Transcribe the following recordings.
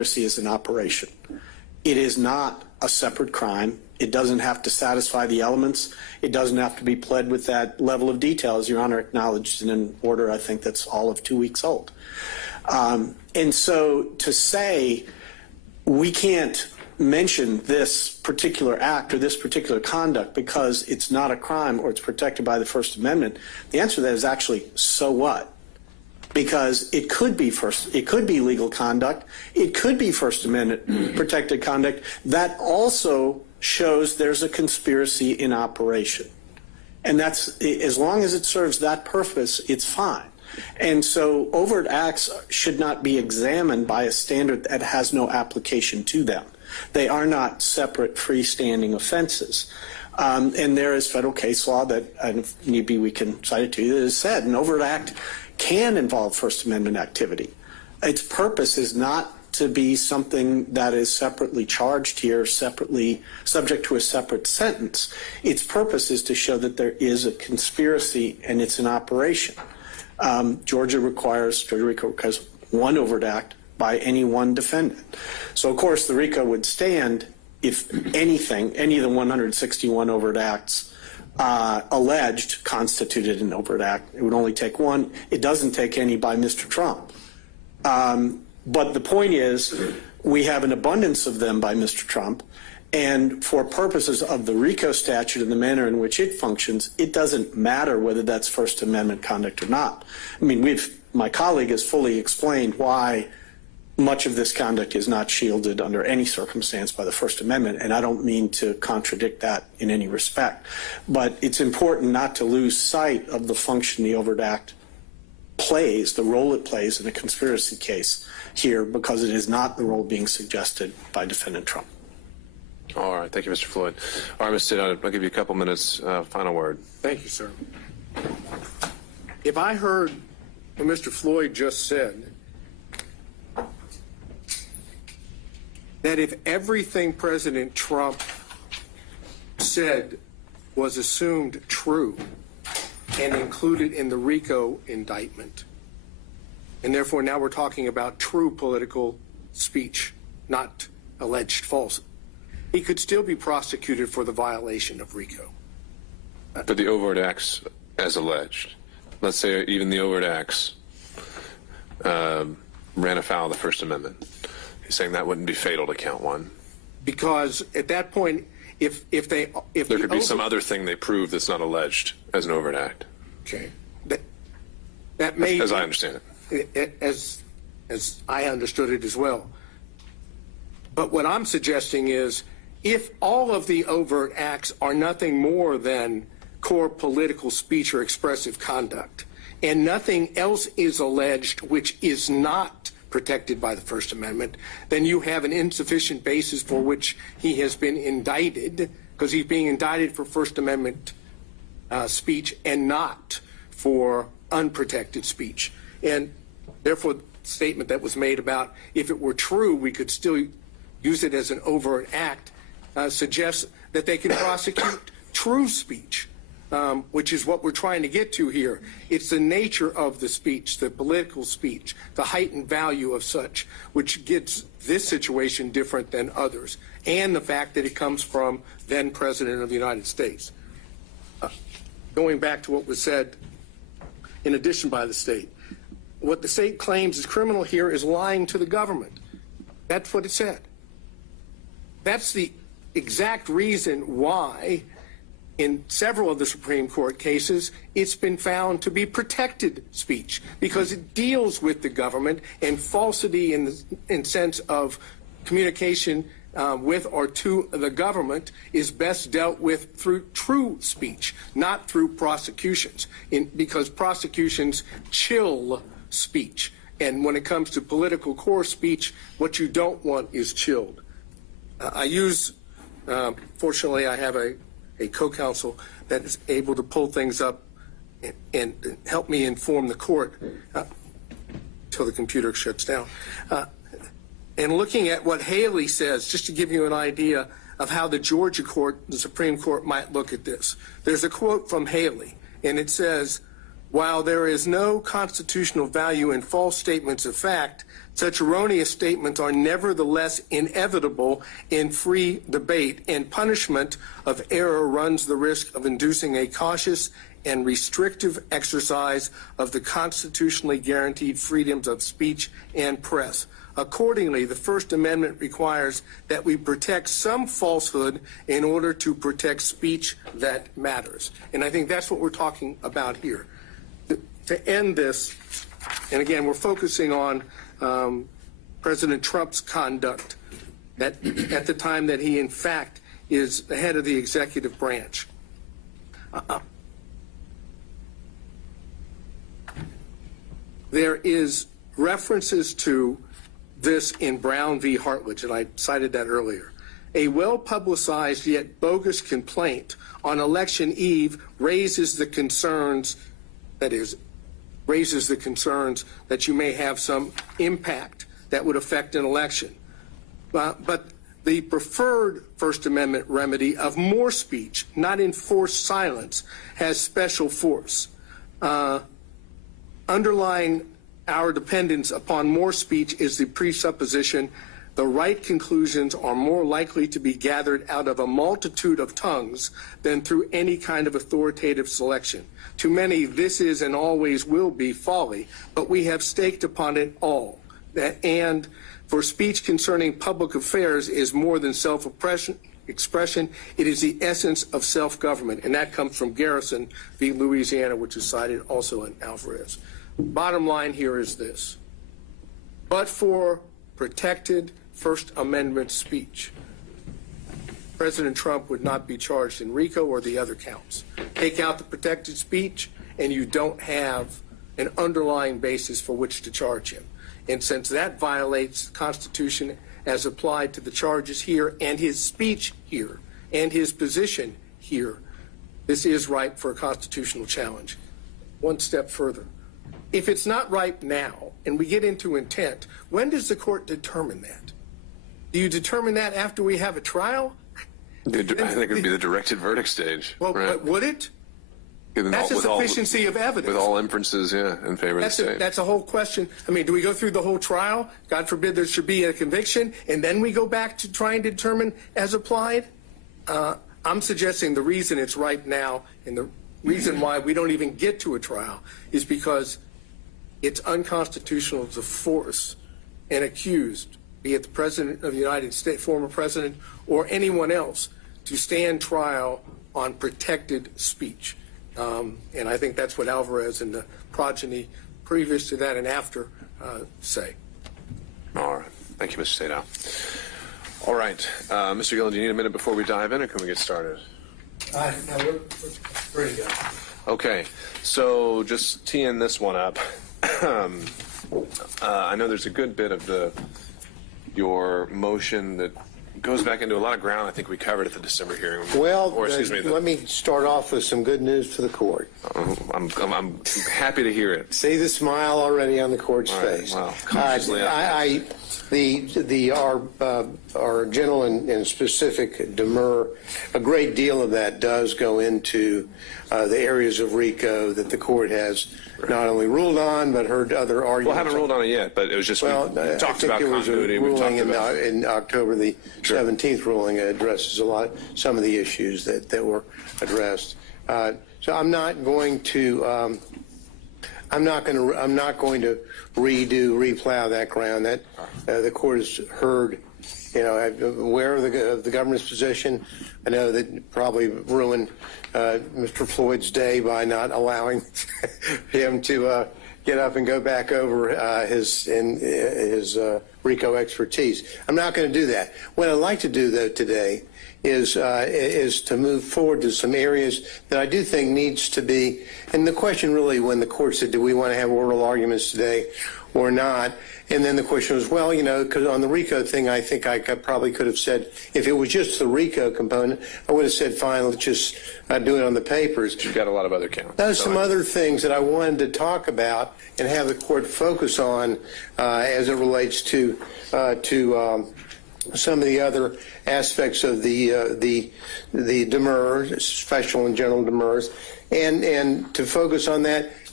is an operation. It is not a separate crime. It doesn't have to satisfy the elements. It doesn't have to be pled with that level of detail, as Your Honor acknowledged in an order I think that's all of 2 weeks old. And so to say we can't mention this particular act or this particular conduct because it's not a crime or it's protected by the First Amendment, the answer to that is actually, so what? Because it could be legal conduct, it could be First Amendment protected conduct that also shows there's a conspiracy in operation. And that's, as long as it serves that purpose, it's fine. And so overt acts should not be examined by a standard that has no application to them. They are not separate freestanding offenses. And there is federal case law that, and if need be, we can cite it to you, that has said an overt act can involve First Amendment activity. Its purpose is not to be something that is separately charged here, separately subject to a separate sentence. Its purpose is to show that there is a conspiracy and it's an operation. Georgia requires one overt act by any one defendant. So, of course, the RICO would stand if anything, any of the 161 overt acts alleged constituted an overt act. It would only take one. It doesn't take any by Mr. Trump. But the point is, we have an abundance of them by Mr. Trump, and for purposes of the RICO statute and the manner in which it functions, it doesn't matter whether that's First Amendment conduct or not. I mean, my colleague has fully explained why much of this conduct is not shielded under any circumstance by the First Amendment, and I don't mean to contradict that in any respect. But it's important not to lose sight of the function the overt act plays, the role it plays in a conspiracy case here, because it is not the role being suggested by Defendant Trump. All right. Thank you, Mr. Floyd. All right, Mr. State, I'll give you a couple minutes. Final word. Thank you, sir. If I heard what Mr. Floyd just said, that if everything President Trump said was assumed true and included in the RICO indictment, and therefore now we're talking about true political speech, not alleged false, he could still be prosecuted for the violation of RICO. But the overt acts as alleged, let's say even the overt acts ran afoul of the First Amendment. He's saying that wouldn't be fatal to count one. Because at that point, if there could be some other thing they prove that's not alleged as an overt act. Okay. That may, as I understand it. As I understood it as well. But what I'm suggesting is, if all of the overt acts are nothing more than core political speech or expressive conduct, and nothing else is alleged which is not protected by the First Amendment, then you have an insufficient basis for which he has been indicted, because he's being indicted for First Amendment speech and not for unprotected speech. And therefore, the statement that was made about if it were true, we could still use it as an overt act, suggests that they can prosecute true speech, which is what we're trying to get to here. It's the nature of the speech, the political speech, the heightened value of such, which gets this situation different than others, and the fact that it comes from then President of the United States. Going back to what was said in addition by the state, what the state claims is criminal here is lying to the government. That's what it said. That's the exact reason why in several of the Supreme Court cases, it's been found to be protected speech because it deals with the government, and falsity in sense of communication with or to the government is best dealt with through true speech, not through prosecutions, because prosecutions chill speech. And when it comes to political core speech, what you don't want is chilled. Fortunately, I have a co-counsel that is able to pull things up and help me inform the court until the computer shuts down. And looking at what Haley says, just to give you an idea of how the Georgia court, the Supreme Court, might look at this. There's a quote from Haley, and it says, While there is no constitutional value in false statements of fact, such erroneous statements are nevertheless inevitable in free debate, and punishment of error runs the risk of inducing a cautious and restrictive exercise of the constitutionally guaranteed freedoms of speech and press. Accordingly, the First Amendment requires that we protect some falsehood in order to protect speech that matters. And I think that's what we're talking about here. To end this, and again, we're focusing on President Trump's conduct at the time that he, in fact, is the head of the executive branch. There is references to this in Brown v. Hartledge, and I cited that earlier. A well-publicized yet bogus complaint on election eve raises the concerns, that you may have some impact that would affect an election. But the preferred First Amendment remedy of more speech, not enforced silence, has special force. Underlying our dependence upon more speech is the presupposition the right conclusions are more likely to be gathered out of a multitude of tongues than through any kind of authoritative selection. To many, this is and always will be folly, but we have staked upon it all. And for speech concerning public affairs is more than self-expression, it is the essence of self-government, and that comes from Garrison v. Louisiana, which is cited also in Alvarez. Bottom line here is this: but for protected First Amendment speech, President Trump would not be charged in RICO or the other counts. Take out the protected speech, and you don't have an underlying basis for which to charge him. And since that violates the Constitution as applied to the charges here and his speech here and his position here, this is ripe for a constitutional challenge. One step further. If it's not ripe now and we get into intent, when does the court determine that? Do you determine that after we have a trial? I think it would be the directed verdict stage. Well, right? but would it? That's a sufficiency of evidence. With all inferences, yeah, in favor of the state. That's a whole question. I mean, do we go through the whole trial? God forbid there should be a conviction, and then we go back to trying to determine as applied? I'm suggesting the reason it's ripe now and the reason why we don't even get to a trial is because it's unconstitutional to force an accused, be it the President of the United States, former President, or anyone else, to stand trial on protected speech. And I think that's what Alvarez and the progeny previous to that and after say. All right. Thank you, Mr. Sadow. All right. Mr. Gillen, do you need a minute before we dive in, or can we get started? No, we're ready to go. Okay. So just teeing this one up. I know there's a good bit of your motion that goes back into a lot of ground I think we covered at the December hearing. Well, let me start off with some good news for the court. I'm happy to hear it. See the smile already on the court's face. Wow. Cautiously our general and specific Demurrer, a great deal of that does go into the areas of RICO that the court has not only ruled on but heard other arguments. Well, I haven't ruled on it yet, but it was just we talked about continuity. We talked about in October the 17th ruling addresses some of the issues that were addressed. So I'm not going to replow that ground. That the court has heard. Aware of the government's position. I know that probably ruined Mr. Floyd's day by not allowing him to get up and go back over his RICO expertise. I'm not going to do that. What I'd like to do, though, today is to move forward to some areas that I do think needs to be. And the question really, when the court said, do we want to have oral arguments today or not? And then the question was, well, because on the RICO thing, I think I probably could have said, if it was just the RICO component, I would have said, fine, let's just do it on the papers. You've got a lot of other counts. There's some other things that I wanted to talk about and have the court focus on as it relates to some of the other aspects of the Demurrer, special and general Demurrers, and to focus on that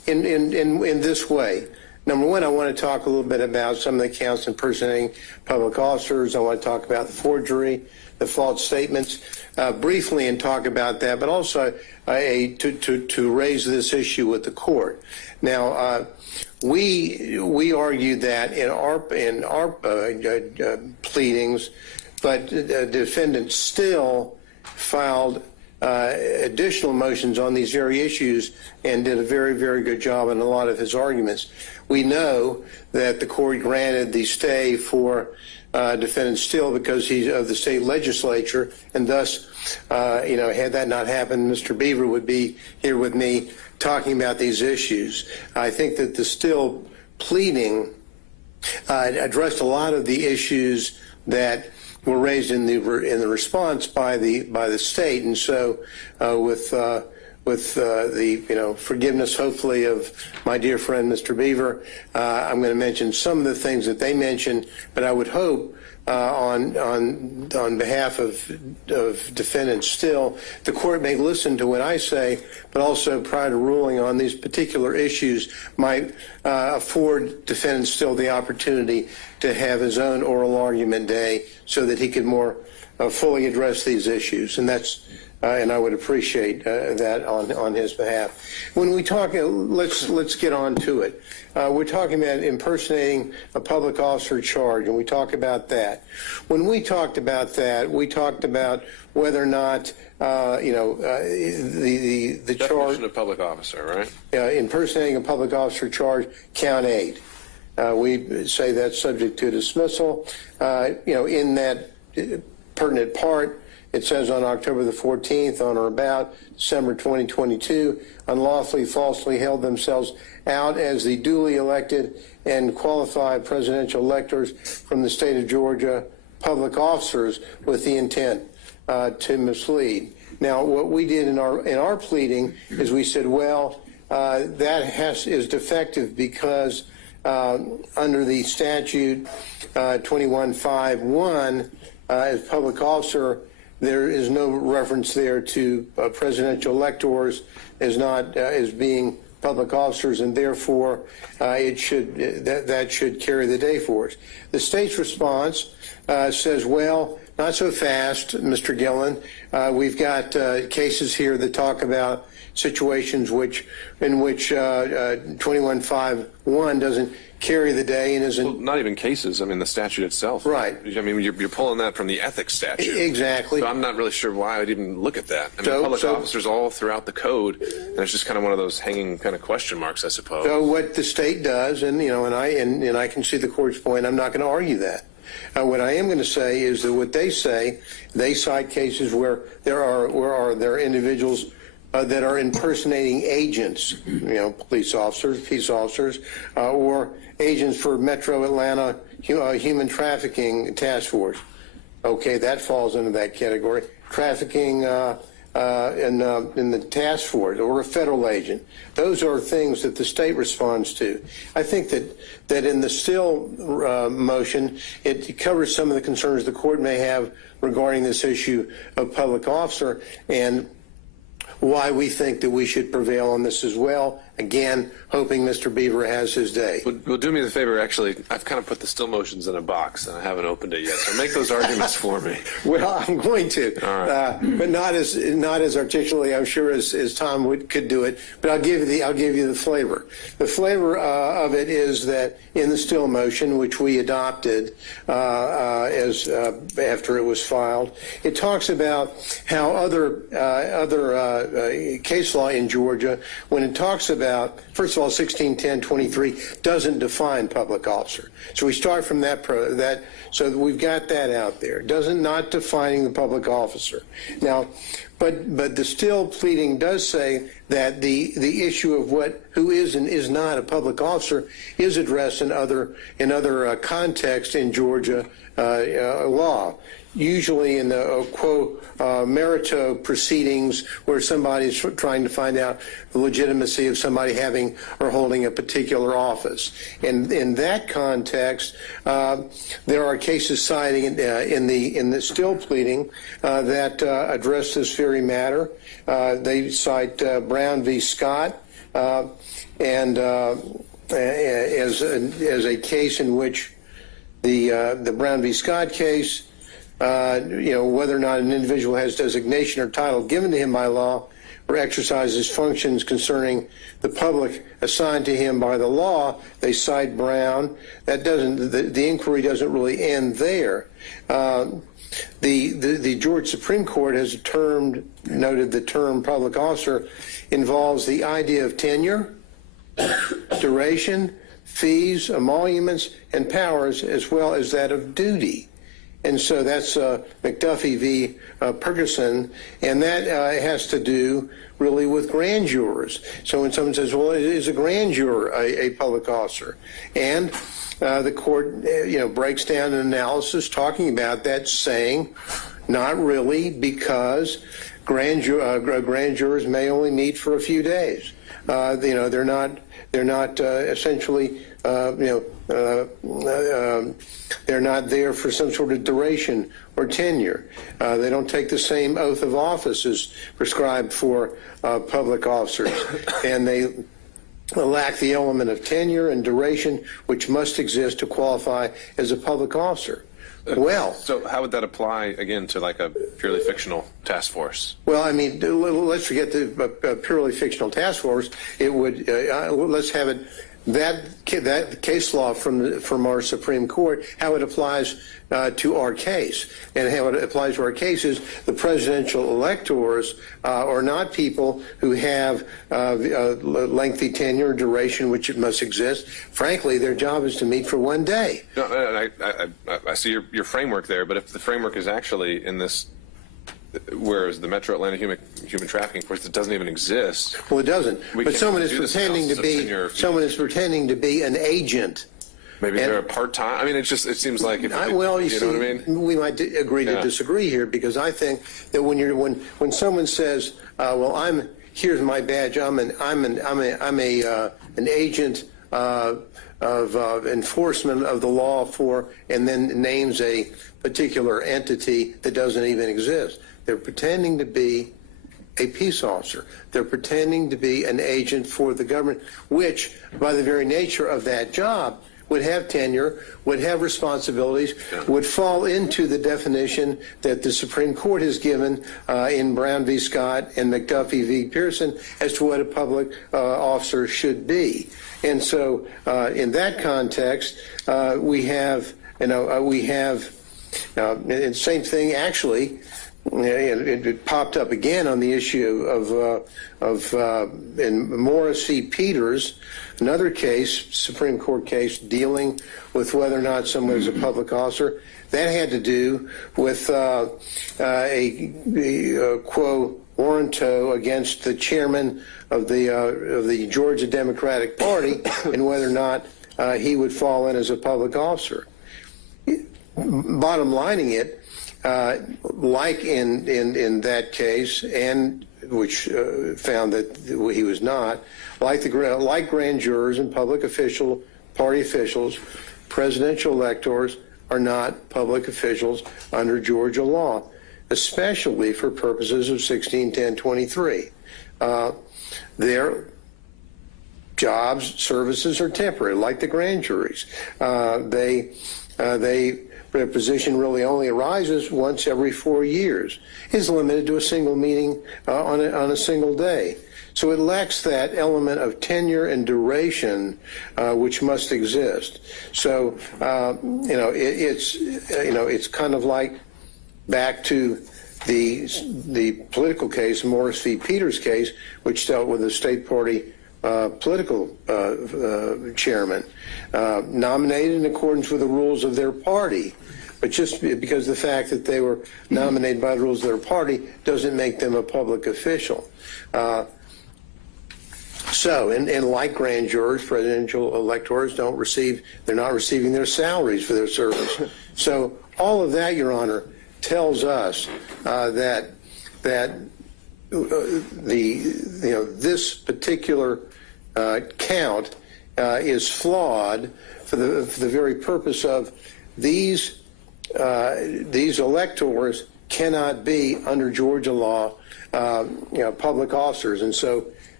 in this way. Number one, I want to talk a little bit about some of the counts impersonating public officers. I want to talk about the forgery, the false statements, briefly, and talk about that, but also to raise this issue with the court. Now, we argued that in our pleadings, but defendants still filed additional motions on these very issues and did a very, very good job in a lot of his arguments. We know that the court granted the stay for defendant Still because he's of the state legislature, and thus, had that not happened, Mr. Beaver would be here with me talking about these issues. I think that the Still pleading addressed a lot of the issues that were raised in the response by the state, and so with the forgiveness, hopefully, of my dear friend Mr. Beaver, I'm going to mention some of the things that they mentioned, but I would hope on behalf of defendants Still, the court may listen to what I say, but also prior to ruling on these particular issues might afford defendant Still the opportunity to have his own oral argument day so that he could more fully address these issues, and that's and I would appreciate that on his behalf. When we talk, let's get on to it. We're talking about impersonating a public officer charge, and we talk about that. When we talked about that, we talked about whether or not the charge. Definition of public officer, right? Impersonating a public officer charge, count 8. We say that's subject to dismissal. In that pertinent part, it says on October the 14th, on or about December 2022, unlawfully, falsely held themselves out as the duly elected and qualified presidential electors from the state of Georgia, public officers with the intent to mislead. Now, what we did in our pleading is we said, well, that is defective because under the statute 2151, as public officer, there is no reference there to presidential electors as being public officers, and therefore that should carry the day for us. The state's response says, well, not so fast, Mr. Gillen. We've got cases here that talk about situations in which 2151 doesn't carry the day and isn't. Well, not even cases. I mean, the statute itself. Right. I mean, you're pulling that from the ethics statute. Exactly. So I'm not really sure why I'd even look at that. I mean, public officers all throughout the code, and it's just kind of one of those hanging kind of question marks, I suppose. So what the state does, and I can see the court's point. I'm not going to argue that. What I am going to say is that what they say, they cite cases where there are individuals that are impersonating agents, police officers, peace officers, or agents for Metro Atlanta Human Trafficking Task Force. Okay, that falls into that category. Trafficking in the task force or a federal agent. Those are things that the state responds to. I think that in the Still motion, it covers some of the concerns the court may have regarding this issue of public officer and why we think that we should prevail on this as well. Again, hoping Mr. Beaver has his day. Well, do me the favor, actually, I've kind of put the Still motions in a box, and I haven't opened it yet, so make those arguments for me. Well, I'm going to, all right. But not as articulately, I'm sure, as Tom could do it. But I'll give you the flavor. The flavor of it is that in the Still motion, which we adopted after it was filed, it talks about how other case law in Georgia, when it talks about, first of all, 1610-23 doesn't define public officer. So we start from that, so we've got that out there. Not defining the public officer. Now, but the Still pleading does say that the issue of who is and is not a public officer is addressed in other contexts in Georgia law. Usually in the quo merito proceedings where somebody's trying to find out the legitimacy of somebody having or holding a particular office. And in that context, there are cases citing in the Still pleading that address this very matter. They cite Brown v. Scott, and as a case in which the Brown v. Scott case, whether or not an individual has designation or title given to him by law or exercises functions concerning the public assigned to him by the law, they cite Brown. That doesn't, the inquiry doesn't really end there. The Georgia Supreme Court has noted the term public officer involves the idea of tenure, duration, fees, emoluments, and powers, as well as that of duty. And so that's McAfee v. Ferguson, and that has to do really with grand jurors. So when someone says, well, is a grand juror a public officer? And the court, breaks down an analysis talking about that, saying not really, because grand jurors may only meet for a few days. They're not essentially, they're not there for some sort of duration or tenure. They don't take the same oath of office as prescribed for public officers, and they lack the element of tenure and duration which must exist to qualify as a public officer. Well, so how would that apply again to like a purely fictional task force? Well, I mean, let's forget the purely fictional task force. It would let's have it that case law from our Supreme Court, how it applies to our case, and how it applies to our case is the presidential electors are not people who have lengthy tenure, duration, which it must exist. Frankly, their job is to meet for one day. No, I see your framework there, but if the framework is actually in this, whereas the Metro Atlanta Human Trafficking Force, it doesn't even exist. Well, it doesn't. But someone is pretending to be an agent. Maybe they're a part-time. I mean, it seems like if well, you know what I mean? We might agree to disagree here, because I think that when someone says, "Well, here's my badge. I'm an agent of enforcement of the law for," and then names a particular entity that doesn't even exist. They're pretending to be a peace officer. They're pretending to be an agent for the government, which, by the very nature of that job, would have tenure, would have responsibilities, would fall into the definition that the Supreme Court has given in Brown v. Scott and McAfee v. Pearson as to what a public officer should be. And so in that context, we have, and the same thing actually, it popped up again on the issue in Morris v. Peters, another case, Supreme Court case, dealing with whether or not someone is a public officer. That had to do with a quo warranto against the chairman of the Georgia Democratic Party and whether or not he would fall in as a public officer. Bottom lining it, like in that case, and which found that he was not, like grand jurors and public party officials, presidential electors are not public officials under Georgia law, especially for purposes of 161023. Their jobs, services are temporary, like the grand juries. Their position really only arises once every 4 years, is limited to a single meeting on a single day. So it lacks that element of tenure and duration which must exist. So it's kind of like back to the political case, Morris v. Peters case, which dealt with a state party political chairman nominated in accordance with the rules of their party. But just because the fact that they were nominated by the rules of their party doesn't make them a public official. And like grand jurors, presidential electors they're not receiving their salaries for their service. So all of that, Your Honor, tells us that this particular count is flawed for the very purpose of these electors cannot be, under Georgia law, public officers. And so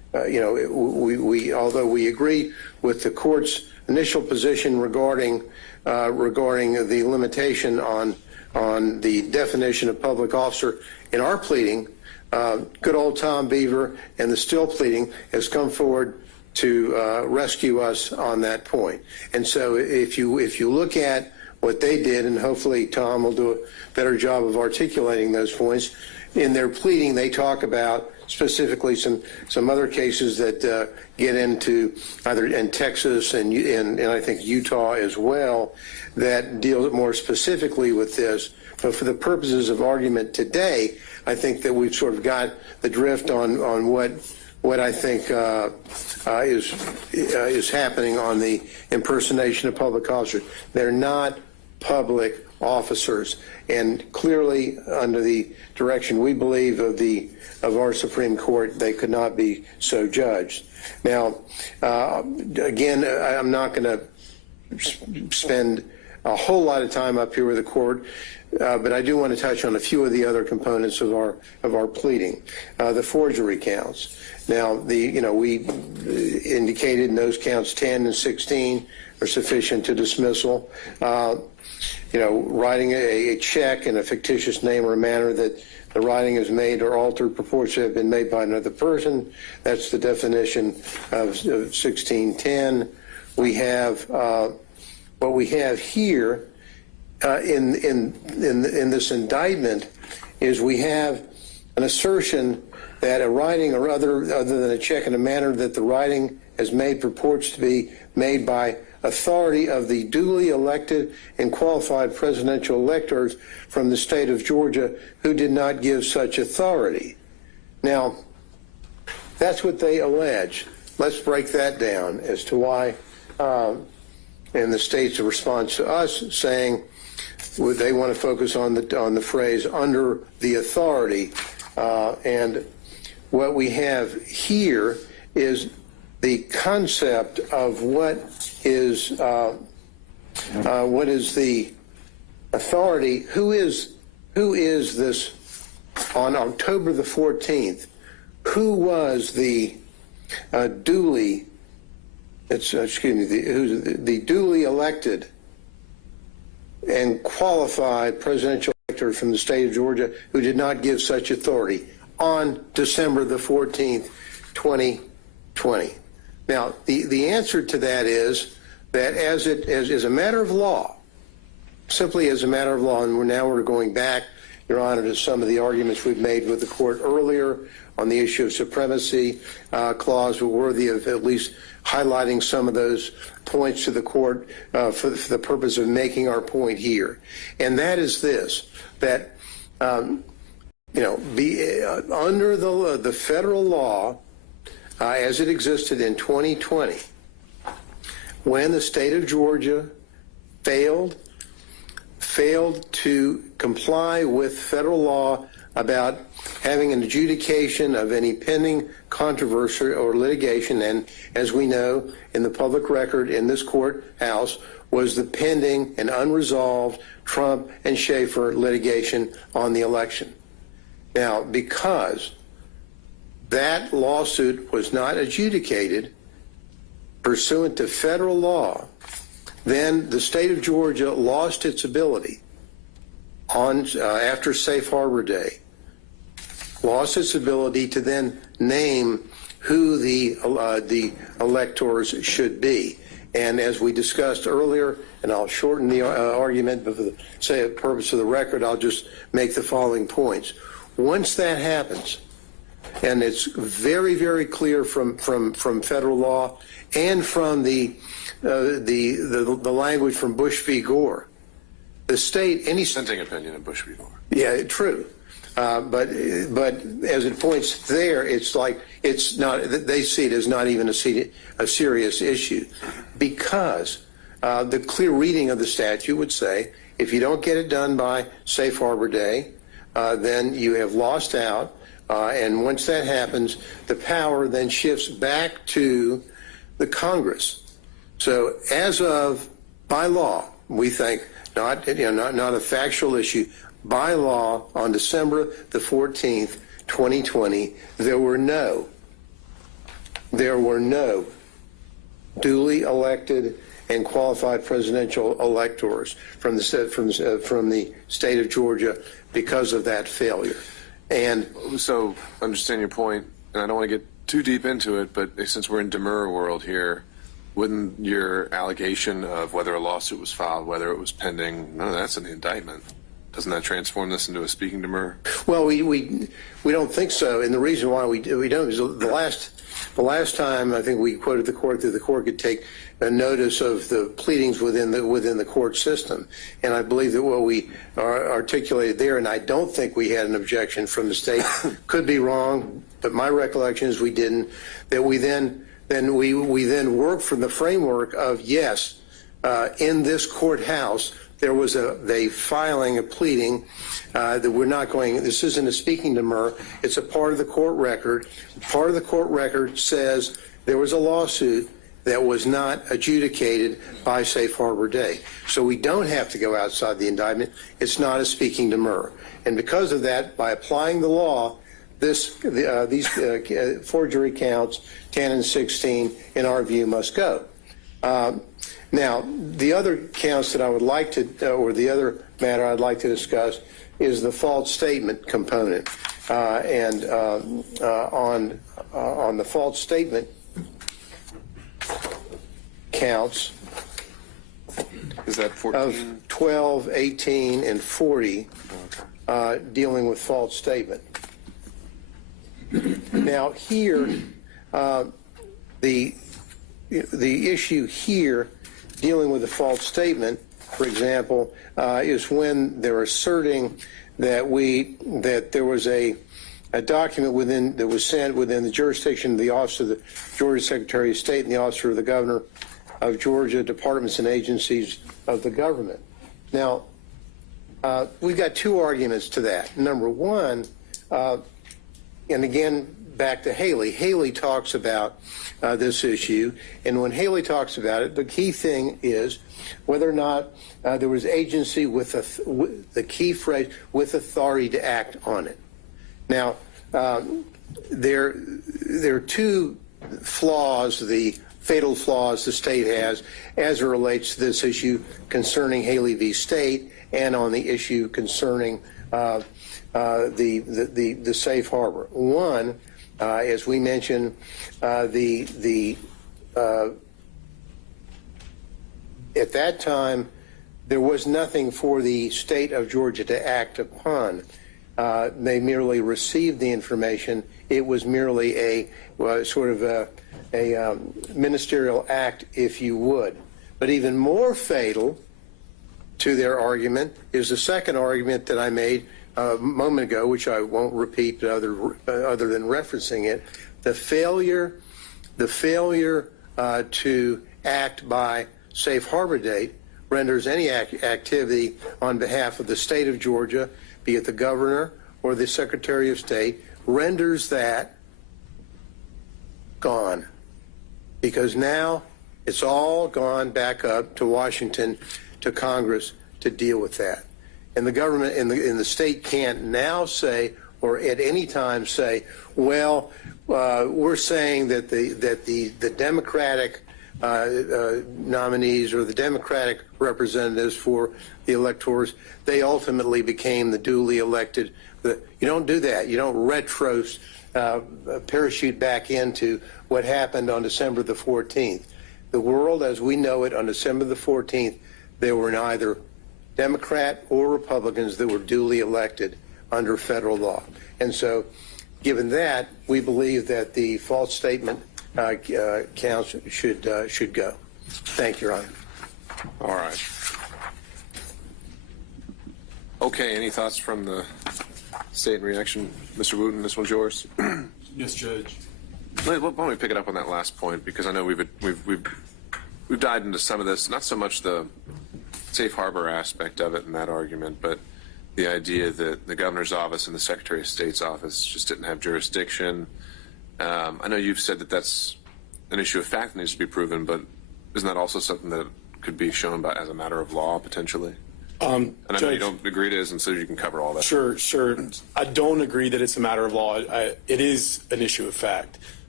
although we agree with the court's initial position regarding the limitation on the definition of public officer in our pleading, good old Tom Beaver and the Still pleading has come forward to rescue us on that point. And so if you look at what they did, and hopefully Tom will do a better job of articulating those points, in their pleading they talk about specifically some other cases that get into either in Texas and I think Utah as well that deal more specifically with this. But for the purposes of argument today, I think that we've sort of got the drift on what I think is happening on the impersonation of public officers. They're not public officers, and clearly under the direction we believe of our Supreme Court, they could not be so judged. Now, again, I'm not going to spend a whole lot of time up here with the court, but I do want to touch on a few of the other components of our pleading. The forgery counts. Now, we indicated in those counts 10 and 16 are sufficient to dismissal. Writing a check in a fictitious name or a manner that the writing is made or altered purports to have been made by another person. That's the definition of 1610. We have what we have here in this indictment is we have an assertion that a writing or other than a check in a manner that the writing has made purports to be made by authority of the duly elected and qualified presidential electors from the state of Georgia who did not give such authority. Now, that's what they allege. Let's break that down as to why, and the state's response to us saying they want to focus on the phrase under the authority, and what we have here is the concept of what is the authority. Who is this on October the 14th? Who was the duly duly elected and qualified presidential elector from the state of Georgia who did not give such authority on December the 14th, 2020? Now, the answer to that is that as a matter of law, simply as a matter of law, and we're going back, Your Honor, to some of the arguments we've made with the court earlier on the issue of supremacy clause, were worthy of at least highlighting some of those points to the court for the purpose of making our point here. And that is this, that, under the federal law, as it existed in 2020, when the state of Georgia failed to comply with federal law about having an adjudication of any pending controversy or litigation, and as we know, in the public record in this courthouse was the pending and unresolved Trump and Schaefer litigation on the election. Now, because that lawsuit was not adjudicated pursuant to federal law, then the state of Georgia lost its ability after Safe Harbor Day, lost its ability to then name who the electors should be. And as we discussed earlier, and I'll shorten the argument, but for the purpose of the record, I'll just make the following points. Once that happens, and it's very, very clear from federal law and from the language from Bush v. Gore, the state, any Dissenting opinion of Bush v. Gore. Yeah, true. But as it points there, it's like it's not. They see it as not even a serious issue, because the clear reading of the statute would say if you don't get it done by Safe Harbor Day, then you have lost out. And once that happens, the power then shifts back to the Congress. So as of, by law, we think, not a factual issue, by law, on December the 14th, 2020, there were no there were no duly elected and qualified presidential electors from the state of Georgia because of that failure. And So, understand your point, and I don't want to get too deep into it, but since we're in Demurrer world here, wouldn't your allegation of whether a lawsuit was filed, whether it was pending, none of that's in the indictment? Doesn't that transform this into a speaking demurrer? well, we don't think so, and the reason why we don't is the last time I think we quoted the court that the court could take a notice of the pleadings within the court system, and I believe that what we articulated there, and I don't think we had an objection from the state, could be wrong, but my recollection is we didn't. That we then worked from the framework of yes, in this courthouse there was a filing, a pleading that we're not going. This isn't a speaking demurrer. It's a part of the court record. Part of the court record says there was a lawsuit that was not adjudicated by Safe Harbor Day. So we don't have to go outside the indictment. It's not a speaking demurrer. And because of that, by applying the law, these forgery counts, 10 and 16, in our view, must go. Now, the other counts that I would like to, or the other matter I'd like to discuss is the false statement component. On the false statement counts Is that 14? of 12, 18, and 40 dealing with false statement. Now here, the issue here dealing with the false statement, for example, is when they're asserting that there was a document that was sent within the jurisdiction of the Office of the Georgia Secretary of State and the Office of the Governor of Georgia, departments and agencies of the government. Now, we've got two arguments to that. Number one, and again, back to Haley. Haley talks about this issue, and when Haley talks about it, the key thing is whether or not there was agency with the key phrase, with authority to act on it. Now, there are two flaws, the fatal flaws the state has as it relates to this issue concerning Haley v. State and on the issue concerning the safe harbor. One, as we mentioned, at that time, there was nothing for the state of Georgia to act upon. They merely received the information. It was merely a sort of a ministerial act, if you would. But even more fatal to their argument is the second argument that I made a moment ago, which I won't repeat other than referencing it, the failure to act by safe harbor date renders any activity on behalf of the state of Georgia, be it the governor or the Secretary of State, renders that gone. Because now it's all gone back up to Washington, to Congress to deal with that. And the government in the state can't now say, or at any time say, well, we're saying that the Democratic nominees or the Democratic representatives for the electors, they ultimately became the duly elected. You don't do that. You don't parachute back into what happened on December the 14th. The world as we know it on December the 14th, there were neither Democrat or Republicans that were duly elected under federal law. And so, given that, we believe that the false statement counts should go. Thank you, Your Honor. All right. Okay, any thoughts from the state in reaction? Mr. Wooten, this one's yours. Yes, Judge. Why don't we pick it up on that last point, because I know we've dived into some of this, not so much the safe harbor aspect of it in that argument, but the idea that the governor's office and the Secretary of State's office just didn't have jurisdiction. I know you've said that that's an issue of fact that needs to be proven, but isn't that also something that could be shown as a matter of law, potentially? And I know you don't agree it is, and so you can cover all that. Sure. I don't agree that it's a matter of law. It is an issue of fact.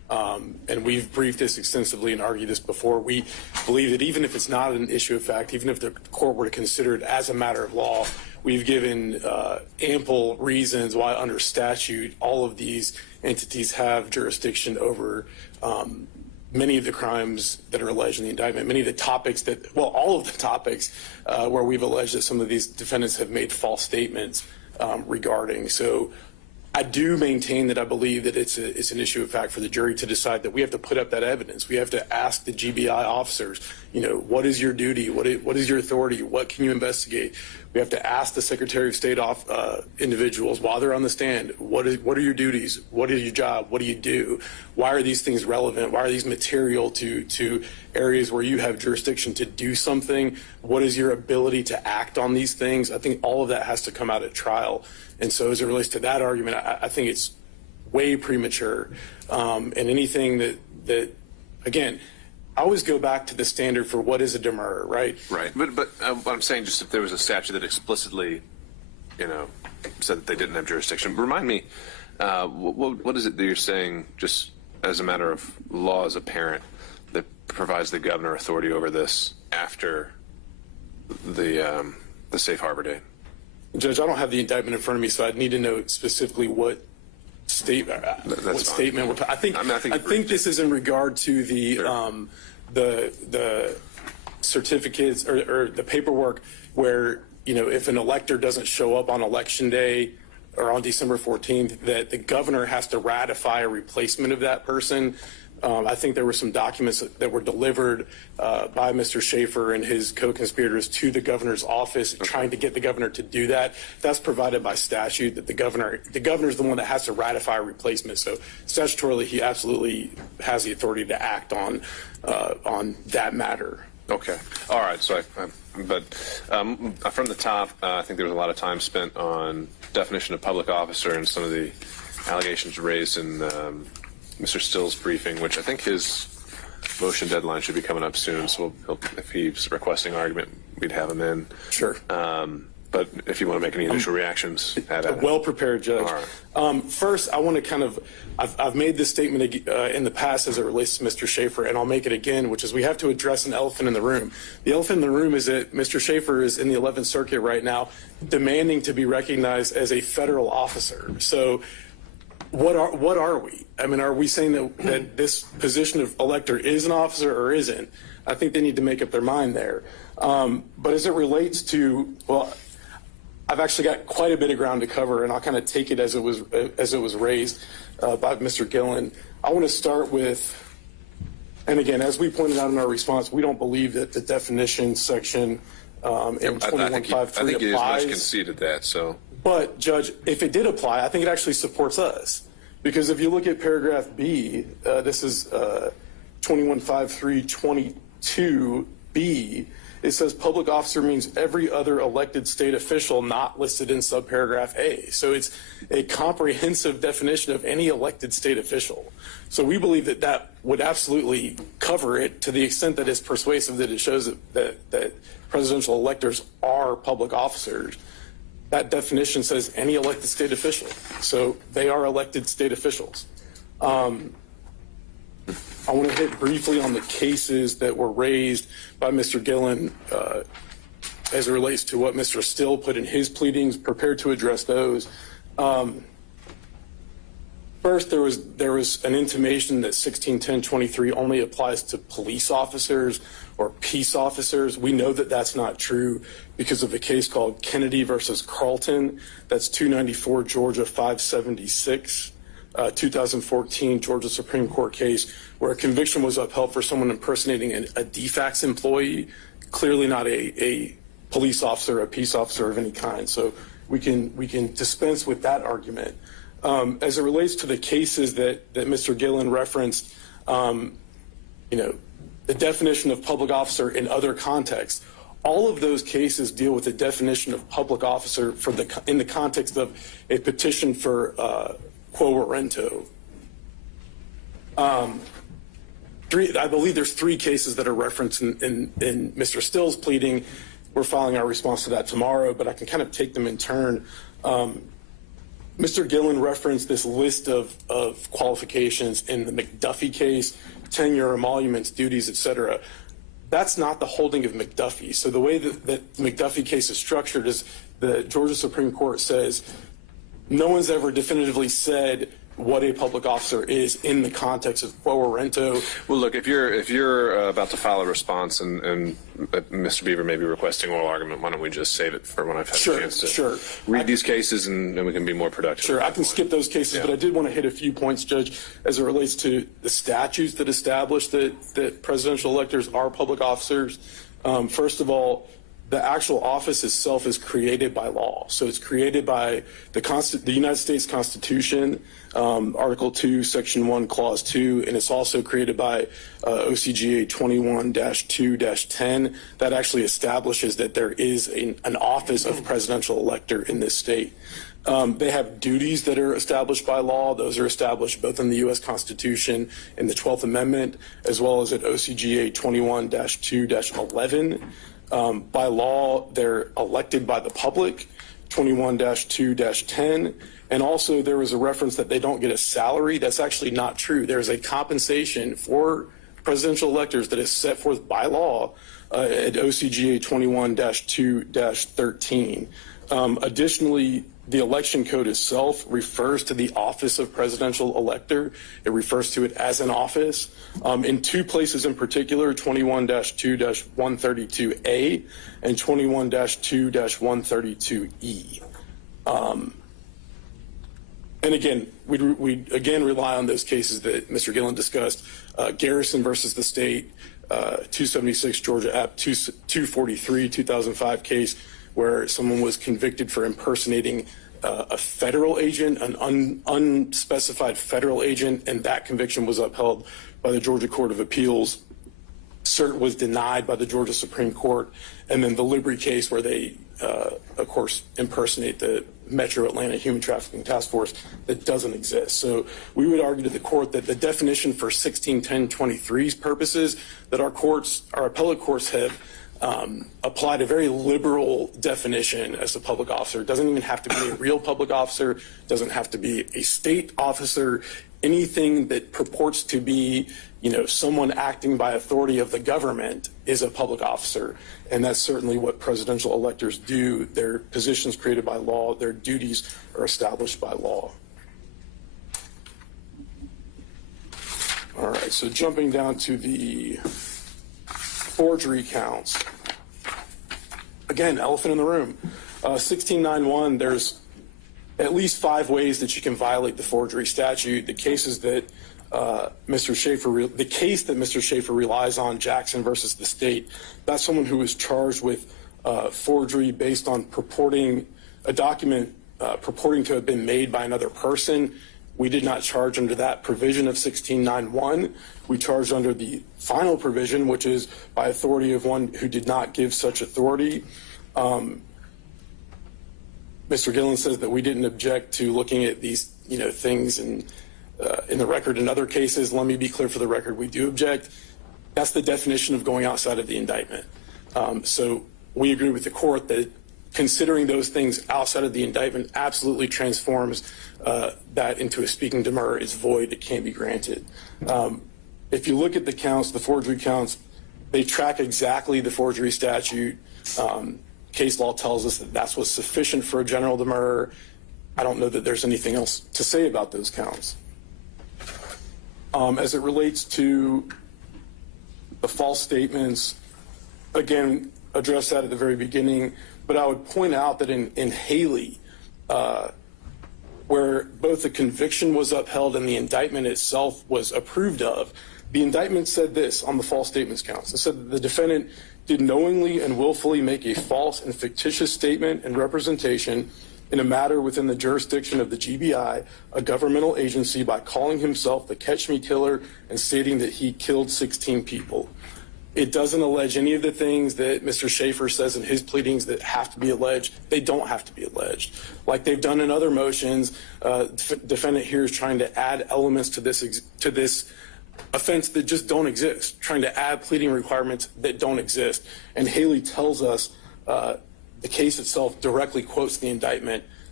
And we've briefed this extensively and argued this before. We believe that even if it's not an issue of fact, even if the court were to consider it as a matter of law, we've given ample reasons why under statute all of these entities have jurisdiction over many of the crimes that are alleged in the indictment, many of the topics that, well, all of the topics where we've alleged that some of these defendants have made false statements regarding. So I do maintain that I believe that it's an issue of fact for the jury to decide that we have to put up that evidence. We have to ask the GBI officers, you know, what is your duty? What is your authority? What can you investigate? We have to ask the Secretary of State individuals while they're on the stand, what are your duties? What is your job? What do you do? Why are these things relevant? Why are these material to areas where you have jurisdiction to do something? What is your ability to act on these things? I think all of that has to come out at trial. And so as it relates to that argument, I think it's way premature. And anything that again, I always go back to the standard for what is a demurrer, right? Right. But what I'm saying, just if there was a statute that explicitly, you know, said that they didn't have jurisdiction, remind me, what is it that you're saying, just as a matter of law as a parent, that provides the governor authority over this after the safe harbor date? Judge, I don't have the indictment in front of me, so I'd need to know specifically what statement. I think this is in regard to the certificates or the paperwork where, you know, if an elector doesn't show up on election day or on December 14th, that the governor has to ratify a replacement of that person. I think there were some documents that were delivered by Mr. Schaefer and his co-conspirators to the governor's office, trying to get the governor to do that. That's provided by statute, that the governor is the one that has to ratify a replacement. So statutorily, he absolutely has the authority to act on that matter. Okay. All right. So, from the top, I think there was a lot of time spent on definition of public officer and some of the allegations raised in Mr. Still's briefing, which I think his motion deadline should be coming up soon. So if he's requesting argument, we'd have him in. Sure. But if you want to make any initial reactions, well prepared, Judge. Right. First, I want to kind of, I've made this statement in the past as it relates to Mr. Schaefer, and I'll make it again, which is we have to address an elephant in the room. The elephant in the room is that Mr. Schaefer is in the 11th Circuit right now demanding to be recognized as a federal officer. So what are we? I mean, are we saying that this position of elector is an officer or isn't? I think they need to make up their mind there. But as it relates to, well, I've actually got quite a bit of ground to cover, and I'll kind of take it as it was raised by Mr. Gillen. I want to start with, and again, as we pointed out in our response, we don't believe that the definition section in 21.5.3 applies. I think it is much conceded that. So, but Judge, if it did apply, I think it actually supports us, because if you look at paragraph B, this is 21.5.3.22B. It says public officer means every other elected state official not listed in subparagraph A. So it's a comprehensive definition of any elected state official. So we believe that that would absolutely cover it to the extent that it's persuasive, that it shows that presidential electors are public officers. That definition says any elected state official. So they are elected state officials. I want to hit briefly on the cases that were raised by Mr. Gillen as it relates to what Mr. Still put in his pleadings, prepared to address those. First, there was an intimation that 1610.23 only applies to police officers or peace officers. We know that that's not true because of a case called Kennedy versus Carlton. That's 294 Georgia 576. 2014 Georgia Supreme Court case where a conviction was upheld for someone impersonating a DFACS employee, clearly not a police officer, a peace officer of any kind. So we can dispense with that argument. As it relates to the cases that Mr. Gillen referenced, you know, the definition of public officer in other contexts, all of those cases deal with the definition of public officer in the context of a petition for quo warranto. I believe there's 3 cases that are referenced in Mr. Still's pleading. We're filing our response to that tomorrow, but I can kind of take them in turn. Mr. Gillen referenced this list of qualifications in the McDuffie case, tenure, emoluments, duties, etc. That's not the holding of McDuffie. So the way that the McDuffie case is structured is the Georgia Supreme Court says no one's ever definitively said what a public officer is in the context of quo warranto. Well, look, if you're about to file a response and Mr. Beaver may be requesting oral argument, why don't we just save it for when I've had a chance to read these cases and we can be more productive. Sure, I can skip those cases, but I did want to hit a few points, Judge, as it relates to the statutes that establish that presidential electors are public officers. First of all, the actual office itself is created by law. So it's created by the United States Constitution, Article 2, Section 1, Clause 2, and it's also created by OCGA 21-2-10 that actually establishes that there is an office of presidential elector in this state. They have duties that are established by law. Those are established both in the U.S. Constitution and the 12th Amendment, as well as at OCGA 21-2-11. By law, they're elected by the public, 21-2-10. And also there was a reference that they don't get a salary. That's actually not true. There's a compensation for presidential electors that is set forth by law at OCGA 21-2-13. Additionally, the election code itself refers to the office of presidential elector. It refers to it as an office. In two places in particular, 21-2-132A and 21-2-132E. And again, we again rely on those cases that Mr. Gillen discussed. Garrison versus the state, 276 Georgia App 243, 2005 case where someone was convicted for impersonating a federal agent, an unspecified federal agent, and that conviction was upheld by the Georgia Court of Appeals. Cert was denied by the Georgia Supreme Court. And then the Libri case where they, of course, impersonate the Metro Atlanta Human Trafficking Task Force that doesn't exist. So we would argue to the court that the definition for 161023's purposes that our appellate courts have applied a very liberal definition as a public officer. It doesn't even have to be a real public officer, doesn't have to be a state officer, anything that purports to be, someone acting by authority of the government is a public officer. And that's certainly what presidential electors do. Their positions created by law, their duties are established by law. All right, so jumping down to the forgery counts. Again, elephant in the room. 1691, there's at least 5 ways that you can violate the forgery statute. The case that Mr. Schaefer relies on, Jackson versus the state, that's someone who was charged with forgery based on purporting a document purporting to have been made by another person. We did not charge under that provision of 1691. We charged under the final provision, which is by authority of one who did not give such authority. Mr. Gillen says that we didn't object to looking at these, things in the record in other cases. Let me be clear for the record, we do object. That's the definition of going outside of the indictment. So we agree with the court that considering those things outside of the indictment absolutely transforms that into a speaking demurrer is void, it can't be granted. If you look at the counts, the forgery counts, they track exactly the forgery statute. Case law tells us that that's what's sufficient for a general demurrer. I don't know that there's anything else to say about those counts. As it relates to the false statements, again, address that at the very beginning, but I would point out that in Haley, where both the conviction was upheld and the indictment itself was approved of, the indictment said this on the false statements counts. It said that the defendant did knowingly and willfully make a false and fictitious statement and representation in a matter within the jurisdiction of the GBI, a governmental agency, by calling himself the Catch Me Killer and stating that he killed 16 people. It doesn't allege any of the things that Mr. Schaefer says in his pleadings that have to be alleged. They don't have to be alleged. Like they've done in other motions, defendant here is trying to add elements to this offense that just don't exist, trying to add pleading requirements that don't exist. And Haley tells us the case itself directly quotes the indictment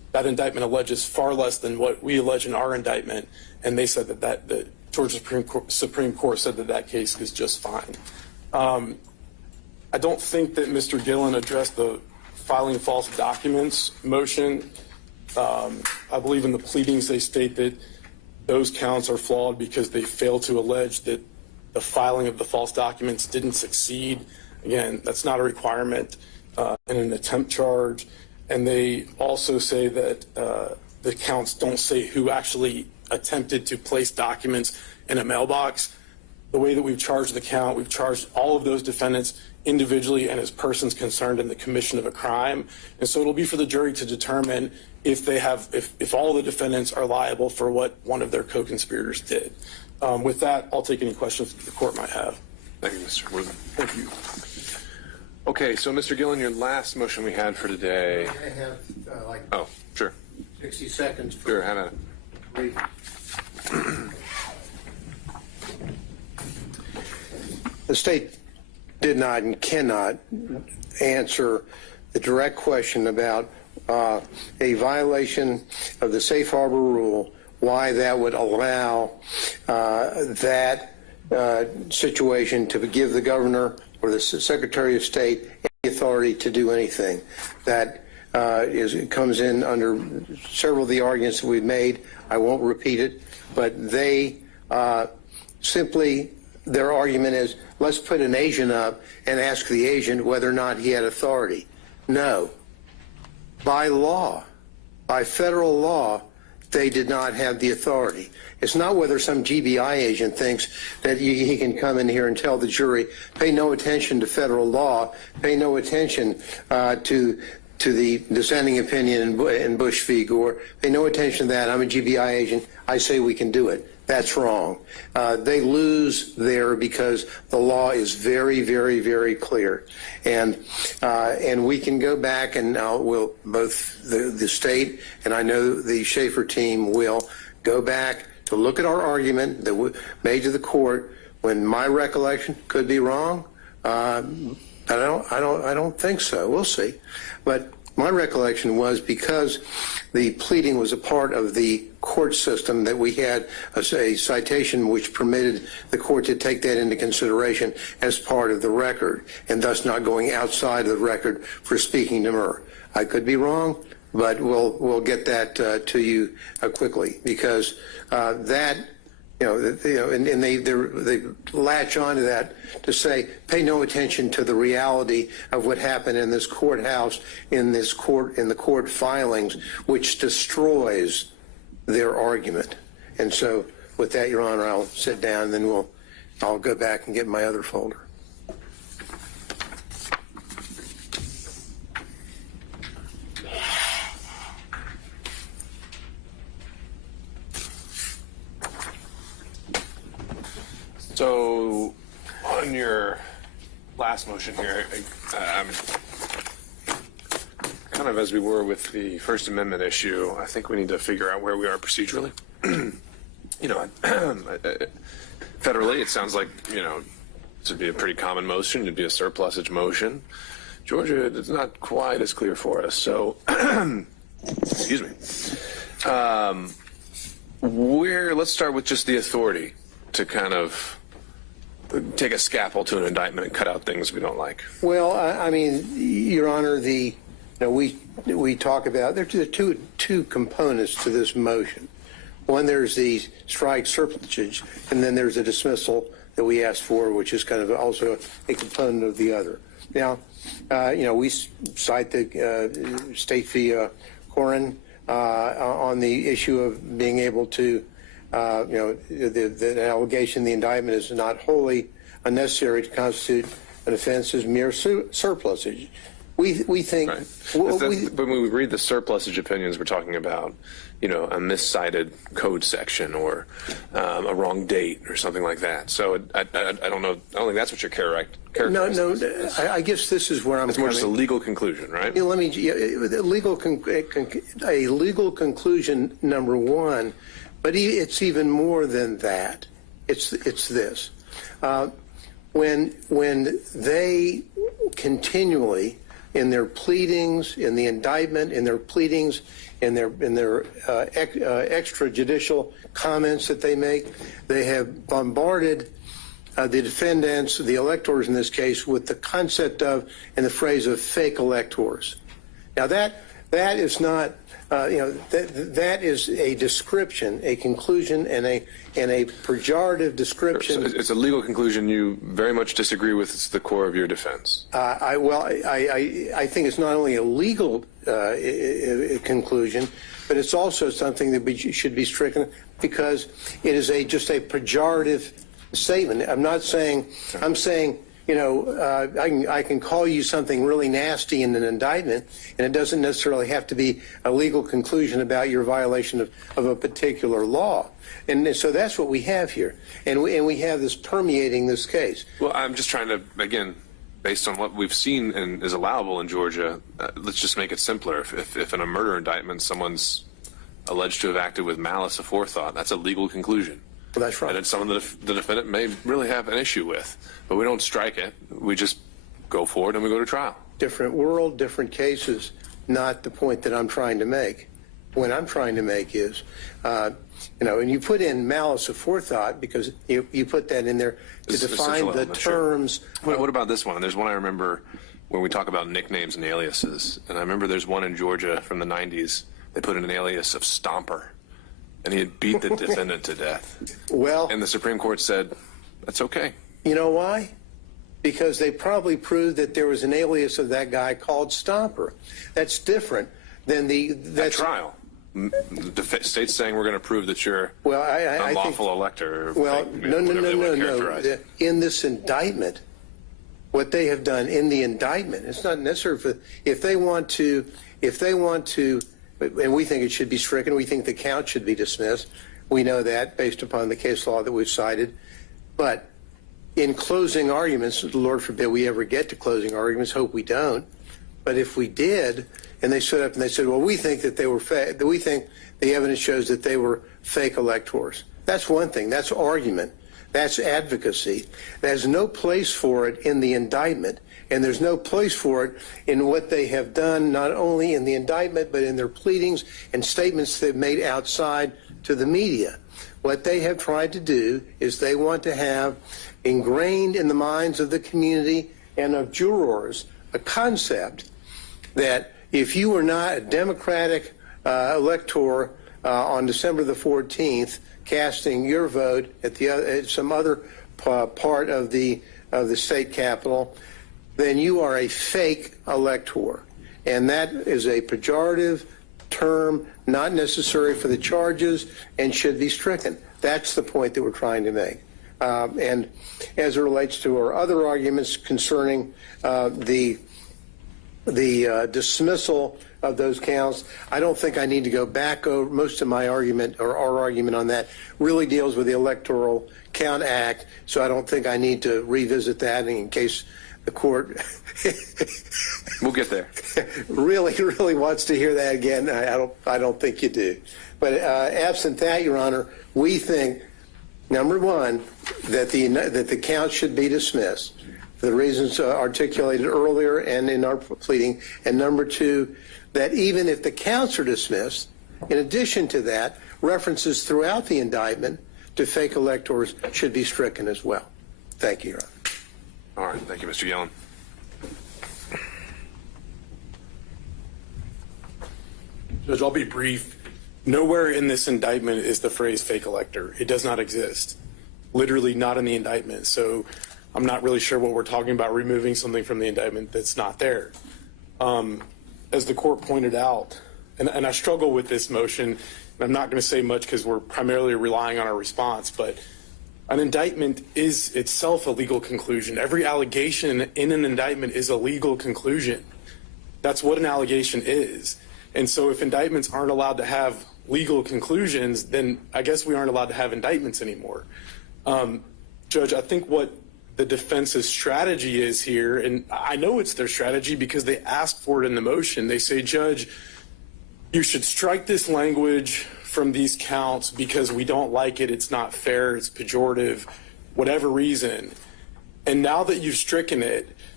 that indictment alleges far less than what we allege in our indictment, and they said that the Georgia Supreme Court said that case is just fine. I don't think that Mr. Gillen addressed the filing false documents motion. I believe in the pleadings they state that those counts are flawed because they fail to allege that the filing of the false documents didn't succeed. Again, that's not a requirement in an attempt charge. And they also say that the counts don't say who actually attempted to place documents in a mailbox. The way that we've charged the count, we've charged all of those defendants individually and as persons concerned in the commission of a crime. And so it'll be for the jury to determine if they have, if all of the defendants are liable for what one of their co-conspirators did. With that, I'll take any questions that the court might have. Thank you, Mr. Worthing. Thank you. Okay, so Mr. Gillen, your last motion we had for today. I have like Oh, sure. 60 seconds. Sure, have at it. The state did not and cannot answer the direct question about a violation of the safe harbor rule, why that would allow that situation to give the governor or the Secretary of State any authority to do anything. That comes in under several of the arguments that we've made. I won't repeat it, but they simply, their argument is, let's put an agent up and ask the agent whether or not he had authority. No. By law, by federal law, they did not have the authority. It's not whether some GBI agent thinks that he can come in here and tell the jury, pay no attention to federal law, pay no attention to the dissenting opinion in Bush v. Gore, pay no attention to that. I'm a GBI agent. I say we can do it. That's wrong. They lose there because the law is very, very, very clear. And we can go back and we'll, both the state and I know the Schaefer team will go back to look at our argument that we made to the court when my recollection could be wrong. I don't think so. We'll see. But my recollection was because the pleading was a part of the court system that we had a citation which permitted the court to take that into consideration as part of the record and thus not going outside of the record for speaking Demurrer. I could be wrong, but we'll get that to you quickly because that. And they latch onto that to say, pay no attention to the reality of what happened in this courthouse, in the court filings, which destroys their argument. And so, with that, Your Honor, I'll sit down, and then I'll go back and get my other folder. So, on your last motion here, kind of as we were with the First Amendment issue, I think we need to figure out where we are procedurally. Federally, it sounds like, this would be a pretty common motion. It'd be a surplusage motion. Georgia, it's not quite as clear for us. So, excuse me. Let's start with just the authority to kind of take a scalpel to an indictment and cut out things we don't like. Well, I mean, Your Honor, we talk about there's two components to this motion. One, there's the strike surplusage, and then there's a dismissal that we asked for, which is kind of also a component of the other. Now, we cite the State v. Corin on the issue of being able to. The allegation in the indictment is not wholly unnecessary to constitute an offense is mere surplusage. We think. Right. But when we read the surplusage opinions, we're talking about, a miscited code section or a wrong date or something like that. So I don't know. I don't think that's what you're characterizing. No. I guess this is where I'm. It's more just a legal conclusion, right? Let me. A legal conclusion number one. But it's even more than that. It's this. When they continually in their pleadings, in the indictment, in their pleadings, in their extrajudicial comments that they make. They have bombarded the defendants, the electors in this case, with the concept of and the phrase of fake electors. Now that is not, that is a description, a conclusion, and a pejorative description. So it's a legal conclusion you very much disagree with. It's the core of your defense. I think it's not only a legal conclusion, but it's also something that should be stricken because it is just a pejorative statement. I'm not saying, I'm saying, I can call you something really nasty in an indictment, and it doesn't necessarily have to be a legal conclusion about your violation of a particular law. And so that's what we have here. And we have this permeating this case. Well, I'm just trying to, again, based on what we've seen and is allowable in Georgia, let's just make it simpler. If in a murder indictment someone's alleged to have acted with malice aforethought, that's a legal conclusion. Well, that's right. And it's something that the defendant may really have an issue with. But we don't strike it. We just go forward and we go to trial. Different world, different cases, not the point that I'm trying to make. The point I'm trying to make is, and you put in malice aforethought because you put that in there to define the terms. Sure. What about this one? There's one I remember when we talk about nicknames and aliases. And I remember there's one in Georgia from the 90s. They put in an alias of Stomper. And he had beat the defendant to death. Well, and the Supreme Court said, that's okay. You know why? Because they probably proved that there was an alias of that guy called Stomper. That's different than that trial. The state's saying we're going to prove that you're I unlawful think, elector. Well, no. In this indictment, what they have done in the indictment, it's not necessary if they want to, and we think it should be stricken. We think the count should be dismissed. We know that based upon the case law that we've cited. But in closing arguments, Lord forbid we ever get to closing arguments, hope we don't. But if we did, and they stood up and they said, well, we think that they were we think the evidence shows that they were fake electors. That's one thing. That's argument. That's advocacy. There's no place for it in the indictment. And there's no place for it in what they have done, not only in the indictment, but in their pleadings and statements they've made outside to the media. What they have tried to do is they want to have ingrained in the minds of the community and of jurors a concept that if you were not a Democratic elector on December the 14th, casting your vote at some other part of the state capitol, then you are a fake elector. And that is a pejorative term, not necessary for the charges, and should be stricken. That's the point that we're trying to make. And as it relates to our other arguments concerning the dismissal of those counts, I don't think I need to go back over most of my argument, or our argument on that really deals with the Electoral Count Act, so I don't think I need to revisit that in case the court we'll get there. really wants to hear that again. I don't think you do. But absent that, Your Honor, we think, number one, that the count should be dismissed for the reasons articulated earlier and in our pleading, and number two, that even if the counts are dismissed, in addition to that, references throughout the indictment to fake electors should be stricken as well. Thank you, Your Honor. All right. Thank you, Mr. Yellen. Judge, I'll be brief. Nowhere in this indictment is the phrase fake elector. It does not exist. Literally not in the indictment. So I'm not really sure what we're talking about, removing something from the indictment that's not there. As the court pointed out, and I struggle with this motion, and I'm not going to say much because we're primarily relying on our response, but an indictment is itself a legal conclusion. Every allegation in an indictment is a legal conclusion. That's what an allegation is. And so if indictments aren't allowed to have legal conclusions, then I guess we aren't allowed to have indictments anymore. Judge, I think what the defense's strategy is here, and I know it's their strategy because they asked for it in the motion. They say, Judge, you should strike this language from these counts because we don't like it, it's not fair, it's pejorative, whatever reason. And now that you've stricken it,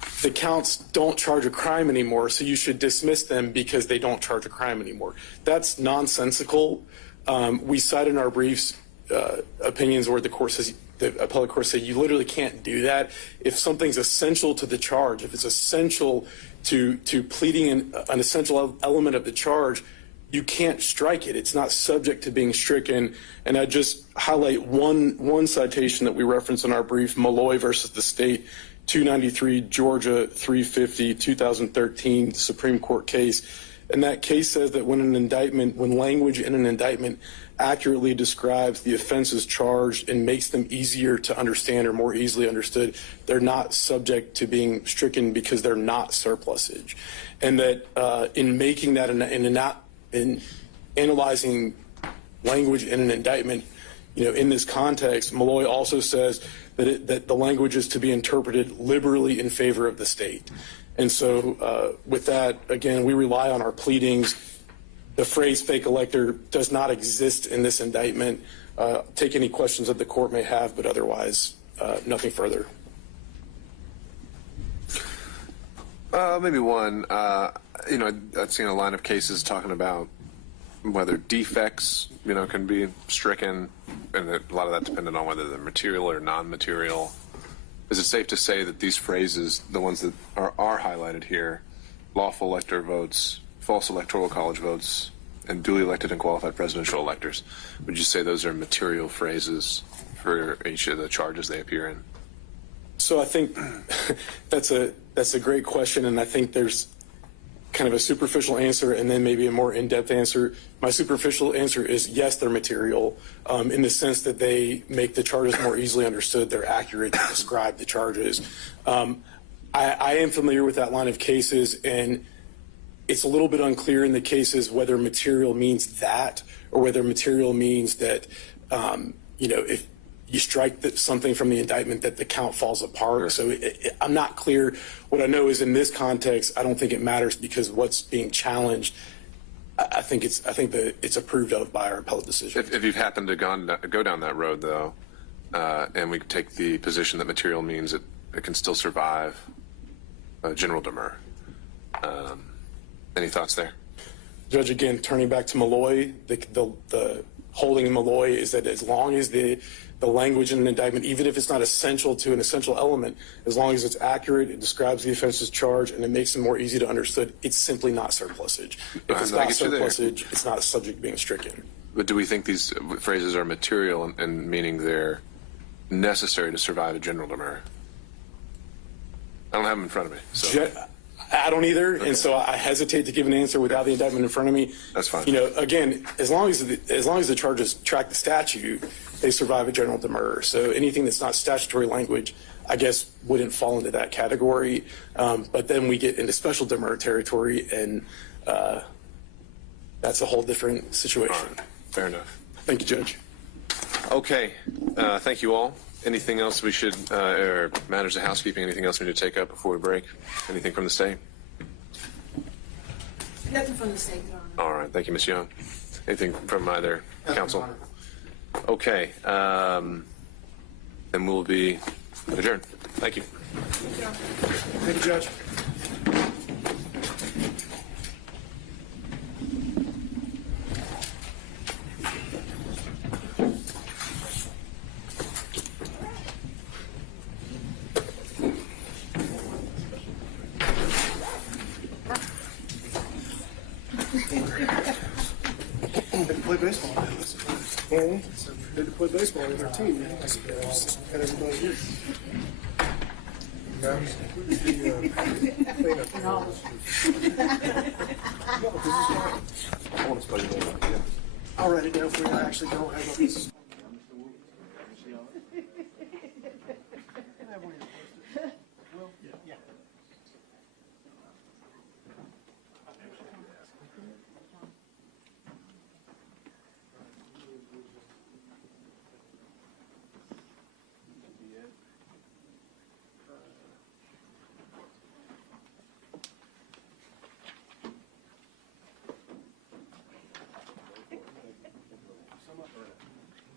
the counts don't charge a crime anymore, so you should dismiss them because they don't charge a crime anymore. That's nonsensical. We cite in our briefs opinions where the appellate court said you literally can't do that. If something's essential to the charge, if it's essential to pleading an essential element of the charge, you can't strike it. It's not subject to being stricken. And I just highlight one citation that we reference in our brief, Malloy versus the state, 293 Georgia 350 2013 Supreme Court case. And that case says that when language in an indictment accurately describes the offenses charged and makes them easier to understand or more easily understood, they're not subject to being stricken because they're not surplusage. And that in making that in analyzing language in an indictment, in this context, Malloy also says that the language is to be interpreted liberally in favor of the state. And so with that, again, we rely on our pleadings. The phrase fake elector does not exist in this indictment. Take any questions that the court may have, but otherwise, nothing further. Maybe one. I've seen a line of cases talking about whether defects, can be stricken, and a lot of that depended on whether they're material or non-material. Is it safe to say that these phrases, the ones that are highlighted here, lawful elector votes, false electoral college votes, and duly elected and qualified presidential electors, would you say those are material phrases for each of the charges they appear in? So I think that's a great question, and I think there's kind of a superficial answer and then maybe a more in-depth answer. My superficial answer is yes, they're material in the sense that they make the charges more easily understood. They're accurate to describe the charges. I am familiar with that line of cases, and it's a little bit unclear in the cases whether material means that or whether material means that, if you strike something from the indictment that the count falls apart. Sure. So I'm not clear. What I know is in this context, I don't think it matters because what's being challenged, I think that it's approved of by our appellate decision. If you've happened to go down that road, though, and we take the position that material means it can still survive General Demurrer, any thoughts there? Judge, again, turning back to Malloy, the holding in Malloy is that as long as the language in an indictment, even if it's not essential to an essential element, as long as it's accurate, it describes the offense's charge, and it makes it more easy to understood, it's simply not surplusage. If it's not surplusage, it's not a subject being stricken. But do we think these phrases are material and meaning they're necessary to survive a General Demurrer? I don't have them in front of me. So. I don't either, okay. And so I hesitate to give an answer without the indictment in front of me. That's fine. Again, as long as the charges track the statute, they survive a General Demurrer. So anything that's not statutory language, I guess, wouldn't fall into that category. But then we get into special Demurrer territory, and that's a whole different situation. All right. Fair enough. Thank you, Judge. Okay. Thank you all. Anything else we should, or matters of housekeeping, anything else we need to take up before we break? Anything from the state? Nothing from the state, Your Honor. All right. Thank you, Ms. Young. Anything from either counsel? Okay. Then we'll be adjourned. Thank you. Thank you, Judge. Play baseball. They play baseball with their team. And everybody here. I'll write it down for you. I actually don't have a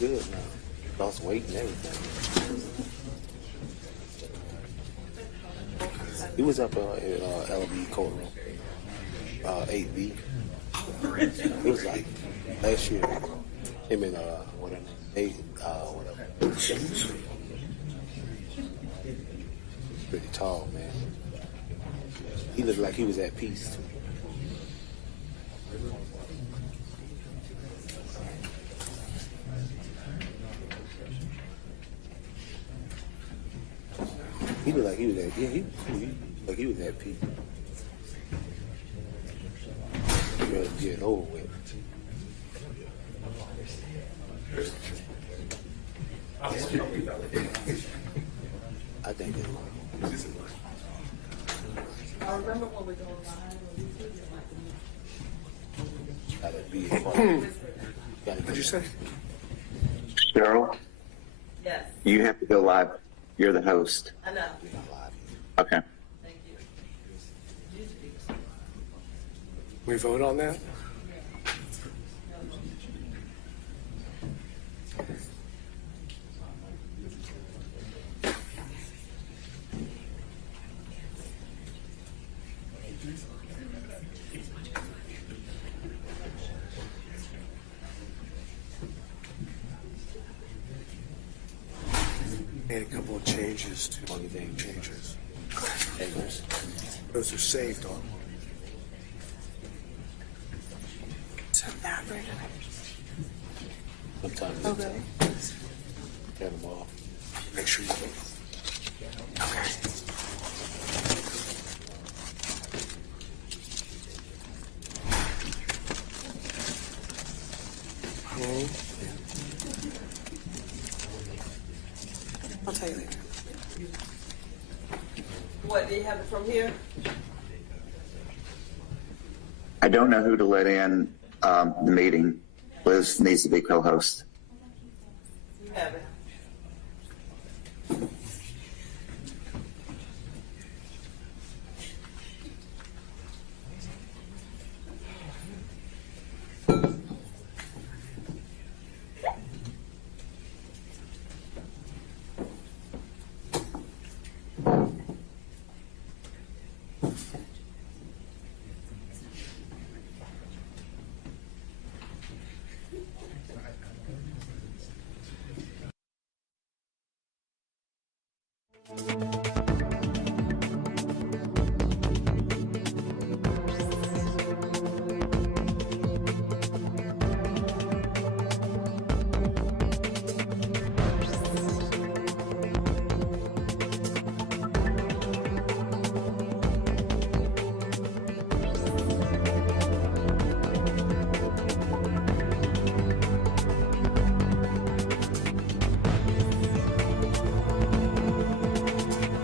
good now. Lost weight and everything. He was up at LB courtroom, 8B. It was like last year. Him and whatever, whatever. Pretty tall, man. He looked like he was at peace. He looked like he was at, yeah, he like he was at peace. Ready to get over with. I think it was. I remember when we go live. Gotta be What'd you say? Cheryl, Yes, you have to go live. You're the host. I know. Okay. Thank you. We vote on that? Made a couple of changes to Only thing changes. Angles. Those are saved on. Sometimes Okay. turn them off. Make sure you vote. I'll tell you later. What, do you have it from here? I don't know who to let in the meeting. Liz needs to be co-host. You have it.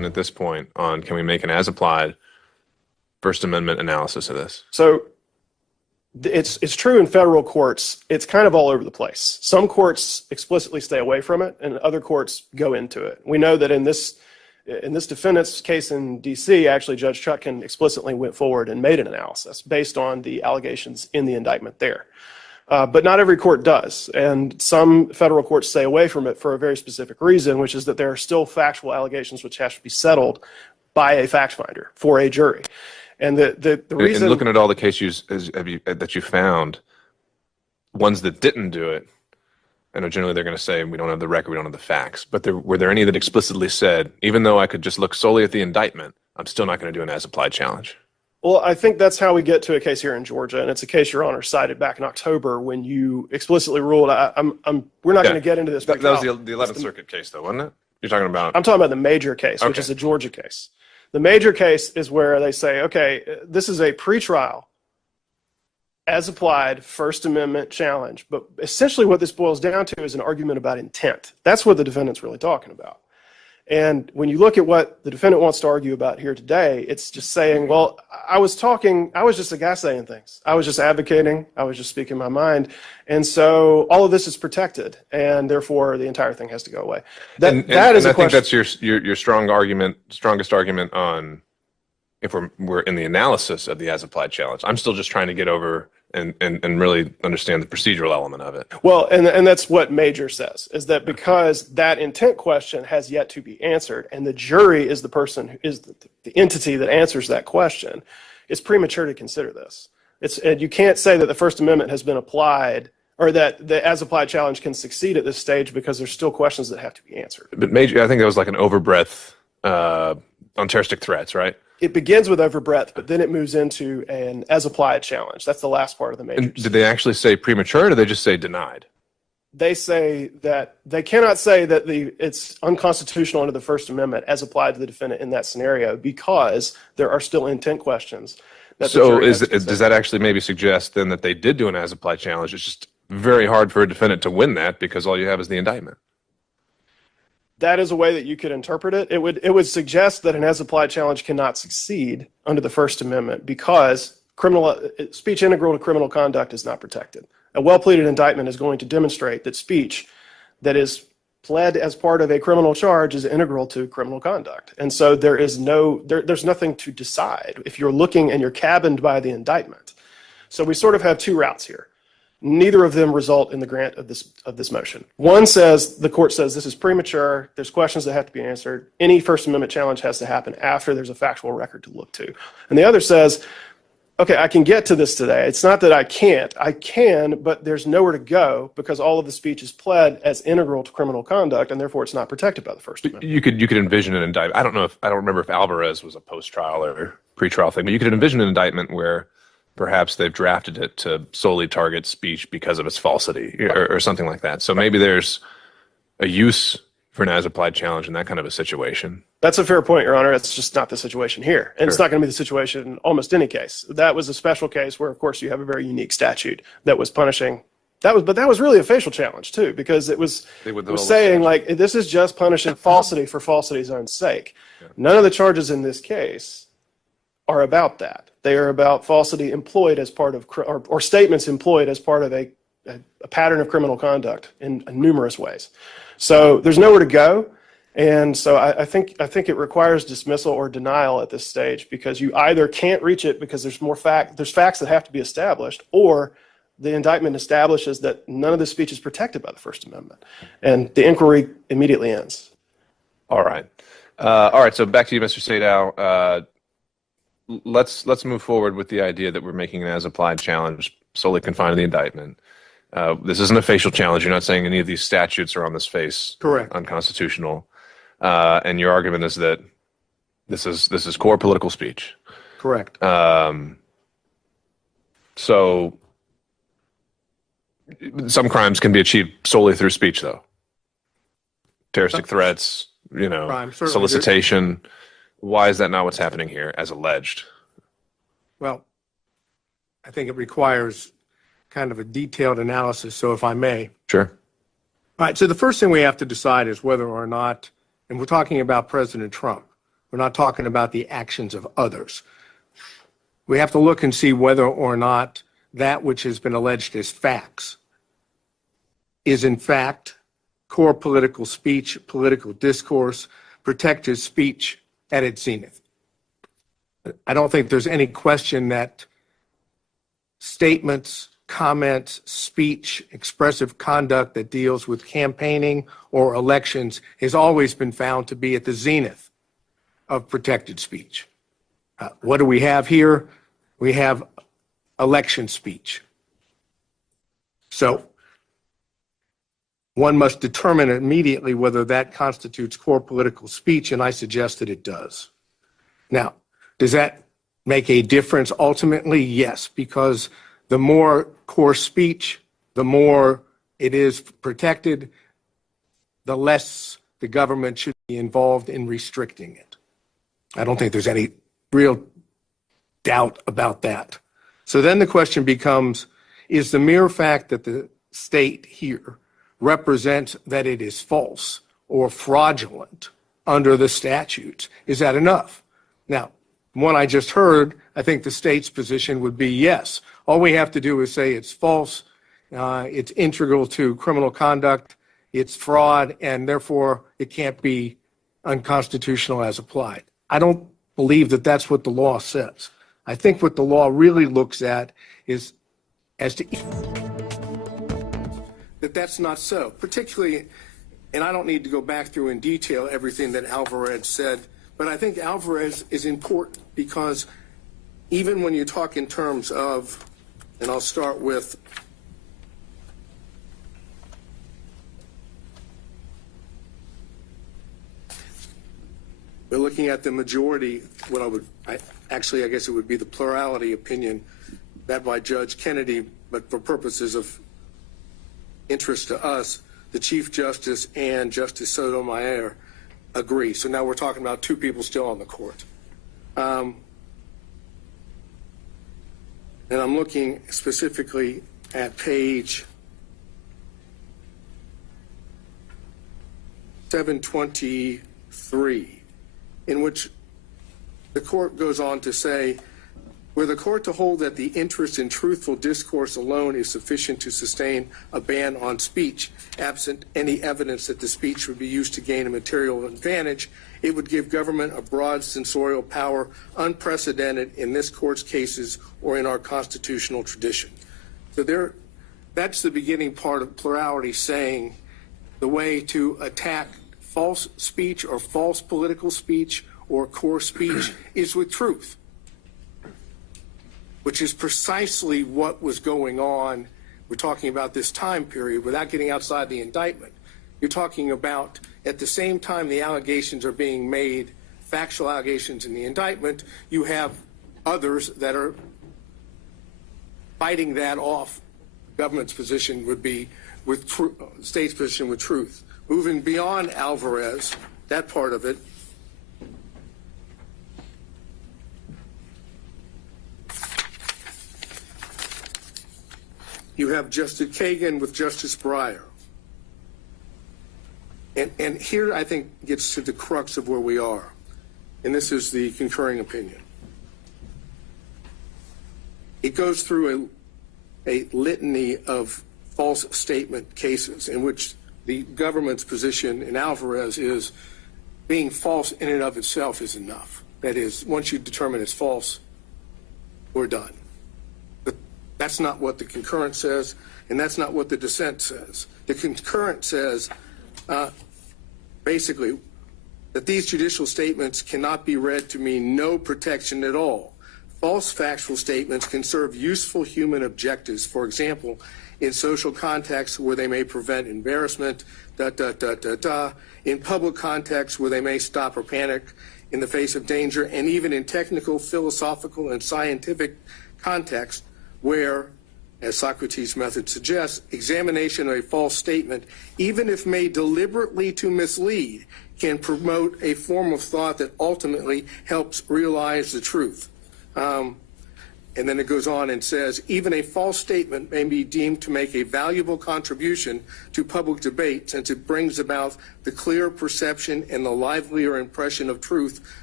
position at this point on can we make an as-applied First Amendment analysis of this? So it's true in federal courts. It's kind of all over the place. Some courts explicitly stay away from it, and other courts go into it. We know that in this defendant's case in D.C., actually Judge Chutkan explicitly went forward and made an analysis based on the allegations in the indictment there. But not every court does, and some federal courts stay away from it for a very specific reason, which is that there are still factual allegations which have to be settled by a fact finder for a jury. And the reason... And looking at all the cases that you found, ones that didn't do it, I know generally they're going to say we don't have the record, we don't have the facts, but were there any that explicitly said, even though I could just look solely at the indictment, I'm still not going to do an as-applied challenge? Well, I think that's how we get to a case here in Georgia, and it's a case Your Honor cited back in October when you explicitly ruled. We're not going to get into this. That was the 11th Circuit case, though, wasn't it? You're talking about? I'm talking about the major case, which is a Georgia case. The major case is where they say, okay, this is a pretrial, as applied First Amendment challenge, but essentially what this boils down to is an argument about intent. That's what the defendant's really talking about. And when you look at what the defendant wants to argue about here today, it's just saying, well, I was just a guy saying things. I was just advocating. I was just speaking my mind. And so all of this is protected, and therefore the entire thing has to go away. I think that's your strongest argument on if we're in the analysis of the as-applied challenge. I'm still just trying to get over and really understand the procedural element of it. Well, and that's what Major says, is that because that intent question has yet to be answered, and the jury is the person who is the entity that answers that question, it's premature to consider this. And you can't say that the First Amendment has been applied or that the as-applied challenge can succeed at this stage because there's still questions that have to be answered. But Major, I think that was like an overbreadth on terroristic threats, right? It begins with overbreadth, but then it moves into an as-applied challenge. That's the last part of the major. Did they actually say premature, or did they just say denied? They say that they cannot say that it's unconstitutional under the First Amendment as applied to the defendant in that scenario because there are still intent questions. So does that actually maybe suggest then that they did do an as-applied challenge? It's just very hard for a defendant to win that because all you have is the indictment. That is a way that you could interpret it. It would suggest that an as-applied challenge cannot succeed under the First Amendment because speech integral to criminal conduct is not protected. A well-pleaded indictment is going to demonstrate that speech that is pled as part of a criminal charge is integral to criminal conduct. And so there's nothing to decide if you're looking and you're cabined by the indictment. So we sort of have two routes here. Neither of them result in the grant of this motion. One says, the court says this is premature, there's questions that have to be answered, any First Amendment challenge has to happen after there's a factual record to look to. And the other says, okay, I can get to this today. It's not that I can't. I can, but there's nowhere to go because all of the speech is pled as integral to criminal conduct, and therefore it's not protected by the First Amendment. You could envision an indictment. I don't remember if Alvarez was a post-trial or pre-trial thing, but you could envision an indictment where perhaps they've drafted it to solely target speech because of its falsity or something like that. So maybe there's a use for an as-applied challenge in that kind of a situation. That's a fair point, Your Honor. It's just not the situation here. And It's not going to be the situation in almost any case. That was a special case where, of course, you have a very unique statute that was punishing. But that was really a facial challenge, too, because it was saying, like, this is just punishing falsity for falsity's own sake. Yeah. None of the charges in this case are about that. They are about falsity employed as part of, or statements employed as part of a pattern of criminal conduct in numerous ways. So there's nowhere to go. And so I think it requires dismissal or denial at this stage because you either can't reach it because there's facts that have to be established, or the indictment establishes that none of the speech is protected by the First Amendment. And the inquiry immediately ends. All right. So back to you, Mr. Sadow. Let's move forward with the idea that we're making an as-applied challenge solely confined to the indictment. This isn't a facial challenge. You're not saying any of these statutes are on this face correct, unconstitutional. And your argument is that this is core political speech. Correct. So some crimes can be achieved solely through speech, though. Terroristic threats, solicitation. Why is that not what's happening here, as alleged? Well, I think it requires kind of a detailed analysis, so if I may. Sure. All right, so the first thing we have to decide is whether or not, and we're talking about President Trump, We're not talking about the actions of others. We have to look and see whether or not that which has been alleged as facts is in fact core political speech, political discourse, protected speech at its zenith. I don't think there's any question that statements, comments, speech, expressive conduct that deals with campaigning or elections has always been found to be at the zenith of protected speech. What do we have here? We have election speech. So one must determine immediately whether that constitutes core political speech, and I suggest that it does. Now, does that make a difference ultimately? Yes, because the more core speech, the more it is protected, the less the government should be involved in restricting it. I don't think there's any real doubt about that. So then the question becomes, is the mere fact that the state here represents that it is false or fraudulent under the statutes, is that enough? Now, from what I just heard, I think the state's position would be yes. All we have to do is say it's false, it's integral to criminal conduct, it's fraud, and therefore it can't be unconstitutional as applied. I don't believe that that's what the law says. I think what the law really looks at is as to that's not so, particularly, and I don't need to go back through in detail everything that Alvarez said, but I think Alvarez is important because even when you talk in terms of, and I'll start with we're looking at the majority, I guess it would be the plurality opinion that by Judge Kennedy, but for purposes of interest to us, the Chief Justice and Justice Sotomayor agree. So now we're talking about two people still on the court. And I'm looking specifically at page 723, in which the court goes on to say, were the court to hold that the interest in truthful discourse alone is sufficient to sustain a ban on speech, absent any evidence that the speech would be used to gain a material advantage, it would give government a broad censorial power unprecedented in this court's cases or in our constitutional tradition. So that's the beginning part of plurality, saying the way to attack false speech or false political speech or core speech is with truth, which is precisely what was going on. We're talking about this time period without getting outside the indictment. You're talking about at the same time the allegations are being made, factual allegations in the indictment, you have others that are fighting that off. Government's position would be with state's position with truth. Moving beyond Alvarez, that part of it, you have Justice Kagan with Justice Breyer. And here I think gets to the crux of where we are. And this is the concurring opinion. It goes through a litany of false statement cases in which the government's position in Alvarez is being false in and of itself is enough. That is, once you determine it's false, we're done. But that's not what the concurrent says, and that's not what the dissent says. The concurrent says, basically, that these judicial statements cannot be read to mean no protection at all. False factual statements can serve useful human objectives, for example, in social contexts where they may prevent embarrassment, in public contexts where they may stop or panic in the face of danger, and even in technical, philosophical, and scientific contexts where, as Socrates' method suggests, examination of a false statement, even if made deliberately to mislead, can promote a form of thought that ultimately helps realize the truth. And then it goes on and says, even a false statement may be deemed to make a valuable contribution to public debate since it brings about the clear perception and the livelier impression of truth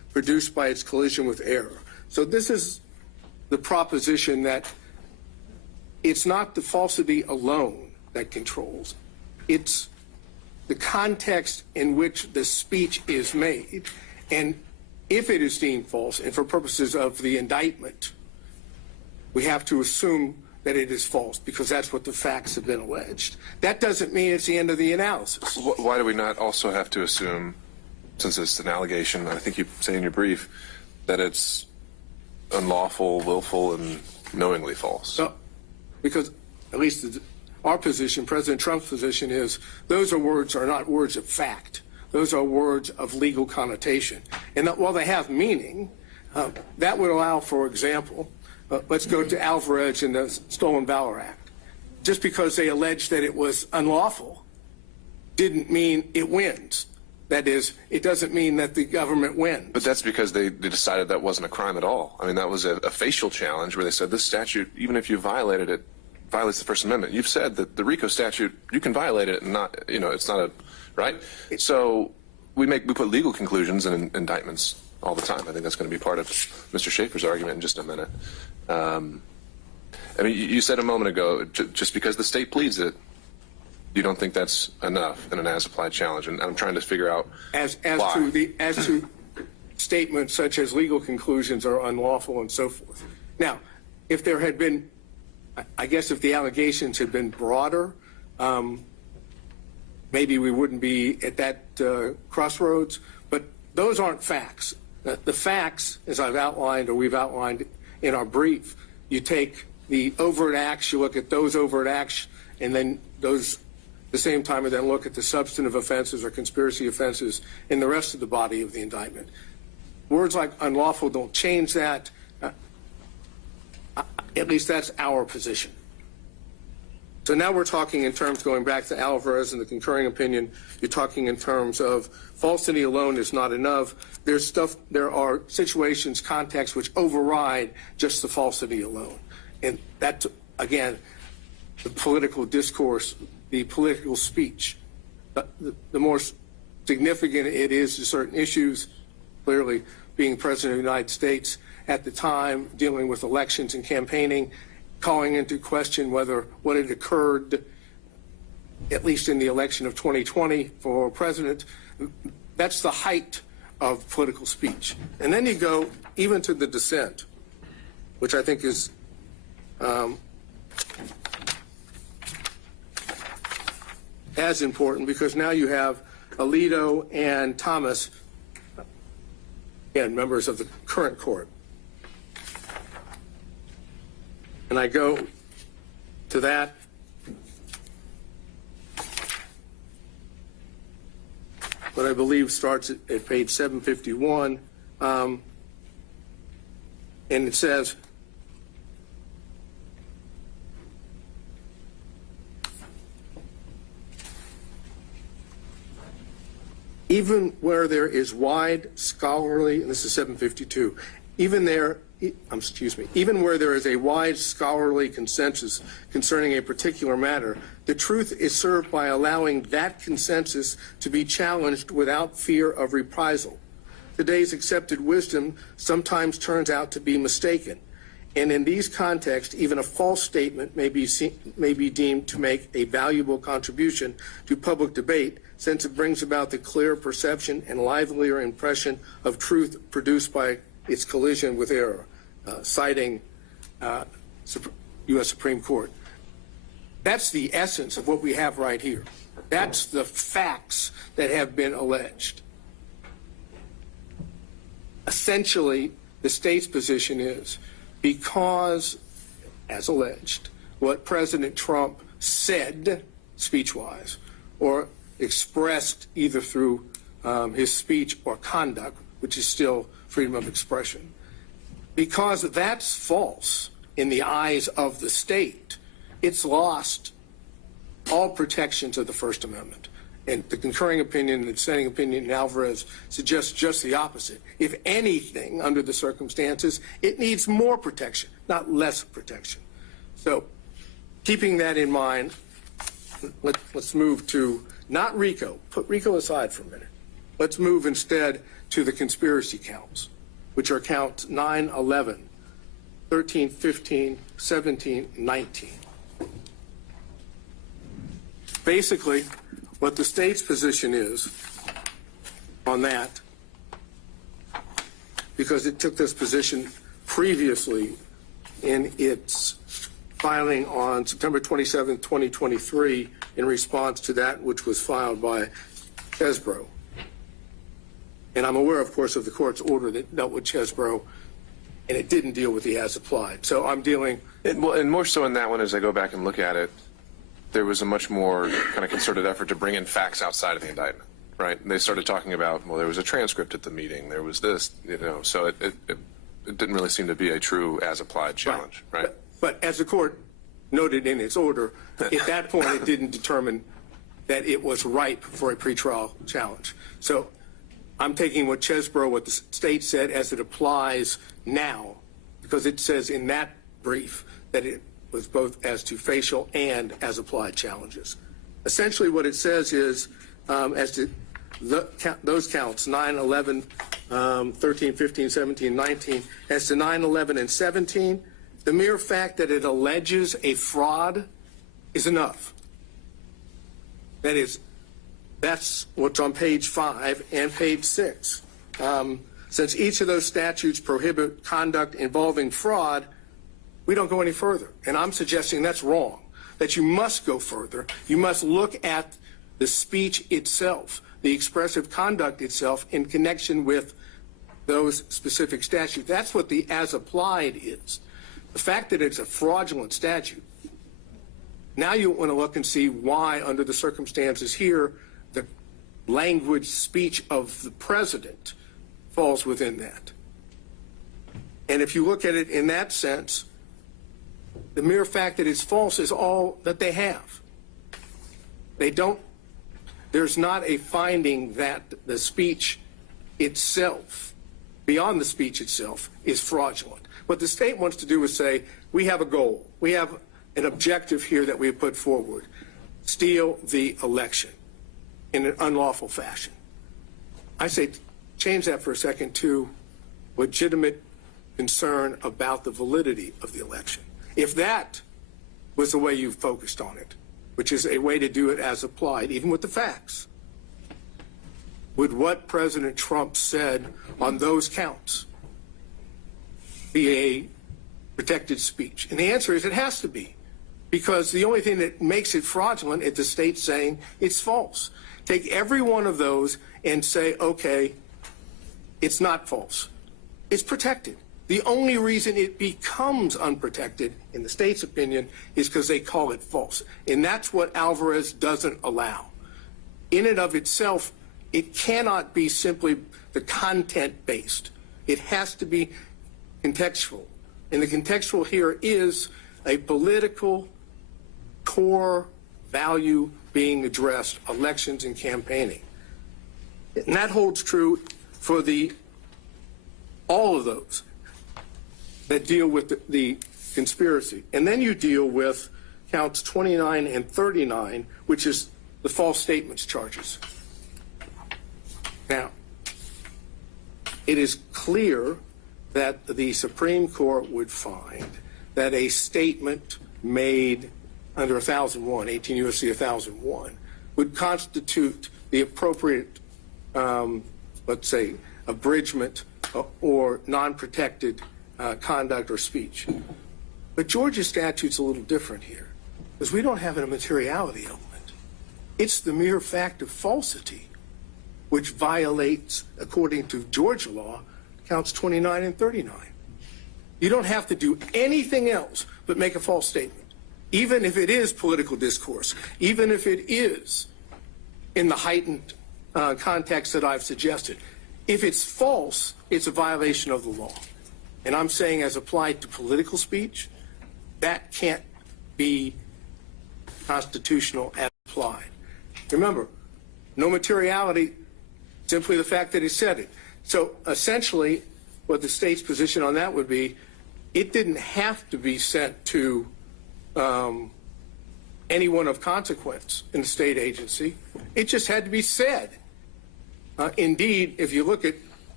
produced by its collision with error. So this is the proposition that it's not the falsity alone that controls. It's the context in which the speech is made. And if it is deemed false, and for purposes of the indictment, we have to assume that it is false because that's what the facts have been alleged. That doesn't mean it's the end of the analysis. Why do we not also have to assume, since it's an allegation, I think you say in your brief, that it's unlawful, willful, and knowingly false? No, because at least our position, President Trump's position, is those are not words of fact. Those are words of legal connotation. And that while they have meaning, that would allow, for example, let's go to Alvarez and the Stolen Valor Act. Just because they alleged that it was unlawful didn't mean it wins. That is, it doesn't mean that the government wins. But that's because they decided that wasn't a crime at all. I mean, that was a facial challenge where they said this statute, even if you violated it, violates the First Amendment. You've said that the RICO statute, you can violate it and not, it's not a, right? So we put legal conclusions in indictments all the time. I think that's going to be part of Mr. Schaefer's argument in just a minute. I mean, you said a moment ago, just because the state pleads it, you don't think that's enough in an as-applied challenge, and I'm trying to figure out as why. as to statements such as legal conclusions are unlawful and so forth. Now, if there had been, I guess, if the allegations had been broader, maybe we wouldn't be at that crossroads. But those aren't facts. The facts, as I've outlined or we've outlined in our brief, you take the overt acts, you look at those overt acts, and then those. At the same time, and then look at the substantive offenses or conspiracy offenses in the rest of the body of the indictment. Words like unlawful don't change that. At least that's our position. So now we're talking in terms, going back to Alvarez and the concurring opinion, you're talking in terms of falsity alone is not enough. There are situations, contexts which override just the falsity alone. And that, again, the political discourse, the political speech. The more significant it is to certain issues, clearly being President of the United States at the time, dealing with elections and campaigning, calling into question whether what had occurred, at least in the election of 2020 for president, that's the height of political speech. And then you go even to the dissent, which I think is as important, because now you have Alito and Thomas, again, members of the current court. And I go to that. What I believe starts at page 751, and it says, even where there is wide scholarly, and this is 752, even where there is a wide scholarly consensus concerning a particular matter, the truth is served by allowing that consensus to be challenged without fear of reprisal. Today's accepted wisdom sometimes turns out to be mistaken, and in these contexts, even a false statement may be deemed to make a valuable contribution to public debate, since it brings about the clear perception and livelier impression of truth produced by its collision with error, citing U.S. Supreme Court. That's the essence of what we have right here. That's the facts that have been alleged. Essentially, the state's position is because, as alleged, what President Trump said speech-wise or expressed either through his speech or conduct, which is still freedom of expression, because that's false in the eyes of the state, it's lost all protections of the First Amendment. And the concurring opinion and the dissenting opinion in Alvarez suggests just the opposite. If anything, under the circumstances, it needs more protection, not less protection. So keeping that in mind, let's move to not RICO. Put RICO aside for a minute. Let's move instead to the conspiracy counts, which are counts 9, 11, 13, 15, 17, 19. Basically, what the state's position is on that, because it took this position previously in its filing on September 27, 2023, in response to that which was filed by Chesbrough. And I'm aware, of course, of the court's order that dealt with Chesbrough, and it didn't deal with the as applied. So I'm dealing. And more so in that one, as I go back and look at it, there was a much more kind of concerted effort to bring in facts outside of the indictment, right? And they started talking about, well, there was a transcript at the meeting, there was this, so it didn't really seem to be a true as applied challenge, right? But as the court noted in its order, at that point it didn't determine that it was ripe for a pretrial challenge. So I'm taking what Chesbrough, what the state said as it applies now, because it says in that brief that it was both as to facial and as applied challenges. Essentially what it says is, as to those counts, 9, 11, 13, 15, 17, 19, as to 9, 11, and 17, the mere fact that it alleges a fraud is enough. That is, that's what's on page 5 and page 6. Since each of those statutes prohibit conduct involving fraud, we don't go any further. And I'm suggesting that's wrong, that you must go further. You must look at the speech itself, the expressive conduct itself in connection with those specific statutes. That's what the as applied is. The fact that it's a fraudulent statute, now you want to look and see why, under the circumstances here, the language speech of the president falls within that. And if you look at it in that sense, the mere fact that it's false is all that they have. There's not a finding that the speech itself, beyond the speech itself, is fraudulent. What the state wants to do is say, we have a goal. We have an objective here that we have put forward. Steal the election in an unlawful fashion. I say change that for a second to legitimate concern about the validity of the election. If that was the way you focused on it, which is a way to do it as applied, even with the facts, would what President Trump said on those counts be a protected speech? And the answer is it has to be, because the only thing that makes it fraudulent is the state saying it's false. Take every one of those and say, okay, it's not false. It's protected. The only reason it becomes unprotected, in the state's opinion, is because they call it false. And that's what Alvarez doesn't allow. In and of itself, it cannot be simply the content-based. It has to be contextual. And the contextual here is a political core value being addressed, elections and campaigning. And that holds true for all of those that deal with the conspiracy. And then you deal with counts 29 and 39, which is the false statements charges. Now, it is clear that the Supreme Court would find that a statement made under 1001, 18 U.S.C. 1001, would constitute the appropriate, let's say, abridgment or non-protected conduct or speech. But Georgia's statute's a little different here, because we don't have a materiality element. It's the mere fact of falsity, which violates, according to Georgia law, counts 29 and 39. You don't have to do anything else but make a false statement, even if it is political discourse, even if it is in the heightened context that I've suggested. If it's false, it's a violation of the law. And I'm saying, as applied to political speech, that can't be constitutional as applied. Remember, no materiality, simply the fact that he said it. So essentially, what the state's position on that would be, it didn't have to be sent to anyone of consequence in the state agency. It just had to be said. Indeed, if you look at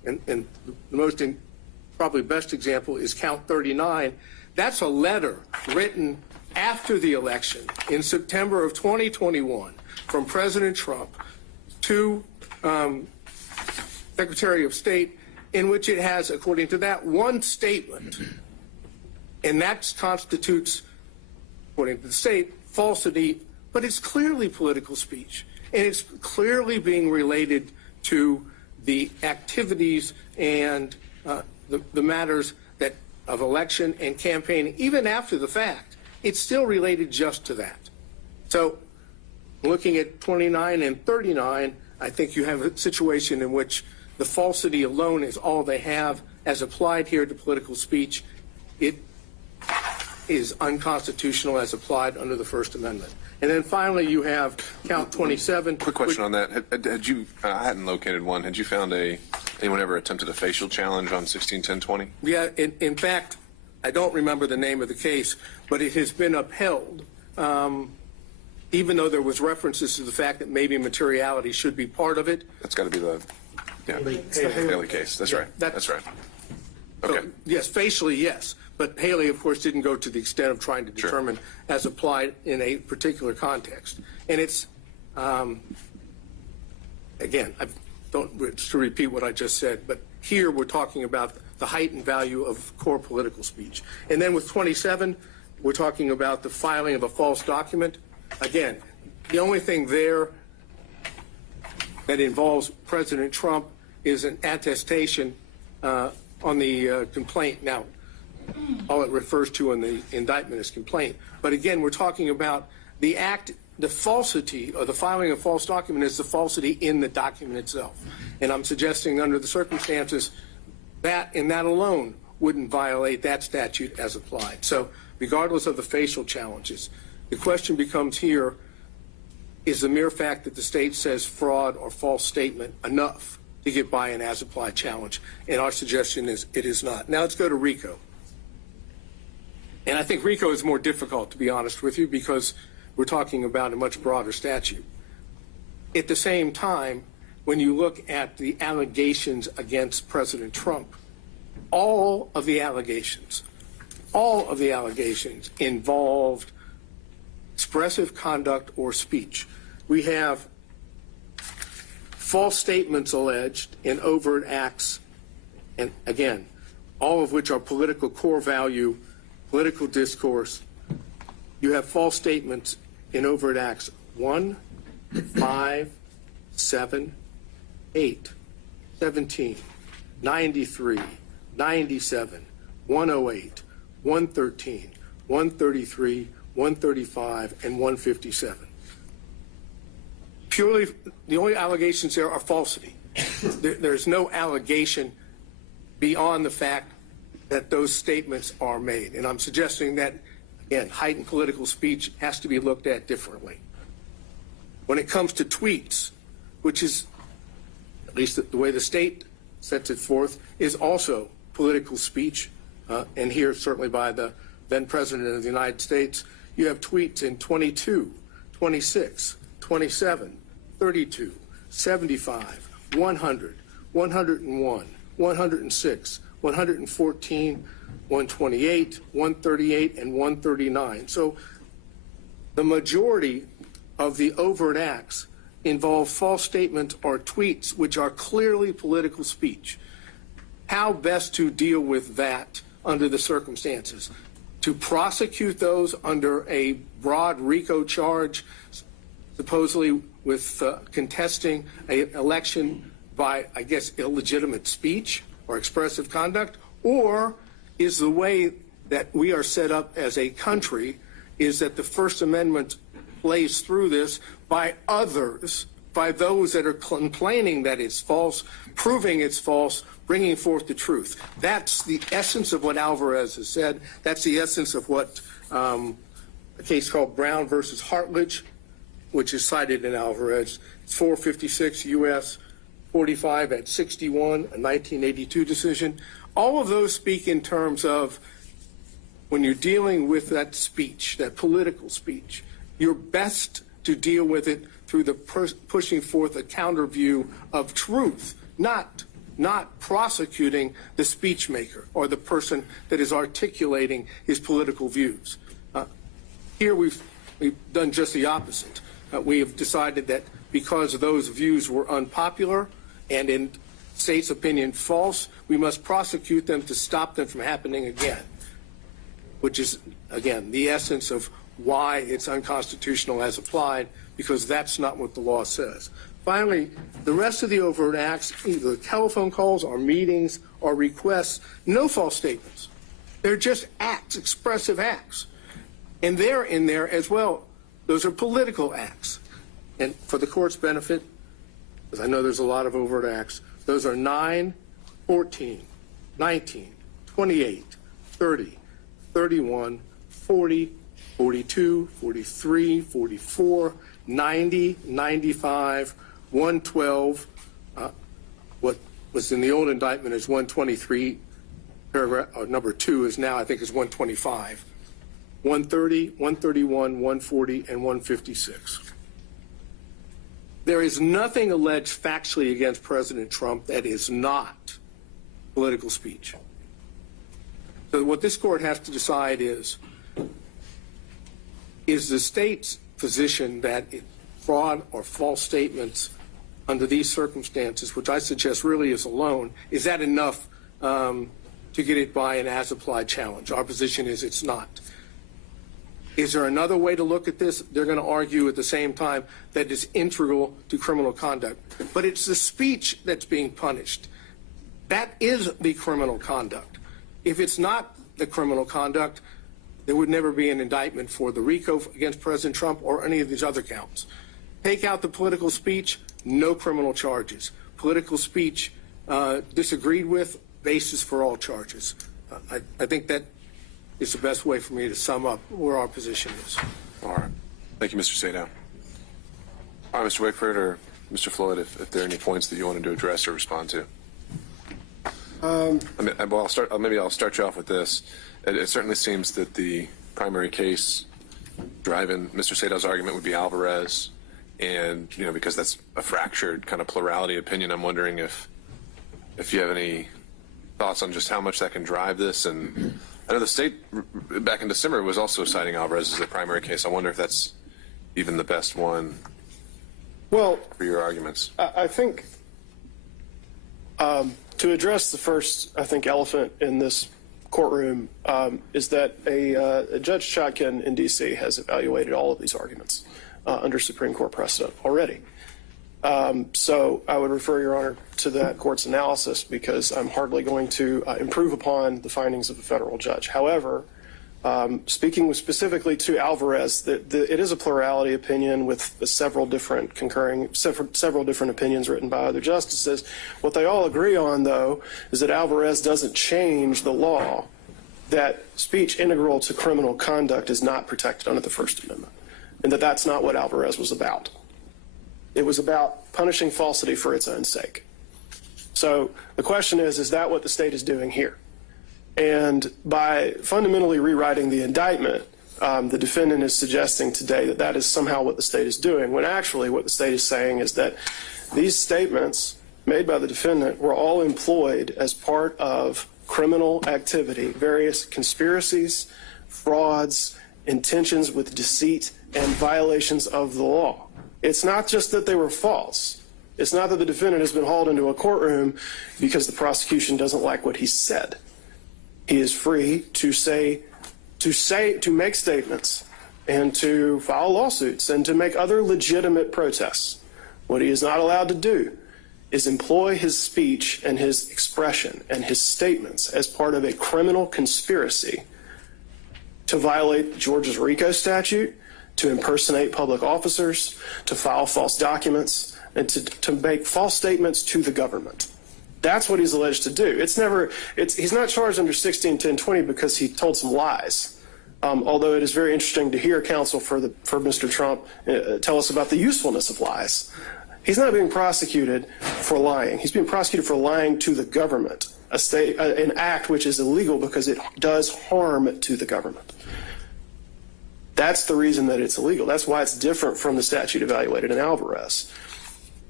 and the most probably best example is count 39. That's a letter written after the election in September of 2021 from President Trump to Secretary of State, in which it has, according to that, one statement, and that constitutes, according to the state, falsity, but it's clearly political speech, and it's clearly being related to the activities and the matters that of election and campaigning, even after the fact. It's still related just to that. So looking at 29 and 39, I think you have a situation in which the falsity alone is all they have as applied here to political speech. It is unconstitutional as applied under the First Amendment. And then finally, you have count 27. Quick question on that. Had you, I hadn't located one. Had you found anyone ever attempted a facial challenge on 161020? Yeah, in fact, I don't remember the name of the case, but it has been upheld, even though there was references to the fact that maybe materiality should be part of it. That's got to be the Haley case. That's right. That's right. Okay. So, yes, facially, yes. But Haley, of course, didn't go to the extent of trying to determine as applied in a particular context. And it's, again, I don't to repeat what I just said, but here we're talking about the heightened value of core political speech. And then with 27, we're talking about the filing of a false document. Again, the only thing there that involves President Trump is an attestation on the complaint. Now, all it refers to in the indictment is complaint. But again, we're talking about the act, the falsity, or the filing of false document is the falsity in the document itself. And I'm suggesting under the circumstances that in that alone wouldn't violate that statute as applied. So regardless of the facial challenges, the question becomes here, is the mere fact that the state says fraud or false statement enough to get by an as-applied challenge? And our suggestion is it is not. Now let's go to RICO. And I think RICO is more difficult, to be honest with you, because we're talking about a much broader statute. At the same time, when you look at the allegations against President Trump, all of the allegations involved expressive conduct or speech. We have false statements alleged in overt acts, and again, all of which are political core value, political discourse. You have false statements in overt acts 1, 5, 7, 8, 17, 93, 97, 108, 113, 133, 135, and 157. Purely, the only allegations there are falsity. There's no allegation beyond the fact that those statements are made. And I'm suggesting that, again, heightened political speech has to be looked at differently. When it comes to tweets, which is, at least the way the state sets it forth, is also political speech, and here certainly by the then President of the United States, you have tweets in 22, 26, 27, 32, 75, 100, 101, 106, 114, 128, 138, and 139. So the majority of the overt acts involve false statements or tweets which are clearly political speech. How best to deal with that under the circumstances? To prosecute those under a broad RICO charge, supposedly with contesting an election by, I guess, illegitimate speech or expressive conduct? Or is the way that we are set up as a country is that the First Amendment plays through this by others, by those that are complaining that it's false, proving it's false, bringing forth the truth? That's the essence of what Alvarez has said. That's the essence of what a case called Brown versus Hartledge, which is cited in Alvarez. It's 456 U.S. 45 at 61, a 1982 decision. All of those speak in terms of when you're dealing with that speech, that political speech, you're best to deal with it through the pushing forth a counter view of truth, not not prosecuting the speech maker or the person that is articulating his political views. Here we've done just the opposite. We have decided that because those views were unpopular and in state's opinion false, we must prosecute them to stop them from happening again, which is, again, the essence of why it's unconstitutional as applied, because that's not what the law says. Finally, the rest of the overt acts, either telephone calls or meetings or requests, no false statements. They're just acts, expressive acts. And they're in there as well. Those are political acts. And for the court's benefit, because I know there's a lot of overt acts, those are 9, 14, 19, 28, 30, 31, 40, 42, 43, 44, 90, 95, 112. What was in the old indictment is 123. Paragraph number 2 is now, I think, is 125. 130, 131, 140, and 156. There is nothing alleged factually against President Trump that is not political speech. So what this court has to decide is the state's position that fraud or false statements under these circumstances, which I suggest really is alone, is that enough to get it by an as-applied challenge? Our position is it's not. Is there another way to look at this? They're going to argue at the same time that it's integral to criminal conduct. But it's the speech that's being punished. That is the criminal conduct. If it's not the criminal conduct, there would never be an indictment for the RICO against President Trump or any of these other counts. Take out the political speech, no criminal charges. Political speech disagreed with, basis for all charges. I think that is the best way for me to sum up where our position is. All right. Thank you, Mr. Sadow. All right, Mr. Wakeford or Mr. Floyd, if there are any points that you wanted to address or respond to. Maybe I'll start you off with this. It certainly seems that the primary case driving Mr. Sadow's argument would be Alvarez, and because that's a fractured kind of plurality opinion, I'm wondering if you have any thoughts on just how much that can drive this. And I know the state back in December was also citing Alvarez as a primary case. I wonder if that's even the best one for your arguments. I think to address the first, elephant in this courtroom is that a Judge Chotkin in D.C. has evaluated all of these arguments under Supreme Court precedent already. So I would refer, Your Honor, to that court's analysis because I'm hardly going to improve upon the findings of a federal judge. However, speaking specifically to Alvarez, it is a plurality opinion with several different opinions written by other justices. What they all agree on, though, is that Alvarez doesn't change the law that speech integral to criminal conduct is not protected under the First Amendment, and that that's not what Alvarez was about. It was about punishing falsity for its own sake. So the question is that what the state is doing here? And by fundamentally rewriting the indictment, the defendant is suggesting today that that is somehow what the state is doing, when actually what the state is saying is that these statements made by the defendant were all employed as part of criminal activity, various conspiracies, frauds, intentions with deceit, and violations of the law. It's not just that they were false. It's not that the defendant has been hauled into a courtroom because the prosecution doesn't like what he said. He is free to make statements and to file lawsuits and to make other legitimate protests. What he is not allowed to do is employ his speech and his expression and his statements as part of a criminal conspiracy to violate Georgia's RICO statute, to impersonate public officers, to file false documents, and to make false statements to the government. That's what he's alleged to do. He's not charged under 161020 because he told some lies. Although it is very interesting to hear counsel for Mr. Trump tell us about the usefulness of lies. He's not being prosecuted for lying. He's being prosecuted for lying to the government, an act which is illegal because it does harm to the government. That's the reason that it's illegal. That's why it's different from the statute evaluated in Alvarez.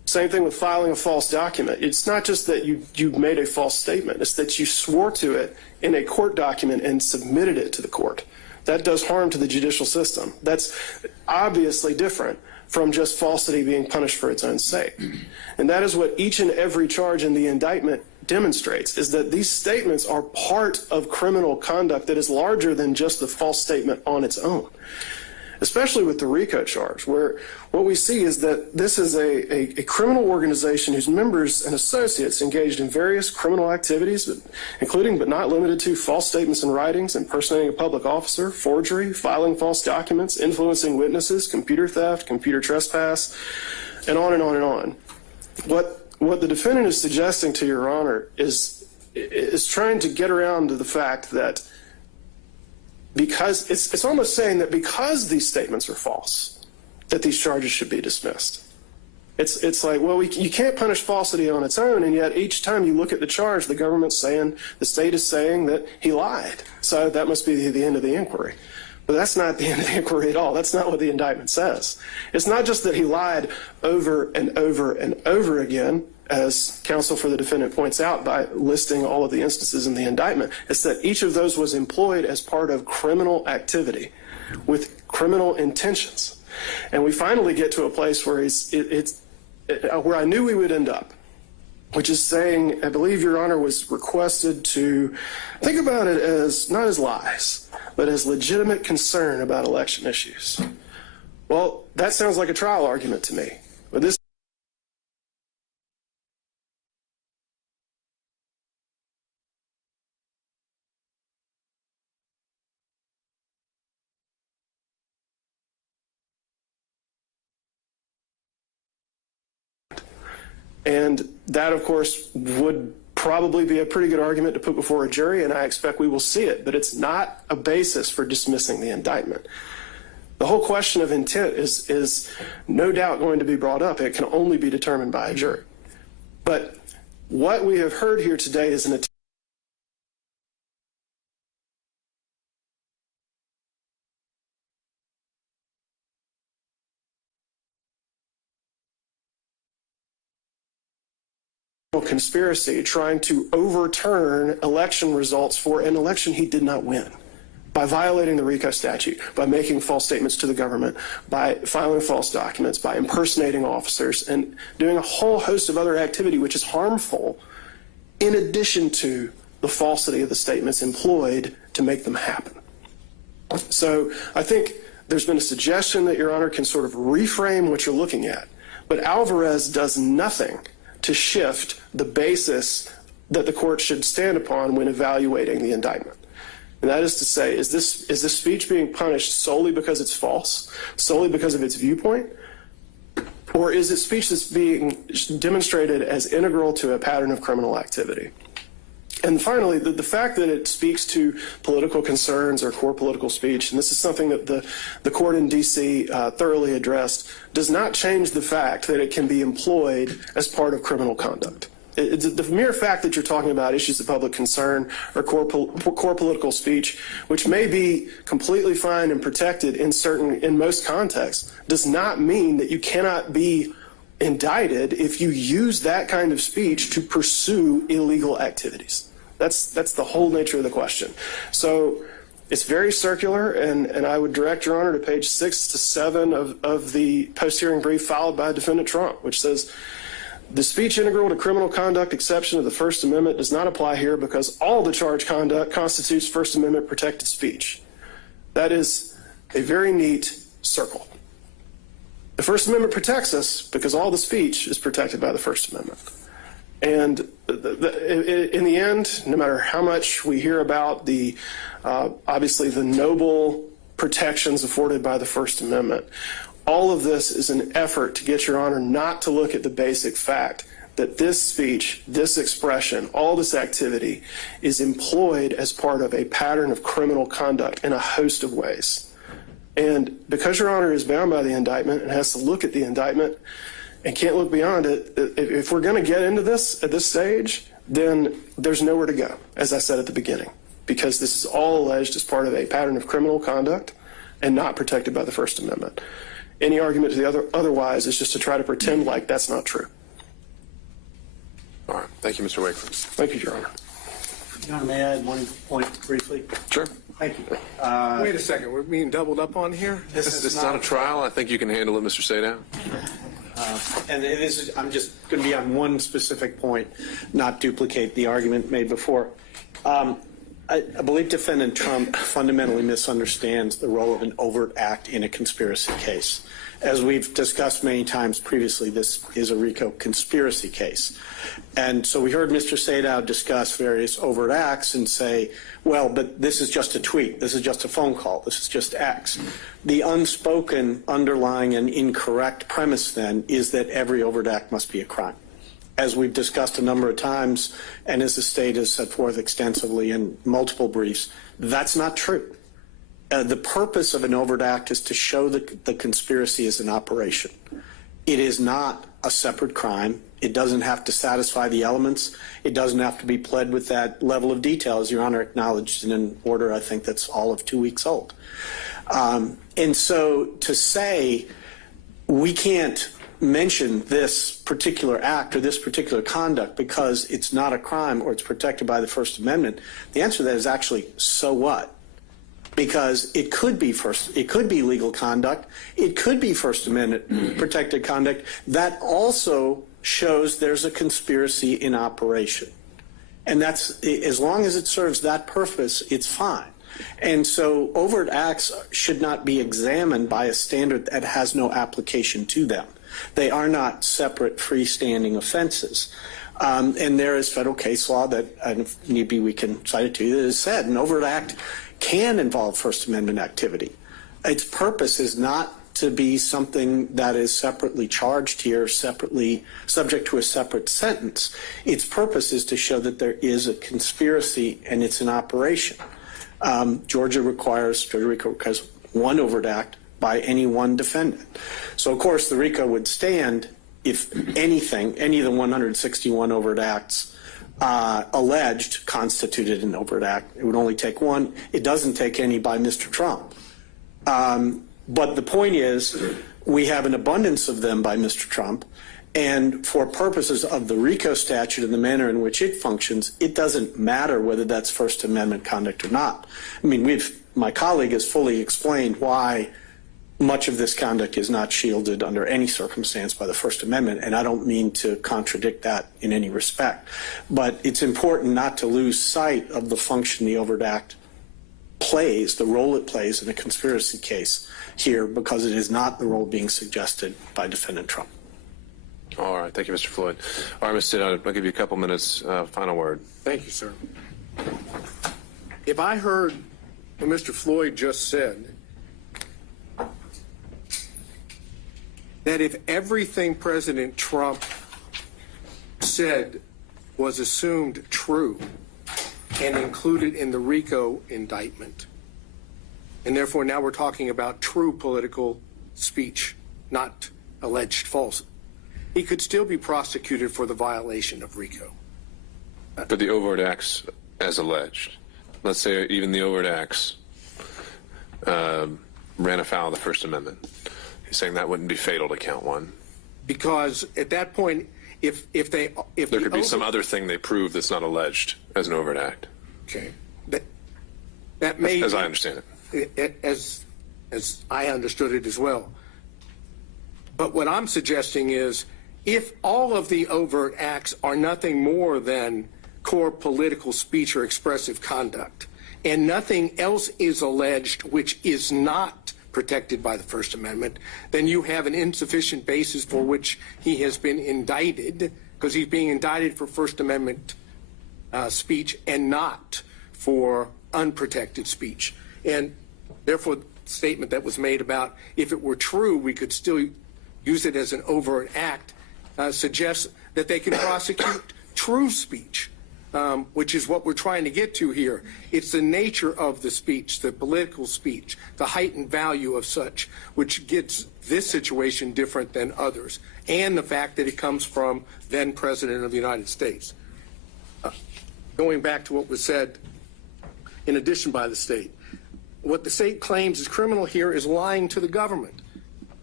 Same thing with filing a false document. It's not just that you made a false statement. It's that you swore to it in a court document and submitted it to the court. That does harm to the judicial system. That's obviously different from just falsity being punished for its own sake. And that is what each and every charge in the indictment demonstrates, is that these statements are part of criminal conduct that is larger than just the false statement on its own. Especially with the RICO charge, where what we see is that this is a criminal organization whose members and associates engaged in various criminal activities, including but not limited to false statements and writings, impersonating a public officer, forgery, filing false documents, influencing witnesses, computer theft, computer trespass, and on and on and on. What the defendant is suggesting to Your Honor is trying to get around to the fact that because it's almost saying that because these statements are false, that these charges should be dismissed. It's like, well, you can't punish falsity on its own, and yet each time you look at the charge, the government's saying, the state is saying that he lied. So that must be the end of the inquiry. But that's not the end of the inquiry at all. That's not what the indictment says. It's not just that he lied over and over and over again, as counsel for the defendant points out by listing all of the instances in the indictment. It's that each of those was employed as part of criminal activity with criminal intentions. And we finally get to a place where where I knew we would end up, which is saying, I believe Your Honor was requested to think about it as not as lies, but as legitimate concern about election issues. Well, that sounds like a trial argument to me. But this and that, of course, would probably be a pretty good argument to put before a jury, and I expect we will see it, but it's not a basis for dismissing the indictment. The whole question of intent is no doubt going to be brought up. It can only be determined by a jury. But what we have heard here today is an attempt conspiracy trying to overturn election results for an election he did not win by violating the RICO statute, by making false statements to the government, by filing false documents, by impersonating officers, and doing a whole host of other activity which is harmful in addition to the falsity of the statements employed to make them happen. So I think there's been a suggestion that Your Honor can sort of reframe what you're looking at, but Alvarez does nothing to shift the basis that the court should stand upon when evaluating the indictment. And that is to say, is this speech being punished solely because it's false, solely because of its viewpoint, or is it speech that's being demonstrated as integral to a pattern of criminal activity? And finally, the fact that it speaks to political concerns or core political speech, and this is something that the court in D.C. Thoroughly addressed, does not change the fact that it can be employed as part of criminal conduct. The mere fact that you're talking about issues of public concern or core political speech, which may be completely fine and protected in most contexts, does not mean that you cannot be indicted if you use that kind of speech to pursue illegal activities. That's the whole nature of the question. So it's very circular, and I would direct Your Honor to page 6 to 7 of the post-hearing brief filed by Defendant Trump, which says, the speech integral to criminal conduct exception of the First Amendment does not apply here because all the charged conduct constitutes First Amendment protected speech. That is a very neat circle. The First Amendment protects us because all the speech is protected by the First Amendment. And in the end, no matter how much we hear about obviously the noble protections afforded by the First Amendment, all of this is an effort to get Your Honor not to look at the basic fact that this speech, this expression, all this activity is employed as part of a pattern of criminal conduct in a host of ways. And because Your Honor is bound by the indictment and has to look at the indictment and can't look beyond it, if we're going to get into this at this stage, then there's nowhere to go, as I said at the beginning, because this is all alleged as part of a pattern of criminal conduct and not protected by the First Amendment. Any argument to the otherwise is just to try to pretend like that's not true. All right. Thank you, Mr. Wakeland. Thank you, Your Honor. Your Honor, may I add one point briefly? Sure. Thank you. Wait a second, we're being doubled up on here? This is not a trial. I think you can handle it, Mr. Sadow. And this is, I'm just going to be on one specific point, not duplicate the argument made before. I believe Defendant Trump fundamentally misunderstands the role of an overt act in a conspiracy case. As we've discussed many times previously, this is a RICO conspiracy case. And so we heard Mr. Sadow discuss various overt acts and say, well, but this is just a tweet, this is just a phone call, this is just X. The unspoken, underlying, and incorrect premise then is that every overt act must be a crime. As we've discussed a number of times, and as the state has set forth extensively in multiple briefs, that's not true. The purpose of an overt act is to show that the conspiracy is an operation. It is not a separate crime. It doesn't have to satisfy the elements. It doesn't have to be pled with that level of detail, as Your Honor acknowledged in an order I think that's all of 2 weeks old. And so to say we can't mention this particular act or this particular conduct because it's not a crime or it's protected by the First Amendment, the answer to that is actually, so what? Because it could be legal conduct, it could be First Amendment protected conduct that also shows there's a conspiracy in operation. And that's, as long as it serves that purpose, it's fine. And so overt acts should not be examined by a standard that has no application to them. They are not separate freestanding offenses. And there is federal case law that, and if need be, we can cite it to you, that has said an overt act can involve First Amendment activity. Its purpose is not to be something that is separately charged here, separately subject to a separate sentence. Its purpose is to show that there is a conspiracy and it's an operation. Georgia requires one overt act by any one defendant. So, of course, the RICO would stand if anything, any of the 161 overt acts alleged constituted an overt act. It would only take one. It doesn't take any by Mr. Trump. But the point is, we have an abundance of them by Mr. Trump, and for purposes of the RICO statute and the manner in which it functions, it doesn't matter whether that's First Amendment conduct or not. I mean, my colleague has fully explained why much of this conduct is not shielded under any circumstance by the First Amendment, and I don't mean to contradict that in any respect. But it's important not to lose sight of the function the overt act plays, the role it plays in a conspiracy case here, because it is not the role being suggested by Defendant Trump. All right. Thank you, Mr. Floyd. All right, Mr. Sadow, I'll give you a couple minutes. Final word. Thank you, sir. If I heard what Mr. Floyd just said, that if everything President Trump said was assumed true and included in the RICO indictment, and therefore now we're talking about true political speech, not alleged false, he could still be prosecuted for the violation of RICO. For the overt acts as alleged. Let's say even the overt acts ran afoul of the First Amendment. He's saying that wouldn't be fatal to count one. Because at that point, if there could be some other thing they prove that's not alleged as an overt act. Okay. That may, as I understand it. As I understood it as well. But what I'm suggesting is, if all of the overt acts are nothing more than core political speech or expressive conduct, and nothing else is alleged which is not protected by the First Amendment, then you have an insufficient basis for which he has been indicted, because he's being indicted for First Amendment speech and not for unprotected speech. And therefore, the statement that was made about if it were true, we could still use it as an overt act, suggests that they can prosecute true speech, which is what we're trying to get to here. It's the nature of the speech, the political speech, the heightened value of such, which gets this situation different than others, and the fact that it comes from then President of the United States. Going back to what was said in addition by the state, what the state claims is criminal here is lying to the government.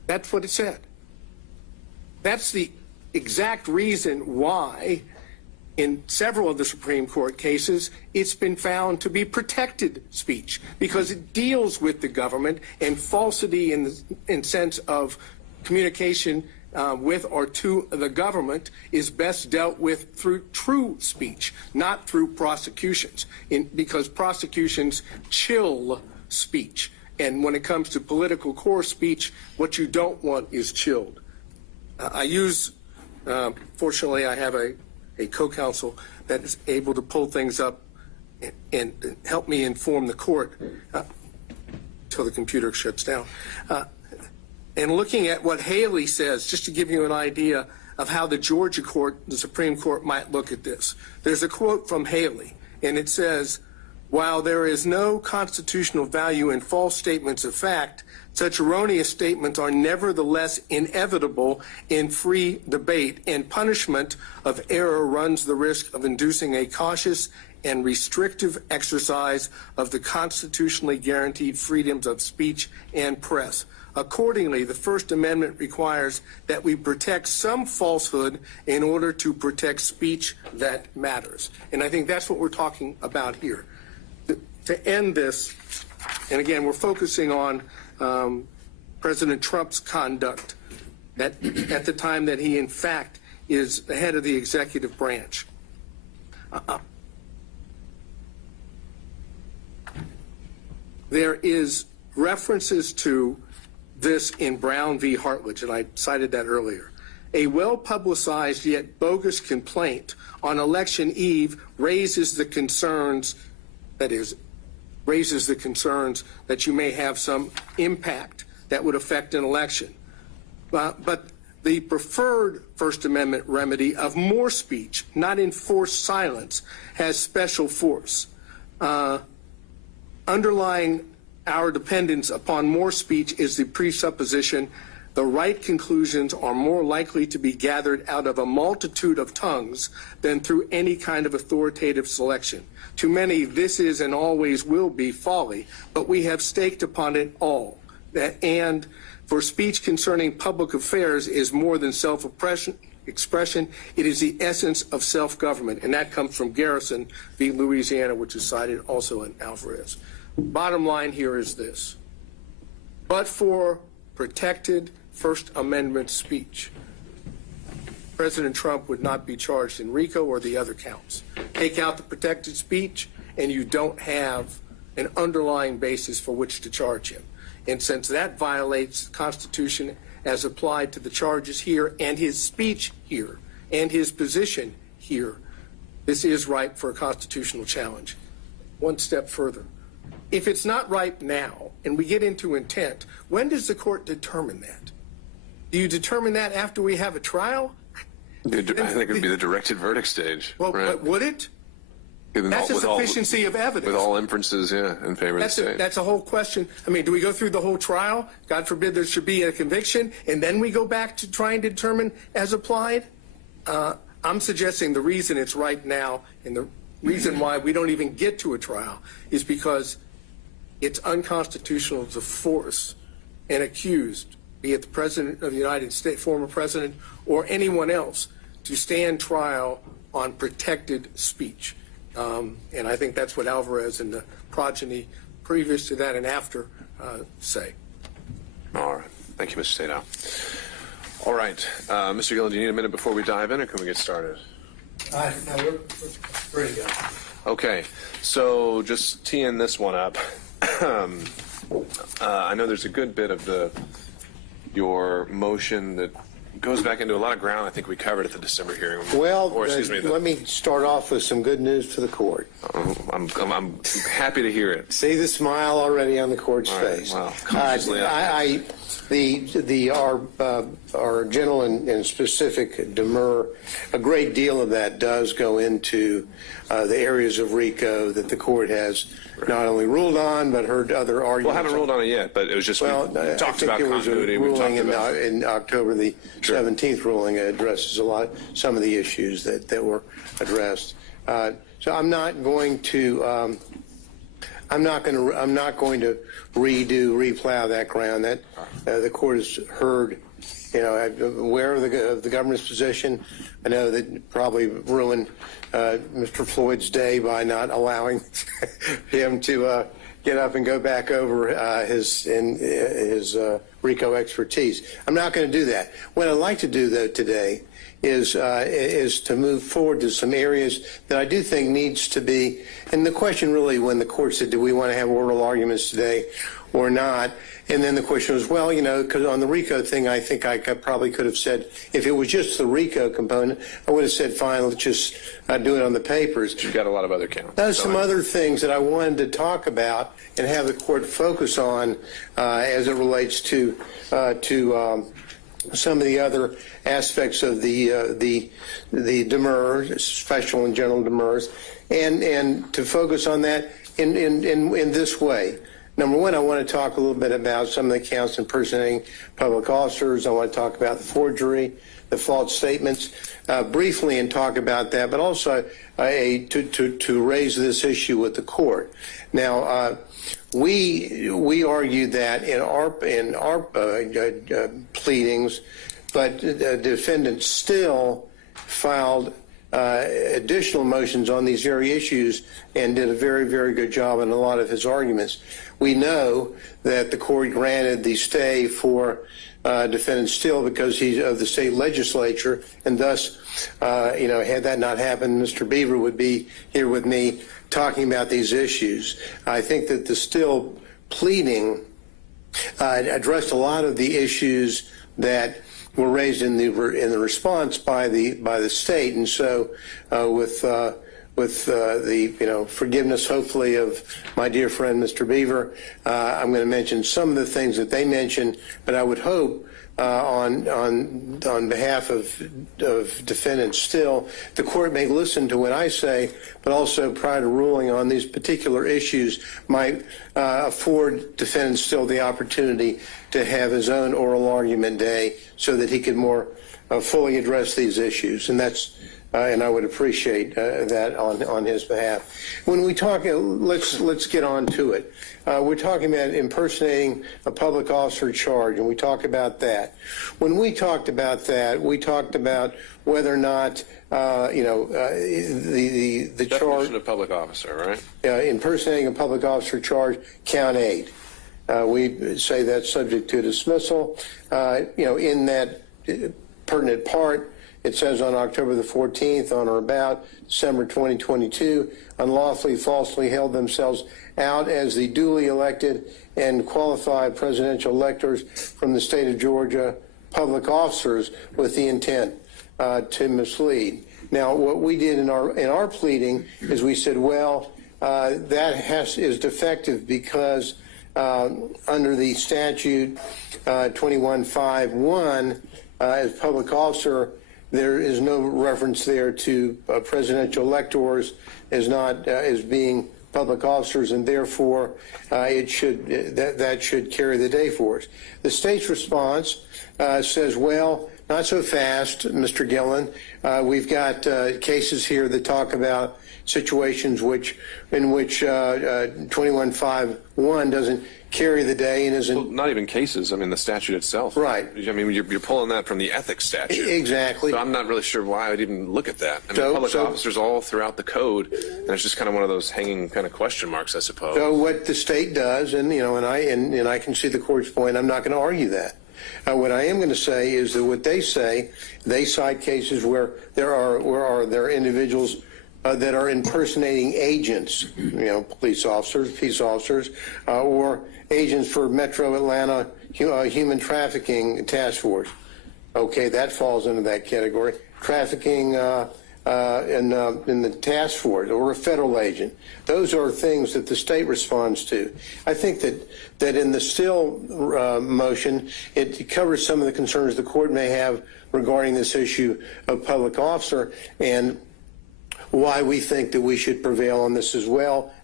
That's what it said. That's the exact reason why in several of the Supreme Court cases, it's been found to be protected speech because it deals with the government, and falsity in sense of communication with or to the government is best dealt with through true speech, not through prosecutions, because prosecutions chill speech. And when it comes to political core speech, what you don't want is chilled. Fortunately, I have a co-counsel that is able to pull things up and help me inform the court until the computer shuts down. And looking at what Haley says, just to give you an idea of how the Georgia court, the Supreme Court, might look at this. There's a quote from Haley, and it says, "While there is no constitutional value in false statements of fact, such erroneous statements are nevertheless inevitable in free debate, and punishment of error runs the risk of inducing a cautious and restrictive exercise of the constitutionally guaranteed freedoms of speech and press. Accordingly, the First Amendment requires that we protect some falsehood in order to protect speech that matters." And I think that's what we're talking about here. To end this, and again, we're focusing on President Trump's conduct at the time that he, in fact, is the head of the executive branch. There is references to this in Brown v. Hartledge, and I cited that earlier. A well-publicized yet bogus complaint on election eve raises the concerns that you may have some impact that would affect an election. But the preferred First Amendment remedy of more speech, not enforced silence, has special force. Underlying our dependence upon more speech is the presupposition the right conclusions are more likely to be gathered out of a multitude of tongues than through any kind of authoritative selection. To many, this is and always will be folly, but we have staked upon it all. And for speech concerning public affairs is more than self-expression, it is the essence of self-government. And that comes from Garrison v. Louisiana, which is cited also in Alvarez. Bottom line here is this. But for protected First Amendment speech, President Trump would not be charged in RICO or the other counts. Take out the protected speech, and you don't have an underlying basis for which to charge him. And since that violates the Constitution as applied to the charges here and his speech here and his position here, this is ripe for a constitutional challenge. One step further. If it's not ripe now and we get into intent, when does the court determine that? Do you determine that after we have a trial? I think it would be the directed verdict stage. Well, right? but would it? That's a sufficiency of evidence. With all inferences, in favor of the state. That's a whole question. I mean, do we go through the whole trial? God forbid there should be a conviction, and then we go back to trying to determine as applied? I'm suggesting the reason it's right now and the reason why we don't even get to a trial is because it's unconstitutional to force an accused, be it the President of the United States, former President, or anyone else, to stand trial on protected speech. And I think that's what Alvarez and the progeny previous to that and after say. All right. Thank you, Mr. Sadow. All right. Mr. Gillen, do you need a minute before we dive in, or can we get started? No, we're ready to go. Okay. So just teeing this one up. I know there's a good bit of your motion that goes back into a lot of ground I think we covered at the December hearing. Well, let me start off with some good news for the court. I'm happy to hear it. See the smile already on the court's face. Well, our general and specific Demurrer, a great deal of that does go into the areas of RICO that the court has not only ruled on but heard other arguments. Well, haven't ruled on it yet, but it was just we talked about continuity. We talked about in October the 17th ruling addresses some of the issues that were addressed. So I'm not going to I'm not going to replow that ground. That the court has heard. I'm aware of the government's position. I know that probably ruined Mr. Floyd's day by not allowing him to get up and go back over his RICO expertise. I'm not going to do that. What I'd like to do, though, today is to move forward to some areas that I do think needs to be, and the question really when the court said, do we want to have oral arguments today or not? And then the question was, well, because on the RICO thing, I think I probably could have said, if it was just the RICO component, I would have said, fine, let's just do it on the papers. You've got a lot of other counts. There's some other things that I wanted to talk about and have the court focus on as it relates to some of the other aspects of the Demurrer, special and general Demurrers, and to focus on that in this way. Number one, I want to talk a little bit about some of the counts impersonating public officers. I want to talk about the forgery, the false statements, briefly, and talk about that, but also to raise this issue with the court. Now, we argued that in our pleadings, but the defendant still filed additional motions on these very issues and did a very, very good job in a lot of his arguments. We know that the court granted the stay for defendant Still because he's of the state legislature, and thus, had that not happened, Mr. Beaver would be here with me talking about these issues. I think that the Still pleading addressed a lot of the issues that were raised in the response by the state, and so with the forgiveness, hopefully, of my dear friend Mr. Beaver, I'm going to mention some of the things that they mentioned, but I would hope on behalf of defendant Still, the court may listen to what I say, but also prior to ruling on these particular issues might afford defendant Still the opportunity to have his own oral argument day so that he can more fully address these issues, and that's and I would appreciate that on his behalf. When we talk, let's get on to it. We're talking about impersonating a public officer charge, and we talk about that. When we talked about that, we talked about whether or not the Definition of public officer, right? Impersonating a public officer charge, count 8. We say that's subject to dismissal. In that pertinent part, it says on October the 14th, on or about December 2022, unlawfully, falsely held themselves out as the duly elected and qualified presidential electors from the state of Georgia, public officers with the intent to mislead. Now, what we did in our pleading is we said, well, that is defective because under the statute 2151, as public officer, there is no reference there to presidential electors as being public officers, and therefore that should carry the day for us. The state's response says, well, not so fast, Mr. Gillen. We've got cases here that talk about situations in which 2151 doesn't carry the day and isn't. Well, not even cases. I mean, the statute itself. Right. I mean, you're pulling that from the ethics statute. Exactly. So I'm not really sure why I would even look at that. I mean, public officers all throughout the code, and it's just kind of one of those hanging kind of question marks, I suppose. So what the state does, and I can see the court's point. I'm not going to argue that. What I am going to say is that what they say, they cite cases where there are individuals that are impersonating agents, police officers, peace officers, or agents for Metro Atlanta Human Trafficking Task Force. Okay, that falls into that category. Trafficking in the task force or a federal agent. Those are things that the state responds to. I think that in the Still motion, it covers some of the concerns the court may have regarding this issue of public officer and why we think that we should prevail on this as well,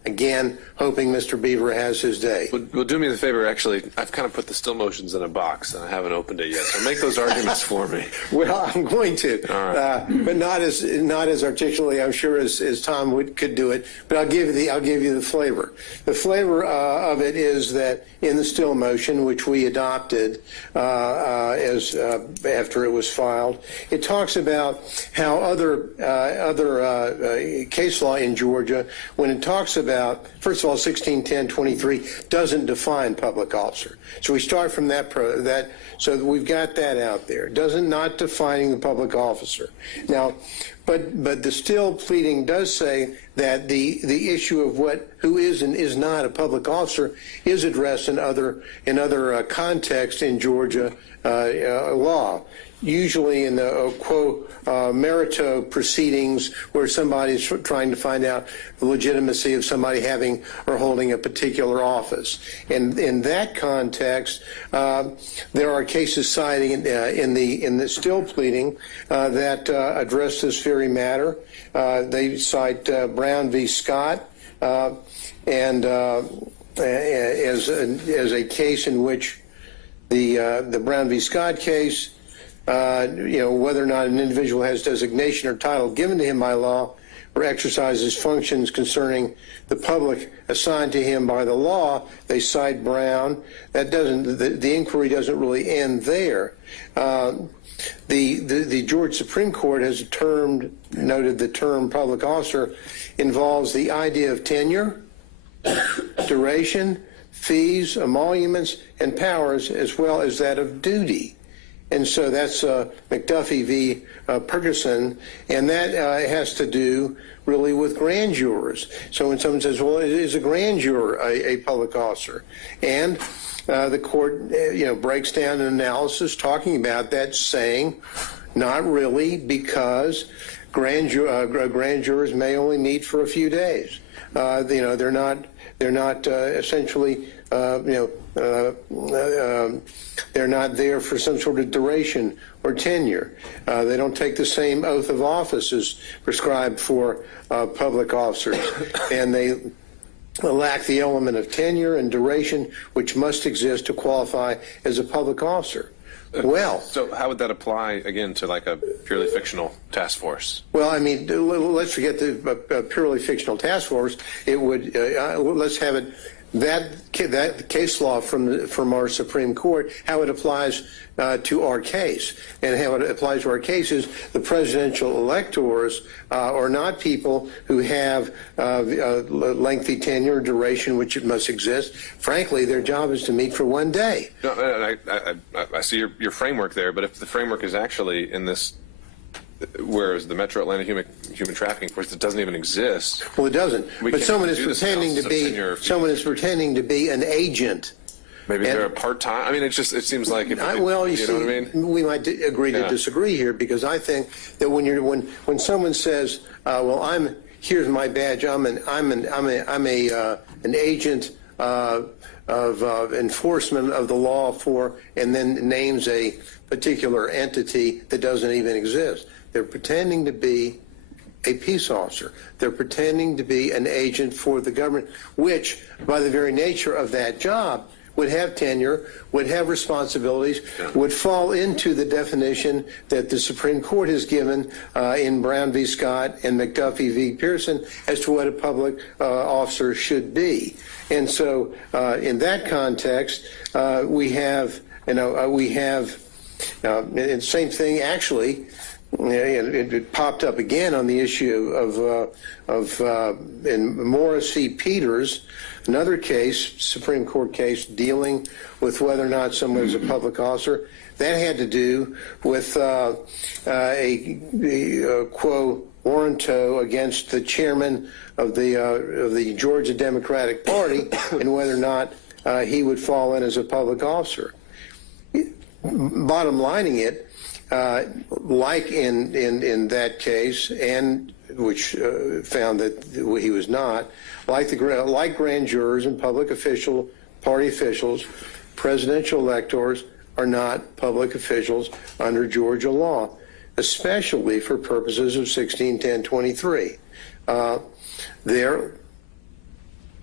Again, hoping Mr. Beaver has his day. Well, do me the favor, actually, I've kind of put the still motions in a box, and I haven't opened it yet, so make those arguments for me. Well, I'm going to, All right. but not as articulately, I'm sure, as Tom could do it. But I'll give you the flavor. The flavor of it is that in the still motion, which we adopted as after it was filed, it talks about how other case law in Georgia, when it talks about, first of all, 1610-23 doesn't define public officer. So we start from that, so that we've got that out there. Not defining the public officer. Now, but the still pleading does say that the issue of who is and is not a public officer is addressed in other contexts in Georgia law. Usually in the quo merito proceedings where somebody's trying to find out the legitimacy of somebody having or holding a particular office. And in that context, there are cases citing in the still pleading that address this very matter. They cite Brown v. Scott and as a case in which the Brown v. Scott case, whether or not an individual has designation or title given to him by law or exercises functions concerning the public assigned to him by the law, they cite Brown. That doesn't, the inquiry doesn't really end there. The Georgia Supreme Court has noted the term public officer involves the idea of tenure, duration, fees, emoluments, and powers, as well as that of duty. And so that's McAfee v. Ferguson, and that has to do really with grand jurors. So when someone says, well, is a grand juror a public officer? And the court breaks down an analysis talking about that, saying not really, because grand jurors may only meet for a few days. They're not essentially they're not there for some sort of duration or tenure. They don't take the same oath of office as prescribed for public officers, and they lack the element of tenure and duration which must exist to qualify as a public officer. Well, so how would that apply again to like a purely fictional task force? Well, I mean, let's forget the purely fictional task force. It would let's have it that case law from our Supreme Court, how it applies to our case, and how it applies to our case is the presidential electors are not people who have lengthy tenure or duration, which it must exist. Frankly, their job is to meet for one day. No, I see your framework there, but if the framework is actually in this, whereas the Metro Atlanta human trafficking force, it doesn't even exist. Well, it doesn't. But someone is pretending to be an agent. Maybe they're a part-time. I mean, it seems like you know what I mean. We might agree to disagree here, because I think that when someone says, "Well, here's my badge. I'm an agent of enforcement of the law for," and then names a particular entity that doesn't even exist. They're pretending to be a peace officer. They're pretending to be an agent for the government, which, by the very nature of that job, would have tenure, would have responsibilities, would fall into the definition that the Supreme Court has given in Brown v. Scott and McAfee v. Pearson as to what a public officer should be. And so in that context, we have, and same thing actually, it popped up again on the issue in Morris v. Peters, another case, Supreme Court case, dealing with whether or not someone is a public officer. That had to do with a quo warranto against the chairman of the Georgia Democratic Party and whether or not he would fall in as a public officer. Bottom lining it, like in that case, and which found that he was not, like grand jurors and public party officials, presidential electors are not public officials under Georgia law, especially for purposes of 1610-23.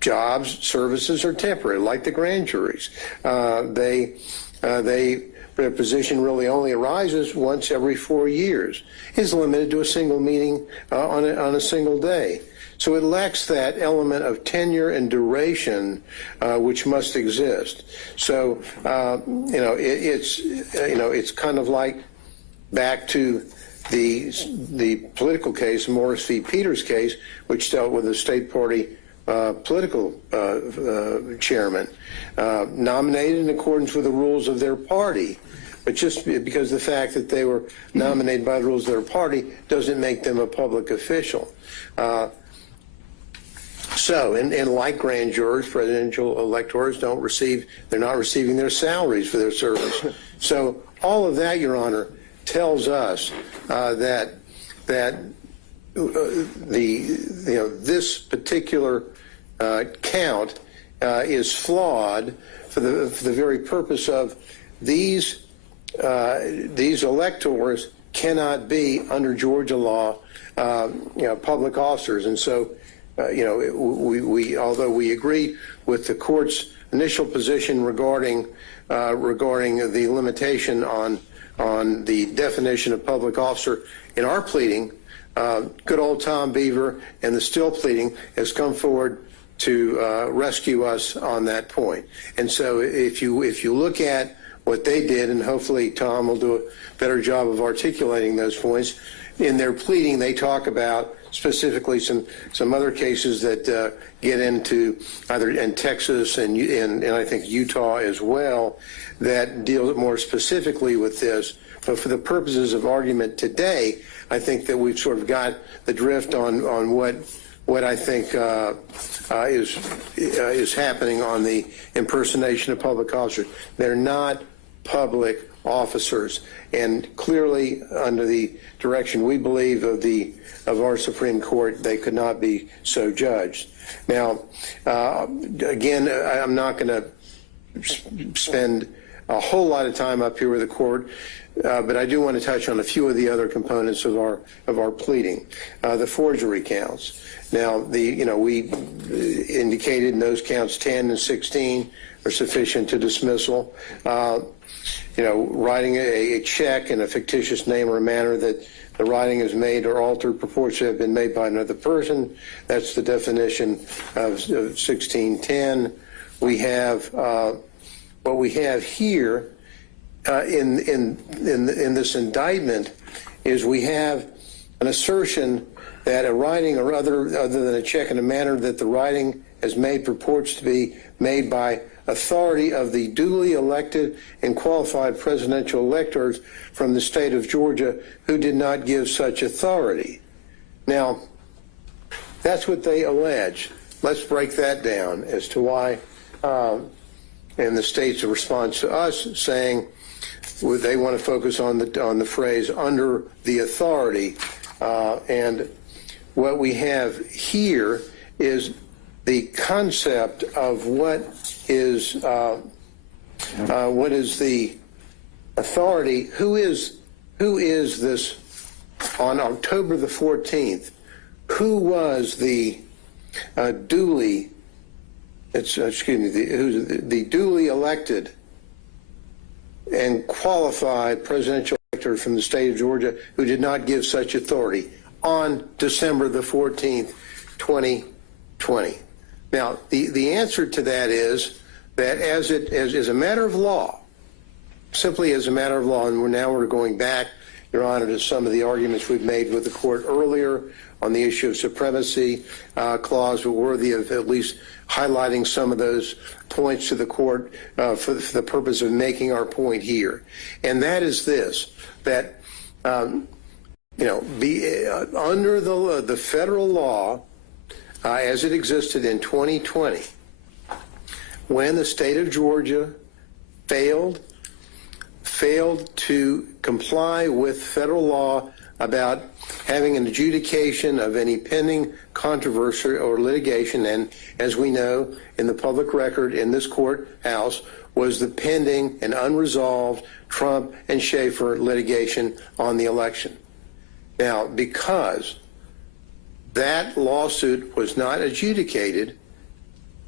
jobs, services are temporary, like the grand juries. Their position really only arises once every 4 years. Is limited to a single meeting on a single day. So it lacks that element of tenure and duration which must exist. So it's kind of like back to the political case, Morris v. Peters case, which dealt with a state party political chairman nominated in accordance with the rules of their party. But just because the fact that they were nominated by the rules of their party doesn't make them a public official. And like grand jurors, presidential electors they're not receiving their salaries for their service. So all of that, Your Honor, tells us that this particular count is flawed for the very purpose of these electors cannot be, under Georgia law, public officers. And so, although we agree with the court's initial position regarding the limitation on the definition of public officer in our pleading, good old Tom Beaver and the Still pleading has come forward to rescue us on that point. And so if you look at what they did, and hopefully Tom will do a better job of articulating those points, in their pleading they talk about specifically some other cases that get into either in Texas and I think Utah as well, that deal more specifically with this. But for the purposes of argument today, I think that we've sort of got the drift on what I think is happening on the impersonation of public officers. They're not public officers, and clearly under the direction we believe of our Supreme Court, they could not be so judged. Now, again, I'm not going to spend a whole lot of time up here with the court, but I do want to touch on a few of the other components of our pleading. The forgery counts. Now, we indicated in those counts 10 and 16 are sufficient to dismissal. Writing a check in a fictitious name or manner that the writing is made or altered purports to have been made by another person. That's the definition of 1610. We have what we have here in this indictment is we have an assertion that a writing or other than a check in a manner that the writing has made purports to be made by authority of the duly elected and qualified presidential electors from the state of Georgia who did not give such authority. Now, that's what they allege. Let's break that down as to why, and the state's response to us saying they want to focus on the phrase under the authority, and what we have here is the concept of what is the authority. Who is this on October the 14th? Who was the duly elected and qualified presidential elector from the state of Georgia who did not give such authority on December the 14th, 2020? Now, the answer to that is that as a matter of law, simply as a matter of law, and we're going back, Your Honor, to some of the arguments we've made with the court earlier on the issue of supremacy clause, but worthy of at least highlighting some of those points to the court for the purpose of making our point here. And that is this, that, under the federal law, as it existed in 2020, when the state of Georgia failed to comply with federal law about having an adjudication of any pending controversy or litigation, and as we know, in the public record in this courthouse was the pending and unresolved Trump and Schaefer litigation on the election. Now, because that lawsuit was not adjudicated,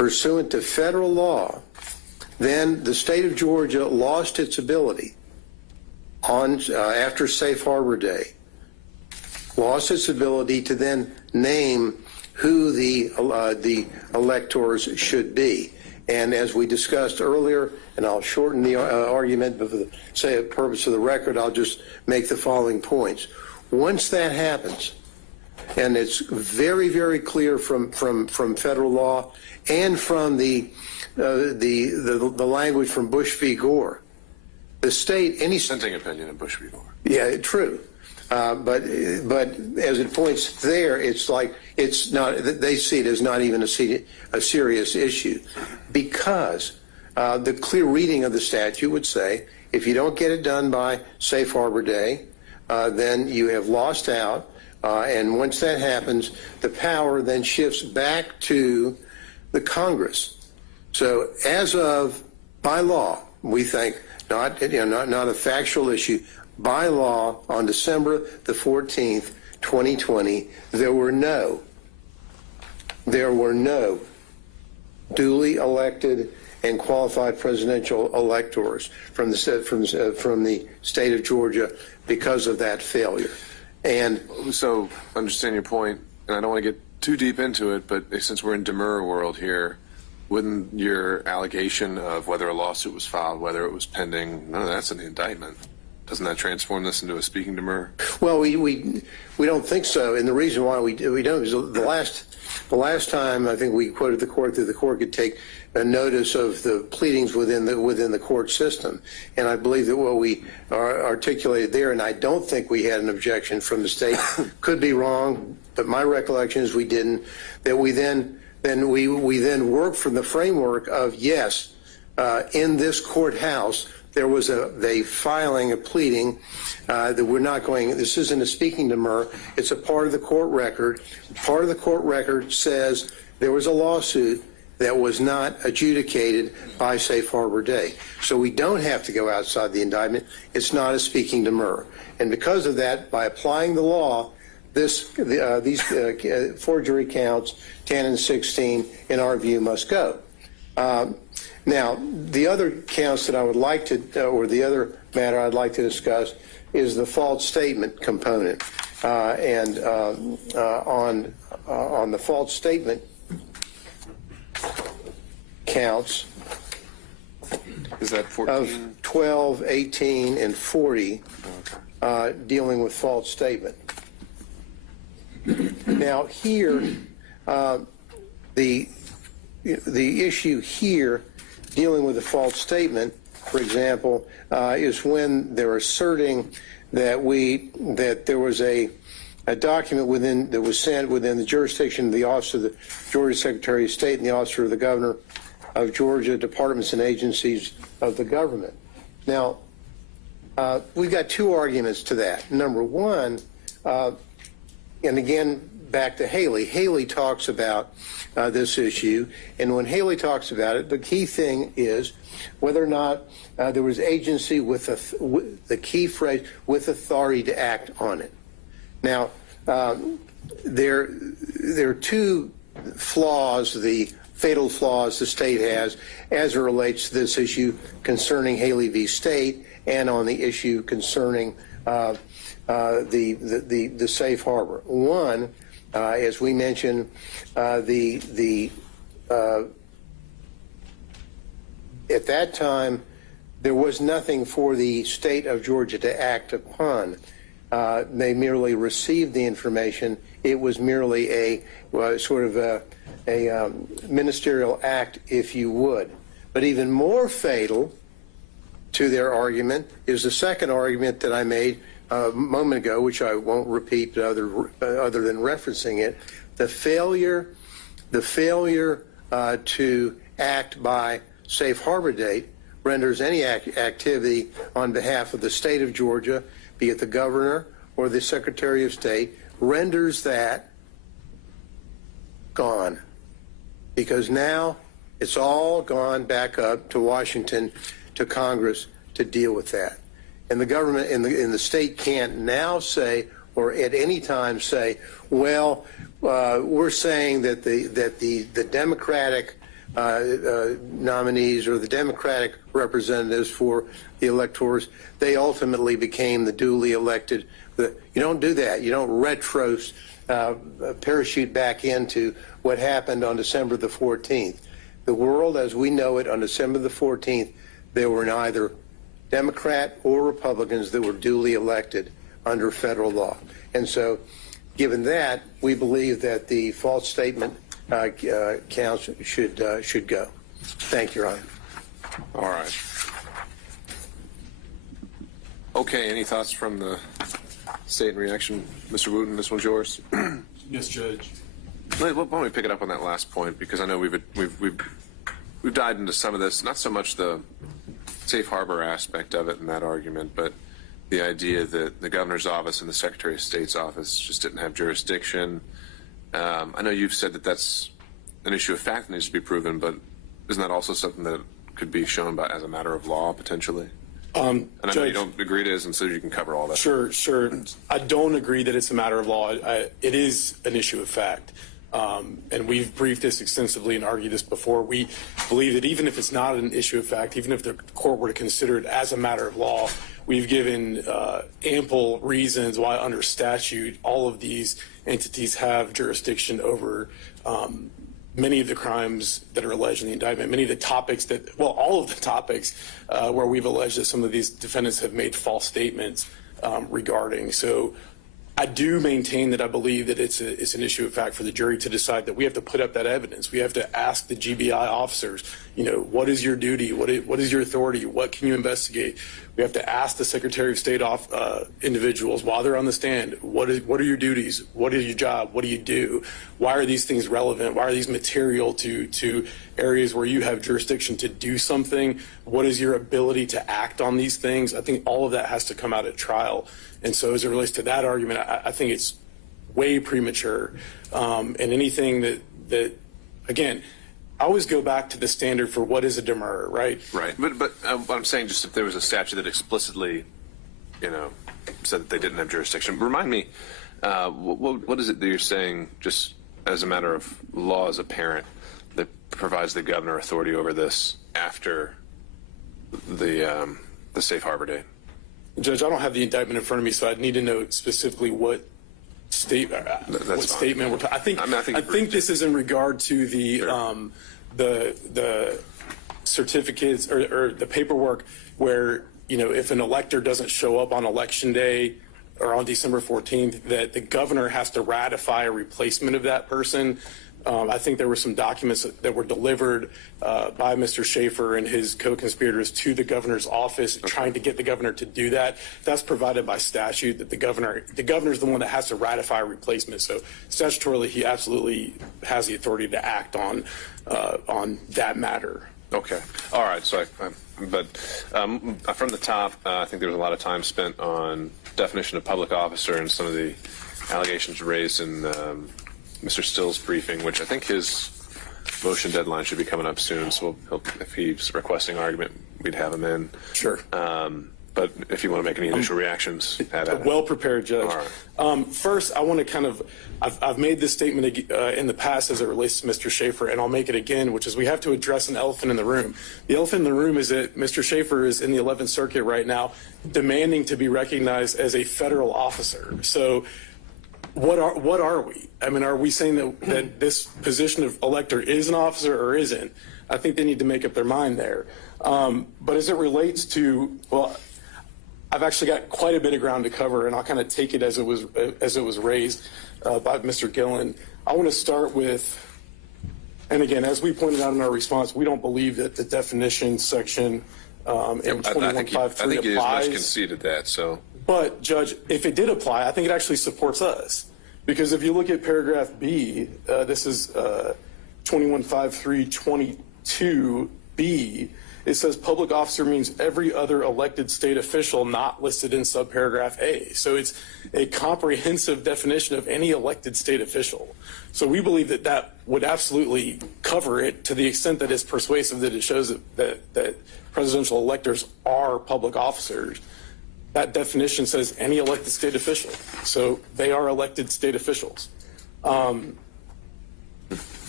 pursuant to federal law, then the state of Georgia lost its ability after Safe Harbor Day, lost its ability to then name who the electors should be. And as we discussed earlier, and I'll shorten the argument, but for the purpose of the record, I'll just make the following points. Once that happens, and it's very, very clear from federal law and from the language from Bush v. Gore, the state, any Dissenting opinion of Bush v. Gore. Yeah, true. But as it points there, it's like it's not. They see it as not even a serious issue, because the clear reading of the statute would say if you don't get it done by Safe Harbor Day, then you have lost out. And once that happens, the power then shifts back to the Congress. So as of by law, we think not a factual issue. By law, on December the 14th, 2020, there were no duly elected and qualified presidential electors from the state of Georgia because of that failure. And so, understand your point, and I don't want to get too deep into it, but since we're in Demurrer world here, wouldn't your allegation of whether a lawsuit was filed, whether it was pending, none of that's in the indictment? Doesn't that transform this into a speaking demurrer? Well, we don't think so, and the reason why we don't is the last time I think we quoted the court that the court could take a notice of the pleadings within the court system, and I believe that what we articulated there, and I don't think we had an objection from the state, could be wrong, but my recollection is we didn't. That we then worked from the framework of yes, in this courthouse. There was a filing, a pleading that we're not going, this isn't a speaking demurrer, it's a part of the court record. Part of the court record says there was a lawsuit that was not adjudicated by Safe Harbor Day. So we don't have to go outside the indictment. It's not a speaking demurrer. And because of that, by applying the law, these forgery counts, 10 and 16, in our view, must go. Now, the other counts that I would like to, or the other matter I'd like to discuss is the false statement component. On the false statement counts is that 14? Of 12, 18, and 40 dealing with false statement. Now, here, the issue here dealing with a false statement, for example, is when they're asserting that there was a document that was sent within the jurisdiction of the Office of the Georgia Secretary of State and the Office of the Governor of Georgia, departments and agencies of the government. Now, we've got two arguments to that. Number one, and again, back to Haley. Haley talks about this issue, and when Haley talks about it, the key thing is whether or not there was agency with the key phrase, with authority to act on it. Now, there are two flaws, the fatal flaws the state has as it relates to this issue concerning Haley v. State and on the issue concerning the safe harbor. One, as we mentioned, at that time, there was nothing for the state of Georgia to act upon. They merely received the information. It was merely a sort of a ministerial act, if you would. But even more fatal to their argument is the second argument that I made a moment ago, which I won't repeat other than referencing it, the failure to act by safe harbor date renders any activity on behalf of the state of Georgia, be it the governor or the Secretary of State, renders that gone. Because now it's all gone back up to Washington, to Congress to deal with that. And the government in the state can't now say, or at any time say, well, we're saying that the Democratic nominees or the Democratic representatives for the electors, they ultimately became the duly elected. You don't do that. You don't parachute back into what happened on December the 14th. The world as we know it on December the 14th, there were neither Democrat or Republicans that were duly elected under federal law. And so, given that, we believe that the false statement counts should go. Thank you, Your Honor. All right. Okay, any thoughts from the state in reaction? Mr. Wooten, this one's yours. Yes, Judge. Why don't we pick it up on that last point, because I know we've dived into some of this, not so much the safe harbor aspect of it in that argument, but the idea that the governor's office and the Secretary of State's office just didn't have jurisdiction. I know you've said that that's an issue of fact that needs to be proven, but isn't that also something that could be shown by as a matter of law potentially? And I know you don't agree it is, and so you can cover all that. Sure. I don't agree that it's a matter of law. It is an issue of fact. And we've briefed this extensively and argued this before. We believe that even if it's not an issue of fact, even if the court were to consider it as a matter of law, we've given ample reasons why under statute all of these entities have jurisdiction over many of the crimes that are alleged in the indictment, many of the topics that, well, all of the topics where we've alleged that some of these defendants have made false statements regarding. So I do maintain that I believe that it's an issue of fact for the jury to decide that we have to put up that evidence. We have to ask the GBI officers, what is your duty? What is your authority? What can you investigate? We have to ask the Secretary of State individuals while they're on the stand, what are your duties? What is your job? What do you do? Why are these things relevant? Why are these material to areas where you have jurisdiction to do something? What is your ability to act on these things? I think all of that has to come out at trial. And so as it relates to that argument, I think it's way premature. And anything that again, I always go back to the standard for what is a demurrer, right? Right. But I'm saying just if there was a statute that explicitly, said that they didn't have jurisdiction. Remind me, what is it that you're saying just as a matter of law as a parent that provides the governor authority over this after the safe harbor date? Judge, I don't have the indictment in front of me, so I'd need to know specifically what statement we're talking. I think this is in regard to the certificates or the paperwork where if an elector doesn't show up on election day or on December 14th, that the governor has to ratify a replacement of that person. I think there were some documents that were delivered by Mr. Schaefer and his co-conspirators to the governor's office, trying to get the governor to do that. That's provided by statute that the governor is the one that has to ratify a replacement. So statutorily, he absolutely has the authority to act on that matter. Okay. All right. So, from the top, I think there was a lot of time spent on definition of public officer and some of the allegations raised in Mr. Still's briefing, which I think his motion deadline should be coming up soon. So if he's requesting argument, we'd have him in. Sure. But if you want to make any initial reactions, add it. Well prepared, Judge. All right. First, I want to I've made this statement in the past as it relates to Mr. Schaefer, and I'll make it again, which is we have to address an elephant in the room. The elephant in the room is that Mr. Schaefer is in the 11th Circuit right now demanding to be recognized as a federal officer. So what are we? I mean, are we saying that this position of elector is an officer or isn't? I think they need to make up their mind there. But as it relates to, well, I've actually got quite a bit of ground to cover, and I'll kind of take it as it was raised by Mr. Gillen. I want to start with, and again, as we pointed out in our response, we don't believe that the definition section in 2153 I think you applies. much conceded that. So. But, Judge, if it did apply, I think it actually supports us. Because if you look at paragraph B, this is 215322B, it says public officer means every other elected state official not listed in subparagraph A. So it's a comprehensive definition of any elected state official. So we believe that that would absolutely cover it to the extent that it's persuasive that it shows that presidential electors are public officers. That definition says any elected state official. So they are elected state officials.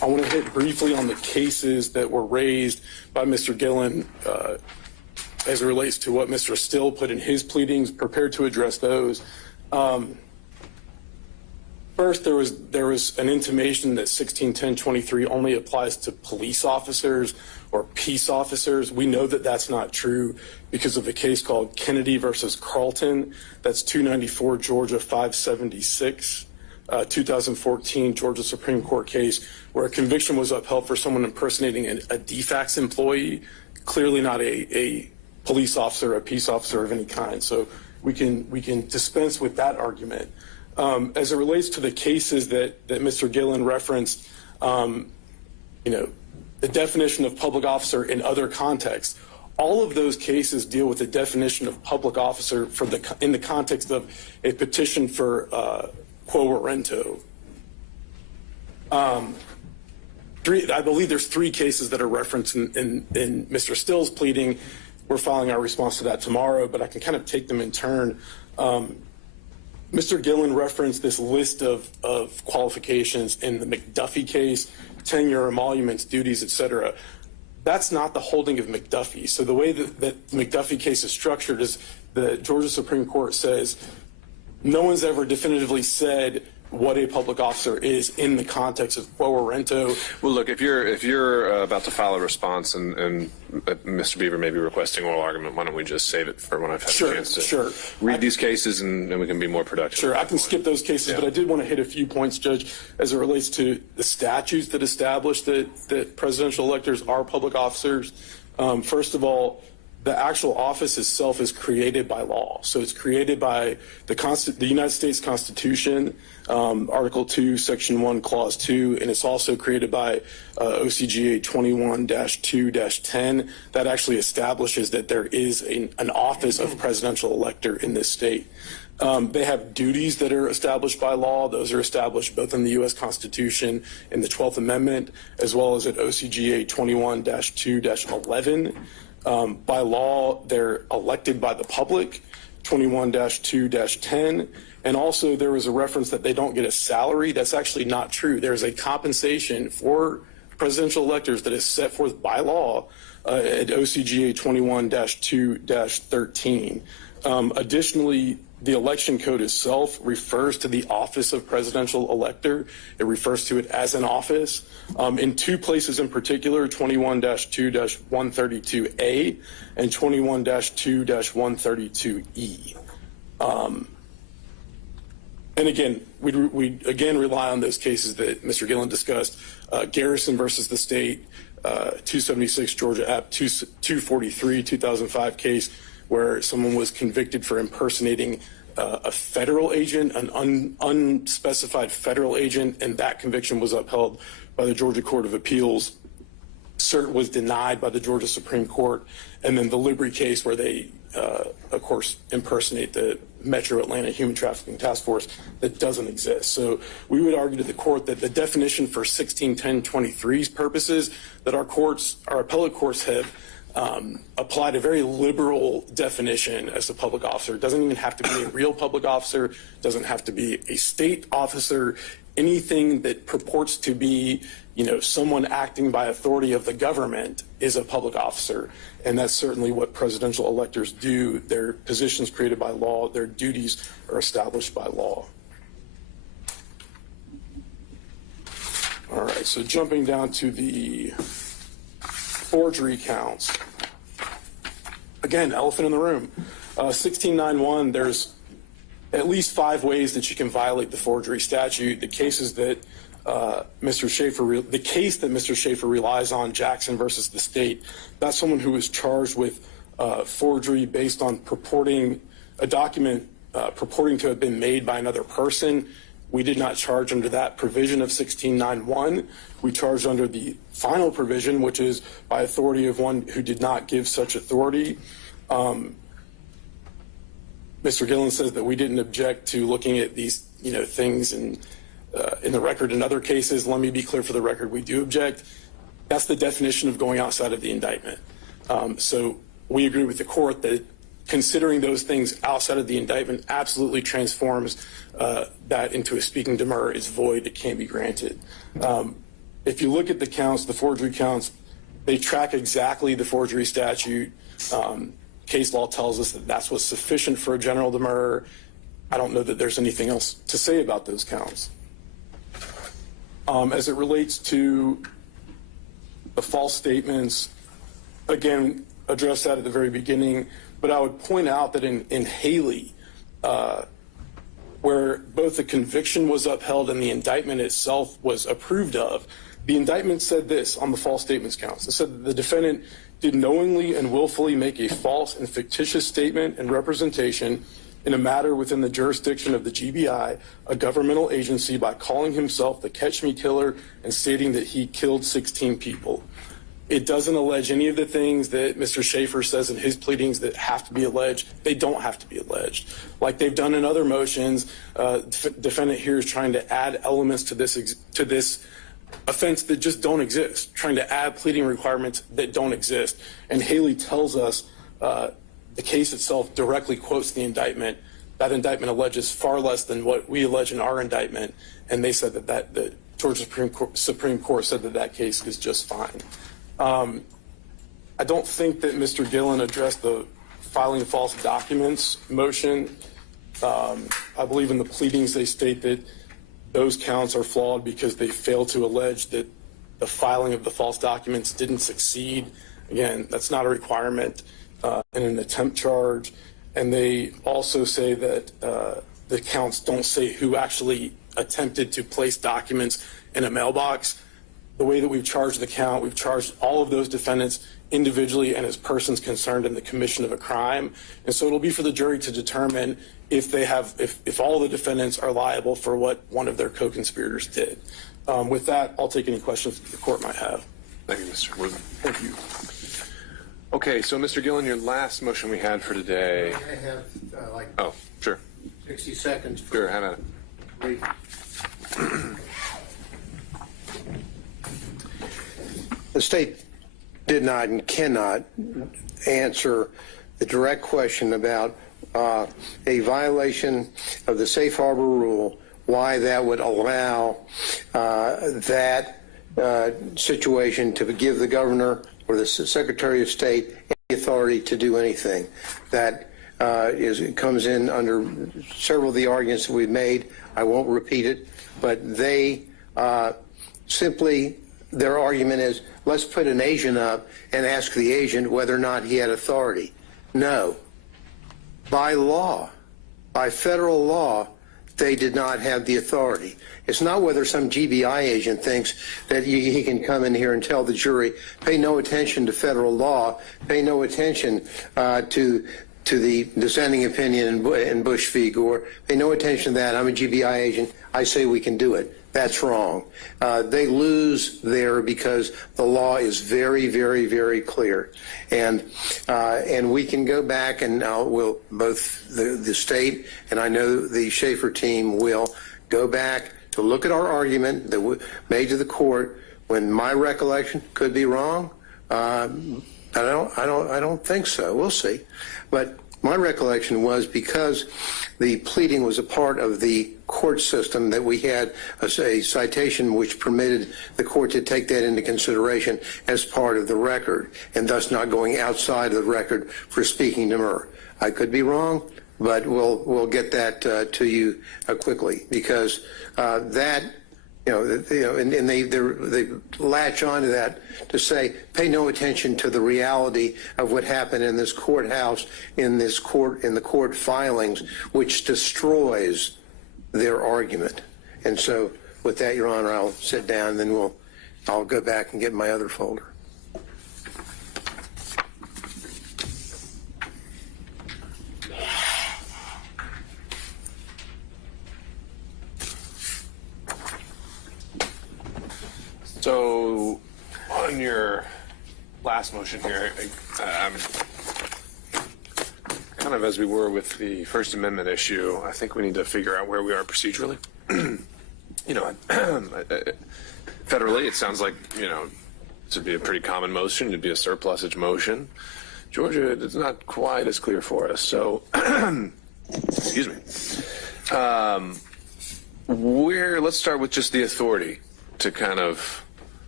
I want to hit briefly on the cases that were raised by Mr. Gillen as it relates to what Mr. Still put in his pleadings, prepared to address those. First, there was an intimation that 161023 only applies to police officers or peace officers. We know that that's not true because of a case called Kennedy versus Carlton. That's 294 Georgia 576, 2014 Georgia Supreme Court case where a conviction was upheld for someone impersonating a DFACS employee, clearly not a police officer, a peace officer of any kind. So we can dispense with that argument. As it relates to the cases that Mr. Gillen referenced, the definition of public officer in other contexts, all of those cases deal with the definition of public officer in the context of a petition for quo warranto. I believe there's 3 cases that are referenced in Mr. Still's pleading. We're filing our response to that tomorrow, but I can kind of take them in turn. Mr. Gillen referenced this list of qualifications in the McDuffie case, tenure, emoluments, duties, etc. That's not the holding of McDuffie. So the way that the McDuffie case is structured is the Georgia Supreme Court says no one's ever definitively said what a public officer is in the context of quo warranto. Well, look, if you're about to file a response and Mr. Beaver may be requesting oral argument, why don't we just save it for when I've had a chance to read these cases and we can be more productive. Sure, I can skip those cases, but I did want to hit a few points, Judge, as it relates to the statutes that establish that presidential electors are public officers. First of all, the actual office itself is created by law. So it's created by the United States Constitution, Article 2, Section 1, Clause 2, and it's also created by OCGA 21-2-10. That actually establishes that there is an office of presidential elector in this state. They have duties that are established by law. Those are established both in the U.S. Constitution and the 12th Amendment, as well as at OCGA 21-2-11. By law, they're elected by the public, 21-2-10. And also there was a reference that they don't get a salary. That's actually not true. There's a compensation for presidential electors that is set forth by law at OCGA 21-2-13. Additionally, the election code itself refers to the office of presidential elector. It refers to it as an office. In 2 places in particular, 21-2-132A and 21-2-132E. And again, we again rely on those cases that Mr. Gillen discussed. Garrison versus the state, 276 Georgia App 243, 2005 case where someone was convicted for impersonating a federal agent, an unspecified federal agent, and that conviction was upheld by the Georgia Court of Appeals. Cert was denied by the Georgia Supreme Court. And then the Libri case where they, of course, impersonate the Metro Atlanta Human Trafficking Task Force that doesn't exist. So we would argue to the court that the definition for 161023's purposes that our appellate courts have applied a very liberal definition as a public officer. It doesn't even have to be a real public officer. It doesn't have to be a state officer. Anything that purports to be, someone acting by authority of the government is a public officer. And that's certainly what presidential electors do. Their positions created by law, their duties are established by law. All right, so jumping down to the forgery counts. Again, elephant in the room. 1691, there's at least 5 ways that you can violate the forgery statute. The cases that the case that Mr. Schaefer relies on, Jackson versus the state, that's someone who was charged with forgery based on purporting a document purporting to have been made by another person. We did not charge under that provision of 1691. We charged under the final provision, which is by authority of one who did not give such authority. Mr. Gillen says that we didn't object to looking at these, things in the record in other cases. Let me be clear for the record, we do object. That's the definition of going outside of the indictment. So we agree with the court that considering those things outside of the indictment absolutely transforms that into a speaking demurrer is void, it can't be granted. if you look at the counts, the forgery counts, they track exactly the forgery statute. Case law tells us that that's what's sufficient for a general demurrer. I don't know that there's anything else to say about those counts. As it relates to the false statements, again, addressed that at the very beginning, but I would point out that in Haley, where both the conviction was upheld and the indictment itself was approved of, the indictment said this on the false statements counts. It said that the defendant did knowingly and willfully make a false and fictitious statement and representation in a matter within the jurisdiction of the GBI, a governmental agency, by calling himself the Catch Me Killer and stating that he killed 16 people. It doesn't allege any of the things that Mr. Schaefer says in his pleadings that have to be alleged. They don't have to be alleged. Like they've done in other motions, defendant here is trying to add elements to this offense that just don't exist, trying to add pleading requirements that don't exist. And Haley tells us the case itself directly quotes the indictment. That indictment alleges far less than what we allege in our indictment, and they said that the Georgia Supreme Court said that case is just fine. I don't think that Mr. Gillen addressed the filing false documents motion. I believe in the pleadings they state that those counts are flawed because they fail to allege that the filing of the false documents didn't succeed. Again, that's not a requirement in an attempt charge. And they also say that the counts don't say who actually attempted to place documents in a mailbox. The way that we've charged the count, we've charged all of those defendants individually and as persons concerned in the commission of a crime. And so it'll be for the jury to determine if all the defendants are liable for what one of their co-conspirators did. With that, I'll take any questions that the court might have. Thank you, Mr. Wood. Thank you. Okay, so Mr. Gillen, your last motion we had for today. I have Oh, sure. 60 seconds. Sure, have at it. The state did not and cannot answer the direct question about a violation of the safe harbor rule, why that would allow that situation to give the governor or the Secretary of State any authority to do anything. That comes in under several of the arguments that we've made. I won't repeat it, but they simply, their argument is, let's put an agent up and ask the agent whether or not he had authority. No. By law, by federal law, they did not have the authority. It's not whether some GBI agent thinks that he can come in here and tell the jury, pay no attention to federal law, pay no attention to the dissenting opinion in Bush v. Gore, pay no attention to that. I'm a GBI agent. I say we can do it. That's wrong. They lose there because the law is very, very, very clear. And we can go back and we'll, both the state and I know the Schaefer team will go back to look at our argument that we made to the court when my recollection could be wrong. I don't think so. We'll see. But my recollection was because the pleading was a part of the court system that we had a citation which permitted the court to take that into consideration as part of the record and thus not going outside of the record for speaking Demurrer. I could be wrong, but we'll get that to you quickly because that. And they latch onto that to say, pay no attention to the reality of what happened in this courthouse, in the court filings, which destroys their argument. And so, with that, Your Honor, I'll sit down, and then I'll go back and get my other folder. So, on your last motion here, kind of as we were with the First Amendment issue, I think we need to figure out where we are procedurally. Federally, it sounds like, to be a pretty common motion, to be a surplusage motion. Georgia, it's not quite as clear for us. So, excuse me. Let's start with just the authority to kind of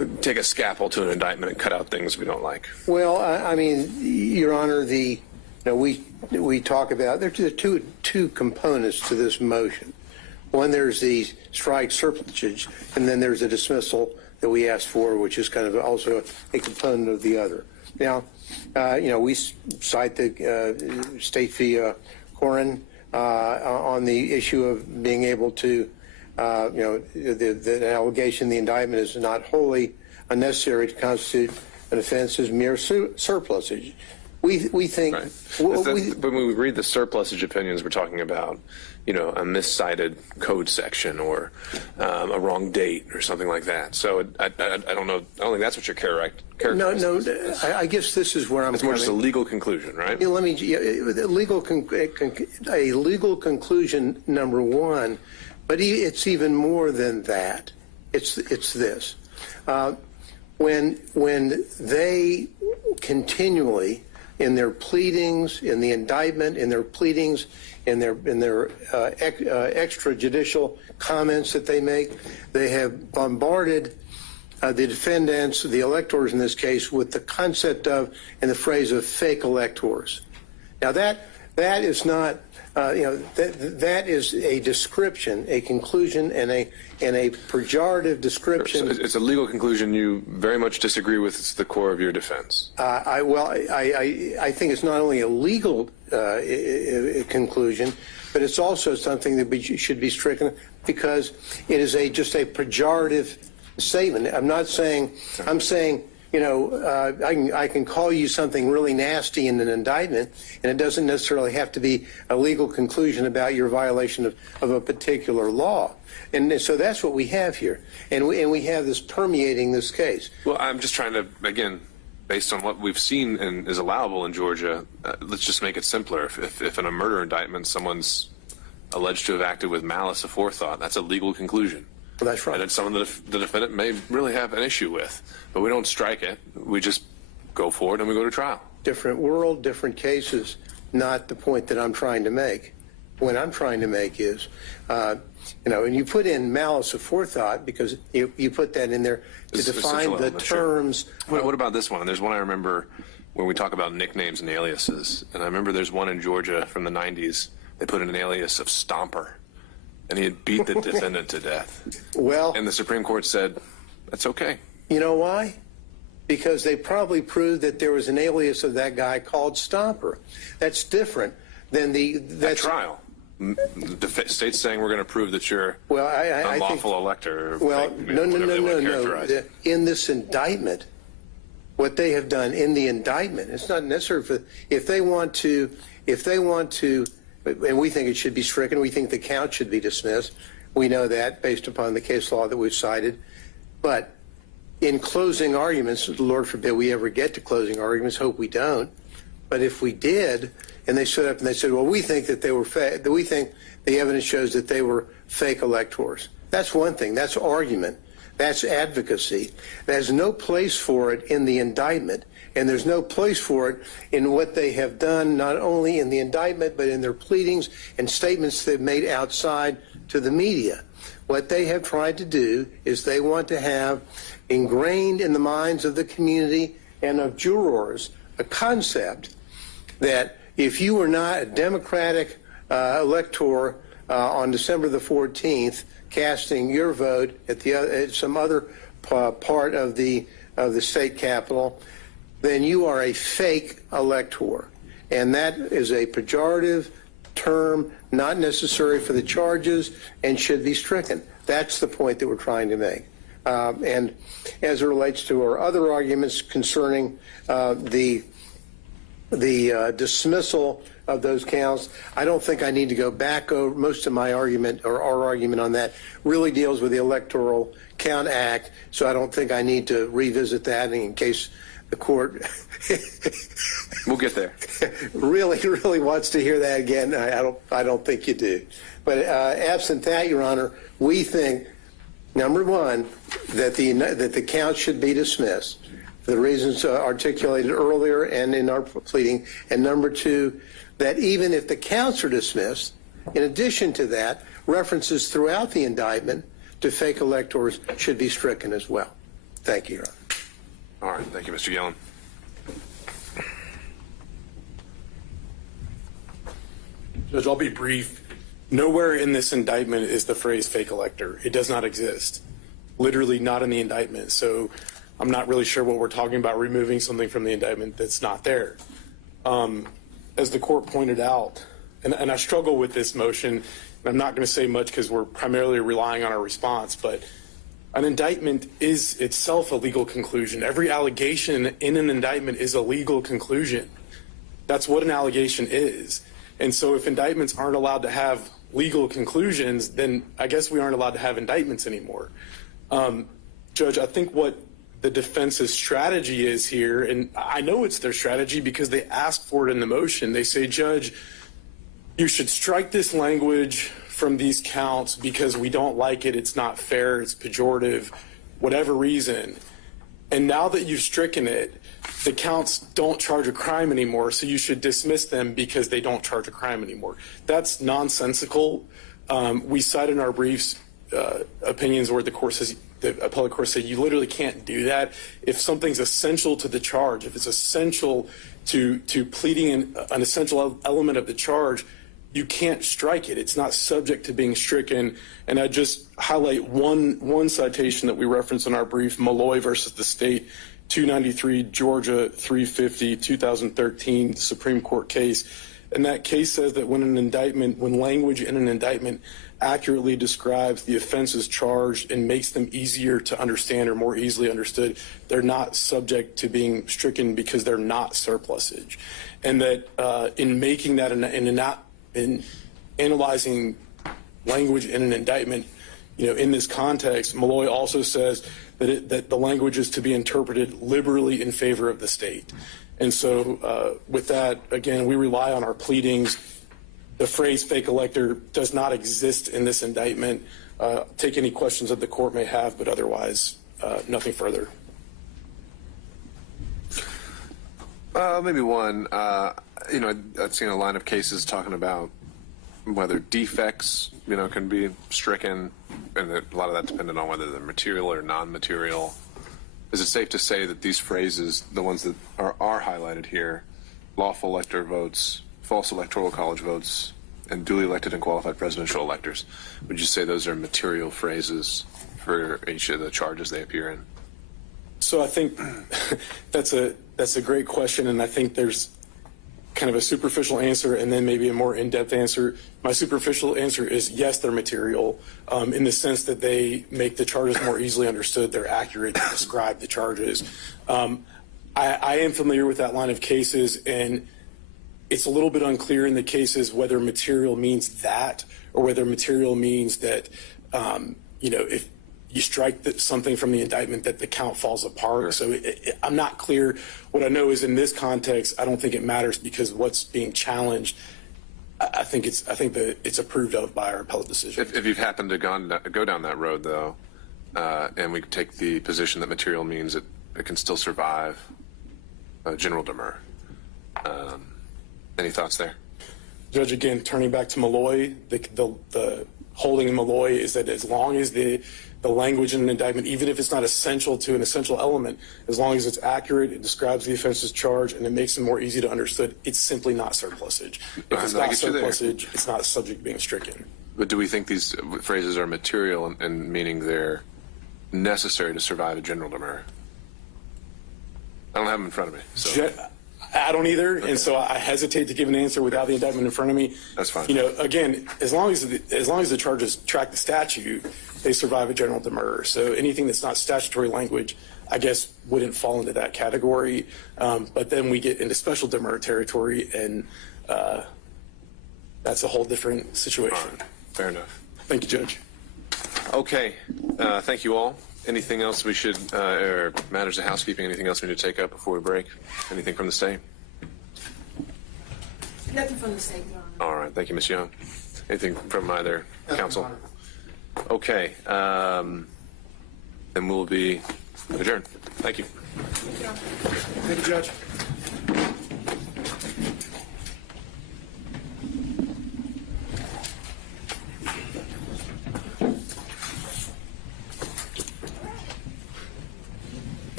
take a scalpel to an indictment and cut out things we don't like. Well, I mean, Your Honor, we talk about there are two components to this motion. One, there's the strike surplusage, and then there's a dismissal that we asked for, which is kind of also a component of the other. Now, we cite the State v. Corin on the issue of being able to, the allegation, the indictment is not wholly unnecessary to constitute an offense as mere surplusage. We think. Right. But when we read the surplusage opinions, we're talking about, a miscited code section or a wrong date or something like that. So I don't know. I don't think that's what you're characterizing. No. I guess this is where I'm. It's more just a legal conclusion, right? Let me. A legal conclusion, number one, but it's even more than that. It's this. When they continually, in their pleadings, in the indictment, in their pleadings, in their extrajudicial comments that they make, they have bombarded the defendants, the electors in this case, with the concept of and the phrase of fake electors. Now that is not, that is a description, a conclusion, and a pejorative description. So it's a legal conclusion you very much disagree with. It's the core of your defense. I think it's not only a legal conclusion, but it's also something that should be stricken because it is just a pejorative statement. I'm not saying. I'm saying. I can call you something really nasty in an indictment, and it doesn't necessarily have to be a legal conclusion about your violation of a particular law. And so that's what we have here. And we have this permeating this case. Well, I'm just trying to, again, based on what we've seen and is allowable in Georgia, let's just make it simpler. If in a murder indictment someone's alleged to have acted with malice aforethought, that's a legal conclusion. Well, that's right. And it's something that the defendant may really have an issue with. But we don't strike it. We just go forward and we go to trial. Different world, different cases, not the point that I'm trying to make. What I'm trying to make is, and you put in malice aforethought because you put that in there to define the terms. Sure. What about this one? There's one I remember when we talk about nicknames and aliases. And I remember there's one in Georgia from the 90s. They put in an alias of Stomper. And he had beat the defendant to death. Well, and the Supreme Court said, that's okay. You know why? Because they probably proved that there was an alias of that guy called Stomper. That's different than that trial. The state's saying we're going to prove that you're unlawful elector. Well, no. In this indictment, what they have done in the indictment, it's not necessary if they want to. And we think it should be stricken. We think the count should be dismissed. We know that based upon the case law that we've cited. But in closing arguments, Lord forbid we ever get to closing arguments, hope we don't. But if we did, and they stood up and they said, well, we think that they were we think the evidence shows that they were fake electors. That's one thing. That's argument. That's advocacy. There's no place for it in the indictment. And there's no place for it in what they have done, not only in the indictment, but in their pleadings and statements they've made outside to the media. What they have tried to do is they want to have ingrained in the minds of the community and of jurors a concept that if you were not a Democratic elector on December the 14th, casting your vote at some other part of the state capitol, then you are a fake elector. And that is a pejorative term, not necessary for the charges, and should be stricken. That's the point that we're trying to make. And as it relates to our other arguments concerning the dismissal of those counts, I don't think I need to go back over most of my argument, or our argument on that really deals with the Electoral Count Act, so I don't think I need to revisit that in case the court we'll get there. really wants to hear that again. I don't think you do. But absent that, Your Honor, we think, number one, that the count should be dismissed for the reasons articulated earlier and in our pleading, and number two, that even if the counts are dismissed, in addition to that, references throughout the indictment to fake electors should be stricken as well. Thank you, Your Honor. All right, thank you, Mr. Yellen. Judge, I'll be brief. Nowhere in this indictment is the phrase fake elector. It does not exist. Literally not in the indictment. So I'm not really sure what we're talking about, removing something from the indictment that's not there. As the court pointed out, and I struggle with this motion, and I'm not going to say much because we're primarily relying on our response, but an indictment is itself a legal conclusion. Every allegation in an indictment is a legal conclusion. That's what an allegation is. And so if indictments aren't allowed to have legal conclusions, then I guess we aren't allowed to have indictments anymore. Judge, I think what the defense's strategy is here, and I know it's their strategy because they asked for it in the motion. They say, Judge, you should strike this language from these counts because we don't like it, it's not fair, it's pejorative, whatever reason. And now that you've stricken it, the counts don't charge a crime anymore, so you should dismiss them because they don't charge a crime anymore. That's nonsensical. We cite in our briefs opinions where the court says, the appellate court said, you literally can't do that. If something's essential to the charge, if it's essential to pleading an essential element of the charge, you can't strike it. It's not subject to being stricken. And I just highlight one citation that we reference in our brief, Malloy versus the state, 293 Georgia 350 2013 Supreme Court case. And that case says that when language in an indictment accurately describes the offenses charged and makes them easier to understand or more easily understood, they're not subject to being stricken because they're not surplusage. And that in making that in analyzing language in an indictment, in this context, Malloy also says that the language is to be interpreted liberally in favor of the state. And so with that, again, we rely on our pleadings. The phrase fake elector does not exist in this indictment. Take any questions that the court may have, but otherwise, nothing further. Maybe one. I've seen a line of cases talking about whether defects, can be stricken, and a lot of that depended on whether they're material or non-material. Is it safe to say that these phrases, the ones that are highlighted here, lawful elector votes, false electoral college votes, and duly elected and qualified presidential electors, would you say those are material phrases for each of the charges they appear in? So I think that's a great question, and I think there's kind of a superficial answer and then maybe a more in-depth answer. My superficial answer is yes, they're material in the sense that they make the charges more easily understood. They're accurate to describe the charges. I am familiar with that line of cases, and it's a little bit unclear in the cases whether material means that or whether material means that, if you strike something from the indictment that the count falls apart. So I'm not clear. What I know is in this context, I don't think it matters because what's being challenged, I think that it's approved of by our appellate decision. If you've happened to go down that road, though, and we take the position that material means it can still survive General Demurrer, any thoughts there? Judge, again, turning back to Malloy, the holding in Malloy is that as long as the language in an indictment, even if it's not essential to an essential element, as long as it's accurate, it describes the offense's charge, and it makes it more easy to understood, it's simply not surplusage. If it's not surplusage, it's not subject to being stricken. But do we think these phrases are material and meaning they're necessary to survive a General Demurrer? I don't have them in front of me. So. I don't either, okay. And so I hesitate to give an answer without the indictment in front of me. That's fine. Again, as long as the charges track the statute, they survive a General Demurrer. So anything that's not statutory language, I guess, wouldn't fall into that category. But then we get into special Demurrer territory, and that's a whole different situation. Right. Fair enough. Thank you, Judge. Okay. Thank you all. Anything else we should, or matters of housekeeping, anything else we need to take up before we break? Anything from the state? Nothing from the state, Your Honor. All right. Thank you, Ms. Young. Anything from either counsel? Okay. Then we'll be adjourned. Thank you. Thank you, Judge.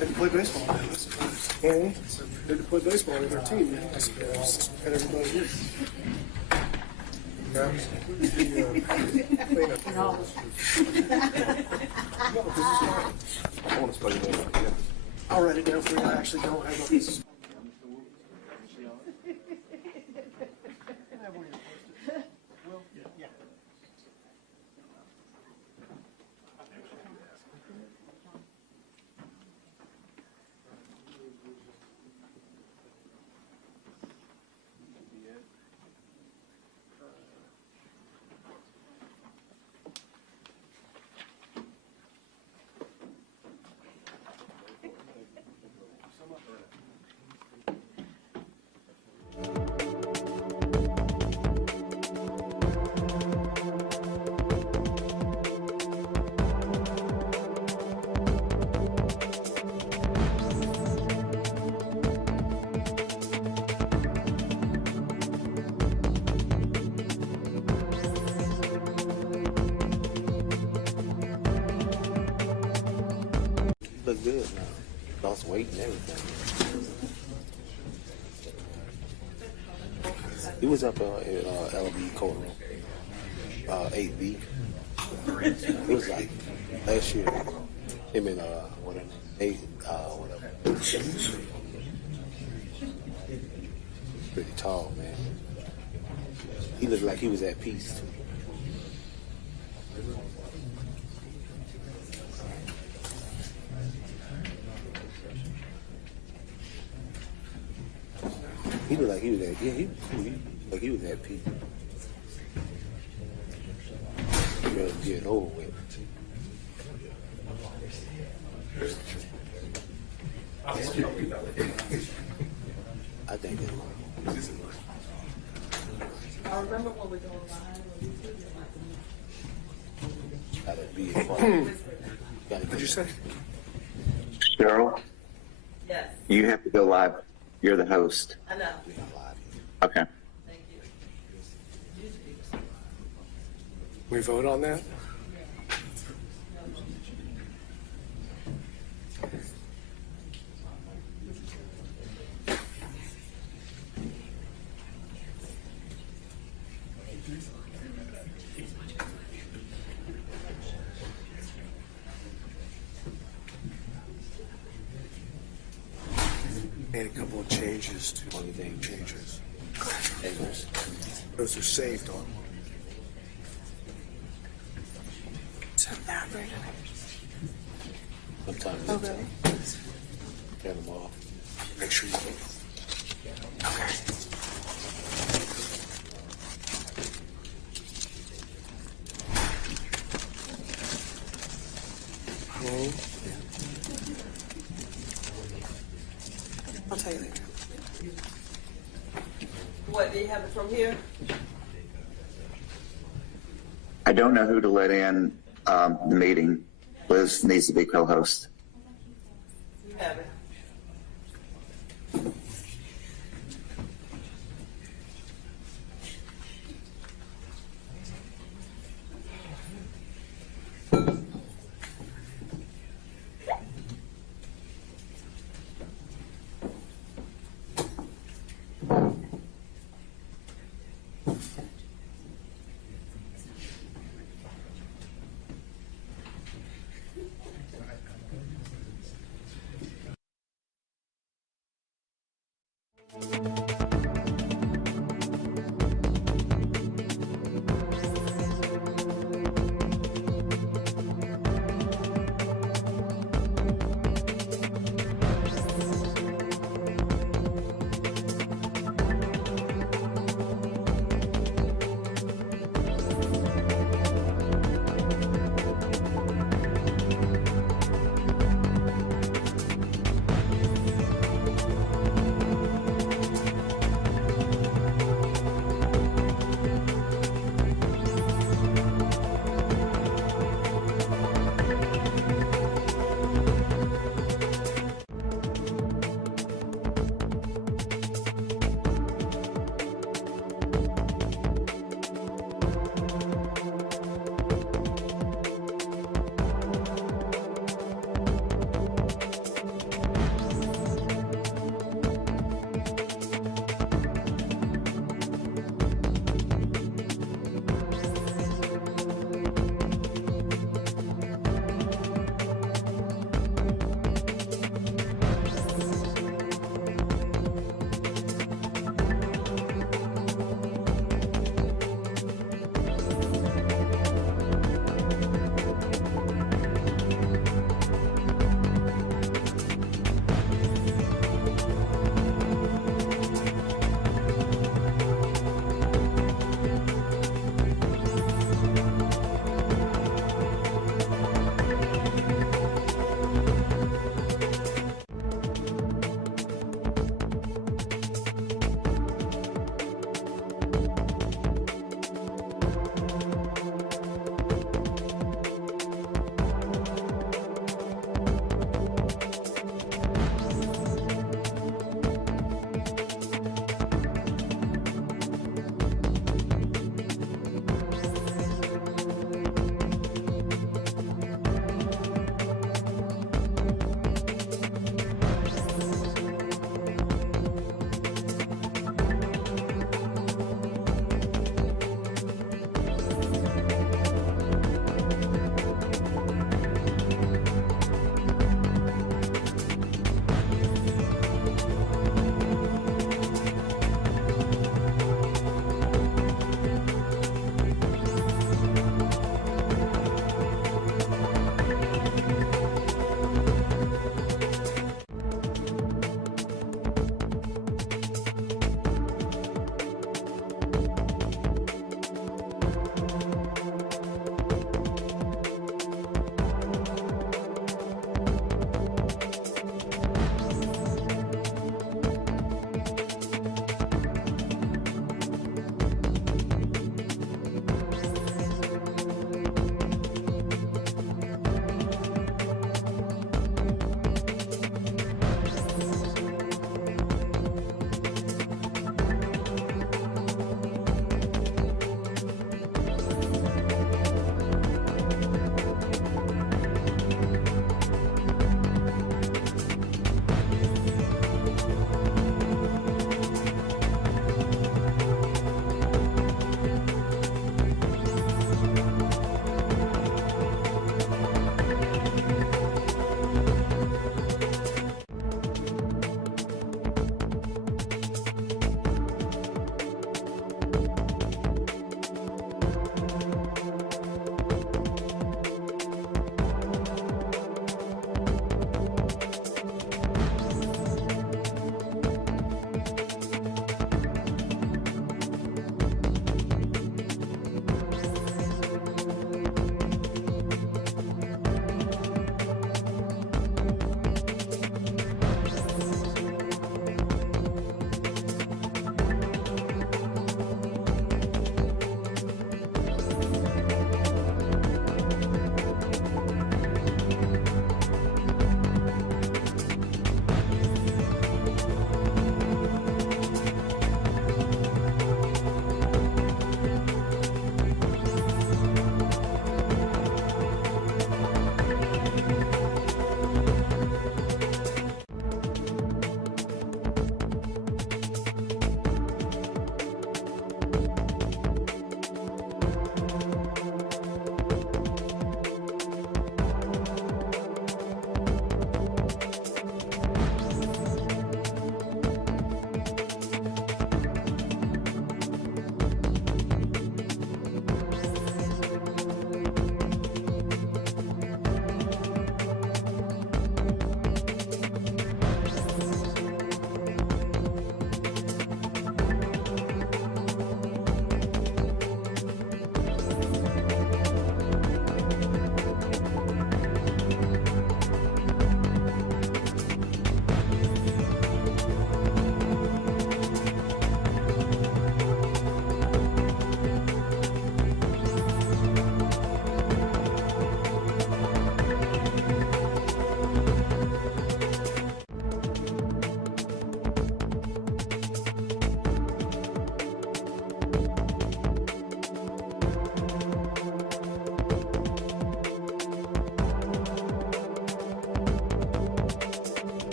Had to play baseball, man. I suppose. Had to play baseball with our team, man. I suppose. Had everybody here. I'll write it down for you. I actually don't have a Look good now. Lost weight and everything. He was up in LB courtroom, 8B. It was like last year. Him and whatever, 8, whatever. Pretty tall, man. He looked like he was at peace. He looked like he was at, like he was at peace. He better get it over with. I think it was. I remember when we go live. Gotta be a part. What'd you say? Cheryl, Yes, you have to go live. You're the host. I know. Okay. Thank you. We vote on that? Made a couple of changes to Only thing changes. Angles. Those are saved on. Sometimes Oh, it's really? turn them off. Make sure you vote. I'll tell you later. What, do you have it from here? I don't know who to let in the meeting. Liz needs to be co-host. You have it.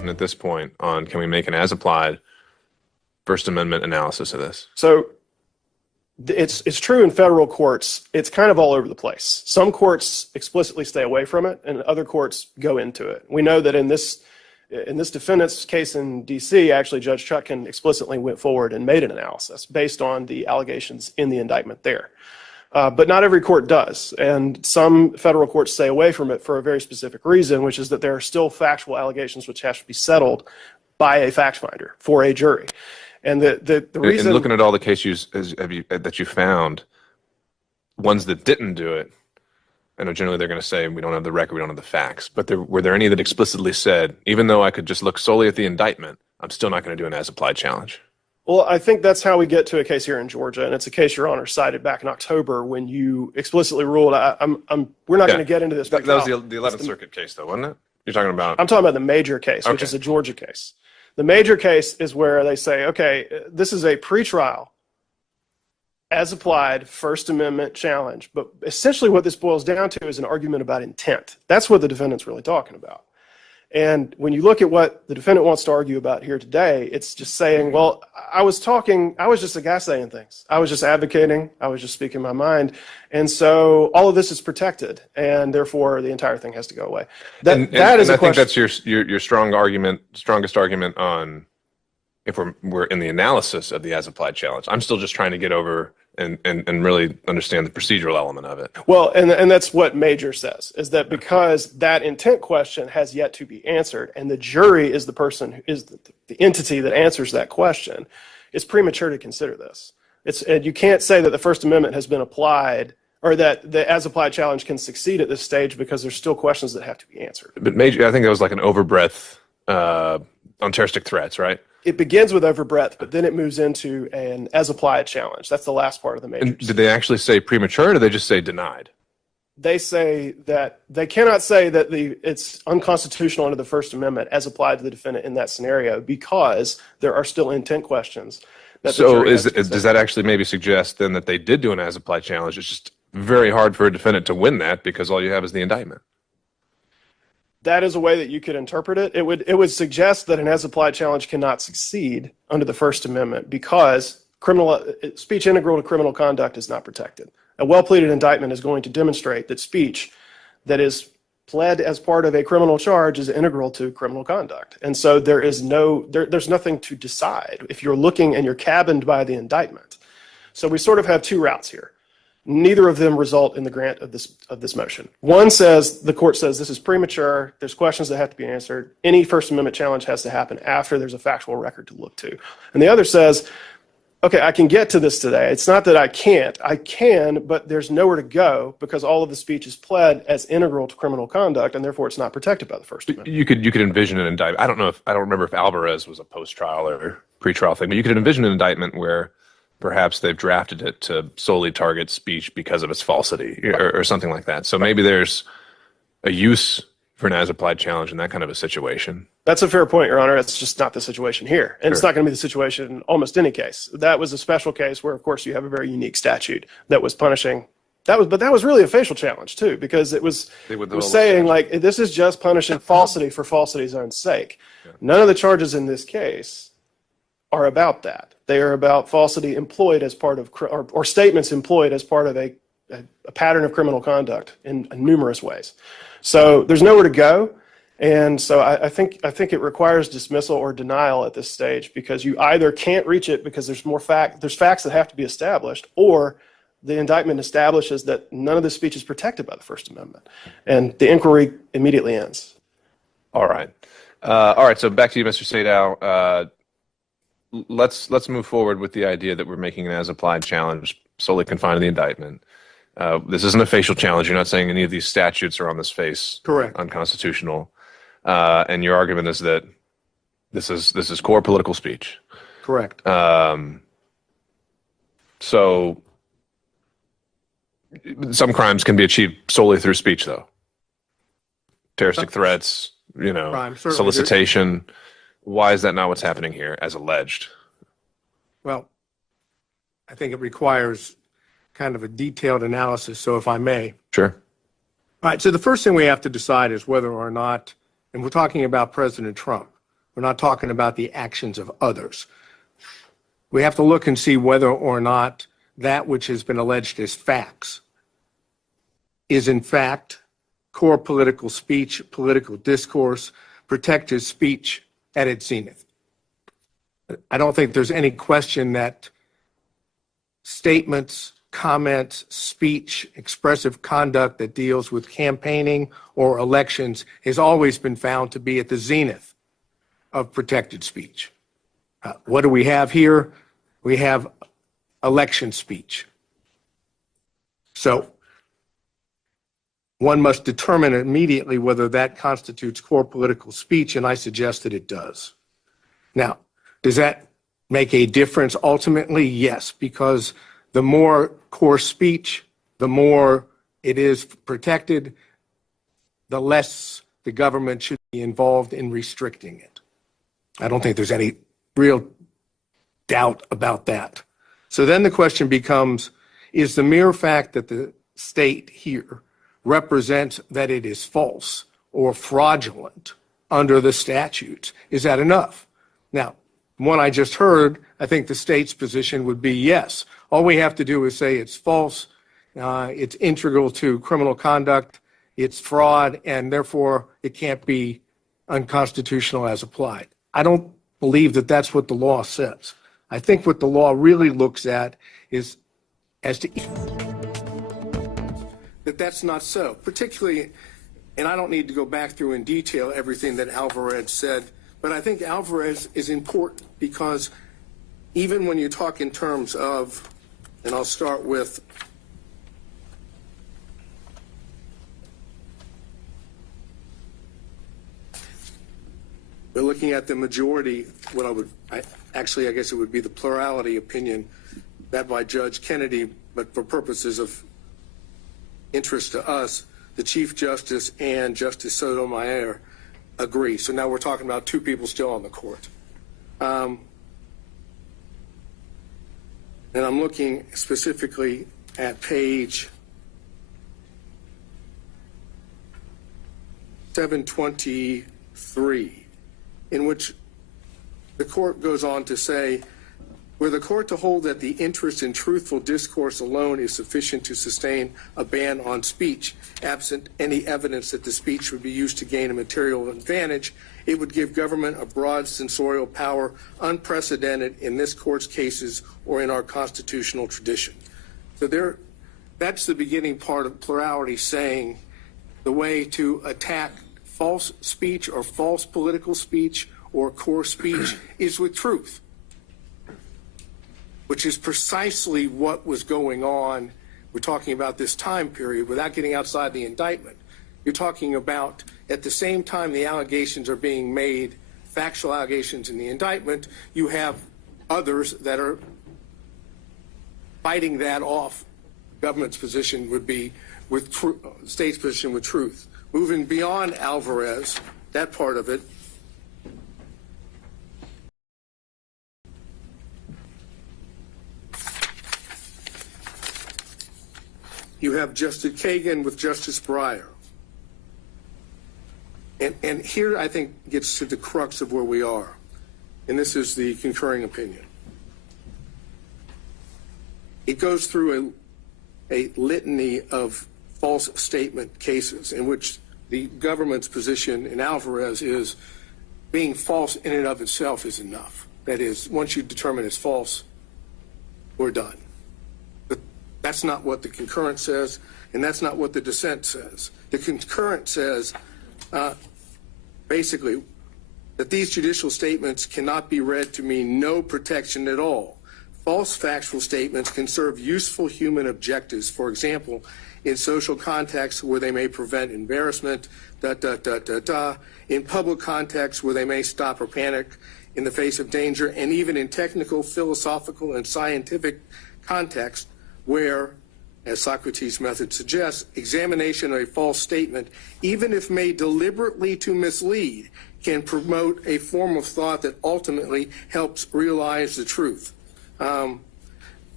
position at this point on can we make an as-applied First Amendment analysis of this? So it's true in federal courts. It's kind of all over the place. Some courts explicitly stay away from it, and other courts go into it. We know that in this defendant's case in D.C., actually Judge Chutkan explicitly went forward and made an analysis based on the allegations in the indictment there. But not every court does, and some federal courts stay away from it for a very specific reason, which is that there are still factual allegations which have to be settled by a fact finder for a jury. And the reason... And looking at all the cases that you found, ones that didn't do it, I know generally they're going to say we don't have the record, we don't have the facts, but were there any that explicitly said, even though I could just look solely at the indictment, I'm still not going to do an as-applied challenge? Well, I think that's how we get to a case here in Georgia, and it's a case Your Honor cited back in October when you explicitly ruled. We're not going to get into this. That was the 11th Circuit case, though, wasn't it? You're talking about? I'm talking about the major case, which is a Georgia case. The major case is where they say, okay, this is a pretrial, as applied First Amendment challenge, but essentially what this boils down to is an argument about intent. That's what the defendant's really talking about. And when you look at what the defendant wants to argue about here today, it's just saying, well, I was just a guy saying things. I was just advocating. I was just speaking my mind. And so all of this is protected, and therefore the entire thing has to go away. That is a question. I think that's your strongest argument on if we're in the analysis of the as-applied challenge. I'm still just trying to get over and really understand the procedural element of it. Well, and that's what Major says, is that because that intent question has yet to be answered, and the jury is the person who is the entity that answers that question, it's premature to consider this. And you can't say that the First Amendment has been applied or that the as-applied challenge can succeed at this stage because there's still questions that have to be answered. But Major, I think that was like an overbreadth on terroristic threats, right? It begins with overbreadth, but then it moves into an as-applied challenge. That's the last part of the major. And did they actually say premature, or did they just say denied? They say that they cannot say that it's unconstitutional under the First Amendment as applied to the defendant in that scenario because there are still intent questions. So does that actually maybe suggest then that they did do an as-applied challenge? It's just very hard for a defendant to win that because all you have is the indictment. That is a way that you could interpret it. It would suggest that an as-applied challenge cannot succeed under the First Amendment because speech integral to criminal conduct is not protected. A well-pleaded indictment is going to demonstrate that speech that is pled as part of a criminal charge is integral to criminal conduct. And so there's nothing to decide if you're looking and you're cabined by the indictment. So we sort of have two routes here. Neither of them result in the grant of this motion. One says, the court says this is premature, there's questions that have to be answered, any First Amendment challenge has to happen after there's a factual record to look to. And the other says, okay, I can get to this today. It's not that I can't. I can, but there's nowhere to go because all of the speech is pled as integral to criminal conduct, and therefore it's not protected by the First Amendment. You could envision an indictment. I don't remember if Alvarez was a post-trial or pre-trial thing, but you could envision an indictment where perhaps they've drafted it to solely target speech because of its falsity or something like that. So maybe there's a use for an as-applied challenge in that kind of a situation. That's a fair point, Your Honor. It's just not the situation here. And It's not going to be the situation in almost any case. That was a special case where, of course, you have a very unique statute that was punishing. But that was really a facial challenge, too, because it was saying, like, this is just punishing falsity for falsity's own sake. Yeah. None of the charges in this case are about that. They are about falsity employed as part of, or statements employed as part of a pattern of criminal conduct in numerous ways. So there's nowhere to go. And so I think it requires dismissal or denial at this stage because you either can't reach it because there's facts that have to be established, or the indictment establishes that none of this speech is protected by the First Amendment. And the inquiry immediately ends. All right. So back to you, Mr. Sadow. Let's move forward with the idea that we're making an as-applied challenge solely confined to the indictment. This isn't a facial challenge. You're not saying any of these statutes are on this face correct, unconstitutional. And your argument is that this is core political speech. Correct. So some crimes can be achieved solely through speech, though. Terroristic threats, solicitation. Why is that not what's happening here, as alleged? Well, I think it requires kind of a detailed analysis, so if I may. Sure. All right, so the first thing we have to decide is whether or not, and we're talking about President Trump, We're not talking about the actions of others. We have to look and see whether or not that which has been alleged as facts is in fact core political speech, political discourse, protected speech at its zenith. I don't think there's any question that statements, comments, speech, expressive conduct that deals with campaigning or elections has always been found to be at the zenith of protected speech. What do we have here? We have election speech. So one must determine immediately whether that constitutes core political speech, and I suggest that it does. Now, does that make a difference ultimately? Yes, because the more core speech, the more it is protected, the less the government should be involved in restricting it. I don't think there's any real doubt about that. So then the question becomes, is the mere fact that the state here represents that it is false or fraudulent under the statutes, is that enough? Now, from what I just heard, I think the state's position would be yes. All we have to do is say it's false, it's integral to criminal conduct, it's fraud, and therefore it can't be unconstitutional as applied. I don't believe that that's what the law says. I think what the law really looks at is as to that that's not so, particularly, and I don't need to go back through in detail everything that Alvarez said, but I think Alvarez is important because even when you talk in terms of, and I'll start with we're looking at the majority, I guess it would be the plurality opinion that by Judge Kennedy, but for purposes of interest to us, the Chief Justice and Justice Sotomayor agree. So now we're talking about two people still on the court. And I'm looking specifically at page 723, in which the court goes on to say, were the court to hold that the interest in truthful discourse alone is sufficient to sustain a ban on speech, absent any evidence that the speech would be used to gain a material advantage, it would give government a broad censorial power unprecedented in this court's cases or in our constitutional tradition. So that's the beginning part of plurality, saying the way to attack false speech or false political speech or core speech is with truth, which is precisely what was going on. We're talking about this time period without getting outside the indictment. You're talking about at the same time the allegations are being made, factual allegations in the indictment, you have others that are fighting that off. Government's position would be with state's position with truth. Moving beyond Alvarez, that part of it, you have Justice Kagan with Justice Breyer. And here I think gets to the crux of where we are. And this is the concurring opinion. It goes through a litany of false statement cases in which the government's position in Alvarez is being false in and of itself is enough. That is, once you determine it's false, we're done. But that's not what the concurrent says, and that's not what the dissent says. The concurrent says, basically, that these judicial statements cannot be read to mean no protection at all. False factual statements can serve useful human objectives, for example, in social contexts where they may prevent embarrassment, in public contexts where they may stop or panic in the face of danger, and even in technical, philosophical, and scientific contexts where, as Socrates' method suggests, examination of a false statement, even if made deliberately to mislead, can promote a form of thought that ultimately helps realize the truth.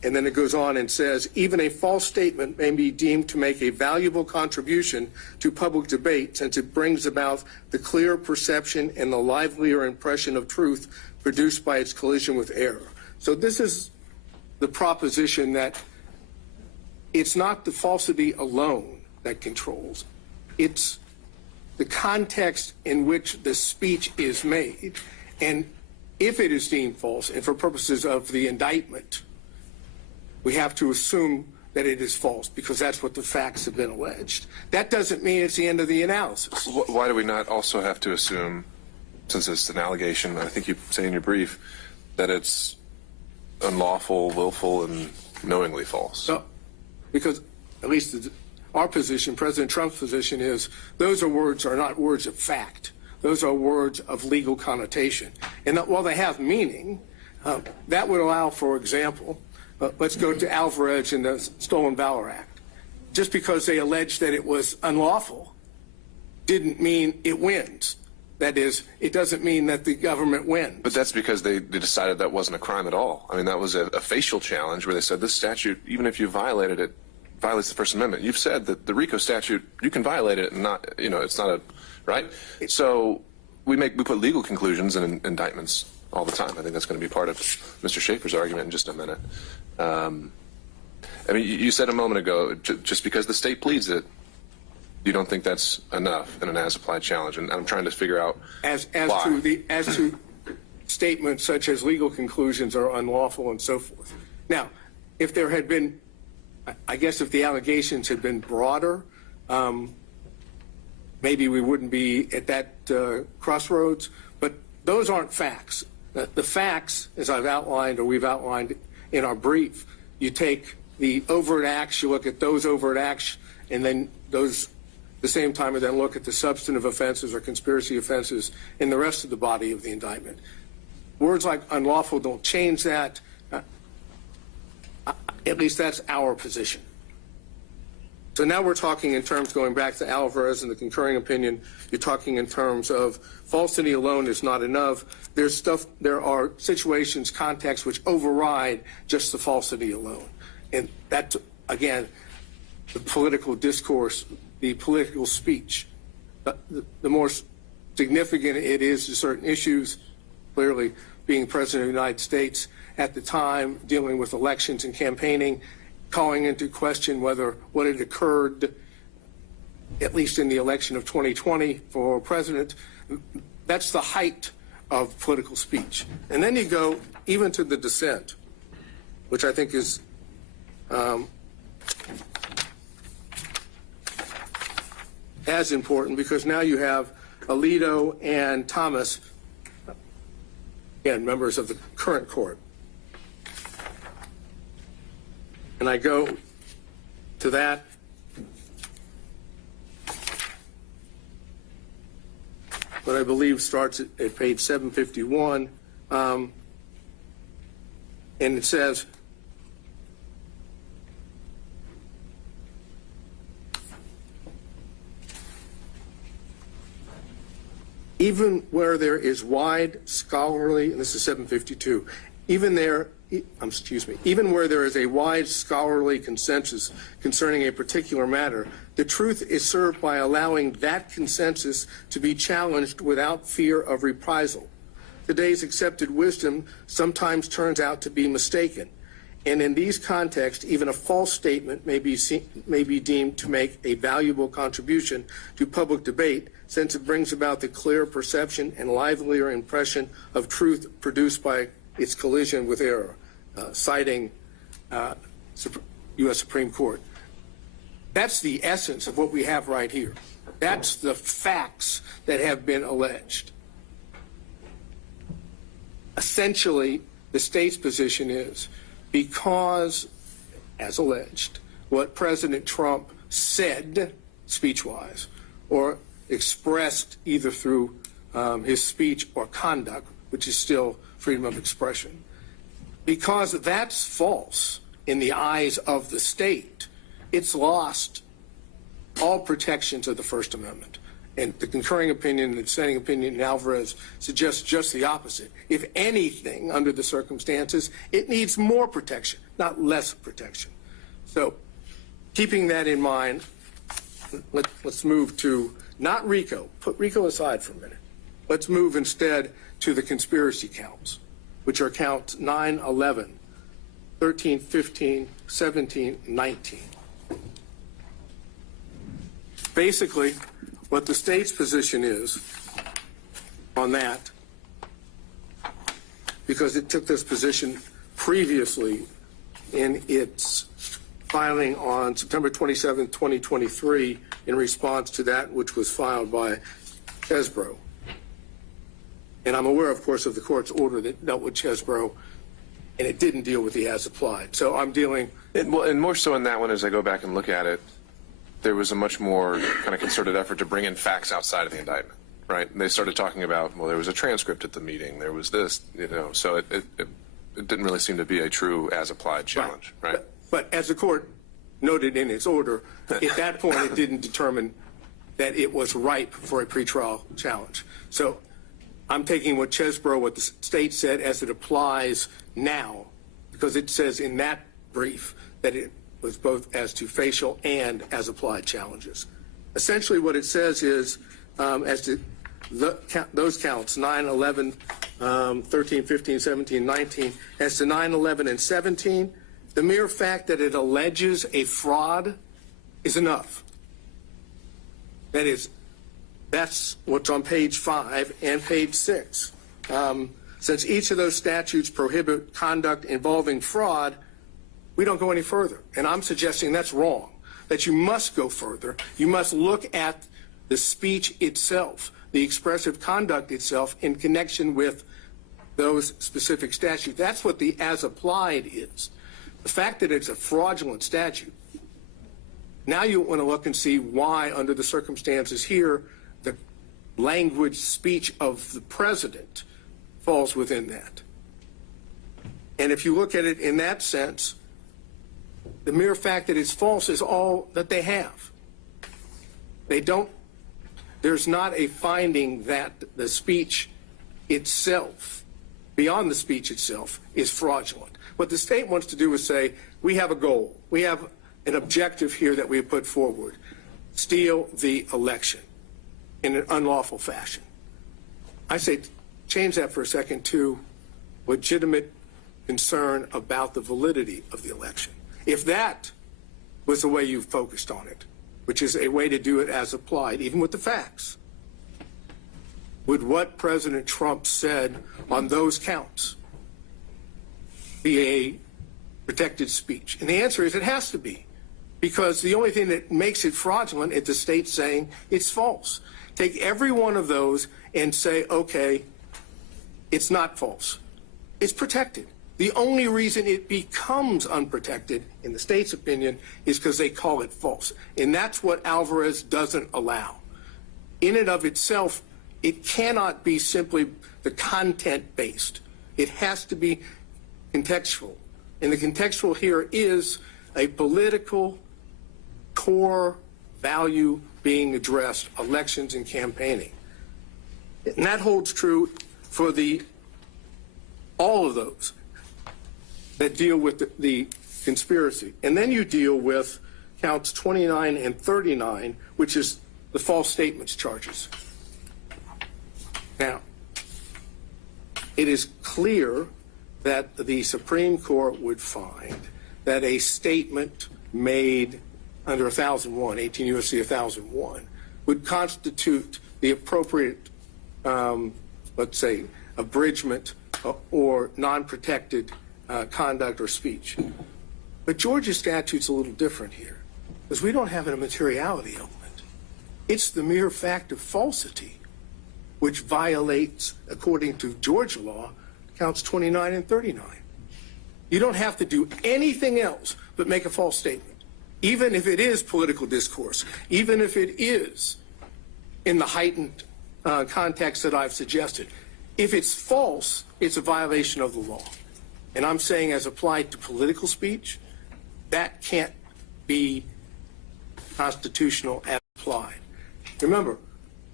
And then it goes on and says, even a false statement may be deemed to make a valuable contribution to public debate since it brings about the clear perception and the livelier impression of truth produced by its collision with error. So this is the proposition that it's not the falsity alone that controls. It's the context in which the speech is made. And if it is deemed false, and for purposes of the indictment, we have to assume that it is false because that's what the facts have been alleged. That doesn't mean it's the end of the analysis. Why do we not also have to assume, since it's an allegation, I think you say in your brief, that it's unlawful, willful, and knowingly false? No, because at least our position, President Trump's position, is those are not words of fact. Those are words of legal connotation. And that while they have meaning, that would allow, for example, let's go to Alvarez and the Stolen Valor Act. Just because they alleged that it was unlawful didn't mean it wins. That is, it doesn't mean that the government wins. But that's because they decided that wasn't a crime at all. I mean, that was a facial challenge where they said this statute, even if you violated it, violates the First Amendment. You've said that the RICO statute, you can violate it and not, it's not a, right? So we put legal conclusions in indictments all the time. I think that's going to be part of Mr. Schaefer's argument in just a minute. I mean, you said a moment ago, just because the state pleads it, you don't think that's enough in an as-applied challenge, and I'm trying to figure out as why. As to statements such as legal conclusions are unlawful and so forth. Now, if there had been, I guess if the allegations had been broader, maybe we wouldn't be at that crossroads, but those aren't facts. The facts, as I've outlined or we've outlined in our brief, you take the overt acts, you look at those overt acts, and then those the same time and then look at the substantive offenses or conspiracy offenses in the rest of the body of the indictment. Words like unlawful don't change that. At least that's our position. So now we're talking in terms, going back to Alvarez and the concurring opinion, you're talking in terms of falsity alone is not enough. There are situations, contexts which override just the falsity alone. And that, again, the political discourse, the political speech, the more significant it is to certain issues, clearly being President of the United States at the time, dealing with elections and campaigning, calling into question whether what had occurred, at least in the election of 2020 for president, that's the height of political speech. And then you go even to the dissent, which I think is as important, because now you have Alito and Thomas, again, members of the current court. And I go to that. What I believe starts at page 751. And it says, even where there is wide scholarly, and this is 752, even where there is a wide scholarly consensus concerning a particular matter, the truth is served by allowing that consensus to be challenged without fear of reprisal. Today's accepted wisdom sometimes turns out to be mistaken, and in these contexts, even a false statement may be deemed to make a valuable contribution to public debate, since it brings about the clear perception and livelier impression of truth produced by its collision with error, citing U.S. Supreme Court. That's the essence of what we have right here. That's the facts that have been alleged. Essentially, the state's position is because, as alleged, what President Trump said speech-wise or expressed either through his speech or conduct, which is still freedom of expression, because that's false in the eyes of the state, it's lost all protections of the First Amendment. And the concurring opinion and the dissenting opinion in Alvarez suggests just the opposite. If anything, under the circumstances, it needs more protection, not less protection. So keeping that in mind, let's move to not RICO. Put RICO aside for a minute. Let's move instead to the conspiracy counts, which are counts 9, 11, 13, 15, 17, 19. Basically, what the state's position is on that, because it took this position previously in its filing on September 27, 2023, in response to that which was filed by Chesbrough. And I'm aware, of course, of the court's order that dealt with Chesbrough, and it didn't deal with the as applied. So I'm dealing. And more so in that one, as I go back and look at it, there was a much more kind of concerted effort to bring in facts outside of the indictment, right? And they started talking about, well, there was a transcript at the meeting, there was this, so it didn't really seem to be a true as-applied challenge, right? But as the court noted in its order, at that point it didn't determine that it was ripe for a pretrial challenge. So I'm taking what Chesbrough, what the state said, as it applies now, because it says in that brief that it was both as to facial and as applied challenges. Essentially what it says is, as to those counts, 9, 11, 13, 15, 17, 19, as to 9, 11, and 17, the mere fact that it alleges a fraud is enough. That is, that's what's on page 5 and page 6. Since each of those statutes prohibit conduct involving fraud, we don't go any further. And I'm suggesting that's wrong, that you must go further. You must look at the speech itself, the expressive conduct itself in connection with those specific statutes. That's what the as applied is. The fact that it's a fraudulent statute, now you want to look and see why, under the circumstances here, the language speech of the president falls within that. And if you look at it in that sense, the mere fact that it's false is all that they have. There's not a finding that the speech itself, beyond the speech itself, is fraudulent. What the state wants to do is say, we have a goal. We have an objective here that we have put forward. Steal the election in an unlawful fashion. I say change that for a second to legitimate concern about the validity of the election. If that was the way you focused on it, which is a way to do it as applied, even with the facts, would what President Trump said on those counts be a protected speech? And the answer is it has to be, because the only thing that makes it fraudulent is the state saying it's false. Take every one of those and say, okay, it's not false. It's protected. The only reason it becomes unprotected, in the state's opinion, is because they call it false. And that's what Alvarez doesn't allow. In and of itself, it cannot be simply the content-based. It has to be contextual. And the contextual here is a political core value being addressed, elections and campaigning. And that holds true for all of those that deal with the conspiracy. And then you deal with counts 29 and 39, which is the false statements charges. Now, it is clear that the Supreme Court would find that a statement made under 1001, 18 U.S.C. 1001, would constitute the appropriate, let's say, abridgment or non-protected conduct or speech. But Georgia's statute's a little different here, because we don't have a materiality element. It's the mere fact of falsity, which violates, according to Georgia law, counts 29 and 39. You don't have to do anything else but make a false statement, even if it is political discourse, even if it is in the heightened context that I've suggested. If it's false, it's a violation of the law. And I'm saying, as applied to political speech, that can't be constitutional as applied. Remember,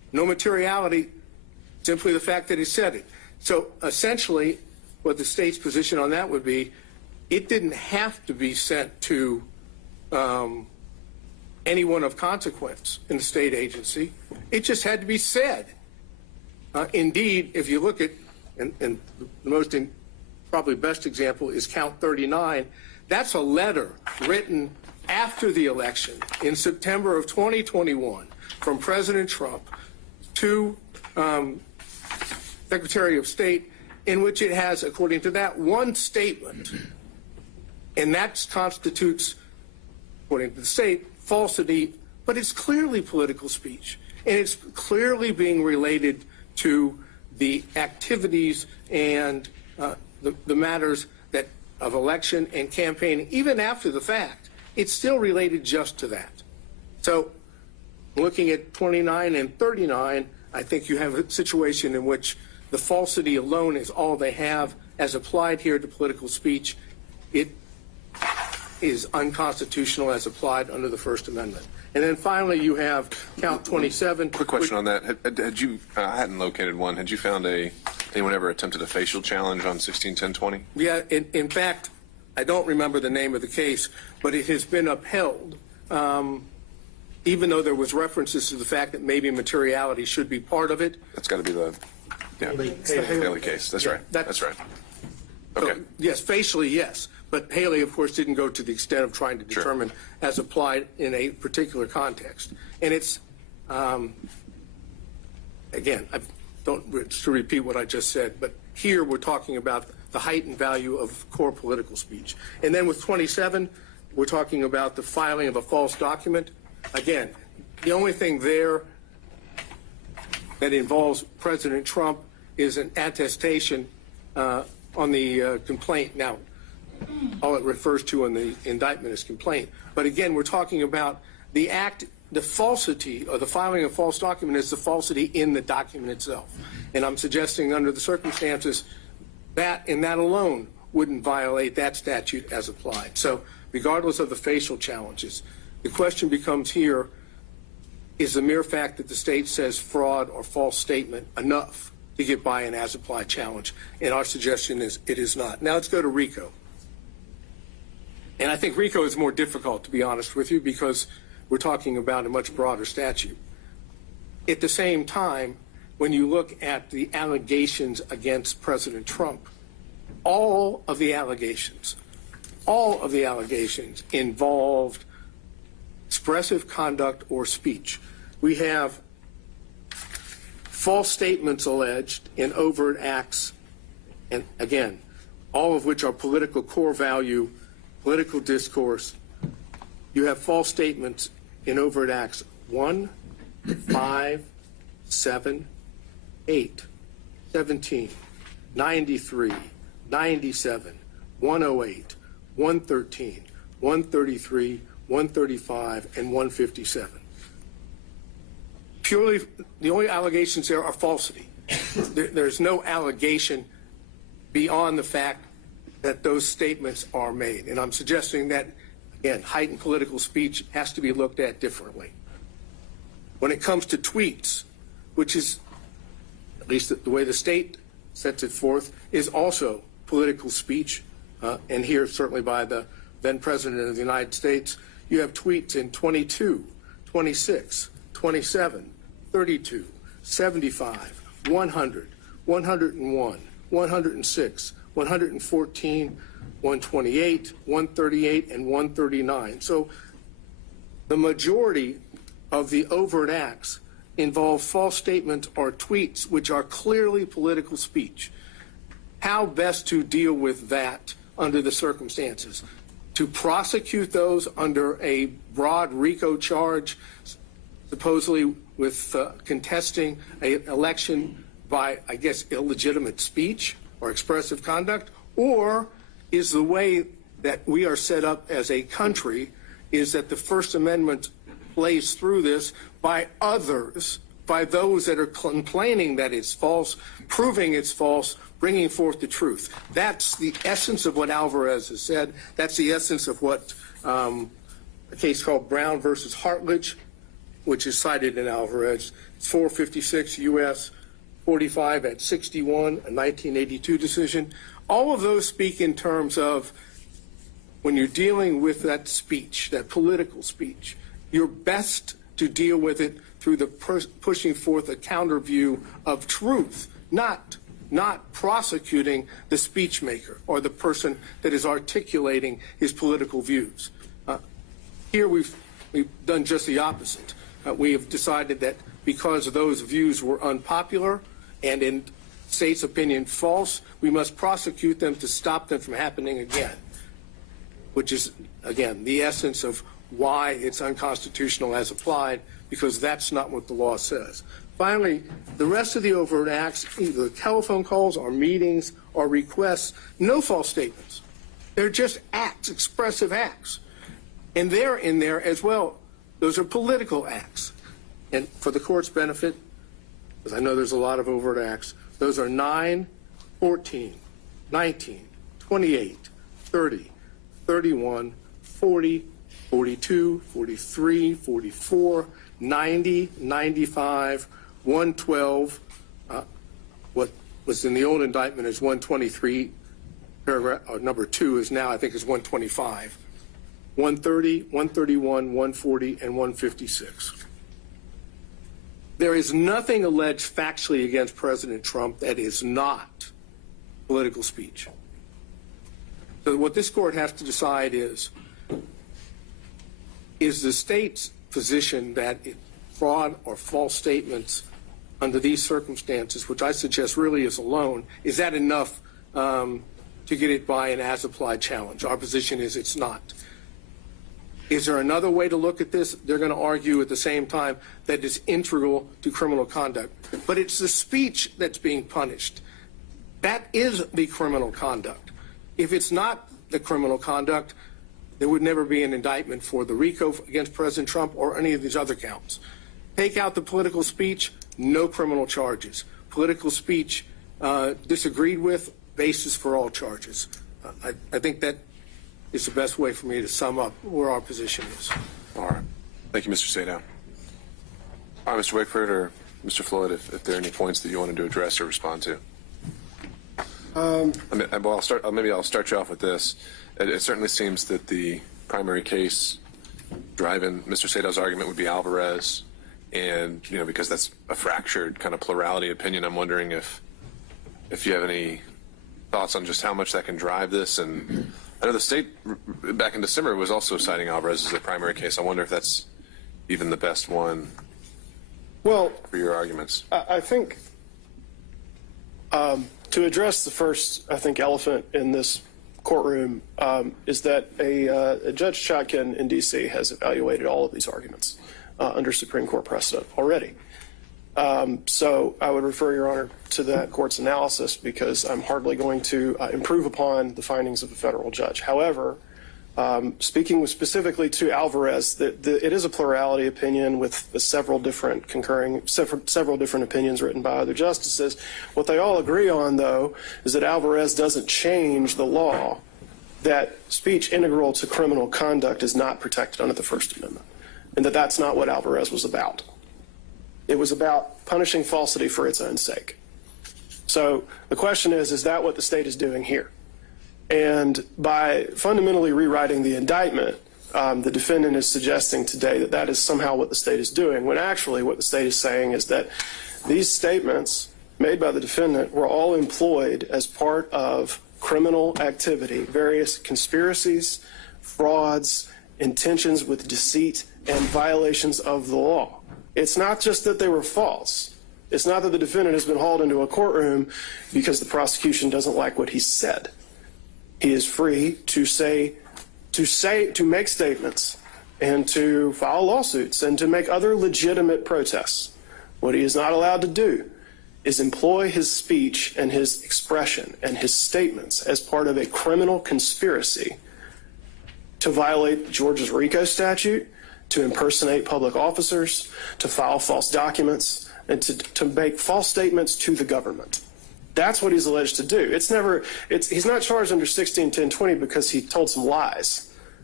No materiality, simply the fact that he said it. So essentially, what the state's position on that would be, it didn't have to be sent to anyone of consequence in the state agency. It just had to be said. Indeed, if you look at, and the most probably best example is count 39, that's a letter written after the election in September of 2021 from President Trump to Secretary of State, in which it has, according to that, one statement, and that constitutes, according to the state, falsity, but it's clearly political speech, and it's clearly being related to the activities and the matters that of election and campaigning. Even after the fact, it's still related just to that. So looking at 29 and 39, I think you have a situation in which the falsity alone is all they have as applied here to political speech. It is unconstitutional as applied under the First Amendment. And then finally, you have count 27. Quick question on that. Had you, I hadn't located one. Had you found anyone ever attempted a facial challenge on 161020? Yeah, in fact, I don't remember the name of the case, but it has been upheld, even though there was references to the fact that maybe materiality should be part of it. That's got to be the Haley case. That's right. That's right. Okay. So, yes, facially, yes. But Haley, of course, didn't go to the extent of trying to determine as applied in a particular context. And it's, again, I don't to repeat what I just said, but here we're talking about the heightened value of core political speech. And then with 27, we're talking about the filing of a false document. Again, the only thing there that involves President Trump is an attestation on the complaint. Now, all it refers to in the indictment is complaint. But again, we're talking about the act, the falsity, or the filing of false document is the falsity in the document itself. And I'm suggesting under the circumstances that and that alone wouldn't violate that statute as applied. So regardless of the facial challenges, the question becomes here, is the mere fact that the state says fraud or false statement enough to get by an as applied challenge? And our suggestion is it is not. Now let's go to RICO. And I think RICO is more difficult, to be honest with you, because we're talking about a much broader statute. At the same time, when you look at the allegations against President Trump, all of the allegations involved expressive conduct or speech. We have false statements alleged in overt acts, and again, all of which are political core value, political discourse. You have false statements in overt acts 1, 5, 7, 8, 17, 93, 97, 108, 113, 133, 135, and 157. Purely, the only allegations there are falsity. There's no allegation beyond the fact that those statements are made. And I'm suggesting that, again, heightened political speech has to be looked at differently. When it comes to tweets, which is, at least the way the state sets it forth, is also political speech, and here certainly by the then President of the United States, you have tweets in 22, 26, 27, 32, 75, 100, 101, 106, 114, 128, 138, and 139. So the majority of the overt acts involve false statements or tweets which are clearly political speech. How best to deal with that under the circumstances? To prosecute those under a broad RICO charge, supposedly with contesting an election by, I guess, illegitimate speech or expressive conduct? Or is the way that we are set up as a country is that the First Amendment plays through this by others, by those that are complaining that it's false, proving it's false, bringing forth the truth? That's the essence of what Alvarez has said. That's the essence of what a case called Brown versus Hartledge which is cited in Alvarez. It's 456 U.S. 45 at 61, a 1982 decision. All of those speak in terms of when you're dealing with that speech, that political speech, you're best to deal with it through the pushing forth a counter view of truth, not prosecuting the speech maker or the person that is articulating his political views. Here we've done just the opposite. We have decided that because those views were unpopular and in state's opinion false, we must prosecute them to stop them from happening again, which is, again, the essence of why it's unconstitutional as applied, because that's not what the law says. Finally, the rest of the overt acts, either telephone calls or meetings or requests, no false statements. They're just acts, expressive acts. And they're in there as well. Those are political acts. And for the court's benefit, because I know there's a lot of overt acts, those are 9, 14, 19, 28, 30, 31, 40, 42, 43, 44, 90, 95, 112. What was in the old indictment is 123, paragraph number 2 is now, I think, is 125. 130, 131, 140, and 156. There is nothing alleged factually against President Trump that is not political speech. So what this court has to decide is the state's position that fraud or false statements under these circumstances, which I suggest really is alone, is that enough to get it by an as-applied challenge? Our position is it's not. Is there another way to look at this? They're going to argue at the same time that it's integral to criminal conduct. But it's the speech that's being punished. That is the criminal conduct. If it's not the criminal conduct, there would never be an indictment for the RICO against President Trump or any of these other counts. Take out the political speech, no criminal charges. Political speech disagreed with, basis for all charges. I think that is the best way for me to sum up where our position is. All right. Thank you, Mr. Sadow. All right, Mr. Wakeford or Mr. Floyd, if there are any points that you wanted to address or respond to. Maybe I'll start you off with this. It certainly seems that the primary case driving Mr. Sadow's argument would be Alvarez, and because that's a fractured kind of plurality opinion, I'm wondering if you have any thoughts on just how much that can drive this. And I know the state back in December was also citing Alvarez as the primary case. I wonder if that's even the best one for your arguments. I think to address the first, elephant in this courtroom is that a Judge Chotkin in D.C. has evaluated all of these arguments under Supreme Court precedent already. So I would refer, Your Honor, to that court's analysis, because I'm hardly going to improve upon the findings of a federal judge. However, speaking specifically to Alvarez, it is a plurality opinion with several different opinions written by other justices. What they all agree on, though, is that Alvarez doesn't change the law that speech integral to criminal conduct is not protected under the First Amendment, and that that's not what Alvarez was about. It was about punishing falsity for its own sake. So the question is that what the state is doing here? And by fundamentally rewriting the indictment, the defendant is suggesting today that that is somehow what the state is doing, when actually what the state is saying is that these statements made by the defendant were all employed as part of criminal activity, various conspiracies, frauds, intentions with deceit, and violations of the law. It's not just that they were false. It's not that the defendant has been hauled into a courtroom because the prosecution doesn't like what he said. He is free to make statements and to file lawsuits and to make other legitimate protests. What he is not allowed to do is employ his speech and his expression and his statements as part of a criminal conspiracy to violate Georgia's RICO statute, to impersonate public officers, to file false documents, and to make false statements to the government. That's what he's alleged to do. He's not charged under 161020 because he told some lies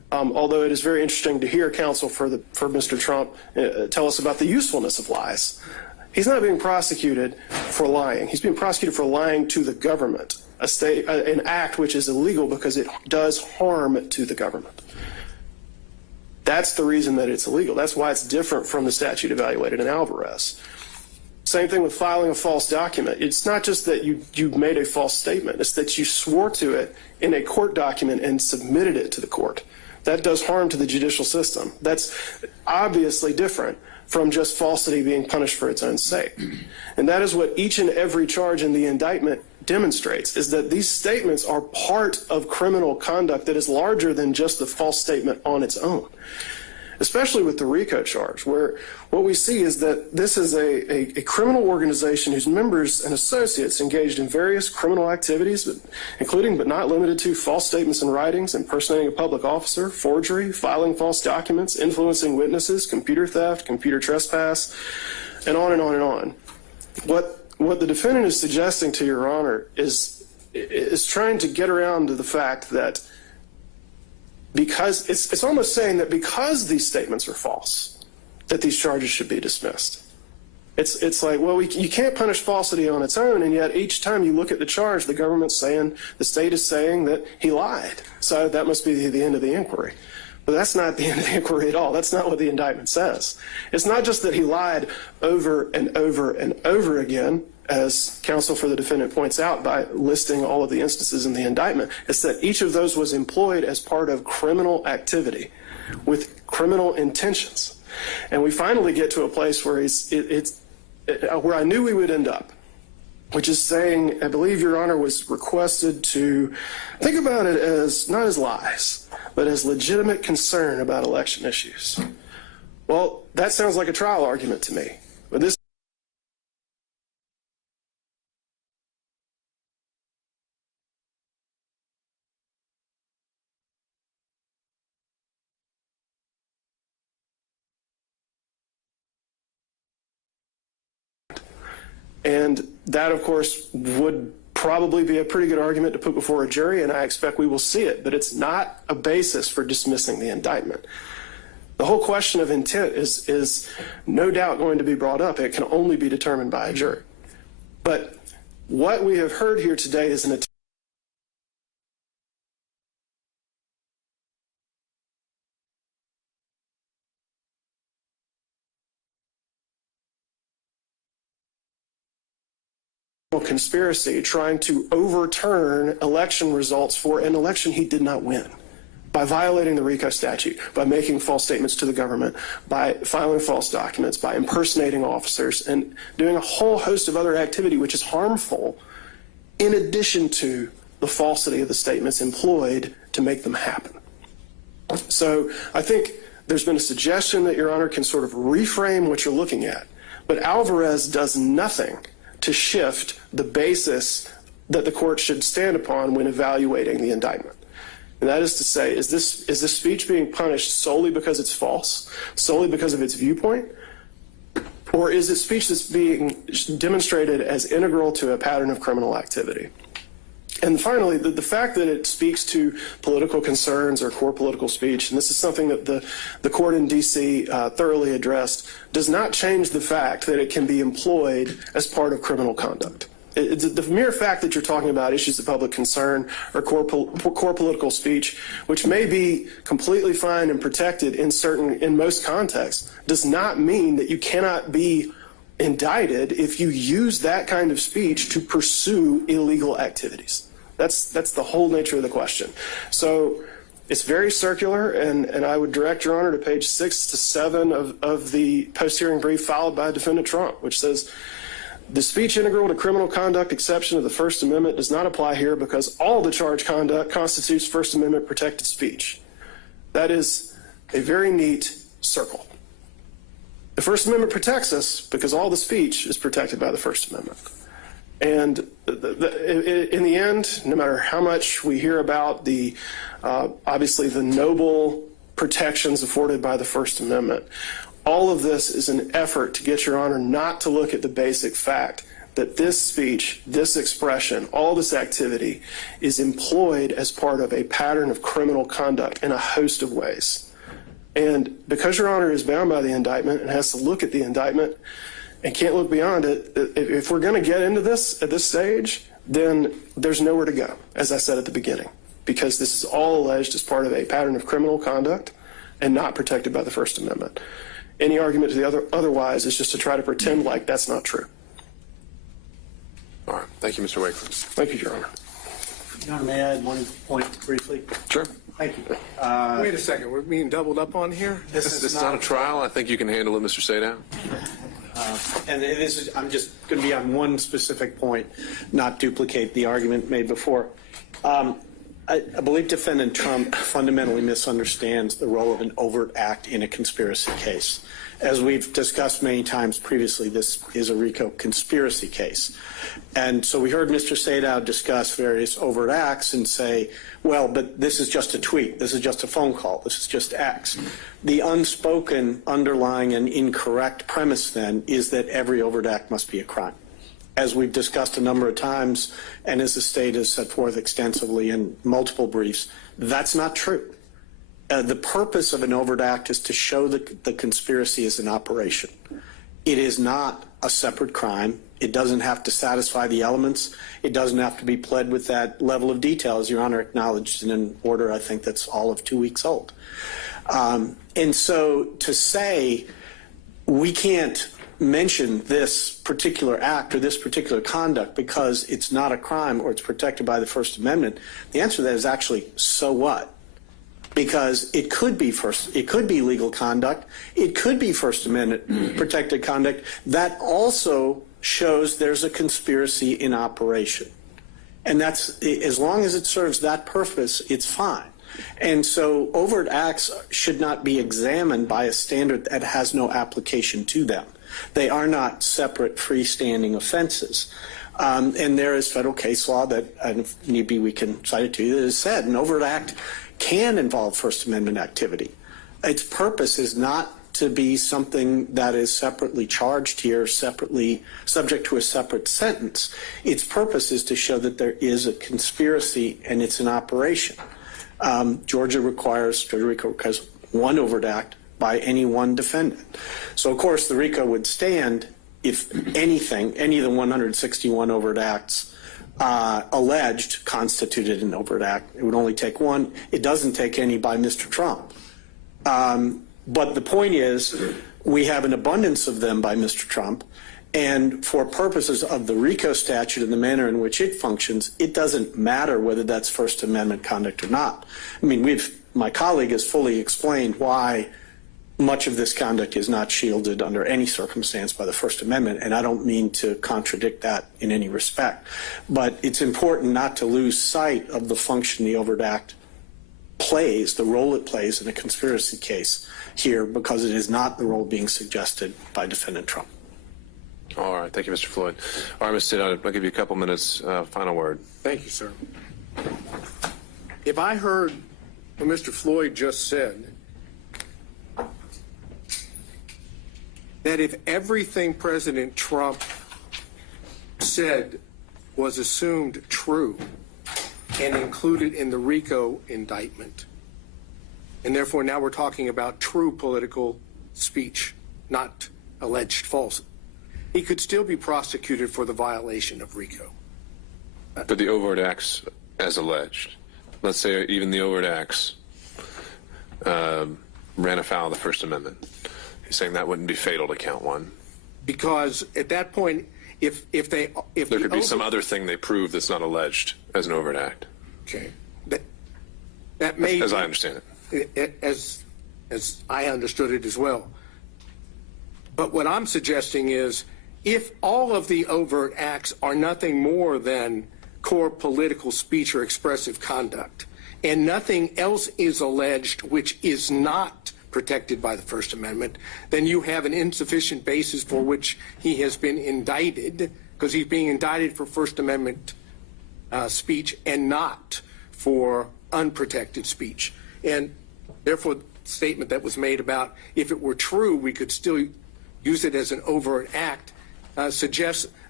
Although it is very interesting to hear counsel for Mr. Trump tell us about the usefulness of lies. He's not being prosecuted for lying. He's being prosecuted for lying to the government, an act which is illegal because it does harm to the government. That's the reason that it's illegal. That's why it's different from the statute evaluated in Alvarez. Same thing with filing a false document. It's not just that you made a false statement. It's that you swore to it in a court document and submitted it to the court. That does harm to the judicial system. That's obviously different from just falsity being punished for its own sake. And that is what each and every charge in the indictment demonstrates, is that these statements are part of criminal conduct that is larger than just the false statement on its own, especially with the RICO charge, where what we see is that this is a criminal organization whose members and associates engaged in various criminal activities, including but not limited to false statements and writings, impersonating a public officer, forgery, filing false documents, influencing witnesses, computer theft, computer trespass, and on and on and on. What the defendant is suggesting to Your Honor is trying to get around to the fact that because it's almost saying that because these statements are false, that these charges should be dismissed. It's like, well, you can't punish falsity on its own, and yet each time you look at the charge, the government's saying, the state is saying that he lied. So that must be the end of the inquiry. But that's not the end of the inquiry at all. That's not what the indictment says. It's not just that he lied over and over and over again, as counsel for the defendant points out by listing all of the instances in the indictment. It's that each of those was employed as part of criminal activity with criminal intentions. And we finally get to a place where where I knew we would end up, which is saying, I believe Your Honor was requested to think about it as not as lies, but as legitimate concern about election issues. Well, that sounds like a trial argument to me. But this and that, of course, would probably be a pretty good argument to put before a jury, and I expect we will see it, but it's not a basis for dismissing the indictment. The whole question of intent is no doubt going to be brought up. It can only be determined by a jury. But what we have heard here today is an attempt conspiracy trying to overturn election results for an election he did not win by violating the RICO statute, by making false statements to the government, by filing false documents, by impersonating officers, and doing a whole host of other activity which is harmful in addition to the falsity of the statements employed to make them happen. So I think there's been a suggestion that Your Honor can sort of reframe what you're looking at, but Alvarez does nothing to shift the basis that the court should stand upon when evaluating the indictment. And that is to say, is this speech being punished solely because it's false, solely because of its viewpoint, or is it speech that's being demonstrated as integral to a pattern of criminal activity? And finally, the fact that it speaks to political concerns or core political speech, and this is something that the court in D.C. Thoroughly addressed, does not change the fact that it can be employed as part of criminal conduct. The mere fact that you're talking about issues of public concern or core political speech, which may be completely fine and protected in most contexts, does not mean that you cannot be indicted if you use that kind of speech to pursue illegal activities. That's the whole nature of the question. So it's very circular, and I would direct Your Honor to page 6 to 7 of the post-hearing brief filed by Defendant Trump, which says, the speech integral to criminal conduct exception of the First Amendment does not apply here because all the charged conduct constitutes First Amendment protected speech. That is a very neat circle. The First Amendment protects us because all the speech is protected by the First Amendment. And in the end, no matter how much we hear about obviously the noble protections afforded by the First Amendment, all of this is an effort to get Your Honor not to look at the basic fact that this speech, this expression, all this activity is employed as part of a pattern of criminal conduct in a host of ways. And because Your Honor is bound by the indictment and has to look at the indictment and can't look beyond it, if we're going to get into this at this stage, then there's nowhere to go, as I said at the beginning, because this is all alleged as part of a pattern of criminal conduct and not protected by the First Amendment. Any argument to the otherwise is just to try to pretend like that's not true. All right. Thank you, Mr. Wakeford. Thank you, Your Honor. Your Honor, may I add one point briefly? Sure. Thank you. Wait a second, we're being doubled up on here? This is not a trial. I think you can handle it, Mr. Sadow. And this is, I'm just going to be on one specific point, not duplicate the argument made before. I believe Defendant Trump fundamentally misunderstands the role of an overt act in a conspiracy case. As we've discussed many times previously, this is a RICO conspiracy case. And so we heard Mr. Sadow discuss various overt acts and say, well, but this is just a tweet, this is just a phone call, this is just X. The unspoken underlying and incorrect premise then is that every overt act must be a crime. As we've discussed a number of times, and as the state has set forth extensively in multiple briefs, that's not true. The purpose of an overt act is to show that the conspiracy is an operation. It is not a separate crime. It doesn't have to satisfy the elements. It doesn't have to be pled with that level of detail, as Your Honor acknowledged in an order I think that's all of 2 weeks old. And so to say we can't mention this particular act or this particular conduct because it's not a crime or it's protected by the First Amendment, the answer to that is actually, so what? Because it could be legal conduct, it could be First Amendment protected conduct that also shows there's a conspiracy in operation. And that's, as long as it serves that purpose, it's fine. And so overt acts should not be examined by a standard that has no application to them. They are not separate freestanding offenses. And there is federal case law that, and if need be, we can cite it to you, that has said an overt act can involve First Amendment activity. Its purpose is not to be something that is separately charged here, separately subject to a separate sentence. Its purpose is to show that there is a conspiracy and it's an operation. Georgia requires one overt act by any one defendant. So, of course, the RICO would stand if anything, any of the 161 overt acts alleged constituted an overt act. It would only take one. It doesn't take any by Mr. Trump. But the point is, we have an abundance of them by Mr. Trump, and for purposes of the RICO statute and the manner in which it functions, it doesn't matter whether that's First Amendment conduct or not. I mean, my colleague has fully explained why much of this conduct is not shielded under any circumstance by the First Amendment, and I don't mean to contradict that in any respect. But it's important not to lose sight of the function the overt act plays, the role it plays in a conspiracy case here, because it is not the role being suggested by Defendant Trump. All right. Thank you, Mr. Floyd. All right, Mr. Sadow, I'll give you a couple minutes. Final word. Thank you, sir. If I heard what Mr. Floyd just said, that if everything President Trump said was assumed true and included in the RICO indictment, and therefore now we're talking about true political speech, not alleged false, he could still be prosecuted for the violation of RICO. For the overt acts as alleged. Let's say even the overt acts ran afoul of the First Amendment. He's saying that wouldn't be fatal to count one. Because at that point, if there could be some other thing they prove that's not alleged as an overt act. Okay. That may as I understand it. As I understood it as well. But what I'm suggesting is, if all of the overt acts are nothing more than core political speech or expressive conduct, and nothing else is alleged which is not protected by the First Amendment, then you have an insufficient basis for which he has been indicted, because he's being indicted for First Amendment speech and not for unprotected speech. And therefore, the statement that was made about if it were true, we could still use it as an overt act, suggests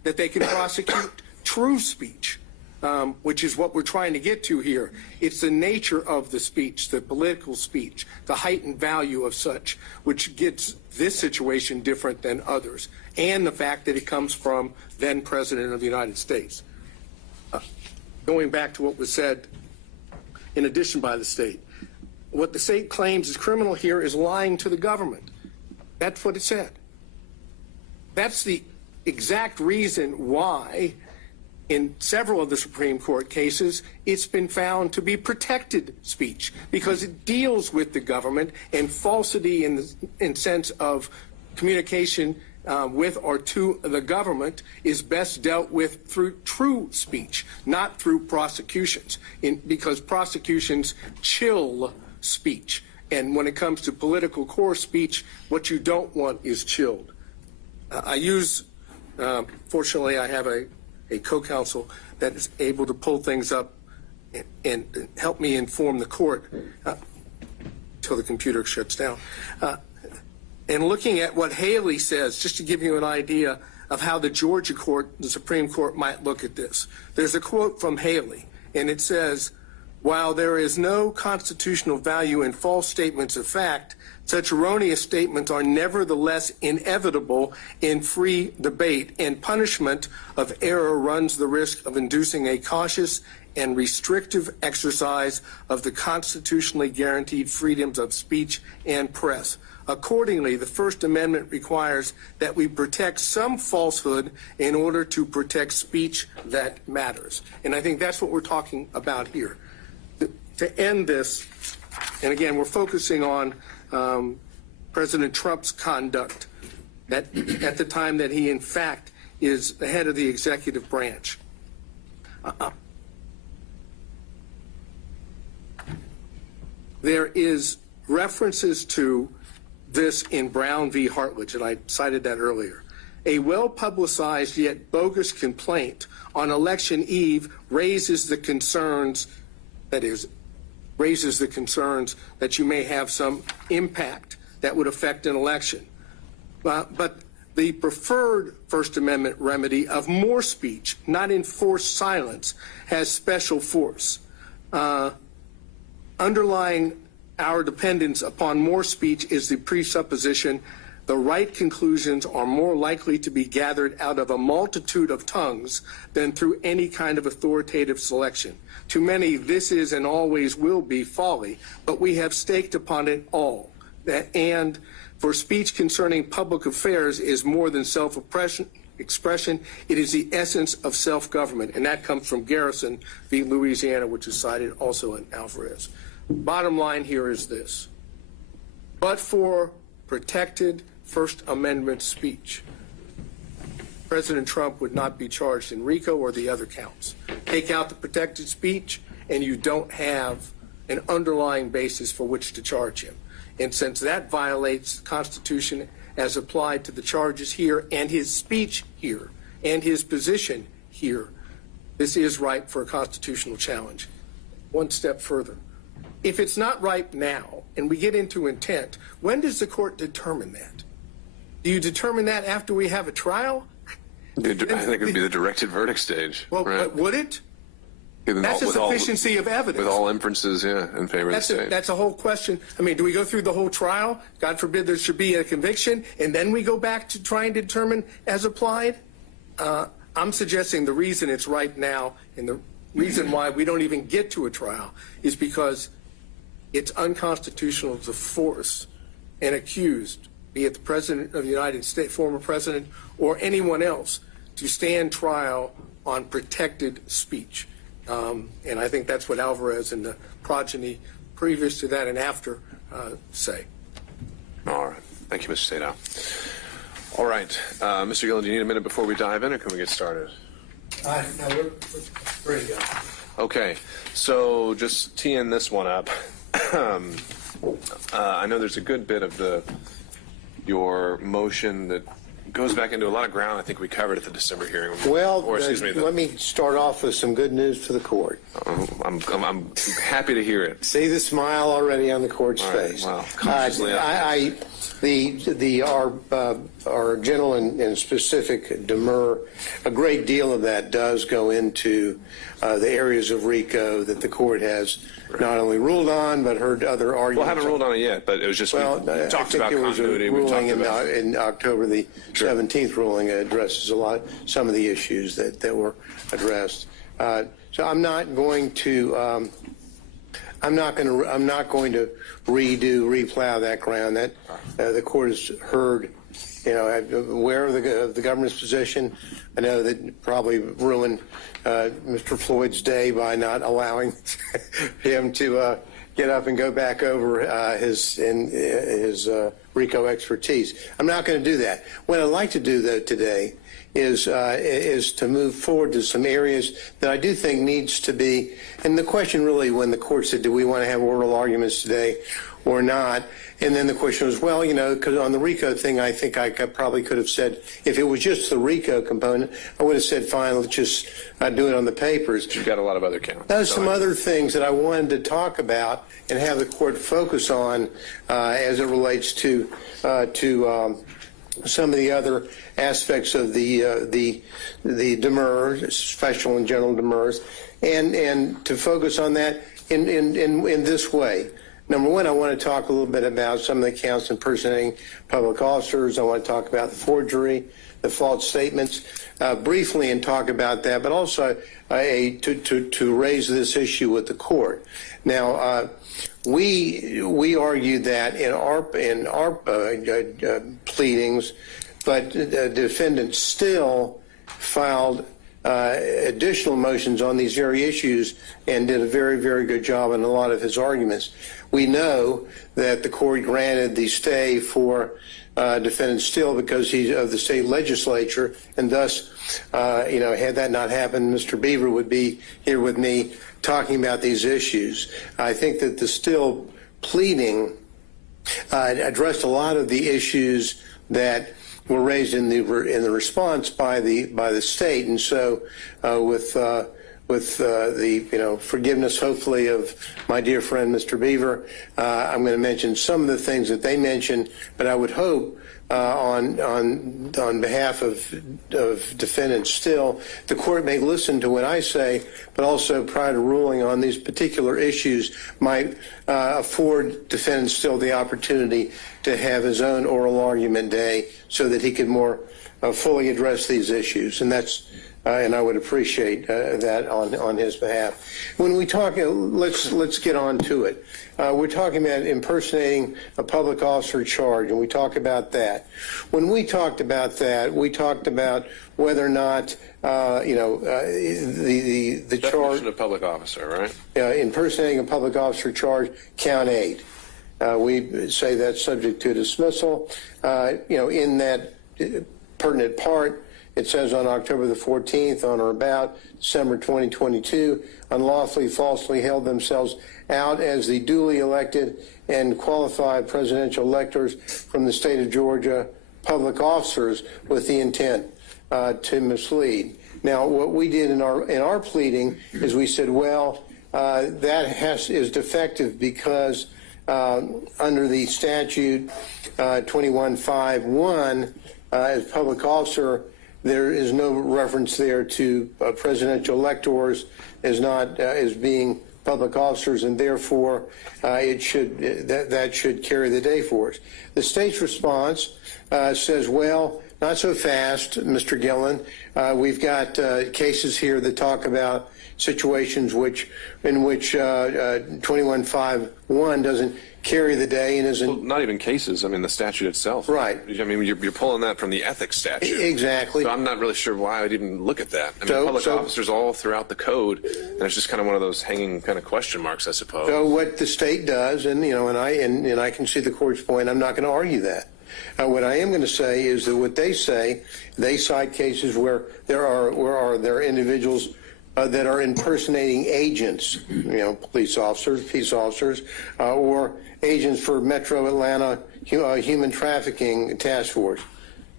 that they can prosecute true speech, which is what we're trying to get to here. It's the nature of the speech, the political speech, the heightened value of such, which gets this situation different than others, and the fact that it comes from then President of the United States. Going back to what was said in addition by the state, what the state claims is criminal here is lying to the government. That's what it said. That's the exact reason why in several of the Supreme Court cases it's been found to be protected speech, because it deals with the government, and falsity in sense of communication with or to the government is best dealt with through true speech, not through prosecutions, because prosecutions chill speech. And when it comes to political core speech, what you don't want is chilled. Fortunately, I have a co-counsel that is able to pull things up and help me inform the court until the computer shuts down. And looking at what Haley says, just to give you an idea of how the Georgia court, the Supreme Court, might look at this. There's a quote from Haley, and it says, "While there is no constitutional value in false statements of fact, such erroneous statements are nevertheless inevitable in free debate, and punishment of error runs the risk of inducing a cautious and restrictive exercise of the constitutionally guaranteed freedoms of speech and press. Accordingly, the First Amendment requires that we protect some falsehood in order to protect speech that matters." And I think that's what we're talking about here. To end this, and again, we're focusing on President Trump's conduct at the time that he, in fact, is the head of the executive branch. There is references to this in Brown v. Hartledge, and I cited that earlier. A well-publicized yet bogus complaint on election eve raises the concerns, that you may have some impact that would affect an election. But the preferred First Amendment remedy of more speech, not enforced silence, has special force. Underlying our dependence upon more speech is the presupposition the right conclusions are more likely to be gathered out of a multitude of tongues than through any kind of authoritative selection. To many, this is and always will be folly, but we have staked upon it all. And for speech concerning public affairs is more than self-expression, it is the essence of self-government. And that comes from Garrison v. Louisiana, which is cited also in Alvarez. Bottom line here is this. But for protected First Amendment speech, President Trump would not be charged in RICO or the other counts. Take out the protected speech, and you don't have an underlying basis for which to charge him. And since that violates the Constitution as applied to the charges here and his speech here and his position here, this is ripe for a constitutional challenge. One step further. If it's not ripe now, and we get into intent, when does the court determine that? Do you determine that after we have a trial? I think it would be the directed verdict stage. Well, right? Would it? That's a sufficiency of evidence. With all inferences, in favor of the state. That's a whole question. I mean, do we go through the whole trial? God forbid there should be a conviction, and then we go back to try and determine as applied? I'm suggesting the reason it's ripe now, and the reason why we don't even get to a trial, is because it's unconstitutional to force an accused, be it the President of the United States, former President, or anyone else, to stand trial on protected speech. And I think that's what Alvarez and the progeny previous to that and after say. All right. Thank you, Mr. Sadow. All right. Mr. Gillen, do you need a minute before we dive in, or can we get started? No, we're ready to go. Okay. So just teeing this one up. I know there's a good bit of your motion that goes back into a lot of ground I think we covered at the December hearing. Well, or, excuse me, let me start off with some good news for the court. I'm happy to hear it. See the smile already on the court's All right, face. wow. Consciously our general and specific Demurrer, a great deal of that does go into the areas of RICO that the court has not only ruled on but heard other arguments. Well, I haven't ruled on it yet, but it was just we talked about continuity. We talked about in October the 17th ruling addresses some of the issues that were addressed. So I'm not going to replow that ground. That the court has heard. I'm aware of the government's position. I know that probably ruined Mr. Floyd's day by not allowing him to get up and go back over his RICO expertise. I'm not going to do that. What I'd like to do, though, today is to move forward to some areas that I do think needs to be, and the question really when the court said, do we want to have oral arguments today or not? And then the question was, well, because on the RICO thing, I think I probably could have said, if it was just the RICO component, I would have said, fine, let's just do it on the papers. You've got a lot of other counts. There's some other things that I wanted to talk about and have the court focus on as it relates to some of the other aspects of the Demurrer, special and general Demurrers, and to focus on that in this way. Number one, I want to talk a little bit about some of the counts impersonating public officers. I want to talk about the forgery, the false statements, briefly, and talk about that, but also to raise this issue with the court. Now, we argued that in our pleadings, but the defendant still filed additional motions on these very issues and did a very, very good job in a lot of his arguments. We know that the court granted the stay for defendant Still because he's of the state legislature, and thus, had that not happened, Mr. Beaver would be here with me talking about these issues. I think that the Still pleading addressed a lot of the issues that were raised in the response by the state, and so with the forgiveness, hopefully, of my dear friend Mr. Beaver, I'm going to mention some of the things that they mentioned, but I would hope on behalf of defendants Still, the court may listen to what I say, but also prior to ruling on these particular issues might afford defendant Still the opportunity to have his own oral argument day so that he could more fully address these issues, and that's. And I would appreciate that on his behalf. When we talk, let's get on to it. We're talking about impersonating a public officer charge, and we talk about that. When we talked about that, we talked about whether or not the charge. Definition of public officer, right? Impersonating a public officer charge, count 8. We say that's subject to dismissal. In that pertinent part. It says on October the 14th, on or about December 2022, unlawfully, falsely held themselves out as the duly elected and qualified presidential electors from the state of Georgia, public officers with the intent to mislead. Now, what we did in our pleading is we said, well, that is defective because under the statute 2151, as public officer, there is no reference there to presidential electors as being public officers, and therefore that should carry the day for us. The state's response says, well, not so fast, Mr. Gillen. We've got cases here that talk about situations in which 2151 doesn't carry the day and isn't. Well, not even cases. I mean, the statute itself. Right. I mean, you're pulling that from the ethics statute. Exactly. So I'm not really sure why I'd even look at that. I mean, public officers all throughout the code, and it's just kind of one of those hanging kind of question marks, I suppose. So what the state does, and I can see the court's point. I'm not going to argue that. What I am going to say is that what they say, they cite cases where there are individuals that are impersonating agents, police officers, peace officers, or agents for Metro Atlanta Human Trafficking Task Force.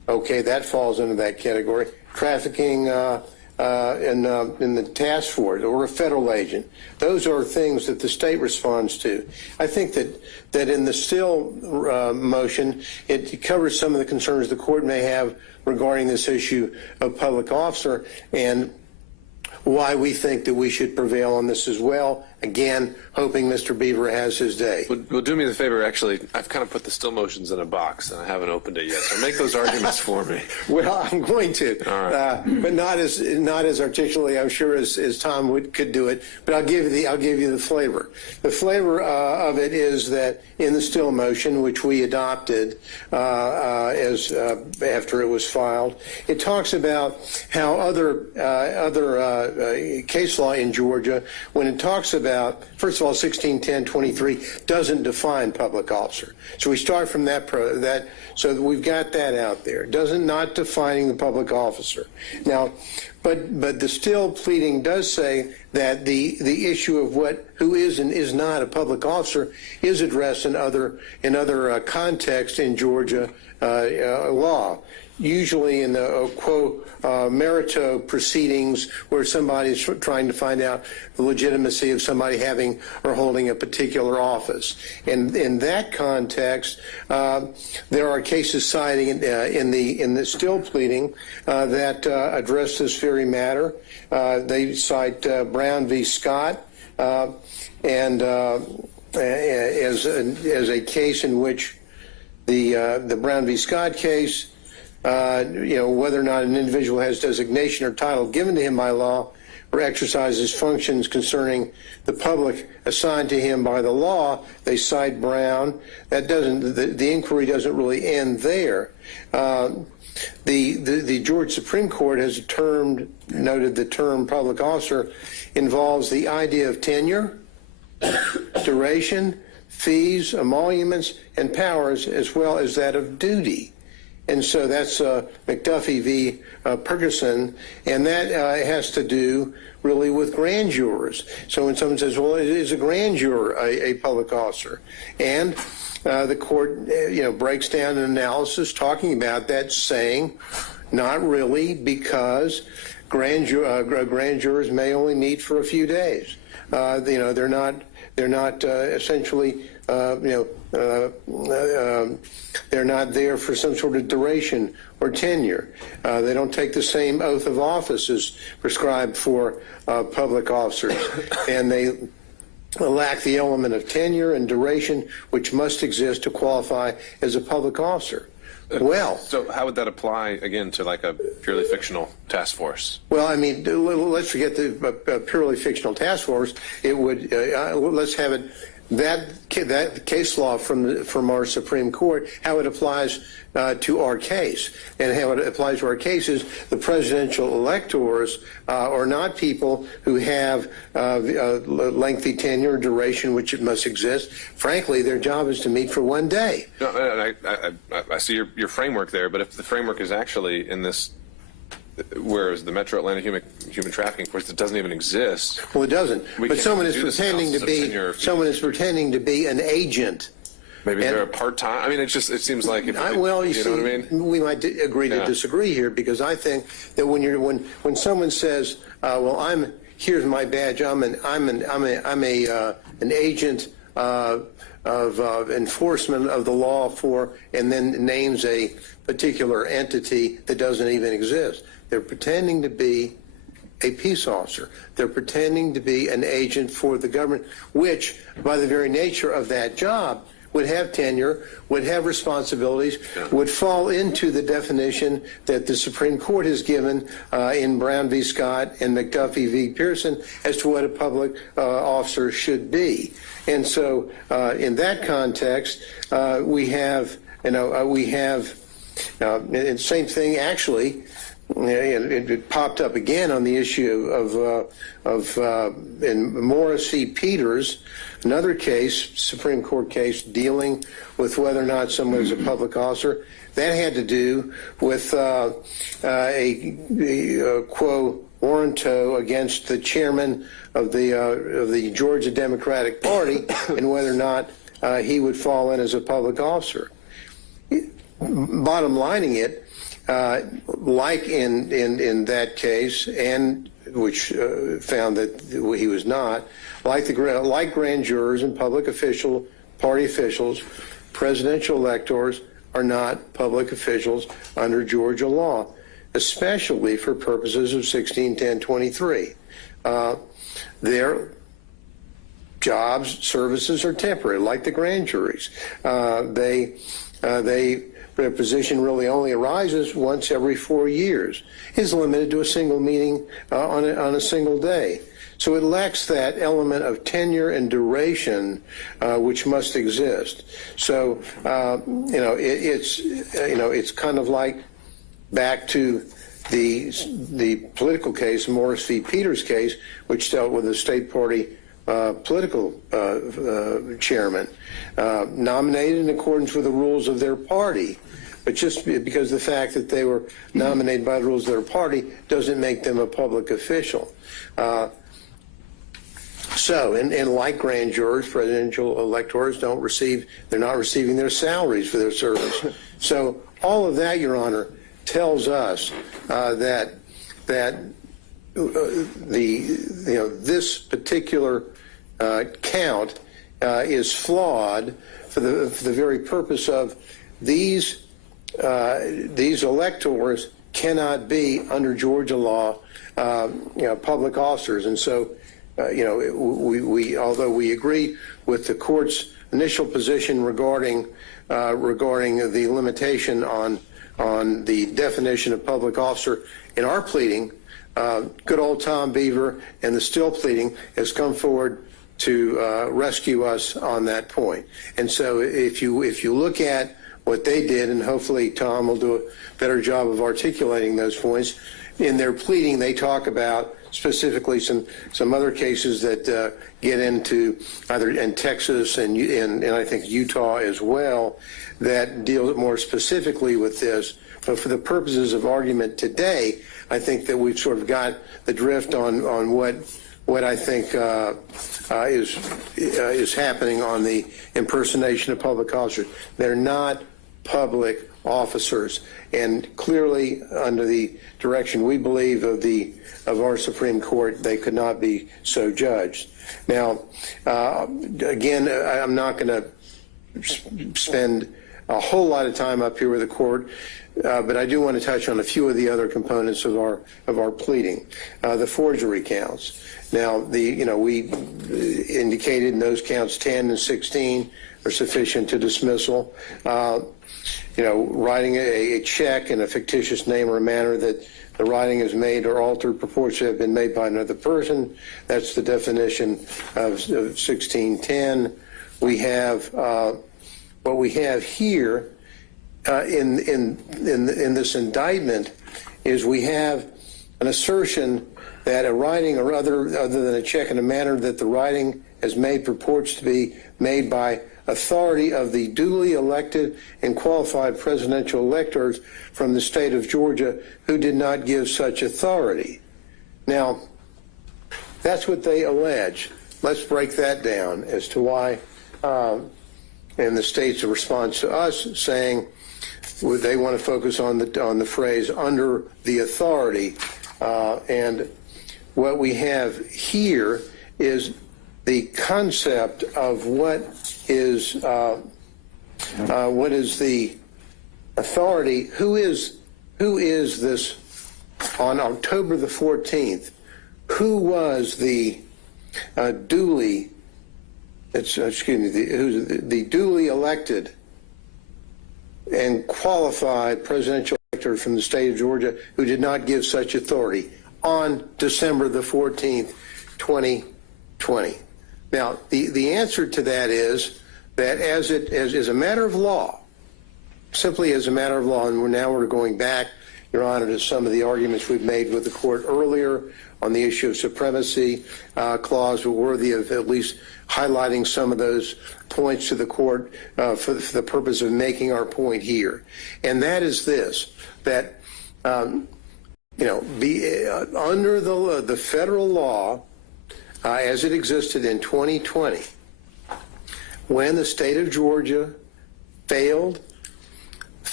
Okay, that falls into that category. Trafficking in the task force or a federal agent. Those are things that the state responds to. I think that in the Still motion, it covers some of the concerns the court may have regarding this issue of public officer and why we think that we should prevail on this as well. Again, hoping Mr. Beaver has his day. Well, do me the favor, actually, I've kind of put the Still motions in a box, and I haven't opened it yet, so make those arguments for me. Well, I'm going to, All right. but not as articulately, I'm sure, as Tom could do it. But I'll give you the flavor. The flavor of it is that in the Still motion, which we adopted as after it was filed, it talks about how other case law in Georgia, when it talks about, first of all, 1610-23 doesn't define public officer. So we start from that, so that we've got that out there. Not defining the public officer. Now, but the Still pleading does say that the issue of who is and is not a public officer is addressed in other contexts in Georgia law. Usually in the quo merito proceedings where somebody is trying to find out the legitimacy of somebody having or holding a particular office. And in that context, there are cases citing in the Still pleading that address this very matter. They cite Brown v. Scott and as a case in which the Brown v. Scott case, whether or not an individual has designation or title given to him by law or exercises functions concerning the public assigned to him by the law, they cite Brown. That doesn't, the inquiry doesn't really end there. The Georgia Supreme Court has noted the term public officer involves the idea of tenure, duration, fees, emoluments, and powers, as well as that of duty. And so that's McAfee v. Ferguson, and that has to do really with grand jurors. So when someone says, well, is a grand juror a public officer? And the court breaks down an analysis talking about that, saying not really, because grand jurors may only meet for a few days. They're not essentially they're not there for some sort of duration or tenure. They don't take the same oath of office as prescribed for public officers, and they lack the element of tenure and duration which must exist to qualify as a public officer. Well, so how would that apply again to like a purely fictional task force? Well, I mean, let's forget the purely fictional task force. It would let's have it that case law from our Supreme Court, how it applies to our case, and how it applies to our case is the presidential electors are not people who have lengthy tenure, duration, which it must exist. Frankly, their job is to meet for one day. No, I see your framework there, but if the framework is actually in this, whereas the Metro Atlanta Human Trafficking Force, it doesn't even exist. Well, it doesn't. But someone is pretending to be an agent. Maybe they're a part-time. I mean, it seems like you know what I mean. We might agree to disagree here, because I think that when someone says, "Well, here's my badge. I'm an agent of enforcement of the law for," and then names a particular entity that doesn't even exist. They're pretending to be a peace officer. They're pretending to be an agent for the government, which, by the very nature of that job, would have tenure, would have responsibilities, would fall into the definition that the Supreme Court has given in Brown v. Scott and McAfee v. Pearson as to what a public officer should be. And so in that context, we have, and same thing actually, it popped up again on the issue in Morris v. Peters, another case, Supreme Court case, dealing with whether or not someone is a public officer. That had to do with a quo warranto against the chairman of the Georgia Democratic Party and whether or not he would fall in as a public officer. bottom lining it, like in that case, and which found that he was not, like grand jurors and public party officials, presidential electors are not public officials under Georgia law, especially for purposes of 161023. Their jobs, services are temporary, like the grand juries. Their position really only arises once every 4 years, is limited to a single meeting on a single day. So it lacks that element of tenure and duration which must exist. So it's kind of like back to the political case, Morris v. Peters case, which dealt with a state party political chairman nominated in accordance with the rules of their party. But just because the fact that they were nominated by the rules of their party doesn't make them a public official. And like grand jurors, presidential electors they're not receiving their salaries for their service. So all of that, Your Honor, tells us that this particular count is flawed for the very purpose of these electors cannot be under Georgia law public officers. And so although we agree with the court's initial position regarding the limitation on the definition of public officer in our pleading, good old Tom Beaver and the Still pleading has come forward to rescue us on that point. And so if you look at what they did, and hopefully Tom will do a better job of articulating those points, in their pleading they talk about specifically some other cases that get into either in Texas and I think Utah as well that deal more specifically with this. But for the purposes of argument today, I think that we've sort of got the drift on what I think is happening on the impersonation of public officers. They're not public officers, and clearly under the direction we believe of our Supreme Court, they could not be so judged. Now, again, I'm not going to spend a whole lot of time up here with the court, but I do want to touch on a few of the other components of our pleading. The forgery counts. Now, we indicated in those counts 10 and 16 are sufficient to dismissal. Writing a check in a fictitious name or manner that the writing is made or altered purports to have been made by another person. That's the definition of 1610. We have what we have here in this indictment is we have an assertion that a writing or other than a check in a manner that the writing has made purports to be made by authority of the duly elected and qualified presidential electors from the state of Georgia who did not give such authority. Now, that's what they allege. Let's break that down as to why, and the state's response to us saying they want to focus on the phrase under the authority, and what we have here is the concept of what is the authority. Who is this on October the 14th? Who was the duly elected and qualified presidential elector from the state of Georgia who did not give such authority on December the 14th, 2020? Now, the answer to that is that as a matter of law, simply as a matter of law, and we're going back, Your Honor, to some of the arguments we've made with the court earlier on the issue of supremacy clause, were worthy of at least highlighting some of those points to the court for the purpose of making our point here. And that is this, that, under the federal law, as it existed in 2020, when the state of Georgia failed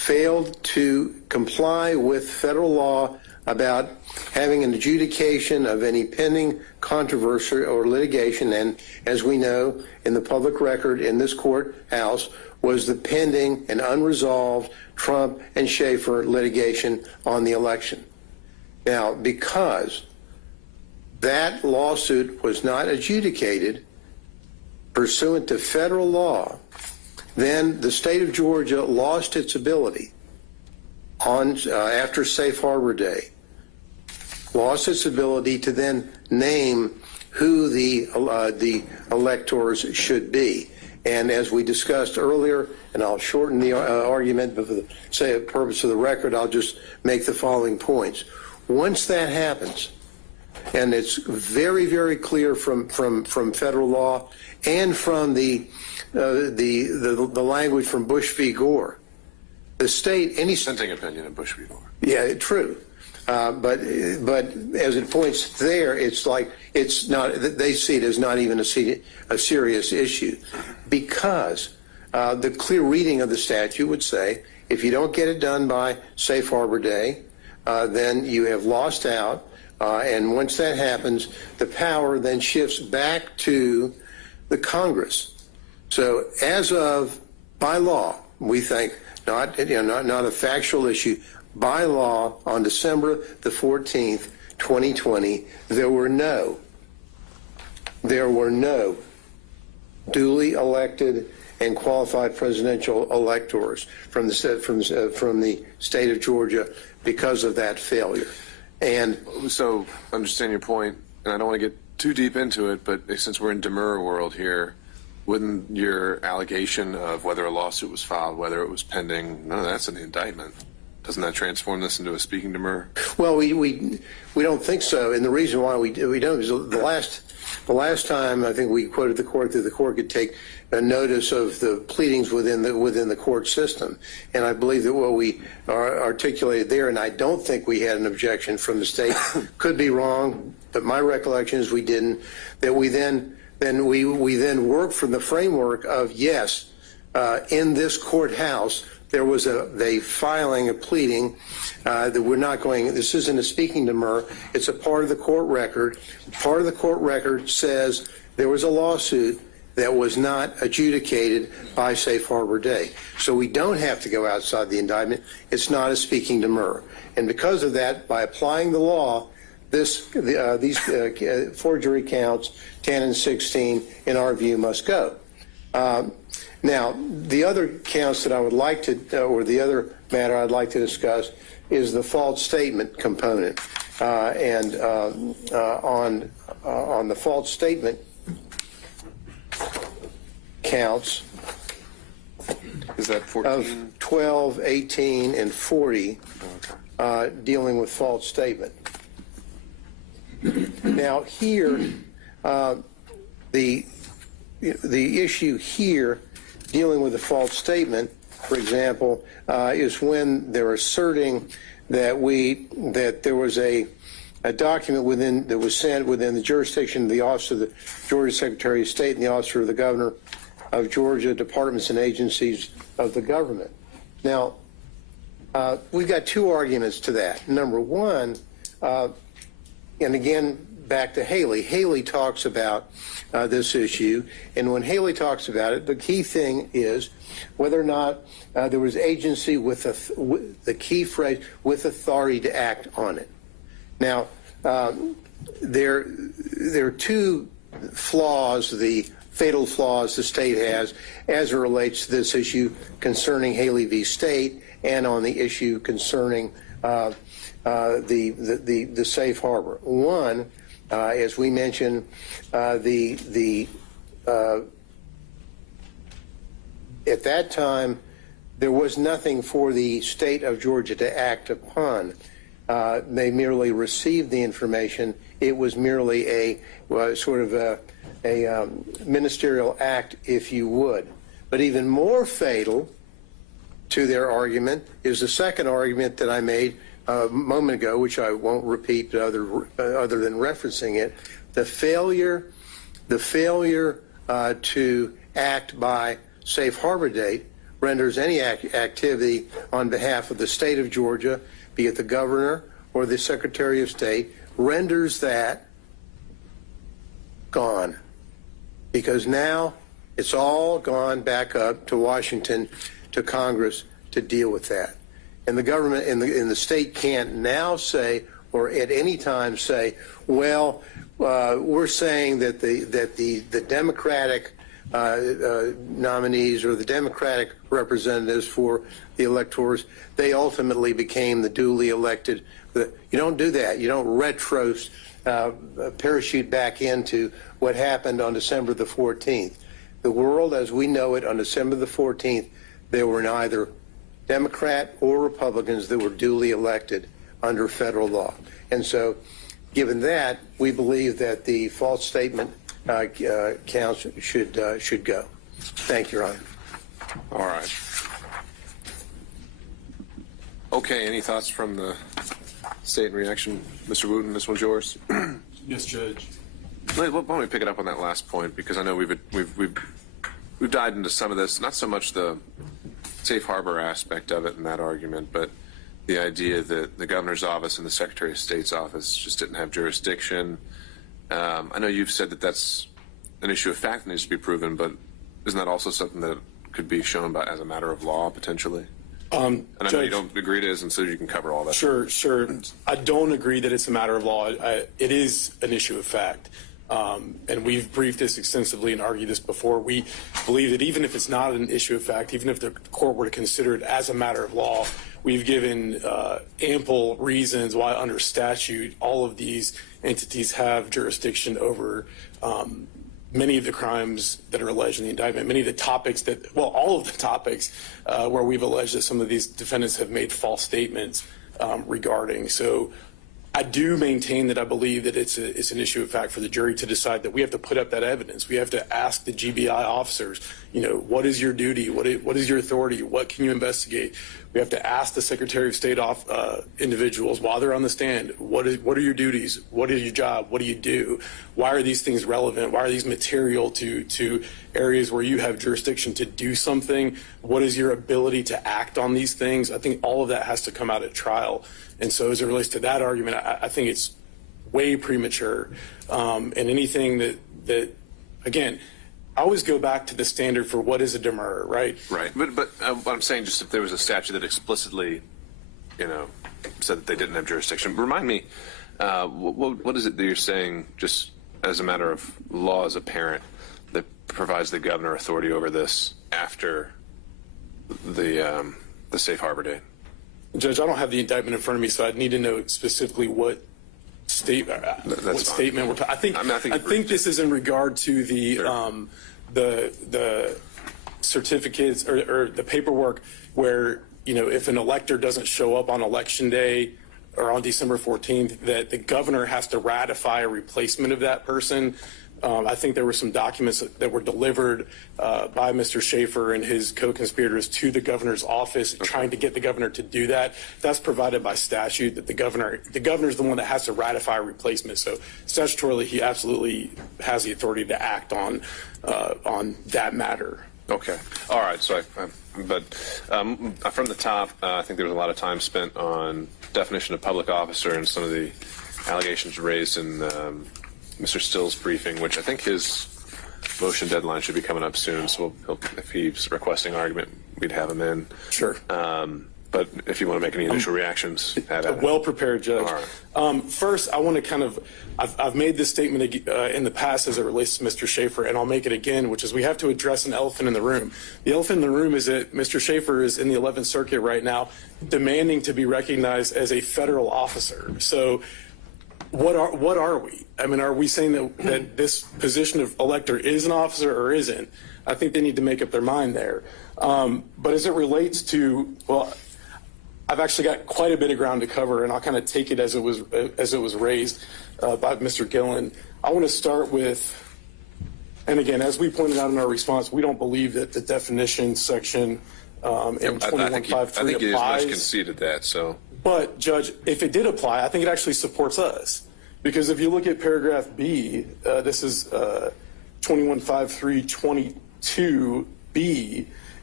failed to comply with federal law about having an adjudication of any pending controversy or litigation, and as we know, in the public record in this courthouse was the pending and unresolved Trump and Schaefer litigation on the election. Now, because that lawsuit was not adjudicated pursuant to federal law, then the state of Georgia lost its ability on after Safe Harbor Day, lost its ability to then name who the electors should be. And as we discussed earlier, and I'll shorten the argument, but for the purpose of the record, I'll just make the following points. Once that happens, and it's very, very clear from federal law and from the language from Bush v. Gore, the state, any Dissenting opinion in Bush v. Gore. Yeah, true. But as it points there, it's like it's not. They see it as not even a serious issue, because the clear reading of the statute would say if you don't get it done by Safe Harbor Day, then you have lost out. And once that happens, the power then shifts back to the Congress. So as of by law, we think not a factual issue. By law, on December the 14th, 2020, there were no duly elected and qualified presidential electors from the state of Georgia because of that failure. And so, understand your point, and I don't want to get too deep into it, but since we're in Demurrer world here, wouldn't your allegation of whether a lawsuit was filed, whether it was pending, none of that's in the indictment? Doesn't that transform this into a speaking demurrer? Well, we don't think so, and the reason why we don't is the last time I think we quoted the court that the court could take a notice of the pleadings within the court system, and I believe that what we articulated there, and I don't think we had an objection from the state, could be wrong, but my recollection is we didn't. That we then worked from the framework of yes, in this courthouse. There was a filing, a pleading that we're not going, this isn't a speaking demurrer, it's a part of the court record. Part of the court record says there was a lawsuit that was not adjudicated by Safe Harbor Day. So we don't have to go outside the indictment. It's not a speaking demurrer. And because of that, by applying the law, these forgery counts, 10 and 16, in our view, must go. Now, the other counts that I would like to, or the other matter I'd like to discuss is the false statement component. And on the false statement counts is that 14? Of 12, 18, and 40 dealing with false statement. Now, here, the issue here dealing with a false statement, for example, is when they're asserting that there was a document that was sent within the jurisdiction of the Office of the Georgia Secretary of State and the Office of the Governor of Georgia, departments and agencies of the government. Now, we've got two arguments to that. Number one, and again, back to Haley. Haley talks about this issue, and when Haley talks about it, the key thing is whether or not there was agency with the key phrase, with authority to act on it. Now, there are two flaws, the fatal flaws the state has as it relates to this issue concerning Haley v. State and on the issue concerning the safe harbor. One, as we mentioned, at that time, there was nothing for the state of Georgia to act upon. They merely received the information. It was merely a sort of a ministerial act, if you would. But even more fatal to their argument is the second argument that I made a moment ago, which I won't repeat other than referencing it, the failure to act by Safe Harbor Date renders any activity on behalf of the state of Georgia, be it the governor or the secretary of state, renders that gone. Because now it's all gone back up to Washington, to Congress to deal with that. And the government in the state can't now say, or at any time say, well, we're saying that the Democratic nominees or the Democratic representatives for the electors, they ultimately became the duly elected. You don't do that. You don't parachute back into what happened on December the 14th. The world as we know it on December the 14th, there were neither Democrat or Republicans that were duly elected under federal law. And so, given that, we believe that the false statement counts should go. Thank you, Your Honor. All right. Okay, any thoughts from the state in reaction? Mr. Wooten, this one's yours. Yes, Judge. Why don't we pick it up on that last point, because I know we've dived into some of this, not so much the safe harbor aspect of it in that argument, but the idea that the governor's office and the secretary of state's office just didn't have jurisdiction. I know you've said that that's an issue of fact that needs to be proven, but isn't that also something that could be shown by as a matter of law potentially? And I know you don't agree it is, and so you can cover all that. Sure. I don't agree that it's a matter of law. It is an issue of fact. And we've briefed this extensively and argued this before. We believe that even if it's not an issue of fact, even if the court were to consider it as a matter of law, we've given ample reasons why under statute all of these entities have jurisdiction over many of the crimes that are alleged in the indictment, many of the topics that, well, all of the topics where we've alleged that some of these defendants have made false statements regarding. So I do maintain that I believe that it's an issue of fact for the jury to decide that we have to put up that evidence. We have to ask the GBI officers, what is your duty? What is your authority? What can you investigate? We have to ask the Secretary of State individuals while they're on the stand, what are your duties? What is your job? What do you do? Why are these things relevant? Why are these material to areas where you have jurisdiction to do something? What is your ability to act on these things? I think all of that has to come out at trial. And so as it relates to that argument, I think it's way premature. And anything that again, I always go back to the standard for what is a demurrer, right? Right. But what I'm saying, just if there was a statute that explicitly, said that they didn't have jurisdiction, remind me, what is it that you're saying, just as a matter of law as a parent, that provides the governor authority over this after the safe harbor date? Judge, I don't have the indictment in front of me, so I'd need to know specifically what statement we're talking. I think this is in regard to the certificates or the paperwork where if an elector doesn't show up on election day or on December 14th, that the governor has to ratify a replacement of that person. I think there were some documents that were delivered by Mr. Schaefer and his co-conspirators to the governor's office, trying to get the governor to do that. That's provided by statute, that the governor is the one that has to ratify a replacement. So statutorily, he absolutely has the authority to act on that matter. Okay. All right. So, from the top, I think there was a lot of time spent on definition of public officer and some of the allegations raised in Mr. Still's briefing, which I think his motion deadline should be coming up soon. So if he's requesting argument, we'd have him in. Sure. But if you want to make any initial reactions, well prepared, Judge. All right. First, I want to I've made this statement in the past as it relates to Mr. Schaefer, and I'll make it again, which is we have to address an elephant in the room. The elephant in the room is that Mr. Schaefer is in the 11th Circuit right now, demanding to be recognized as a federal officer. So what are we? I mean, are we saying that this position of elector is an officer or isn't? I think they need to make up their mind there. But as it relates to, I've actually got quite a bit of ground to cover, and I'll kind of take it as it was raised by Mr. Gillen. I want to start with, and again, as we pointed out in our response, we don't believe that the definition section in 2153 applies. I think it is much conceded that. So, but Judge, if it did apply, I think it actually supports us, because if you look at paragraph B, this is 215322B.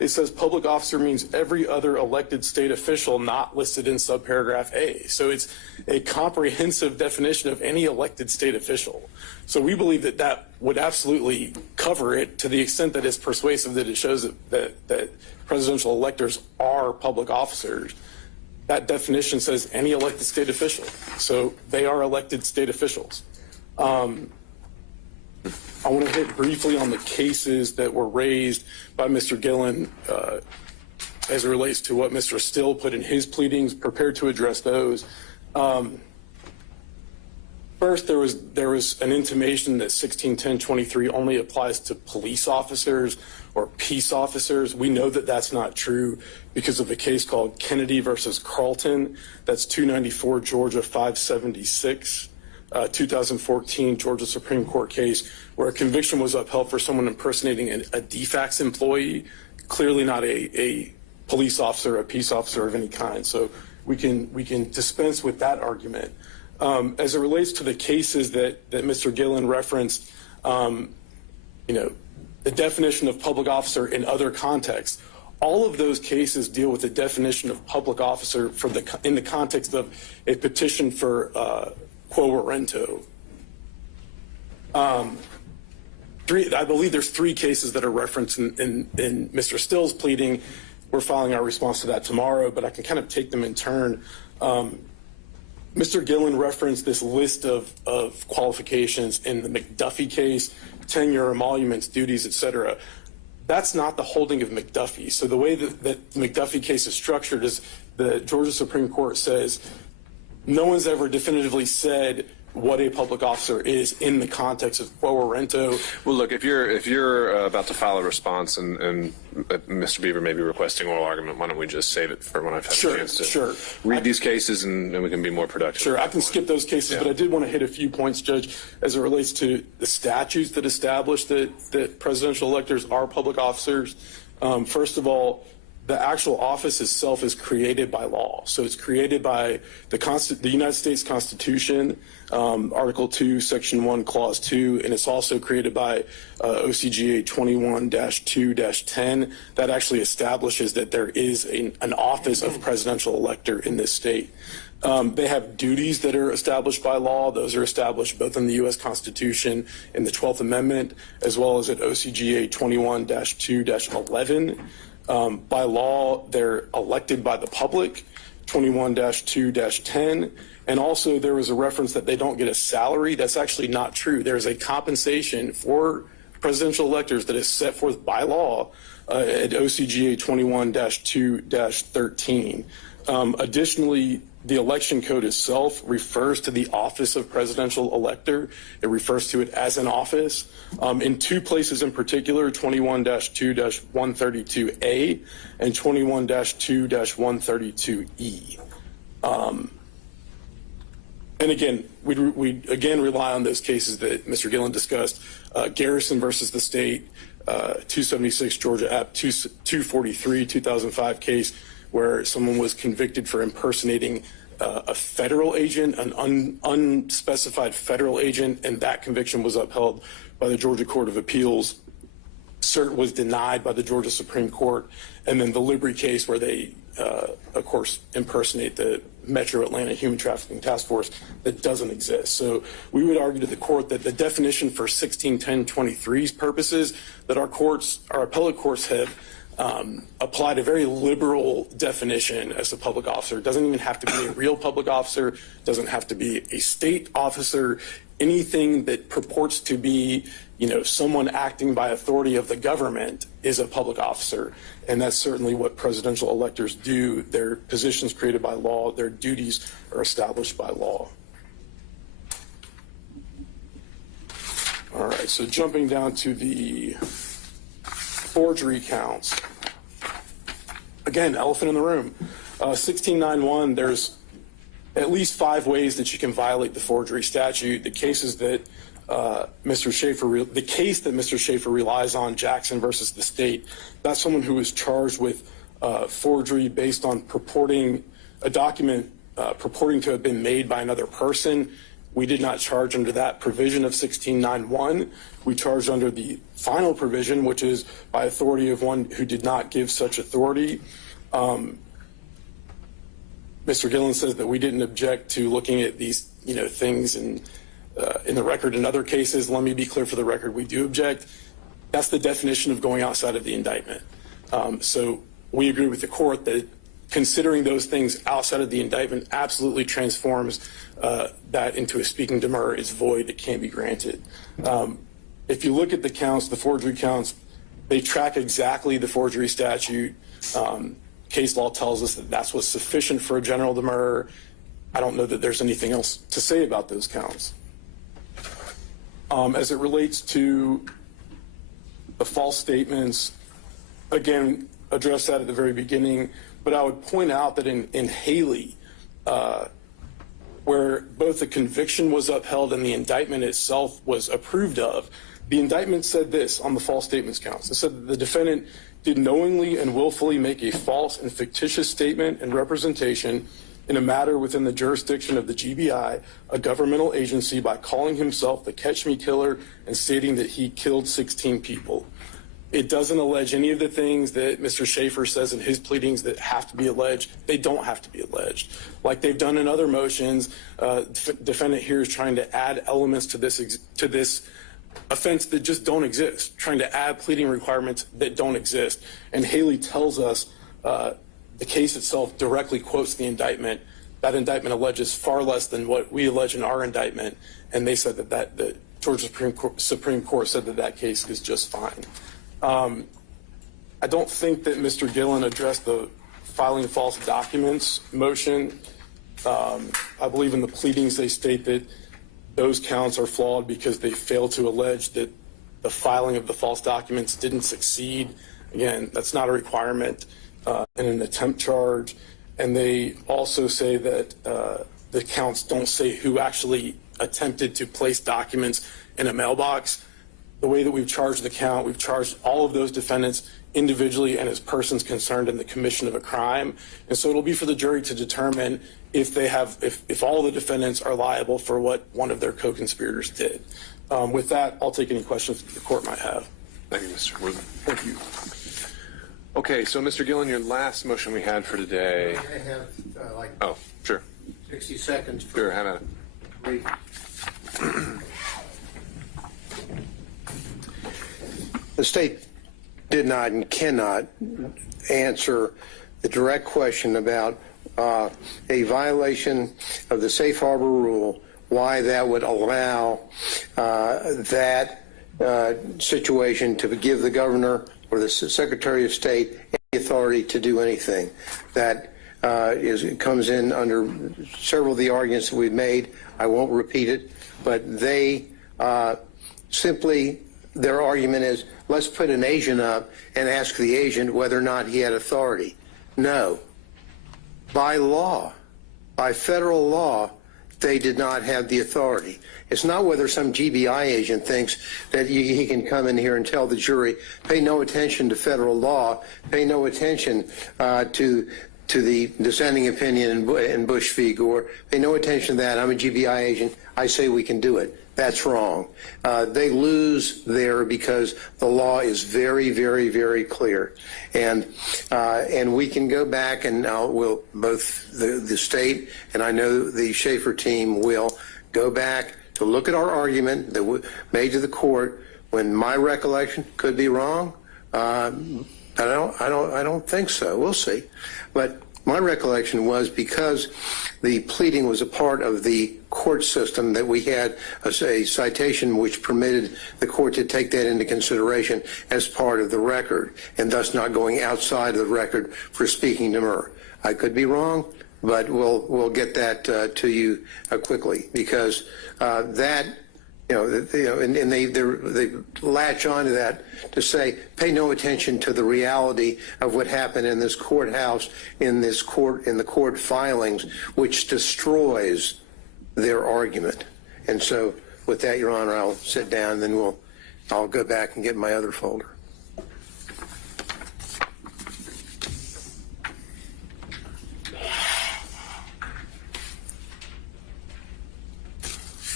it says public officer means every other elected state official not listed in subparagraph A. So it's a comprehensive definition of any elected state official. So we believe that that would absolutely cover it to the extent that it's persuasive that it shows that presidential electors are public officers. That definition says any elected state official. So they are elected state officials. I want to hit briefly on the cases that were raised by Mr. Gillen as it relates to what Mr. Still put in his pleadings, prepared to address those. First, there was an intimation that 161023 only applies to police officers or peace officers. We know that that's not true because of a case called Kennedy versus Carlton. That's 294 Georgia 576. 2014 Georgia Supreme Court case where a conviction was upheld for someone impersonating a DFAX employee, clearly not a police officer, a peace officer of any kind. So we can dispense with that argument. As it relates to the cases that Mr. Gillen referenced, the definition of public officer in other contexts, all of those cases deal with the definition of public officer in the context of a petition for quo warranto. I believe there's 3 cases that are referenced in Mr. Still's pleading. We're filing our response to that tomorrow, but I can kind of take them in turn. Mr. Gillen referenced this list of qualifications in the McDuffie case, tenure, emoluments, duties, etc. That's not the holding of McDuffie. So the way that the McDuffie case is structured is the Georgia Supreme Court says no one's ever definitively said what a public officer is in the context of quo warranto. Well, look, if you're about to file a response and Mr. Beaver may be requesting oral argument, why don't we just save it for when I've had a chance to read these cases and we can be more productive. Sure, I can skip those cases, but I did want to hit a few points, Judge, as it relates to the statutes that establish that presidential electors are public officers. First of all, the actual office itself is created by law. So it's created by the United States Constitution, Article 2, Section 1, Clause 2, and it's also created by OCGA 21-2-10 that actually establishes that there is an office of presidential elector in this state. They have duties that are established by law. Those are established both in the U.S. Constitution and the 12th Amendment, as well as at OCGA 21-2-11. By law, they're elected by the public, 21-2-10. And also there was a reference that they don't get a salary. That's actually not true. There's a compensation for presidential electors that is set forth by law at OCGA 21-2-13. Additionally, the election code itself refers to the office of presidential elector. It refers to it as an office. In 2 places in particular, 21-2-132A and 21-2-132E. And again, we again rely on those cases that Mr. Gillen discussed. Garrison versus the state, 276 Georgia App 243, 2005 case where someone was convicted for impersonating a federal agent, an unspecified federal agent, and that conviction was upheld by the Georgia Court of Appeals. Cert was denied by the Georgia Supreme Court. And then the Libri case where they, of course, impersonate the Metro Atlanta Human Trafficking Task Force that doesn't exist. So we would argue to the court that the definition for 161023's purposes that our appellate courts have applied a very liberal definition as a public officer. It doesn't even have to be a real public officer, doesn't have to be a state officer. Anything that purports to be, someone acting by authority of the government is a public officer. And that's certainly what presidential electors do. Their positions created by law, their duties are established by law. All right, so jumping down to the forgery counts. Again, elephant in the room. 1691, there's at least 5 ways that you can violate the forgery statute. The case that Mr. Schaefer relies on, Jackson versus the state, that's someone who is charged with forgery based on purporting a document purporting to have been made by another person. We did not charge under that provision of 1691. We charged under the final provision, which is by authority of one who did not give such authority. Mr. Gillen says that we didn't object to looking at these, things in the record in other cases. Let me be clear for the record, we do object. That's the definition of going outside of the indictment. So we agree with the court that considering those things outside of the indictment absolutely transforms that into a speaking demurrer is void. It can't be granted. If you look at the counts, the forgery counts, they track exactly the forgery statute. Case law tells us that that's what's sufficient for a general demurrer. I don't know that there's anything else to say about those counts. As it relates to the false statements, again, addressed that at the very beginning, but I would point out that in Haley, where both the conviction was upheld and the indictment itself was approved of, the indictment said this on the false statements counts. It said that the defendant did knowingly and willfully make a false and fictitious statement and representation in a matter within the jurisdiction of the GBI, a governmental agency, by calling himself the Catch Me Killer and stating that he killed 16 people. It doesn't allege any of the things that Mr. Schaefer says in his pleadings that have to be alleged. They don't have to be alleged. Like they've done in other motions, defendant here is trying to add elements to this offense that just don't exist, trying to add pleading requirements that don't exist. And Haley tells us the case itself directly quotes the indictment. That indictment alleges far less than what we allege in our indictment, and they said that the Georgia Supreme Court said that case is just fine. I don't think that Mr. Gillen addressed the filing false documents motion. I believe in the pleadings they state that those counts are flawed because they fail to allege that the filing of the false documents didn't succeed. Again, that's not a requirement in an attempt charge. And they also say that the counts don't say who actually attempted to place documents in a mailbox. The way that we've charged the count, we've charged all of those defendants individually and as persons concerned in the commission of a crime. And so it'll be for the jury to determine if all the defendants are liable for what one of their co-conspirators did. With that, I'll take any questions that the court might have. Thank you, Mr. Woodman. Thank you. Okay, so Mr. Gillen, your last motion we had for today. I have Oh, sure. 60 seconds. Sure, have at it. The state did not and cannot answer the direct question about a violation of the safe harbor rule, why that would allow that situation to give the governor or the Secretary of State any authority to do anything. That comes in under several of the arguments that we've made. I won't repeat it, but they simply, their argument is, let's put an agent up and ask the agent whether or not he had authority. No. By law, by federal law, they did not have the authority. It's not whether some GBI agent thinks that he can come in here and tell the jury, pay no attention to federal law, pay no attention to the dissenting opinion in Bush v. Gore, pay no attention to that. I'm a GBI agent. I say we can do it. That's wrong. They lose there because the law is very, very, very clear. And we can go back and we'll both the state and I know the Schaefer team will go back to look at our argument that we made to the court when my recollection could be wrong. I don't think so. We'll see. But my recollection was because the pleading was a part of the court system that we had a citation which permitted the court to take that into consideration as part of the record and thus not going outside of the record for speaking demurrer. I could be wrong, but we'll get that to you quickly because that. And they latch on to that to say, pay no attention to the reality of what happened in this courthouse, in the court filings, which destroys their argument. And so with that, Your Honor, I'll sit down, then I'll go back and get my other folder.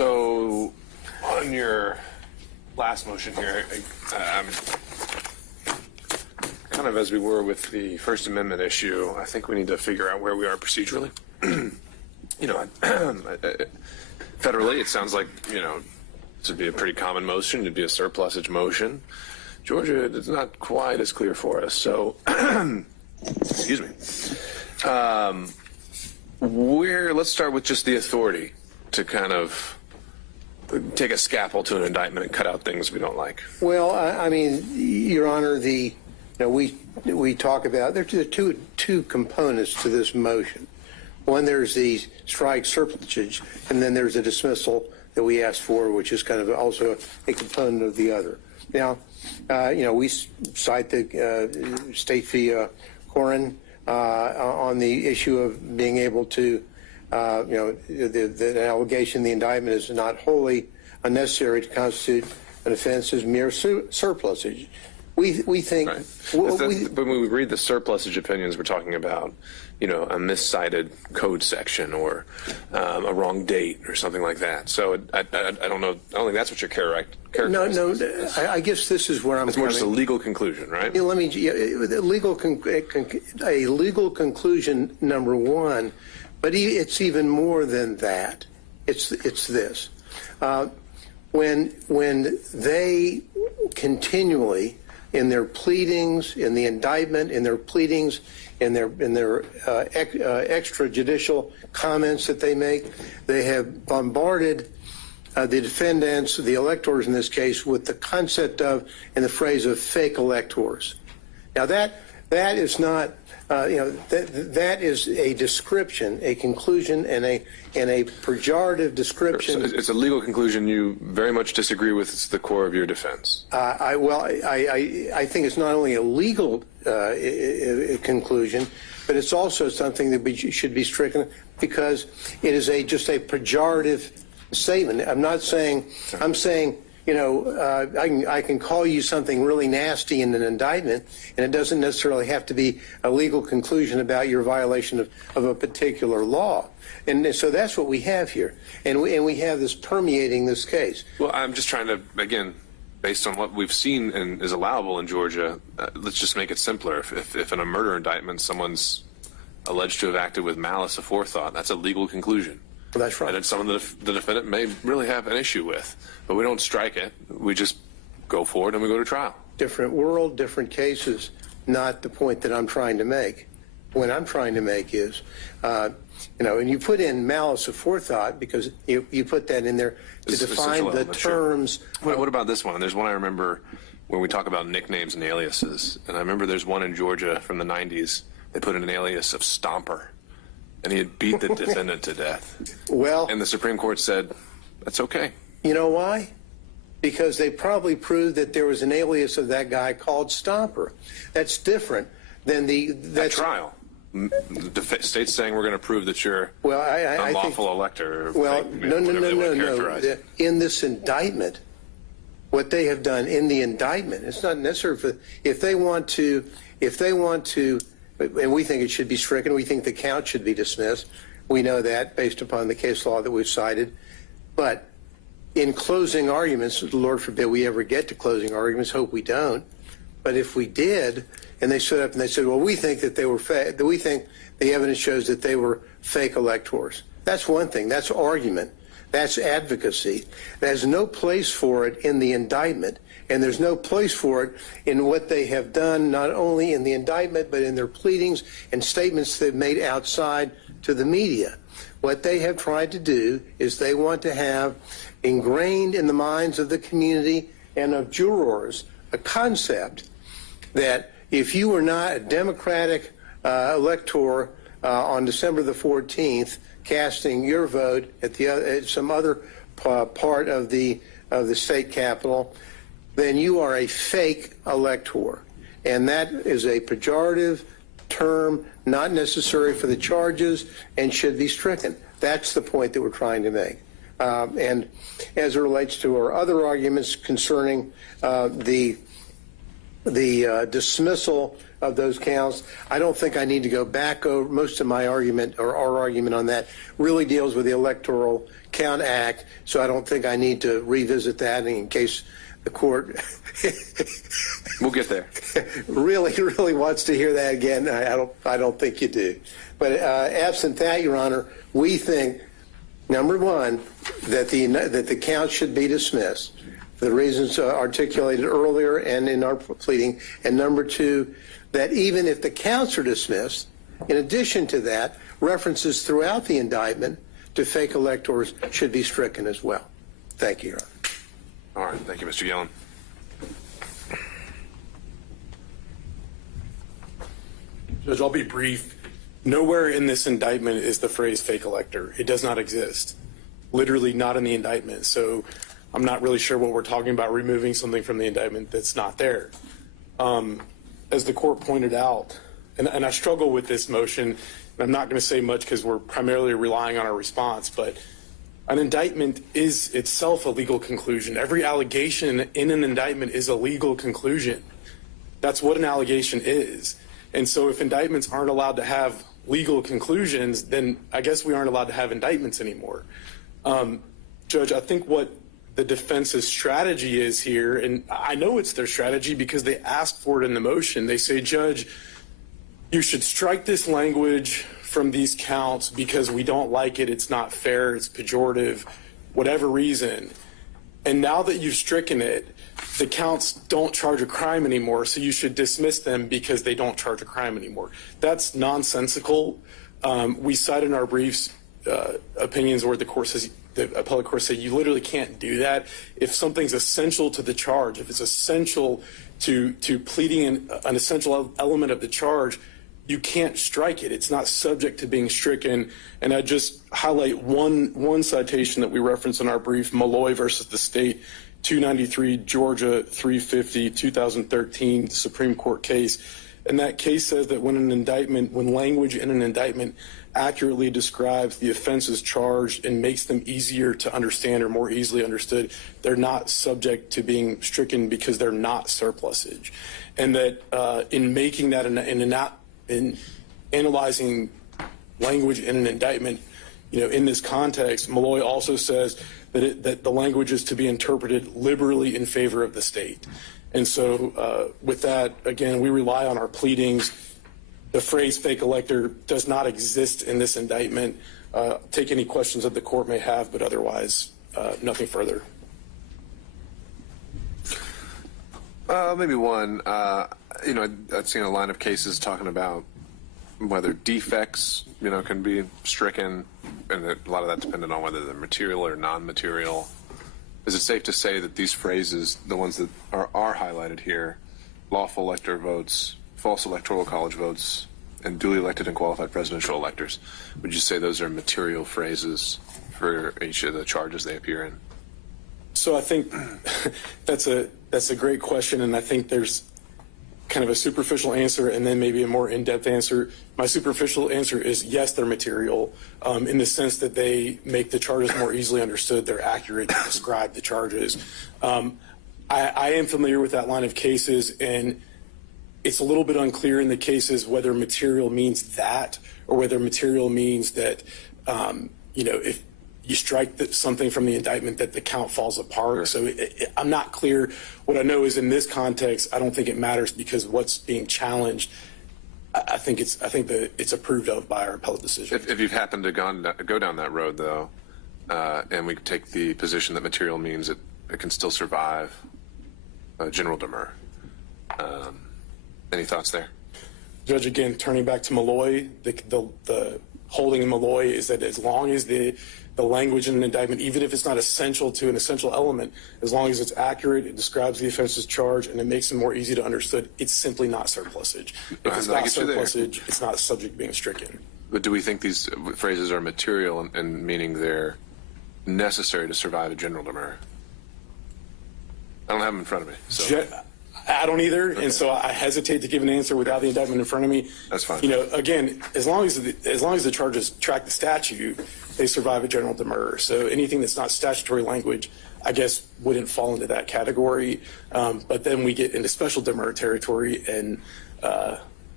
So, on your last motion here, kind of as we were with the First Amendment issue, I think we need to figure out where we are procedurally. You know, federally, it sounds like, you know, this would be a pretty common motion. It'd be a surplusage motion. Georgia, it's not quite as clear for us. So, excuse me. Let's start with just the authority to kind of take a scalpel to an indictment and cut out things we don't like. Well, I mean, Your Honor, we talk about there are two components to this motion. One, there's the strike surplusage, and then there's a dismissal that we asked for, which is kind of also a component of the other. Now, you know, we cite the State v. Corin on the issue of being able to, you know, the allegation, the indictment is not wholly unnecessary to constitute an offense as mere surplusage. We think. Right. But when we read the surplusage opinions, we're talking about, you know, a miscited code section or a wrong date or something like that. So I don't know. I don't think that's what you're characterizing. No. I guess this is where I'm. It's more just a legal conclusion, right? Let me. A legal conclusion, number one, but it's even more than that. It's this. When they continually, in their pleadings, in the indictment, in their pleadings, in their extrajudicial comments that they make, they have bombarded the defendants, the electors in this case, with the concept of and the phrase of fake electors. Now that is not, you know, that is a description, a conclusion, and a pejorative description. So it's a legal conclusion you very much disagree with. It's the core of your defense. I think it's not only a legal conclusion, but it's also something that should be stricken because it is just a pejorative statement. I'm not saying. I'm saying. You know, I can call you something really nasty in an indictment, and it doesn't necessarily have to be a legal conclusion about your violation of a particular law. And so that's what we have here. And we have this permeating this case. Well, I'm just trying to, again, based on what we've seen and is allowable in Georgia, let's just make it simpler. If in a murder indictment someone's alleged to have acted with malice aforethought, that's a legal conclusion. Well, that's right. And it's something that the defendant may really have an issue with. But we don't strike it. We just go forward and we go to trial. Different world, different cases, not the point that I'm trying to make. What I'm trying to make is, you know, and you put in malice aforethought because you put that in there to define the terms. Sure. What about this one? There's one I remember when we talk about nicknames and aliases. And I remember there's one in Georgia from the 90s. They put in an alias of Stomper. And he had beat the defendant to death. Well, and the Supreme Court said, that's okay. You know why? Because they probably proved that there was an alias of that guy called Stomper. That's different than that's trial. The state's saying we're going to prove that you're I unlawful think, elector. Well, no. In this indictment, what they have done in the indictment, it's not necessary for if they want to. And we think it should be stricken. We think the count should be dismissed. We know that based upon the case law that we've cited. But in closing arguments, Lord forbid we ever get to closing arguments, hope we don't. But if we did, and they stood up and they said, well, we think that they were we think the evidence shows that they were fake electors. That's one thing. That's argument. That's advocacy. There's no place for it in the indictment. And there's no place for it in what they have done, not only in the indictment, but in their pleadings and statements they've made outside to the media. What they have tried to do is they want to have ingrained in the minds of the community and of jurors a concept that if you were not a Democratic elector on December the 14th, casting your vote at some other part of the state capitol, then you are a fake elector. And that is a pejorative term, not necessary for the charges, and should be stricken. That's the point that we're trying to make. And as it relates to our other arguments concerning the dismissal of those counts. I don't think I need to go back over most of my argument, or our argument on that really deals with the Electoral Count Act, so I don't think I need to revisit that in case the court We'll get there. really wants to hear that again. I don't think you do. But absent that, Your Honor, we think, number one, that the count should be dismissed for the reasons articulated earlier and in our pleading, and number two, that even if the counts are dismissed, in addition to that, references throughout the indictment to fake electors should be stricken as well. Thank you, Your Honor. All right. Thank you, Mr. Yellen. Judge, I'll be brief. Nowhere in this indictment is the phrase fake elector. It does not exist. Literally not in the indictment. So I'm not really sure what we're talking about, removing something from the indictment that's not there. As the court pointed out, and I struggle with this motion, and I'm not going to say much because we're primarily relying on our response, but an indictment is itself a legal conclusion. Every allegation in an indictment is a legal conclusion. That's what an allegation is. And so if indictments aren't allowed to have legal conclusions, then I guess we aren't allowed to have indictments anymore. Judge, I think what the defense's strategy is here, and I know it's their strategy because they asked for it in the motion. They say, Judge, you should strike this language from these counts because we don't like it, it's not fair, it's pejorative, whatever reason. And now that you've stricken it, the counts don't charge a crime anymore, so you should dismiss them because they don't charge a crime anymore. That's nonsensical. We cite in our briefs opinions where the court says, the appellate court said, you literally can't do that. If something's essential to the charge, if it's essential to pleading an essential element of the charge, you can't strike it. It's not subject to being stricken. And I just highlight one citation that we reference in our brief, Malloy versus the state, 293 Georgia 350, 2013 Supreme Court case. And that case says that when language in an indictment accurately describes the offenses charged and makes them easier to understand or more easily understood, they're not subject to being stricken because they're not surplusage. And that in making that in analyzing language in an indictment, in this context, Malloy also says that the language is to be interpreted liberally in favor of the state. And so with that, again, we rely on our pleadings. The phrase fake elector does not exist in this indictment. Take any questions that the court may have, but otherwise, nothing further. Maybe one. I've seen a line of cases talking about whether defects, can be stricken, and a lot of that dependent on whether they're material or non-material. Is it safe to say that these phrases, the ones that are highlighted here, lawful elector votes, false electoral college votes, and duly elected and qualified presidential electors, would you say those are material phrases for each of the charges they appear in? So I think that's a great question, and I think there's kind of a superficial answer and then maybe a more in-depth answer. My superficial answer is yes, they're material in the sense that they make the charges more easily understood. They're accurate to describe the charges. I am familiar with that line of cases, and it's a little bit unclear in the cases whether material means that or whether material means that, if you strike something from the indictment that the count falls apart. So I'm not clear. What I know is in this context, I don't think it matters because what's being challenged, I think that it's approved of by our appellate decision. If you've happened to go down that road, though, and we take the position that material means it can still survive General Demurrer, any thoughts there? Judge, again, turning back to Malloy, the holding in Malloy is that as long as the language in an indictment, even if it's not essential to an essential element, as long as it's accurate, it describes the offense's charge, and it makes them more easy to understood, it's simply not surplusage. If it's not surplusage, it's not subject to being stricken. But do we think these phrases are material and meaning they're necessary to survive a General Demurrer? I don't have them in front of me. So. I don't either, okay. And so I hesitate to give an answer without the indictment in front of me. That's fine. Again, as long as the charges track the statute, they survive a General Demurrer. So anything that's not statutory language, I guess, wouldn't fall into that category. But then we get into special Demurrer territory, and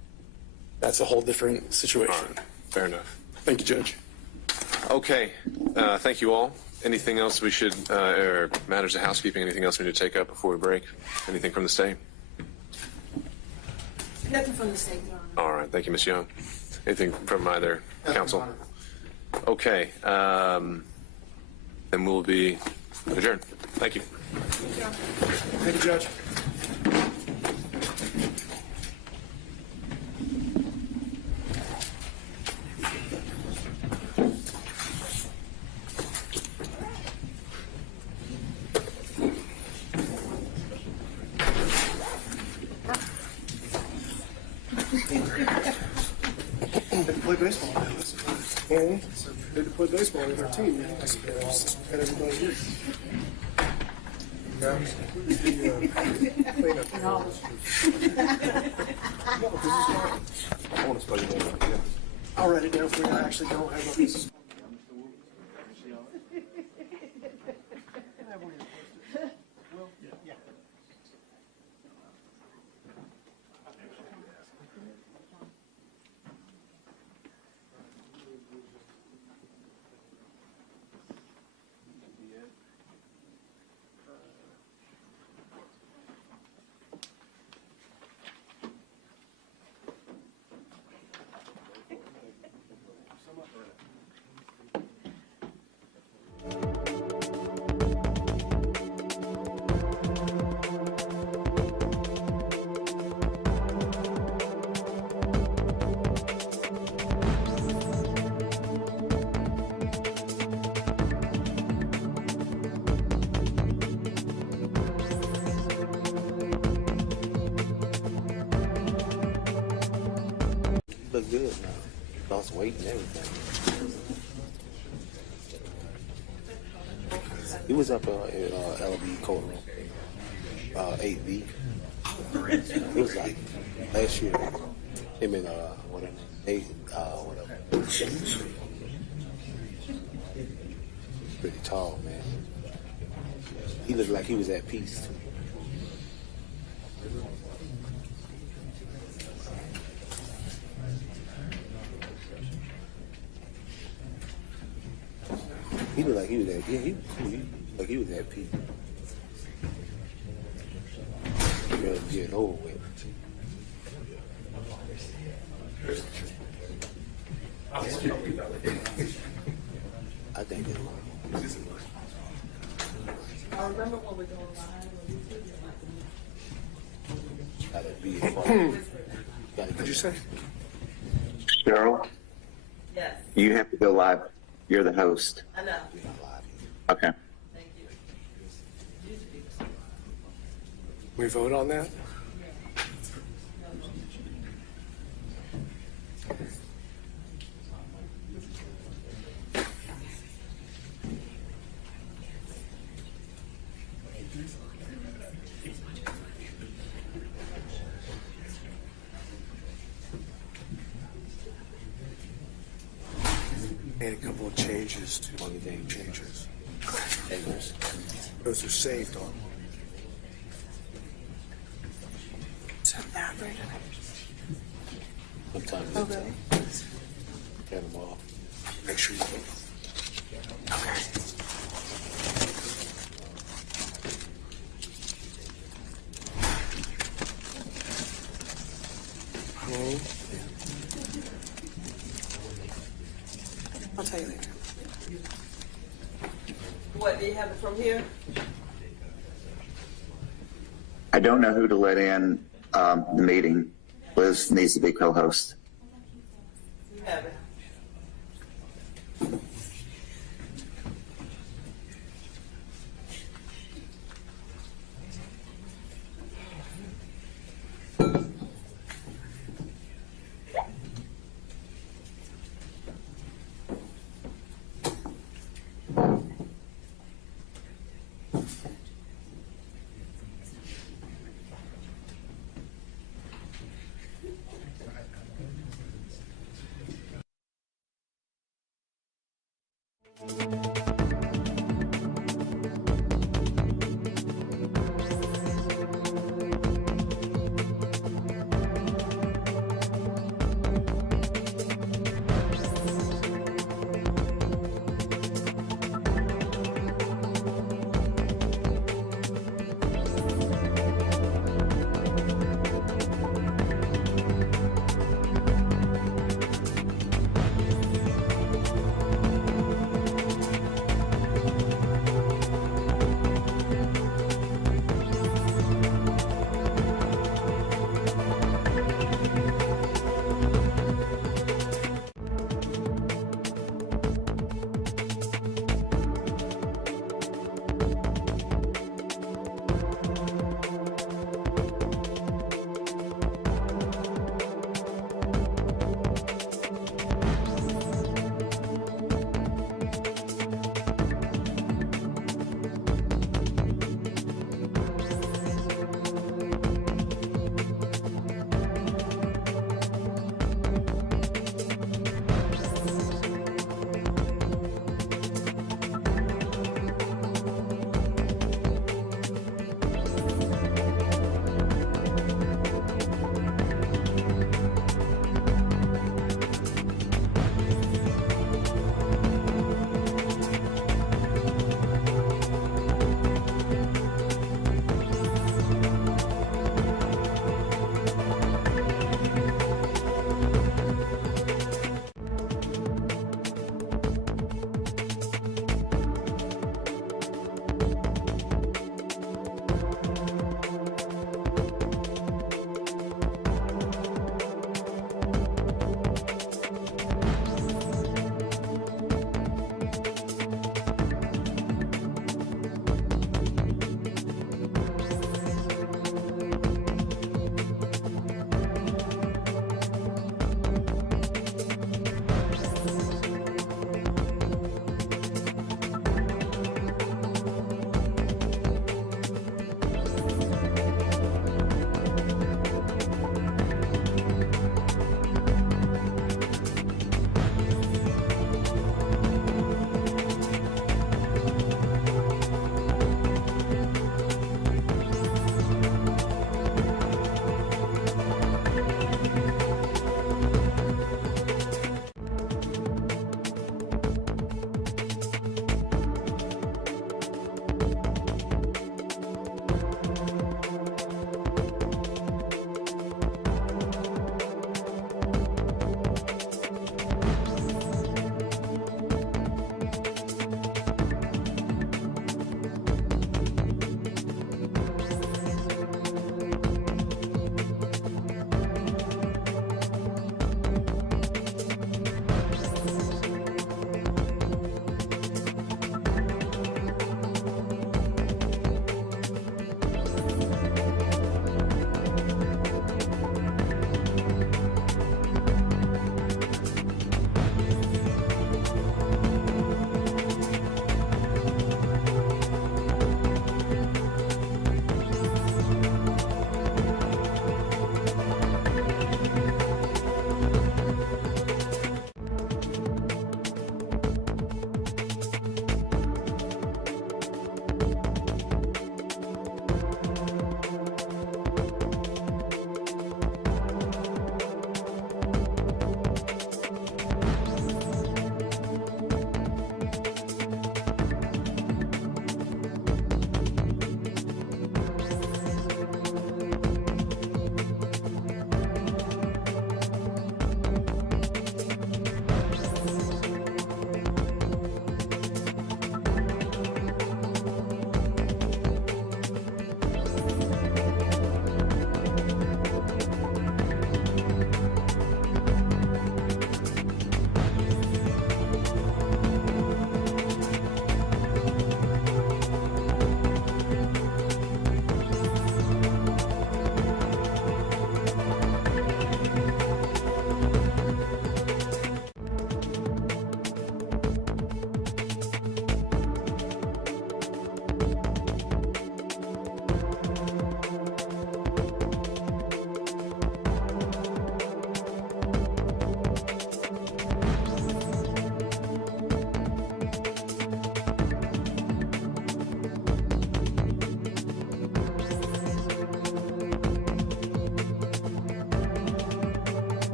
that's a whole different situation. All right. Fair enough. Thank you, Judge. Okay. Thank you all. Anything else we should, or matters of housekeeping, anything else we need to take up before we break? Anything from the state? Nothing from the state, Your Honor. All right. Thank you, Ms. Young. Anything from either counsel? Okay. Then we'll be adjourned. Thank you. Thank you, Judge. They play baseball now. So they play baseball with our team, man. I suppose. Had everybody here. No. I want to spell your name right here. I'll write it down for you. I actually don't have a piece of. Look good now. Lost weight and everything. He was up at LB courtroom, 8B. It was like last year. Him and whatever, whatever. Pretty tall, man. He looked like he was at peace. He looked like he was at, he like he was at peace. Getting over with. I think it was. I remember when we were live. Gotta be involved. What'd you say? Cheryl, Yes, you have to go live. You're the host. I know. Okay. Thank you. We vote on that? Made a couple of changes to one name changes. Those are saved on. Sometimes it's Okay. turn them off. Make sure you vote. I'll tell you later. What, they have it from here? I don't know who to let in the meeting. Liz needs to be co-host. You have it.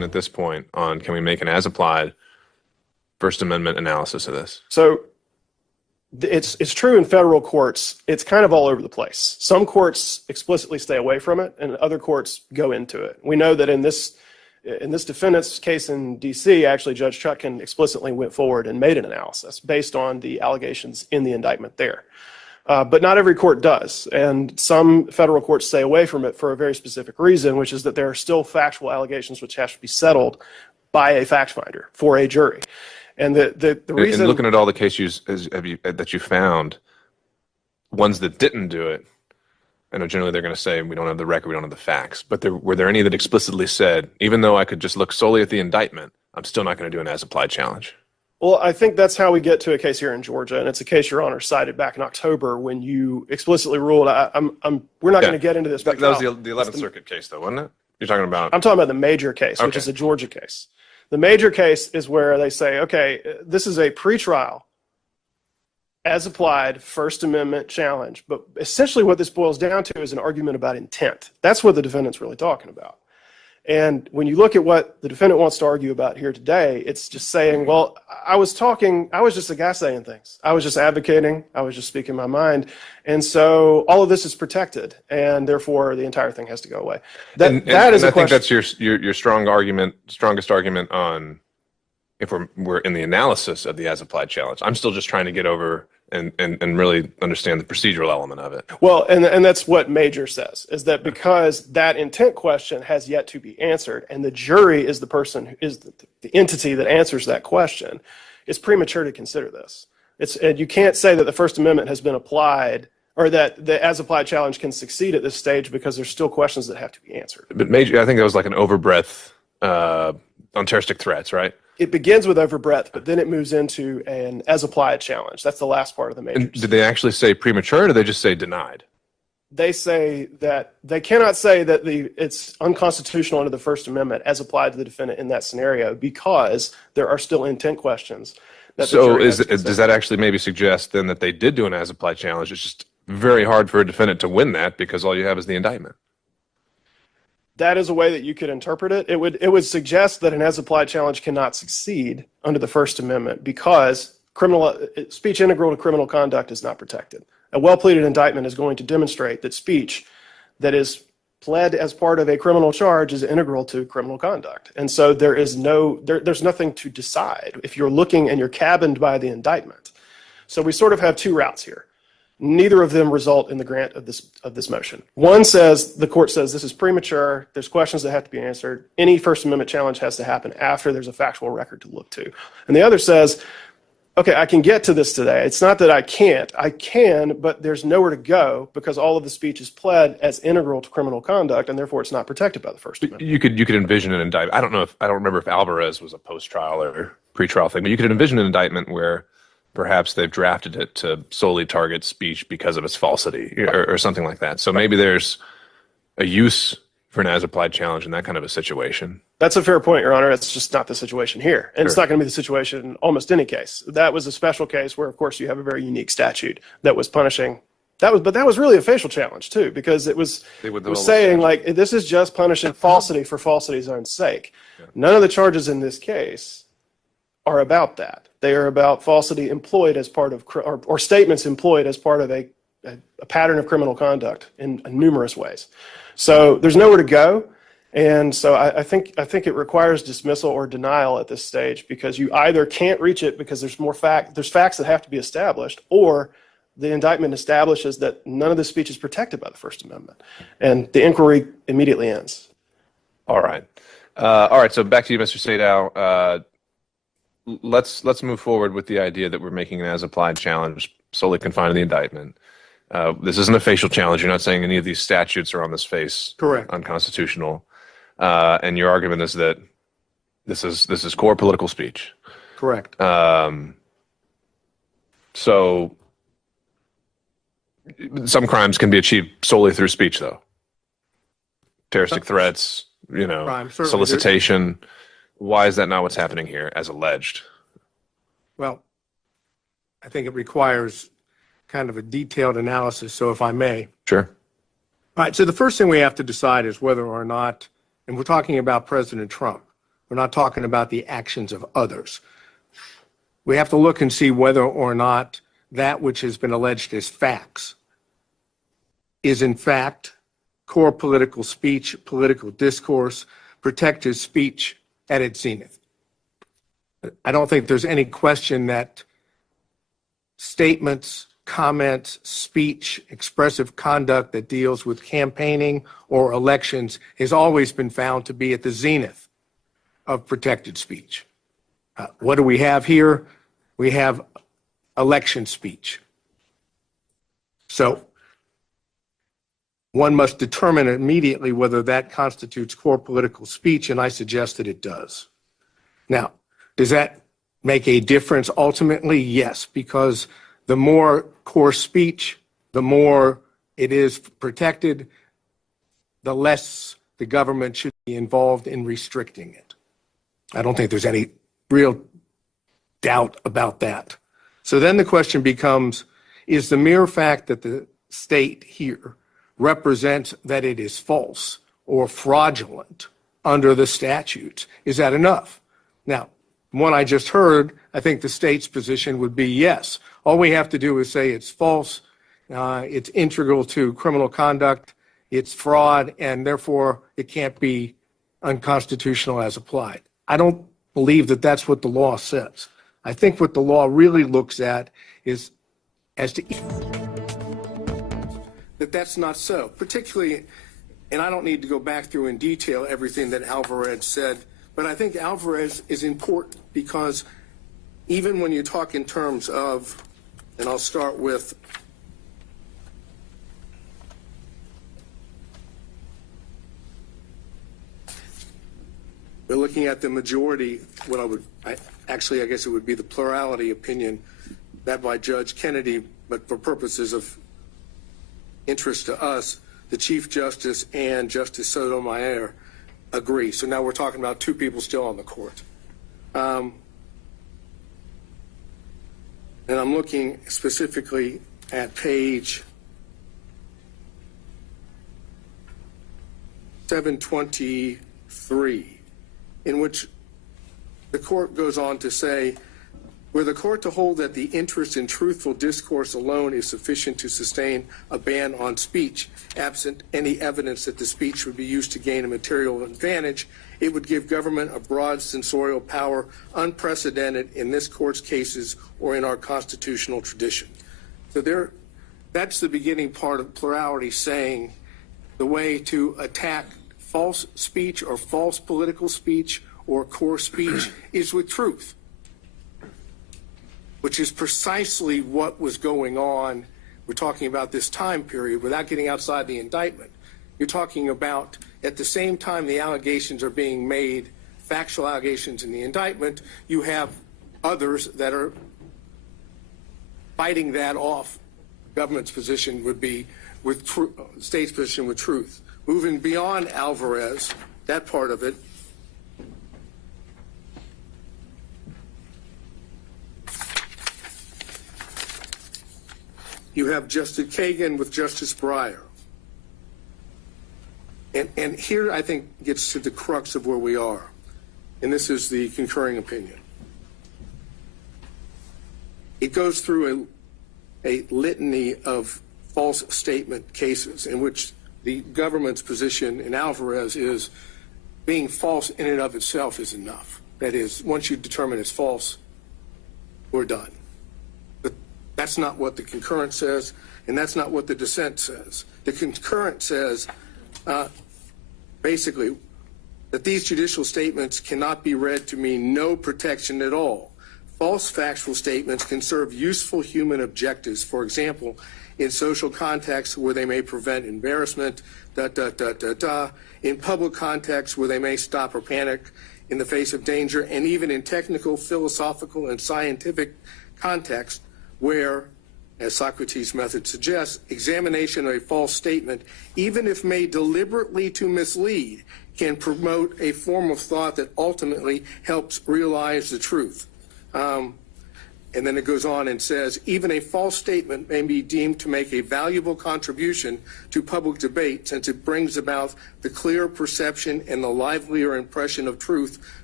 decision at this point on can we make an as-applied First Amendment analysis of this? So it's true in federal courts. It's kind of all over the place. Some courts explicitly stay away from it, and other courts go into it. We know that in this defendant's case in D.C., actually Judge Chutkan explicitly went forward and made an analysis based on the allegations in the indictment there. But not every court does, and some federal courts stay away from it for a very specific reason, which is that there are still factual allegations which have to be settled by a fact finder for a jury. And the reason... And looking at all the cases that you found, ones that didn't do it, I know generally they're going to say, we don't have the record, we don't have the facts, but were there any that explicitly said, even though I could just look solely at the indictment, I'm still not going to do an as-applied challenge? Well, I think that's how we get to a case here in Georgia, and it's a case Your Honor cited back in October when you explicitly ruled, we're not going to get into this. That was the 11th Circuit case, though, wasn't it? You're talking about... I'm talking about the major case, which is a Georgia case. The major case is where they say, okay, this is a pretrial, as applied First Amendment challenge. But essentially what this boils down to is an argument about intent. That's what the defendant's really talking about. And when you look at what the defendant wants to argue about here today, it's just saying, well, I was just a guy saying things. I was just advocating. I was just speaking my mind. And so all of this is protected, and therefore the entire thing has to go away. I think that's your strongest argument on if we're in the analysis of the as-applied challenge. I'm still just trying to get over and really understand the procedural element of it. Well, and that's what Major says, is that because that intent question has yet to be answered, and the jury is the person who is the entity that answers that question, it's premature to consider this. And you can't say that the First Amendment has been applied, or that the as-applied challenge can succeed at this stage because there's still questions that have to be answered. But Major, I think that was like an overbreadth on terroristic threats, right? It begins with overbreadth, but then it moves into an as-applied challenge. That's the last part of the Major. And did they actually say premature, or did they just say denied? They say that they cannot say that it's unconstitutional under the First Amendment as applied to the defendant in that scenario because there are still intent questions. So does that actually maybe suggest then that they did do an as-applied challenge? It's just very hard for a defendant to win that because all you have is the indictment. That is a way that you could interpret it. It would suggest that an as-applied challenge cannot succeed under the First Amendment because speech integral to criminal conduct is not protected. A well-pleaded indictment is going to demonstrate that speech that is pled as part of a criminal charge is integral to criminal conduct. And so there's nothing to decide if you're looking and you're cabined by the indictment. So we sort of have two routes here. Neither of them result in the grant of this motion. One says, the court says this is premature, there's questions that have to be answered, any First Amendment challenge has to happen after there's a factual record to look to. And the other says, okay, I can get to this today. It's not that I can't. I can, but there's nowhere to go because all of the speech is pled as integral to criminal conduct, and therefore it's not protected by the First Amendment. You could envision an indictment. I don't remember if Alvarez was a post-trial or pre-trial thing, but you could envision an indictment where perhaps they've drafted it to solely target speech because of its falsity or something like that. So maybe there's a use for an as-applied challenge in that kind of a situation. That's a fair point, Your Honor. It's just not the situation here. And It's not going to be the situation in almost any case. That was a special case where, of course, you have a very unique statute that was punishing. But that was really a facial challenge, too, because it was saying, like, this is just punishing falsity for falsity's own sake. Yeah. None of the charges in this case are about that. They are about falsity employed as part of, or statements employed as part of a pattern of criminal conduct in numerous ways. So there's nowhere to go. And so I think it requires dismissal or denial at this stage because you either can't reach it because there's facts that have to be established, or the indictment establishes that none of the speech is protected by the First Amendment. And the inquiry immediately ends. All right. So back to you, Mr. Sadow. Let's move forward with the idea that we're making an as-applied challenge solely confined to the indictment. This isn't a facial challenge. You're not saying any of these statutes are on this face unconstitutional. And your argument is that this is core political speech. Correct. So some crimes can be achieved solely through speech, though. Terroristic threats, solicitation. Why is that not what's happening here, as alleged? Well, I think it requires kind of a detailed analysis, so if I may. Sure. All right, so the first thing we have to decide is whether or not, and we're talking about President Trump, We're not talking about the actions of others. We have to look and see whether or not that which has been alleged as facts is in fact core political speech, political discourse, protected speech at its zenith. I don't think there's any question that statements, comments, speech, expressive conduct that deals with campaigning or elections has always been found to be at the zenith of protected speech. What do we have here? We have election speech. So one must determine immediately whether that constitutes core political speech, and I suggest that it does. Now, does that make a difference ultimately? Yes, because the more core speech, the more it is protected, the less the government should be involved in restricting it. I don't think there's any real doubt about that. So then the question becomes, is the mere fact that the state here represents that it is false or fraudulent under the statutes, is that enough? Now, one I just heard, I think the state's position would be yes. All we have to do is say it's false, it's integral to criminal conduct, it's fraud, and therefore it can't be unconstitutional as applied. I don't believe that that's what the law says. I think what the law really looks at is as to that's not so, particularly, and I don't need to go back through in detail everything that Alvarez said, but I think Alvarez is important because even when you talk in terms of, and I'll start with we're looking at the majority, I guess it would be the plurality opinion that by Judge Kennedy, but for purposes of interest to us, the Chief Justice and Justice Sotomayor agree. So now we're talking about two people still on the court. And I'm looking specifically at page 723, in which the court goes on to say, were the court to hold that the interest in truthful discourse alone is sufficient to sustain a ban on speech, absent any evidence that the speech would be used to gain a material advantage, it would give government a broad censorial power unprecedented in this court's cases or in our constitutional tradition. So that's the beginning part of plurality, saying the way to attack false speech or false political speech or core speech is with truth, which is precisely what was going on. We're talking about this time period without getting outside the indictment. You're talking about at the same time the allegations are being made, factual allegations in the indictment, you have others that are fighting that off. Government's position would be with state's position with truth. Moving beyond Alvarez, that part of it, you have Justice Kagan with Justice Breyer. And here I think gets to the crux of where we are. And this is the concurring opinion. It goes through a litany of false statement cases in which the government's position in Alvarez is being false in and of itself is enough. That is, once you determine it's false, we're done. But that's not what the concurrent says, and that's not what the dissent says. The concurrent says, basically, that these judicial statements cannot be read to mean no protection at all. False factual statements can serve useful human objectives. For example, in social contexts where they may prevent embarrassment, in public contexts where they may stop or panic in the face of danger, and even in technical, philosophical, and scientific contexts where, as Socrates' method suggests, examination of a false statement, even if made deliberately to mislead, can promote a form of thought that ultimately helps realize the truth. And then it goes on and says, even a false statement may be deemed to make a valuable contribution to public debate since it brings about the clear perception and the livelier impression of truth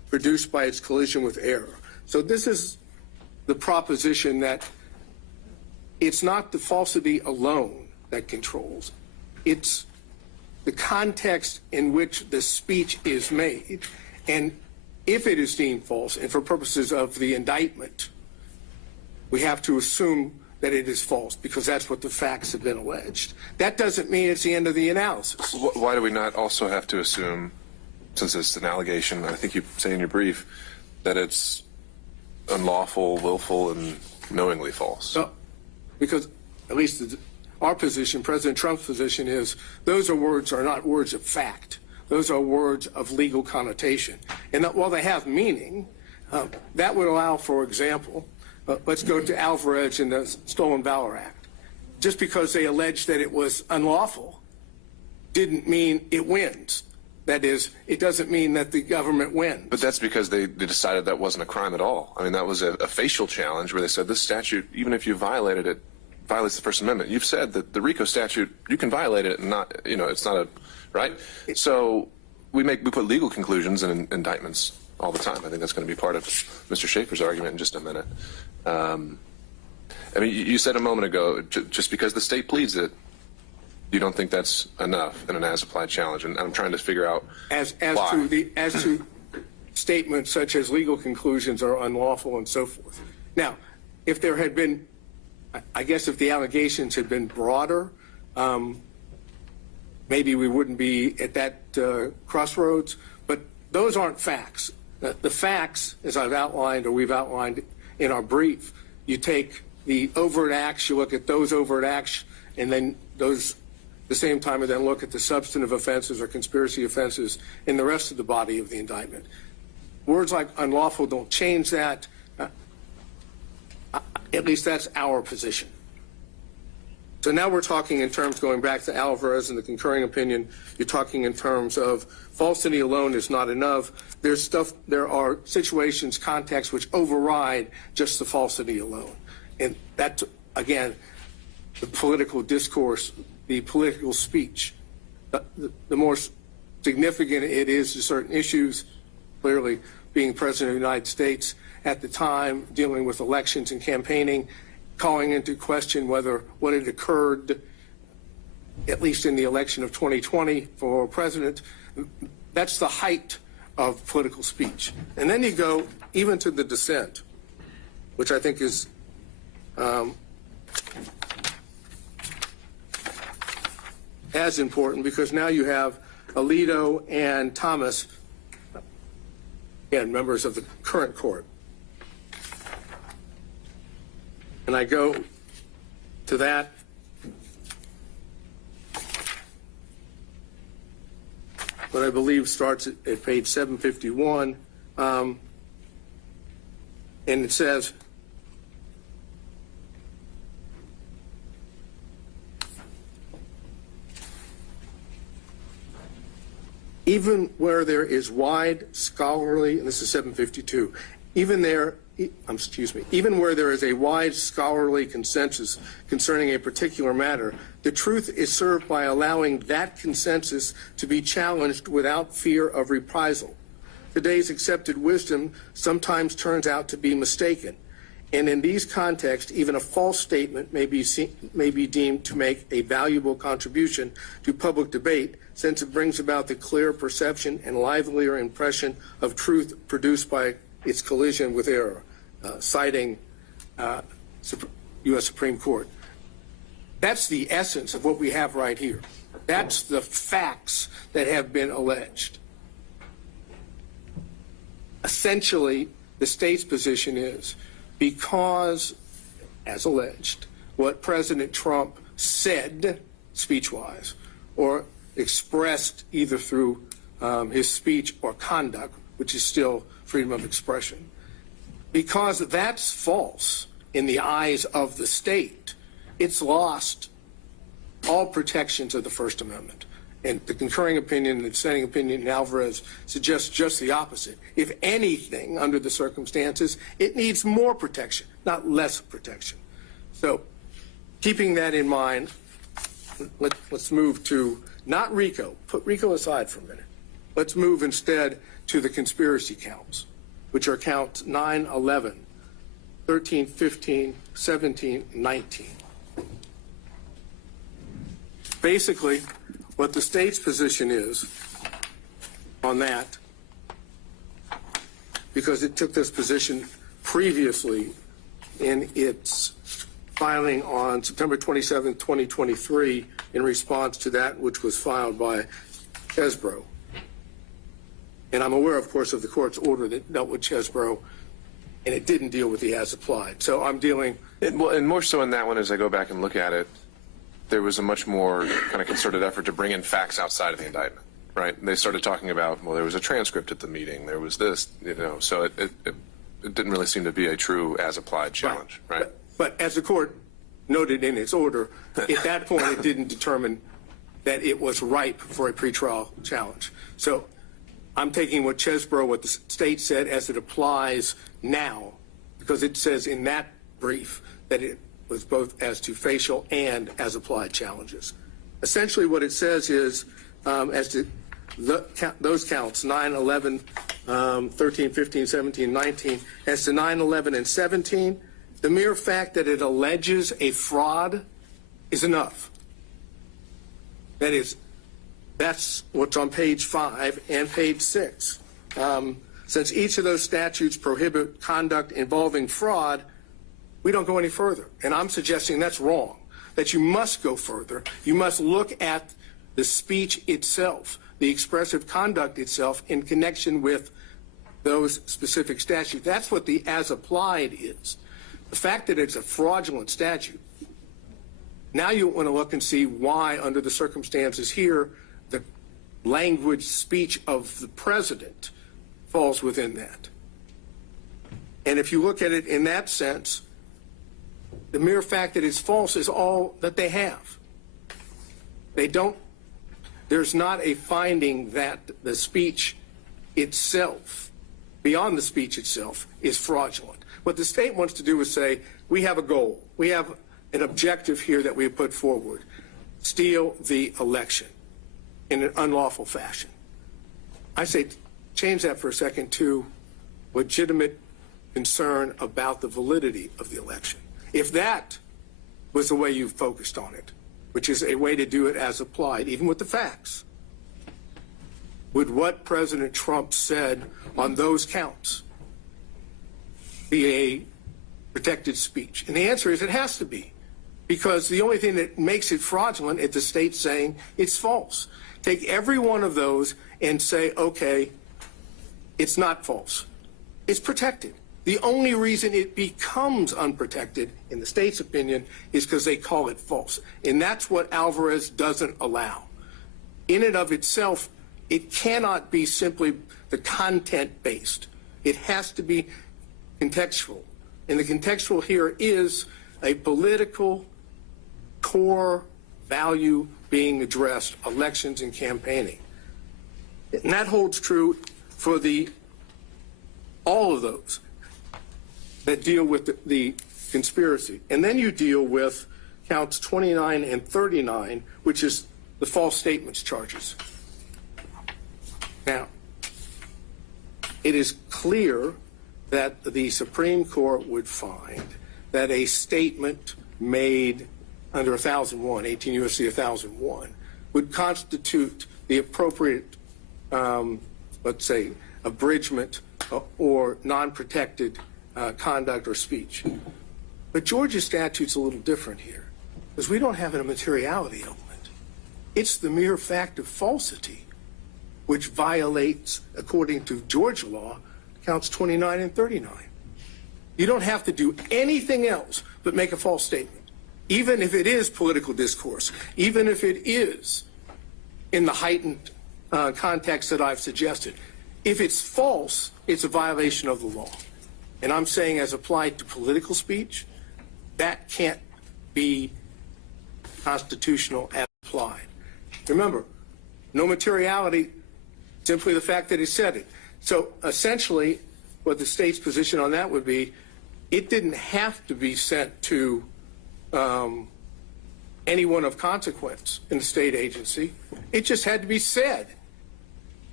produced by its collision with error. So this is the proposition that it's not the falsity alone that controls. It's the context in which the speech is made. And if it is deemed false, and for purposes of the indictment, we have to assume that it is false because that's what the facts have been alleged. That doesn't mean it's the end of the analysis. Why do we not also have to assume, since it's an allegation, I think you say in your brief, that it's unlawful, willful, and knowingly false? So, because at least our position, President Trump's position, is those are not words of fact. Those are words of legal connotation. And while they have meaning, that would allow, for example, let's go to Alvarez in the Stolen Valor Act. Just because they alleged that it was unlawful didn't mean it wins. That is, it doesn't mean that the government wins. But that's because they decided that wasn't a crime at all. I mean, that was a facial challenge where they said this statute, even if you violated it, violates the First Amendment. You've said that the RICO statute, you can violate it and not, it's not a, right? So we put legal conclusions in indictments all the time. I think that's going to be part of Mr. Schaefer's argument in just a minute. I mean, you said a moment ago, just because the state pleads it, you don't think that's enough in an as-applied challenge, and I'm trying to figure out as why. to statements such as legal conclusions are unlawful and so forth. Now, if there had been, I guess, if the allegations had been broader, maybe we wouldn't be at that crossroads. But those aren't facts. The facts, as I've outlined or we've outlined in our brief, you take the overt acts, you look at those overt acts, and then those. At the same time, and then look at the substantive offenses or conspiracy offenses in the rest of the body of the indictment. Words like unlawful don't change that. At least that's our position. So now we're talking in terms, going back to Alvarez and the concurring opinion, you're talking in terms of falsity alone is not enough. There are situations, contexts which override just the falsity alone. And that's, again, the political discourse, the political speech. The more significant it is to certain issues, clearly being President of the United States at the time, dealing with elections and campaigning, calling into question whether what had occurred, at least in the election of 2020 for president, that's the height of political speech. And then you go even to the dissent, which I think is as important, because now you have Alito and Thomas, again, members of the current court. And I go to that. What I believe starts at page 751. And it says, even where there is wide scholarly, and this is 752, even where there is a wide scholarly consensus concerning a particular matter, the truth is served by allowing that consensus to be challenged without fear of reprisal. Today's accepted wisdom sometimes turns out to be mistaken, and in these contexts, even a false statement may be deemed to make a valuable contribution to public debate, since it brings about the clear perception and livelier impression of truth produced by its collision with error, citing U.S. Supreme Court. That's the essence of what we have right here. That's the facts that have been alleged. Essentially, the state's position is, because, as alleged, what President Trump said speech-wise, or expressed either through his speech or conduct, which is still freedom of expression, because that's false in the eyes of the state, it's lost all protections of the First Amendment. And the concurring opinion and the dissenting opinion in Alvarez suggests just the opposite. If anything, under the circumstances, it needs more protection, not less protection. So, keeping that in mind, let's move to not RICO. Put RICO aside for a minute. let's move instead to the conspiracy counts, which are counts 9, 11, 13, 15, 17, 19. Basically, what the state's position is on that, because it took this position previously in its filing on September 27, 2023, in response to that which was filed by Chesbrough. And I'm aware, of course, of the court's order that dealt with Chesbrough, and it didn't deal with the as applied. So I'm dealing. And more so in that one, as I go back and look at it, there was a much more kind of concerted effort to bring in facts outside of the indictment, right? And they started talking about, well, there was a transcript at the meeting, there was this, so it didn't really seem to be a true as applied challenge, right? But as the court noted in its order, at that point it didn't determine that it was ripe for a pretrial challenge. So I'm taking what Chesbrough, what the state said, as it applies now, because it says in that brief that it was both as to facial and as applied challenges. Essentially what it says is, as to those counts, 9, 11, 13, 15, 17, 19, as to 9, 11, and 17, the mere fact that it alleges a fraud is enough. That is, that's what's on page 5 and page 6. Since each of those statutes prohibit conduct involving fraud, we don't go any further. And I'm suggesting that's wrong, that you must go further. You must look at the speech itself, the expressive conduct itself in connection with those specific statutes. That's what the as applied is. The fact that it's a fraudulent statute, now you want to look and see why, under the circumstances here, the language speech of the president falls within that. And if you look at it in that sense, the mere fact that it's false is all that they have. There's not a finding that the speech itself, beyond the speech itself, is fraudulent. What the state wants to do is say, we have a goal. We have an objective here that we have put forward. Steal the election in an unlawful fashion. I say change that for a second to legitimate concern about the validity of the election. If that was the way you focused on it, which is a way to do it as applied, even with the facts, would what President Trump said on those counts be a protected speech? And the answer is it has to be, because the only thing that makes it fraudulent is the state saying it's false. Take every one of those and say, okay, it's not false. It's protected. The only reason it becomes unprotected, in the state's opinion, is because they call it false. And that's what Alvarez doesn't allow. In and of itself, it cannot be simply the content-based. It has to be contextual. And the contextual here is a political core value being addressed, elections and campaigning. And that holds true for all of those that deal with the conspiracy. And then you deal with counts 29 and 39, which is the false statements charges. Now, it is clear that the Supreme Court would find that a statement made under 1001, 18 U.S.C. 1001, would constitute the appropriate, let's say, abridgment or non-protected conduct or speech. But Georgia's statute's a little different here, because we don't have a materiality element. It's the mere fact of falsity which violates, according to Georgia law, counts 29 and 39. You don't have to do anything else but make a false statement, even if it is political discourse, even if it is in the heightened context that I've suggested. If it's false, it's a violation of the law. And I'm saying, as applied to political speech, that can't be constitutional as applied. Remember, no materiality, simply the fact that he said it. So essentially, what the state's position on that would be, it didn't have to be sent to anyone of consequence in the state agency. It just had to be said.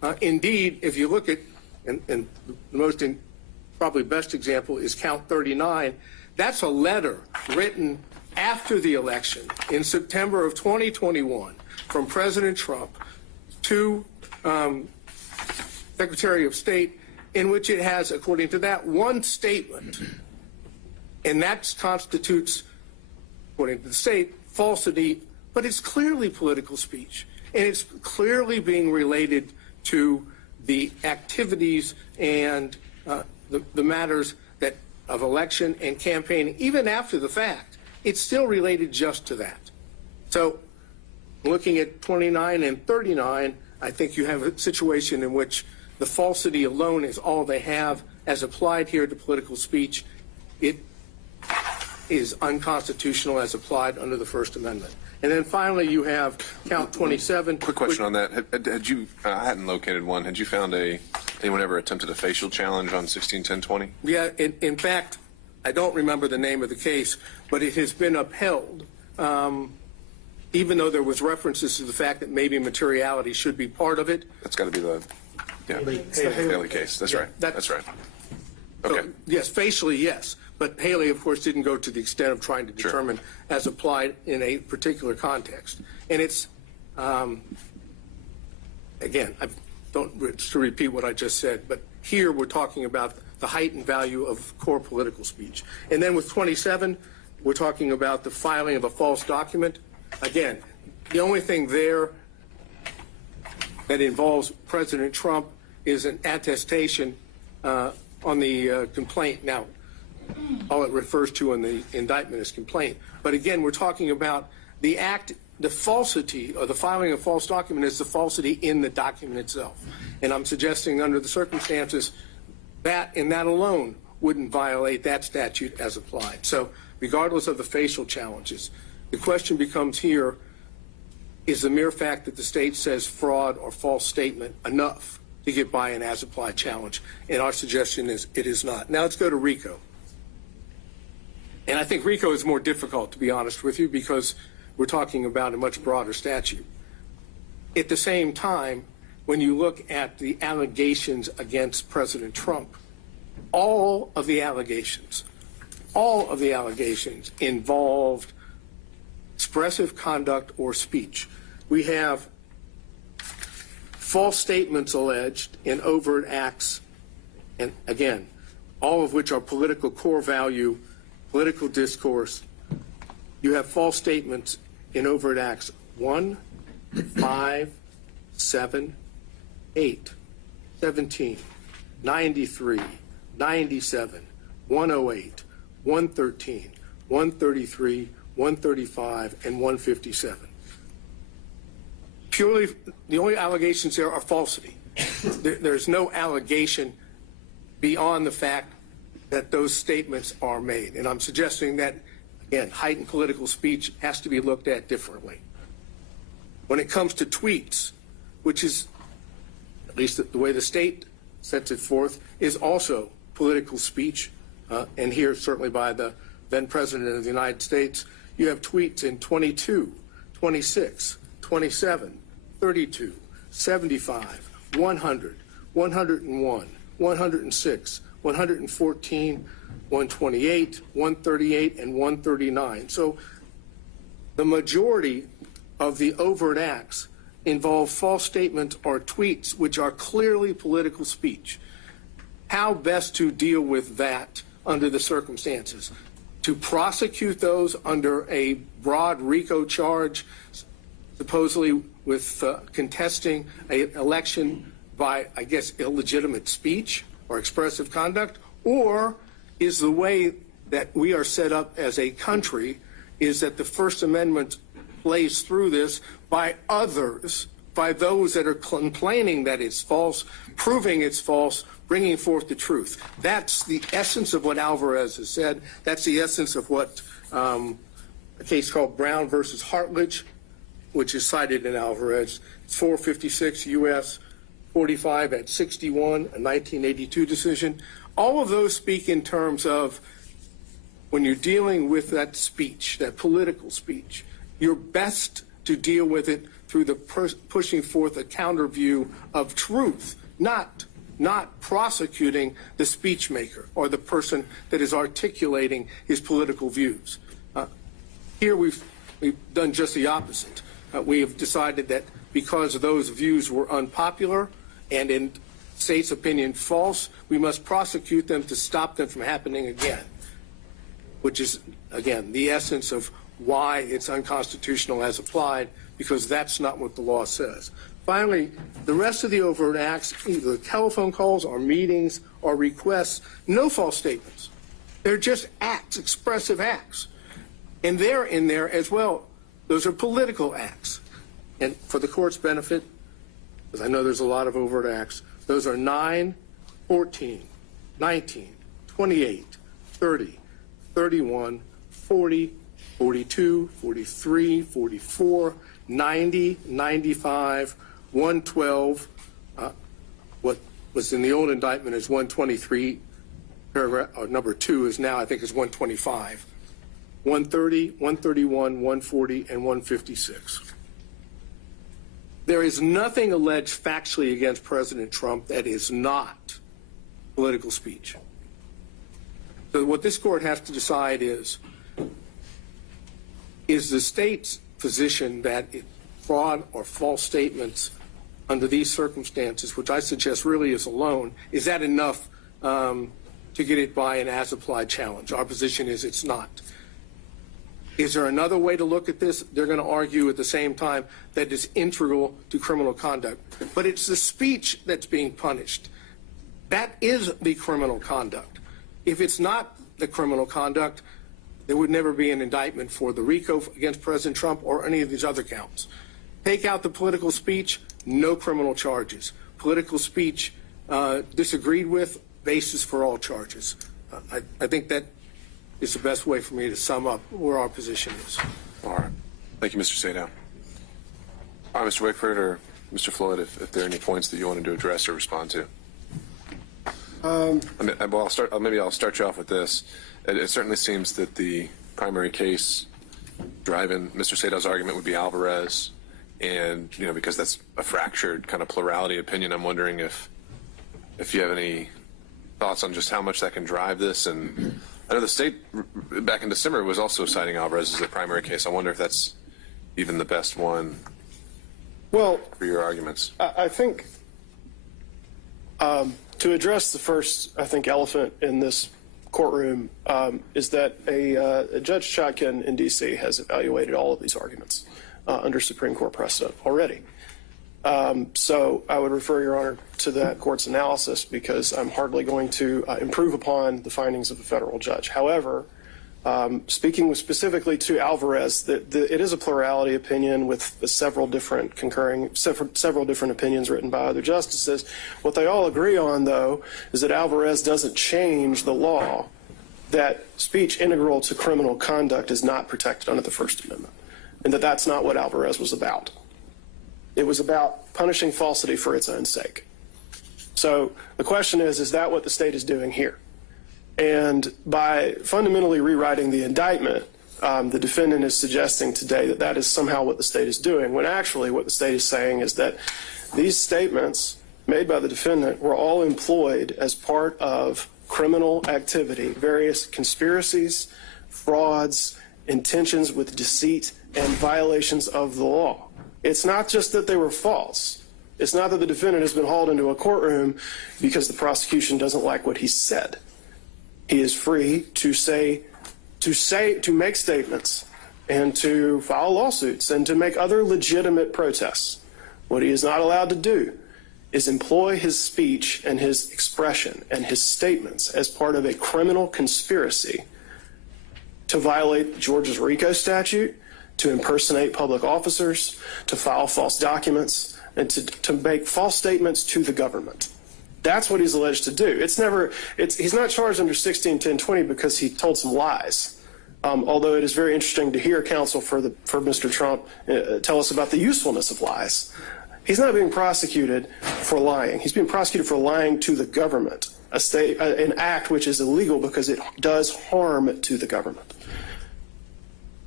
Indeed, if you look at, and the most probably best example is count 39, that's a letter written after the election in September of 2021 from President Trump to Secretary of State, in which it has, according to that, one statement, and that constitutes, according to the state, falsity, but it's clearly political speech, and it's clearly being related to the activities and the matters that of election and campaigning, even after the fact. It's still related just to that. So looking at 29 and 39, I think you have a situation in which the falsity alone is all they have as applied here to political speech. It is unconstitutional as applied under the First Amendment. And then finally, you have count 27. Quick question on that. Had you, I hadn't located one. Had you found anyone ever attempted a facial challenge on 161020? Yeah, in fact, I don't remember the name of the case, but it has been upheld, even though there was references to the fact that maybe materiality should be part of it. That's got to be the Haley case. That's right. That's right. Okay. So, yes, facially, yes. But Haley, of course, didn't go to the extent of trying to determine as applied in a particular context. And it's, again, I don't to repeat what I just said, but here we're talking about the heightened value of core political speech. And then with 27, we're talking about the filing of a false document. Again, the only thing there that involves President Trump is an attestation on the complaint. Now, all it refers to in the indictment is complaint. But again, we're talking about the act, the falsity, or the filing of a false document is the falsity in the document itself. And I'm suggesting under the circumstances that and that alone wouldn't violate that statute as applied. So regardless of the facial challenges, the question becomes here, is the mere fact that the state says fraud or false statement enough to get by an as-applied challenge? And our suggestion is it is not. Now let's go to RICO. And I think RICO is more difficult, to be honest with you, because we're talking about a much broader statute. At the same time, when you look at the allegations against President Trump, all of the allegations involved expressive conduct or speech. We have false statements alleged in overt acts, and again, all of which are political core value, political discourse. You have false statements in overt acts 1, 5, 7, 8, 17, 93, 97, 108, 113, 133, 135, and 157. Purely, the only allegations there are falsity. There's no allegation beyond the fact that those statements are made. And I'm suggesting that, again, heightened political speech has to be looked at differently. When it comes to tweets, which is, at least the way the state sets it forth, is also political speech, and here certainly by the then President of the United States, you have tweets in 22, 26, 27, 32, 75, 100, 101, 106, 114, 128, 138, and 139. So the majority of the overt acts involve false statements or tweets which are clearly political speech. How best to deal with that under the circumstances? To prosecute those under a broad RICO charge, supposedly with contesting an election by, I guess, illegitimate speech or expressive conduct? Or is the way that we are set up as a country is that the First Amendment plays through this by others, by those that are complaining that it's false, proving it's false, bringing forth the truth? That's the essence of what Alvarez has said. That's the essence of what a case called Brown versus Hartledge, which is cited in Alvarez. It's 456 U.S. 45 at 61, a 1982 decision. All of those speak in terms of when you're dealing with that speech, that political speech, you're best to deal with it through the pushing forth a counter view of truth, not prosecuting the speech maker or the person that is articulating his political views. Here we've done just the opposite. We have decided that because those views were unpopular and in state's opinion false, we must prosecute them to stop them from happening again, which is, again, the essence of why it's unconstitutional as applied, because that's not what the law says. Finally, the rest of the overt acts, either telephone calls or meetings or requests, no false statements. They're just acts, expressive acts. And they're in there as well. Those are political acts. And for the court's benefit, because I know there's a lot of overt acts, those are 9, 14, 19, 28, 30, 31, 40, 42, 43, 44, 90, 95, 112. What was in the old indictment is 123, paragraph, or number 2 is now, I think, is 125. 130, 131, 140, and 156. There is nothing alleged factually against President Trump that is not political speech. So what this court has to decide is the state's position that fraud or false statements under these circumstances, which I suggest really is alone, is that enough to get it by an as-applied challenge? Our position is it's not. Is there another way to look at this? They're going to argue at the same time that it's integral to criminal conduct. But it's the speech that's being punished. That is the criminal conduct. If it's not the criminal conduct, there would never be an indictment for the RICO against President Trump or any of these other counts. Take out the political speech, no criminal charges. Political speech disagreed with, basis for all charges. I think that is the best way for me to sum up where our position is. All right. Thank you, Mr. Sadow. All right, Mr. Wickford or Mr. Floyd, if there are any points that you wanted to address or respond to. Maybe I'll start you off with this. It certainly seems that the primary case driving Mr. Sadow's argument would be Alvarez, and because that's a fractured kind of plurality opinion, I'm wondering if you have any thoughts on just how much that can drive this. And I know the state back in December was also citing Alvarez as the primary case. I wonder if that's even the best one for your arguments. I think to address the first, elephant in this courtroom is that a Judge Chotkin in D.C. has evaluated all of these arguments under Supreme Court precedent already. So I would refer, Your Honor, to that court's analysis because I'm hardly going to improve upon the findings of a federal judge. However, speaking specifically to Alvarez, it is a plurality opinion with several different opinions written by other justices. What they all agree on, though, is that Alvarez doesn't change the law that speech integral to criminal conduct is not protected under the First Amendment, and that that's not what Alvarez was about. It was about punishing falsity for its own sake. So the question is that what the state is doing here? And by fundamentally rewriting the indictment, the defendant is suggesting today that that is somehow what the state is doing, when actually what the state is saying is that these statements made by the defendant were all employed as part of criminal activity, various conspiracies, frauds, intentions with deceit, and violations of the law. It's not just that they were false. It's not that the defendant has been hauled into a courtroom because the prosecution doesn't like what he said. He is free to make statements and to file lawsuits and to make other legitimate protests. What he is not allowed to do is employ his speech and his expression and his statements as part of a criminal conspiracy to violate Georgia's RICO statute, to impersonate public officers, to file false documents, and to make false statements to the government. That's what he's alleged to do. He's not charged under 161020 because he told some lies. Although it is very interesting to hear counsel for Mr. Trump tell us about the usefulness of lies. He's not being prosecuted for lying. He's being prosecuted for lying to the government, an act which is illegal because it does harm to the government.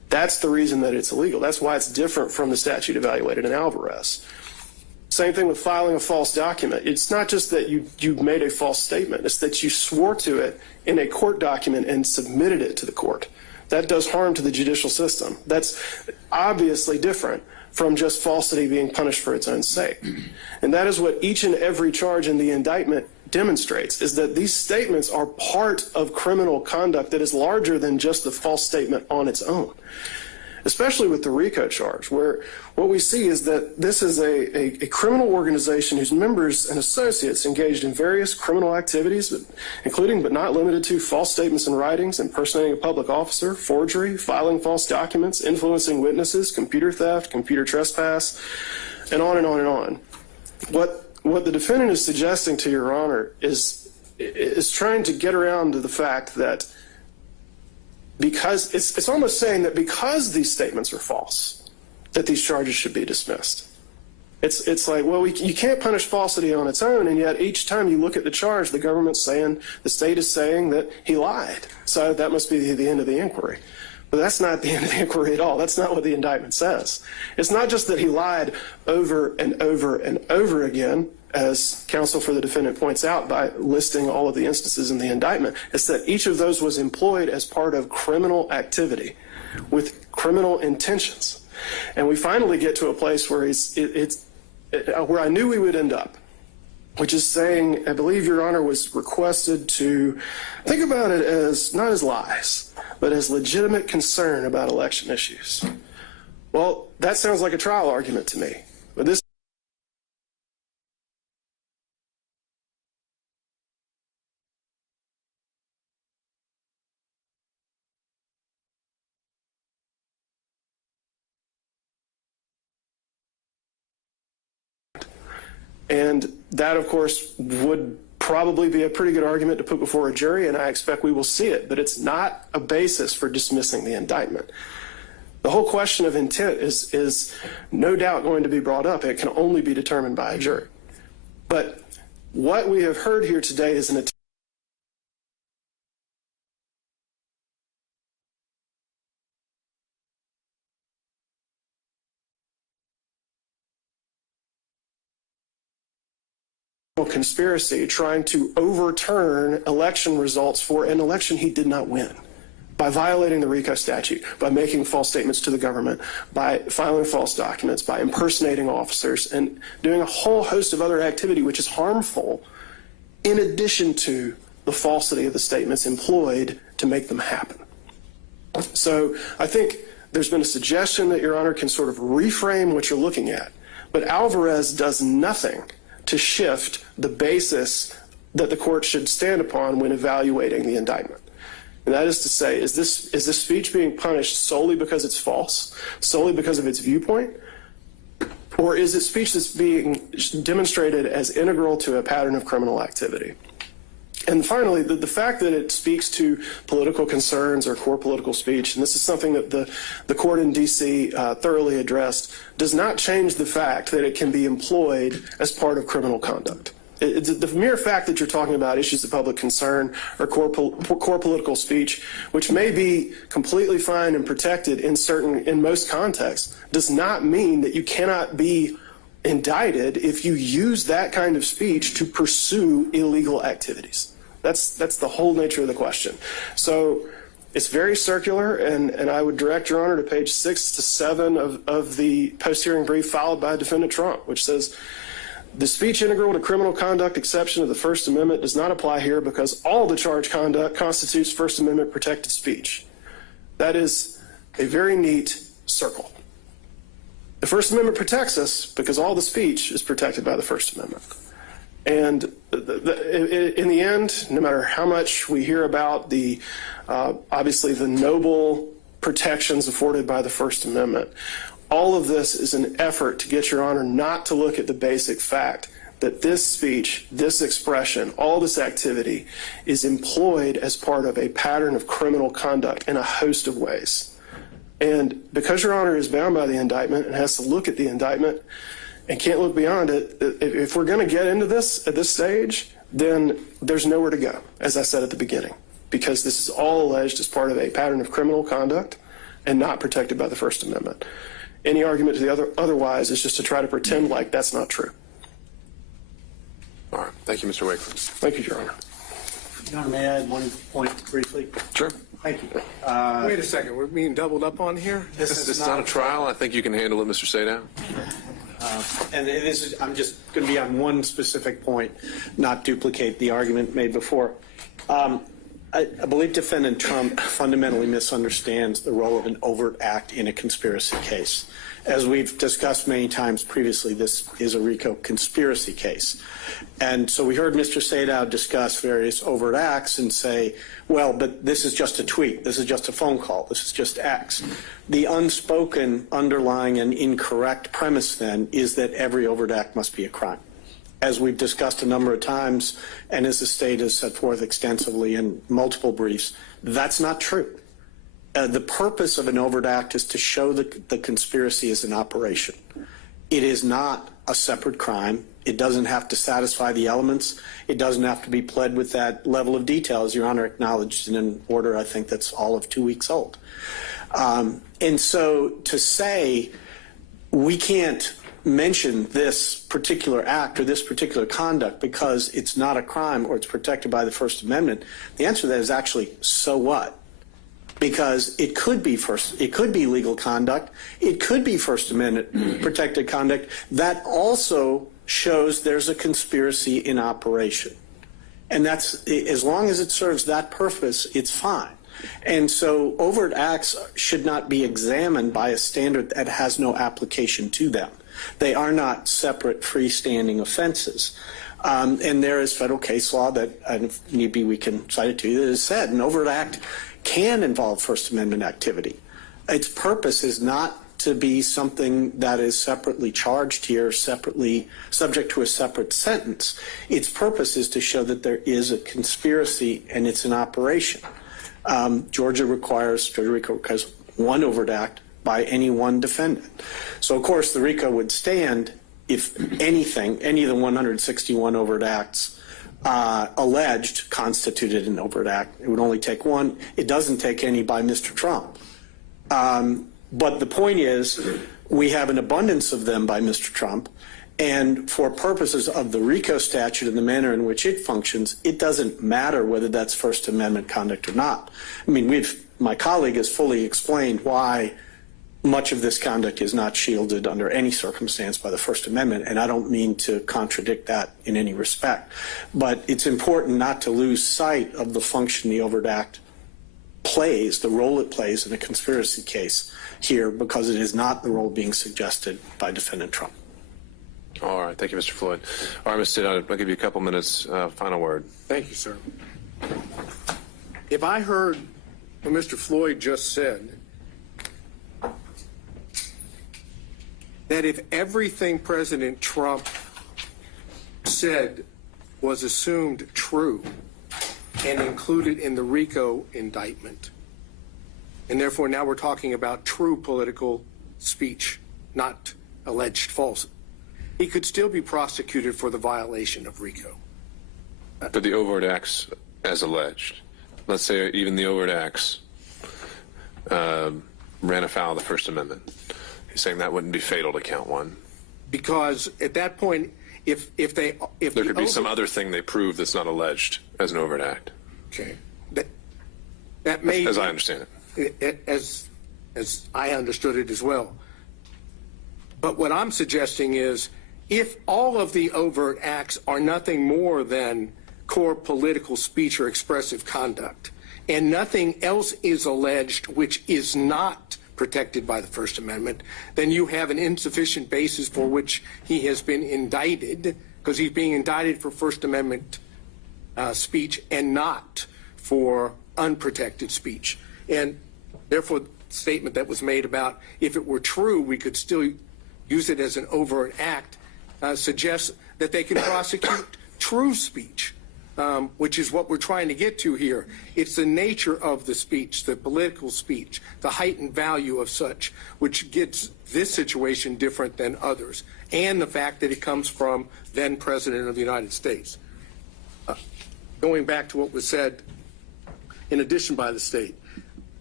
That's the reason that it's illegal. That's why it's different from the statute evaluated in Alvarez. Same thing with filing a false document. It's not just that you made a false statement. It's that you swore to it in a court document and submitted it to the court. That does harm to the judicial system. That's obviously different from just falsity being punished for its own sake. And that is what each and every charge in the indictment demonstrates, is that these statements are part of criminal conduct that is larger than just the false statement on its own. Especially with the RICO charge, where what we see is that this is a criminal organization whose members and associates engaged in various criminal activities, including but not limited to false statements and writings, impersonating a public officer, forgery, filing false documents, influencing witnesses, computer theft, computer trespass, and on and on and on. What the defendant is suggesting to Your Honor is trying to get around to the fact that because it's almost saying that because these statements are false, that these charges should be dismissed. It's like, well, you can't punish falsity on its own, and yet each time you look at the charge, the government's saying, the state is saying that he lied. So that must be the end of the inquiry. But that's not the end of the inquiry at all. That's not what the indictment says. It's not just that he lied over and over and over again, as counsel for the defendant points out by listing all of the instances in the indictment. It's that each of those was employed as part of criminal activity with criminal intentions. And we finally get to a place where where I knew we would end up, which is saying, I believe Your Honor was requested to think about it as not as lies, but as legitimate concern about election issues. Well, that sounds like a trial argument to me. But this and that, of course, would probably be a pretty good argument to put before a jury, and I expect we will see it, but it's not a basis for dismissing the indictment. The whole question of intent is no doubt going to be brought up. It can only be determined by a jury. But what we have heard here today is an attempt conspiracy trying to overturn election results for an election he did not win by violating the RICO statute, by making false statements to the government, by filing false documents, by impersonating officers, and doing a whole host of other activity which is harmful in addition to the falsity of the statements employed to make them happen. So I think there's been a suggestion that Your Honor can sort of reframe what you're looking at, but Alvarez does nothing to shift the basis that the court should stand upon when evaluating the indictment. And that is to say, is this speech being punished solely because it's false, solely because of its viewpoint, or is it speech that's being demonstrated as integral to a pattern of criminal activity? And finally, the fact that it speaks to political concerns or core political speech, and this is something that the court in D.C. Thoroughly addressed, does not change the fact that it can be employed as part of criminal conduct. The mere fact that you're talking about issues of public concern or core political speech, which may be completely fine and protected in most contexts, does not mean that you cannot be indicted if you use that kind of speech to pursue illegal activities. That's the whole nature of the question. So it's very circular, and I would direct Your Honor to page 6 to 7 of the post-hearing brief filed by Defendant Trump, which says, the speech integral to criminal conduct exception of the First Amendment does not apply here because all the charged conduct constitutes First Amendment protected speech. That is a very neat circle. The First Amendment protects us because all the speech is protected by the First Amendment. And in the end, no matter how much we hear about obviously the noble protections afforded by the First Amendment, all of this is an effort to get Your Honor not to look at the basic fact that this speech, this expression, all this activity is employed as part of a pattern of criminal conduct in a host of ways. And because Your Honor is bound by the indictment and has to look at the indictment and can't look beyond it, if we're going to get into this at this stage, then there's nowhere to go, as I said at the beginning, because this is all alleged as part of a pattern of criminal conduct, and not protected by the First Amendment. Any argument to the otherwise is just to try to pretend like that's not true. All right. Thank you, Mr. Wakeland. Thank you, Your Honor. Your Honor, may I add one point briefly? Sure. Thank you. Wait a second, we're being doubled up on here? This is not a trial. I think you can handle it, Mr. Sadow. And this is, I'm just going to be on one specific point, not duplicate the argument made before. I believe Defendant Trump fundamentally misunderstands the role of an overt act in a conspiracy case. As we've discussed many times previously, this is a RICO conspiracy case. And so we heard Mr. Sadow discuss various overt acts and say, well, but this is just a tweet, this is just a phone call, this is just X. The unspoken, underlying, and incorrect premise then is that every overt act must be a crime. As we've discussed a number of times, and as the state has set forth extensively in multiple briefs, that's not true. The purpose of an overt act is to show that the conspiracy is an operation. It is not a separate crime. It doesn't have to satisfy the elements. It doesn't have to be pled with that level of detail, as Your Honor acknowledged in an order I think that's all of 2 weeks old. And so to say we can't mention this particular act or this particular conduct because it's not a crime or it's protected by the First Amendment, the answer to that is actually, so what? Because it could be legal conduct, it could be First Amendment protected conduct that also shows there's a conspiracy in operation. And that's, as long as it serves that purpose, it's fine. And so overt acts should not be examined by a standard that has no application to them. They are not separate freestanding offenses. And there is federal case law that, and if need be, we can cite it to you, that has said an overt act can involve First Amendment activity. Its purpose is not to be something that is separately charged here, separately subject to a separate sentence. Its purpose is to show that there is a conspiracy and it's an operation. Georgia requires one overt act by any one defendant. So, of course, the RICO would stand if anything, any of the 161 overt acts alleged constituted an overt act. It would only take one. It doesn't take any by Mr. Trump. But the point is, we have an abundance of them by Mr. Trump, and for purposes of the RICO statute and the manner in which it functions, it doesn't matter whether that's First Amendment conduct or not. I mean, my colleague has fully explained why much of this conduct is not shielded under any circumstance by the First Amendment, and I don't mean to contradict that in any respect. But it's important not to lose sight of the function the overt act plays, the role it plays in a conspiracy case here, because it is not the role being suggested by Defendant Trump. All right. Thank you, Mr. Floyd. All right, Mr. Sadow, I'll give you a couple minutes. Final word. Thank you, sir. If I heard what Mr. Floyd just said, that if everything President Trump said was assumed true and included in the RICO indictment, and therefore now we're talking about true political speech, not alleged false, he could still be prosecuted for the violation of RICO. But the overt acts as alleged, let's say even the overt acts ran afoul of the First Amendment. He's saying that wouldn't be fatal to count one. Because at that point, if there could be some other thing they prove that's not alleged as an overt act. Okay. That may, as I understand it. As I understood it as well. But what I'm suggesting is, if all of the overt acts are nothing more than core political speech or expressive conduct, and nothing else is alleged which is not protected by the First Amendment, then you have an insufficient basis for which he has been indicted, because he's being indicted for First Amendment speech and not for unprotected speech. And therefore, the statement that was made about if it were true, we could still use it as an overt act, suggests that they can prosecute true speech, which is what we're trying to get to here. It's the nature of the speech, the political speech, the heightened value of such, which gets this situation different than others, and the fact that it comes from then President of the United States. Going back to what was said in addition by the state,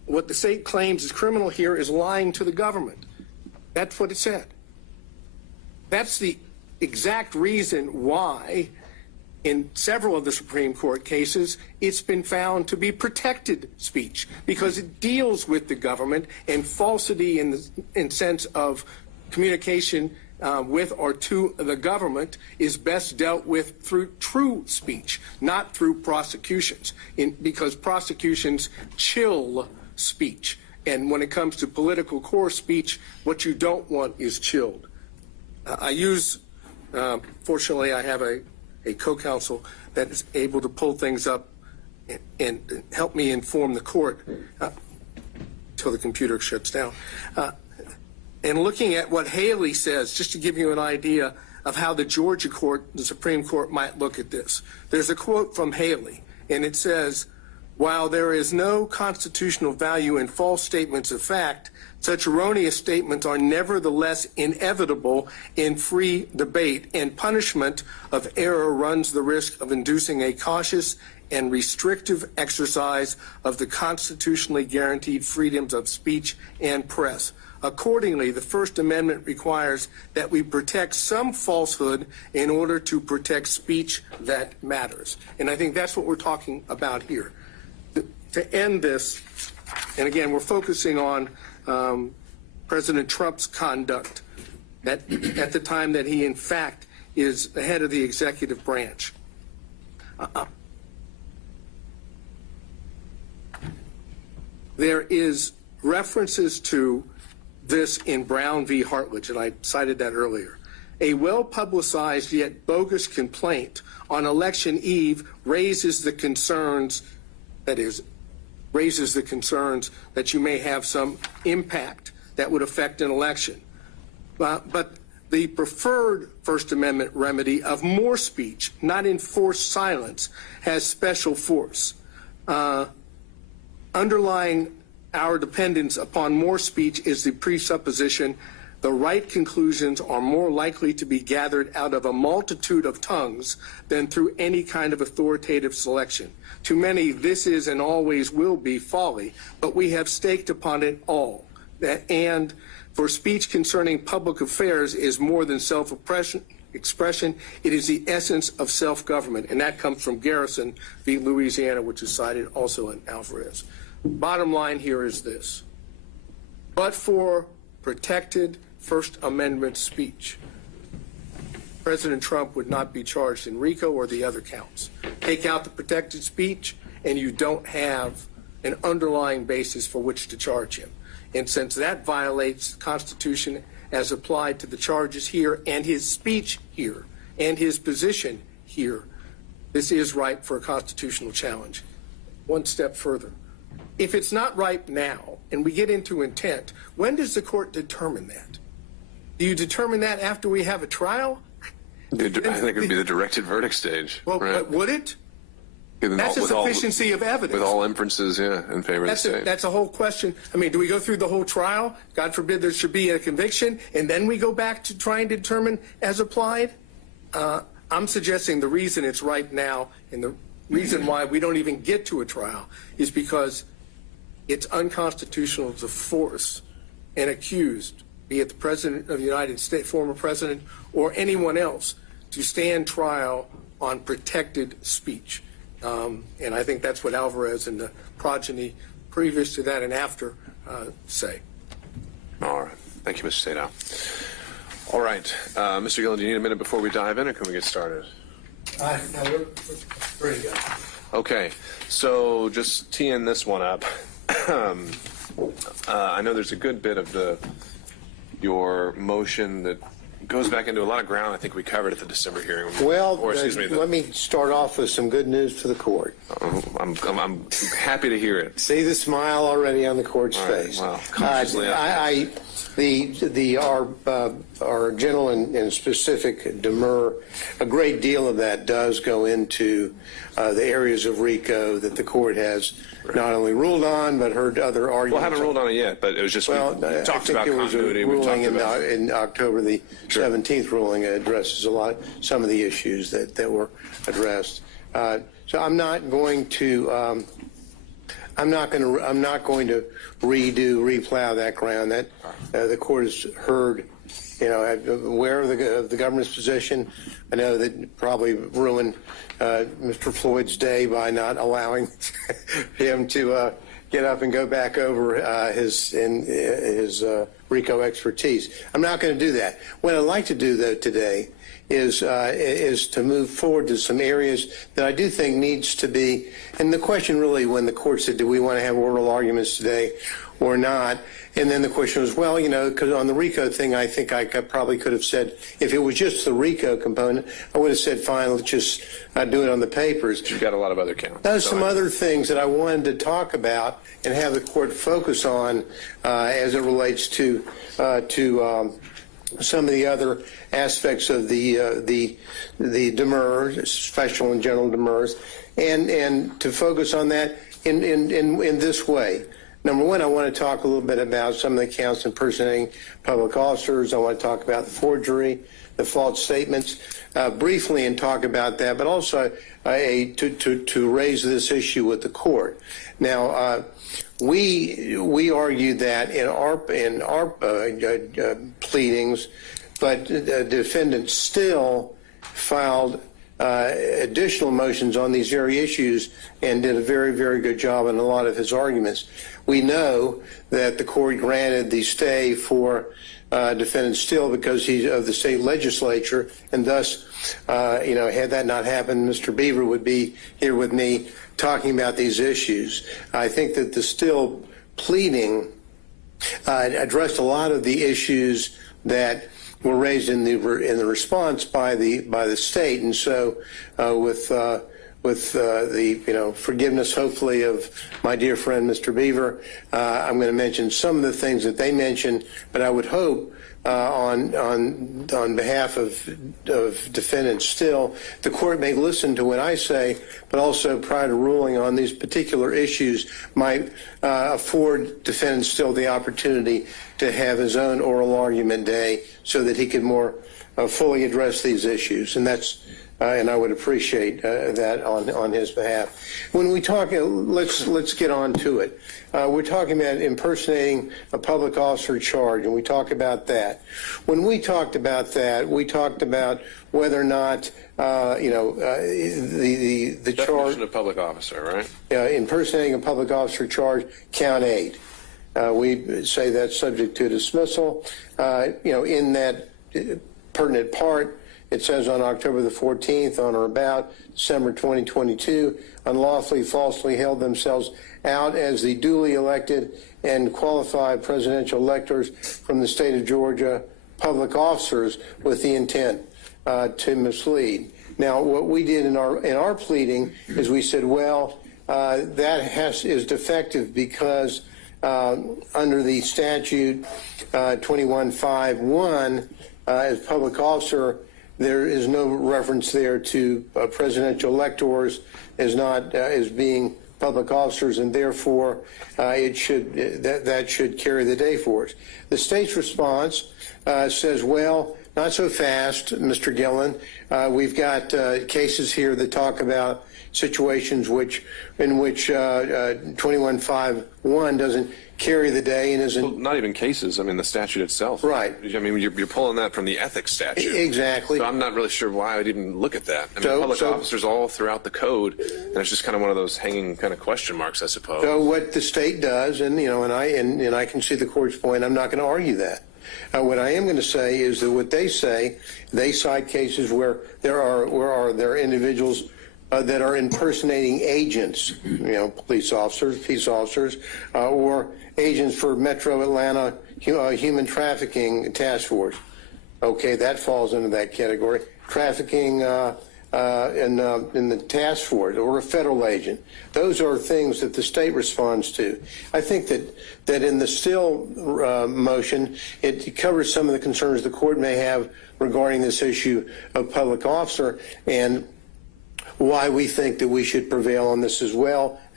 what the state claims is criminal here is lying to the government. That's what it said. That's the exact reason why in several of the Supreme Court cases it's been found to be protected speech, because it deals with the government, and falsity in sense of communication with or to the government is best dealt with through true speech, not through prosecutions, because prosecutions chill speech. And when it comes to political core speech, what you don't want is chilled. Fortunately, I have a co-counsel that is able to pull things up and help me inform the court until the computer shuts down. And looking at what Haley says, just to give you an idea of how the Georgia court, the Supreme Court, might look at this. There's a quote from Haley, and it says, "While there is no constitutional value in false statements of fact, such erroneous statements are nevertheless inevitable in free debate, and punishment of error runs the risk of inducing a cautious and restrictive exercise of the constitutionally guaranteed freedoms of speech and press. Accordingly, the First Amendment requires that we protect some falsehood in order to protect speech that matters." And I think that's what we're talking about here. To end this, and again, we're focusing on President Trump's conduct at the time that he, in fact, is the head of the executive branch. There is references to this in Brown v. Hartledge, and I cited that earlier. A well-publicized yet bogus complaint on election eve raises the concerns that you may have some impact that would affect an election. But the preferred First Amendment remedy of more speech, not enforced silence, has special force. Underlying our dependence upon more speech is the presupposition the right conclusions are more likely to be gathered out of a multitude of tongues than through any kind of authoritative selection. To many, this is and always will be folly, but we have staked upon it all. And for speech concerning public affairs is more than self-expression, it is the essence of self-government. And that comes from Garrison v. Louisiana, which is cited also in Alvarez. Bottom line here is this. But for protected First Amendment speech, President Trump would not be charged in RICO or the other counts. Take out the protected speech, and you don't have an underlying basis for which to charge him. And since that violates the Constitution as applied to the charges here and his speech here and his position here, this is ripe for a constitutional challenge. One step further. If it's not ripe now, and we get into intent, when does the court determine that? Do you determine that after we have a trial? I think it would be the directed verdict stage. Well, right? but would it? That's a sufficiency of evidence. With all inferences, in favor of the state. That's a whole question. I mean, do we go through the whole trial? God forbid there should be a conviction, and then we go back to trying to determine as applied? I'm suggesting the reason it's ripe now, and the reason why we don't even get to a trial, is because it's unconstitutional to force an accused, be it the President of the United States, former President, or anyone else, to stand trial on protected speech. And I think that's what Alvarez and the progeny previous to that and after say. All right. Thank you, Mr. Sadow. All right. Mr. Gillen, do you need a minute before we dive in, or can we get started? No, we're ready to go. Okay. So just teeing this one up. I know there's a good bit of your motion that goes back into a lot of ground I think we covered at the December hearing. Well, let me start off with some good news for the court. I'm happy to hear it. See the smile already on the court's face. Wow. Our general and specific Demurrer, a great deal of that does go into the areas of RICO that the court has not only ruled on, but heard other arguments. Well, I haven't ruled on it yet, but it was just, we talked about continuity. There was a ruling in October, the 17th ruling addresses some of the issues that were addressed. So I'm not going to I'm not going to replow that ground. That the court has heard. You know, I'm aware of the government's position. I know that probably ruined Mr. Floyd's day by not allowing him to get up and go back over his RICO expertise. I'm not going to do that. What I'd like to do, though, today is to move forward to some areas that I do think needs to be. And the question really, when the court said, do we want to have oral arguments today or not? And then the question was, well, you know, because on the RICO thing, I think I probably could have said, if it was just the RICO component, I would have said, fine, let's just do it on the papers. You've got a lot of other counts. There's some other things that I wanted to talk about and have the court focus on as it relates to some of the other aspects of the Demurrer, special and general Demurrers, and to focus on that in this way. Number one, I want to talk a little bit about some of the counts impersonating public officers. I want to talk about the forgery, the false statements, briefly, and talk about that, but also to raise this issue with the court. Now, we argued that in our pleadings, but the defendant still filed additional motions on these very issues and did a very, very good job in a lot of his arguments. We know that the court granted the stay for defendant Still because he's of the state legislature, and thus, you know, had that not happened, Mr. Beaver would be here with me talking about these issues. I think that the Still pleading addressed a lot of the issues that were raised in the response by the state, and so with the forgiveness, hopefully, of my dear friend Mr. Beaver, I'm going to mention some of the things that they mentioned, but I would hope on behalf of defendant Still, the court may listen to what I say, but also prior to ruling on these particular issues might afford defendant Still the opportunity to have his own oral argument day so that he could more fully address these issues. And that's and I would appreciate that on his behalf. When we talk, let's get on to it. We're talking about impersonating a public officer charge, and we talk about that. When we talked about that, we talked about whether or not the charge. Definition of public officer, right? Impersonating a public officer charge, count 8. We say that's subject to dismissal. In that pertinent part, it says on October the 14th, on or about December 2022, unlawfully, falsely held themselves out as the duly elected and qualified presidential electors from the state of Georgia, public officers with the intent to mislead. Now, what we did in our pleading is we said, well, that is defective because under the statute 2151, as public officer, there is no reference there to presidential electors as being public officers, and therefore that should carry the day for us. The state's response says, well, not so fast, Mr. Gillen. We've got cases here that talk about situations in which 2151 doesn't carry the day and isn't. Well, not even cases. I mean, the statute itself. Right. I mean, you're pulling that from the ethics statute. Exactly. So I'm not really sure why I would even look at that. I mean, public officers all throughout the code, and it's just kind of one of those hanging kind of question marks, I suppose. So what the state does, and I can see the court's point. I'm not going to argue that. What I am going to say is that what they say, they cite cases where there are individuals that are impersonating agents, police officers, peace officers, or agents for Metro Atlanta Human Trafficking Task Force. Okay, that falls into that category. Trafficking in the task force or a federal agent. Those are things that the state responds to. I think that in the Still motion, it covers some of the concerns the court may have regarding this issue of public officer and why we think that we should prevail on this as well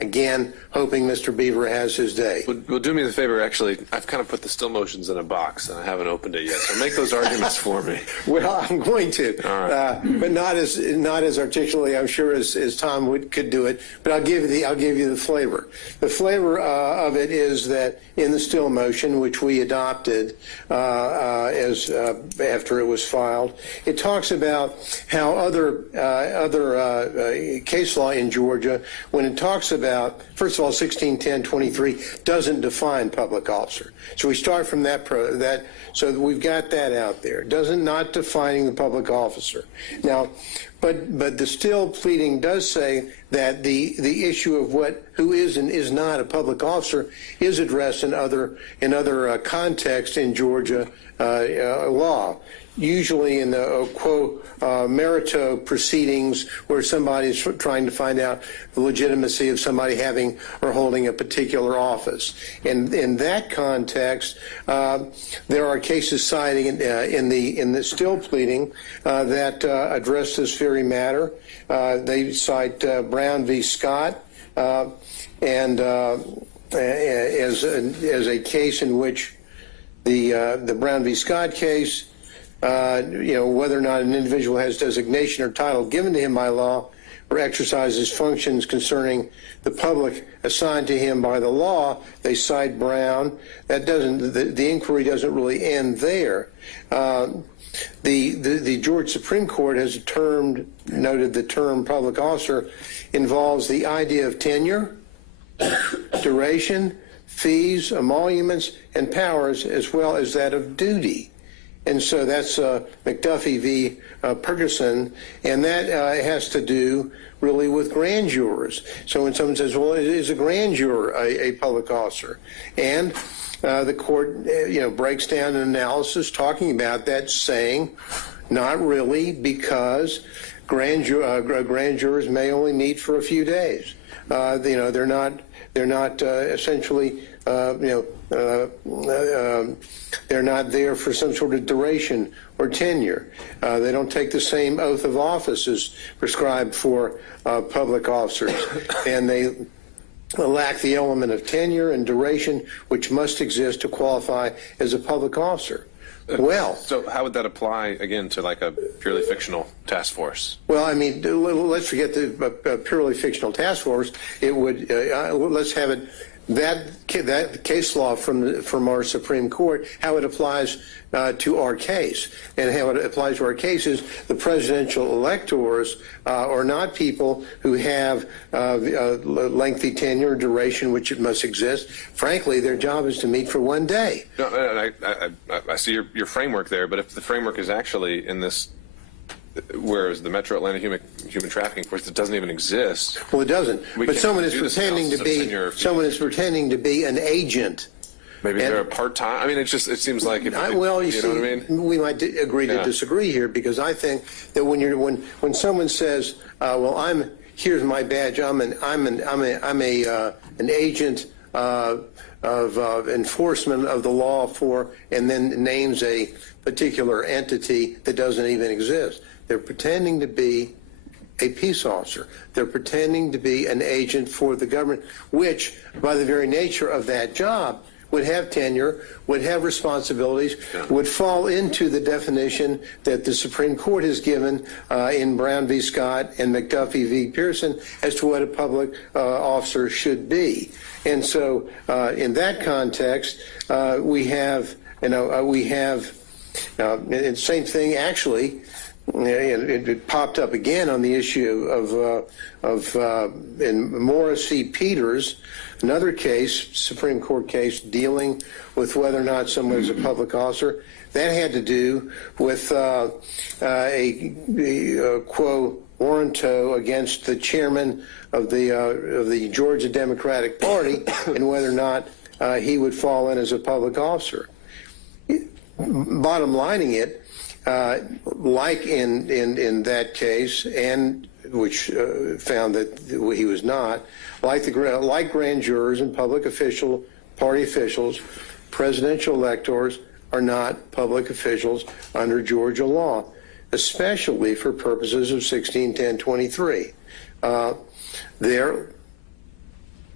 Again, hoping Mr. Beaver has his day. Well, do me the favor, actually, I've kind of put the still motions in a box, and I haven't opened it yet, so make those arguments for me. Well, I'm going to, All right. but not as articulately, I'm sure, as Tom could do it. But I'll give you the flavor. The flavor of it is that in the still motion, which we adopted after it was filed, it talks about how other case law in Georgia, when it talks about, first of all, 1610-23 doesn't define public officer. So we start from that, so we've got that out there. Not defining the public officer. Now, but the still pleading does say that the issue of who is and is not a public officer is addressed in other contexts in Georgia law. Usually in the quo merito proceedings where somebody's trying to find out the legitimacy of somebody having or holding a particular office. And in that context, there are cases citing in the still pleading that address this very matter. They cite Brown v. Scott and as a case in which the Brown v. Scott case, whether or not an individual has designation or title given to him by law or exercises functions concerning the public assigned to him by the law, they cite Brown. That doesn't, the inquiry doesn't really end there. The Georgia Supreme Court has noted the term public officer involves the idea of tenure, duration, fees, emoluments, and powers, as well as that of duty. And so that's McAfee v. Ferguson, and that has to do really with grand jurors. So when someone says, well, is a grand juror a public officer? And the court, breaks down an analysis talking about that, saying not really, because grand jurors may only meet for a few days. They're not essentially, they're not there for some sort of duration or tenure. They don't take the same oath of office as prescribed for public officers, and they lack the element of tenure and duration which must exist to qualify as a public officer. Well, so how would that apply again to like a purely fictional task force? Well, I mean, let's forget the purely fictional task force. It would let's have it that case law from our Supreme Court, how it applies to our case, and how it applies to our case is the presidential electors are not people who have lengthy tenure, duration, which it must exist. Frankly, their job is to meet for one day. No, I see your framework there, but if the framework is actually in this, whereas the Metro Atlanta Human Trafficking Force, it doesn't even exist. Well, it doesn't. But someone is pretending to be an agent. Maybe they're a part-time. I mean, it seems like if well, you know what I mean? We might agree to disagree here, because I think that when someone says, "Well, here's my badge. I'm an agent of enforcement of the law for," and then names a particular entity that doesn't even exist. They're pretending to be a peace officer. They're pretending to be an agent for the government, which, by the very nature of that job, would have tenure, would have responsibilities, would fall into the definition that the Supreme Court has given in Brown v. Scott and McAfee v. Pearson as to what a public officer should be. And so in that context, we have, and the same thing actually, it popped up again on the issue in Morris v. Peters, another case, Supreme Court case, dealing with whether or not someone is a public officer. That had to do with a quo warranto against the chairman of the Georgia Democratic Party and whether or not he would fall in as a public officer. Bottom lining it, like in that case, and which found that he was not, like grand jurors and party officials, presidential electors are not public officials under Georgia law, especially for purposes of 1610-23.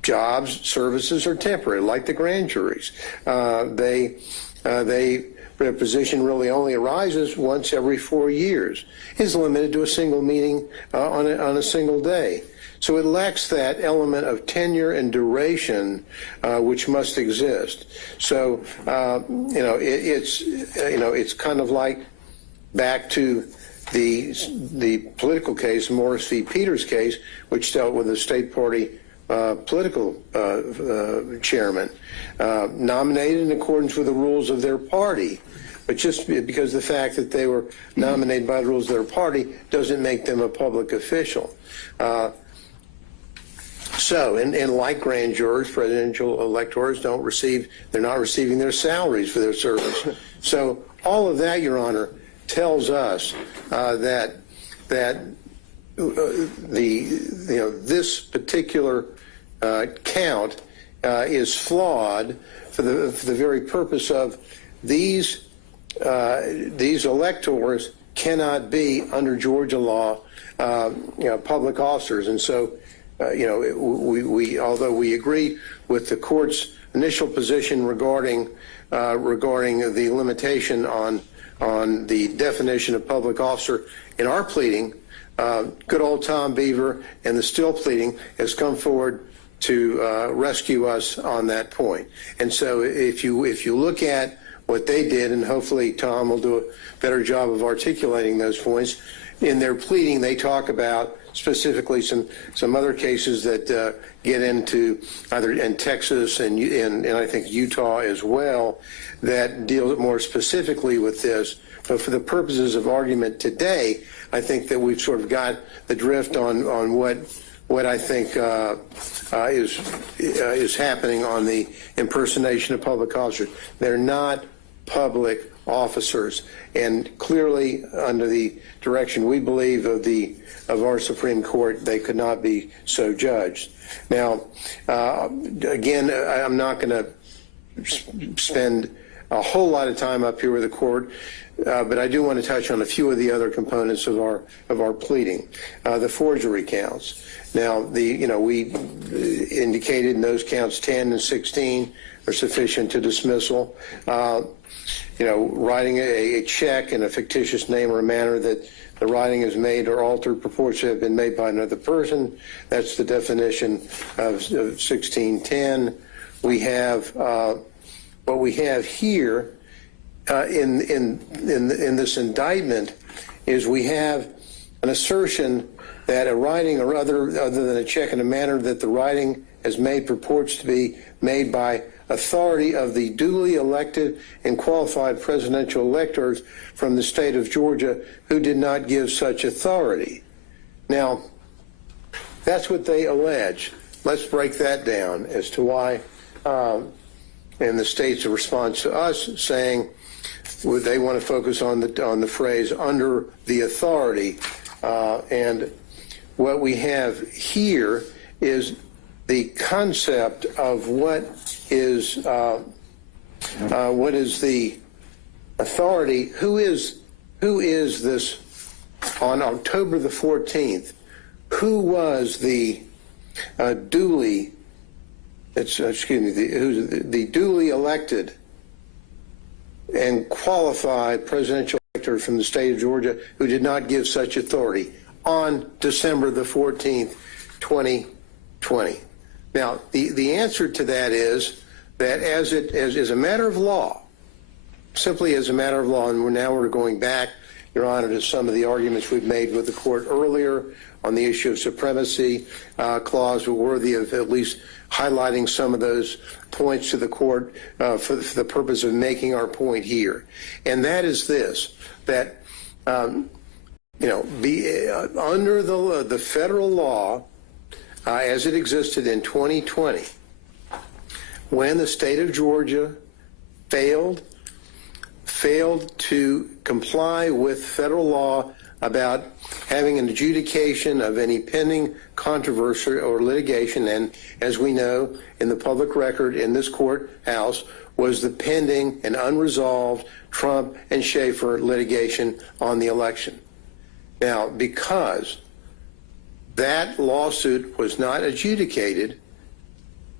jobs, services are temporary, like the grand juries. Their position really only arises once every 4 years, is limited to a single meeting on a single day. So it lacks that element of tenure and duration which must exist. So it's kind of like back to the political case, Morris v. Peters case, which dealt with a state party political chairman nominated in accordance with the rules of their party. But just because the fact that they were nominated by the rules of their party doesn't make them a public official. And like grand jurors, presidential electors they're not receiving their salaries for their service. So all of that, Your Honor, tells us that this particular count is flawed for the very purpose of these electors cannot be, under Georgia law, public officers. And so, we although we agree with the court's initial position regarding the limitation on the definition of public officer in our pleading, good old Tom Beaver and the Still pleading has come forward to rescue us on that point. And so if you look at what they did, and hopefully Tom will do a better job of articulating those points, in their pleading they talk about specifically some other cases that get into either in Texas and I think Utah as well, that deal more specifically with this. But for the purposes of argument today, I think that we've sort of got the drift on what I think is happening on the impersonation of public officers. They're not public officers, and clearly under the direction we believe of our Supreme Court, they could not be so judged. Now, again, I'm not going to spend a whole lot of time up here with the court, but I do want to touch on a few of the other components of our pleading. The forgery counts. Now, we indicated in those counts 10 and 16 are sufficient to dismissal. Writing a check in a fictitious name or a manner that the writing is made or altered purports to have been made by another person. That's the definition of 1610. We have what we have here in this indictment is we have an assertion that a writing or other than a check in a manner that the writing has made purports to be made by authority of the duly elected and qualified presidential electors from the state of Georgia who did not give such authority. Now, that's what they allege. Let's break that down as to why, and the state's response to us saying they want to focus on the phrase under the authority, and what we have here is the concept of what is the authority. Who is this on October the 14th? Who was the duly duly elected and qualified presidential elector from the state of Georgia who did not give such authority on December the 14th, 2020? Now, the answer to that is that as a matter of law, simply as a matter of law, and we're going back, Your Honor, to some of the arguments we've made with the court earlier on the issue of supremacy clause, were worthy of at least highlighting some of those points to the court for the purpose of making our point here. And that is this, that, under the federal law, as it existed in 2020, when the state of Georgia failed to comply with federal law about having an adjudication of any pending controversy or litigation, and as we know, in the public record in this courthouse was the pending and unresolved Trump and Schaefer litigation on the election. Now, because that lawsuit was not adjudicated,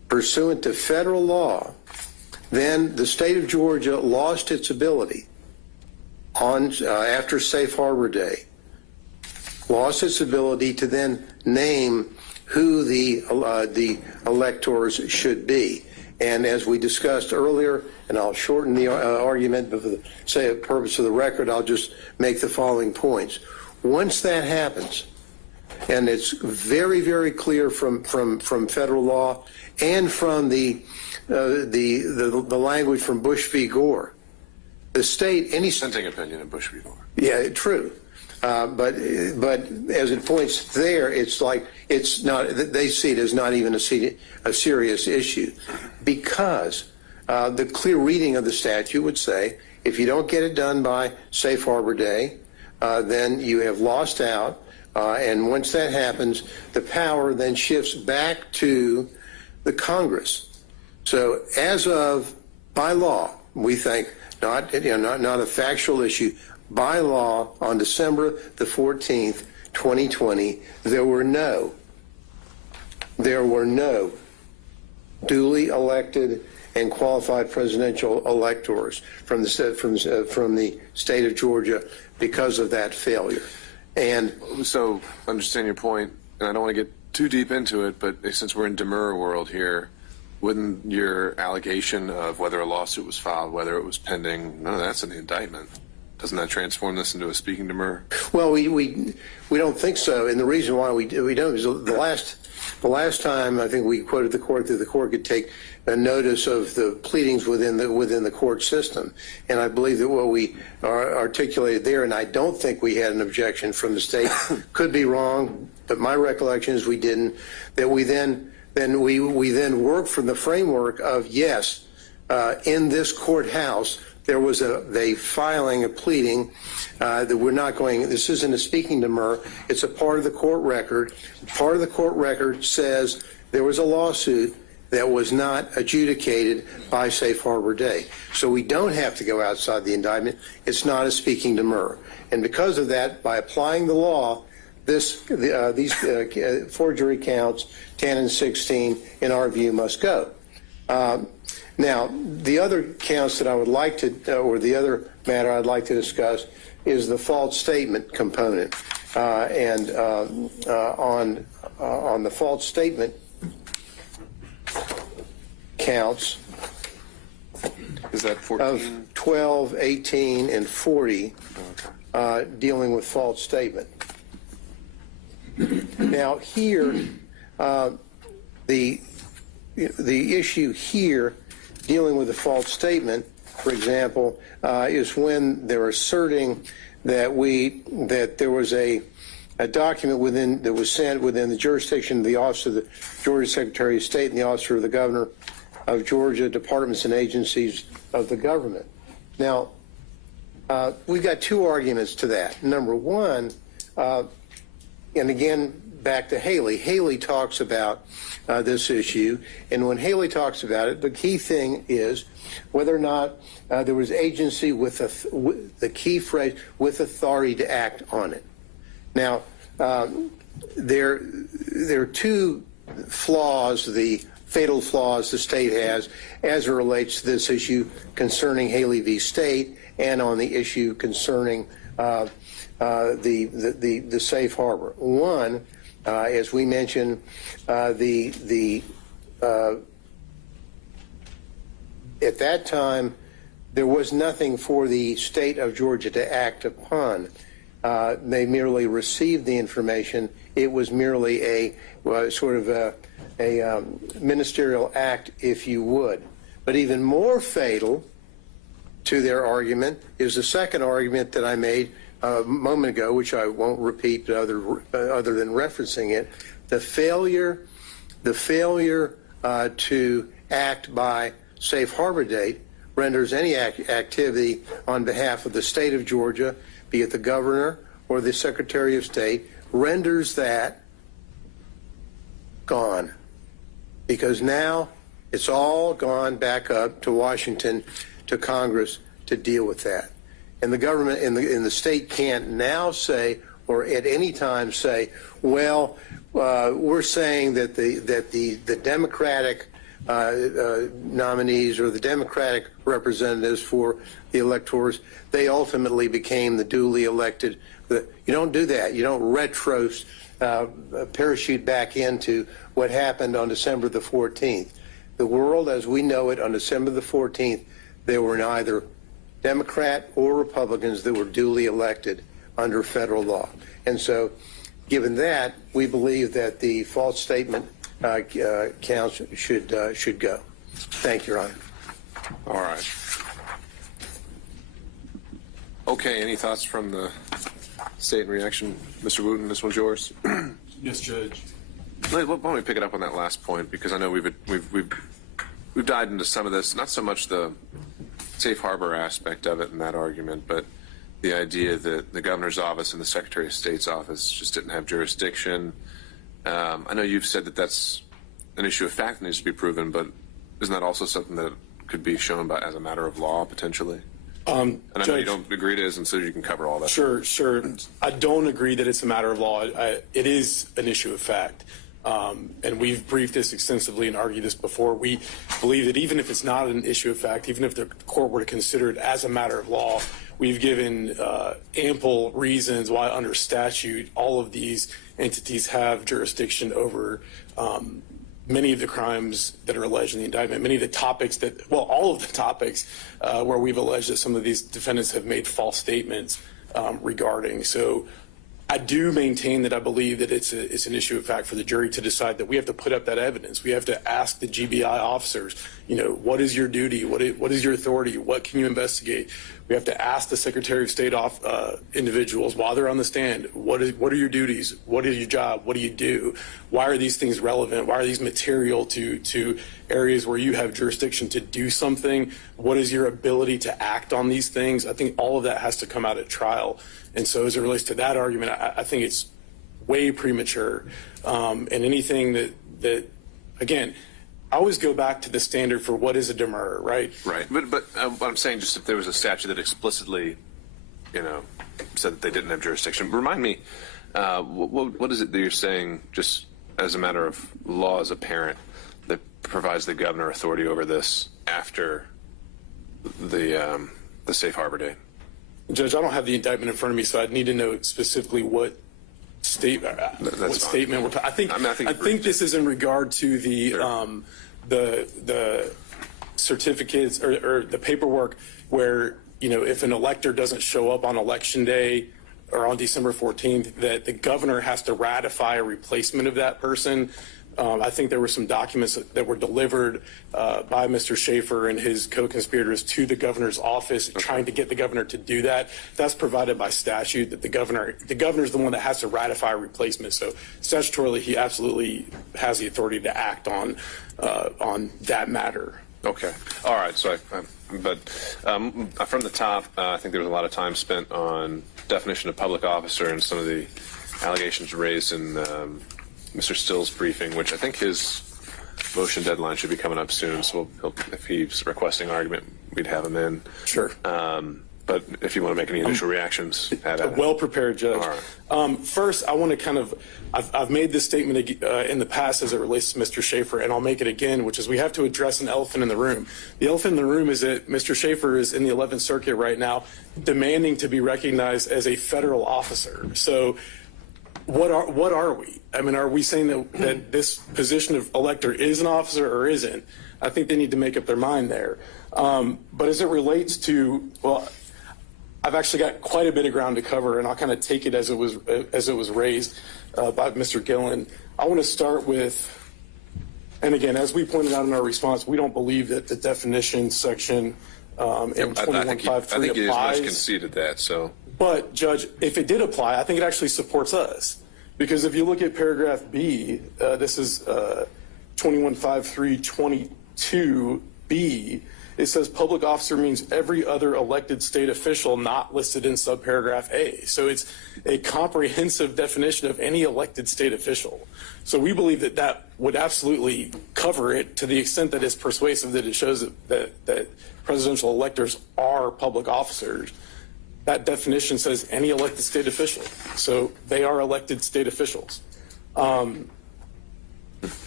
pursuant to federal law, then the state of Georgia lost its ability on after Safe Harbor Day, lost its ability to then name who the electors should be. And as we discussed earlier, and I'll shorten the argument, but for the purpose of the record, I'll just make the following points. Once that happens, and it's very, very clear from federal law and from the language from Bush v. Gore, the state, any Dissenting opinion in Bush v. Gore. yeah, true. But as it points there, it's like it's not. They see it as not even a serious issue, because the clear reading of the statute would say if you don't get it done by Safe Harbor Day, then you have lost out. And once that happens, the power then shifts back to the Congress. So as of by law, we think not a factual issue. By law, on December the 14th, 2020, there were no duly elected and qualified presidential electors from the state of Georgia because of that failure. And so, understand your point, and I don't want to get too deep into it, but since we're in Demurrer world here, wouldn't your allegation of whether a lawsuit was filed, whether it was pending, none of that's in the indictment? Doesn't that transform this into a speaking demurrer? Well, we don't think so, and the reason why we don't is the last time I think we quoted the court that the court could take a notice of the pleadings within the court system, and I believe that what we articulated there, and I don't think we had an objection from the state, could be wrong, but my recollection is we didn't. That we then worked from the framework of yes, in this courthouse. There was a filing, a pleading that we're not going, this isn't a speaking demurrer, it's a part of the court record. Part of the court record says there was a lawsuit that was not adjudicated by Safe Harbor Day. So we don't have to go outside the indictment. It's not a speaking demurrer. And because of that, by applying the law, these forgery counts, 10 and 16, in our view, must go. Now, the other counts that I would like to, or the other matter I'd like to discuss is the false statement component. On the false statement counts is that 14? Of 12, 18, and 40 dealing with false statement. Now, here, the issue here dealing with the false statement, for example, is when they're asserting that there was a document that was sent within the jurisdiction of the Office of the Georgia Secretary of State and the Office of the Governor of Georgia, departments and agencies of the government. Now, we've got two arguments to that. Number one, and again, back to Haley. Haley talks about this issue, and when Haley talks about it, the key thing is whether or not there was agency with the key phrase, with authority to act on it. Now, there are two flaws, the fatal flaws the state has as it relates to this issue concerning Haley v. State and on the issue concerning the safe harbor. One, as we mentioned, at that time, there was nothing for the state of Georgia to act upon. They merely received the information. It was merely a sort of a ministerial act, if you would. But even more fatal to their argument is the second argument that I made a moment ago, which I won't repeat other than referencing it, the failure to act by safe harbor date renders any activity on behalf of the state of Georgia, be it the governor or the Secretary of State, renders that gone. Because now it's all gone back up to Washington, to Congress to deal with that. And the government in the state can't now say, or at any time say, well, we're saying that the Democratic nominees or the Democratic representatives for the electors, they ultimately became the duly elected. You don't do that. You don't parachute back into what happened on December the 14th. The world as we know it on December the 14th, there were neither Democrat or Republicans that were duly elected under federal law. And so, given that, we believe that the false statement counts should go. Thank you, Your Honor. All right. Okay, any thoughts from the state in reaction? Mr. Wooten, this one's yours. Yes, Judge. Why don't we pick it up on that last point, because I know we've dived into some of this, not so much the safe harbor aspect of it in that argument, but the idea that the governor's office and the Secretary of State's office just didn't have jurisdiction. I know you've said that that's an issue of fact that needs to be proven, but isn't that also something that could be shown by as a matter of law potentially? And I know you don't agree it is, and so you can cover all that. Sure. I don't agree that it's a matter of law. It is an issue of fact. And we've briefed this extensively and argued this before. We believe that even if it's not an issue of fact, even if the court were to consider it as a matter of law, we've given ample reasons why under statute all of these entities have jurisdiction over many of the crimes that are alleged in the indictment, many of the topics that, well, all of the topics where we've alleged that some of these defendants have made false statements regarding. So I do maintain that I believe that it's an issue of fact for the jury to decide that we have to put up that evidence. We have to ask the GBI officers, what is your duty? What is your authority? What can you investigate? We have to ask the Secretary of State individuals while they're on the stand, what are your duties? What is your job? What do you do? Why are these things relevant? Why are these material to areas where you have jurisdiction to do something? What is your ability to act on these things? I think all of that has to come out at trial. And so as it relates to that argument, I think it's way premature. And anything that again, I always go back to the standard for what is a demurrer, right? Right. But what I'm saying, just if there was a statute that explicitly, said that they didn't have jurisdiction, remind me, what is it that you're saying, just as a matter of law as a parent, that provides the governor authority over this after the safe harbor date? Judge, I don't have the indictment in front of me, so I'd need to know specifically what statement we're talking. I think this is in regard to the certificates or the paperwork where if an elector doesn't show up on election day or on December 14th, that the governor has to ratify a replacement of that person. I think there were some documents that were delivered by Mr. Schaefer and his co-conspirators to the governor's office, trying to get the governor to do that. That's provided by statute, that the governor's the one that has to ratify a replacement. So statutorily, he absolutely has the authority to act on that matter. Okay. All right. So, from the top, I think there was a lot of time spent on definition of public officer and some of the allegations raised in Mr. Still's briefing, which I think his motion deadline should be coming up soon. So if he's requesting argument, we'd have him in. Sure. But if you want to make any initial reactions, well prepared, Judge. All right. First, I want to kind of, I've made this statement in the past as it relates to Mr. Schaefer, and I'll make it again, which is we have to address an elephant in the room. The elephant in the room is that Mr. Schaefer is in the 11th Circuit right now demanding to be recognized as a federal officer. So what are we? I mean, are we saying that this position of elector is an officer or isn't? I think they need to make up their mind there. But as it relates to, well, I've actually got quite a bit of ground to cover, and I'll kind of take it as it was raised by Mr. Gillen. I want to start with, and again, as we pointed out in our response, we don't believe that the definition section in 21.53 I think you applies. much conceded that. So, but Judge, if it did apply, I think it actually supports us, because if you look at paragraph B, this is 21.53.22B. It says public officer means every other elected state official not listed in subparagraph A. So it's a comprehensive definition of any elected state official. So we believe that that would absolutely cover it to the extent that it's persuasive, that it shows that presidential electors are public officers. That definition says any elected state official. So they are elected state officials.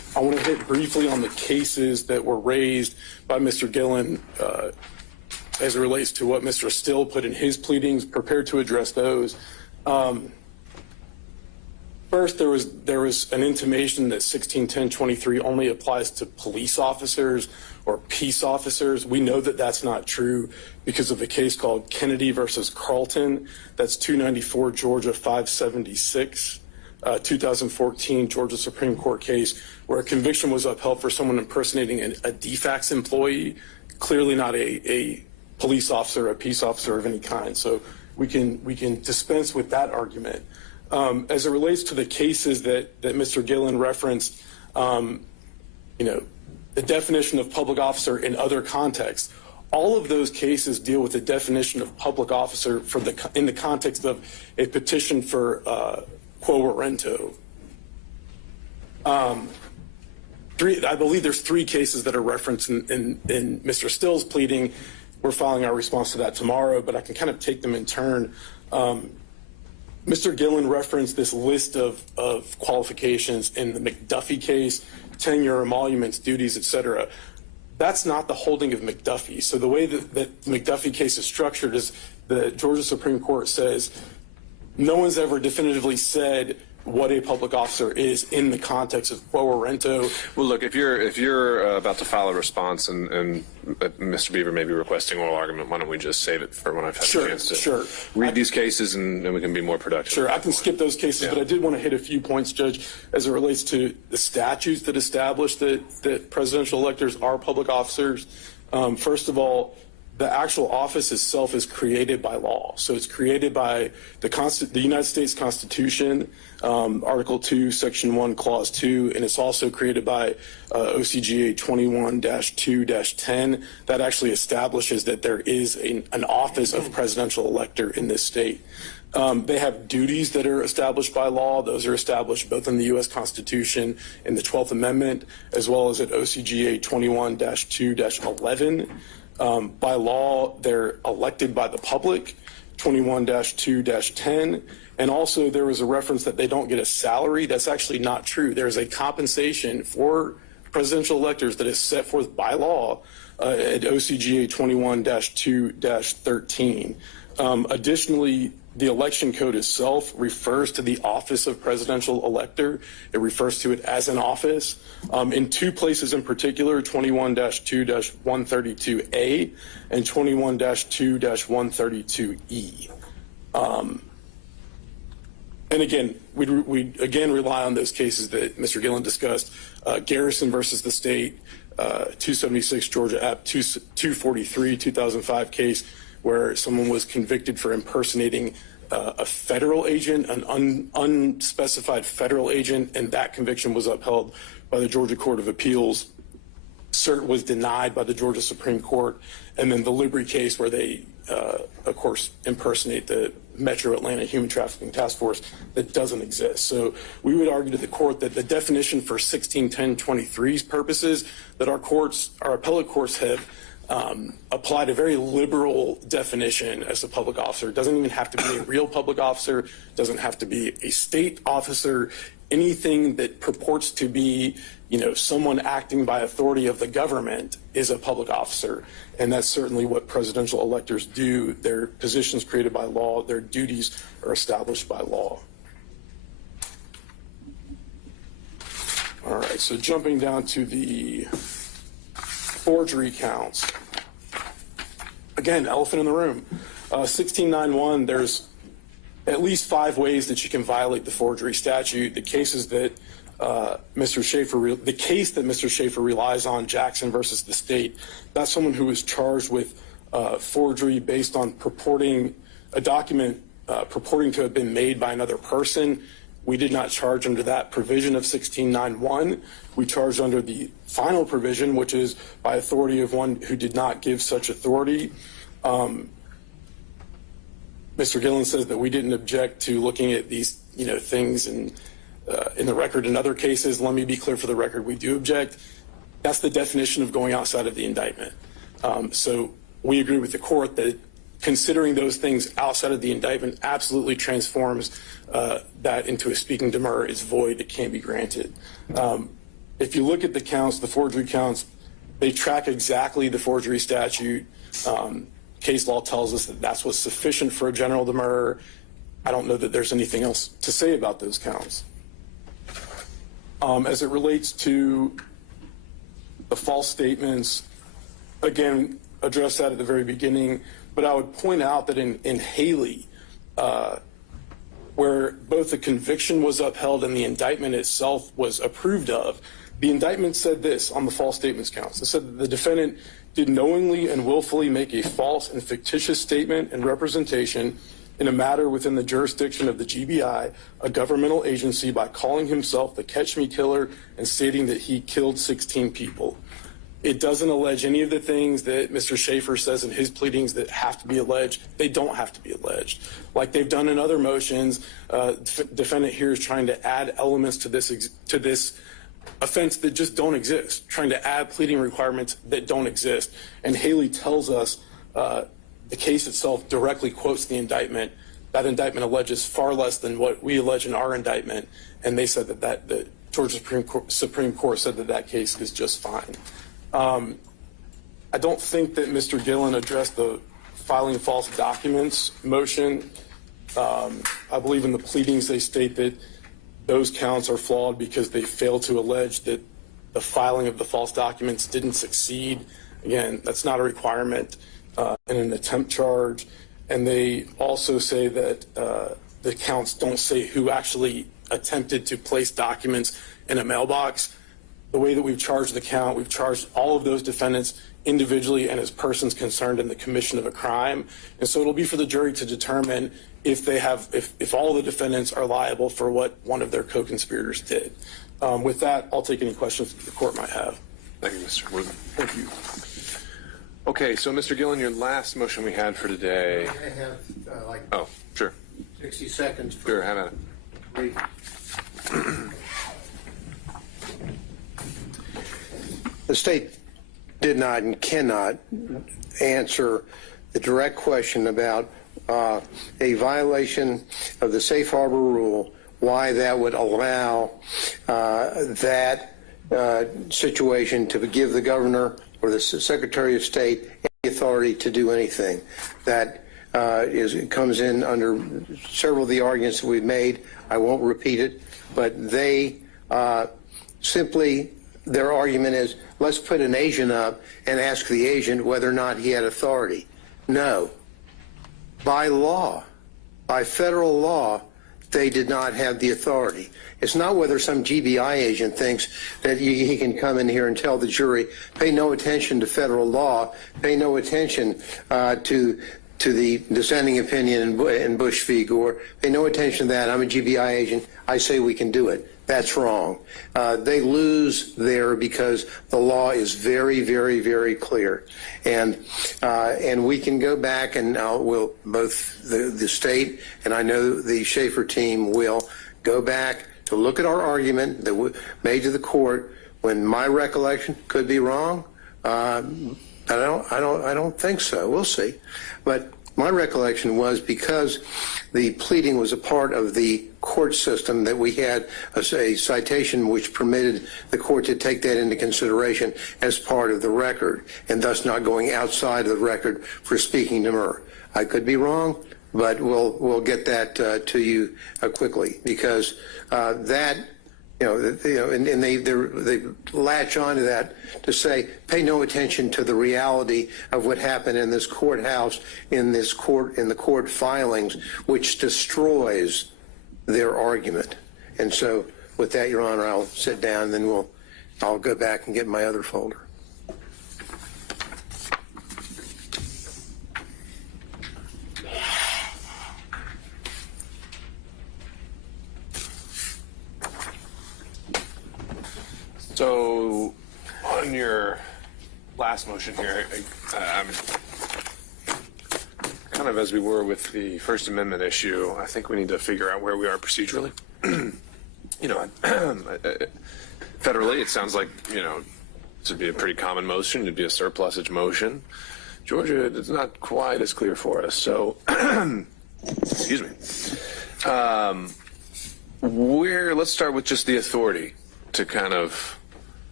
I want to hit briefly on the cases that were raised by Mr. Gillen as it relates to what Mr. Still put in his pleadings, prepared to address those. First, there was an intimation that 161023 only applies to police officers or peace officers. We know that that's not true because of a case called Kennedy versus Carlton. That's 294 Georgia 576, 2014 Georgia Supreme Court case where a conviction was upheld for someone impersonating a DFACS employee, clearly not a police officer, a peace officer of any kind. So we can dispense with that argument. As it relates to the cases that Mr. Gillen referenced, the definition of public officer in other contexts, all of those cases deal with the definition of public officer in the context of a petition for quo warranto. I believe there's 3 cases that are referenced in Mr. Still's pleading. We're filing our response to that tomorrow, but I can kind of take them in turn. Mr. Gillen referenced this list of qualifications in the McDuffie case, tenure, emoluments, duties, etc. That's not the holding of McDuffie. So the way that the McDuffie case is structured is the Georgia Supreme Court says no one's ever definitively said what a public officer is in the context of quo warranto. Well, look, if you're about to file a response and Mr. Beaver may be requesting oral argument, why don't we just save it for when I've had a chance to read these cases and we can be more productive. Sure, I can skip those cases, but I did want to hit a few points, Judge, as it relates to the statutes that establish that presidential electors are public officers. First of all, the actual office itself is created by law. So it's created by the United States Constitution, Article 2, Section 1, Clause 2, and it's also created by OCGA 21-2-10. That actually establishes that there is an office of presidential elector in this state. They have duties that are established by law. Those are established both in the U.S. Constitution and the 12th Amendment, as well as at OCGA 21-2-11. By law, they're elected by the public, 21-2-10. And also there was a reference that they don't get a salary. That's actually not true. There's a compensation for presidential electors that is set forth by law at OCGA 21-2-13. Additionally, the election code itself refers to the office of presidential elector. It refers to it as an office. In 2 places in particular, 21-2-132A and 21-2-132E. And again, we again rely on those cases that Mr. Gillen discussed. Garrison versus the state, 276 Georgia App 243, 2005 case where someone was convicted for impersonating a federal agent, an unspecified federal agent, and that conviction was upheld by the Georgia Court of Appeals. Cert was denied by the Georgia Supreme Court. And then the Libri case where they, of course, impersonate the Metro Atlanta Human Trafficking Task Force that doesn't exist. So we would argue to the court that the definition for 161023's purposes that our appellate courts have applied a very liberal definition as a public officer. It doesn't even have to be a real public officer, doesn't have to be a state officer, anything that purports to be, someone acting by authority of the government is a public officer. And that's certainly what presidential electors do. Their positions created by law, their duties are established by law. All right, so jumping down to the forgery counts. Again, elephant in the room. 1691, there's at least 5 ways that you can violate the forgery statute. The case that Mr. Schaefer relies on, Jackson versus the state, that's someone who was charged with forgery based on purporting a document purporting to have been made by another person. We did not charge under that provision of 1691. We charged under the final provision, which is by authority of one who did not give such authority. Mr. Gillen says that we didn't object to looking at these, things in the record in other cases. Let me be clear for the record, we do object. That's the definition of going outside of the indictment. So we agree with the court that considering those things outside of the indictment absolutely transforms that into a speaking demurrer is void, it can't be granted. if you look at the counts, the forgery counts, they track exactly the forgery statute. Case law tells us that that's what's sufficient for a general demurrer. I don't know that there's anything else to say about those counts. As it relates to the false statements, again, address that at the very beginning, but I would point out that in Haley, where both the conviction was upheld and the indictment itself was approved of, the indictment said this on the false statements counts. It said that the defendant did knowingly and willfully make a false and fictitious statement and representation in a matter within the jurisdiction of the GBI, a governmental agency, by calling himself the Catch Me Killer and stating that he killed 16 people. It doesn't allege any of the things that Mr. Schaefer says in his pleadings that have to be alleged. They don't have to be alleged. Like they've done in other motions, defendant here is trying to add elements to this offense that just don't exist, trying to add pleading requirements that don't exist. And Haley tells us the case itself directly quotes the indictment. That indictment alleges far less than what we allege in our indictment. And they said that the Georgia Supreme Court said that case is just fine. I don't think that Mr. Gillen addressed the filing false documents motion. I believe in the pleadings they state that those counts are flawed because they fail to allege that the filing of the false documents didn't succeed. Again, that's not a requirement in an attempt charge. And they also say that the counts don't say who actually attempted to place documents in a mailbox. The way that we've charged the count, we've charged all of those defendants individually and as persons concerned in the commission of a crime. And so it'll be for the jury to determine if all of the defendants are liable for what one of their co-conspirators did. With that, I'll take any questions that the court might have. Thank you, Mr. Worthing. Thank you. Okay, so Mr. Gillen, your last motion we had for today. I have Oh, sure. 60 seconds. Sure, have at it. The state did not and cannot answer the direct question about a violation of the safe harbor rule, why that would allow that situation to give the governor or the Secretary of State any authority to do anything. That comes in under several of the arguments that we've made. I won't repeat it, but they simply, their argument is, let's put an agent up and ask the agent whether or not he had authority. No. By law, by federal law, they did not have the authority. It's not whether some GBI agent thinks that he can come in here and tell the jury, pay no attention to federal law, pay no attention to the dissenting opinion in Bush v. Gore, pay no attention to that. I'm a GBI agent. I say we can do it. That's wrong. They lose there because the law is very, very, very clear. And we can go back and we'll, both the state and I know the Schaefer team will go back to look at our argument that we made to the court. When my recollection could be wrong, I don't think so. We'll see. But my recollection was because the pleading was a part of the court system that we had a citation which permitted the court to take that into consideration as part of the record and thus not going outside of the record for speaking Demurrer. I could be wrong, but we'll get that to you quickly because that. And they latch onto that to say, pay no attention to the reality of what happened in this courthouse, in the court filings, which destroys their argument. And so, with that, Your Honor, I'll sit down, and then I'll go back and get my other folder. So, on your last motion here, kind of as we were with the First Amendment issue, I think we need to figure out where we are procedurally. Federally, it sounds like, this would be a pretty common motion. It'd be a surplusage motion. Georgia, it's not quite as clear for us. So, excuse me. Let's start with just the authority to kind of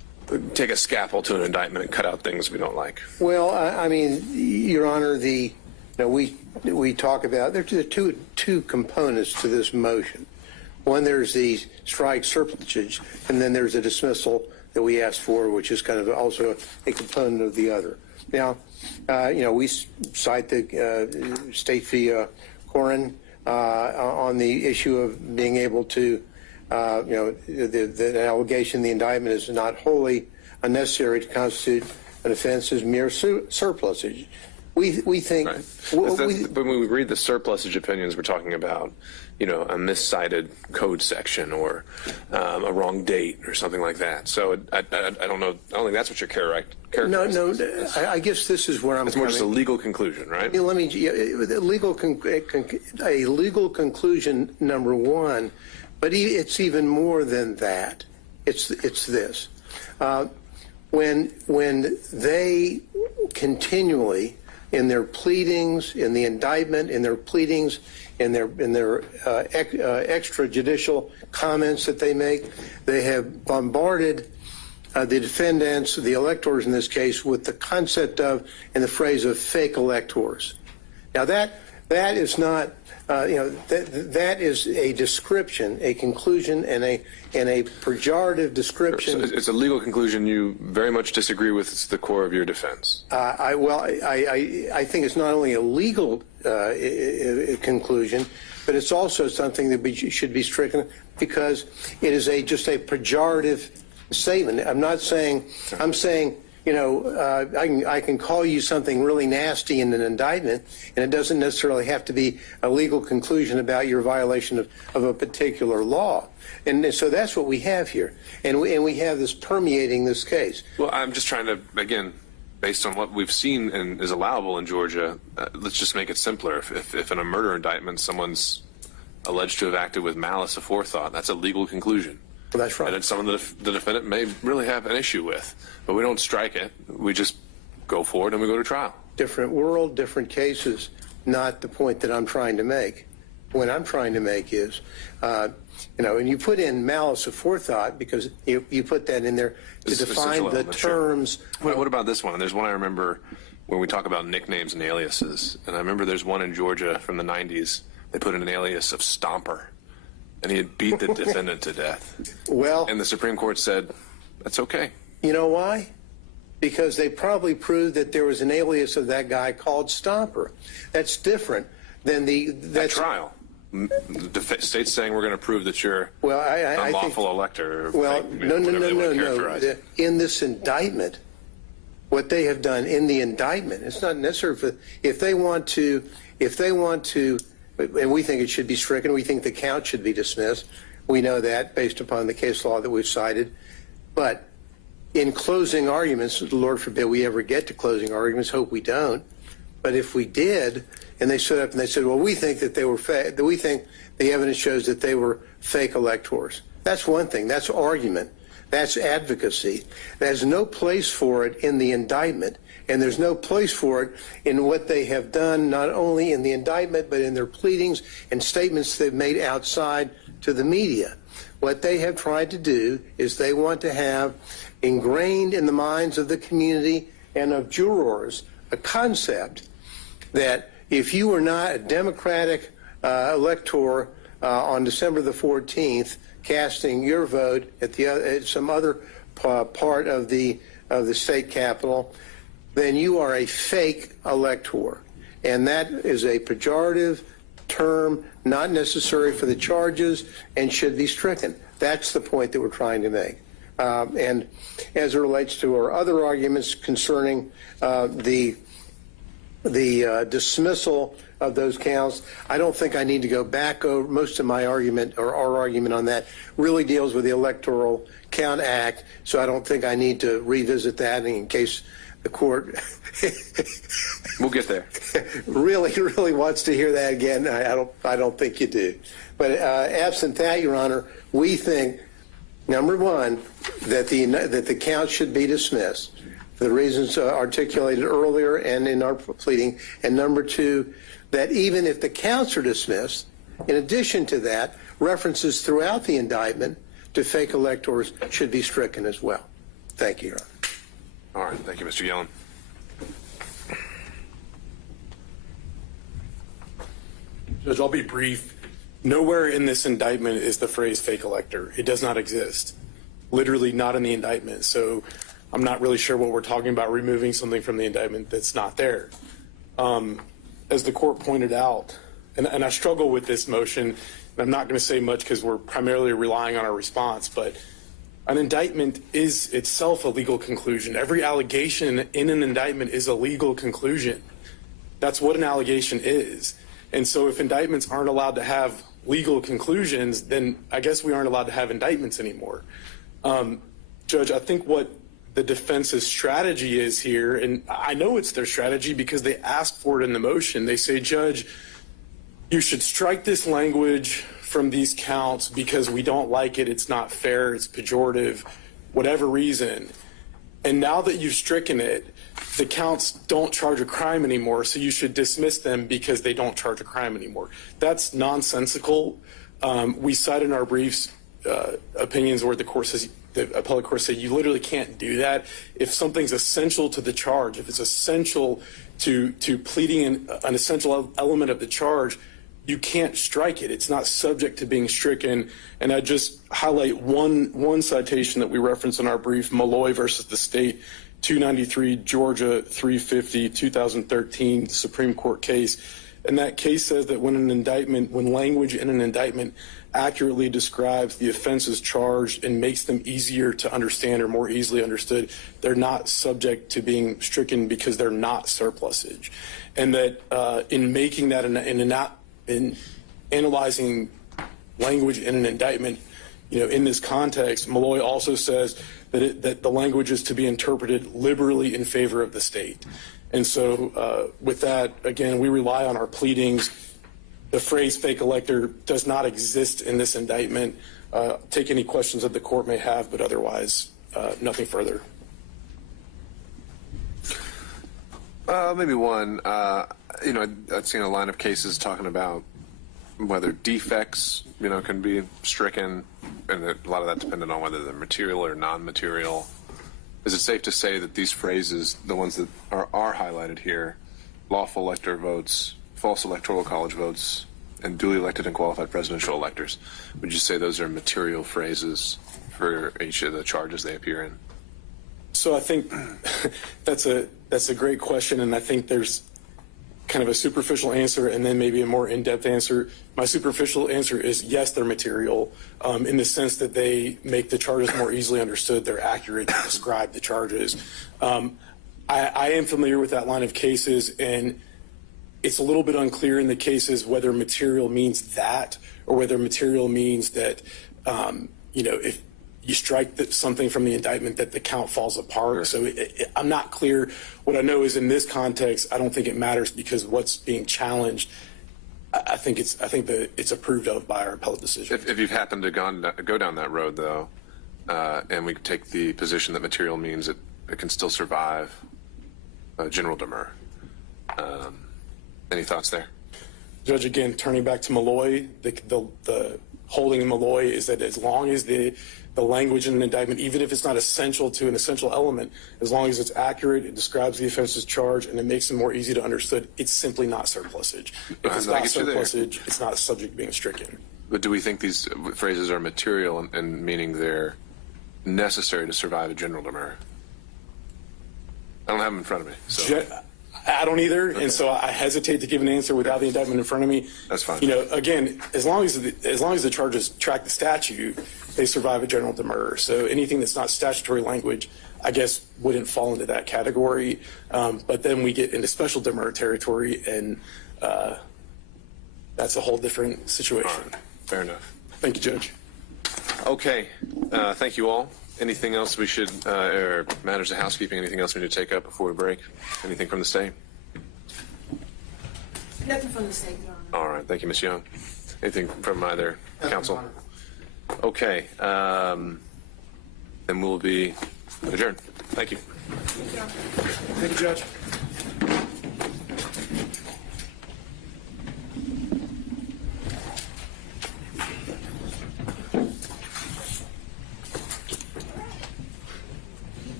take a scalpel to an indictment and cut out things we don't like. Well, I mean, Your Honor, we talk about there's two components to this motion. One, there's the strike surplusage, and then there's a dismissal that we asked for, which is kind of also a component of the other. Now, we cite the State v. Corin on the issue of being able to, the allegation, the indictment is not wholly unnecessary to constitute an offense as mere surplusage. We think. Right. But when we read the surplusage opinions, we're talking about, a miscited code section or a wrong date or something like that. So I don't know. I don't think that's what you're characterizing. No. I guess this is where I'm. It's more just a legal conclusion, right? Let me. A legal conclusion, number one, but it's even more than that. It's this. When they continually, in their pleadings, in the indictment, in their pleadings, in their extrajudicial comments that they make, they have bombarded the defendants, the electors in this case, with the concept of, and the phrase of, fake electors. Now that is not, that is a description, a conclusion, and a pejorative description. So it's a legal conclusion you very much disagree with. It's the core of your defense. I think it's not only a legal conclusion, but it's also something that should be stricken because it is just a pejorative statement. I'm not saying. I'm saying. I can call you something really nasty in an indictment, and it doesn't necessarily have to be a legal conclusion about your violation of a particular law. And so that's what we have here. And we have this permeating this case. Well, I'm just trying to, again, based on what we've seen and is allowable in Georgia, let's just make it simpler. If in a murder indictment someone's alleged to have acted with malice aforethought, that's a legal conclusion. Well, that's right. And it's something that the defendant may really have an issue with. But we don't strike it. We just go forward and we go to trial. Different world, different cases, not the point that I'm trying to make. What I'm trying to make is, and you put in malice aforethought because you put that in there to define the terms. Sure. What about this one? There's one I remember when we talk about nicknames and aliases. And I remember there's one in Georgia from the 90s. They put in an alias of Stomper. And he had beat the defendant to death. Well, and the Supreme Court said, that's okay. You know why? Because they probably proved that there was an alias of that guy called Stomper. That's different than that trial. The state's saying we're going to prove that you're an unlawful elector. Well, no. In this indictment, what they have done in the indictment, it's not necessary if they want to, and we think it should be stricken. We think the count should be dismissed. We know that based upon the case law that we've cited. But in closing arguments, Lord forbid we ever get to closing arguments, hope we don't. But if we did, and they stood up and they said, well, we think that they were fake, we think the evidence shows that they were fake electors. That's one thing. That's argument. That's advocacy. There's no place for it in the indictment. And there's no place for it in what they have done, not only in the indictment, but in their pleadings and statements they've made outside to the media. What they have tried to do is they want to have ingrained in the minds of the community and of jurors a concept that if you were not a Democratic elector on December the 14th, casting your vote at some other part of the state capitol, then you are a fake elector. And that is a pejorative term, not necessary for the charges, and should be stricken. That's the point that we're trying to make. And as it relates to our other arguments concerning the dismissal of those counts, I don't think I need to go back over most of my argument, or our argument on that really deals with the Electoral Count Act, so I don't think I need to revisit that in case the court we'll get there. really wants to hear that again. I don't think you do. But absent that, Your Honor, we think, number one, that the count should be dismissed for the reasons articulated earlier and in our pleading, and number two, that even if the counts are dismissed, in addition to that, references throughout the indictment to fake electors should be stricken as well. Thank you, Your Honor. All right, thank you, Mr. Yellen. Judge, I'll be brief. Nowhere in this indictment is the phrase fake elector. It does not exist. Literally not in the indictment. So I'm not really sure what we're talking about, removing something from the indictment that's not there. As the court pointed out, and I struggle with this motion, and I'm not going to say much because we're primarily relying on our response, but an indictment is itself a legal conclusion. Every allegation in an indictment is a legal conclusion. That's what an allegation is. And so if indictments aren't allowed to have legal conclusions, then I guess we aren't allowed to have indictments anymore. Judge, I think what the defense's strategy is here, and I know it's their strategy because they asked for it in the motion. They say, Judge, you should strike this language from these counts because we don't like it, it's not fair, it's pejorative, whatever reason. And now that you've stricken it, the counts don't charge a crime anymore, so you should dismiss them because they don't charge a crime anymore. That's nonsensical. We cite in our briefs opinions where the court says, the appellate court said, you literally can't do that. If something's essential to the charge, if it's essential to pleading an essential element of the charge, you can't strike it. It's not subject to being stricken. And I just highlight one citation that we reference in our brief, Malloy versus the state, 293 Georgia 350 2013 Supreme Court case. And that case says that when language in an indictment accurately describes the offenses charged and makes them easier to understand or more easily understood, they're not subject to being stricken because they're not surplusage. And that in making that in analyzing language in an indictment, in this context, Malloy also says that the language is to be interpreted liberally in favor of the state. And so with that, again, we rely on our pleadings. The phrase fake elector does not exist in this indictment. Take any questions that the court may have, but otherwise, nothing further. Maybe one. I've seen a line of cases talking about whether defects, can be stricken, and a lot of that dependent on whether they're material or non-material. Is it safe to say that these phrases, the ones that are highlighted here, lawful elector votes, false electoral college votes, and duly elected and qualified presidential electors, would you say those are material phrases for each of the charges they appear in? So I think that's a great question, and I think there's kind of a superficial answer and then maybe a more in-depth answer. My superficial answer is yes, they're material in the sense that they make the charges more easily understood. They're accurate to describe the charges. I am familiar with that line of cases, and it's a little bit unclear in the cases whether material means that or whether material means that, if you strike something from the indictment that the count falls apart. Sure. So I'm not clear. What I know is in this context, I don't think it matters because what's being challenged, I think that it's approved of by our appellate decision. If you've happened to go down that road, though, and we take the position that material means it can still survive General Demurrer, any thoughts there? Judge, again, turning back to Malloy, the holding in Malloy is that as long as the language in an indictment, even if it's not essential to an essential element, as long as it's accurate, it describes the offense's charge, and it makes it more easy to understood, it's simply not surplusage. If it's not surplusage, it's not subject to being stricken. But do we think these phrases are material and meaning they're necessary to survive a General Demurrer? I don't have them in front of me. So. I don't either, okay. And so I hesitate to give an answer without the indictment in front of me. That's fine. Again, as long as the charges track the statute, they survive a General Demurrer. So anything that's not statutory language, I guess, wouldn't fall into that category. But then we get into special Demurrer territory, and that's a whole different situation. All right. Fair enough. Thank you, Judge. Okay. Thank you all. Anything else we should, or matters of housekeeping, anything else we need to take up before we break? Anything from the state? Nothing from the state, Your Honor. All right. Thank you, Ms. Young. Anything from either counsel? Okay. Then we'll be adjourned. Thank you. Thank you, Judge.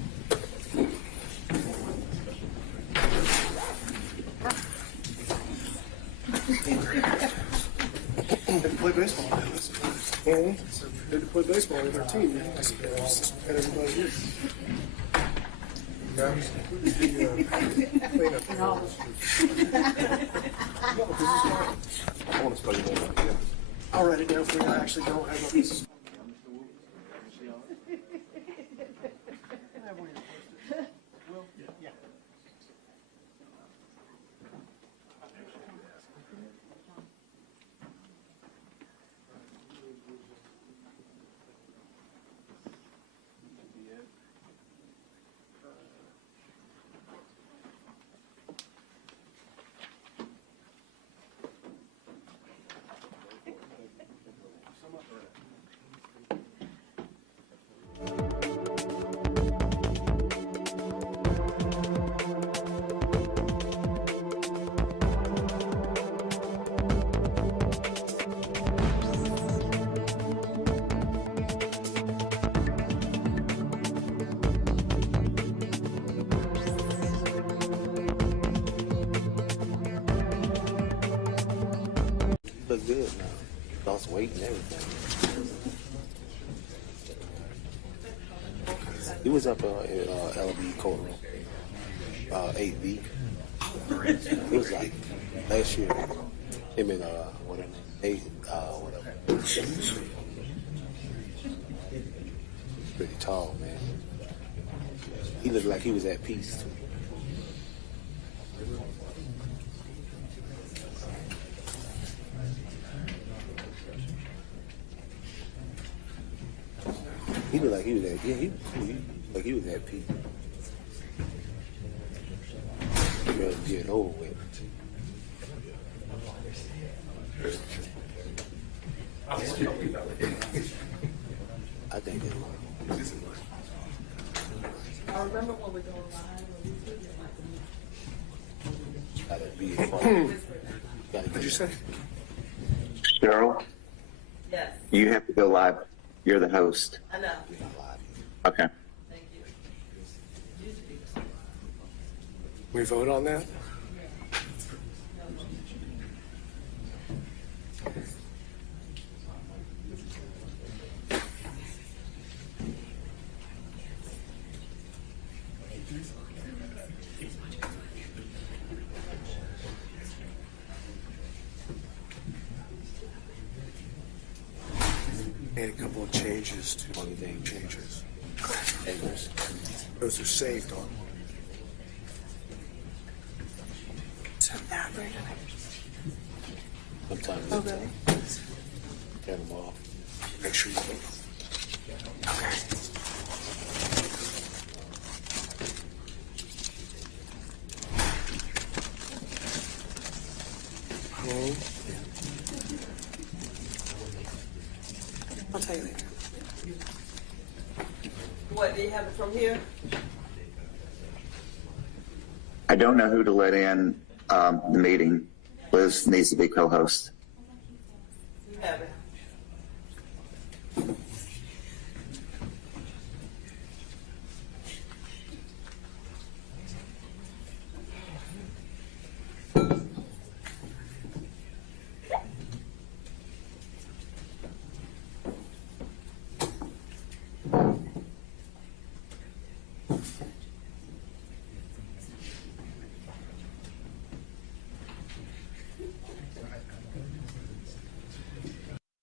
Had to play baseball. Man. Had to play baseball with our team, man. I suppose. Had everybody here. I want to spell your name out again. I'll write it down for you. I actually don't have a piece. Look good now. Lost weight and everything. He was up in LB courtroom, 8B. It was like last year. Him and whatever, whatever. Pretty tall, man. He looked like he was at peace too. He looked like he was at, yeah, he was cool. Like he was at peace. He ready to get over with. I think it was. I remember when we go live. Gotta be a part. What'd you say? Cheryl, Yes, you have to go live. You're the host. I know. Okay. Thank you. We vote on that? Made a couple of changes to anything changes. Those are saved on. Sometimes Oh, really? turn them off. Make sure you vote. Okay. I'll tell you later. What, do you have it from here? I don't know who to let in the meeting. Liz needs to be co-host. You have it.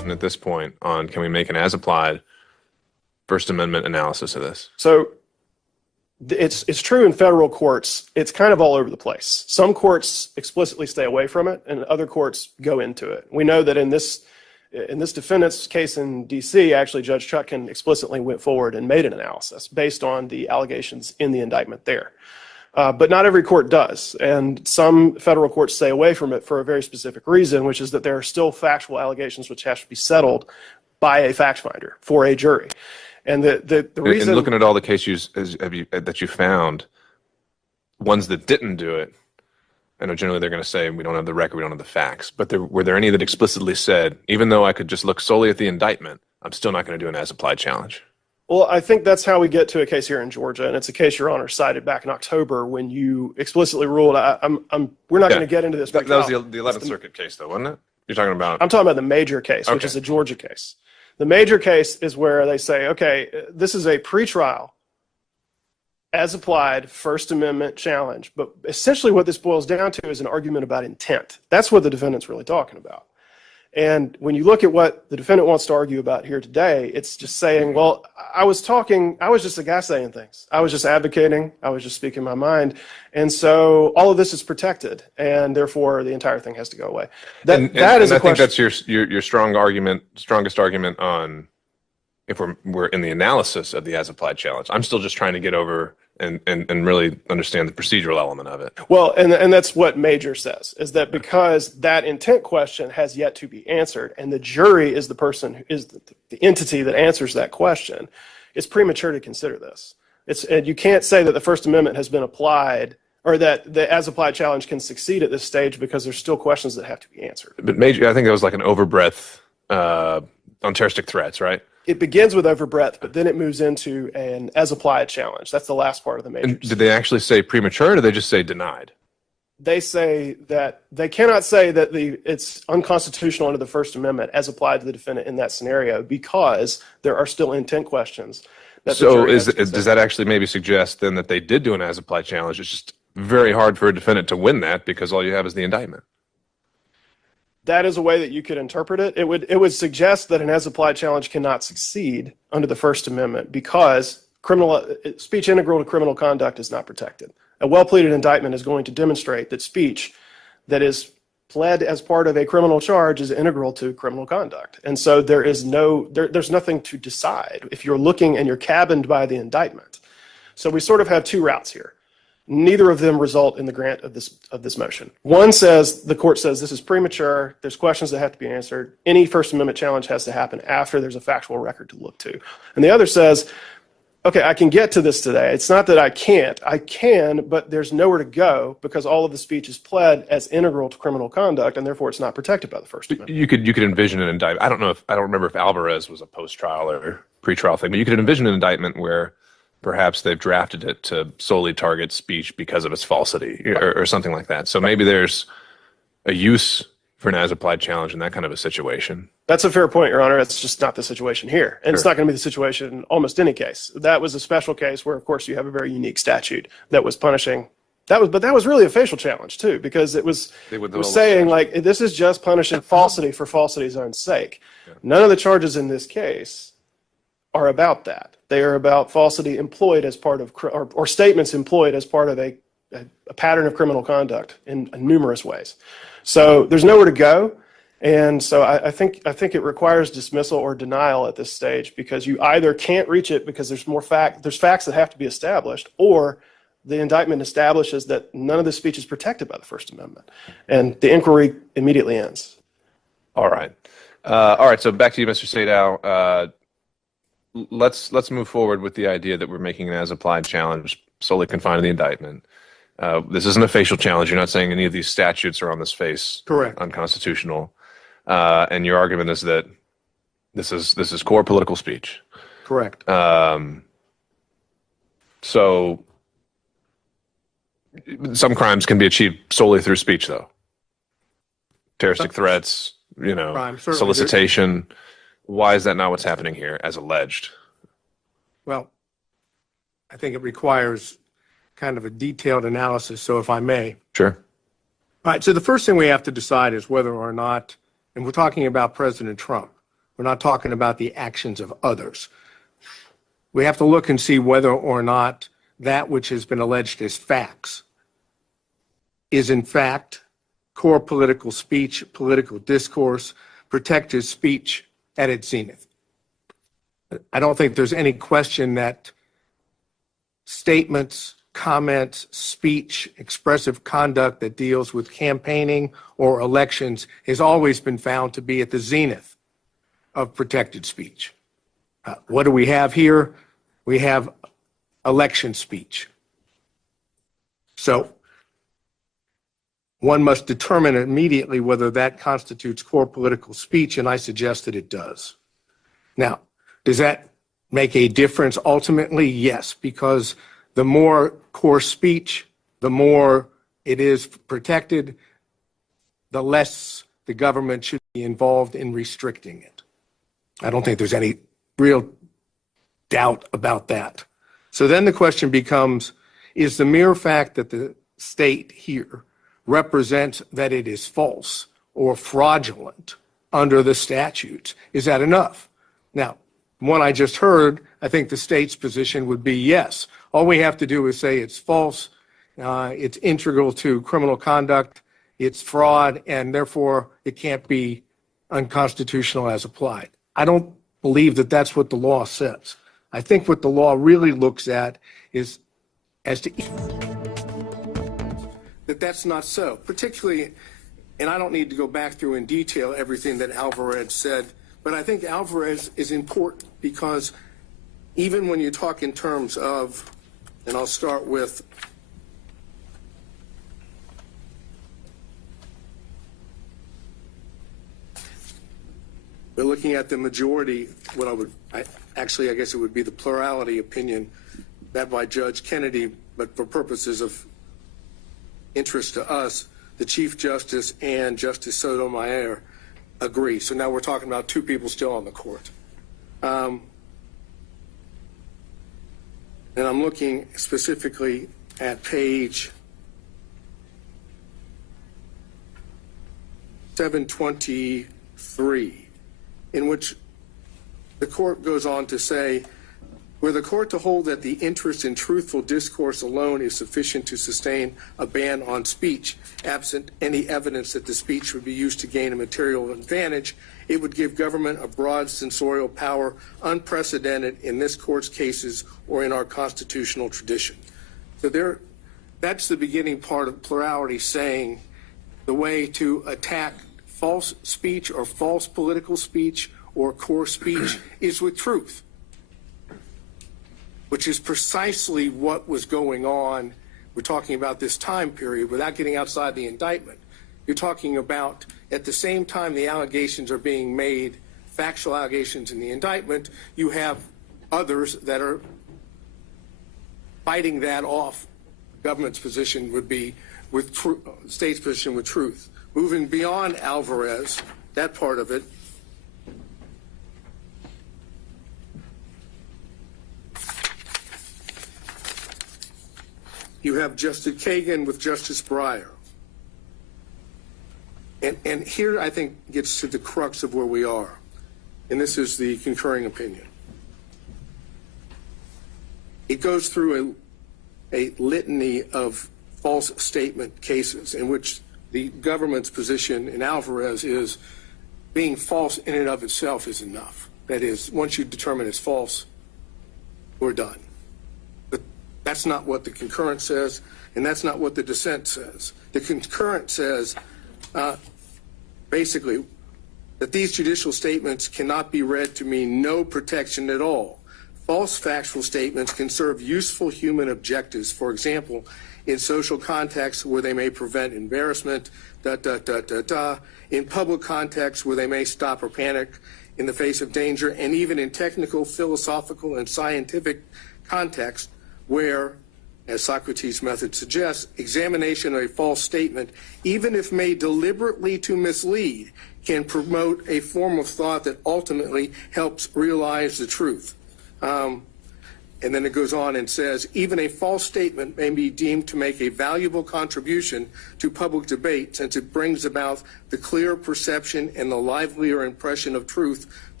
position at this point on can we make an as-applied First Amendment analysis of this? So it's true in federal courts. It's kind of all over the place. Some courts explicitly stay away from it, and other courts go into it. We know that in this defendant's case in D.C., actually Judge Chutkan explicitly went forward and made an analysis based on the allegations in the indictment there. But not every court does, and some federal courts stay away from it for a very specific reason, which is that there are still factual allegations which have to be settled by a fact finder for a jury. And the reason... And looking at all the cases that you found, ones that didn't do it, I know generally they're going to say we don't have the record, we don't have the facts, but were there any that explicitly said, even though I could just look solely at the indictment, I'm still not going to do an as-applied challenge? Well, I think that's how we get to a case here in Georgia, and it's a case Your Honor cited back in October when you explicitly ruled. We're not going to get into this. That was the 11th Circuit case, though, wasn't it? You're talking about? I'm talking about the major case, which is a Georgia case. The major case is where they say, okay, this is a pretrial, as-applied First Amendment challenge, but essentially what this boils down to is an argument about intent. That's what the defendant's really talking about. And when you look at what the defendant wants to argue about here today, it's just saying, well, I was just a guy saying things. I was just advocating. I was just speaking my mind. And so all of this is protected, and therefore the entire thing has to go away. That is a question. I think that's your strongest argument on if we're in the analysis of the as-applied challenge. I'm still just trying to get over and really understand the procedural element of it. Well, and that's what Major says, is that because that intent question has yet to be answered, and the jury is the person who is the entity that answers that question, it's premature to consider this. And you can't say that the First Amendment has been applied or that the as-applied challenge can succeed at this stage because there's still questions that have to be answered. But Major, I think that was like an overbreadth on terroristic threats, right? It begins with overbreadth, but then it moves into an as-applied challenge. That's the last part of the major. And did they actually say premature, or did they just say denied? They say that they cannot say that it's unconstitutional under the First Amendment as applied to the defendant in that scenario because there are still intent questions. So does that actually maybe suggest then that they did do an as-applied challenge? It's just very hard for a defendant to win that because all you have is the indictment. That is a way that you could interpret it. It would suggest that an as-applied challenge cannot succeed under the First Amendment because speech integral to criminal conduct is not protected. A well-pleaded indictment is going to demonstrate that speech that is pled as part of a criminal charge is integral to criminal conduct. And so there's nothing to decide if you're looking and you're cabined by the indictment. So we sort of have two routes here. Neither of them result in the grant of this motion. One says, the court says this is premature, there's questions that have to be answered, any First Amendment challenge has to happen after there's a factual record to look to. And the other says, okay, I can get to this today. It's not that I can't. I can, but there's nowhere to go because all of the speech is pled as integral to criminal conduct, and therefore it's not protected by the First Amendment. You could envision an indictment. I don't remember if Alvarez was a post-trial or pre-trial thing, but you could envision an indictment where perhaps they've drafted it to solely target speech because of its falsity or something like that. So maybe there's a use for an as-applied challenge in that kind of a situation. That's a fair point, Your Honor. It's just not the situation here. And It's not going to be the situation in almost any case. That was a special case where, of course, you have a very unique statute that was punishing. But that was really a facial challenge, too, because it was saying, like, this is just punishing falsity for falsity's own sake. Yeah. None of the charges in this case are about that. They are about falsity employed as part of, or statements employed as part of a pattern of criminal conduct in numerous ways. So there's nowhere to go. And so I think it requires dismissal or denial at this stage because you either can't reach it because there's facts that have to be established, or the indictment establishes that none of the speech is protected by the First Amendment. And the inquiry immediately ends. All right. So back to you, Mr. Sadow. Let's move forward with the idea that we're making an as-applied challenge solely confined to the indictment. This isn't a facial challenge. You're not saying any of these statutes are on this face correct, unconstitutional. And your argument is that this is core political speech. Correct. So some crimes can be achieved solely through speech, though. Terroristic threats, solicitation. Why is that not what's happening here, as alleged? Well, I think it requires kind of a detailed analysis, so if I may. Sure. All right, so the first thing we have to decide is whether or not, and we're talking about President Trump, We're not talking about the actions of others. We have to look and see whether or not that which has been alleged as facts is in fact core political speech, political discourse, protected speech at its zenith. I don't think there's any question that statements, comments, speech, expressive conduct that deals with campaigning or elections has always been found to be at the zenith of protected speech. What do we have here? We have election speech. So one must determine immediately whether that constitutes core political speech, and I suggest that it does. Now, does that make a difference ultimately? Yes, because the more core speech, the more it is protected, the less the government should be involved in restricting it. I don't think there's any real doubt about that. So then the question becomes, is the mere fact that the state here represents that it is false or fraudulent under the statutes, is that enough? Now, one I just heard, I think the state's position would be yes. All we have to do is say it's false, it's integral to criminal conduct, it's fraud, and therefore it can't be unconstitutional as applied. I don't believe that that's what the law says. I think what the law really looks at is as to that that's not so, particularly, and I don't need to go back through in detail everything that Alvarez said, but I think Alvarez is important because even when you talk in terms of, and I'll start with we're looking at the majority, I guess it would be the plurality opinion that by Judge Kennedy, but for purposes of interest to us, the Chief Justice and Justice Sotomayor agree. So now we're talking about two people still on the court. And I'm looking specifically at page 723, in which the court goes on to say, were the court to hold that the interest in truthful discourse alone is sufficient to sustain a ban on speech, absent any evidence that the speech would be used to gain a material advantage, it would give government a broad censorial power unprecedented in this court's cases or in our constitutional tradition. So that's the beginning part of plurality, saying the way to attack false speech or false political speech or core speech is with truth, which is precisely what was going on. We're talking about this time period without getting outside the indictment. You're talking about at the same time the allegations are being made, factual allegations in the indictment, you have others that are fighting that off. Government's position would be with state's position with truth. Moving beyond Alvarez, that part of it, you have Justice Kagan with Justice Breyer. And here I think gets to the crux of where we are. And this is the concurring opinion. It goes through a litany of false statement cases in which the government's position in Alvarez is being false in and of itself is enough. That is, once you determine it's false, we're done. But that's not what the concurrent says, and that's not what the dissent says. The concurrent says, basically, that these judicial statements cannot be read to mean no protection at all. False factual statements can serve useful human objectives, for example, in social contexts where they may prevent embarrassment, in public contexts where they may stop or panic in the face of danger, and even in technical, philosophical, and scientific contexts where, as Socrates' method suggests, examination of a false statement, even if made deliberately to mislead, can promote a form of thought that ultimately helps realize the truth. And then it goes on and says, even a false statement may be deemed to make a valuable contribution to public debate since it brings about the clear perception and the livelier impression of truth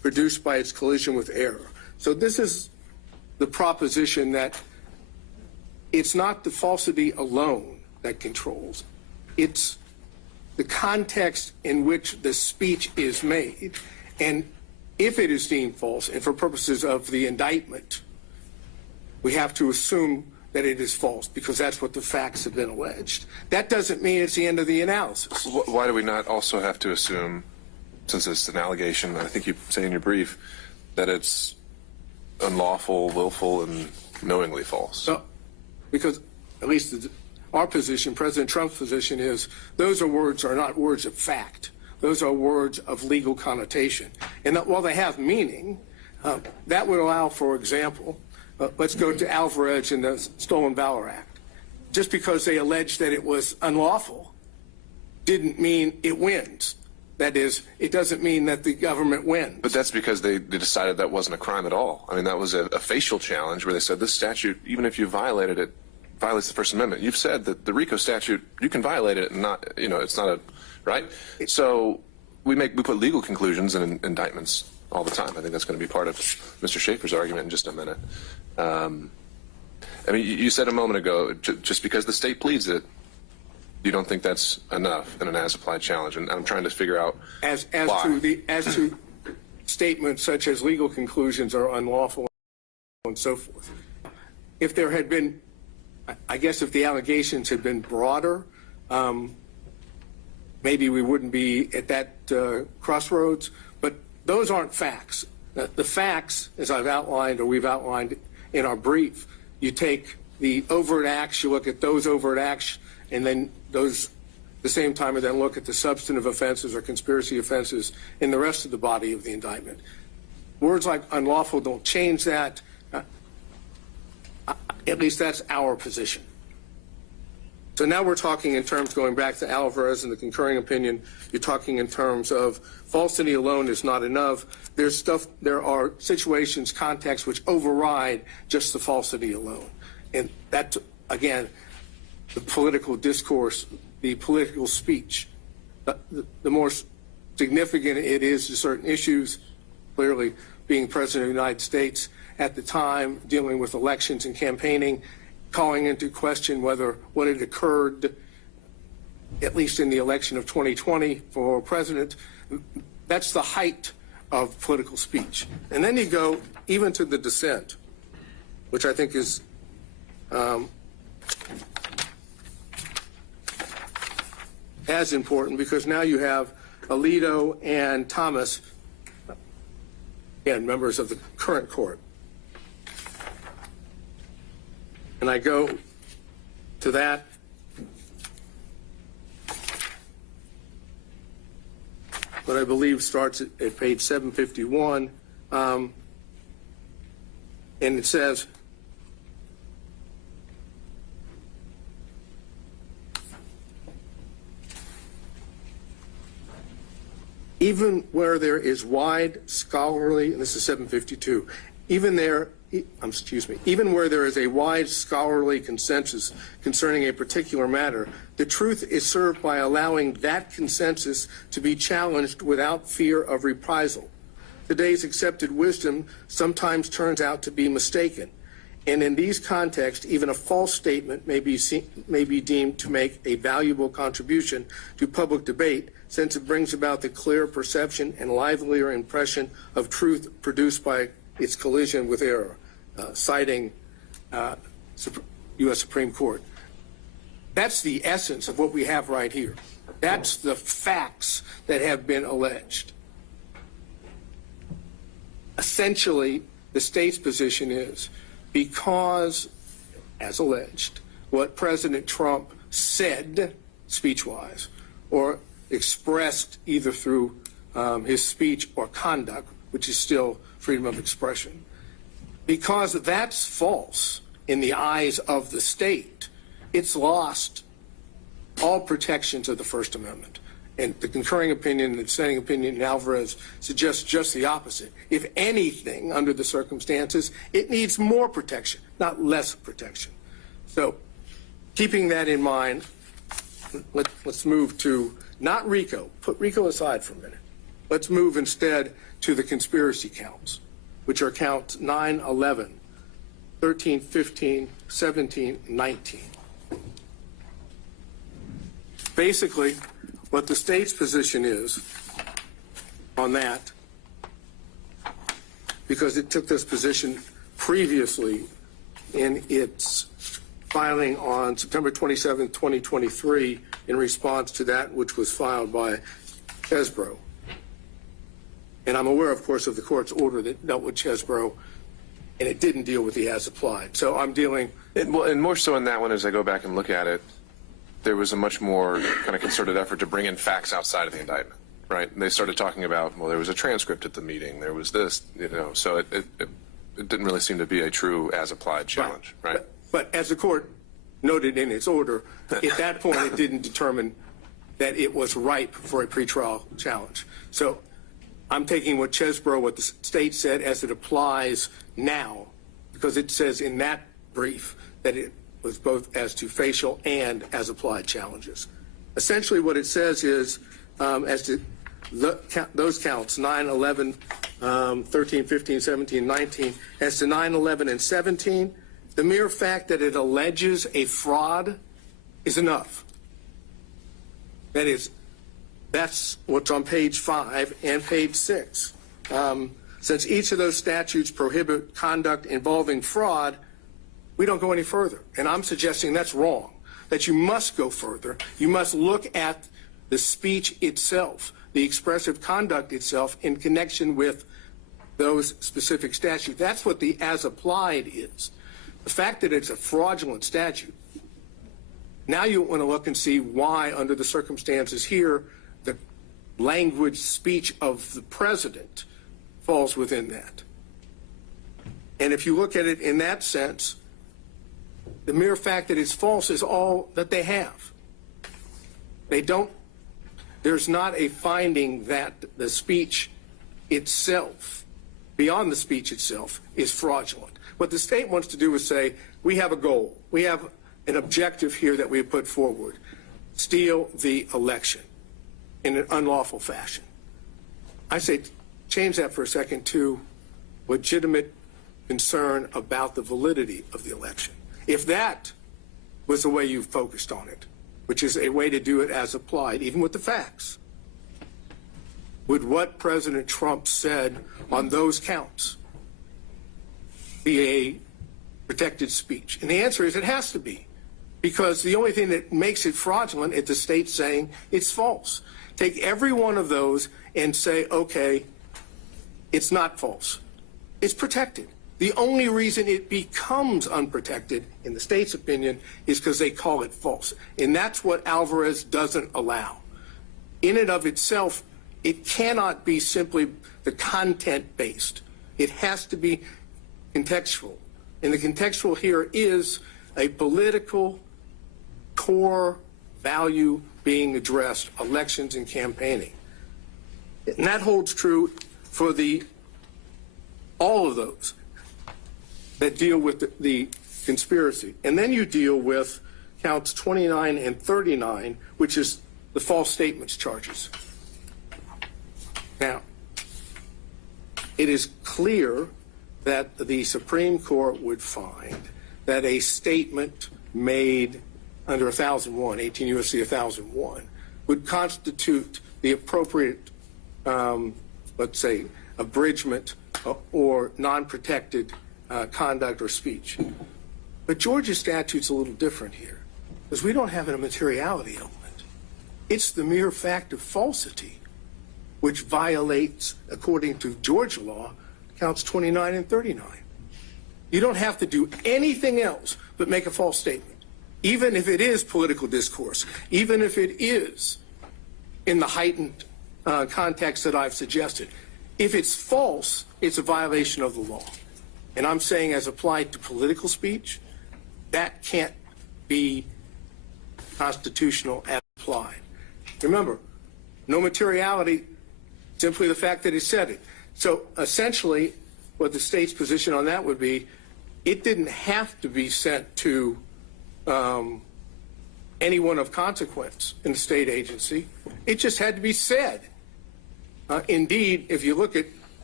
produced by its collision with error. So this is the proposition that it's not the falsity alone that controls. It's the context in which the speech is made. And if it is deemed false, and for purposes of the indictment, we have to assume that it is false because that's what the facts have been alleged. That doesn't mean it's the end of the analysis. Why do we not also have to assume, since it's an allegation, I think you say in your brief, that it's unlawful, willful, and knowingly false? No, because at least our position, President Trump's position, is those are not words of fact. Those are words of legal connotation. And that while they have meaning, that would allow, for example, let's go to Alvarez and the Stolen Valor Act. Just because they alleged that it was unlawful didn't mean it wins. That is, it doesn't mean that the government wins. But that's because they decided that wasn't a crime at all. I mean, that was a facial challenge where they said this statute, even if you violated it, violates the First Amendment. You've said that the RICO statute, you can violate it and not, it's not a, right? So we put legal conclusions in indictments all the time. I think that's going to be part of Mr. Schaefer's argument in just a minute. I mean, you said a moment ago, just because the state pleads it, you don't think that's enough in an as-applied challenge, and I'm trying to figure out as why. to statements such as legal conclusions are unlawful and so forth. If there had been, I guess, if the allegations had been broader, maybe we wouldn't be at that crossroads. But those aren't facts. The facts, as I've outlined or we've outlined in our brief, you take the overt acts, you look at those overt acts, and then those, at the same time, and then look at the substantive offenses or conspiracy offenses in the rest of the body of the indictment. Words like unlawful don't change that. At least that's our position. So now we're talking in terms, going back to Alvarez and the concurring opinion, you're talking in terms of falsity alone is not enough. There are situations, contexts which override just the falsity alone. And that, again, the political discourse, the political speech, the more significant it is to certain issues, clearly being President of the United States at the time, dealing with elections and campaigning, calling into question whether what had occurred, at least in the election of 2020 for president, that's the height of political speech. And then you go even to the dissent, which I think is as important, because now you have Alito and Thomas, again, members of the current court. And I go to that. What I believe starts at page 751. And it says, even where there is wide scholarly, and this is 752, even where there is a wide scholarly consensus concerning a particular matter, the truth is served by allowing that consensus to be challenged without fear of reprisal. Today's accepted wisdom sometimes turns out to be mistaken, and in these contexts, even a false statement may be deemed to make a valuable contribution to public debate, since it brings about the clear perception and livelier impression of truth produced by its collision with error, citing U.S. Supreme Court. That's the essence of what we have right here. That's the facts that have been alleged. Essentially, the state's position is because, as alleged, what President Trump said speech-wise or expressed either through his speech or conduct, which is still freedom of expression, because that's false in the eyes of the state, it's lost all protections of the First Amendment. And the concurring opinion and the dissenting opinion in Alvarez suggests just the opposite. If anything, under the circumstances, it needs more protection, not less protection. So keeping that in mind, let's move to not RICO. Put RICO aside for a minute. Let's move instead to the conspiracy counts, which are counts 9, 11, 13, 15, 17, 19. Basically, what the state's position is on that, because it took this position previously in its filing on September 27, 2023, in response to that which was filed by Chesbrough. And I'm aware, of course, of the court's order that dealt with Chesbrough, and it didn't deal with the as applied. So I'm dealing. And more so in that one, as I go back and look at it, there was a much more kind of concerted effort to bring in facts outside of the indictment, right? And they started talking about, well, there was a transcript at the meeting, there was this, so it didn't really seem to be a true as applied challenge, right? But as the court noted in its order, at that point it didn't determine that it was ripe for a pretrial challenge. So I'm taking what Chesbrough, what the state said, as it applies now, because it says in that brief that it was both as to facial and as applied challenges. Essentially what it says is, as to those counts, 9, 11, 13, 15, 17, 19, as to 9, 11, and 17, the mere fact that it alleges a fraud is enough. That is, that's what's on page 5 and page 6. Since each of those statutes prohibit conduct involving fraud, we don't go any further. And I'm suggesting that's wrong, that you must go further. You must look at the speech itself, the expressive conduct itself in connection with those specific statutes. That's what the as applied is. The fact that it's a fraudulent statute, now you want to look and see why, under the circumstances here, the language speech of the president falls within that. And if you look at it in that sense, the mere fact that it's false is all that they have. There's not a finding that the speech itself, beyond the speech itself, is fraudulent. What the state wants to do is say, we have a goal. We have an objective here that we have put forward. Steal the election in an unlawful fashion. I say change that for a second to legitimate concern about the validity of the election. If that was the way you focused on it, which is a way to do it as applied, even with the facts, would what President Trump said on those counts be a protected speech? And the answer is it has to be, because the only thing that makes it fraudulent is the state saying it's false. Take every one of those and say, okay, it's not false. It's protected. The only reason it becomes unprotected, in the state's opinion, is because they call it false. And that's what Alvarez doesn't allow. In and of itself, it cannot be simply the content-based. It has to be contextual. And the contextual here is a political core value being addressed, elections and campaigning. And that holds true for all of those that deal with the conspiracy. And then you deal with counts 29 and 39, which is the false statements charges. Now, it is clear that the Supreme Court would find that a statement made under 1001, 18 U.S.C. 1001, would constitute the appropriate, let's say, abridgment or non-protected conduct or speech. But Georgia's statute's a little different here, because we don't have a materiality element. It's the mere fact of falsity, which violates, according to Georgia law, counts 29 and 39. You don't have to do anything else but make a false statement, even if it is political discourse, even if it is in the heightened context that I've suggested. If it's false, it's a violation of the law. And I'm saying, as applied to political speech, that can't be constitutional as applied. Remember, no materiality, simply the fact that it said it. So essentially, what the state's position on that would be, it didn't have to be sent to anyone of consequence in the state agency. It just had to be said. Indeed, if you look at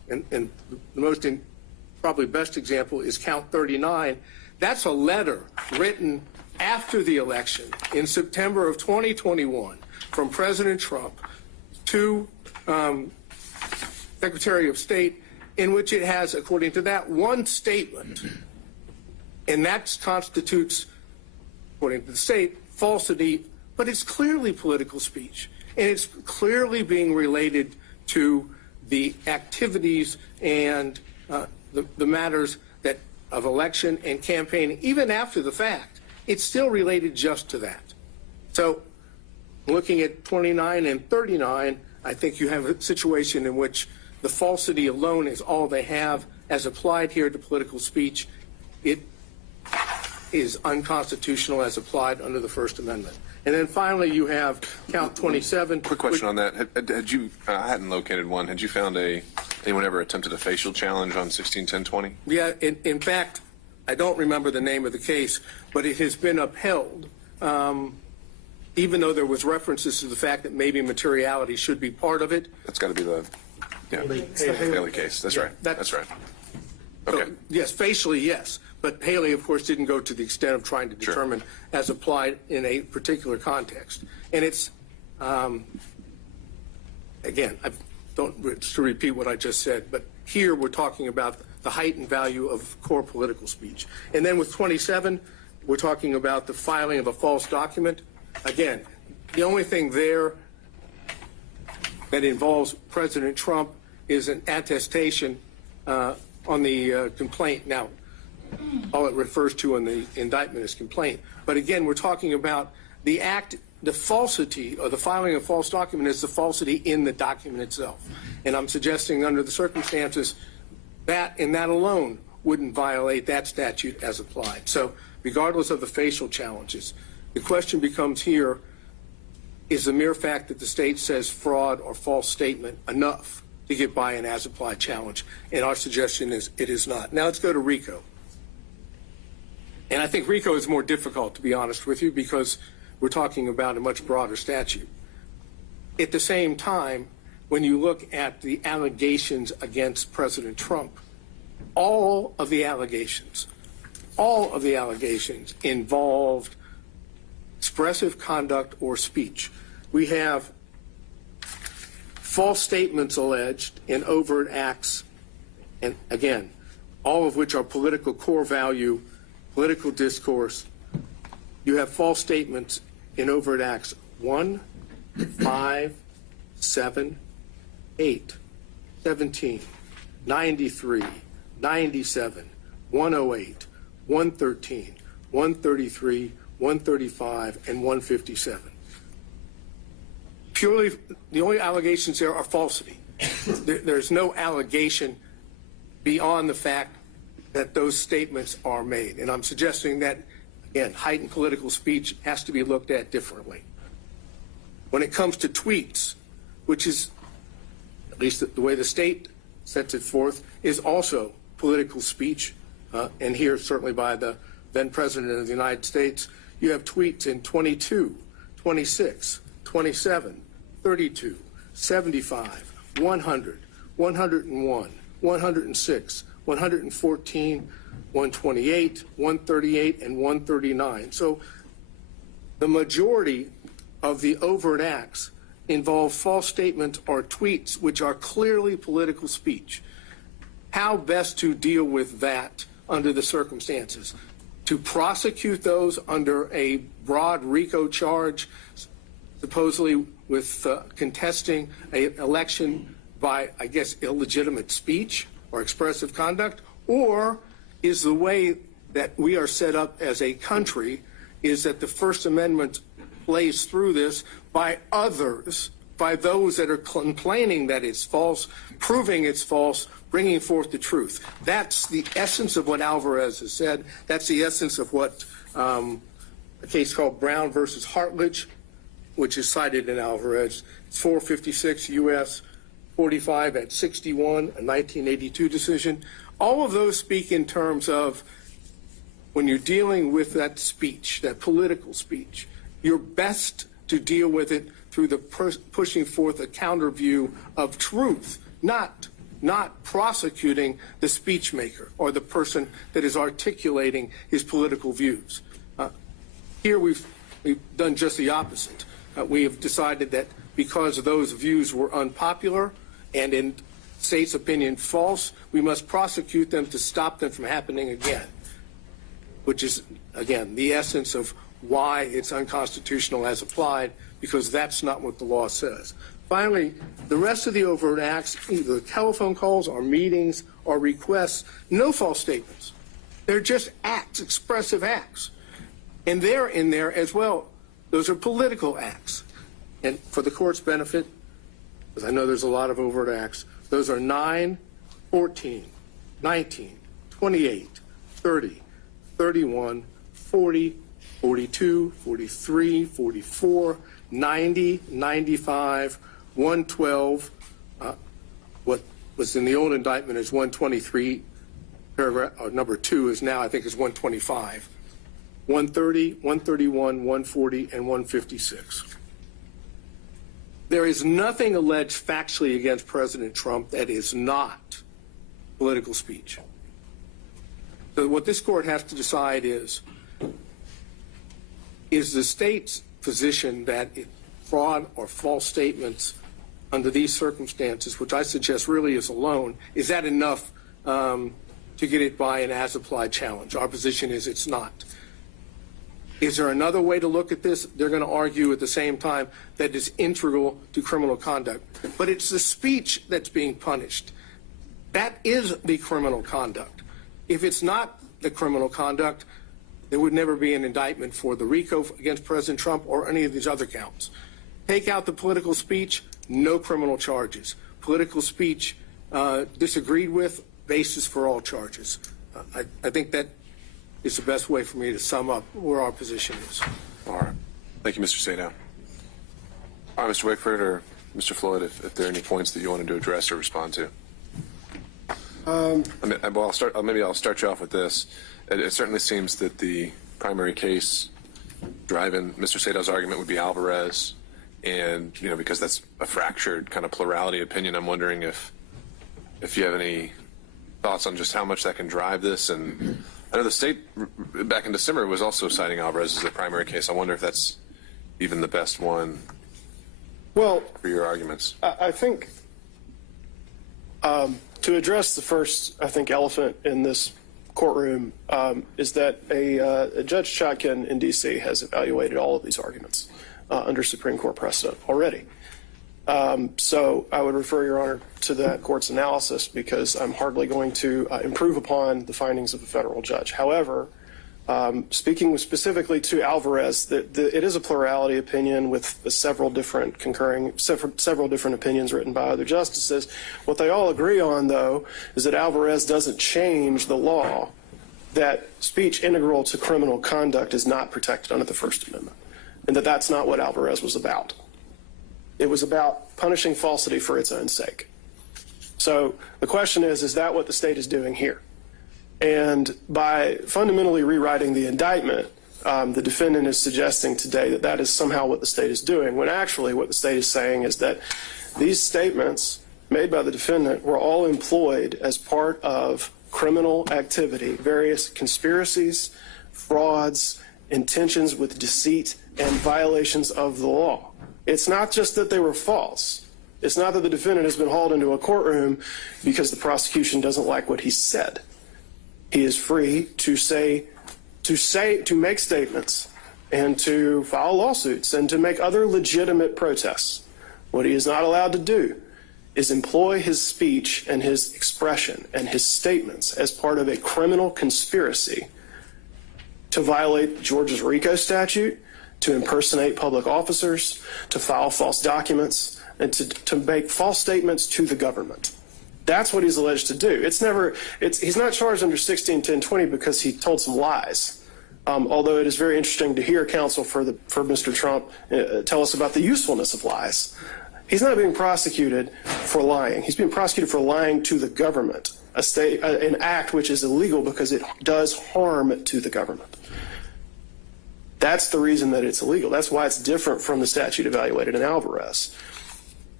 and the most probably best example is count 39. That's a letter written after the election in September of 2021 from President Trump to Secretary of State, in which it has, according to that, one statement, and that constitutes, according to the state, falsity, but it's clearly political speech, and it's clearly being related to the activities and the matters that of election and campaigning, even after the fact. It's still related just to that. So looking at 29 and 39, I think you have a situation in which the falsity alone is all they have as applied here to political speech. It is unconstitutional as applied under the First Amendment. And then finally, you have count 27. Quick question on that. Had you, I hadn't located one. Had you found anyone ever attempted a facial challenge on 161020? Yeah, in fact, I don't remember the name of the case, but it has been upheld, even though there was references to the fact that maybe materiality should be part of it. That's got to be the Haley case. That's right. That's right. Okay. So, yes, facially, yes. But Haley, of course, didn't go to the extent of trying to determine as applied in a particular context. And it's, again, I don't to repeat what I just said, but here we're talking about the heightened value of core political speech. And then with 27, we're talking about the filing of a false document. Again, the only thing there that involves President Trump is an attestation on the complaint. Now, all it refers to in the indictment is complaint. But again, we're talking about the act, the falsity, or the filing of false document is the falsity in the document itself. And I'm suggesting under the circumstances that and that alone wouldn't violate that statute as applied. So regardless of the facial challenges, the question becomes here, is the mere fact that the state says fraud or false statement enough to get by an as-applied challenge? And our suggestion is it is not. Now let's go to RICO. And I think RICO is more difficult, to be honest with you, because we're talking about a much broader statute. At the same time, when you look at the allegations against President Trump, all of the allegations involved expressive conduct or speech. We have false statements alleged in overt acts, and again, all of which are political core value, political discourse. You have false statements in overt acts 1, 5, 7, 8, 17, 93, 97, 108, 113, 133, 135, and 157. Purely, the only allegations there are falsity. There's no allegation beyond the fact that those statements are made. And I'm suggesting that, again, heightened political speech has to be looked at differently. When it comes to tweets, which is, at least the way the state sets it forth, is also political speech, and here certainly by the then President of the United States, you have tweets in 22, 26, 27, 32, 75, 100, 101, 106, 114, 128, 138, and 139. So the majority of the overt acts involve false statements or tweets which are clearly political speech. How best to deal with that under the circumstances? To prosecute those under a broad RICO charge, supposedly with contesting an election by, I guess, illegitimate speech or expressive conduct? Or is the way that we are set up as a country is that the First Amendment plays through this by others, by those that are complaining that it's false, proving it's false, bringing forth the truth? That's the essence of what Alvarez has said. That's the essence of what a case called Brown versus Hartledge, which is cited in Alvarez. It's 456 U.S. 45 at 61, a 1982 decision. All of those speak in terms of when you're dealing with that speech, that political speech, you're best to deal with it through the pushing forth a counter view of truth, not not prosecuting the speech maker or the person that is articulating his political views. Here we've done just the opposite. We have decided that because those views were unpopular and in state's opinion false, we must prosecute them to stop them from happening again, which is, again, the essence of why it's unconstitutional as applied, because that's not what the law says. Finally, the rest of the overt acts, either telephone calls or meetings or requests, no false statements. They're just acts, expressive acts. And they're in there as well. Those are political acts. And for the court's benefit, because I know there's a lot of overt acts, those are 9, 14, 19, 28, 30, 31, 40, 42, 43, 44, 90, 95, 112. What was in the old indictment is 123, paragraph number 2 is now, I think, is 125. 130, 131, 140, and 156. There is nothing alleged factually against President Trump that is not political speech. So what this court has to decide is the state's position that fraud or false statements under these circumstances, which I suggest really is alone, is that enough to get it by an as-applied challenge? Our position is it's not. Is there another way to look at this? They're going to argue at the same time that it's integral to criminal conduct. But it's the speech that's being punished. That is the criminal conduct. If it's not the criminal conduct, there would never be an indictment for the RICO against President Trump or any of these other counts. Take out the political speech, no criminal charges. Political speech disagreed with, basis for all charges. I think that is the best way for me to sum up where our position is. All right. Thank you, Mr. Sadow. All right, Mr. Wickford or Mr. Floyd, if there are any points that you wanted to address or respond to. Maybe I'll start you off with this. It certainly seems that the primary case driving Mr. Sadow's argument would be Alvarez, and because that's a fractured kind of plurality opinion, I'm wondering if you have any thoughts on just how much that can drive this. And I know the state back in December was also citing Alvarez as the primary case. I wonder if that's even the best one for your arguments. I think to address the first, elephant in this courtroom is that a Judge Chotkin in D.C. has evaluated all of these arguments under Supreme Court precedent already. So I would refer, Your Honor, to that court's analysis, because I'm hardly going to improve upon the findings of a federal judge. However, speaking specifically to Alvarez, it is a plurality opinion with several different opinions written by other justices. What they all agree on, though, is that Alvarez doesn't change the law that speech integral to criminal conduct is not protected under the First Amendment, and that that's not what Alvarez was about. It was about punishing falsity for its own sake. So the question is that what the state is doing here? And by fundamentally rewriting the indictment, the defendant is suggesting today that that is somehow what the state is doing, when actually what the state is saying is that these statements made by the defendant were all employed as part of criminal activity, various conspiracies, frauds, intentions with deceit, and violations of the law. It's not just that they were false. It's not that the defendant has been hauled into a courtroom because the prosecution doesn't like what he said. He is free to make statements and to file lawsuits and to make other legitimate protests. What he is not allowed to do is employ his speech and his expression and his statements as part of a criminal conspiracy to violate Georgia's RICO statute, to impersonate public officers, to file false documents, and to make false statements to the government. That's what he's alleged to do. He's not charged under 161020 because he told some lies. Although it is very interesting to hear counsel for Mr. Trump tell us about the usefulness of lies. He's not being prosecuted for lying. He's being prosecuted for lying to the government, an act which is illegal because it does harm to the government. That's the reason that it's illegal. That's why it's different from the statute evaluated in Alvarez.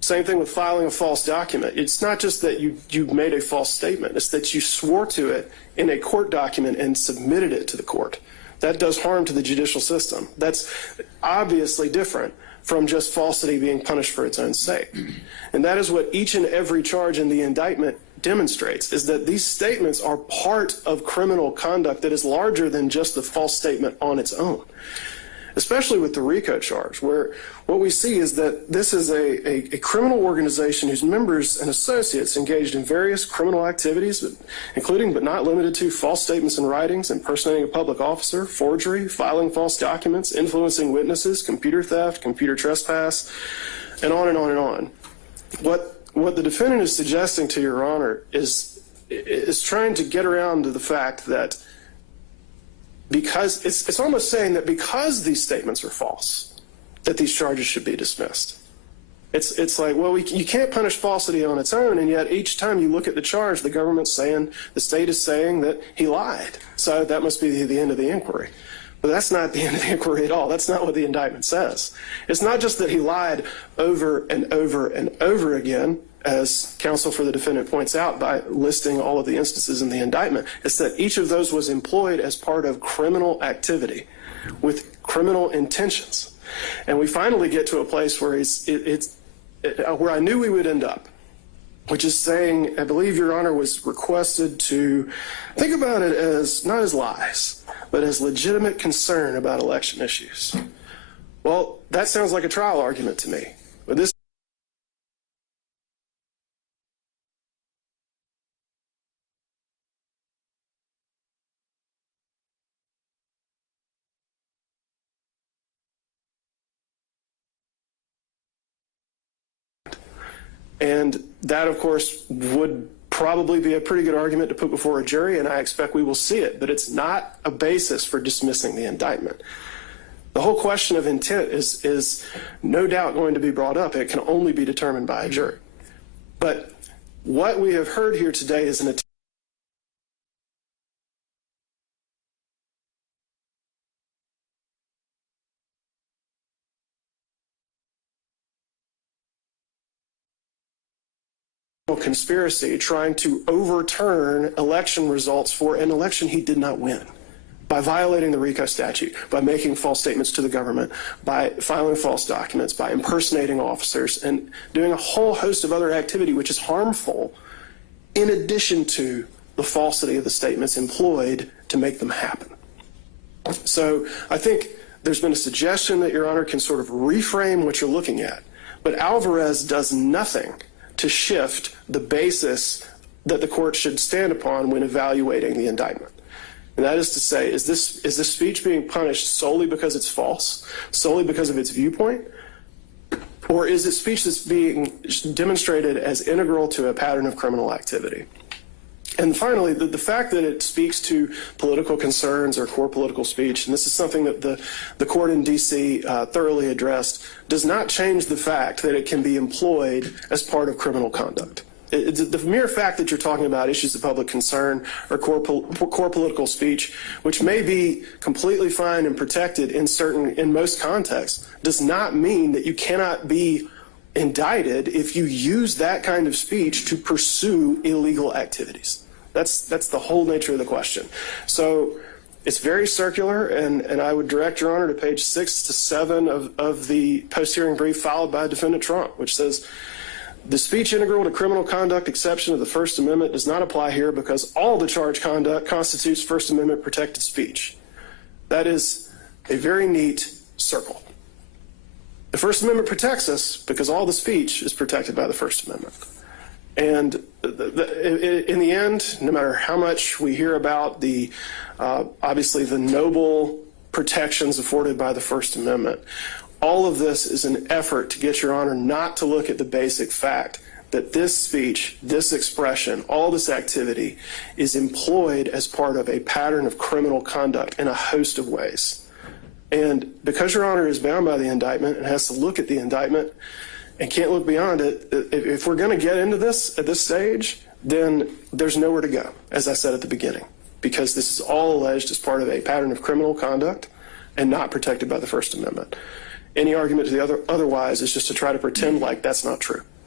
Same thing with filing a false document. It's not just that you made a false statement. It's that you swore to it in a court document and submitted it to the court. That does harm to the judicial system. That's obviously different from just falsity being punished for its own sake. And that is what each and every charge in the indictment demonstrates, is that these statements are part of criminal conduct that is larger than just the false statement on its own, especially with the RICO charge, where what we see is that this is a criminal organization whose members and associates engaged in various criminal activities, including but not limited to false statements and writings, impersonating a public officer, forgery, filing false documents, influencing witnesses, computer theft, computer trespass, and on and on and on. What the defendant is suggesting to Your Honor is trying to get around to the fact that because it's almost saying that because these statements are false, that these charges should be dismissed. It's like, well, you can't punish falsity on its own, and yet each time you look at the charge, the government's saying, the state is saying that he lied. So that must be the end of the inquiry. But that's not the end of the inquiry at all. That's not what the indictment says. It's not just that he lied over and over and over again, as counsel for the defendant points out by listing all of the instances in the indictment. It's that each of those was employed as part of criminal activity with criminal intentions. And we finally get to a place where where I knew we would end up, which is saying, I believe Your Honor was requested to think about it as not as lies, but as legitimate concern about election issues. Well, that sounds like a trial argument to me. But this and that, of course, would probably be a pretty good argument to put before a jury, and I expect we will see it, but it's not a basis for dismissing the indictment. The whole question of intent is no doubt going to be brought up. It can only be determined by a jury. But what we have heard here today is an attempt conspiracy trying to overturn election results for an election he did not win by violating the RICO statute, by making false statements to the government, by filing false documents, by impersonating officers, and doing a whole host of other activity which is harmful in addition to the falsity of the statements employed to make them happen. So I think there's been a suggestion that Your Honor can sort of reframe what you're looking at, but Alvarez does nothing to shift the basis that the court should stand upon when evaluating the indictment. And that is to say, is this speech being punished solely because it's false, solely because of its viewpoint, or is it speech that's being demonstrated as integral to a pattern of criminal activity? And finally, the fact that it speaks to political concerns or core political speech, and this is something that the court in D.C. Thoroughly addressed, does not change the fact that it can be employed as part of criminal conduct. The mere fact that you're talking about issues of public concern or core political speech, which may be completely fine and protected in most contexts, does not mean that you cannot be indicted if you use that kind of speech to pursue illegal activities. That's the whole nature of the question. So it's very circular, and I would direct Your Honor to page 6 to 7 of the post-hearing brief filed by Defendant Trump, which says, the speech integral to criminal conduct exception of the First Amendment does not apply here because all the charged conduct constitutes First Amendment protected speech. That is a very neat circle. The First Amendment protects us because all the speech is protected by the First Amendment. And in the end, no matter how much we hear about obviously the noble protections afforded by the First Amendment, all of this is an effort to get Your Honor not to look at the basic fact that this speech, this expression, all this activity is employed as part of a pattern of criminal conduct in a host of ways. And because Your Honor is bound by the indictment and has to look at the indictment and can't look beyond it, if we're going to get into this at this stage, then there's nowhere to go, as I said at the beginning, because this is all alleged as part of a pattern of criminal conduct and not protected by the First Amendment. Any argument to the otherwise is just to try to pretend like that's not true.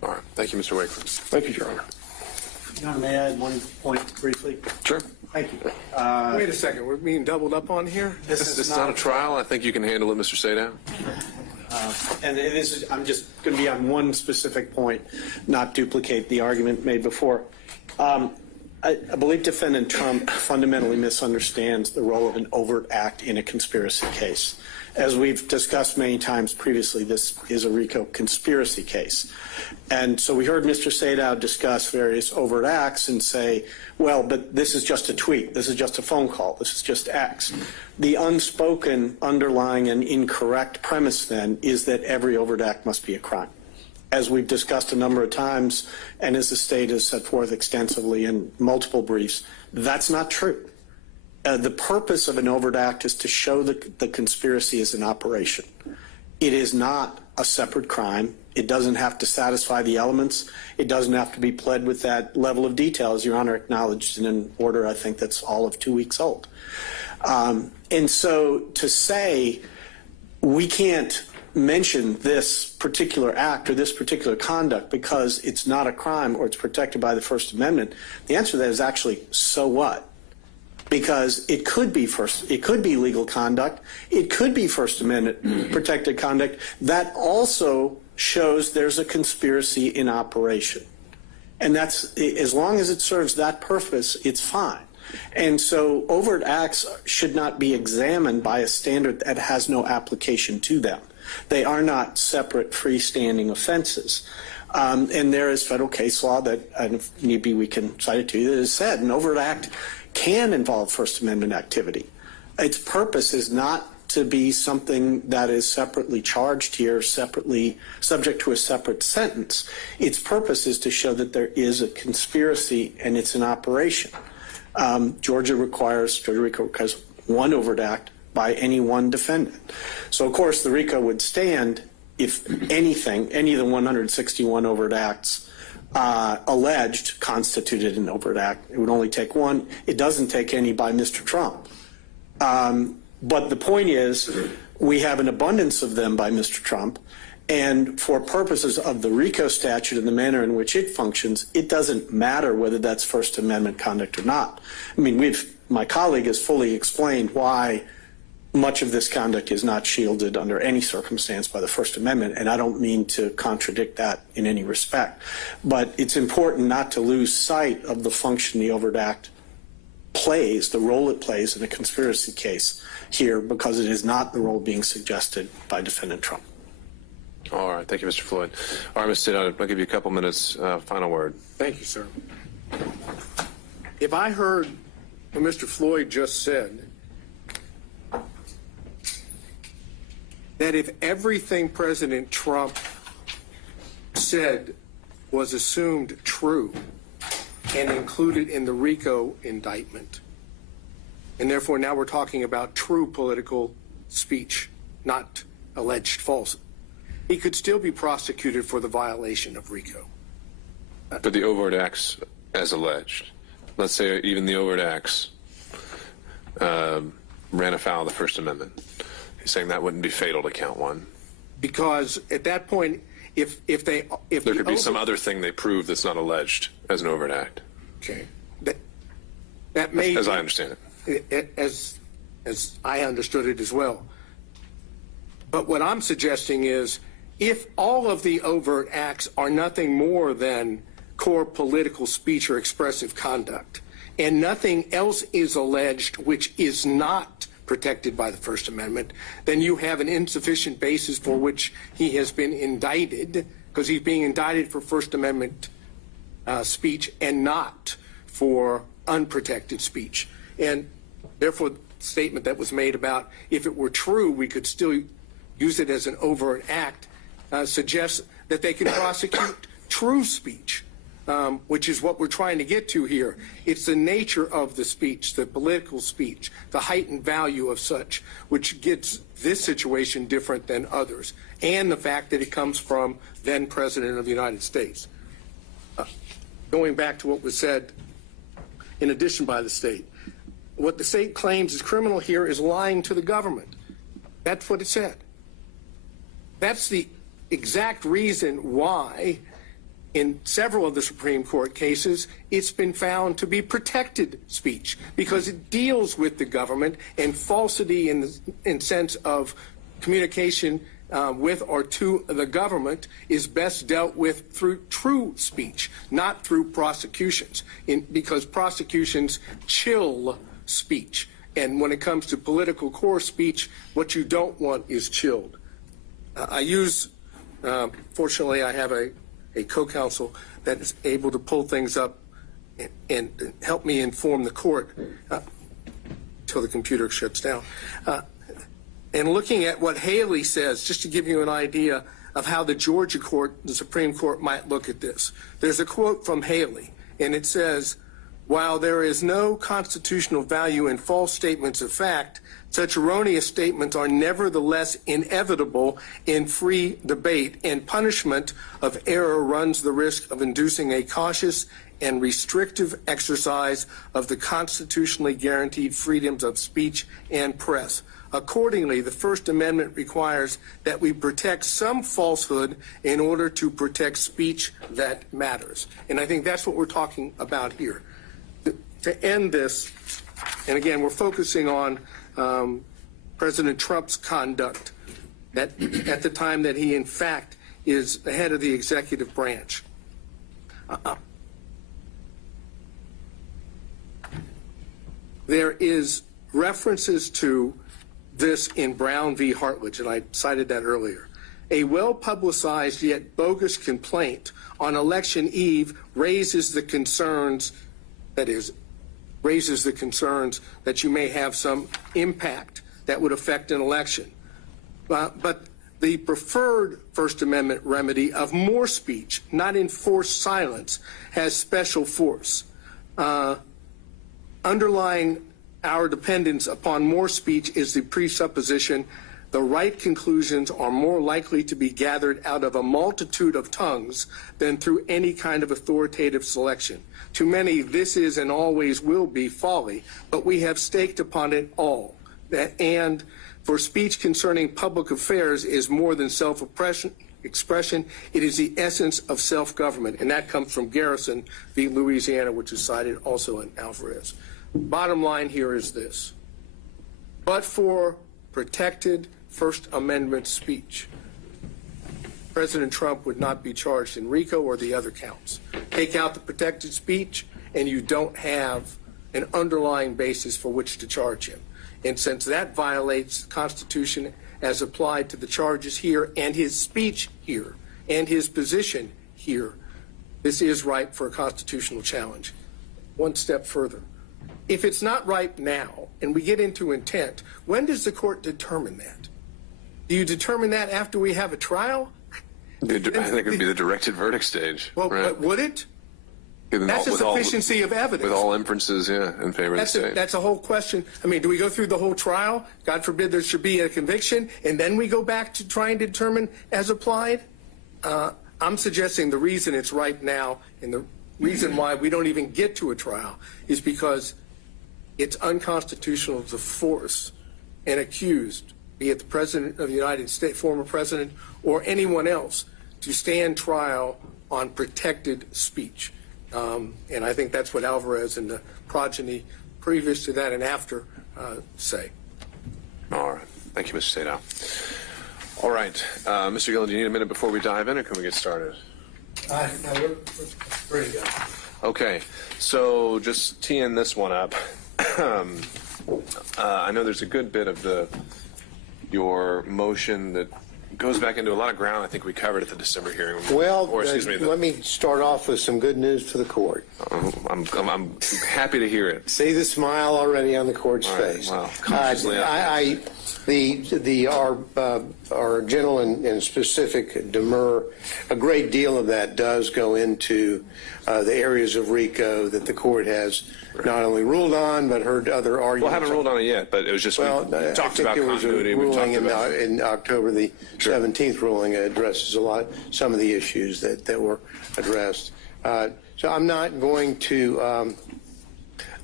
All right. Thank you, Mr. Wakeford. Thank you, Your Honor. Your Honor, may I add one point briefly? Sure. Thank you. Wait a second, we're being doubled up on here? This is not a trial. I think you can handle it, Mr. Sadow. And this is, I'm just going to be on one specific point, not duplicate the argument made before. I believe Defendant Trump fundamentally misunderstands the role of an overt act in a conspiracy case. As we've discussed many times previously, this is a RICO conspiracy case. And so we heard Mr. Sadow discuss various overt acts and say, well, but this is just a tweet, this is just a phone call, this is just X. The unspoken underlying and incorrect premise then is that every overt act must be a crime. As we've discussed a number of times, and as the state has set forth extensively in multiple briefs, that's not true. The purpose of an overt act is to show that the conspiracy is an operation. It is not a separate crime. It doesn't have to satisfy the elements. It doesn't have to be pled with that level of detail, as Your Honor acknowledged in an order I think that's all of 2 weeks old. And so to say we can't mention this particular act or this particular conduct because it's not a crime or it's protected by the First Amendment, the answer to that is actually, so what? Because it could be legal conduct, it could be First Amendment protected conduct that also shows there's a conspiracy in operation. And that's, as long as it serves that purpose, it's fine. And so overt acts should not be examined by a standard that has no application to them. They are not separate freestanding offenses. And there is federal case law that, if need be, we can cite it to you, that has said an overt act can involve First Amendment activity. Its purpose is not to be something that is separately charged here, separately subject to a separate sentence. Its purpose is to show that there is a conspiracy and it's an operation. Georgia RICO requires one overt act by any one defendant. So, of course, the RICO would stand if anything, any of the 161 overt acts alleged constituted an overt act. It would only take one. It doesn't take any by Mr. Trump. But the point is, we have an abundance of them by Mr. Trump, and for purposes of the RICO statute and the manner in which it functions, it doesn't matter whether that's First Amendment conduct or not. I mean, my colleague has fully explained why much of this conduct is not shielded under any circumstance by the First Amendment, and I don't mean to contradict that in any respect. But it's important not to lose sight of the function the overt act plays, the role it plays in a conspiracy case here, because it is not the role being suggested by Defendant Trump. All right. Thank you, Mr. Floyd. All right, Mr. Sadow, I'll give you a couple minutes. Final word. Thank you, sir. If I heard what Mr. Floyd just said, that if everything President Trump said was assumed true and included in the RICO indictment, and therefore now we're talking about true political speech, not alleged false, he could still be prosecuted for the violation of RICO. For the overt acts as alleged. Let's say even the overt acts ran afoul of the First Amendment. He's saying that wouldn't be fatal to count one. Because at that point, if there could be some other thing they prove that's not alleged as an overt act. Okay. That may, as I understand it. As I understood it as well. But what I'm suggesting is, if all of the overt acts are nothing more than core political speech or expressive conduct, and nothing else is alleged which is not protected by the First Amendment, then you have an insufficient basis for which he has been indicted, because he's being indicted for First Amendment speech and not for unprotected speech. And therefore, the statement that was made about if it were true, we could still use it as an overt act, suggests that they can prosecute true speech, which is what we're trying to get to here. It's the nature of the speech, the political speech, the heightened value of such, which gets this situation different than others, and the fact that it comes from then President of the United States. Going back to what was said in addition by the state, what the state claims is criminal here is lying to the government. That's what it said. That's the exact reason why in several of the Supreme Court cases, it's been found to be protected speech because it deals with the government, and falsity in sense of communication with or to the government is best dealt with through true speech, not through prosecutions, because prosecutions chill speech. And when it comes to political core speech, what you don't want is chilled. Fortunately, I have a co-counsel that is able to pull things up and help me inform the court until the computer shuts down. And looking at what Haley says, just to give you an idea of how the Georgia court, the Supreme Court, might look at this. There's a quote from Haley, and it says, "While there is no constitutional value in false statements of fact, such erroneous statements are nevertheless inevitable in free debate, and punishment of error runs the risk of inducing a cautious and restrictive exercise of the constitutionally guaranteed freedoms of speech and press. Accordingly, the First Amendment requires that we protect some falsehood in order to protect speech that matters." And I think that's what we're talking about here. To end this, and again, we're focusing on President Trump's conduct at the time that he, in fact, is the head of the executive branch. There is references to this in Brown v. Hartledge, and I cited that earlier. A well-publicized yet bogus complaint on election eve raises the concerns, that you may have some impact that would affect an election. But the preferred First Amendment remedy of more speech, not enforced silence, has special force. Underlying our dependence upon more speech is the presupposition the right conclusions are more likely to be gathered out of a multitude of tongues than through any kind of authoritative selection. To many, this is and always will be folly, but we have staked upon it all. And for speech concerning public affairs is more than self-expression, it is the essence of self-government. And that comes from Garrison v. Louisiana, which is cited also in Alvarez. Bottom line here is this. But for protected First Amendment speech, President Trump would not be charged in RICO or the other counts. Take out the protected speech, and you don't have an underlying basis for which to charge him. And since that violates the Constitution as applied to the charges here and his speech here and his position here, this is ripe for a constitutional challenge. One step further. If it's not ripe now, and we get into intent, when does the court determine that? Do you determine that after we have a trial? I think it would be the directed verdict stage. Well, right? but would it? That's a sufficiency of evidence. With all inferences, in favor of the state. That's a whole question. I mean, do we go through the whole trial? God forbid there should be a conviction, and then we go back to try and determine as applied? I'm suggesting the reason it's ripe now, and the reason why we don't even get to a trial, is because it's unconstitutional to force an accused, be it the President of the United States, former President, or anyone else, to stand trial on protected speech. And I think that's what Alvarez and the progeny previous to that and after say. All right. Thank you, Mr. Sadow. All right. Mr. Gillen, do you need a minute before we dive in, or can we get started? No, we're ready to go. Okay. So just teeing this one up. I know there's a good bit of your motion that goes back into a lot of ground I think we covered at the December hearing. Well, let me start off with some good news for the court. I'm happy to hear it. See the smile already on the court's face. Wow. Consciously our general and specific Demurrer, a great deal of that does go into the areas of RICO that the court has not only ruled on but heard other arguments. Well, I haven't ruled on it yet, but it was just we talked about continuity. We talked about in October the 17th ruling addresses some of the issues that were addressed. So I'm not going to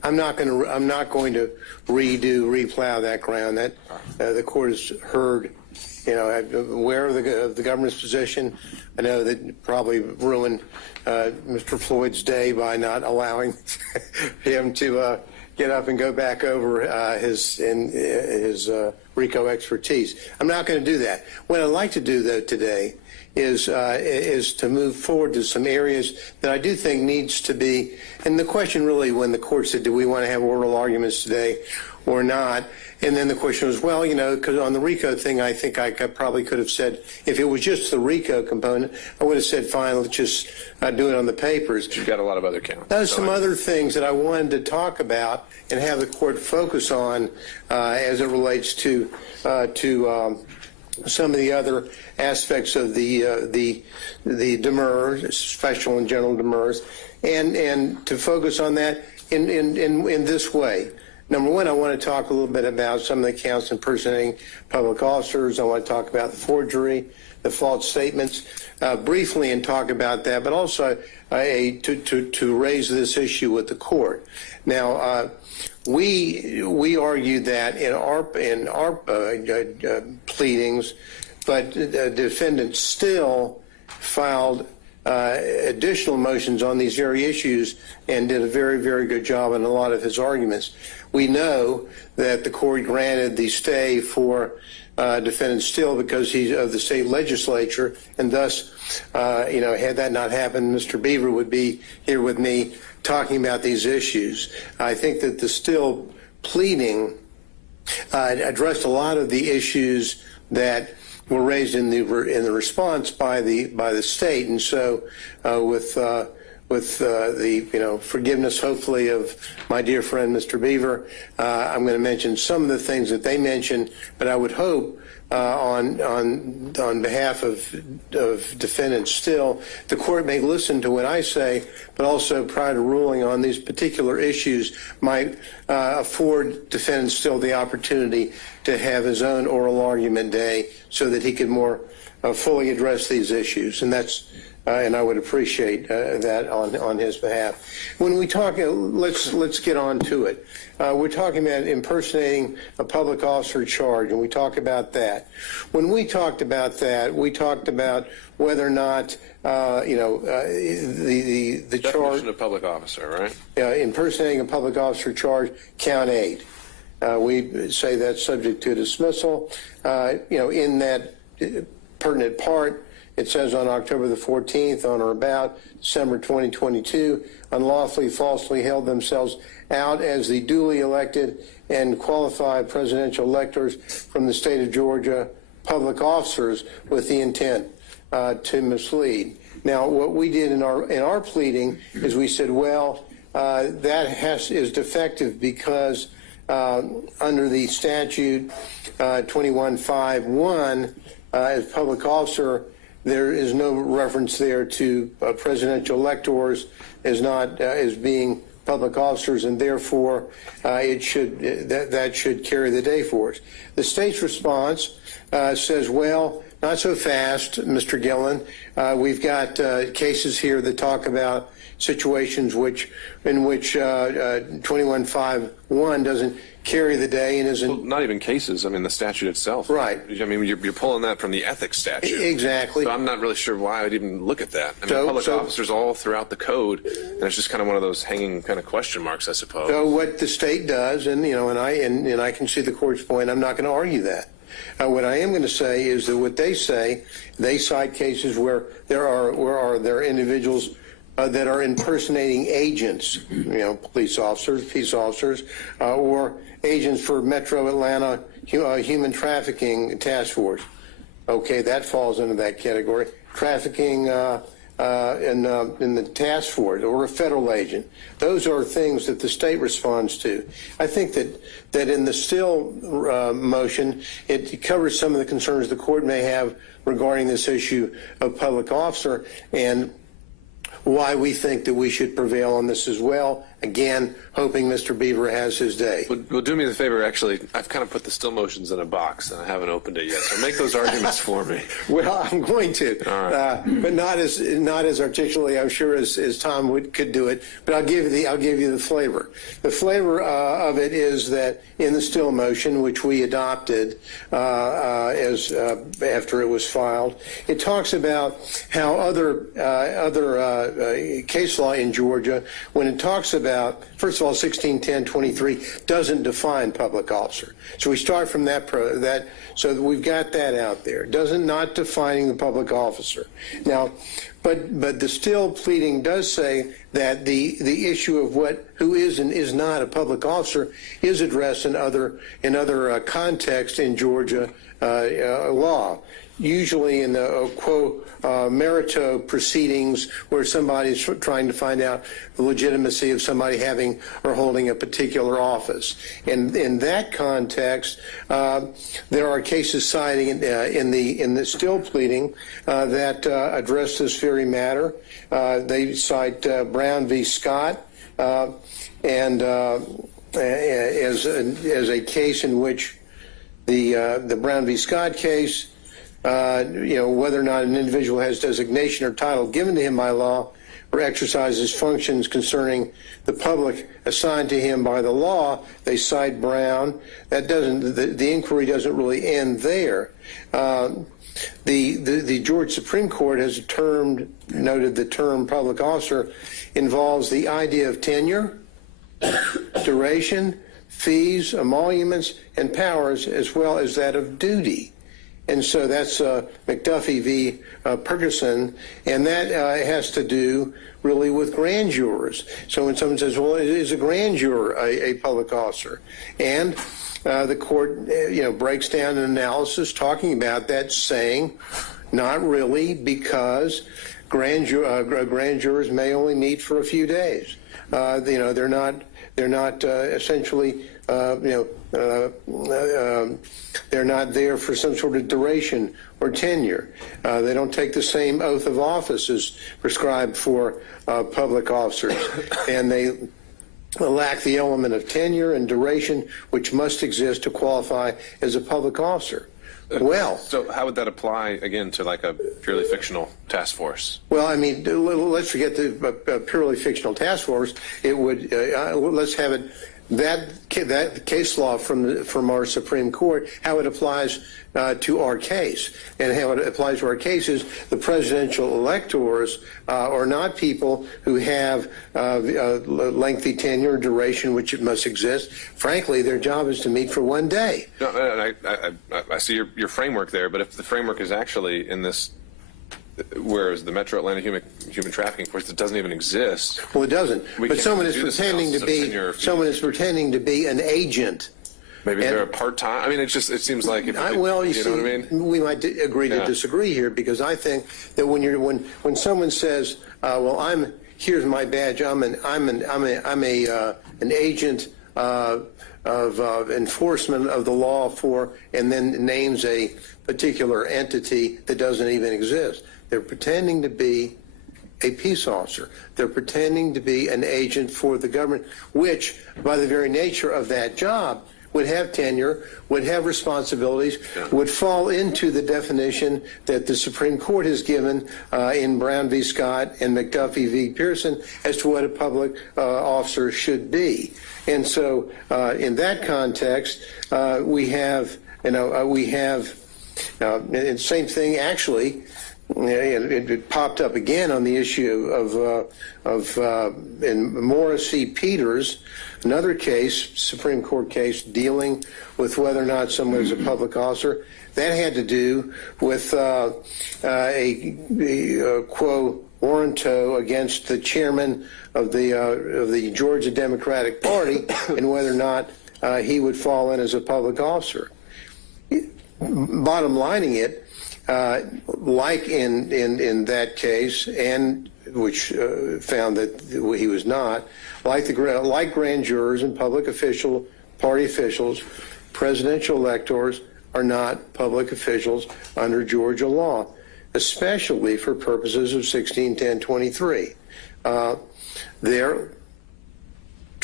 I'm not going to replow that ground. That the court has heard. I'm aware of the government's position. I know that probably ruined Mr. Floyd's day by not allowing him to get up and go back over his RICO expertise. I'm not going to do that. What I'd like to do, though, today is to move forward to some areas that I do think needs to be, and the question really when the court said, do we want to have oral arguments today or not? And then the question was, well, because on the RICO thing, I think I probably could have said, if it was just the RICO component, I would have said, fine, let's just do it on the papers. You've got a lot of other counts. There's some other things that I wanted to talk about and have the court focus on as it relates to some of the other aspects of the Demurrer, special and general Demurrers, and to focus on that in this way. Number one, I want to talk a little bit about some of the counts impersonating public officers. I want to talk about the forgery, the false statements, briefly, and talk about that, but also to raise this issue with the court. Now, we argued that in our pleadings, but the defendant still filed additional motions on these very issues and did a very, very good job in a lot of his arguments. We know that the court granted the stay for defendant Still because he's of the state legislature, and thus, had that not happened, Mr. Beaver would be here with me talking about these issues. I think that the Still pleading addressed a lot of the issues that were raised in the response by the state, and so with the forgiveness, hopefully, of my dear friend Mr. Beaver, I'm going to mention some of the things that they mentioned, but I would hope on behalf of defendants Still, the court may listen to what I say, but also prior to ruling on these particular issues might afford defendant Still the opportunity to have his own oral argument day so that he could more fully address these issues, and that's. And I would appreciate that on his behalf. When we talk, let's get on to it. We're talking about impersonating a public officer charge, and we talk about that. When we talked about that, we talked about whether or not the charge. Definition of public officer, right? Impersonating a public officer charge, count 8. We say that's subject to dismissal. In that pertinent part. It says on October the 14th, on or about December 2022, unlawfully, falsely held themselves out as the duly elected and qualified presidential electors from the state of Georgia, public officers with the intent to mislead. Now, what we did in our pleading is we said, well, that is defective because under the statute 2151, as public officer, there is no reference there to presidential electors as being public officers, and therefore that should carry the day for us. The state's response says, well, not so fast, Mr. Gillen. We've got cases here that talk about situations in which 2151 doesn't carry the day and isn't. Well, not even cases. I mean, the statute itself. Right. I mean, you're pulling that from the ethics statute. Exactly. So I'm not really sure why I'd even look at that. I mean, public officers all throughout the code, and it's just kind of one of those hanging kind of question marks, I suppose. So what the state does, and I can see the court's point. I'm not going to argue that. What I am going to say is that what they say, they cite cases where there are individuals that are impersonating agents, police officers, peace officers, or agents for Metro Atlanta Human Trafficking Task Force. Okay, that falls into that category. Trafficking in the task force or a federal agent. Those are things that the state responds to. I think that in the Still motion, it covers some of the concerns the court may have regarding this issue of public officer and why we think that we should prevail on this as well. Again, hoping Mr. Beaver has his day. Well, do me the favor, actually, I've kind of put the still motions in a box, and I haven't opened it yet, so make those arguments for me. Well, I'm going to, All right. but not as articulately, I'm sure, as Tom could do it. But I'll give you the flavor. The flavor of it is that in the still motion, which we adopted after it was filed, it talks about how other case law in Georgia, when it talks about, first of all, 1610-23 doesn't define public officer. So we start from that, so that we've got that out there. Not defining the public officer. Now, but the still pleading does say that the issue of who is and is not a public officer is addressed in other contexts in Georgia law. Usually in the quo merito proceedings where somebody's trying to find out the legitimacy of somebody having or holding a particular office. And in that context, there are cases citing in the still pleading that address this very matter. They cite Brown v. Scott and as a case in which the Brown v. Scott case, whether or not an individual has designation or title given to him by law or exercises functions concerning the public assigned to him by the law, they cite Brown. That doesn't, the inquiry doesn't really end there. The Georgia Supreme Court has noted the term public officer involves the idea of tenure, duration, fees, emoluments, and powers, as well as that of duty. And so that's McAfee v. Ferguson, and that has to do really with grand jurors. So when someone says, well, is a grand juror a public officer? And the court breaks down an analysis talking about that, saying not really, because grand jurors may only meet for a few days. They're not essentially they're not there for some sort of duration or tenure. They don't take the same oath of office as prescribed for public officers, and they lack the element of tenure and duration which must exist to qualify as a public officer. Well, so how would that apply again to like a purely fictional task force? Well, I mean, let's forget the purely fictional task force. It would let's have it that case law from our Supreme Court, how it applies to our case, and how it applies to our case is the presidential electors are not people who have lengthy tenure, duration, which it must exist. Frankly, their job is to meet for one day. No, I see your framework there, but if the framework is actually in this, whereas the Metro Atlanta Human Trafficking Force, it doesn't even exist. Well, it doesn't. But someone is pretending to be an agent. Maybe they're a part-time. I mean, it seems like you know what I mean. We might agree to disagree here, because I think that when someone says, "Well, here's my badge. I'm an agent of enforcement of the law for," and then names a particular entity that doesn't even exist. They're pretending to be a peace officer. They're pretending to be an agent for the government, which, by the very nature of that job, would have tenure, would have responsibilities, would fall into the definition that the Supreme Court has given in Brown v. Scott and McAfee v. Pearson as to what a public officer should be. And so in that context, we have, and same thing actually, it popped up again on the issue in Morris v. Peters, another case, Supreme Court case, dealing with whether or not someone is a public officer. That had to do with a quo warranto against the chairman of the Georgia Democratic Party and whether or not he would fall in as a public officer. Bottom lining it, like in that case, and which found that he was not, like grand jurors and public party officials, presidential electors are not public officials under Georgia law, especially for purposes of 1610-23.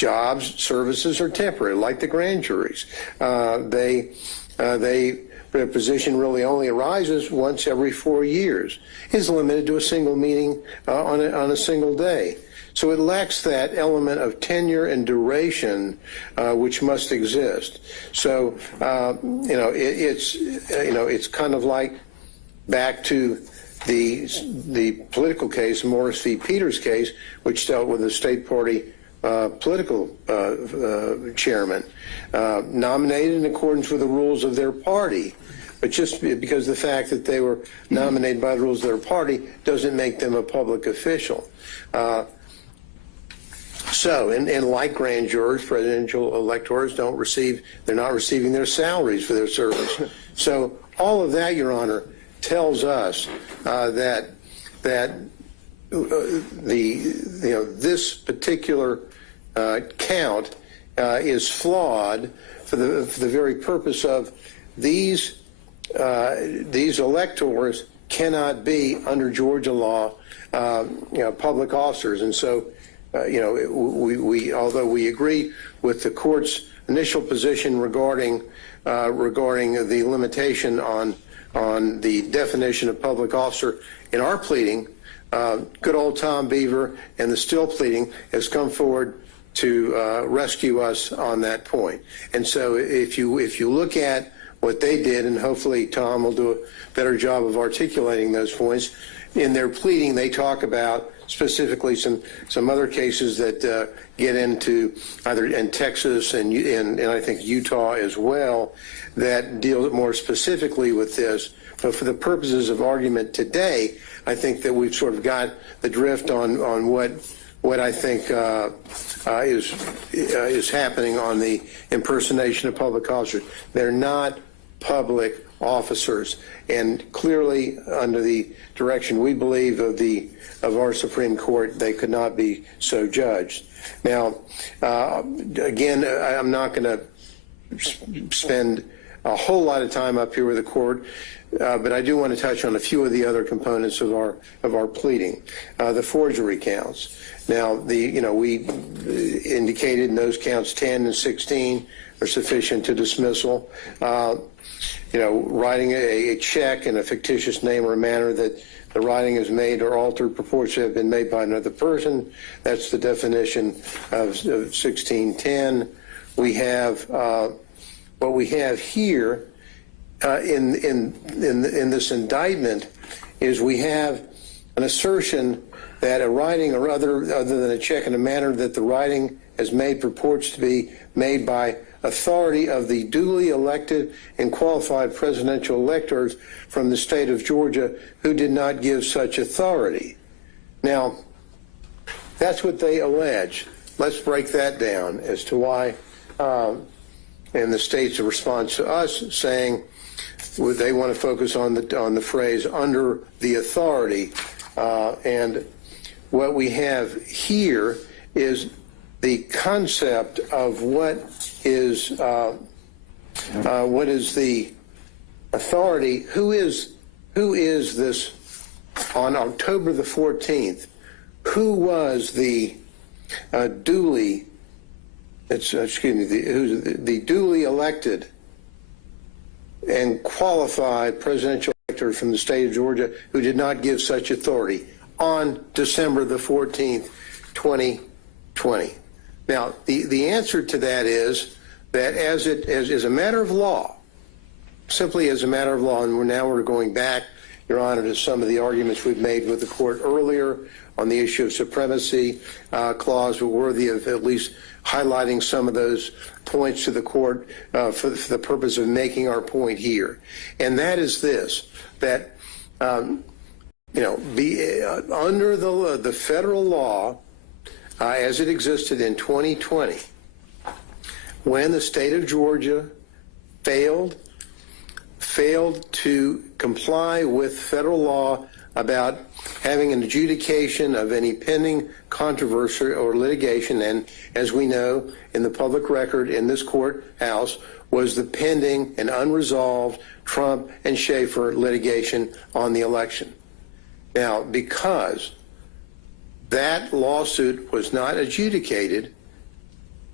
jobs, services are temporary, like the grand juries. Their position really only arises once every 4 years. Is limited to a single meeting on a single day. So it lacks that element of tenure and duration which must exist. So it's kind of like back to the political case, Morris v. Peters case, which dealt with a state party political chairman nominated in accordance with the rules of their party. But just because the fact that they were nominated by the rules of their party doesn't make them a public official. And like grand jurors, presidential electors they're not receiving their salaries for their service. So all of that, Your Honor, tells us that this particular count is flawed for the very purpose of these electors cannot be, under Georgia law, public officers. And so, although we agree with the court's initial position regarding the limitation on the definition of public officer in our pleading, good old Tom Beaver and the Still pleading has come forward to rescue us on that point. And so if you look at what they did, and hopefully Tom will do a better job of articulating those points, in their pleading they talk about specifically some other cases that get into either in Texas and I think Utah as well that deal more specifically with this. But for the purposes of argument today, I think that we've sort of got the drift on what I think is happening on the impersonation of public officers. They're not public officers, and clearly under the direction we believe of our Supreme Court, they could not be so judged. Now, again, I'm not going to spend a whole lot of time up here with the court, but I do want to touch on a few of the other components of our pleading. The forgery counts. Now, we indicated in those counts 10 and 16 are sufficient to dismissal. Writing a check in a fictitious name or manner that the writing is made or altered purports to have been made by another person. That's the definition of 1610. We have what we have here in this indictment is we have an assertion that a writing or other than a check in a manner that the writing is made purports to be made by authority of the duly elected and qualified presidential electors from the state of Georgia who did not give such authority. Now, that's what they allege. Let's break that down as to why, and the state's response to us saying they want to focus on the phrase under the authority, and what we have here is the concept of what is the authority. Who is this on October the 14th? Who was the duly elected and qualified presidential elector from the state of Georgia who did not give such authority on December the 14th, 2020? Now, the answer to that is that as a matter of law, simply as a matter of law, and we're going back, Your Honor, to some of the arguments we've made with the court earlier on the issue of supremacy clause, were worthy of at least highlighting some of those points to the court for the purpose of making our point here. And that is this, that under the federal law, as it existed in 2020, when the state of Georgia failed to comply with federal law about having an adjudication of any pending controversy or litigation, and as we know, in the public record in this courthouse was the pending and unresolved Trump and Schaefer litigation on the election. Now, because that lawsuit was not adjudicated,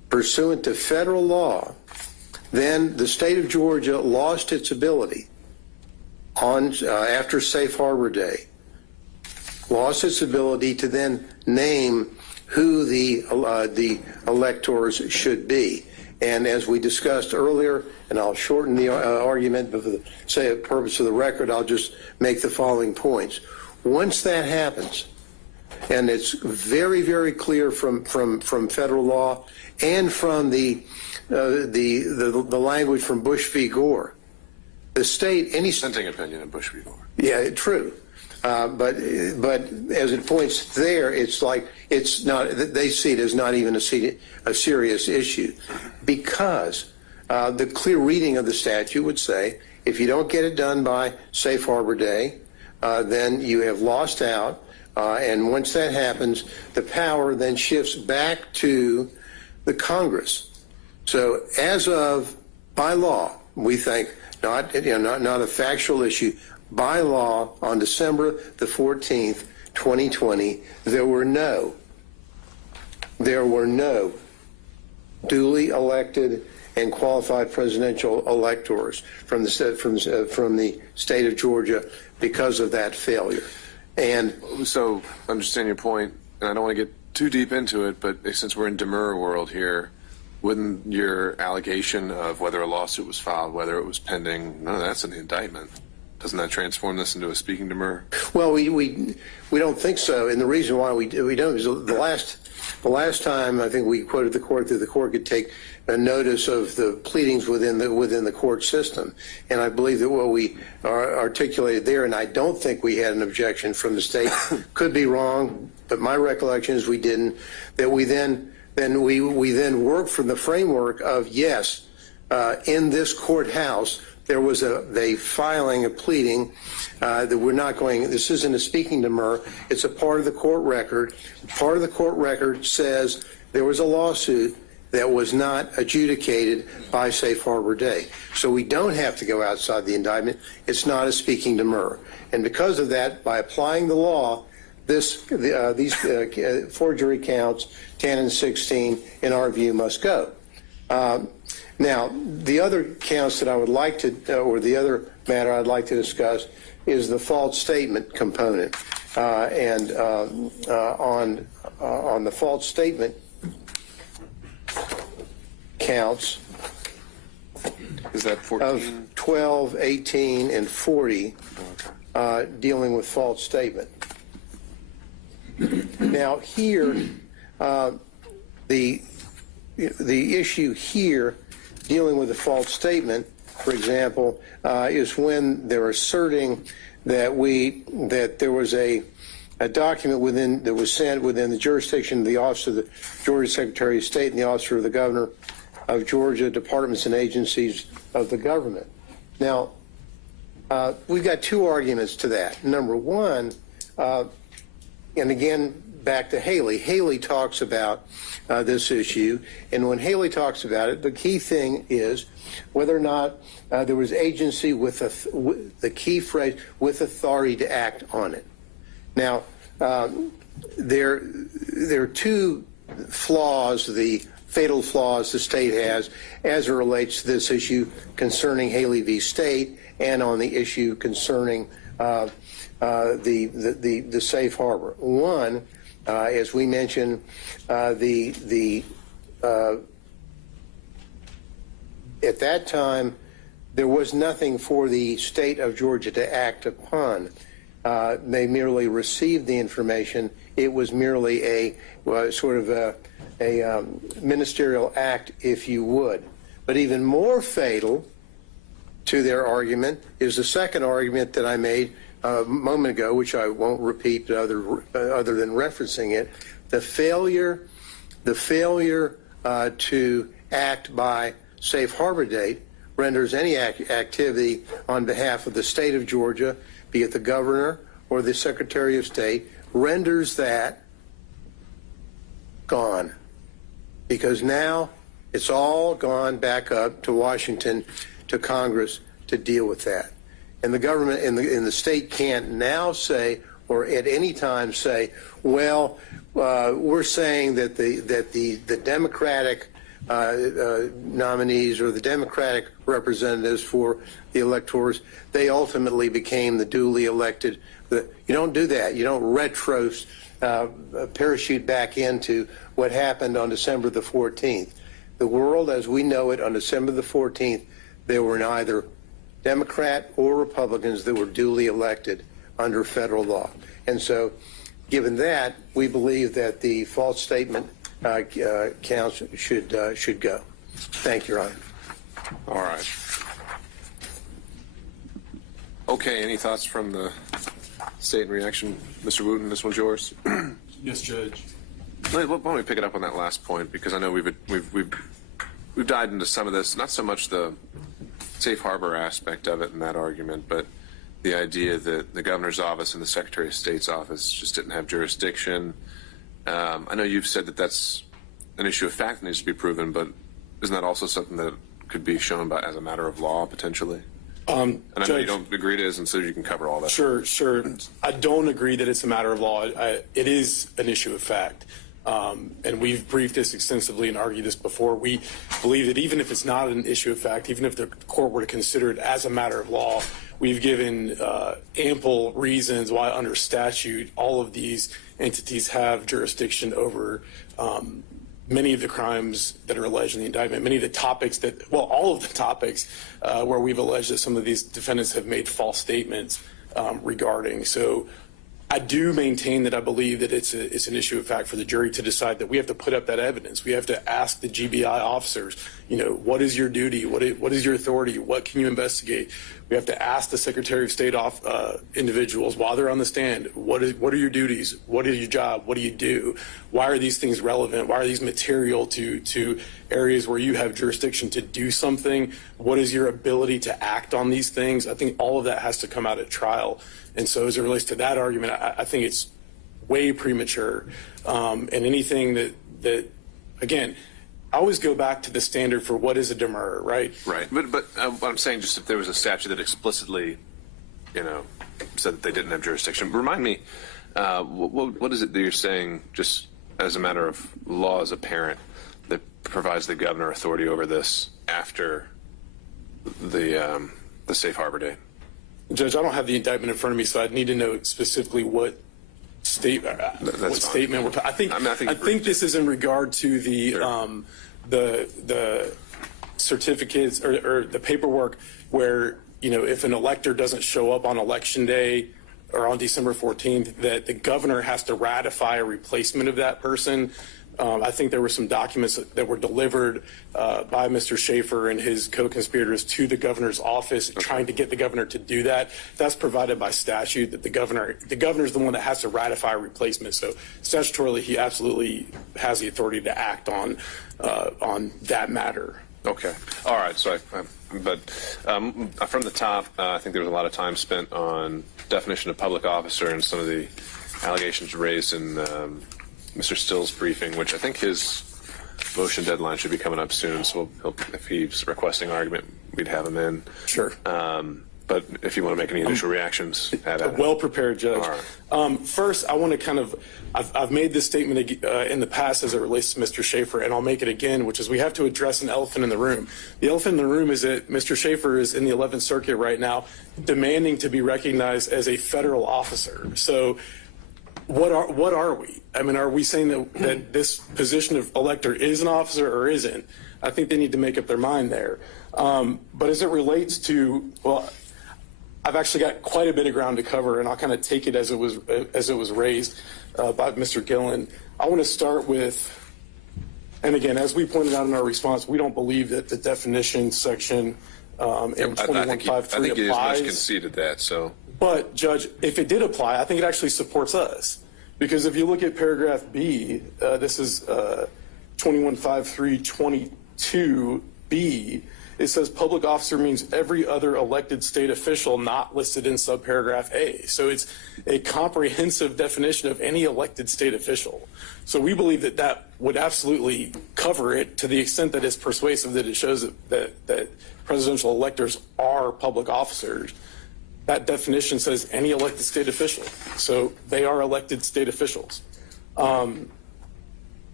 pursuant to federal law, then the state of Georgia lost its ability on after Safe Harbor Day, lost its ability to then name who the electors should be. And as we discussed earlier, and I'll shorten the argument, but for the purpose of the record, I'll just make the following points. Once that happens, and it's very, very clear from federal law and from the language from Bush v. Gore, the state, any Dissenting opinion in Bush v. Gore. yeah, true. But as it points there, it's like it's not. They see it as not even a serious issue, because the clear reading of the statute would say if you don't get it done by Safe Harbor Day, then you have lost out. And once that happens, the power then shifts back to the Congress. So as of by law, we think not a factual issue. By law, on December the 14th, 2020, there were no duly elected and qualified presidential electors from the state of Georgia because of that failure. And so, understand your point, and I don't want to get too deep into it, but since we're in Demurrer world here, wouldn't your allegation of whether a lawsuit was filed, whether it was pending, none of that's in the indictment? Doesn't that transform this into a speaking demurrer? Well, we don't think so, and the reason why we don't is the last time I think we quoted the court that the court could take a notice of the pleadings within the court system, and I believe that what we articulated there, and I don't think we had an objection from the state, could be wrong, but my recollection is we didn't. That we then worked from the framework of yes, in this courthouse. There was a filing, a pleading that we're not going, this isn't a speaking demurrer, it's a part of the court record. Part of the court record says there was a lawsuit that was not adjudicated by Safe Harbor Day. So we don't have to go outside the indictment. It's not a speaking demurrer. And because of that, by applying the law, these forgery counts, 10 and 16, in our view, must go. Now, the other counts that I would like to, or the other matter I'd like to discuss is the false statement component. And on the false statement counts is that 14? Of 12, 18, and 40 dealing with false statement. Now, here, the issue here dealing with a false statement, for example, is when they're asserting that there was a document that was sent within the jurisdiction of the Office of the Georgia Secretary of State and the Office of the Governor of Georgia, departments and agencies of the government. Now, we've got two arguments to that. Number one, and again, back to Haley. Haley talks about this issue, and when Haley talks about it, the key thing is whether or not there was agency with the key phrase, with authority to act on it. Now, there are two flaws, the fatal flaws the state has as it relates to this issue concerning Haley v. State and on the issue concerning the safe harbor. One, as we mentioned, at that time, there was nothing for the state of Georgia to act upon. They merely received the information. It was merely a sort of a ministerial act, if you would. But even more fatal to their argument is the second argument that I made a moment ago, which I won't repeat other than referencing it, the failure to act by safe harbor date renders any activity on behalf of the state of Georgia, be it the governor or the Secretary of State, renders that gone. Because now it's all gone back up to Washington, to Congress to deal with that. And the government and the state can't now say, or at any time say, well, we're saying that the Democratic nominees or the Democratic representatives for the electors, they ultimately became the duly elected. You don't do that. You don't parachute back into what happened on December the 14th. The world as we know it on December the 14th, there were neither Democrat or Republicans that were duly elected under federal law. And so, given that, we believe that the false statement counts should go. Thank you, Your Honor. All right. Okay, any thoughts from the state in reaction? Mr. Wooten, this one's yours. Yes, Judge. Why don't we pick it up on that last point, because I know we've dived into some of this, not so much the safe harbor aspect of it in that argument, but the idea that the governor's office and the Secretary of State's office just didn't have jurisdiction. I know you've said that that's an issue of fact that needs to be proven, but isn't that also something that could be shown by as a matter of law potentially? And I know you don't agree it is, and so you can cover all that. Sure. I don't agree that it's a matter of law. It is an issue of fact. And we've briefed this extensively and argued this before. We believe that even if it's not an issue of fact, even if the court were to consider it as a matter of law, we've given ample reasons why under statute all of these entities have jurisdiction over many of the crimes that are alleged in the indictment, many of the topics that, well, all of the topics where we've alleged that some of these defendants have made false statements regarding. So I do maintain that I believe that it's an issue of fact for the jury to decide that we have to put up that evidence. We have to ask the GBI officers, what is your duty? What is your authority? What can you investigate? We have to ask the Secretary of State individuals while they're on the stand, what are your duties? What is your job? What do you do? Why are these things relevant? Why are these material to areas where you have jurisdiction to do something? What is your ability to act on these things? I think all of that has to come out at trial. And so as it relates to that argument, I think it's way premature. And anything that again, I always go back to the standard for what is a demurrer, right? Right. But what I'm saying, just if there was a statute that explicitly, said that they didn't have jurisdiction, remind me, what is it that you're saying, just as a matter of law as a parent, that provides the governor authority over this after the safe harbor date? Judge, I don't have the indictment in front of me, so I'd need to know specifically what statement we're talking. I think this is in regard to the certificates or the paperwork where if an elector doesn't show up on election day or on December 14th, that the governor has to ratify a replacement of that person. I think there were some documents that were delivered by Mr. Schaefer and his co-conspirators to the governor's office, trying to get the governor to do that. That's provided by statute, that the governor is the one that has to ratify a replacement. So statutorily, he absolutely has the authority to act on that matter. Okay. All right. So, from the top, I think there was a lot of time spent on definition of public officer and some of the allegations raised in Mr. Still's briefing, which I think his motion deadline should be coming up soon. So if he's requesting argument, we'd have him in. Sure. But if you want to make any initial reactions, well prepared, Judge. All right. First, I want to I've made this statement in the past as it relates to Mr. Schaefer, and I'll make it again, which is we have to address an elephant in the room. The elephant in the room is that Mr. Schaefer is in the 11th Circuit right now, demanding to be recognized as a federal officer. So what are we? I mean, are we saying that this position of elector is an officer or isn't? I think they need to make up their mind there. But as it relates to, I've actually got quite a bit of ground to cover, and I'll kind of take it as it was raised by Mr. Gillen. I want to start with, and again, as we pointed out in our response, we don't believe that the definition section in 21.5.3 I think it is applies. much conceded that. So, but Judge, if it did apply, I think it actually supports us, because if you look at paragraph B, this is 21.5.3.22B. It says public officer means every other elected state official not listed in subparagraph A. So it's a comprehensive definition of any elected state official. So we believe that would absolutely cover it to the extent that it's persuasive, that it shows that presidential electors are public officers. That definition says any elected state official. So they are elected state officials.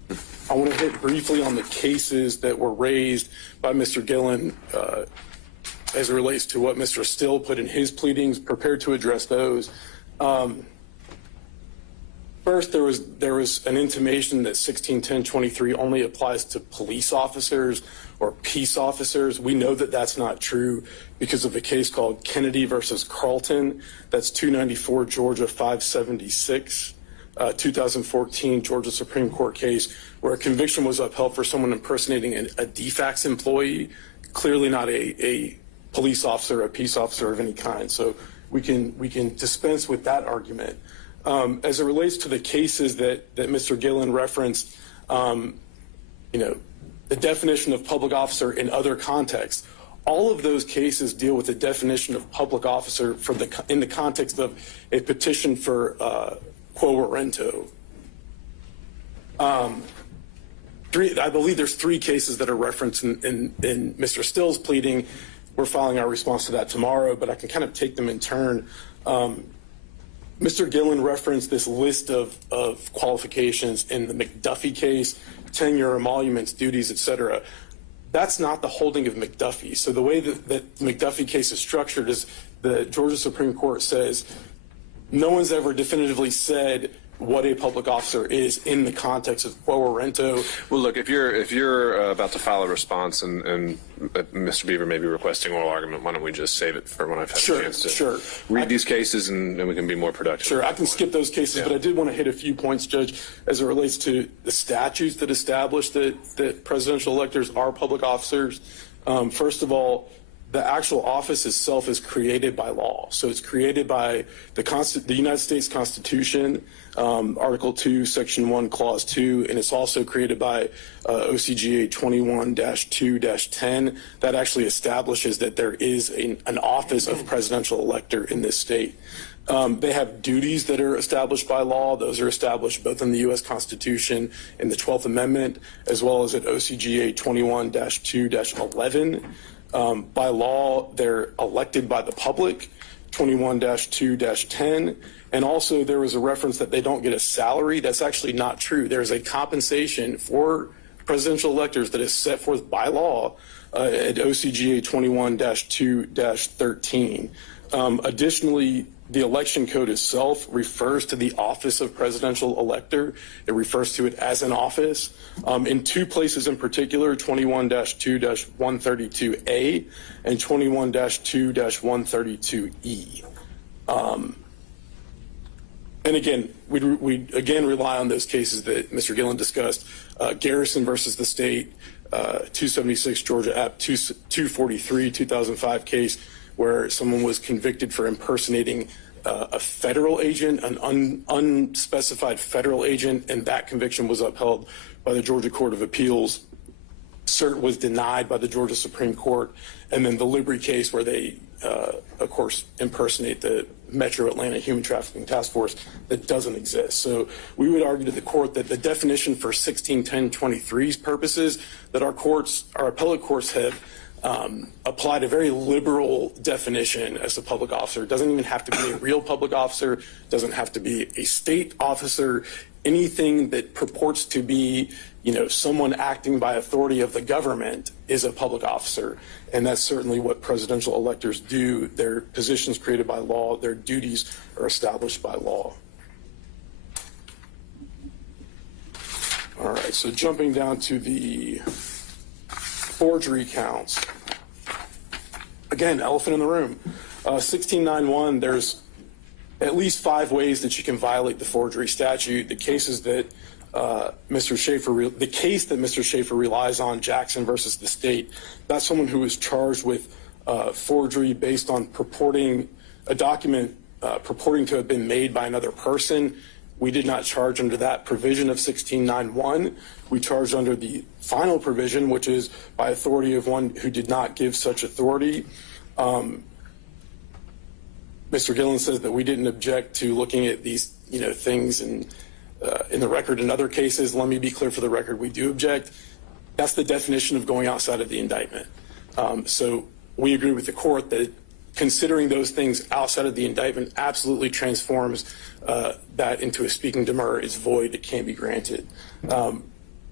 I want to hit briefly on the cases that were raised by Mr. Gillen as it relates to what Mr. Still put in his pleadings, prepared to address those. First, there was an intimation that 161023 only applies to police officers or peace officers. We know that that's not true because of a case called Kennedy versus Carlton. That's 294 Georgia 576, 2014 Georgia Supreme Court case where a conviction was upheld for someone impersonating a DFAX employee, clearly not a police officer, a peace officer of any kind. So we can dispense with that argument. As it relates to the cases that Mr. Gillen referenced, the definition of public officer in other contexts, all of those cases deal with the definition of public officer in the context of a petition for quo warranto. I believe there's 3 cases that are referenced in Mr. Still's pleading. We're filing our response to that tomorrow, but I can kind of take them in turn. Mr. Gillen referenced this list of qualifications in the McDuffie case, tenure, emoluments, duties, etc. That's not the holding of McDuffie. So the way that the McDuffie case is structured is the Georgia Supreme Court says no one's ever definitively said what a public officer is in the context of quo warranto. Well, look, if you're about to file a response and Mr. Beaver may be requesting oral argument, why don't we just save it for when I've had a chance to read these cases and we can be more productive. Sure, I can skip those cases, but I did want to hit a few points, Judge, as it relates to the statutes that establish that presidential electors are public officers. First of all, the actual office itself is created by law. So it's created by the United States Constitution, Article 2, Section 1, Clause 2, and it's also created by OCGA 21-2-10 that actually establishes that there is an office of presidential elector in this state. They have duties that are established by law. Those are established both in the U.S. Constitution and the 12th Amendment, as well as at OCGA 21-2-11. By law, they're elected by the public, 21-2-10. And also there was a reference that they don't get a salary. That's actually not true. There's a compensation for presidential electors that is set forth by law at OCGA 21-2-13. Additionally, the election code itself refers to the office of presidential elector. It refers to it as an office. In 2 places in particular, 21-2-132A and 21-2-132E. And again, we again rely on those cases that Mr. Gillen discussed. Garrison versus the state, 276 Georgia App 243, 2005 case where someone was convicted for impersonating a federal agent, an unspecified federal agent, and that conviction was upheld by the Georgia Court of Appeals. Cert was denied by the Georgia Supreme Court. And then the Libri case where they, of course, impersonate the Metro Atlanta Human Trafficking Task Force that doesn't exist. So we would argue to the court that the definition for 161023's purposes that our appellate courts have applied a very liberal definition as a public officer. It doesn't even have to be a real public officer, doesn't have to be a state officer, anything that purports to be, someone acting by authority of the government is a public officer. And that's certainly what presidential electors do. Their positions created by law, their duties are established by law. All right, so jumping down to the forgery counts. Again, elephant in the room. 1691, there's at least 5 ways that you can violate the forgery statute. The case that Mr. Schaefer relies on, Jackson versus the state, that's someone who is charged with forgery based on purporting a document purporting to have been made by another person. We did not charge under that provision of 1691. We charged under the final provision, which is by authority of one who did not give such authority. Mr. Gillen says that we didn't object to looking at these, things in the record in other cases. Let me be clear for the record, we do object. That's the definition of going outside of the indictment. So we agree with the court that considering those things outside of the indictment absolutely transforms that into a speaking demurrer is void, it can't be granted.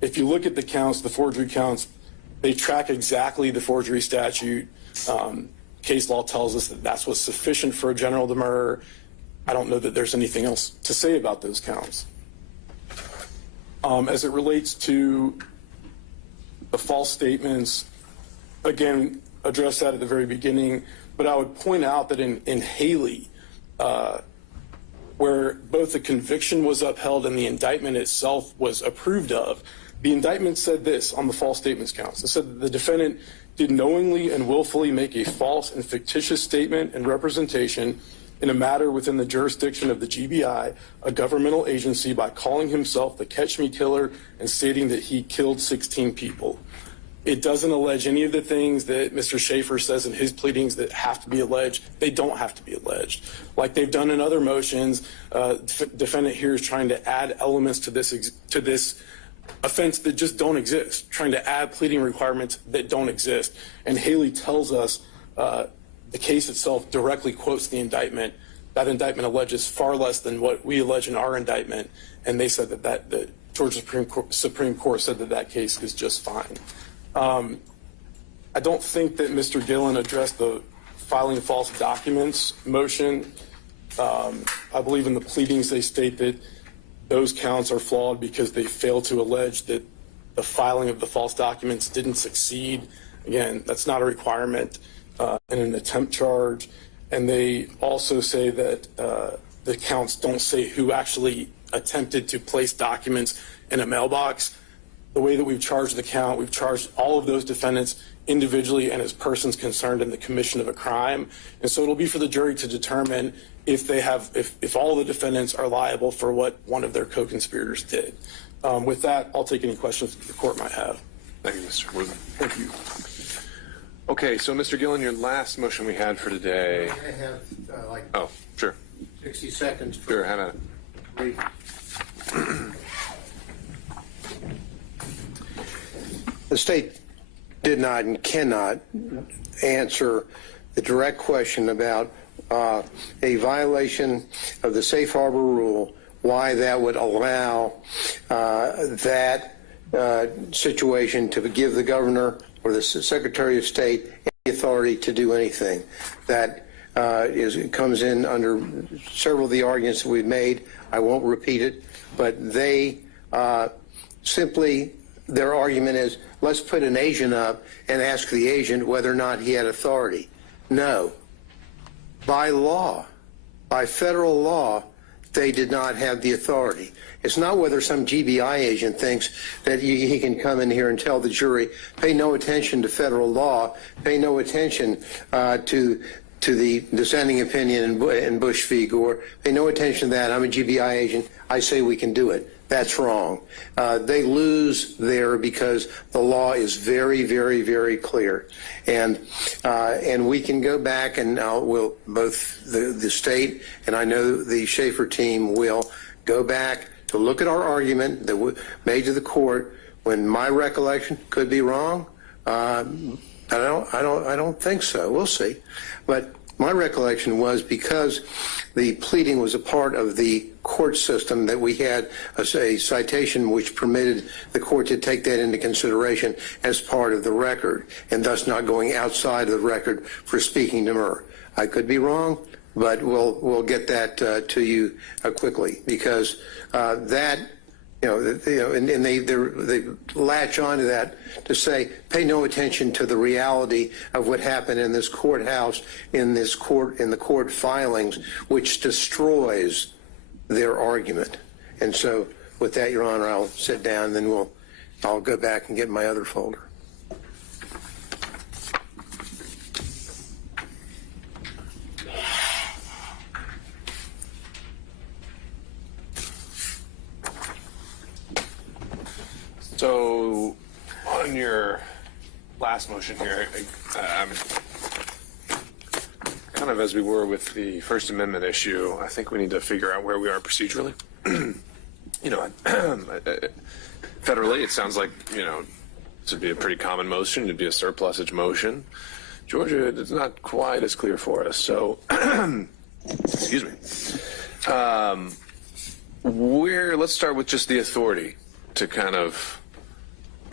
if you look at the counts, the forgery counts, they track exactly the forgery statute. Case law tells us that that's what's sufficient for a general demurrer. I don't know that there's anything else to say about those counts. As it relates to the false statements, again, addressed that at the very beginning, but I would point out that in Haley, where both the conviction was upheld and the indictment itself was approved of, the indictment said this on the false statements counts. It said that the defendant did knowingly and willfully make a false and fictitious statement and representation in a matter within the jurisdiction of the GBI, a governmental agency, by calling himself the Catch Me Killer and stating that he killed 16 people. It doesn't allege any of the things that Mr. Schaefer says in his pleadings that have to be alleged. They don't have to be alleged. Like they've done in other motions, defendant here is trying to add elements to this offense that just don't exist, trying to add pleading requirements that don't exist. And Haley tells us the case itself directly quotes the indictment. That indictment alleges far less than what we allege in our indictment, and they said that the Georgia Supreme Court said that case is just fine. I don't think that Mr. Gillen addressed the filing false documents motion. I believe in the pleadings they state that those counts are flawed because they fail to allege that the filing of the false documents didn't succeed. Again, that's not a requirement in an attempt charge. And they also say that the counts don't say who actually attempted to place documents in a mailbox. The way that we've charged the count, we've charged all of those defendants individually and as persons concerned in the commission of a crime. And so it'll be for the jury to determine if they have, if all the defendants are liable for what one of their co-conspirators did. With that, I'll take any questions that the court might have. Thank you, Mr. Woodman. Thank you. Okay, so Mr. Gillen, your last motion we had for today. I have like Oh, sure. 60 seconds. Sure, have at it. The state did not and cannot answer the direct question about a violation of the safe harbor rule, why that would allow that situation to give the governor or the Secretary of State any authority to do anything. That comes in under several of the arguments that we've made. I won't repeat it, but they simply, their argument is, let's put an agent up and ask the agent whether or not he had authority. No. By law, by federal law, they did not have the authority. It's not whether some GBI agent thinks that he can come in here and tell the jury, pay no attention to federal law, pay no attention to the dissenting opinion in Bush v. Gore, pay no attention to that. I'm a GBI agent. I say we can do it. That's wrong. They lose there because the law is very, very, very clear. And we can go back and we'll, both the state and I know the Schaefer team will go back to look at our argument that we made to the court when my recollection could be wrong. I don't think so. We'll see. But my recollection was because the pleading was a part of the court system that we had a citation which permitted the court to take that into consideration as part of the record and thus not going outside of the record for speaking Demurrer. I could be wrong, but we'll get that to you quickly because that. And they latch onto that to say, pay no attention to the reality of what happened in this courthouse, in the court filings, which destroys their argument. And so, with that, Your Honor, I'll sit down, and then I'll go back and get my other folder. So, on your last motion here, kind of as we were with the First Amendment issue, I think we need to figure out where we are procedurally. Federally, it sounds like, this would be a pretty common motion. It'd be a surplusage motion. Georgia, it's not quite as clear for us. So, excuse me. Let's start with just the authority to kind of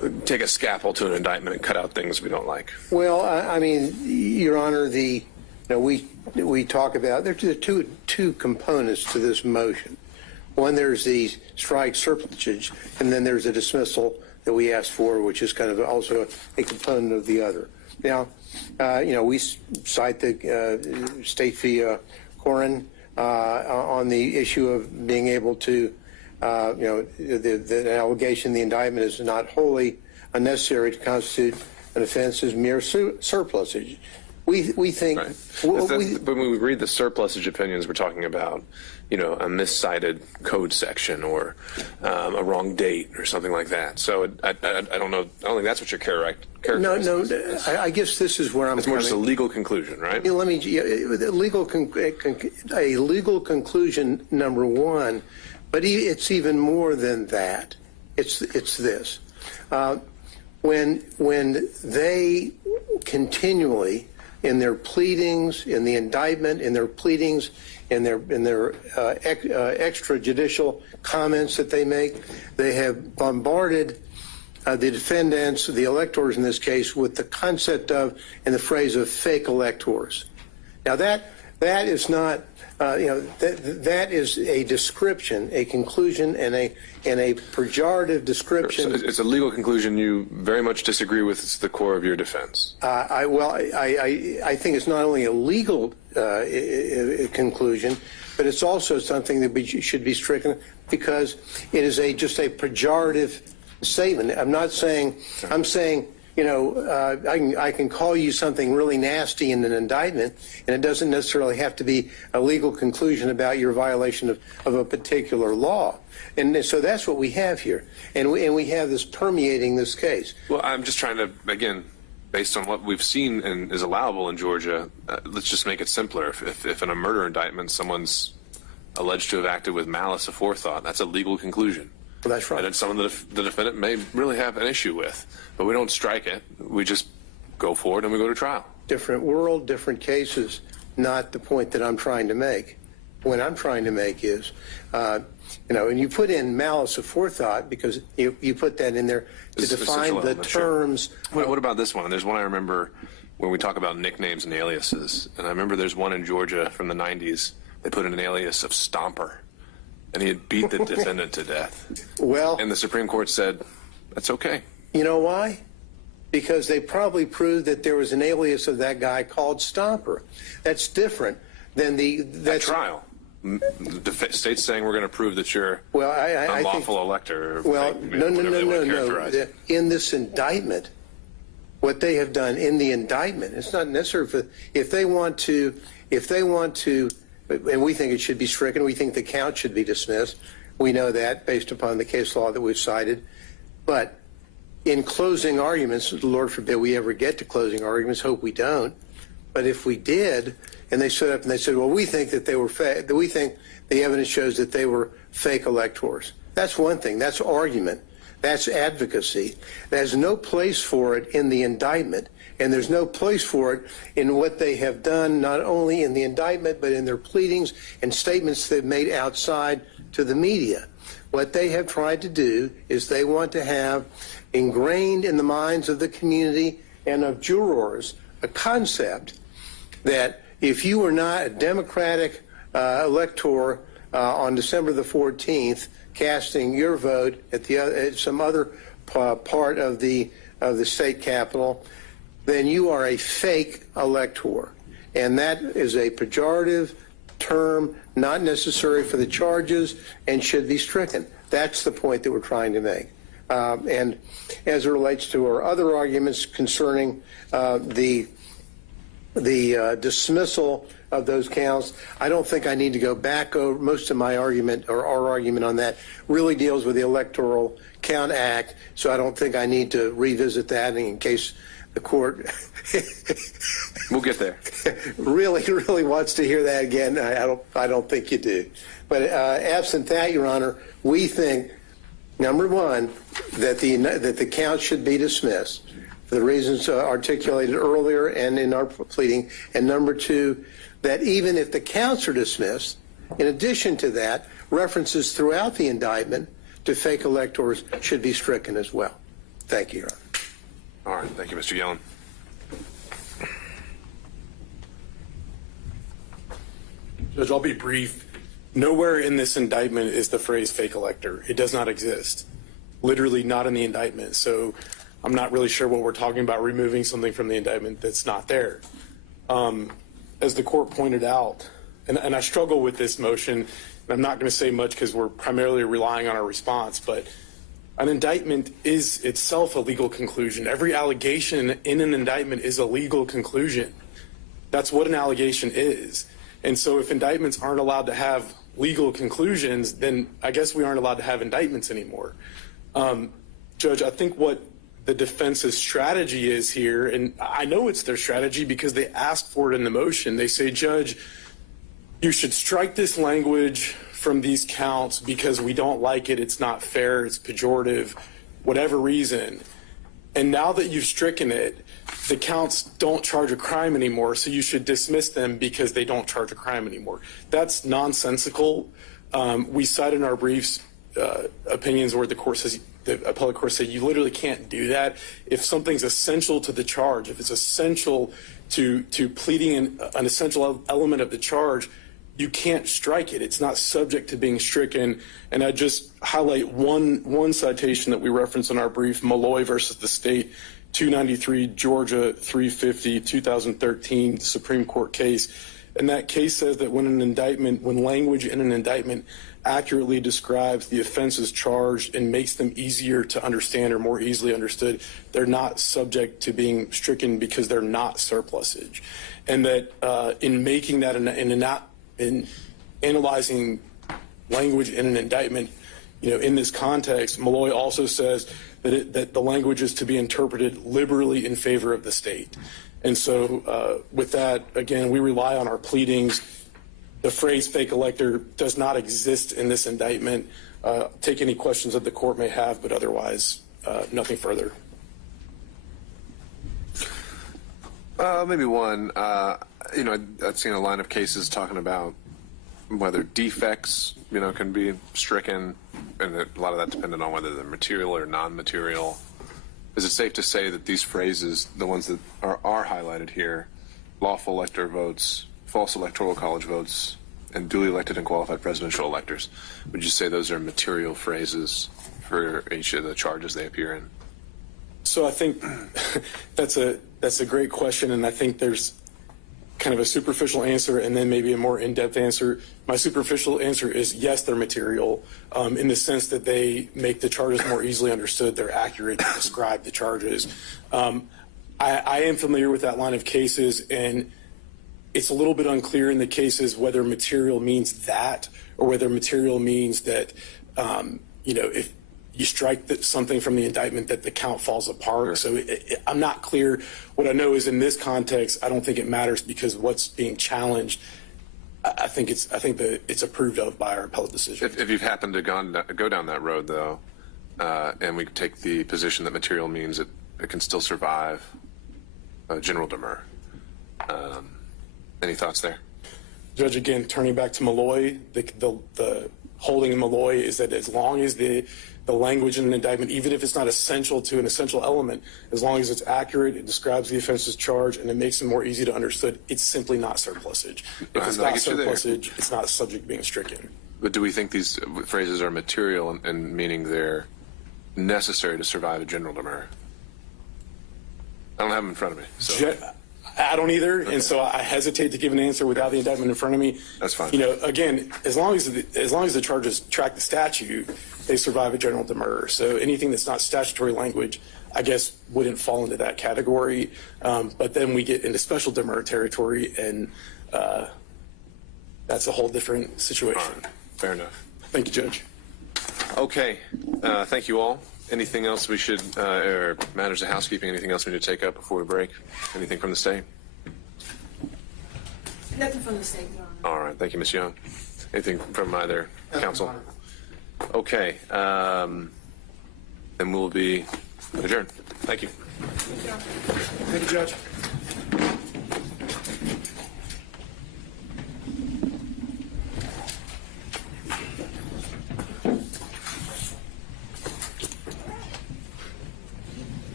take a scalpel to an indictment and cut out things we don't like. Well, I mean, Your Honor, we talk about there are two components to this motion. One, there's the strike surplusage, and then there's a dismissal that we asked for, which is kind of also a component of the other. Now, we cite the State v. Corin on the issue of being able to, the allegation in the indictment is not wholly unnecessary to constitute an offense as mere surplusage. We think. Right. But when we read the surplusage opinions, we're talking about, a miscited code section or a wrong date or something like that. So I don't know. I don't think that's what you're characterizing. No. I guess this is where I'm. It's more just a legal conclusion, right? Let me. A legal conclusion, number one, but it's even more than that. It's this. When they continually, in their pleadings, in the indictment, in their pleadings, in their extrajudicial comments that they make, they have bombarded the defendants, the electors in this case, with the concept of and the phrase of fake electors. Now that is not, that is a description, a conclusion, and a pejorative description. So it's a legal conclusion you very much disagree with. It's the core of your defense. I think it's not only a legal conclusion, but it's also something that should be stricken because it is just a pejorative statement. I'm not saying. I'm saying. I can call you something really nasty in an indictment, and it doesn't necessarily have to be a legal conclusion about your violation of a particular law. And so that's what we have here. And we have this permeating this case. Well, I'm just trying to, again, based on what we've seen and is allowable in Georgia, let's just make it simpler. If in a murder indictment someone's alleged to have acted with malice aforethought, that's a legal conclusion. Well, that's right. And it's something that the defendant may really have an issue with. But we don't strike it. We just go forward and we go to trial. Different world, different cases, not the point that I'm trying to make. What I'm trying to make is, and you put in malice aforethought because you put that in there to define the terms. Sure. What about this one? There's one I remember when we talk about nicknames and aliases. And I remember there's one in Georgia from the 90s. They put in an alias of Stomper. And he had beat the defendant to death. Well, and the Supreme Court said, that's okay. You know why? Because they probably proved that there was an alias of that guy called Stomper. That's different than the trial. The state's saying we're going to prove that you're unlawful elector. Well, no. In this indictment, what they have done in the indictment, it's not necessary for if they want to. And we think it should be stricken. We think the count should be dismissed. We know that based upon the case law that we've cited. But in closing arguments, Lord forbid we ever get to closing arguments, hope we don't. But if we did, and they stood up and they said, well, we think that they were we think the evidence shows that they were fake electors. That's one thing. That's argument. That's advocacy. There's no place for it in the indictment. And there's no place for it in what they have done, not only in the indictment, but in their pleadings and statements they've made outside to the media. What they have tried to do is they want to have ingrained in the minds of the community and of jurors a concept that if you were not a Democratic elector on December the 14th, casting your vote at some other part of the state capitol, then you are a fake elector. And that is a pejorative term, not necessary for the charges, and should be stricken. That's the point that we're trying to make. And as it relates to our other arguments concerning the dismissal of those counts, I don't think I need to go back over most of my argument, or our argument on that really deals with the Electoral Count Act, so I don't think I need to revisit that in case the court we'll get there. really wants to hear that again. I don't think you do. But absent that, Your Honor, we think, number one, that the count should be dismissed for the reasons articulated earlier and in our pleading, and number two, that even if the counts are dismissed, in addition to that, references throughout the indictment to fake electors should be stricken as well. Thank you, Your Honor. All right. Thank you, Mr. Yellen. Judge, I'll be brief. Nowhere in this indictment is the phrase fake elector. It does not exist. Literally not in the indictment. So I'm not really sure what we're talking about, removing something from the indictment that's not there. As the court pointed out, and I struggle with this motion, and I'm not going to say much because we're primarily relying on our response, but an indictment is itself a legal conclusion. Every allegation in an indictment is a legal conclusion. That's what an allegation is. And so if indictments aren't allowed to have legal conclusions, then I guess we aren't allowed to have indictments anymore. Judge, I think what the defense's strategy is here, and I know it's their strategy because they asked for it in the motion. They say, Judge, you should strike this language from these counts because we don't like it, it's not fair, it's pejorative, whatever reason. And now that you've stricken it, the counts don't charge a crime anymore, so you should dismiss them because they don't charge a crime anymore. That's nonsensical. We cite in our briefs opinions where the court says, the appellate court said, you literally can't do that. If something's essential to the charge, if it's essential to pleading an essential element of the charge, you can't strike it. It's not subject to being stricken. And I just highlight one citation that we reference in our brief, Malloy versus the state, 293 Georgia 350, 2013 Supreme Court case. And that case says that when language in an indictment accurately describes the offenses charged and makes them easier to understand or more easily understood, they're not subject to being stricken because they're not surplusage. And that in making that, in analyzing language in an indictment, in this context, Malloy also says that the language is to be interpreted liberally in favor of the state. And so with that, again, we rely on our pleadings. The phrase fake elector does not exist in this indictment. Take any questions that the court may have, but otherwise, nothing further. Maybe one. I've seen a line of cases talking about whether defects, can be stricken, and a lot of that dependent on whether they're material or non-material. Is it safe to say that these phrases, the ones that are highlighted here, lawful elector votes, false electoral college votes, and duly elected and qualified presidential electors, would you say those are material phrases for each of the charges they appear in? So I think that's a great question, and I think there's kind of a superficial answer and then maybe a more in-depth answer. My superficial answer is yes, they're material in the sense that they make the charges more easily understood. They're accurate to describe the charges. I am familiar with that line of cases, and it's a little bit unclear in the cases whether material means that or whether material means that, if you strike something from the indictment that the count falls apart. So I'm not clear. What I know is in this context, I don't think it matters because what's being challenged, I think that it's approved of by our appellate decision. If you've happened to go down that road, though, and we take the position that material means it can still survive General Demurrer, any thoughts there? Judge, again, turning back to Malloy, the holding in Malloy is that as long as the language in an indictment, even if it's not essential to an essential element, as long as it's accurate, it describes the offense's charge, and it makes it more easy to understood, it's simply not surplusage. If it's not surplusage, it's not subject to being stricken. But do we think these phrases are material and meaning they're necessary to survive a General Demurrer? I don't have them in front of me. So. I don't either, okay. And so I hesitate to give an answer without the indictment in front of me. That's fine. Again, as long as the charges track the statute, they survive a General Demurrer. So anything that's not statutory language, I guess, wouldn't fall into that category. But then we get into special Demurrer territory, and that's a whole different situation. All right. Fair enough. Thank you, Judge. Okay. Thank you all. Anything else we should, or matters of housekeeping, anything else we need to take up before we break? Anything from the state? Nothing from the state, Your Honor. All right. Thank you, Ms. Young. Anything from either counsel? Okay. Then we'll be adjourned. Thank you. Thank you, Judge.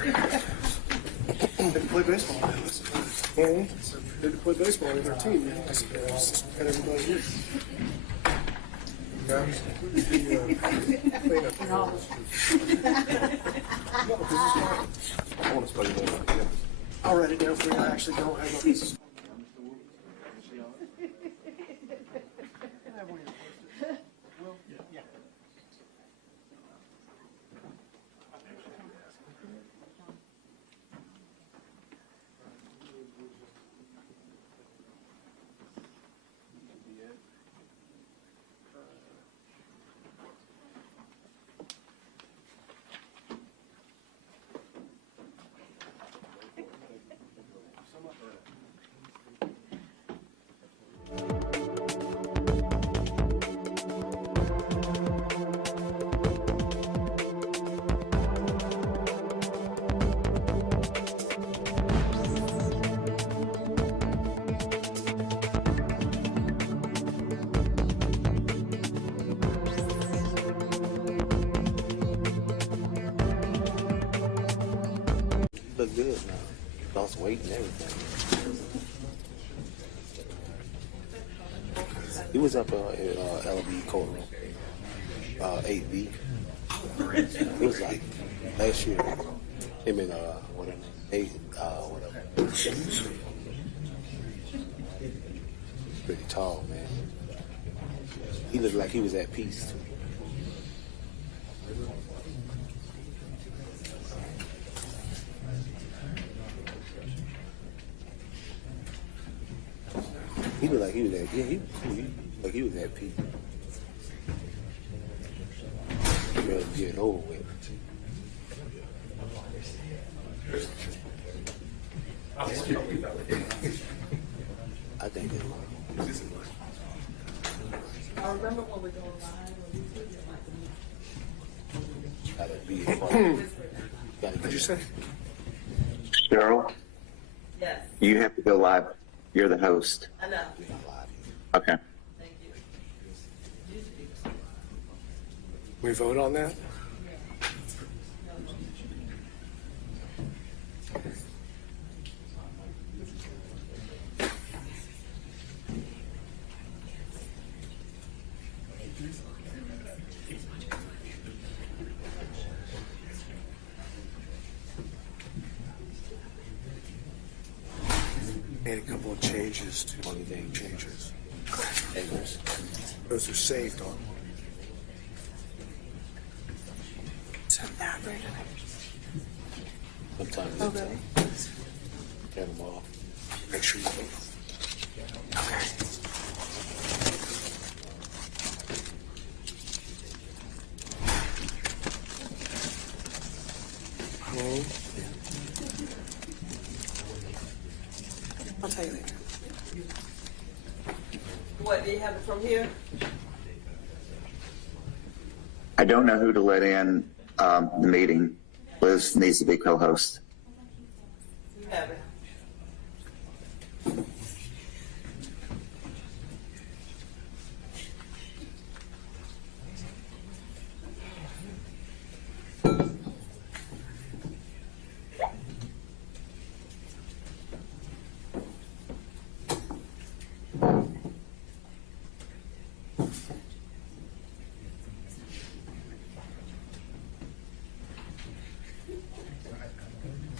They can play baseball now, I suppose. So they can play baseball with their team now, I suppose. And everybody here. Yeah. I want to spell your name out. I'll write it down for you. I actually don't have a Look good now. Lost weight and everything. He was up in LB courtroom, 8B. It was like last year. Him and whatever, whatever. Pretty tall, man. He looked like he was at peace. He looked like he was at, yeah, he like he was at peace. Ready to get over with. I think it was. I remember when we go live. Gotta be a part. What'd you say? Cheryl, Yes, you have to go live. You're the host. I know. Okay. Thank you. We vote on that? Made a couple of changes to the name changes. Those are saved on. Sometimes Oh, really? turn them off. Make sure you vote. I'll tell you later. What, do you have it from here? I don't know who to let in the meeting. Liz needs to be co-host. You have it.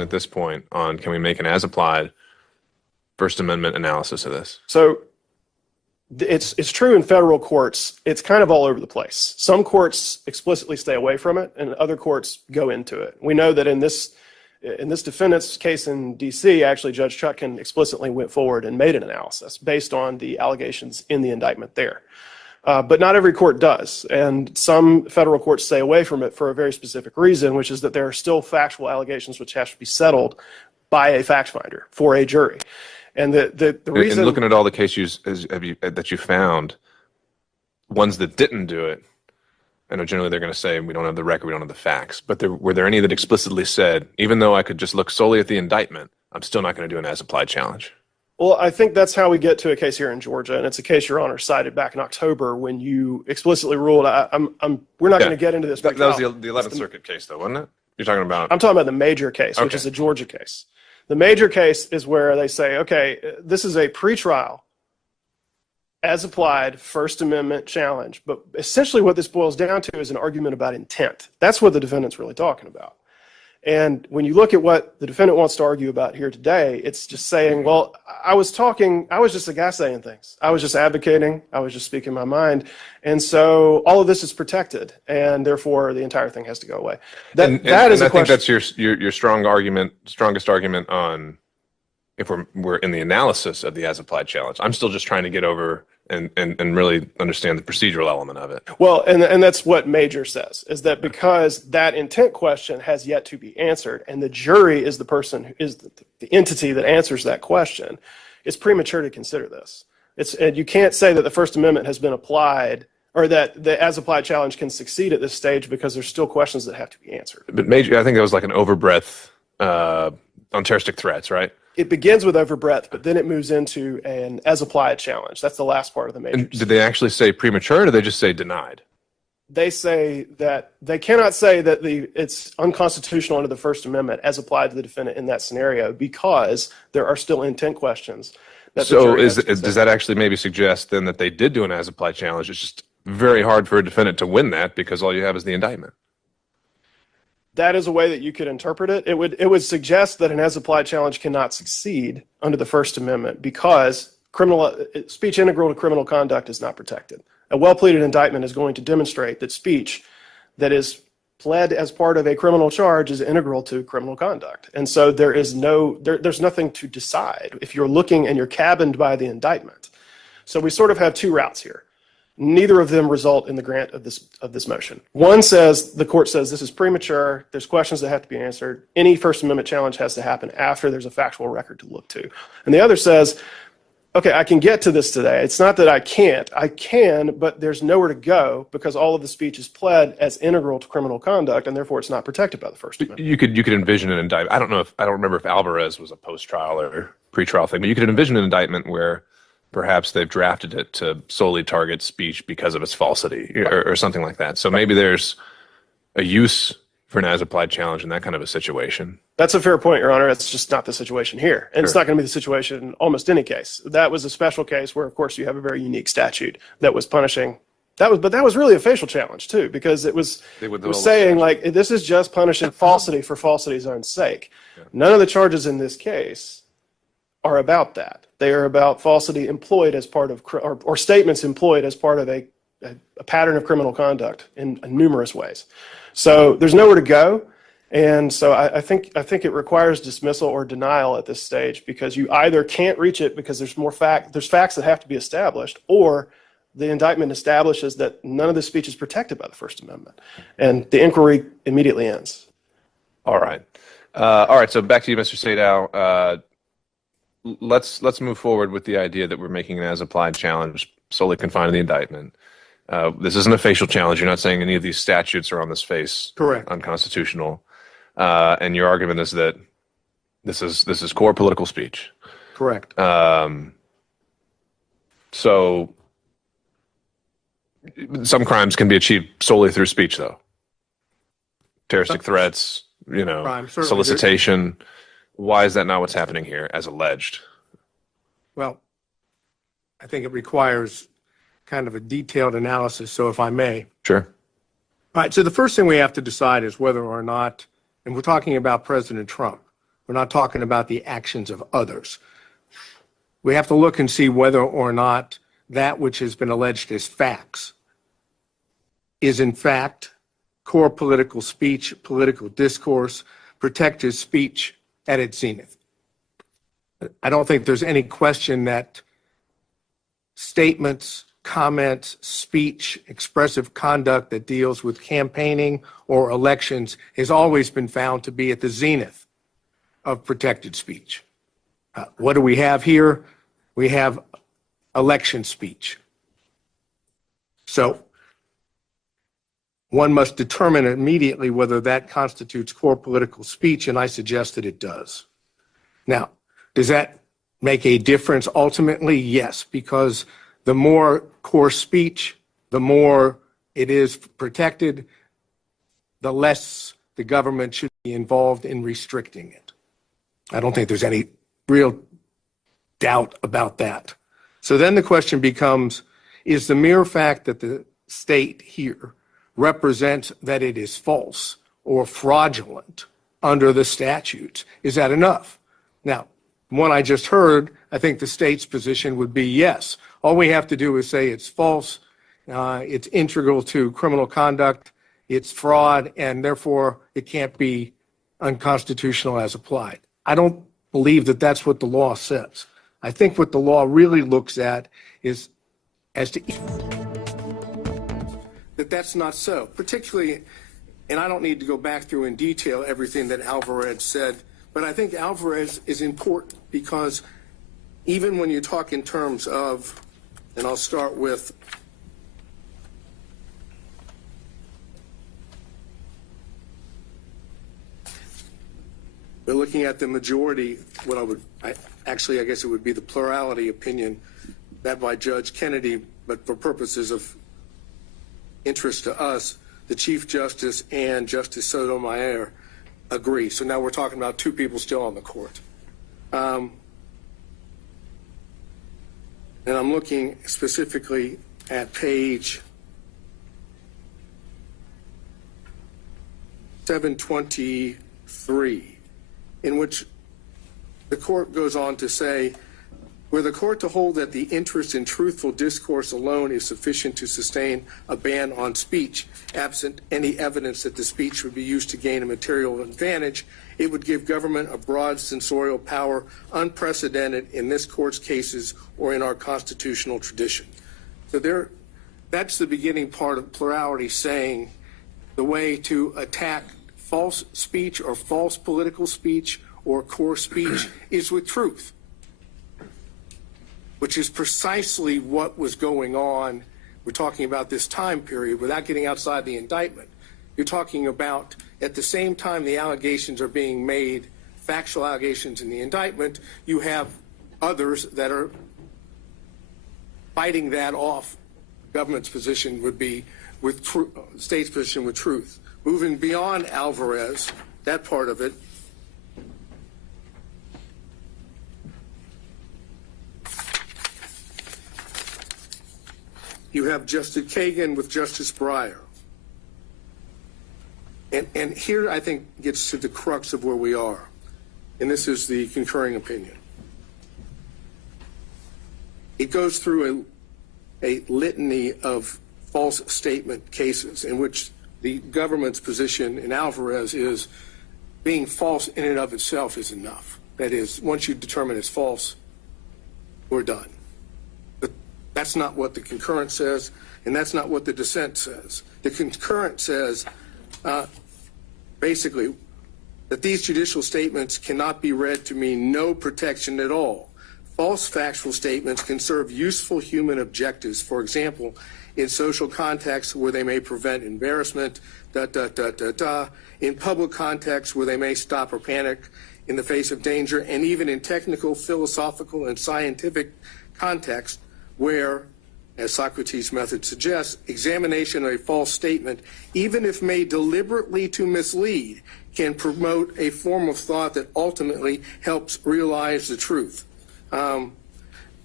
at this point on can we make an as-applied First Amendment analysis of this? So it's true in federal courts. It's kind of all over the place. Some courts explicitly stay away from it, and other courts go into it. We know that in this defendant's case in D.C., actually Judge Chutkan explicitly went forward and made an analysis based on the allegations in the indictment there. But not every court does, and some federal courts stay away from it for a very specific reason, which is that there are still factual allegations which have to be settled by a fact finder for a jury. And the reason... And looking at all the cases that you found, ones that didn't do it, I know generally they're going to say, we don't have the record, we don't have the facts, but were there any that explicitly said, even though I could just look solely at the indictment, I'm still not going to do an as-applied challenge? Well, I think that's how we get to a case here in Georgia, and it's a case Your Honor cited back in October when you explicitly ruled, we're not going to get into this. That was the 11th Circuit case, though, wasn't it? You're talking about... I'm talking about the major case, which is a Georgia case. The major case is where they say, okay, this is a pretrial, as applied First Amendment challenge. But essentially what this boils down to is an argument about intent. That's what the defendant's really talking about. And when you look at what the defendant wants to argue about here today, it's just saying, well, I was just a guy saying things. I was just advocating. I was just speaking my mind. And so all of this is protected, and therefore the entire thing has to go away. I think that's your strongest argument on if we're in the analysis of the as-applied challenge. I'm still just trying to get over and really understand the procedural element of it. Well, and that's what Major says, is that because that intent question has yet to be answered, and the jury is the person who is the entity that answers that question, it's premature to consider this. And you can't say that the First Amendment has been applied, or that the as-applied challenge can succeed at this stage because there's still questions that have to be answered. But Major, I think that was like an overbreadth on terroristic threats, right? It begins with overbreadth, but then it moves into an as-applied challenge. That's the last part of the Major. And did they actually say premature, or did they just say denied? They say that they cannot say that it's unconstitutional under the First Amendment as applied to the defendant in that scenario because there are still intent questions. So does that actually maybe suggest then that they did do an as-applied challenge? It's just very hard for a defendant to win that because all you have is the indictment. That is a way that you could interpret it. It would suggest that an as-applied challenge cannot succeed under the First Amendment because speech integral to criminal conduct is not protected. A well-pleaded indictment is going to demonstrate that speech that is pled as part of a criminal charge is integral to criminal conduct. And so there's nothing to decide if you're looking and you're cabined by the indictment. So we sort of have two routes here. Neither of them result in the grant of this motion. One says, the court says this is premature, there's questions that have to be answered, any First Amendment challenge has to happen after there's a factual record to look to. And the other says, okay, I can get to this today. It's not that I can't. I can, but there's nowhere to go because all of the speech is pled as integral to criminal conduct, and therefore it's not protected by the First Amendment. You could envision an indictment. I don't remember if Alvarez was a post-trial or pre-trial thing, but you could envision an indictment where perhaps they've drafted it to solely target speech because of its falsity or something like that. So maybe there's a use for an as-applied challenge in that kind of a situation. That's a fair point, Your Honor. It's just not the situation here. And It's not going to be the situation in almost any case. That was a special case where, of course, you have a very unique statute that was punishing. But that was really a facial challenge, too, because it was saying, like, this is just punishing falsity for falsity's own sake. Yeah. None of the charges in this case are about that. They are about falsity employed as part of, or statements employed as part of a pattern of criminal conduct in numerous ways. So there's nowhere to go. And so I think it requires dismissal or denial at this stage because you either can't reach it because there's facts that have to be established, or the indictment establishes that none of the speech is protected by the First Amendment. And the inquiry immediately ends. All right. So back to you, Mr. Sadow. Let's move forward with the idea that we're making an as-applied challenge solely confined to the indictment. This isn't a facial challenge. You're not saying any of these statutes are on this face unconstitutional. And your argument is that this is core political speech. Correct. So some crimes can be achieved solely through speech, though. Terroristic threats, solicitation. Why is that not what's happening here, as alleged? Well, I think it requires kind of a detailed analysis, so if I may. Sure. All right, so the first thing we have to decide is whether or not, and we're talking about President Trump, We're not talking about the actions of others. We have to look and see whether or not that which has been alleged as facts is in fact core political speech, political discourse, protected speech at its zenith. I don't think there's any question that statements, comments, speech, expressive conduct that deals with campaigning or elections has always been found to be at the zenith of protected speech. What do we have here? We have election speech. So one must determine immediately whether that constitutes core political speech, and I suggest that it does. Now, does that make a difference ultimately? Yes, because the more core speech, the more it is protected, the less the government should be involved in restricting it. I don't think there's any real doubt about that. So then the question becomes, is the mere fact that the state here represents that it is false or fraudulent under the statutes, is that enough? Now, from what I just heard, I think the state's position would be yes. All we have to do is say it's false, it's integral to criminal conduct, it's fraud, and therefore it can't be unconstitutional as applied. I don't believe that that's what the law says. I think what the law really looks at is as to that's not so, particularly, and I don't need to go back through in detail everything that Alvarez said, but I think Alvarez is important because even when you talk in terms of, and I'll start with we're looking at the majority, I guess it would be the plurality opinion that by Judge Kennedy, but for purposes of interest to us, the Chief Justice and Justice Sotomayor agree. So now we're talking about two people still on the court. And I'm looking specifically at page 723, in which the court goes on to say, were the court to hold that the interest in truthful discourse alone is sufficient to sustain a ban on speech, absent any evidence that the speech would be used to gain a material advantage, it would give government a broad censorial power unprecedented in this court's cases or in our constitutional tradition. So that's the beginning part of plurality, saying the way to attack false speech or false political speech or core speech is with truth, which is precisely what was going on. We're talking about this time period without getting outside the indictment. You're talking about at the same time the allegations are being made, factual allegations in the indictment, you have others that are fighting that off. Government's position would be with state's position with truth. Moving beyond Alvarez, that part of it, you have Justice Kagan with Justice Breyer. And here I think gets to the crux of where we are. And this is the concurring opinion. It goes through a litany of false statement cases in which the government's position in Alvarez is being false in and of itself is enough. That is, once you determine it's false, we're done. But that's not what the concurrent says, and that's not what the dissent says. The concurrent says, basically, that these judicial statements cannot be read to mean no protection at all. False factual statements can serve useful human objectives, for example, in social contexts where they may prevent embarrassment, in public contexts where they may stop or panic in the face of danger, and even in technical, philosophical, and scientific contexts where, as Socrates' method suggests, examination of a false statement, even if made deliberately to mislead, can promote a form of thought that ultimately helps realize the truth.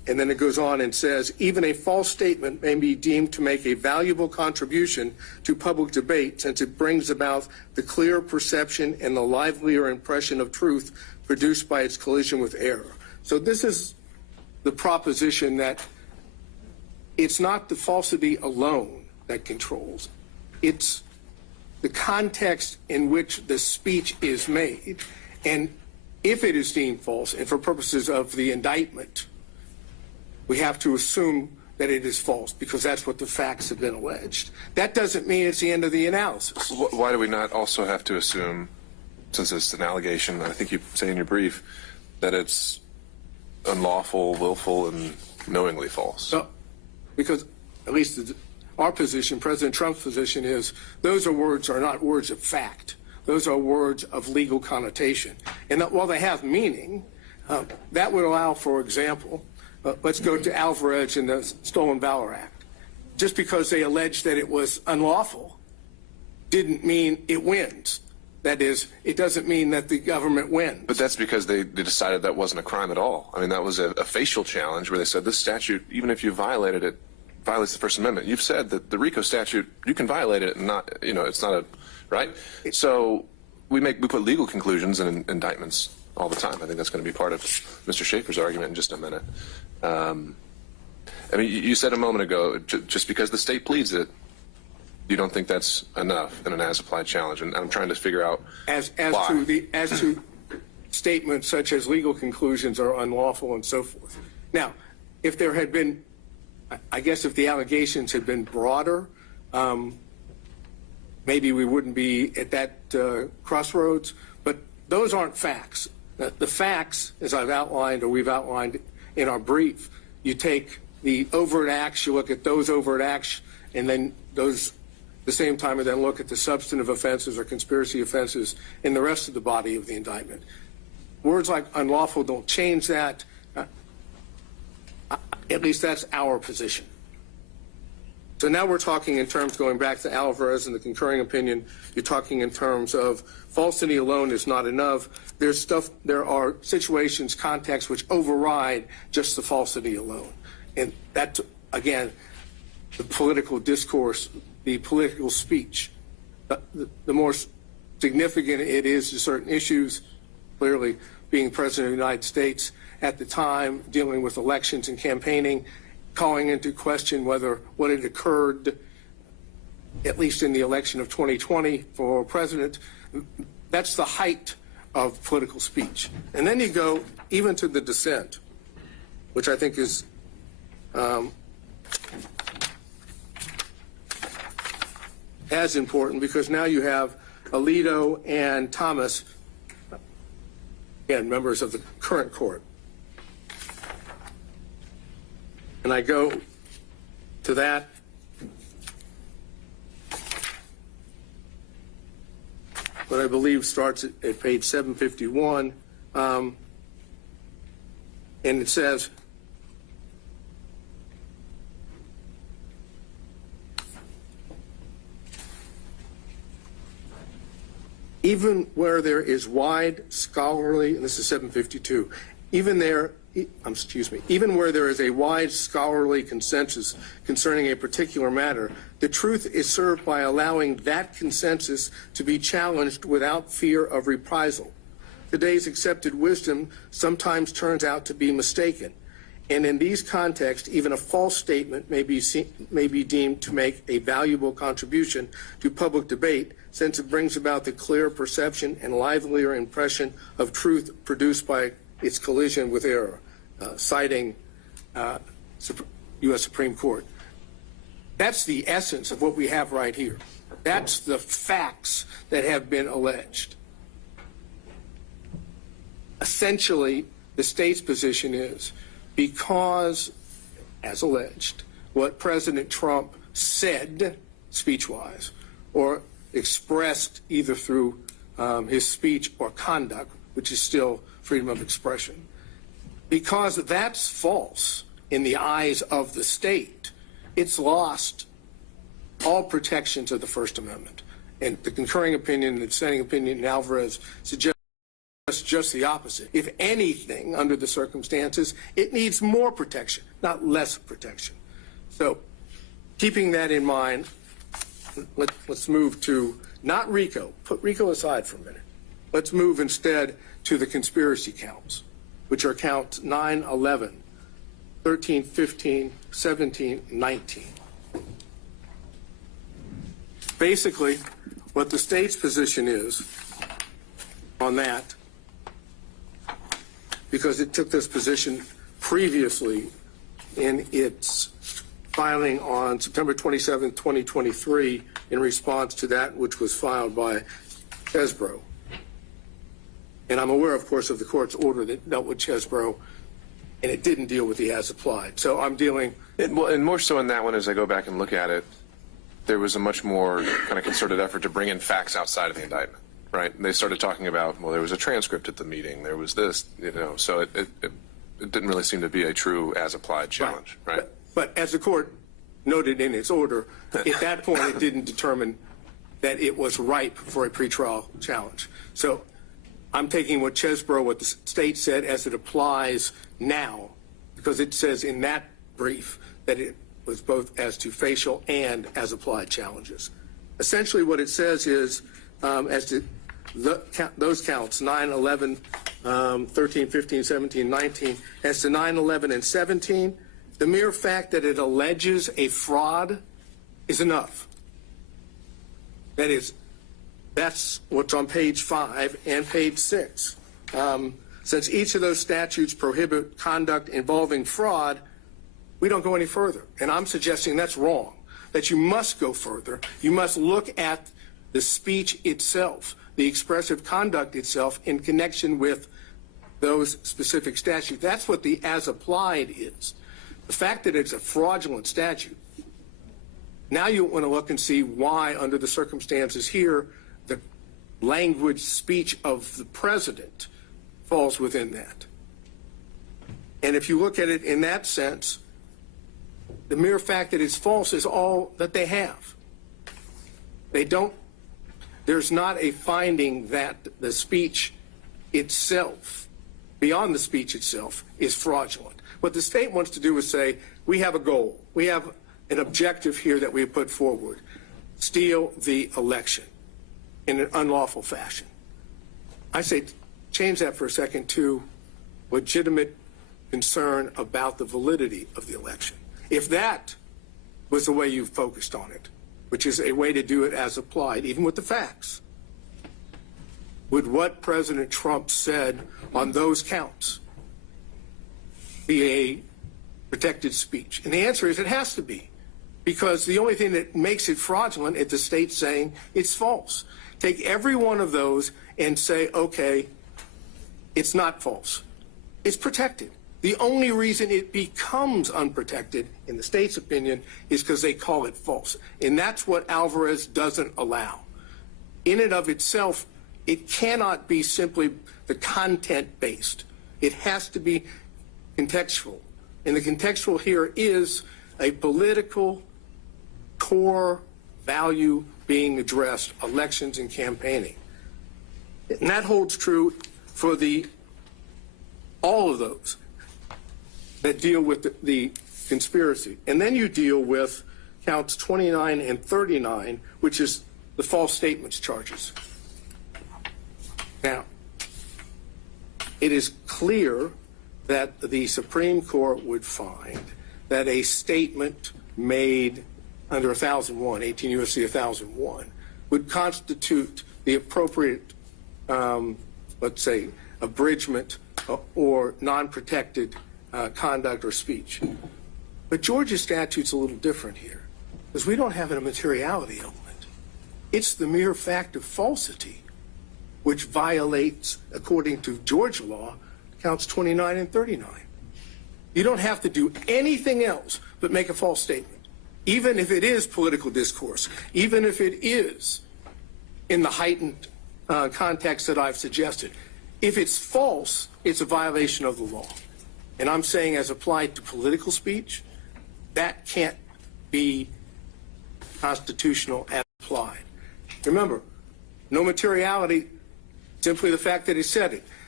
and then it goes on and says, even a false statement may be deemed to make a valuable contribution to public debate since it brings about the clear perception and the livelier impression of truth produced by its collision with error. So this is the proposition that it's not the falsity alone that controls. It's the context in which the speech is made. And if it is deemed false, and for purposes of the indictment, we have to assume that it is false because that's what the facts have been alleged. That doesn't mean it's the end of the analysis. Why do we not also have to assume, since it's an allegation, I think you say in your brief, that it's unlawful, willful, and knowingly false? Because at least our position, President Trump's position, is those are not words of fact. Those are words of legal connotation. And that while they have meaning, that would allow, for example, let's go to Alvarez and the Stolen Valor Act. Just because they alleged that it was unlawful didn't mean it wins. That is, it doesn't mean that the government wins. But that's because they decided that wasn't a crime at all. I mean, that was a facial challenge where they said this statute, even if you violated it, violates the First Amendment. You've said that the RICO statute, you can violate it and not, it's not a, right? So we put legal conclusions in indictments all the time. I think that's going to be part of Mr. Schaefer's argument in just a minute. I mean, you said a moment ago, just because the state pleads it, you don't think that's enough in an as-applied challenge, and I'm trying to figure out as why. As to statements such as legal conclusions are unlawful and so forth. Now, if there had been, I guess if the allegations had been broader, maybe we wouldn't be at that crossroads, but those aren't facts. The facts, as I've outlined or we've outlined in our brief, you take the overt acts, you look at those overt acts, and then those the same time and then look at the substantive offenses or conspiracy offenses in the rest of the body of the indictment. Words like unlawful don't change that. At least that's our position. So now we're talking in terms, going back to Alvarez and the concurring opinion, you're talking in terms of falsity alone is not enough. There are situations, contexts which override just the falsity alone. And that, again, the political discourse, the political speech, the more significant it is to certain issues, clearly being President of the United States at the time, dealing with elections and campaigning, calling into question whether what had occurred, at least in the election of 2020 for president, that's the height of political speech. And then you go even to the dissent, which I think is as important, because now you have Alito and Thomas, again, members of the current court. And I go to that. What I believe starts at page 751, and it says, even where there is wide scholarly, and this is 752, even where there is a wide scholarly consensus concerning a particular matter, the truth is served by allowing that consensus to be challenged without fear of reprisal. Today's accepted wisdom sometimes turns out to be mistaken, and in these contexts, even a false statement may be deemed to make a valuable contribution to public debate, since it brings about the clear perception and livelier impression of truth produced by its collision with error, citing U.S. Supreme Court. That's the essence of what we have right here. That's the facts that have been alleged. Essentially, the state's position is, because, as alleged, what President Trump said speech-wise or expressed either through his speech or conduct, which is still freedom of expression, because that's false in the eyes of the state, it's lost all protections of the First Amendment. And the concurring opinion and the dissenting opinion in Alvarez suggests suggests just the opposite. If anything, under the circumstances, it needs more protection, not less protection. So keeping that in mind, let's move to not RICO. Put RICO aside for a minute. Let's move instead to the conspiracy counts, which are counts 9, 11, 13, 15, 17, 19. Basically, what the state's position is on that, because it took this position previously in its filing on September 27, 2023, in response to that which was filed by Chesbrough. And I'm aware, of course, of the court's order that dealt with Chesbrough, and it didn't deal with the as applied. So I'm dealing. And more so in that one, as I go back and look at it, there was a much more kind of concerted effort to bring in facts outside of the indictment, right? And they started talking about, well, there was a transcript at the meeting, there was this, so it didn't really seem to be a true as applied challenge, right? But as the court noted in its order, at that point it didn't determine that it was ripe for a pretrial challenge. So I'm taking what Chesbrough, what the state said, as it applies now, because it says in that brief that it was both as to facial and as applied challenges. Essentially what it says is, as to those counts, 9, 11, 13, 15, 17, 19, as to 9, 11, and 17, the mere fact that it alleges a fraud is enough. That is, that's what's on page 5 and page 6. Since each of those statutes prohibit conduct involving fraud, we don't go any further. And I'm suggesting that's wrong, that you must go further. You must look at the speech itself, the expressive conduct itself in connection with those specific statutes. That's what the as applied is. The fact that it's a fraudulent statute, now you want to look and see why, under the circumstances here, the language speech of the president falls within that. And if you look at it in that sense, the mere fact that it's false is all that they have. There's not a finding that the speech itself, beyond the speech itself, is fraudulent. What the state wants to do is say, we have a goal. We have an objective here that we have put forward. Steal the election in an unlawful fashion. I say change that for a second to legitimate concern about the validity of the election. If that was the way you focused on it, which is a way to do it as applied, even with the facts, would what President Trump said on those counts be a protected speech? And the answer is it has to be, because the only thing that makes it fraudulent is the state saying it's false. Take every one of those and say, okay, it's not false. It's protected. The only reason it becomes unprotected, in the state's opinion, is because they call it false. And that's what Alvarez doesn't allow. In and of itself, it cannot be simply the content-based. It has to be contextual. And the contextual here is a political core value being addressed, elections and campaigning. And that holds true for all of those that deal with the conspiracy. And then you deal with counts 29 and 39, which is the false statements charges. Now, it is clear that the Supreme Court would find that a statement made under 1001, 18 U.S.C. 1001, would constitute the appropriate, let's say, abridgment or non-protected conduct or speech. But Georgia's statute's a little different here, because we don't have a materiality element. It's the mere fact of falsity, which violates, according to Georgia law, counts 29 and 39. You don't have to do anything else but make a false statement, even if it is political discourse, even if it is in the heightened context that I've suggested. If it's false, it's a violation of the law. And I'm saying, as applied to political speech, that can't be constitutional as applied. Remember, no materiality, simply the fact that he said it.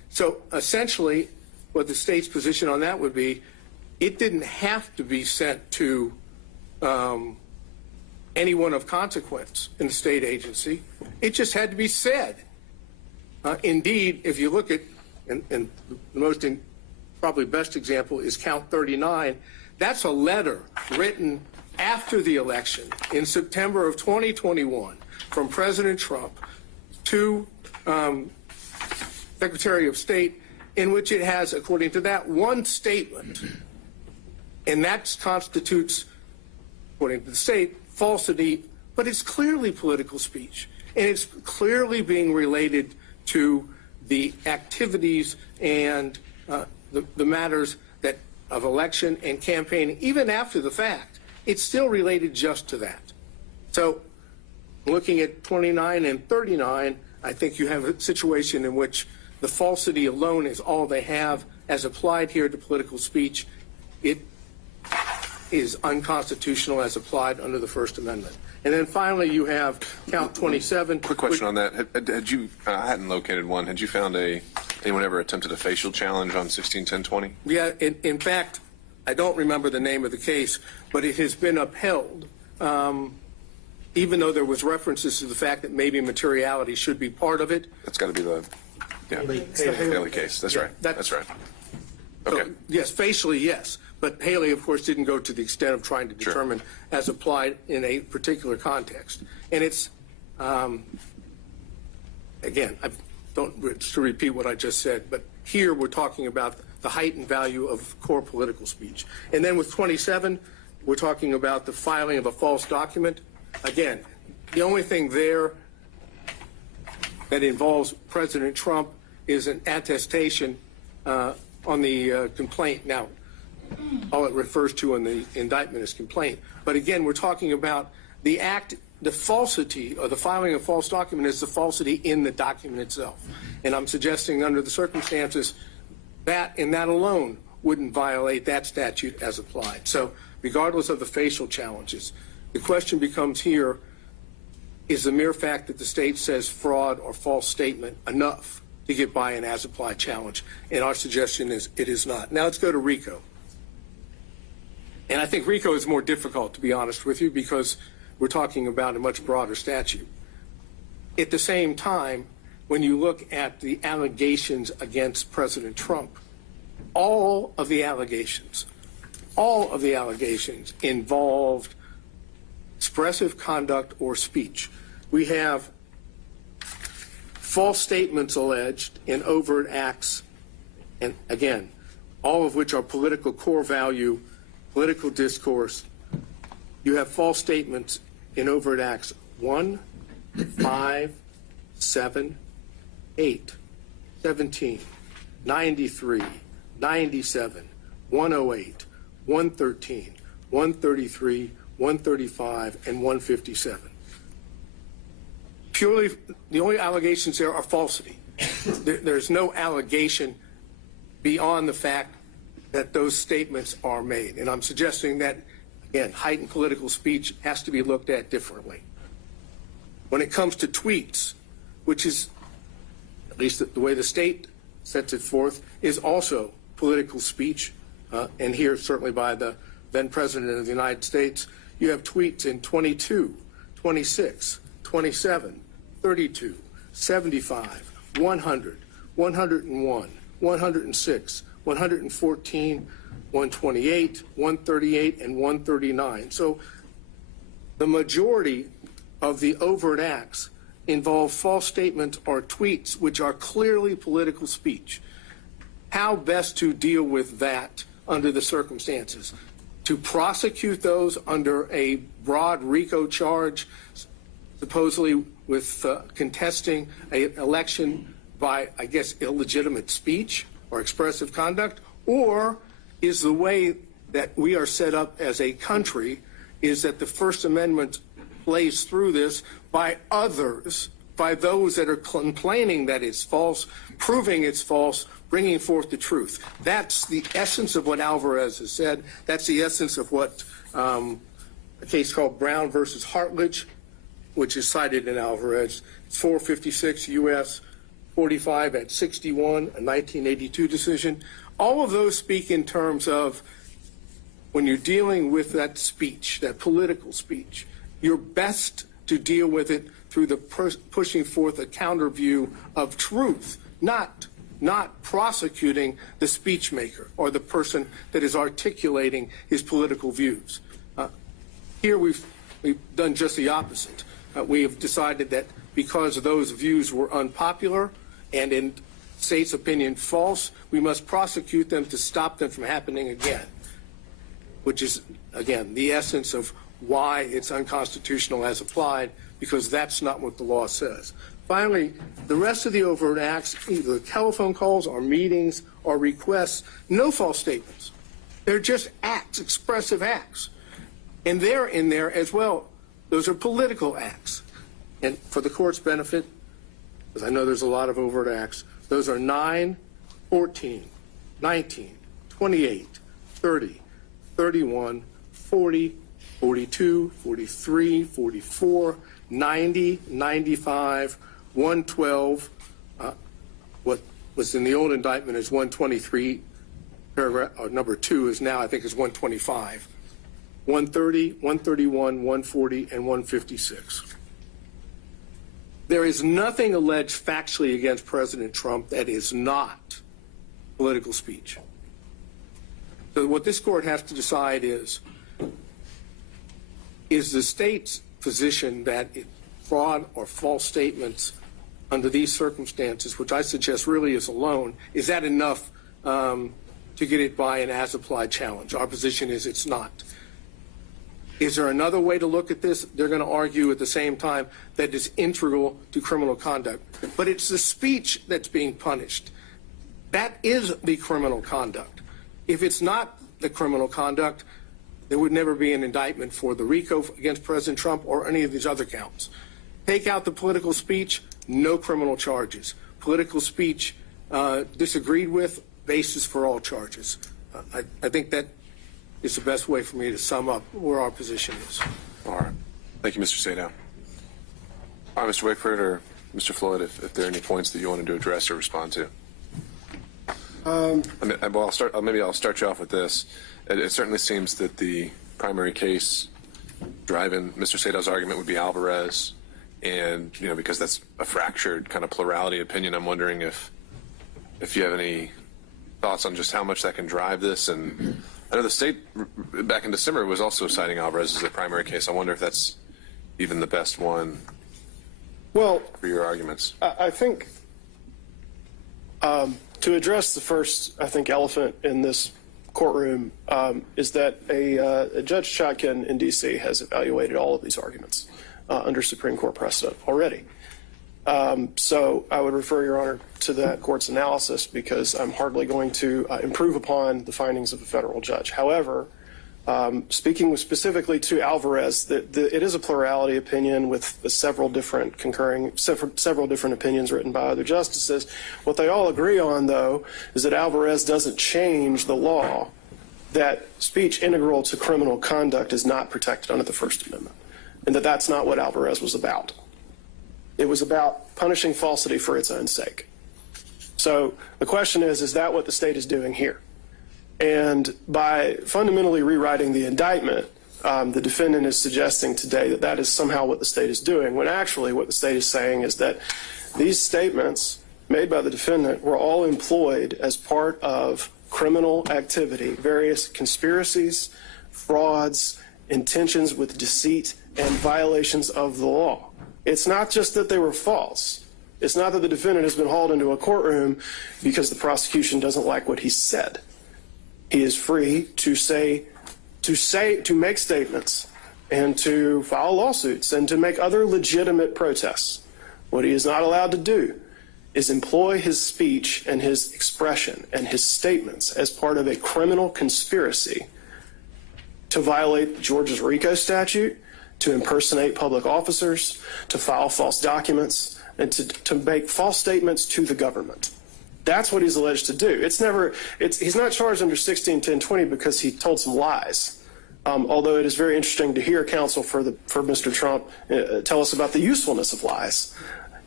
So essentially, what the state's position on that would be, it didn't have to be sent to anyone of consequence in the state agency. It just had to be said. Indeed, if you look at, and the most probably best example is count 39, that's a letter written after the election in September of 2021 from President Trump to Secretary of State, in which it has, according to that, one statement, and that constitutes, according to the state, falsity, but it's clearly political speech, and it's clearly being related to the activities and the matters that of election and campaigning, even after the fact. It's still related just to that. So looking at 29 and 39, I think you have a situation in which the falsity alone is all they have as applied here to political speech. It is unconstitutional as applied under the First Amendment. And then finally, you have count 27. Quick question on that. Had you, I hadn't located one. Had you found anyone ever attempted a facial challenge on 161020? Yeah, in fact, I don't remember the name of the case, but it has been upheld, even though there was references to the fact that maybe materiality should be part of it. That's got to be the Haley case. That's right. That's right. Okay. So, yes, facially, yes. But Haley, of course, didn't go to the extent of trying to determine as applied in a particular context. And it's, again, I don't to repeat what I just said, but here we're talking about the heightened value of core political speech. And then with 27, we're talking about the filing of a false document. Again, the only thing there that involves President Trump is an attestation on the complaint. Now, all it refers to in the indictment is complaint. But again, we're talking about the act, the falsity or the filing of false document is the falsity in the document itself. And I'm suggesting under the circumstances that and that alone wouldn't violate that statute as applied. So regardless of the facial challenges, the question becomes here, is the mere fact that the state says fraud or false statement enough to get by an as applied challenge? And our suggestion is it is not. Now let's go to RICO. And I think RICO is more difficult, to be honest with you, because we're talking about a much broader statute. At the same time, when you look at the allegations against President Trump, all of the allegations involved expressive conduct or speech. We have false statements alleged in overt acts, and again, all of which are political core value, political discourse. You have false statements in overt acts 1, 5, 7, 8, 17, 93, 97, 108, 113, 133, 135, and 157. Purely, the only allegations there are falsity. There's no allegation beyond the fact that those statements are made. And I'm suggesting that, again, heightened political speech has to be looked at differently. When it comes to tweets, which is, at least the way the state sets it forth, is also political speech, and here certainly by the then President of the United States, you have tweets in 22, 26, 27, 32, 75, 100, 101, 106, 114, 128, 138, and 139. So the majority of the overt acts involve false statements or tweets which are clearly political speech. How best to deal with that under the circumstances? To prosecute those under a broad RICO charge, supposedly with contesting an election by, I guess, illegitimate speech or expressive conduct? Or is the way that we are set up as a country is that the First Amendment plays through this by others, by those that are complaining that it's false, proving it's false, bringing forth the truth? That's the essence of what Alvarez has said. That's the essence of what a case called Brown versus Hartledge, which is cited in Alvarez. It's 456 U.S. 45 at 61, a 1982 decision. All of those speak in terms of when you're dealing with that speech, that political speech, you're best to deal with it through the pushing forth a counter view of truth, not prosecuting the speech maker or the person that is articulating his political views. Here we've done just the opposite. We have decided that because those views were unpopular and in state's opinion false, we must prosecute them to stop them from happening again, which is, again, the essence of why it's unconstitutional as applied, because that's not what the law says. Finally, the rest of the overt acts, either telephone calls or meetings or requests, no false statements. They're just acts, expressive acts. And they're in there as well. Those are political acts. And for the court's benefit, because I know there's a lot of overt acts, those are 9, 14, 19, 28, 30, 31, 40, 42, 43, 44, 90, 95, 112, what was in the old indictment is 123, paragraph, or number 2 is now, I think, is 125, 130, 131, 140, and 156. There is nothing alleged factually against President Trump that is not political speech. So what this court has to decide is the state's position that fraud or false statements under these circumstances, which I suggest really is alone, is that enough to get it by an as-applied challenge? Our position is it's not. Is there another way to look at this? They're going to argue at the same time that it's integral to criminal conduct. But it's the speech that's being punished. That is the criminal conduct. If it's not the criminal conduct, there would never be an indictment for the RICO against President Trump or any of these other counts. Take out the political speech, no criminal charges. Political speech disagreed with, basis for all charges. I think that is the best way for me to sum up where our position is. All right. Thank you, Mr. Sadow. All right, Mr. Wickford or Mr. Floyd, if there are any points that you wanted to address or respond to. Maybe I'll start you off with this. It certainly seems that the primary case driving Mr. Sadow's argument would be Alvarez, and because that's a fractured kind of plurality opinion, I'm wondering if you have any thoughts on just how much that can drive this. And I know the state back in December was also citing Alvarez as the primary case. I wonder if that's even the best one for your arguments. I think to address the first, elephant in this courtroom is that a Judge Chotkin in D.C. has evaluated all of these arguments under Supreme Court precedent already. So I would refer Your Honor to that court's analysis, because I'm hardly going to improve upon the findings of a federal judge. However, speaking specifically to Alvarez, it is a plurality opinion with several different opinions written by other justices. What they all agree on, though, is that Alvarez doesn't change the law that speech integral to criminal conduct is not protected under the First Amendment, and that that's not what Alvarez was about. It was about punishing falsity for its own sake. So the question is that what the state is doing here? And by fundamentally rewriting the indictment, the defendant is suggesting today that that is somehow what the state is doing, when actually what the state is saying is that these statements made by the defendant were all employed as part of criminal activity, various conspiracies, frauds, intentions with deceit, and violations of the law. It's not just that they were false. It's not that the defendant has been hauled into a courtroom because the prosecution doesn't like what he said. He is free to make statements and to file lawsuits and to make other legitimate protests. What he is not allowed to do is employ his speech and his expression and his statements as part of a criminal conspiracy to violate Georgia's RICO statute, to impersonate public officers, to file false documents, and to make false statements to the government. That's what he's alleged to do. He's not charged under 161020 because he told some lies. Although it is very interesting to hear counsel for Mr. Trump tell us about the usefulness of lies.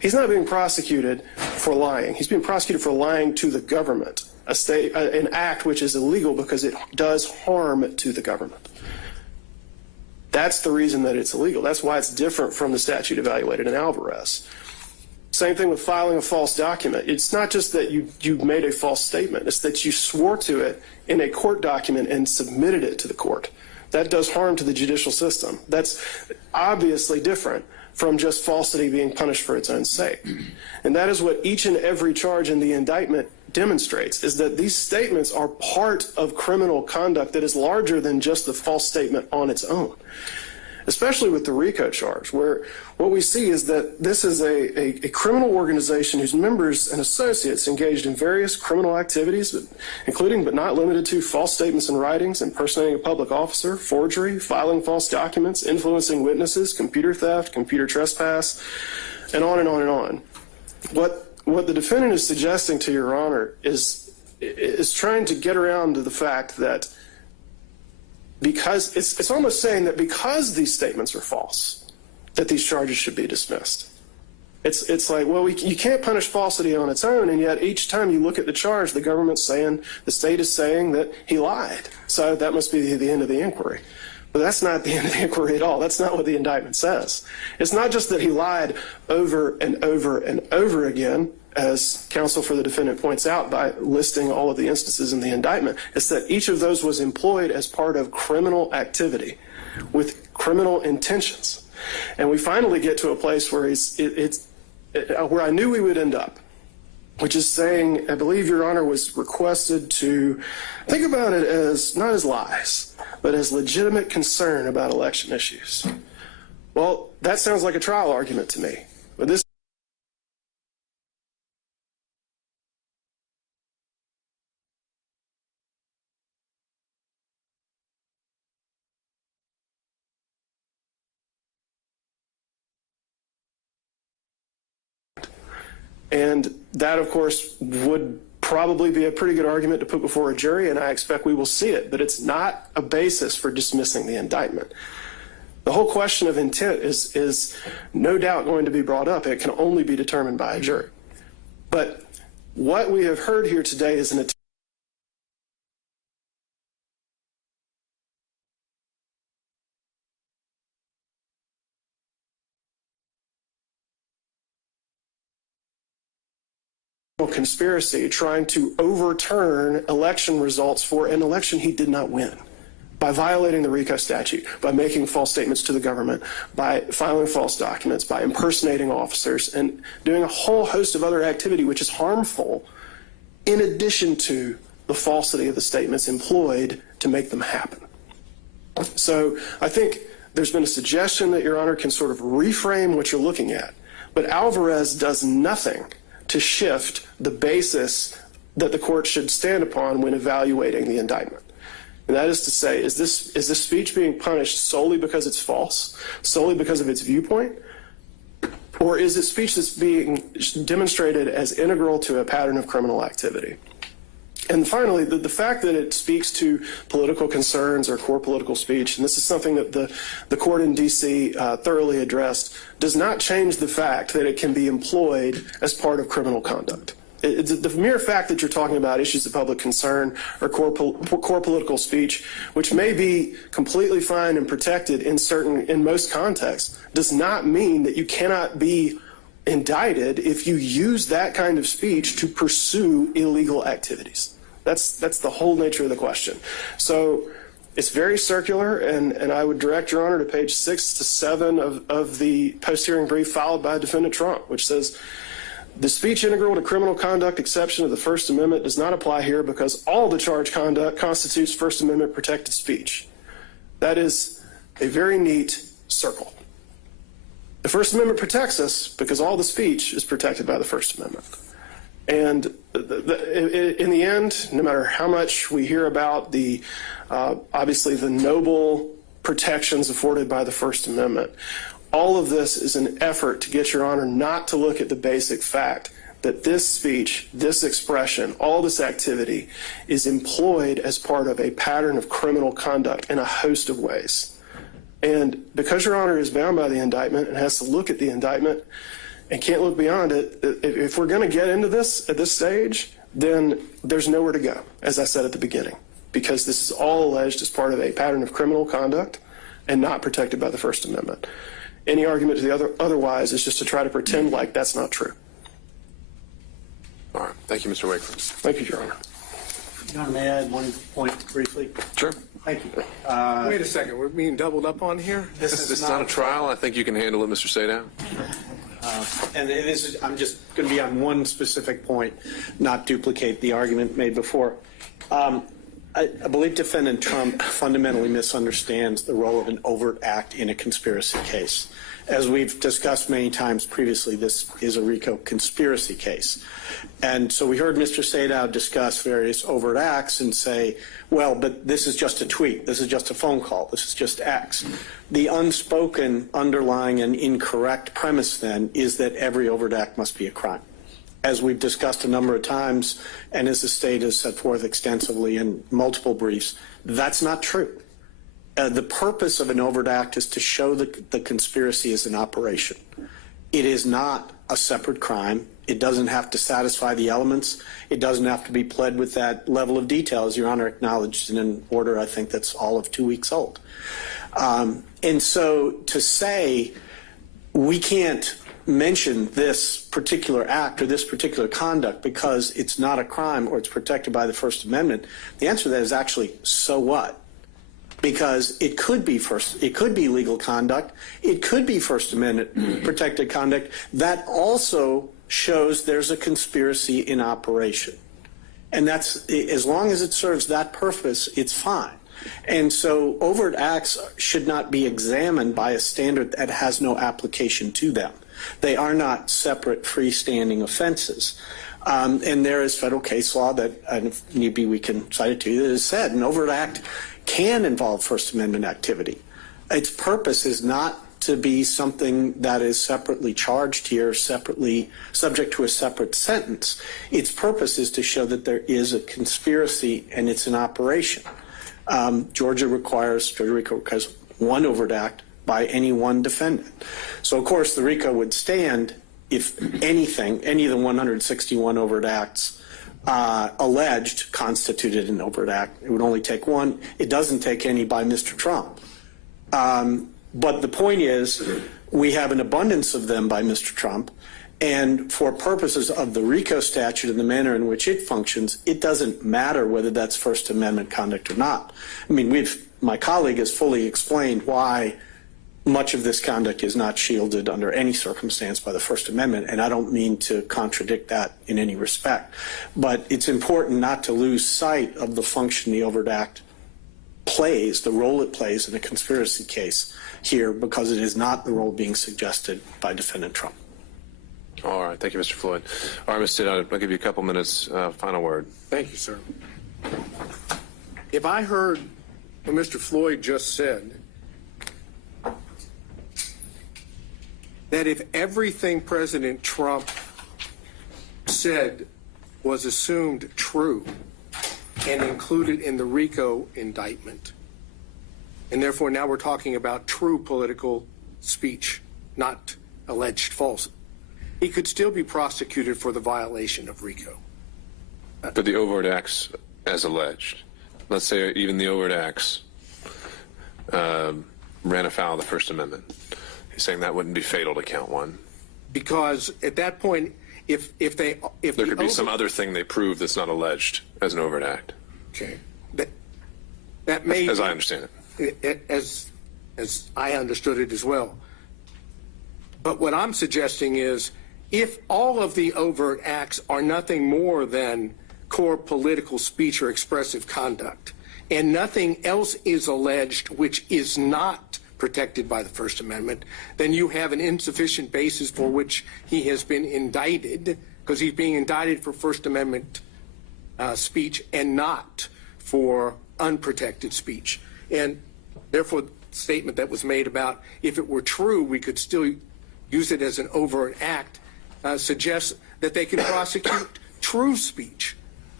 he's not being prosecuted for lying. He's being prosecuted for lying to the government, an act which is illegal because it does harm to the government. That's the reason that it's illegal. That's why it's different from the statute evaluated in Alvarez. Same thing with filing a false document. It's not just that you made a false statement. It's that you swore to it in a court document and submitted it to the court. That does harm to the judicial system. That's obviously different from just falsity being punished for its own sake. And that is what each and every charge in the indictment demonstrates, is that these statements are part of criminal conduct that is larger than just the false statement on its own. Especially with the RICO charge, where what we see is that this is a criminal organization whose members and associates engaged in various criminal activities, including but not limited to false statements and writings, impersonating a public officer, forgery, filing false documents, influencing witnesses, computer theft, computer trespass, and on and on and on. What the defendant is suggesting to Your Honor is trying to get around to the fact that because it's almost saying that because these statements are false, that these charges should be dismissed. It's like, well, you can't punish falsity on its own, and yet each time you look at the charge, the government's saying, the state is saying that he lied. So that must be the end of the inquiry. But that's not the end of the inquiry at all. That's not what the indictment says. It's not just that he lied over and over and over again, as counsel for the defendant points out by listing all of the instances in the indictment. It's that each of those was employed as part of criminal activity with criminal intentions. And we finally get to a place where where I knew we would end up, which is saying, I believe Your Honor was requested to think about it as not as lies, but as legitimate concern about election issues. Well, that sounds like a trial argument to me. But this and that, of course, would probably be a pretty good argument to put before a jury, and I expect we will see it, but it's not a basis for dismissing the indictment. The whole question of intent is no doubt going to be brought up. It can only be determined by a jury. But what we have heard here today is an attempt conspiracy trying to overturn election results for an election he did not win by violating the RICO statute, by making false statements to the government, by filing false documents, by impersonating officers, and doing a whole host of other activity which is harmful in addition to the falsity of the statements employed to make them happen. So I think there's been a suggestion that Your Honor can sort of reframe what you're looking at, but Alvarez does nothing to shift the basis that the court should stand upon when evaluating the indictment. And that is to say, is this speech being punished solely because it's false, solely because of its viewpoint, or is it speech that's being demonstrated as integral to a pattern of criminal activity? And finally, the fact that it speaks to political concerns or core political speech, and this is something that the court in D.C. Thoroughly addressed, does not change the fact that it can be employed as part of criminal conduct. The mere fact that you're talking about issues of public concern or core political speech, which may be completely fine and protected in most contexts, does not mean that you cannot be indicted if you use that kind of speech to pursue illegal activities. That's the whole nature of the question. So it's very circular, and I would direct Your Honor to page 6 to 7 of the post-hearing brief filed by Defendant Trump, which says, the speech integral to criminal conduct exception of the First Amendment does not apply here because all the charged conduct constitutes First Amendment protected speech. That is a very neat circle. The First Amendment protects us because all the speech is protected by the First Amendment. And in the end, no matter how much we hear about obviously the noble protections afforded by the First Amendment, all of this is an effort to get Your Honor not to look at the basic fact that this speech, this expression, all this activity is employed as part of a pattern of criminal conduct in a host of ways. And because Your Honor is bound by the indictment and has to look at the indictment and can't look beyond it, if we're going to get into this at this stage, then there's nowhere to go, as I said at the beginning, because this is all alleged as part of a pattern of criminal conduct and not protected by the First Amendment. Any argument to the otherwise is just to try to pretend like that's not true. All right. Thank you, Mr. Wakefield. Thank you, Your Honor. Your Honor, may I add one point briefly? Sure. Thank you. Wait a second, we're being doubled up on here? This is not a trial. I think you can handle it, Mr. Sadow. And this is, I'm just going to be on one specific point, not duplicate the argument made before. I believe Defendant Trump fundamentally misunderstands the role of an overt act in a conspiracy case. As we've discussed many times previously, this is a RICO conspiracy case. And so we heard Mr. Sadow discuss various overt acts and say, well, but this is just a tweet, this is just a phone call, this is just X. The unspoken underlying and incorrect premise then is that every overt act must be a crime. As we've discussed a number of times, and as the state has set forth extensively in multiple briefs, that's not true. The purpose of an overt act is to show that the conspiracy is an operation. It is not a separate crime. It doesn't have to satisfy the elements. It doesn't have to be pled with that level of detail, as Your Honor acknowledged in an order I think that's all of 2 weeks old. And so to say we can't mention this particular act or this particular conduct because it's not a crime or it's protected by the First Amendment, the answer to that is actually, so what? Because it could be legal conduct, it could be First Amendment protected conduct that also shows there's a conspiracy in operation. And that's, as long as it serves that purpose, it's fine. And so overt acts should not be examined by a standard that has no application to them. They are not separate freestanding offenses. And there is federal case law that, and if need be, we can cite it to you, that has said an overt act can involve First Amendment activity. Its purpose is not to be something that is separately charged here, separately subject to a separate sentence. Its purpose is to show that there is a conspiracy and it's an operation. Georgia RICO requires one overt act by any one defendant. So, of course, the RICO would stand if anything, any of the 161 overt acts alleged constituted an overt act. It would only take one. It doesn't take any by Mr. Trump. But the point is, we have an abundance of them by Mr. Trump, and for purposes of the RICO statute and the manner in which it functions, it doesn't matter whether that's First Amendment conduct or not. I mean, my colleague has fully explained why much of this conduct is not shielded under any circumstance by the First Amendment, and I don't mean to contradict that in any respect. But it's important not to lose sight of the function the overt act plays, the role it plays in a conspiracy case here, because it is not the role being suggested by Defendant Trump. All right. Thank you, Mr. Floyd. All right, Mr. Sadow, I'll give you a couple minutes. Final word. Thank you, sir. If I heard what Mr. Floyd just said, that if everything President Trump said was assumed true and included in the RICO indictment, and therefore now we're talking about true political speech, not alleged false, he could still be prosecuted for the violation of RICO. For the overt acts as alleged. Let's say even the overt acts ran afoul of the First Amendment. He's saying that wouldn't be fatal to count one. Because at that point, if there could be some other thing they prove that's not alleged as an overt act. Okay. That may, as I understand it. As I understood it as well. But what I'm suggesting is, if all of the overt acts are nothing more than core political speech or expressive conduct, and nothing else is alleged which is not protected by the First Amendment, then you have an insufficient basis for which he has been indicted, because he's being indicted for First Amendment speech and not for unprotected speech. And therefore, the statement that was made about if it were true, we could still use it as an overt act, suggests that they can prosecute true speech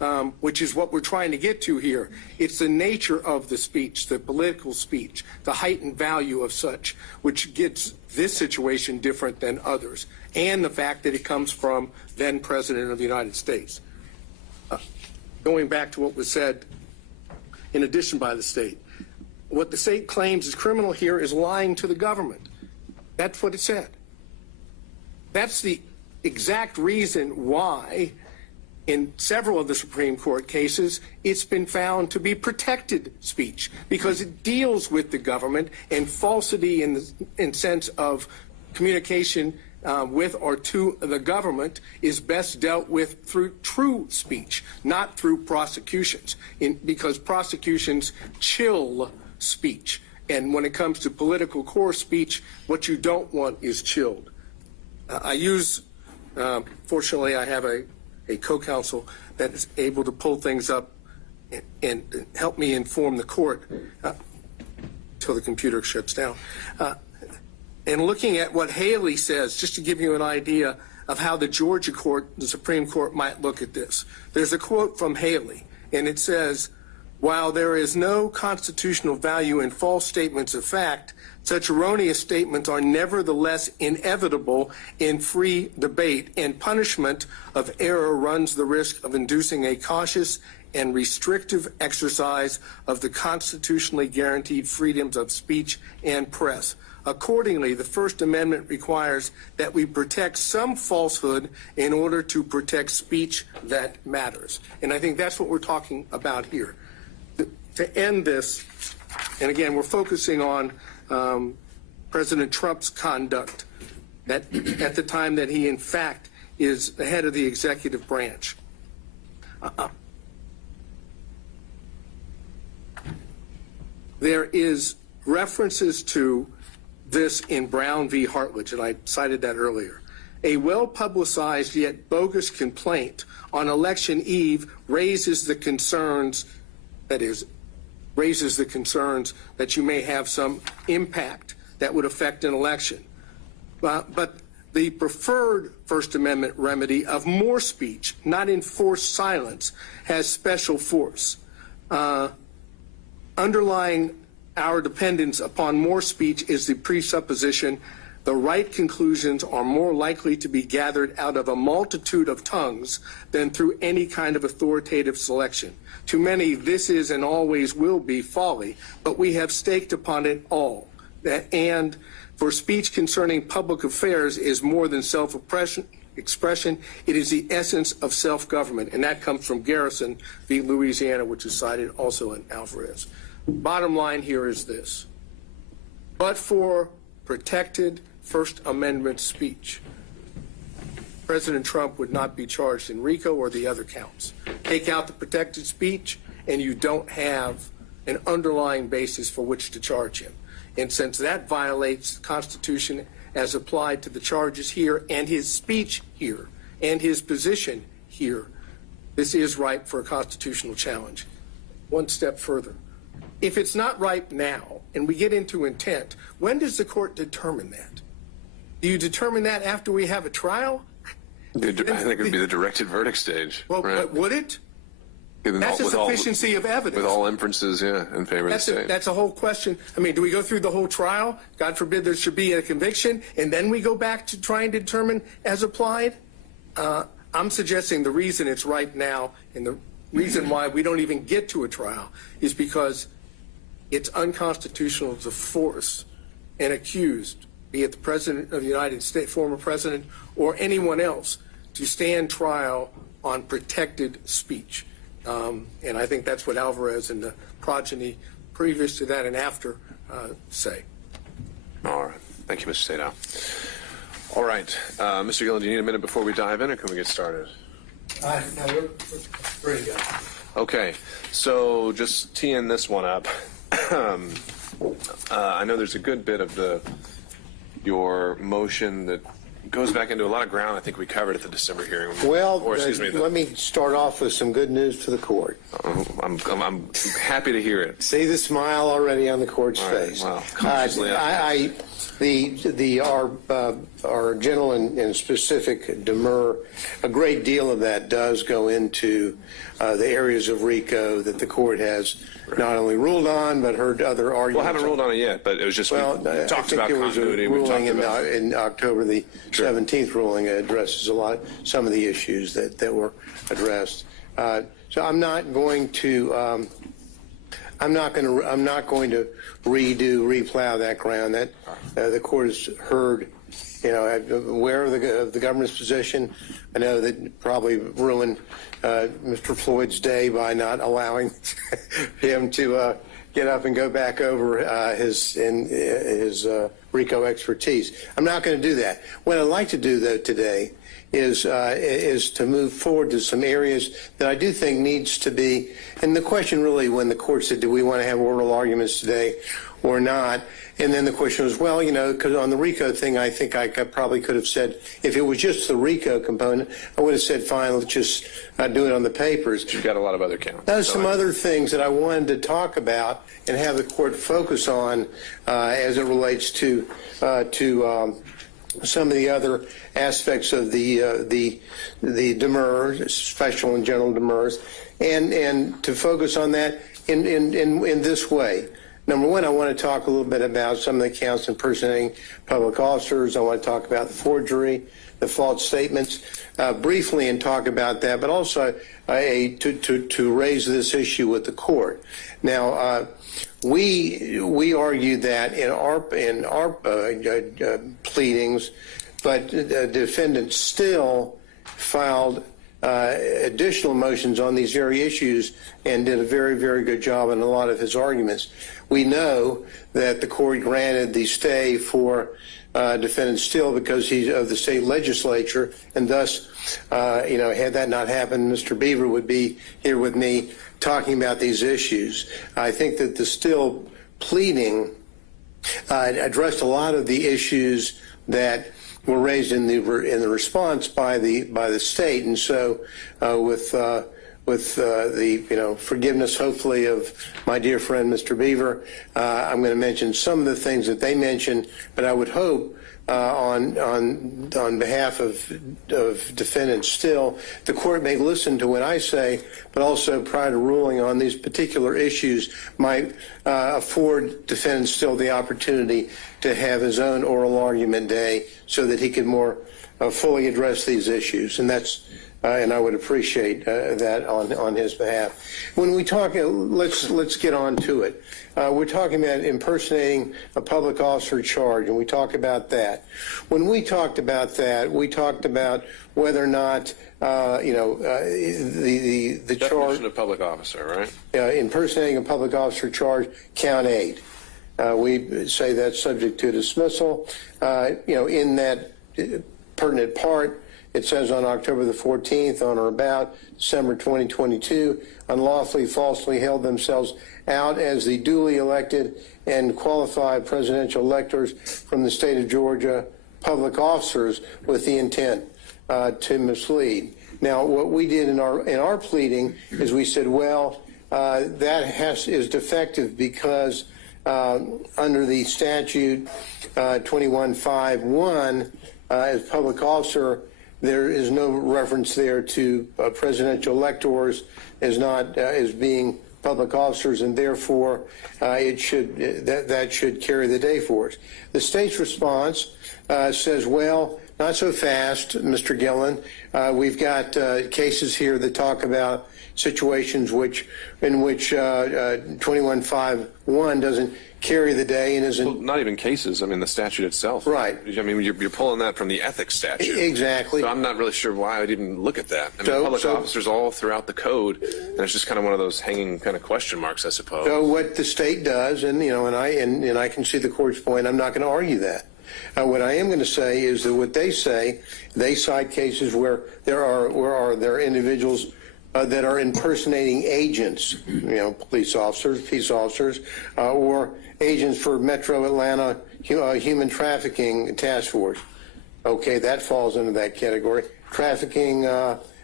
which is what we're trying to get to here. It's the nature of the speech, the political speech, the heightened value of such, which gets this situation different than others, and the fact that it comes from then President of the United States. Going back to what was said in addition by the state, what the state claims is criminal here is lying to the government. That's what it said. That's the exact reason why in several of the Supreme Court cases, it's been found to be protected speech because it deals with the government, and falsity in sense of communication with or to the government is best dealt with through true speech, not through prosecutions, because prosecutions chill speech. And when it comes to political core speech, what you don't want is chilled. Fortunately, I have a co-counsel that is able to pull things up and help me inform the court until the computer shuts down. And looking at what Haley says, just to give you an idea of how the Georgia court, the Supreme Court, might look at this. There's a quote from Haley, and it says, "While there is no constitutional value in false statements of fact, such erroneous statements are nevertheless inevitable in free debate, and punishment of error runs the risk of inducing a cautious and restrictive exercise of the constitutionally guaranteed freedoms of speech and press. Accordingly, the First Amendment requires that we protect some falsehood in order to protect speech that matters." And I think that's what we're talking about here. To end this, and again, we're focusing on President Trump's conduct at the time that he, in fact, is the head of the executive branch. There is references to this in Brown v. Hartledge, and I cited that earlier. A well-publicized yet bogus complaint on election eve raises the concerns, that you may have some impact that would affect an election. But the preferred First Amendment remedy of more speech, not enforced silence, has special force. Underlying our dependence upon more speech is the presupposition the right conclusions are more likely to be gathered out of a multitude of tongues than through any kind of authoritative selection. To many, this is and always will be folly, but we have staked upon it all. And for speech concerning public affairs is more than self-expression, it is the essence of self-government, and that comes from Garrison v. Louisiana, which is cited also in Alvarez. Bottom line here is this: but for protected First Amendment speech, President Trump would not be charged in RICO or the other counts. Take out the protected speech, and you don't have an underlying basis for which to charge him. And since that violates the Constitution as applied to the charges here and his speech here and his position here, this is ripe for a constitutional challenge. One step further. If it's not ripe now, and we get into intent, when does the court determine that? Do you determine that after we have a trial? I think it would be the directed verdict stage. Well, right? Would it? That's a sufficiency of evidence. With all inferences, yeah, in favor of the state. That's a whole question. I mean, do we go through the whole trial? God forbid there should be a conviction, and then we go back to try and determine as applied? I'm suggesting the reason it's ripe now, and the reason why we don't even get to a trial, is because it's unconstitutional to force an accused, be it the President of the United States, former President, or anyone else, to stand trial on protected speech. And I think that's what Alvarez and the progeny previous to that and after say. All right. Thank you, Mr. Sadow. All right. Mr. Gillen, do you need a minute before we dive in, or can we get started? No, we're ready to go. Okay. So just teeing this one up. I know there's a good bit of your motion that goes back into a lot of ground I think we covered at the December hearing. Well, or, excuse me, let me start off with some good news for the court. I'm happy to hear it. See the smile already on the court's All right, face. wow. Consciously Our general and specific Demurrer, a great deal of that does go into the areas of RICO that the court has not only ruled on but heard other arguments. Well, I haven't ruled on it yet, but it was just we talked about continuity. There was a ruling about in October the 17th ruling addresses some of the issues that were addressed. So I'm not going to replow that ground. That the court has heard. Aware of the government's position. I know that probably ruined Mr. Floyd's day by not allowing him to get up and go back over his RICO expertise. I'm not going to do that. What I'd like to do, though, today is to move forward to some areas that I do think needs to be. And the question really, when the court said, do we want to have oral arguments today or not? And then the question was, well, because on the RICO thing, I think I probably could have said, if it was just the RICO component, I would have said, fine, let's just do it on the papers. You've got a lot of other counts. There's some other things that I wanted to talk about and have the court focus on as it relates to some of the other aspects of the Demurrer, special and general Demurrers, and to focus on that in this way. Number one, I want to talk a little bit about some of the counts impersonating public officers. I want to talk about the forgery, the false statements, briefly, and talk about that, but also to raise this issue with the court. Now, we argue that in our pleadings, but the defendant still filed additional motions on these very issues and did a very, very good job in a lot of his arguments. We know that the court granted the stay for defendant Still because he's of the state legislature, and thus, had that not happened, Mr. Beaver would be here with me talking about these issues. I think that the Still pleading addressed a lot of the issues that were raised in the response by the state, and so with the forgiveness, hopefully, of my dear friend Mr. Beaver, I'm going to mention some of the things that they mentioned, but I would hope on behalf of defendants Still, the court may listen to what I say, but also prior to ruling on these particular issues might afford defendant Still the opportunity to have his own oral argument day so that he could more fully address these issues, and that's and I would appreciate that on his behalf. When we talk, let's get on to it. We're talking about impersonating a public officer charge, and we talk about that. When we talked about that, we talked about whether or not the Definition charge of public officer, right? Impersonating a public officer charge, count 8. We say that's subject to dismissal. In that pertinent part, it says on October the 14th, on or about December 2022, unlawfully, falsely held themselves out as the duly elected and qualified presidential electors from the state of Georgia, public officers with the intent to mislead. Now, what we did in our pleading is we said, well, that is defective because under the statute 2151, as public officer, there is no reference there to presidential electors as being public officers, and therefore that should carry the day for us. The state's response says, well, not so fast, Mr. Gillen. We've got cases here that talk about situations in which 2151 doesn't carry the day and isn't. Well, not even cases. I mean, the statute itself. Right. I mean, you're pulling that from the ethics statute. Exactly. So I'm not really sure why I didn't look at that. I mean, public officers all throughout the code, and it's just kind of one of those hanging kind of question marks, I suppose. So what the state does, and I can see the court's point. I'm not going to argue that. What I am going to say is that what they say, they cite cases where there are individuals that are impersonating agents, police officers, peace officers, or agents for Metro Atlanta Human Trafficking Task Force. Okay, that falls into that category. Trafficking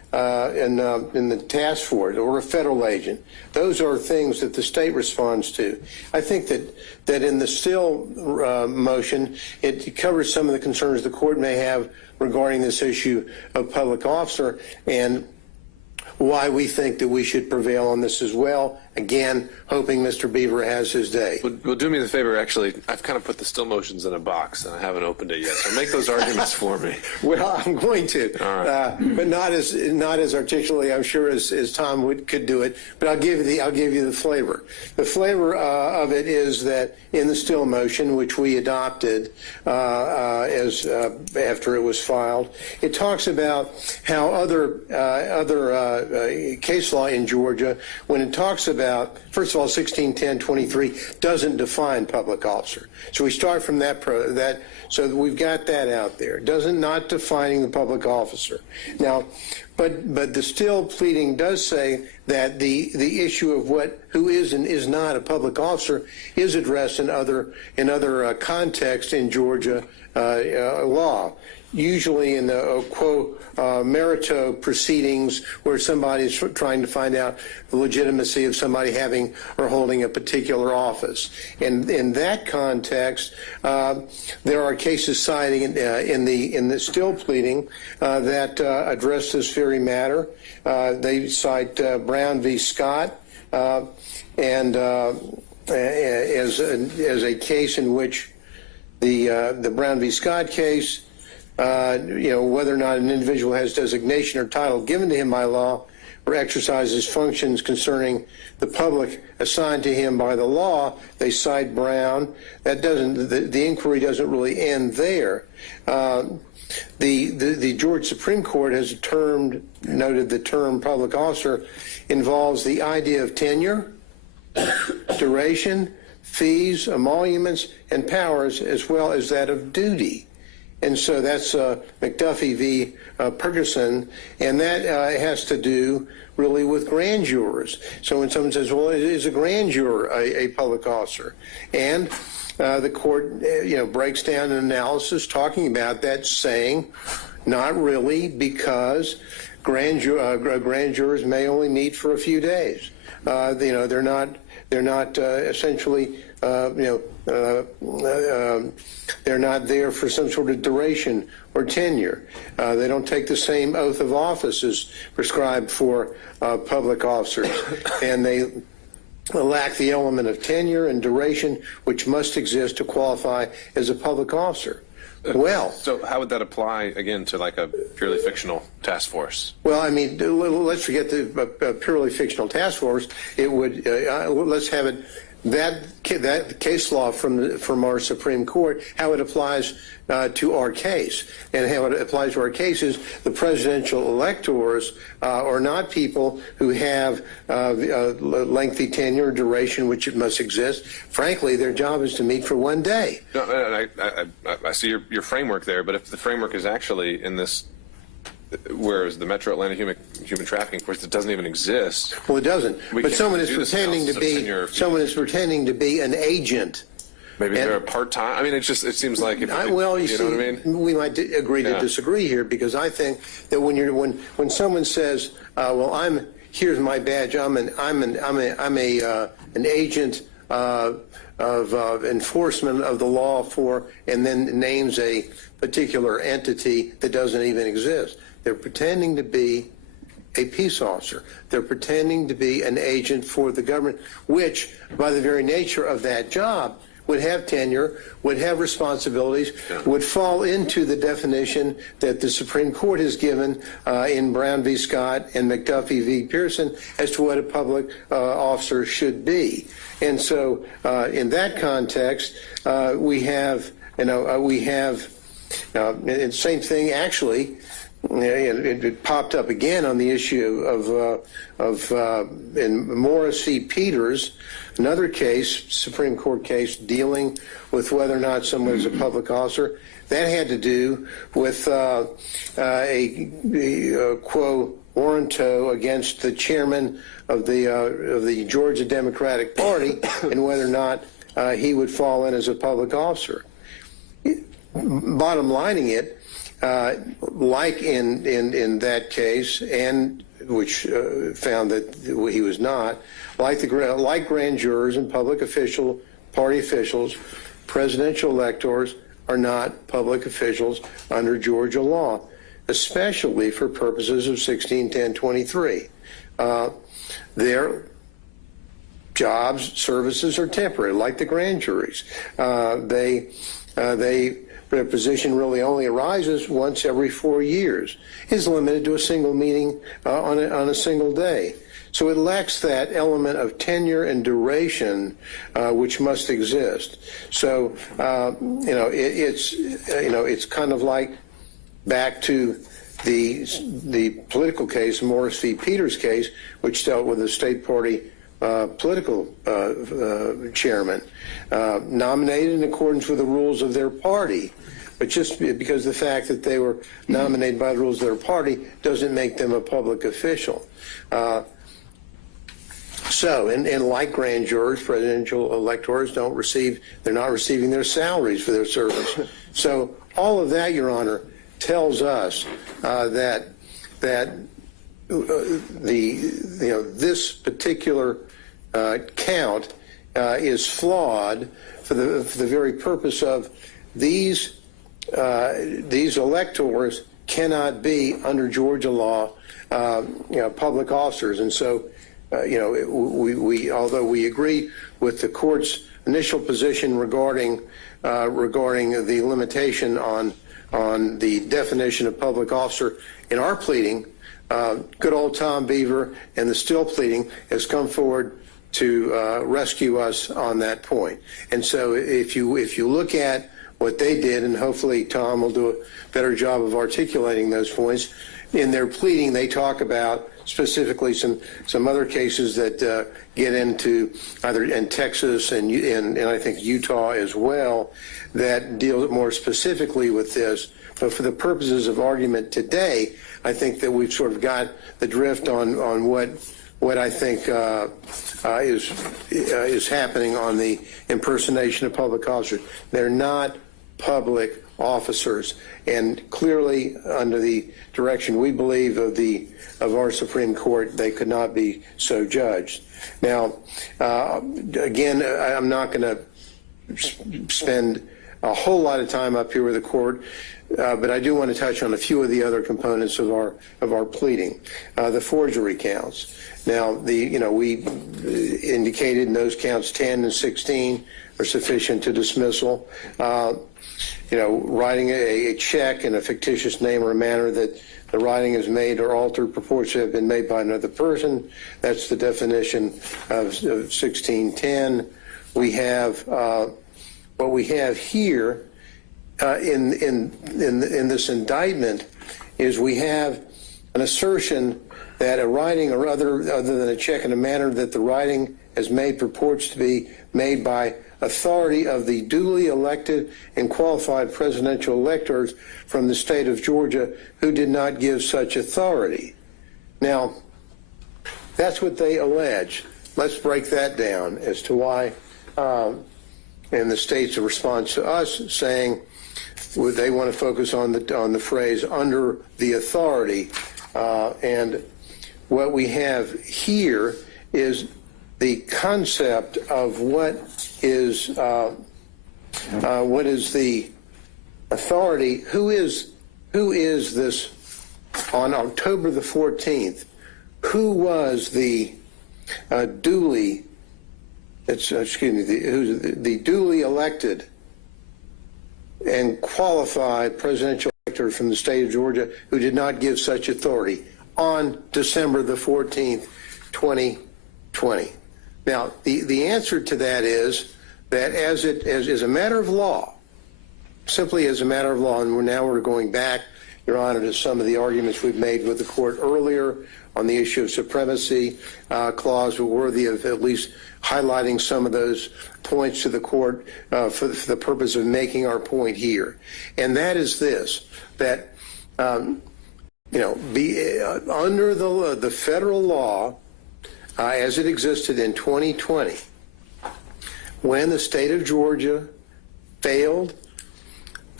in the task force or a federal agent. Those are things that the state responds to. I think that in the Still motion, it covers some of the concerns the court may have regarding this issue of public officer and why we think that we should prevail on this as well. Again, hoping Mr. Beaver has his day. Well, do me the favor, actually, I've kind of put the still motions in a box and I haven't opened it yet, so make those arguments for me. Well, I'm going to, All right. but not as articulately, I'm sure, as Tom could do it. But I'll give you the flavor. The flavor of it is that in the Still motion, which we adopted as after it was filed, it talks about how other case law in Georgia, when it talks about, first of all, 1610-23 doesn't define public officer. So we start from that, so we've got that out there. Not defining the public officer. Now, but the Still pleading does say that the issue of who is and is not a public officer is addressed in other contexts in Georgia law. Usually in the quo merito proceedings where somebody's trying to find out the legitimacy of somebody having or holding a particular office. And in that context, there are cases citing in the Still pleading that address this very matter. They cite Brown v. Scott and as a case in which the Brown v. Scott case, whether or not an individual has designation or title given to him by law or exercises functions concerning the public assigned to him by the law, they cite Brown. That the inquiry doesn't really end there. The Georgia Supreme Court has noted the term public officer involves the idea of tenure, duration, fees, emoluments, and powers, as well as that of duty. And so that's McAfee v. Ferguson, and that has to do really with grand jurors. So when someone says, well, is a grand juror a public officer? And the court breaks down an analysis talking about that, saying not really, because grand jurors may only meet for a few days. They're not essentially they're not there for some sort of duration or tenure. They don't take the same oath of office as prescribed for public officers, and they lack the element of tenure and duration which must exist to qualify as a public officer. Well, so how would that apply again to like a purely fictional task force? Well, I mean, let's forget the purely fictional task force. It would let's have it that case law from our Supreme Court, how it applies to our case, and how it applies to our case is the presidential electors are not people who have lengthy tenure, duration, which it must exist. Frankly, their job is to meet for one day. No, I see your framework there, but if the framework is actually in this, whereas the Metro Atlanta human trafficking force, it doesn't even exist. Well, it doesn't. But someone is pretending to be an agent. Maybe they're a part-time. I mean, it seems like. You know what I mean? We might agree to disagree here, because I think that when someone says, "Well, here's my badge. I'm an agent of enforcement of the law for," and then names a particular entity that doesn't even exist. They're pretending to be a peace officer. They're pretending to be an agent for the government, which, by the very nature of that job, would have tenure, would have responsibilities, would fall into the definition that the Supreme Court has given in Brown v. Scott and McAfee v. Pearson as to what a public officer should be. And so in that context, we have, and same thing actually, it popped up again on the issue in Morris v. Peters, another case, Supreme Court case, dealing with whether or not someone is a public officer. That had to do with a quo warranto against the chairman of the Georgia Democratic Party and whether or not he would fall in as a public officer. Bottom lining it, like in that case, and which found that he was not, like grand jurors and public party officials, presidential electors are not public officials under Georgia law, especially for purposes of 161023. Their jobs, services are temporary, like the grand juries. Their position really only arises once every 4 years, is limited to a single meeting on a single day. So it lacks that element of tenure and duration which must exist. So it's kind of like back to the political case, Morris v. Peters case, which dealt with a state party political chairman nominated in accordance with the rules of their party. But just because the fact that they were nominated by the rules of their party doesn't make them a public official. And like grand jurors, presidential electors they're not receiving their salaries for their service. So all of that, Your Honor, tells us that this particular count is flawed for the very purpose of these electors cannot be under Georgia law public officers. And so we although we agree with the court's initial position regarding the limitation on the definition of public officer in our pleading, good old Tom Beaver and the still pleading has come forward to rescue us on that point. And so if you look at what they did, and hopefully Tom will do a better job of articulating those points, in their pleading they talk about specifically some other cases that get into either in Texas and I think Utah as well that deal more specifically with this. But for the purposes of argument today, I think that we've sort of got the drift on what I think is happening on the impersonation of public officers. They're not public officers, and clearly under the direction we believe of our Supreme Court, they could not be so judged. Now, again, I'm not going to spend a whole lot of time up here with the court, but I do want to touch on a few of the other components of our pleading. The forgery counts. Now, we indicated in those counts 10 and 16 are sufficient to dismissal. Writing a check in a fictitious name or a manner that the writing is made or altered purports to have been made by another person. That's the definition of 1610. We have what we have here in this indictment is we have an assertion that a writing or other than a check in a manner that the writing has made purports to be made by authority of the duly elected and qualified presidential electors from the state of Georgia who did not give such authority. Now, that's what they allege. Let's break that down as to why, and the state's response to us saying they want to focus on the phrase under the authority, and what we have here is the concept of what is the authority. Who is this on October the 14th? Who was the duly duly elected and qualified presidential elector from the state of Georgia who did not give such authority on December the 14th, 2020? Now, the answer to that is that as a matter of law, simply as a matter of law, and we're going back, Your Honor, to some of the arguments we've made with the court earlier on the issue of supremacy clause, were worthy of at least highlighting some of those points to the court for the purpose of making our point here. And that is this, that, under the federal law, as it existed in 2020, when the state of Georgia failed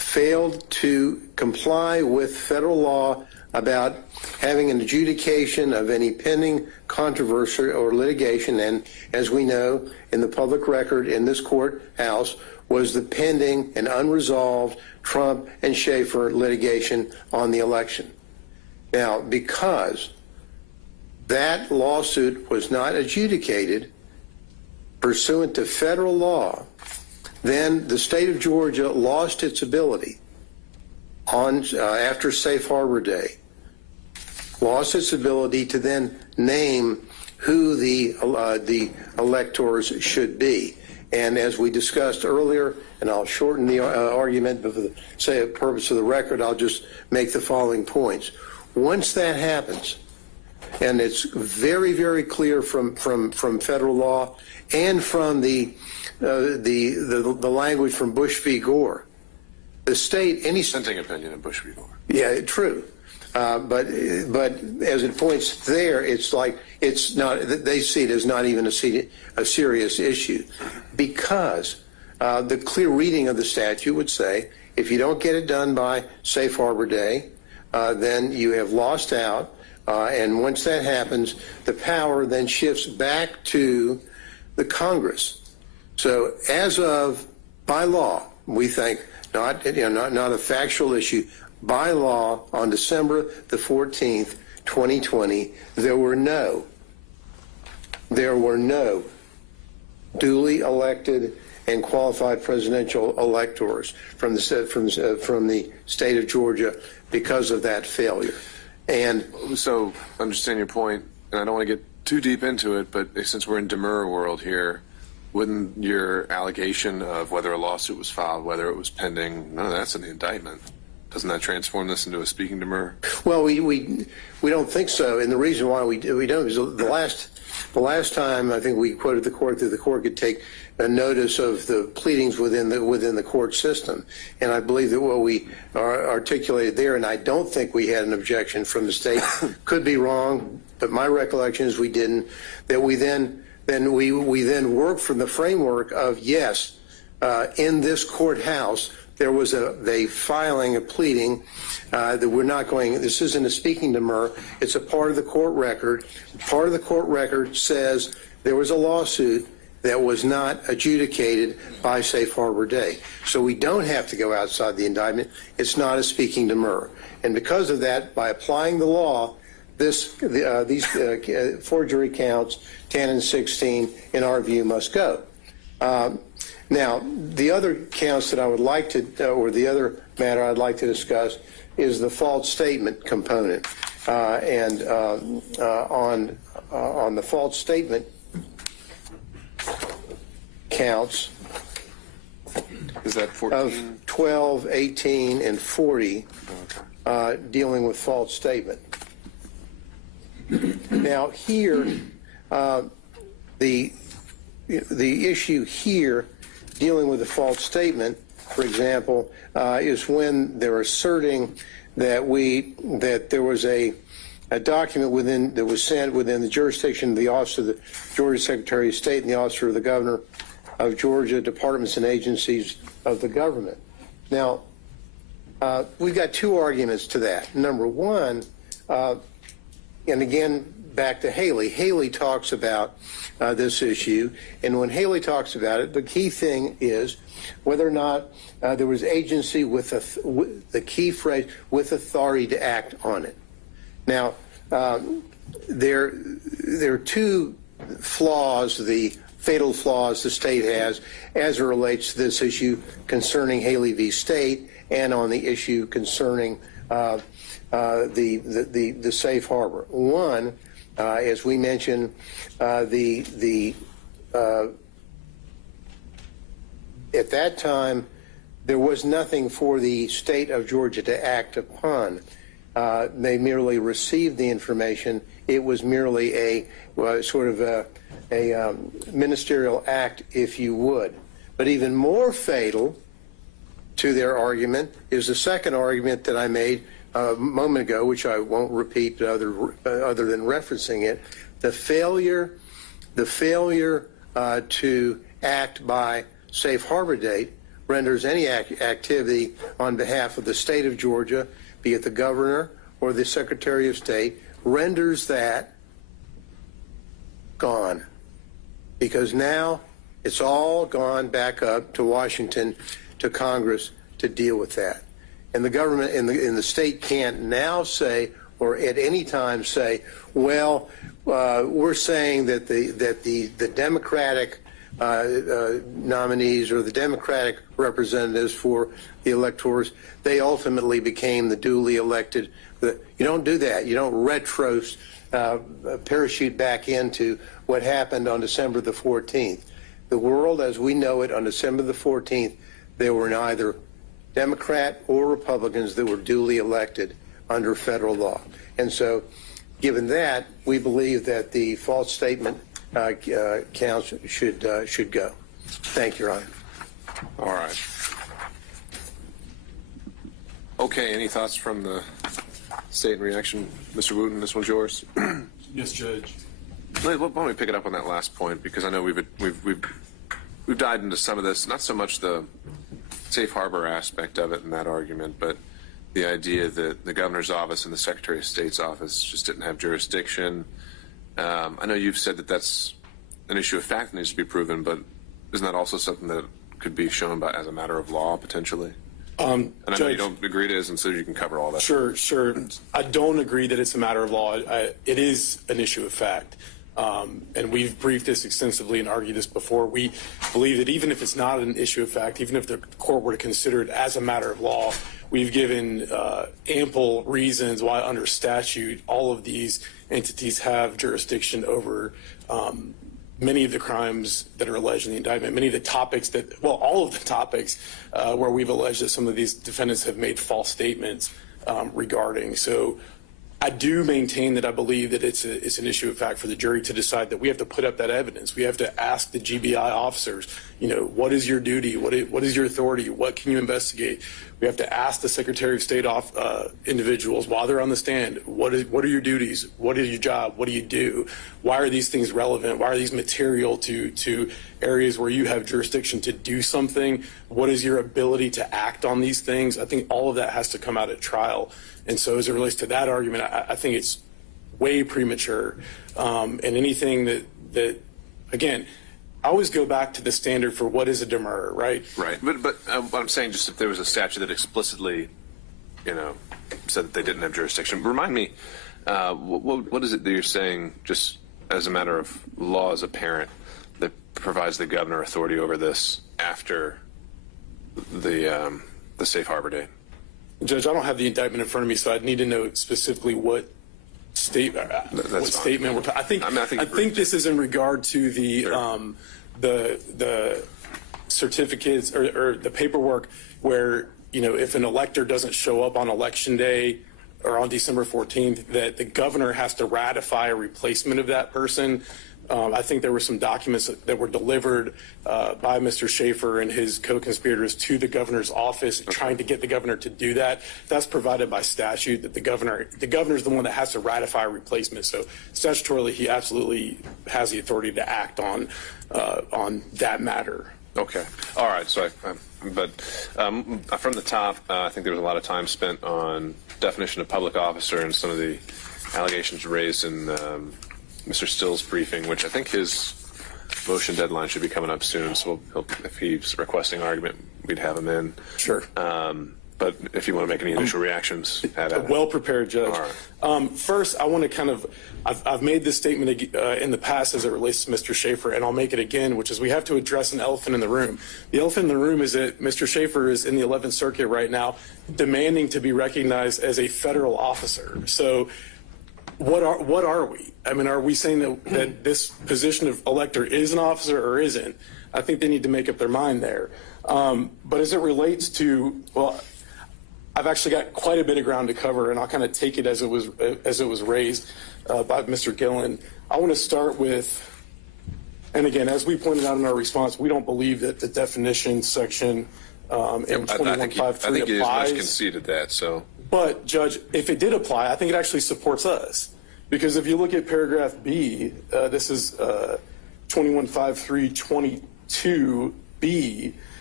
failed to comply with federal law about having an adjudication of any pending controversy or litigation, and as we know, in the public record in this courthouse was the pending and unresolved Trump and Schaefer litigation on the election. Now, because that lawsuit was not adjudicated pursuant to federal law, then the state of Georgia lost its ability on after Safe Harbor Day, lost its ability to then name who the electors should be. And as we discussed earlier, and I'll shorten the argument, but for the purpose of the record, I'll just make the following points. Once that happens, and it's very, very clear from federal law and from the language from Bush v. Gore, the state, any Dissenting opinion in Bush v. Gore. Yeah, true. But as it points there, it's like it's not. They see it as not even a serious issue, because the clear reading of the statute would say if you don't get it done by Safe Harbor Day, then you have lost out. And once that happens, the power then shifts back to the Congress. So as of by law, we think not a factual issue. By law, on December the 14th, 2020, there were no duly elected and qualified presidential electors from the state of Georgia because of that failure. And so, understand your point, and I don't want to get too deep into it, but since we're in Demurrer world here, wouldn't your allegation of whether a lawsuit was filed, whether it was pending, none of that's in the indictment? Doesn't that transform this into a speaking demurrer? Well, we don't think so, and the reason why we don't is the last time I think we quoted the court that the court could take a notice of the pleadings within the court system, and I believe that what we articulated there, and I don't think we had an objection from the state, could be wrong, but my recollection is we didn't. That we then worked from the framework of yes, in this courthouse. There was a filing, a pleading that we're not going, this isn't a speaking demurrer, it's a part of the court record. Part of the court record says there was a lawsuit that was not adjudicated by Safe Harbor Day. So we don't have to go outside the indictment. It's not a speaking demurrer. And because of that, by applying the law, these forgery counts, 10 and 16, in our view, must go. Now, the other counts that I would like to, or the other matter I'd like to discuss is the false statement component. And on the false statement counts is that 14? Of 12, 18, and 40 dealing with false statement. Now, here, the issue here dealing with the false statement, for example, is when they're asserting that there was a document that was sent within the jurisdiction of the Office of the Georgia Secretary of State and the Office of the Governor of Georgia, departments and agencies of the government. Now, we've got two arguments to that. Number one, and again, back to Haley. Haley talks about this issue, and when Haley talks about it, the key thing is whether or not there was agency with the key phrase, with authority to act on it. Now, there are two flaws, the fatal flaws the state has as it relates to this issue concerning Haley v. State and on the issue concerning the safe harbor. One, as we mentioned, at that time, there was nothing for the state of Georgia to act upon. They merely received the information. It was merely a ministerial act, if you would. But even more fatal to their argument is the second argument that I made a moment ago, which I won't repeat other than referencing it, the failure to act by safe harbor date renders any activity on behalf of the state of Georgia, be it the governor or the Secretary of State, renders that gone. Because now it's all gone back up to Washington, to Congress to deal with that. And the government in the state can't now say, or at any time say, well, we're saying that the Democratic nominees or the Democratic representatives for the electors, they ultimately became the duly elected. You don't do that. You don't parachute back into what happened on December the 14th. The world as we know it on December the 14th, there were neither Democrat or Republicans that were duly elected under federal law. And so, given that, we believe that the false statement counts should go. Thank you, Your Honor. All right. Okay, any thoughts from the state in reaction? Mr. Wooten, this one's yours. Yes, Judge. Why don't we pick it up on that last point, because I know we've dived into some of this, not so much the safe harbor aspect of it in that argument, but the idea that the governor's office and the Secretary of State's office just didn't have jurisdiction. I know you've said that that's an issue of fact that needs to be proven, but isn't that also something that could be shown as a matter of law potentially? And I know you don't agree it is, and so you can cover all that. Sure. I don't agree that it's a matter of law. It is an issue of fact. And we've briefed this extensively and argued this before. We believe that even if it's not an issue of fact, even if the court were to consider it as a matter of law, we've given ample reasons why under statute all of these entities have jurisdiction over many of the crimes that are alleged in the indictment, many of the topics all of the topics where we've alleged that some of these defendants have made false statements regarding. So I do maintain that I believe that it's an issue of fact for the jury to decide that we have to put up that evidence. We have to ask the GBI officers, what is your duty? What is your authority? What can you investigate? We have to ask the Secretary of State individuals while they're on the stand, what are your duties? What is your job? What do you do? Why are these things relevant? Why are these material to areas where you have jurisdiction to do something? What is your ability to act on these things? I think all of that has to come out at trial. And so as it relates to that argument, I think it's way premature. And anything that again, I always go back to the standard for what is a demurrer, right? Right. But what I'm saying, just if there was a statute that explicitly, said that they didn't have jurisdiction, remind me, what is it that you're saying, just as a matter of law as a parent, that provides the governor authority over this after the safe harbor date? Judge, I don't have the indictment in front of me, so I'd need to know specifically what statement we're talking. I think this is in regard to the certificates or the paperwork where if an elector doesn't show up on election day or on December 14th, that the governor has to ratify a replacement of that person. I think there were some documents that were delivered by Mr. Schaefer and his co-conspirators to the governor's office, trying to get the governor to do that. That's provided by statute, that the governor is the one that has to ratify a replacement. So statutorily, he absolutely has the authority to act on that matter. Okay. All right. So, from the top, I think there was a lot of time spent on definition of public officer and some of the allegations raised in Mr. Still's briefing, which I think his motion deadline should be coming up soon. So if he's requesting argument, we'd have him in. Sure. But if you want to make any initial reactions, well prepared, Judge. All right. First, I want to I've made this statement in the past as it relates to Mr. Schaefer, and I'll make it again, which is we have to address an elephant in the room. The elephant in the room is that Mr. Schaefer is in the 11th Circuit right now, demanding to be recognized as a federal officer. So what are we? I mean, are we saying that this position of elector is an officer or isn't? I think they need to make up their mind there. But as it relates to, I've actually got quite a bit of ground to cover, and I'll kind of take it as it was raised by Mr. Gillen. I want to start with, and again, as we pointed out in our response, we don't believe that the definition section in 2153 applies. I think you much conceded that. So. But, Judge, if it did apply, I think it actually supports us. Because if you look at paragraph B, this is 215322B,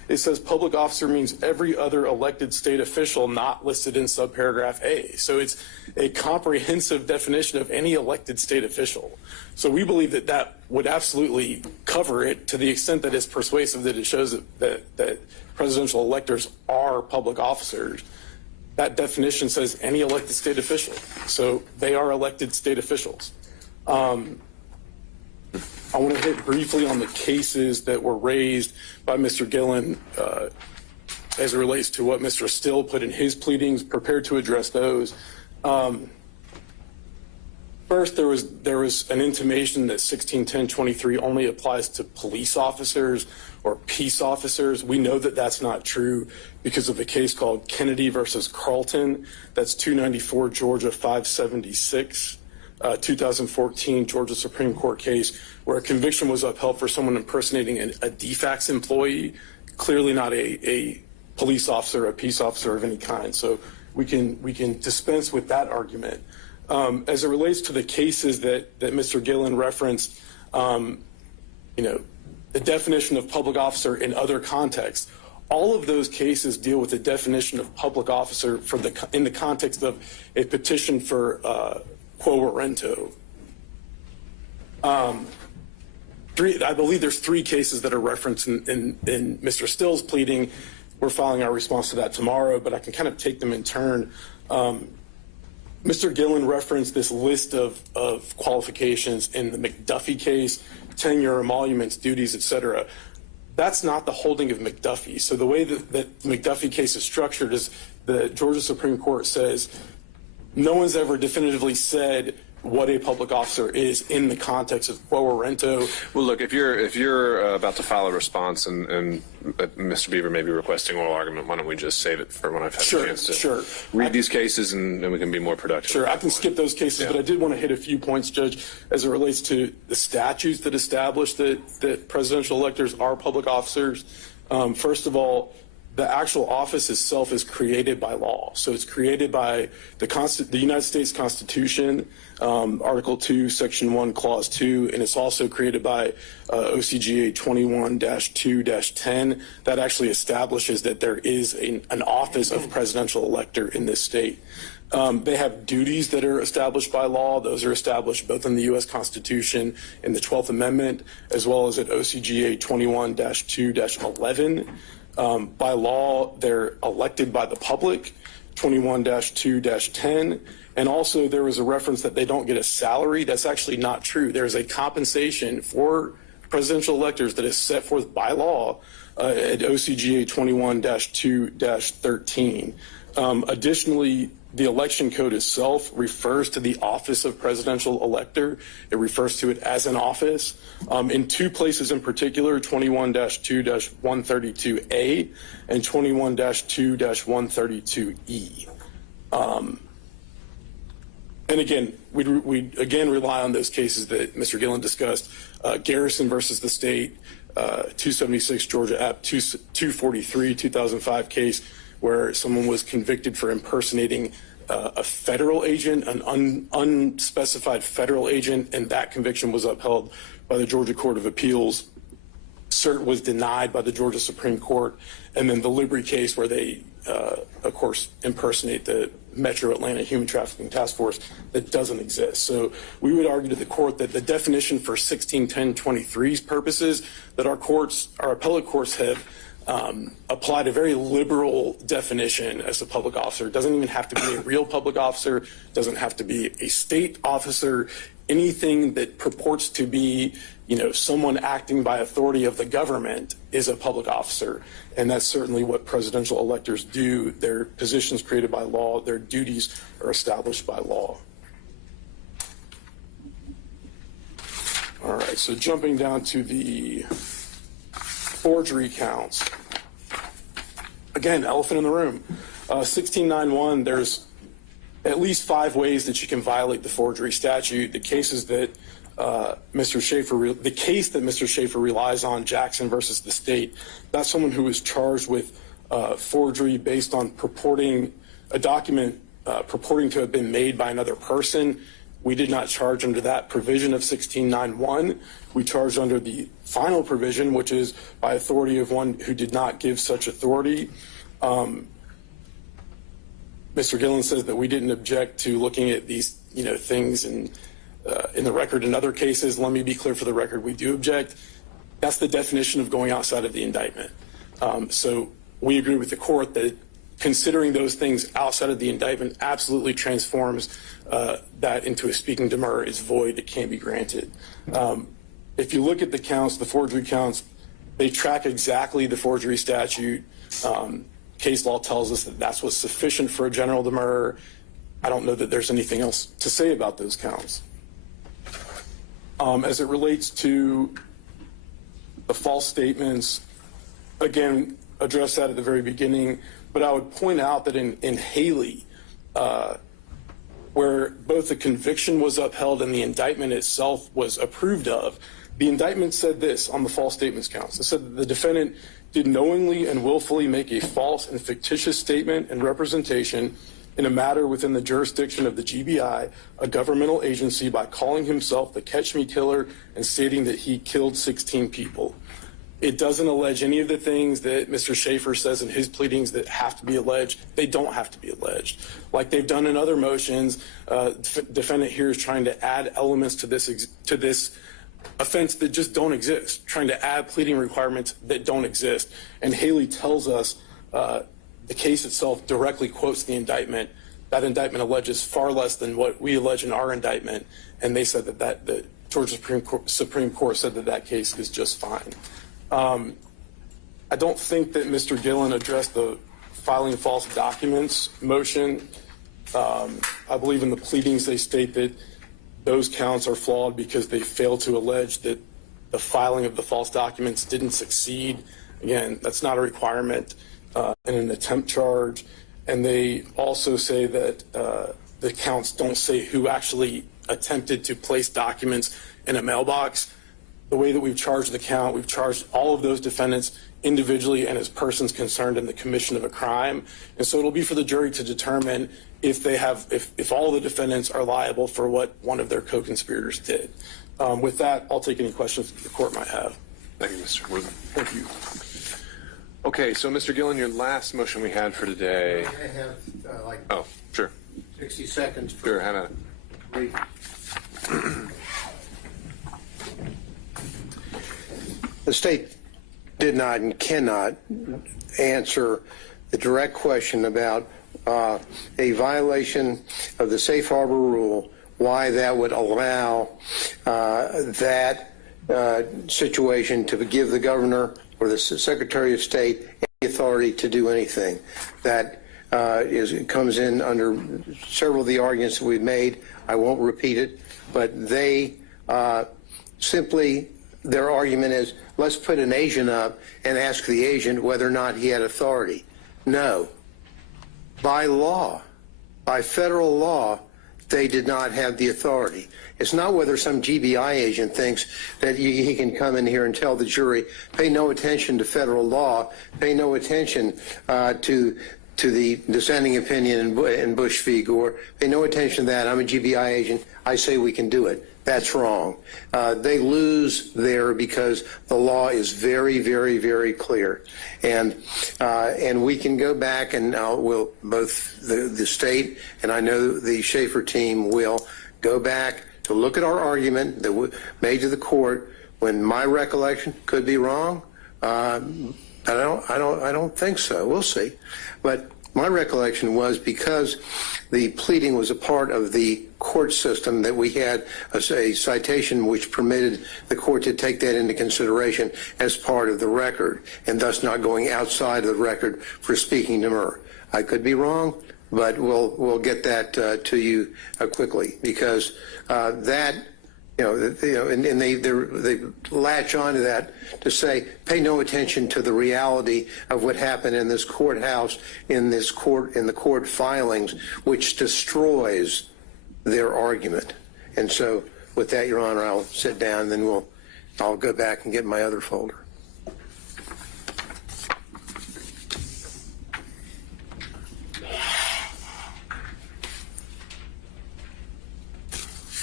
it says public officer means every other elected state official not listed in subparagraph A. So it's a comprehensive definition of any elected state official. So we believe that that would absolutely cover it to the extent that it's persuasive, that it shows that presidential electors are public officers. That definition says any elected state official. So they are elected state officials. I want to hit briefly on the cases that were raised by Mr. Gillen as it relates to what Mr. Still put in his pleadings, prepared to address those. First, there was an intimation that 161023 only applies to police officers or peace officers. We know that that's not true because of a case called Kennedy versus Carlton. That's 294 Georgia 576. 2014 Georgia Supreme Court case where a conviction was upheld for someone impersonating a DFACS employee, clearly not a police officer, a peace officer of any kind. So we can dispense with that argument. As it relates to the cases that Mr. Gillen referenced, the definition of public officer in other contexts, all of those cases deal with the definition of public officer in the context of a petition for quo warranto. I believe there's 3 cases that are referenced in Mr. Still's pleading. We're filing our response to that tomorrow, but I can kind of take them in turn. Mr. Gillen referenced this list of qualifications in the McDuffie case, tenure, emoluments, duties, etc. That's not the holding of McDuffie. So the way that the McDuffie case is structured is the Georgia Supreme Court says no one's ever definitively said what a public officer is in the context of quo warranto. Well, look, if you're about to file a response and Mr. Beaver may be requesting oral argument, why don't we just save it for when I've had a chance to read these cases and we can be more productive. Sure, I can skip those cases, but I did want to hit a few points, Judge, as it relates to the statutes that establish that presidential electors are public officers. First of all, the actual office itself is created by law. So it's created by the United States Constitution, Article 2, Section 1, Clause 2, and it's also created by OCGA 21-2-10. That actually establishes that there is an office of presidential elector in this state. They have duties that are established by law. Those are established both in the U.S. Constitution and the 12th Amendment, as well as at OCGA 21-2-11. By law, they're elected by the public, 21-2-10. And also there was a reference that they don't get a salary. That's actually not true. There's a compensation for presidential electors that is set forth by law at OCGA 21-2-13. Additionally, the election code itself refers to the office of presidential elector. It refers to it as an office. In 2 places in particular, 21-2-132A and 21-2-132E. And again, we again rely on those cases that Mr. Gillen discussed. Garrison versus the state, 276 Georgia App 243, 2005 case where someone was convicted for impersonating a federal agent, an unspecified federal agent, and that conviction was upheld by the Georgia Court of Appeals. Cert was denied by the Georgia Supreme Court. And then the Libri case where they, of course, impersonate the Metro Atlanta Human Trafficking Task Force that doesn't exist. So we would argue to the court that the definition for 161023's purposes that our appellate courts have applied a very liberal definition as a public officer. It doesn't even have to be a real public officer, doesn't have to be a state officer, anything that purports to be, someone acting by authority of the government is a public officer. And that's certainly what presidential electors do. Their positions created by law, their duties are established by law. All right, so jumping down to the forgery counts. Again, elephant in the room. 1691, there's at least 5 ways that you can violate the forgery statute. The cases that Mr. Schaefer relies on, Jackson versus the state, that's someone who was charged with forgery based on purporting a document purporting to have been made by another person We did not charge under that provision of 1691. We charged under the final provision, which is by authority of one who did not give such authority. Mr. Gillen says that we didn't object to looking at these, things in the record in other cases. Let me be clear for the record, we do object. That's the definition of going outside of the indictment. So we agree with the court that considering those things outside of the indictment absolutely transforms that into a speaking demurrer is void. It can't be granted. If you look at the counts, the forgery counts, they track exactly the forgery statute. Case law tells us that that's what's sufficient for a general demurrer. I don't know that there's anything else to say about those counts. As it relates to the false statements, again, address that at the very beginning, but I would point out that in Haley, where both the conviction was upheld and the indictment itself was approved of, the indictment said this on the false statements counts. It said that the defendant did knowingly and willfully make a false and fictitious statement and representation in a matter within the jurisdiction of the GBI, a governmental agency, by calling himself the Catch Me Killer and stating that he killed 16 people. It doesn't allege any of the things that Mr. Schaefer says in his pleadings that have to be alleged. They don't have to be alleged. Like they've done in other motions, defendant here is trying to add elements to this offense that just don't exist, trying to add pleading requirements that don't exist. And Haley tells us the case itself directly quotes the indictment. That indictment alleges far less than what we allege in our indictment, and they said that the Georgia Supreme Court said that case is just fine. I don't think that Mr. Gillen addressed the filing false documents motion. I believe in the pleadings they state that those counts are flawed because they fail to allege that the filing of the false documents didn't succeed. Again, that's not a requirement in an attempt charge. And they also say that the counts don't say who actually attempted to place documents in a mailbox. The way that we've charged the count, we've charged all of those defendants individually and as persons concerned in the commission of a crime. And so it'll be for the jury to determine if all the defendants are liable for what one of their co-conspirators did. With that, I'll take any questions that the court might have. Thank you, Mr. Wood. Thank you. Okay, so Mr. Gillen, your last motion we had for today. I have Oh, sure. 60 seconds. Sure, have at it. The state did not and cannot answer the direct question about a violation of the safe harbor rule, why that would allow that situation to give the governor or the Secretary of State any authority to do anything. That comes in under several of the arguments that we've made. I won't repeat it, but they simply, their argument is, let's put an agent up and ask the agent whether or not he had authority. No. By law, by federal law, they did not have the authority. It's not whether some GBI agent thinks that he can come in here and tell the jury, pay no attention to federal law, pay no attention to the dissenting opinion in Bush v. Gore, pay no attention to that. I'm a GBI agent. I say we can do it. That's wrong. They lose there because the law is very, very, very clear. And we can go back and we'll, both the state and I know the Schaefer team will go back to look at our argument that we made to the court when my recollection could be wrong. I don't think so. We'll see. But my recollection was because the pleading was a part of the court system that we had a citation which permitted the court to take that into consideration as part of the record and thus not going outside of the record for speaking Demurrer. I could be wrong, but we'll get that to you quickly because that. And they latch onto that to say, pay no attention to the reality of what happened in this courthouse, in the court filings, which destroys their argument. And so, with that, Your Honor, I'll sit down, and then I'll go back and get my other folder.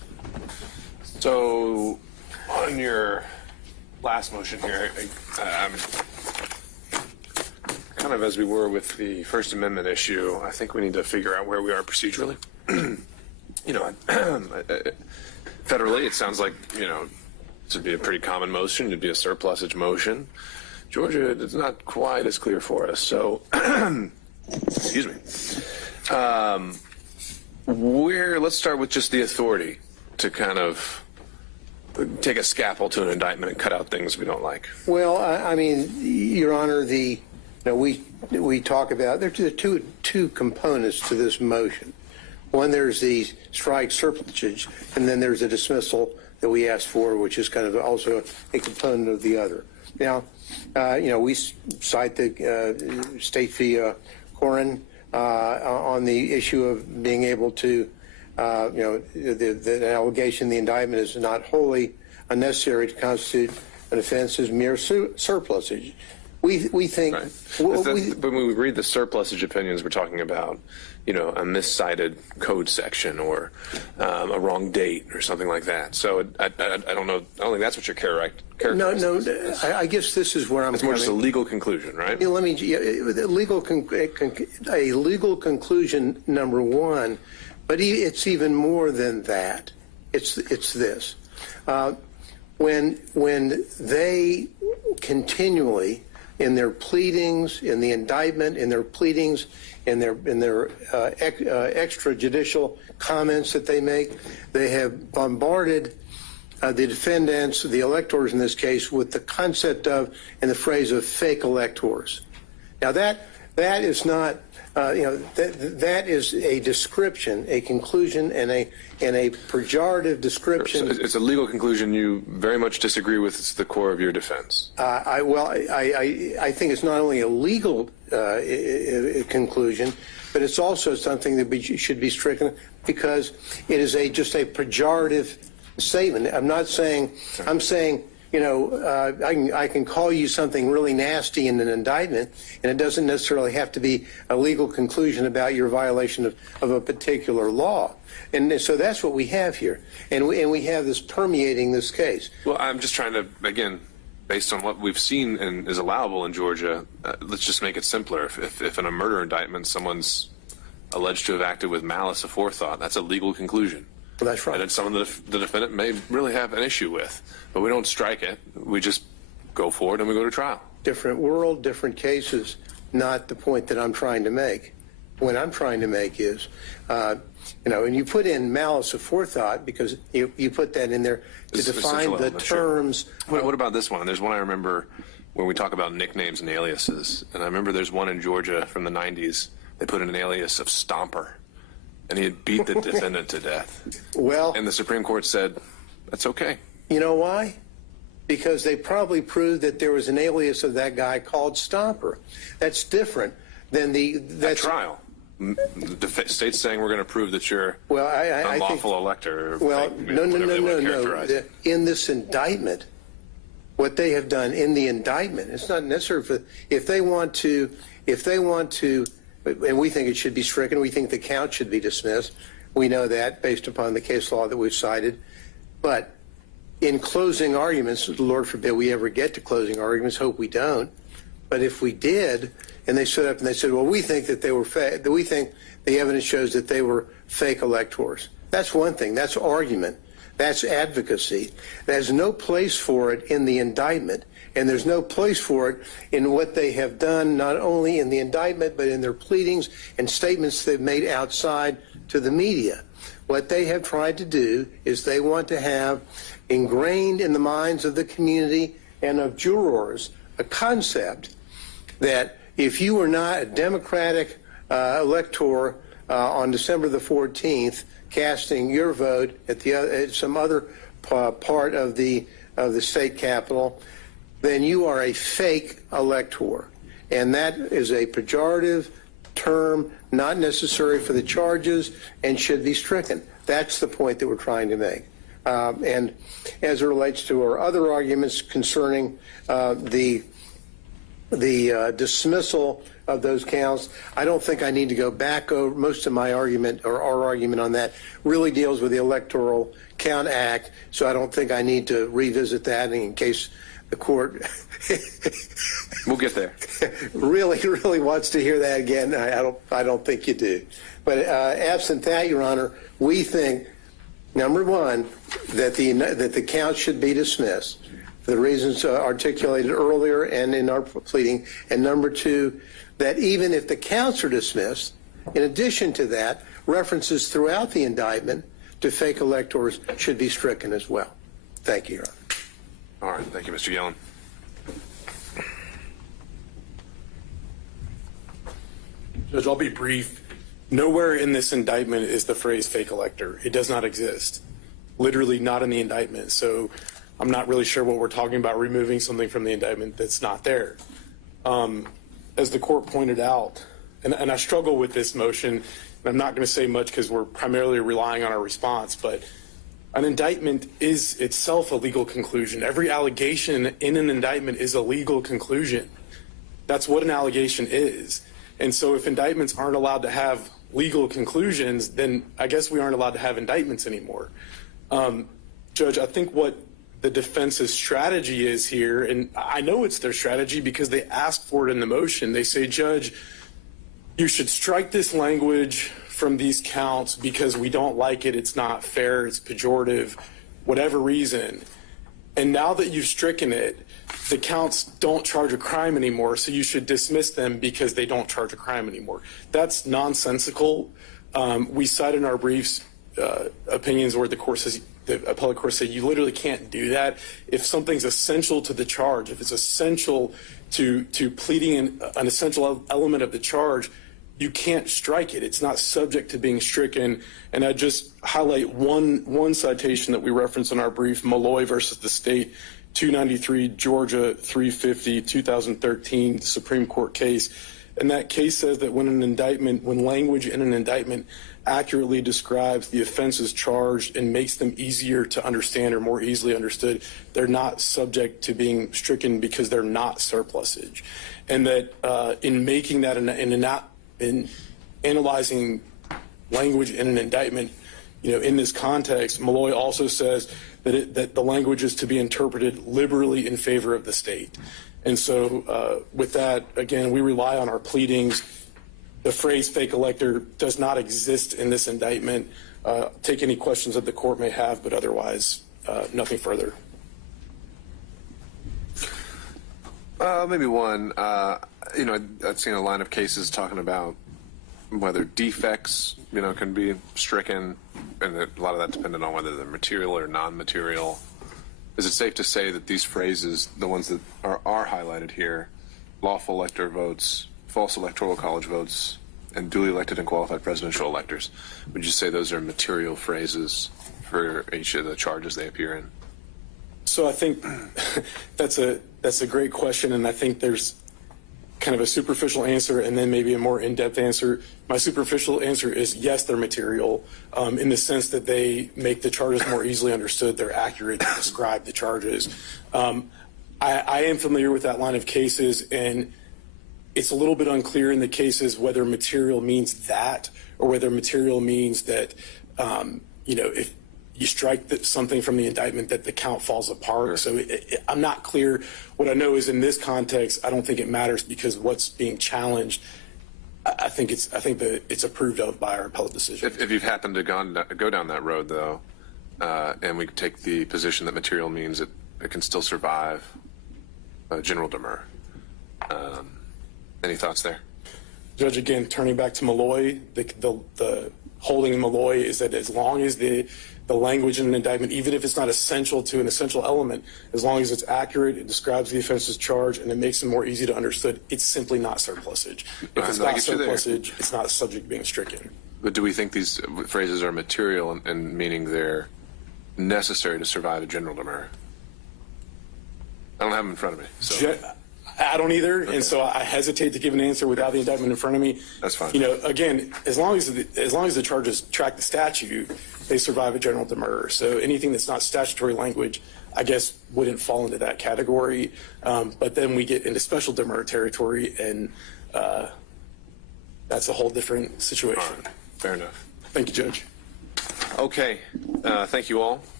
last motion here, kind of as we were with the First Amendment issue, I think we need to figure out where we are procedurally. Federally, it sounds like, this would be a pretty common motion. It'd be a surplusage motion. Georgia, it's not quite as clear for us. So, excuse me. Let's start with just the authority to kind of take a scalpel to an indictment and cut out things we don't like. Well, I mean, Your Honor, we talk about there are two components to this motion. One, there's the strike surplusage, and then there's a dismissal that we asked for, which is kind of also a component of the other. Now, we cite the State v. Corin on the issue of being able to, the allegation, the indictment is not wholly unnecessary to constitute an offense as mere surplusage. We think. Right. But when we read the surplusage opinions, we're talking about, a miscited code section or a wrong date or something like that. So I don't know. I don't think that's what you're characterizing. No. I guess this is where I'm. It's more just a legal conclusion, right? Let me. A legal conclusion, number one, but it's even more than that. It's this. When they continually, in their pleadings, in the indictment, in their pleadings, in their extrajudicial comments that they make, they have bombarded the defendants, the electors in this case, with the concept of and the phrase of fake electors. Now that is not, that is a description, a conclusion, and a pejorative description. So it's a legal conclusion you very much disagree with. It's the core of your defense. I think it's not only a legal conclusion, but it's also something that should be stricken because it is just a pejorative statement. I'm not saying. I'm saying. I can call you something really nasty in an indictment, and it doesn't necessarily have to be a legal conclusion about your violation of a particular law. And so that's what we have here. And we have this permeating this case. Well, I'm just trying to, again, based on what we've seen and is allowable in Georgia, let's just make it simpler. If in a murder indictment someone's alleged to have acted with malice aforethought, that's a legal conclusion. Well, that's right. And it's someone that the defendant may really have an issue with. But we don't strike it. We just go forward and we go to trial. Different world, different cases, not the point that I'm trying to make. What I'm trying to make is, and you put in malice aforethought because you put that in there to define the terms. Sure. What about this one? There's one I remember when we talk about nicknames and aliases. And I remember there's one in Georgia from the 90s. They put in an alias of Stomper. And he had beat the defendant to death. Well, and the Supreme Court said, that's okay. You know why? Because they probably proved that there was an alias of that guy called Stomper. That's different than that's trial. The state's saying we're going to prove that you're an unlawful elector. Well, no. In this indictment, what they have done in the indictment, it's not necessary if they want to, and we think it should be stricken. We think the count should be dismissed. We know that based upon the case law that we've cited. But in closing arguments, Lord forbid we ever get to closing arguments, hope we don't. But if we did, and they stood up and they said, well, we think that they were fake, we think the evidence shows that they were fake electors. That's one thing. That's argument. That's advocacy. There's no place for it in the indictment. And there's no place for it in what they have done, not only in the indictment, but in their pleadings and statements they've made outside to the media. What they have tried to do is they want to have ingrained in the minds of the community and of jurors a concept that if you were not a Democratic elector on December the 14th, casting your vote at some other part of the state capitol, then you are a fake elector. And that is a pejorative term, not necessary for the charges, and should be stricken. That's the point that we're trying to make. And as it relates to our other arguments concerning the dismissal of those counts, I don't think I need to go back over most of my argument, or our argument on that really deals with the Electoral Count Act, so I don't think I need to revisit that in case the court We'll get there. really wants to hear that again, I don't think you do. But absent that, Your Honor, we think, number one, that the count should be dismissed for the reasons articulated earlier and in our pleading, and number two, that even if the counts are dismissed, in addition to that, references throughout the indictment to fake electors should be stricken as well. Thank you, Your Honor. All right. Thank you, Mr. Yellen. Judge, I'll be brief. Nowhere in this indictment is the phrase fake elector. It does not exist. Literally not in the indictment. So I'm not really sure what we're talking about, removing something from the indictment that's not there. As the court pointed out, and I struggle with this motion, and I'm not going to say much because we're primarily relying on our response, but an indictment is itself a legal conclusion. Every allegation in an indictment is a legal conclusion. That's what an allegation is. And so if indictments aren't allowed to have legal conclusions, then I guess we aren't allowed to have indictments anymore. Judge, I think what the defense's strategy is here, and I know it's their strategy because they asked for it in the motion. They say, Judge, you should strike this language from these counts because we don't like it, it's not fair, it's pejorative, whatever reason. And now that you've stricken it, the counts don't charge a crime anymore, so you should dismiss them because they don't charge a crime anymore. That's nonsensical. We cite in our briefs opinions where the court says, the appellate court say, you literally can't do that. If something's essential to the charge, if it's essential to pleading an essential element of the charge, you can't strike it. It's not subject to being stricken. And I just highlight one citation that we reference in our brief, Malloy versus the state, 293 Georgia 350 2013 Supreme Court case. And that case says that when language in an indictment accurately describes the offenses charged and makes them easier to understand or more easily understood, they're not subject to being stricken because they're not surplusage. And that in making that in analyzing language in an indictment, in this context, Malloy also says that the language is to be interpreted liberally in favor of the state. And so with that, again, we rely on our pleadings. The phrase fake elector does not exist in this indictment. Take any questions that the court may have, but otherwise, nothing further. Maybe one. I've seen a line of cases talking about whether defects, can be stricken, and a lot of that dependent on whether they're material or non-material. Is it safe to say that these phrases, the ones that are highlighted here, lawful elector votes, false electoral college votes, and duly elected and qualified presidential electors, would you say those are material phrases for each of the charges they appear in? So I think that's a great question, and I think there's kind of a superficial answer and then maybe a more in-depth answer. My superficial answer is yes, they're material in the sense that they make the charges more easily understood. They're accurate to describe the charges. I am familiar with that line of cases, and it's a little bit unclear in the cases whether material means that or whether material means that, if you strike something from the indictment that the count falls apart. Sure. So I'm not clear. What I know is in this context, I don't think it matters because what's being challenged, I think that it's approved of by our appellate decision. If you've happened to go down that road, though, and we take the position that material means it can still survive General Demurrer, any thoughts there? Judge, again, turning back to Malloy, the holding in Malloy is that as long as the language in an indictment, even if it's not essential to an essential element, as long as it's accurate, it describes the offense's charge, and it makes it more easy to understood, it's simply not surplusage. If it's not surplusage, it's not subject to being stricken. But do we think these phrases are material and meaning they're necessary to survive a General Demurrer? I don't have them in front of me. So. I don't either, okay. And so I hesitate to give an answer without the indictment in front of me. That's fine. Again, as long as the charges track the statute, they survive a General Demurrer. So anything that's not statutory language, I guess, wouldn't fall into that category. But then we get into special Demurrer territory, and that's a whole different situation. All right. Fair enough. Thank you, Judge. Okay. Thank you all.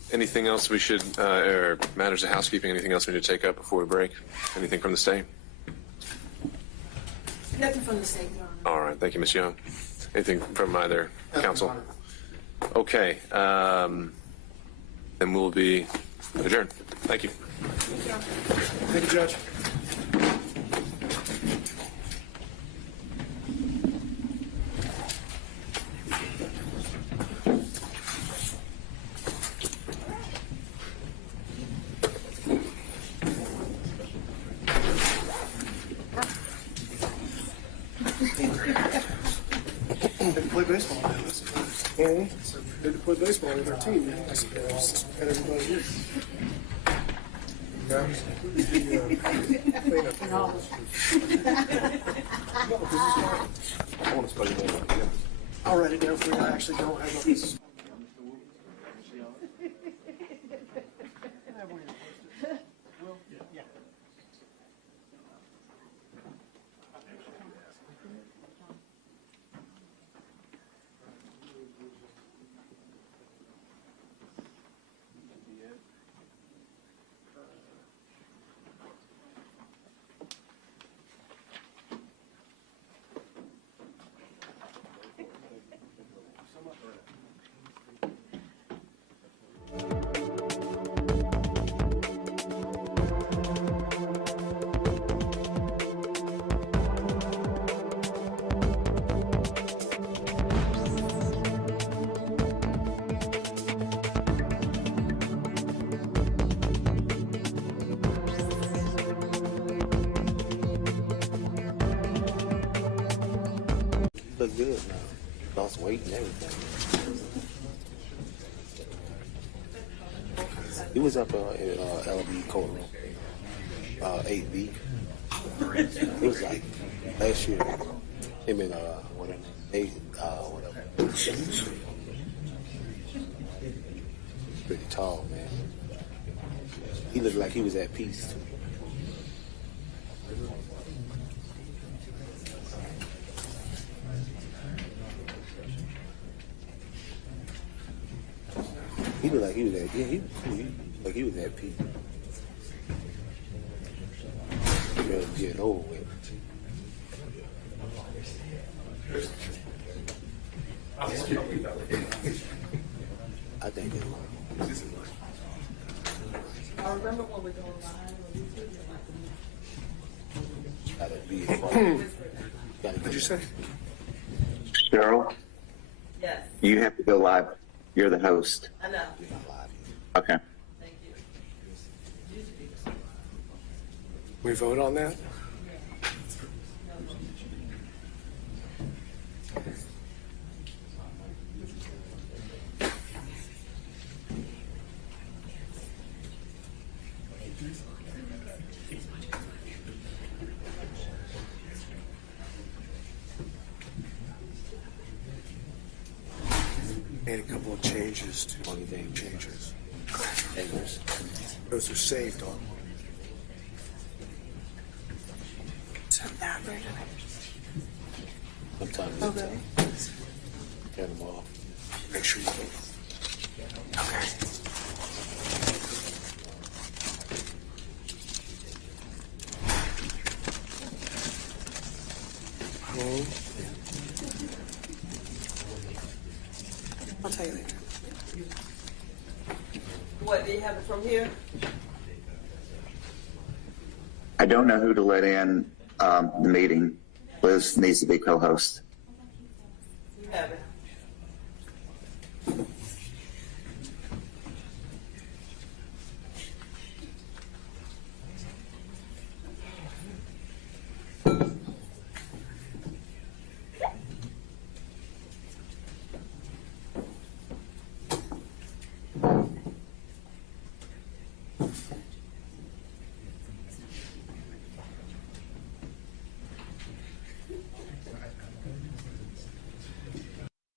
Anything else we should, or matters of housekeeping, anything else we need to take up before we break? Anything from the state? Nothing from the state, Your Honor. All right, thank you, Ms. Young. Anything from either counsel? Okay, then we'll be adjourned. Thank you. Thank you, Judge. They can play baseball now. So they can play baseball with their team now, I suppose. And everybody here. I'll write it down for you. I actually don't have those. Look good now. Lost weight and everything. He was up in LB courtroom, 8B. It was like last year. Him and whatever, 8, whatever. Pretty tall, man. He looked like he was at peace. He looked like he was at, yeah, he like he was at peace. He was getting over with. I think it was. I remember when we go live. Gotta be What'd you say? Cheryl, Yes, you have to go live. You're the host. I know. Okay. Thank you. We vote on that? Made a couple of changes to changes. Those are saved on. Sometimes Okay. turn them off. Make sure you vote. Okay. I'll tell you later. What, do you have it from here? I don't know who to let in the meeting. Liz needs to be co-host. You have it.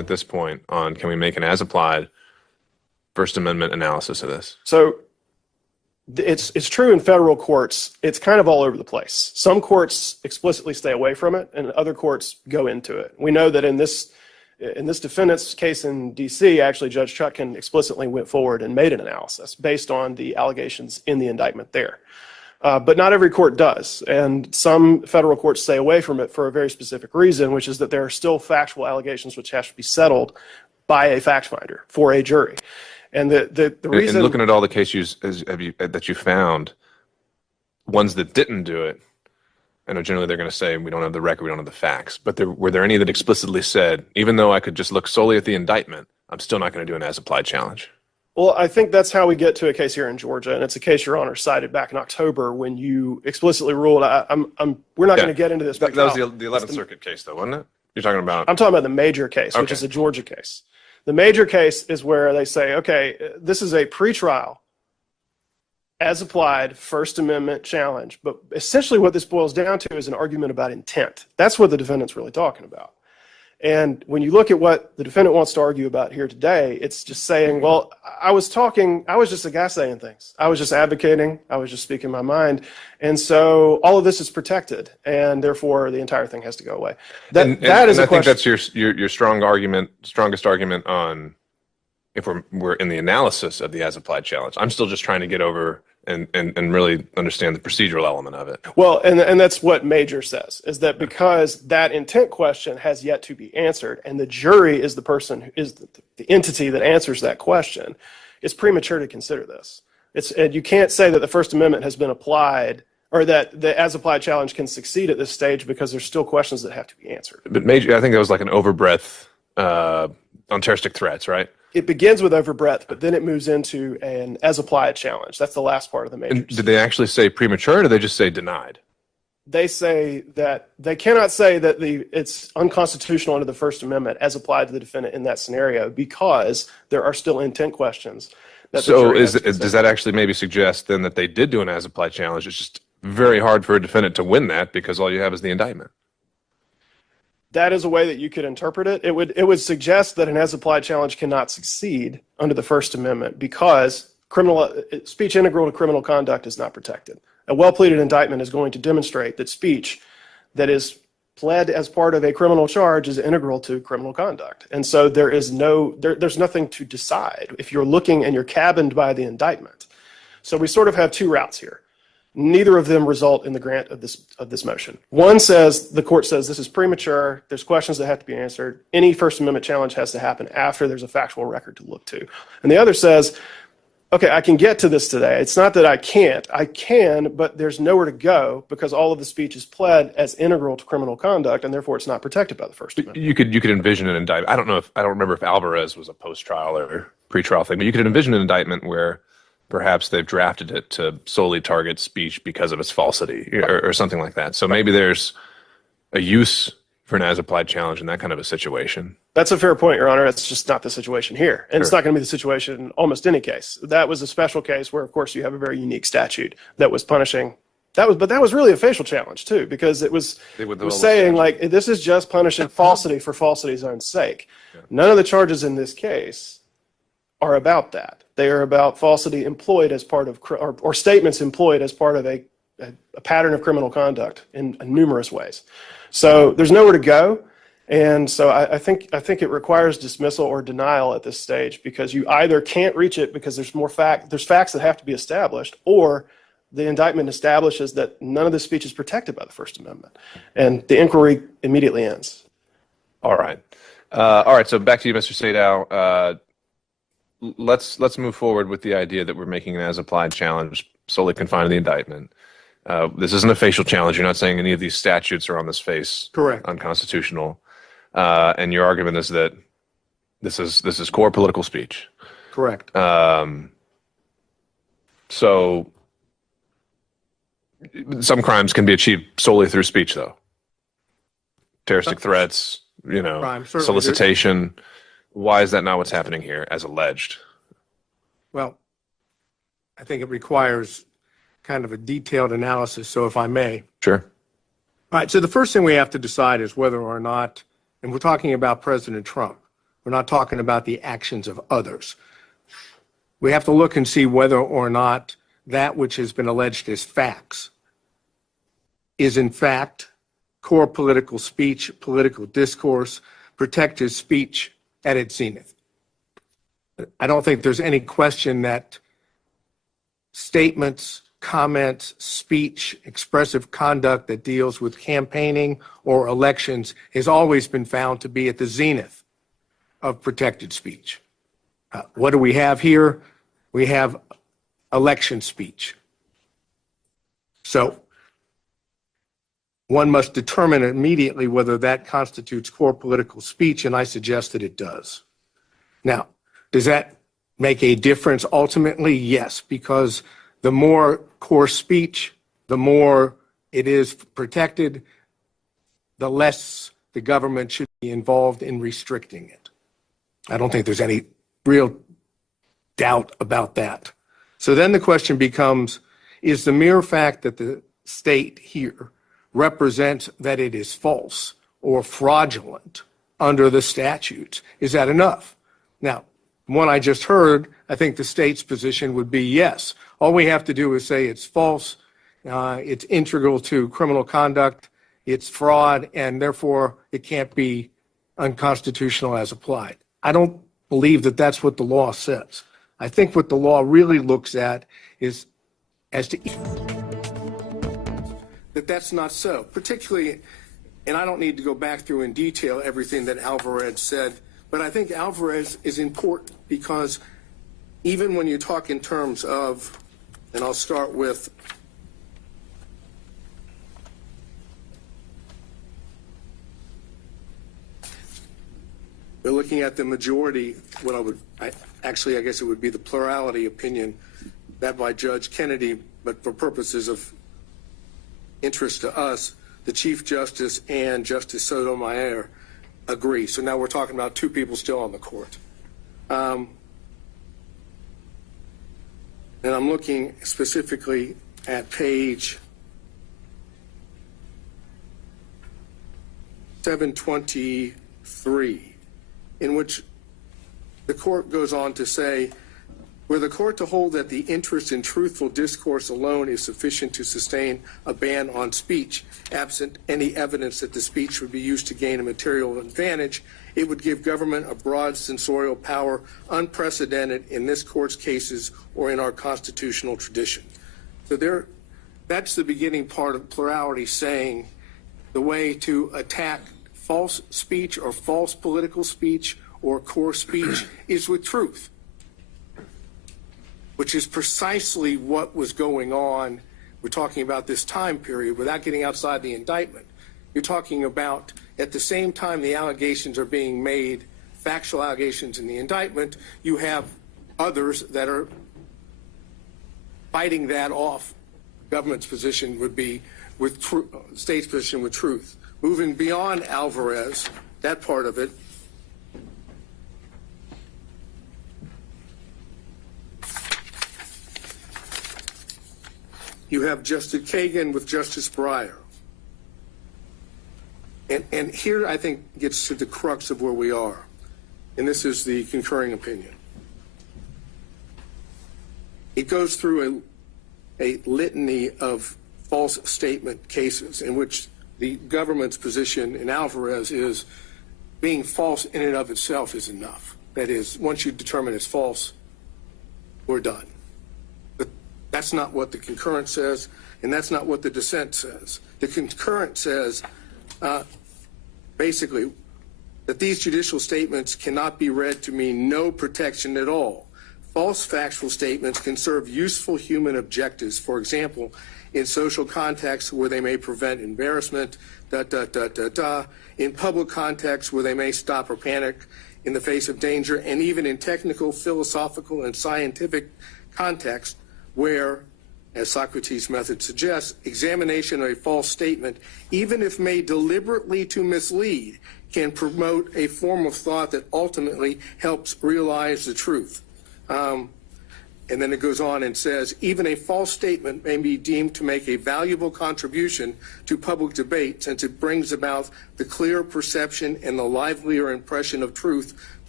at this point on can we make an as-applied First Amendment analysis of this? So it's true in federal courts. It's kind of all over the place. Some courts explicitly stay away from it, and other courts go into it. We know that in this defendant's case in D.C., actually Judge Chutkan explicitly went forward and made an analysis based on the allegations in the indictment there. But not every court does, and some federal courts stay away from it for a very specific reason, which is that there are still factual allegations which have to be settled by a fact finder for a jury. And the reason, and looking at all the cases that you found, ones that didn't do it, I know generally they're going to say we don't have the record, we don't have the facts. But were there any that explicitly said, even though I could just look solely at the indictment, I'm still not going to do an as-applied challenge? Well, I think that's how we get to a case here in Georgia, and it's a case Your Honor cited back in October when you explicitly ruled. We're not going to get into this. That was the 11th Circuit case, though, wasn't it? You're talking about? I'm talking about the major case, which is a Georgia case. The major case is where they say, okay, this is a pretrial, as applied First Amendment challenge. But essentially what this boils down to is an argument about intent. That's what the defendant's really talking about. And when you look at what the defendant wants to argue about here today, it's just saying, well, I was just a guy saying things. I was just advocating. I was just speaking my mind. And so all of this is protected, and therefore the entire thing has to go away. That is a question. I think that's your strongest argument on if we're in the analysis of the as-applied challenge. I'm still just trying to get over and really understand the procedural element of it. Well, and that's what Major says, is that because that intent question has yet to be answered, and the jury is the person who is the entity that answers that question, it's premature to consider this. And you can't say that the First Amendment has been applied, or that the as-applied challenge can succeed at this stage because there's still questions that have to be answered. But Major, I think that was like an overbreadth on terroristic threats, right? It begins with overbreadth, but then it moves into an as-applied challenge. That's the last part of the Major. And did they actually say premature, or did they just say denied? They say that they cannot say that it's unconstitutional under the First Amendment as applied to the defendant in that scenario because there are still intent questions. So does that actually maybe suggest then that they did do an as-applied challenge? It's just very hard for a defendant to win that because all you have is the indictment. That is a way that you could interpret it. It would suggest that an as-applied challenge cannot succeed under the First Amendment because speech integral to criminal conduct is not protected. A well-pleaded indictment is going to demonstrate that speech that is pled as part of a criminal charge is integral to criminal conduct. And so there's nothing to decide if you're looking and you're cabined by the indictment. So we sort of have two routes here. Neither of them result in the grant of this motion. One says, the court says this is premature, there's questions that have to be answered, any First Amendment challenge has to happen after there's a factual record to look to. And the other says, okay, I can get to this today. It's not that I can't. I can, but there's nowhere to go because all of the speech is pled as integral to criminal conduct, and therefore it's not protected by the First Amendment. You could envision an indictment. I don't remember if Alvarez was a post-trial or pre-trial thing, but you could envision an indictment where perhaps they've drafted it to solely target speech because of its falsity or something like that. So maybe there's a use for an as-applied challenge in that kind of a situation. That's a fair point, Your Honor. It's just not the situation here. And It's not going to be the situation in almost any case. That was a special case where, of course, you have a very unique statute that was punishing. But that was really a facial challenge, too, because it was saying, like, this is just punishing falsity for falsity's own sake. Yeah. None of the charges in this case are about that. They are about falsity employed as part of, or statements employed as part of a pattern of criminal conduct in numerous ways. So there's nowhere to go. And so I think it requires dismissal or denial at this stage because you either can't reach it because there's facts that have to be established, or the indictment establishes that none of the speech is protected by the First Amendment. And the inquiry immediately ends. All right. So back to you, Mr. Sadow. Let's move forward with the idea that we're making an as-applied challenge solely confined to the indictment. This isn't a facial challenge. You're not saying any of these statutes are on this face correct, unconstitutional. And your argument is that this is core political speech. Correct. So some crimes can be achieved solely through speech, though. Terroristic threats, solicitation. Why is that not what's happening here, as alleged? Well, I think it requires kind of a detailed analysis, so if I may. Sure. All right, so the first thing we have to decide is whether or not, and we're talking about President Trump, We're not talking about the actions of others. We have to look and see whether or not that which has been alleged as facts is in fact core political speech, political discourse, protected speech at its zenith. I don't think there's any question that statements, comments, speech, expressive conduct that deals with campaigning or elections has always been found to be at the zenith of protected speech. What do we have here? We have election speech. So one must determine immediately whether that constitutes core political speech, and I suggest that it does. Now, does that make a difference ultimately? Yes, because the more core speech, the more it is protected, the less the government should be involved in restricting it. I don't think there's any real doubt about that. So then the question becomes, is the mere fact that the state here represents that it is false or fraudulent under the statutes, is that enough? Now, from what I just heard, I think the state's position would be yes. All we have to do is say it's false, it's integral to criminal conduct, it's fraud, and therefore it can't be unconstitutional as applied. I don't believe that that's what the law says. I think what the law really looks at is as to that that's not so, particularly, and I don't need to go back through in detail everything that Alvarez said, but I think Alvarez is important because even when you talk in terms of, and I'll start with we're looking at the majority, I guess it would be the plurality opinion that by Judge Kennedy, but for purposes of interest to us, the Chief Justice and Justice Sotomayor agree. So now we're talking about two people still on the court. And I'm looking specifically at page 723, in which the court goes on to say, were the court to hold that the interest in truthful discourse alone is sufficient to sustain a ban on speech, absent any evidence that the speech would be used to gain a material advantage, it would give government a broad censorial power unprecedented in this court's cases or in our constitutional tradition. So that's the beginning part of plurality, saying the way to attack false speech or false political speech or core speech is with truth, which is precisely what was going on. We're talking about this time period without getting outside the indictment. You're talking about at the same time the allegations are being made, factual allegations in the indictment, you have others that are fighting that off. Government's position would be with state's position with truth. Moving beyond Alvarez, that part of it, you have Justice Kagan with Justice Breyer. And here I think gets to the crux of where we are. And this is the concurring opinion. It goes through a litany of false statement cases in which the government's position in Alvarez is being false in and of itself is enough. That is, once you determine it's false, we're done. But that's not what the concurrent says, and that's not what the dissent says. The concurrent says, basically, that these judicial statements cannot be read to mean no protection at all. False factual statements can serve useful human objectives, for example, in social contexts where they may prevent embarrassment, in public contexts where they may stop or panic in the face of danger, and even in technical, philosophical, and scientific contexts where, as Socrates' method suggests, examination of a false statement, even if made deliberately to mislead, can promote a form of thought that ultimately helps realize the truth. And then it goes on and says, even a false statement may be deemed to make a valuable contribution to public debate since it brings about the clear perception and the livelier impression of truth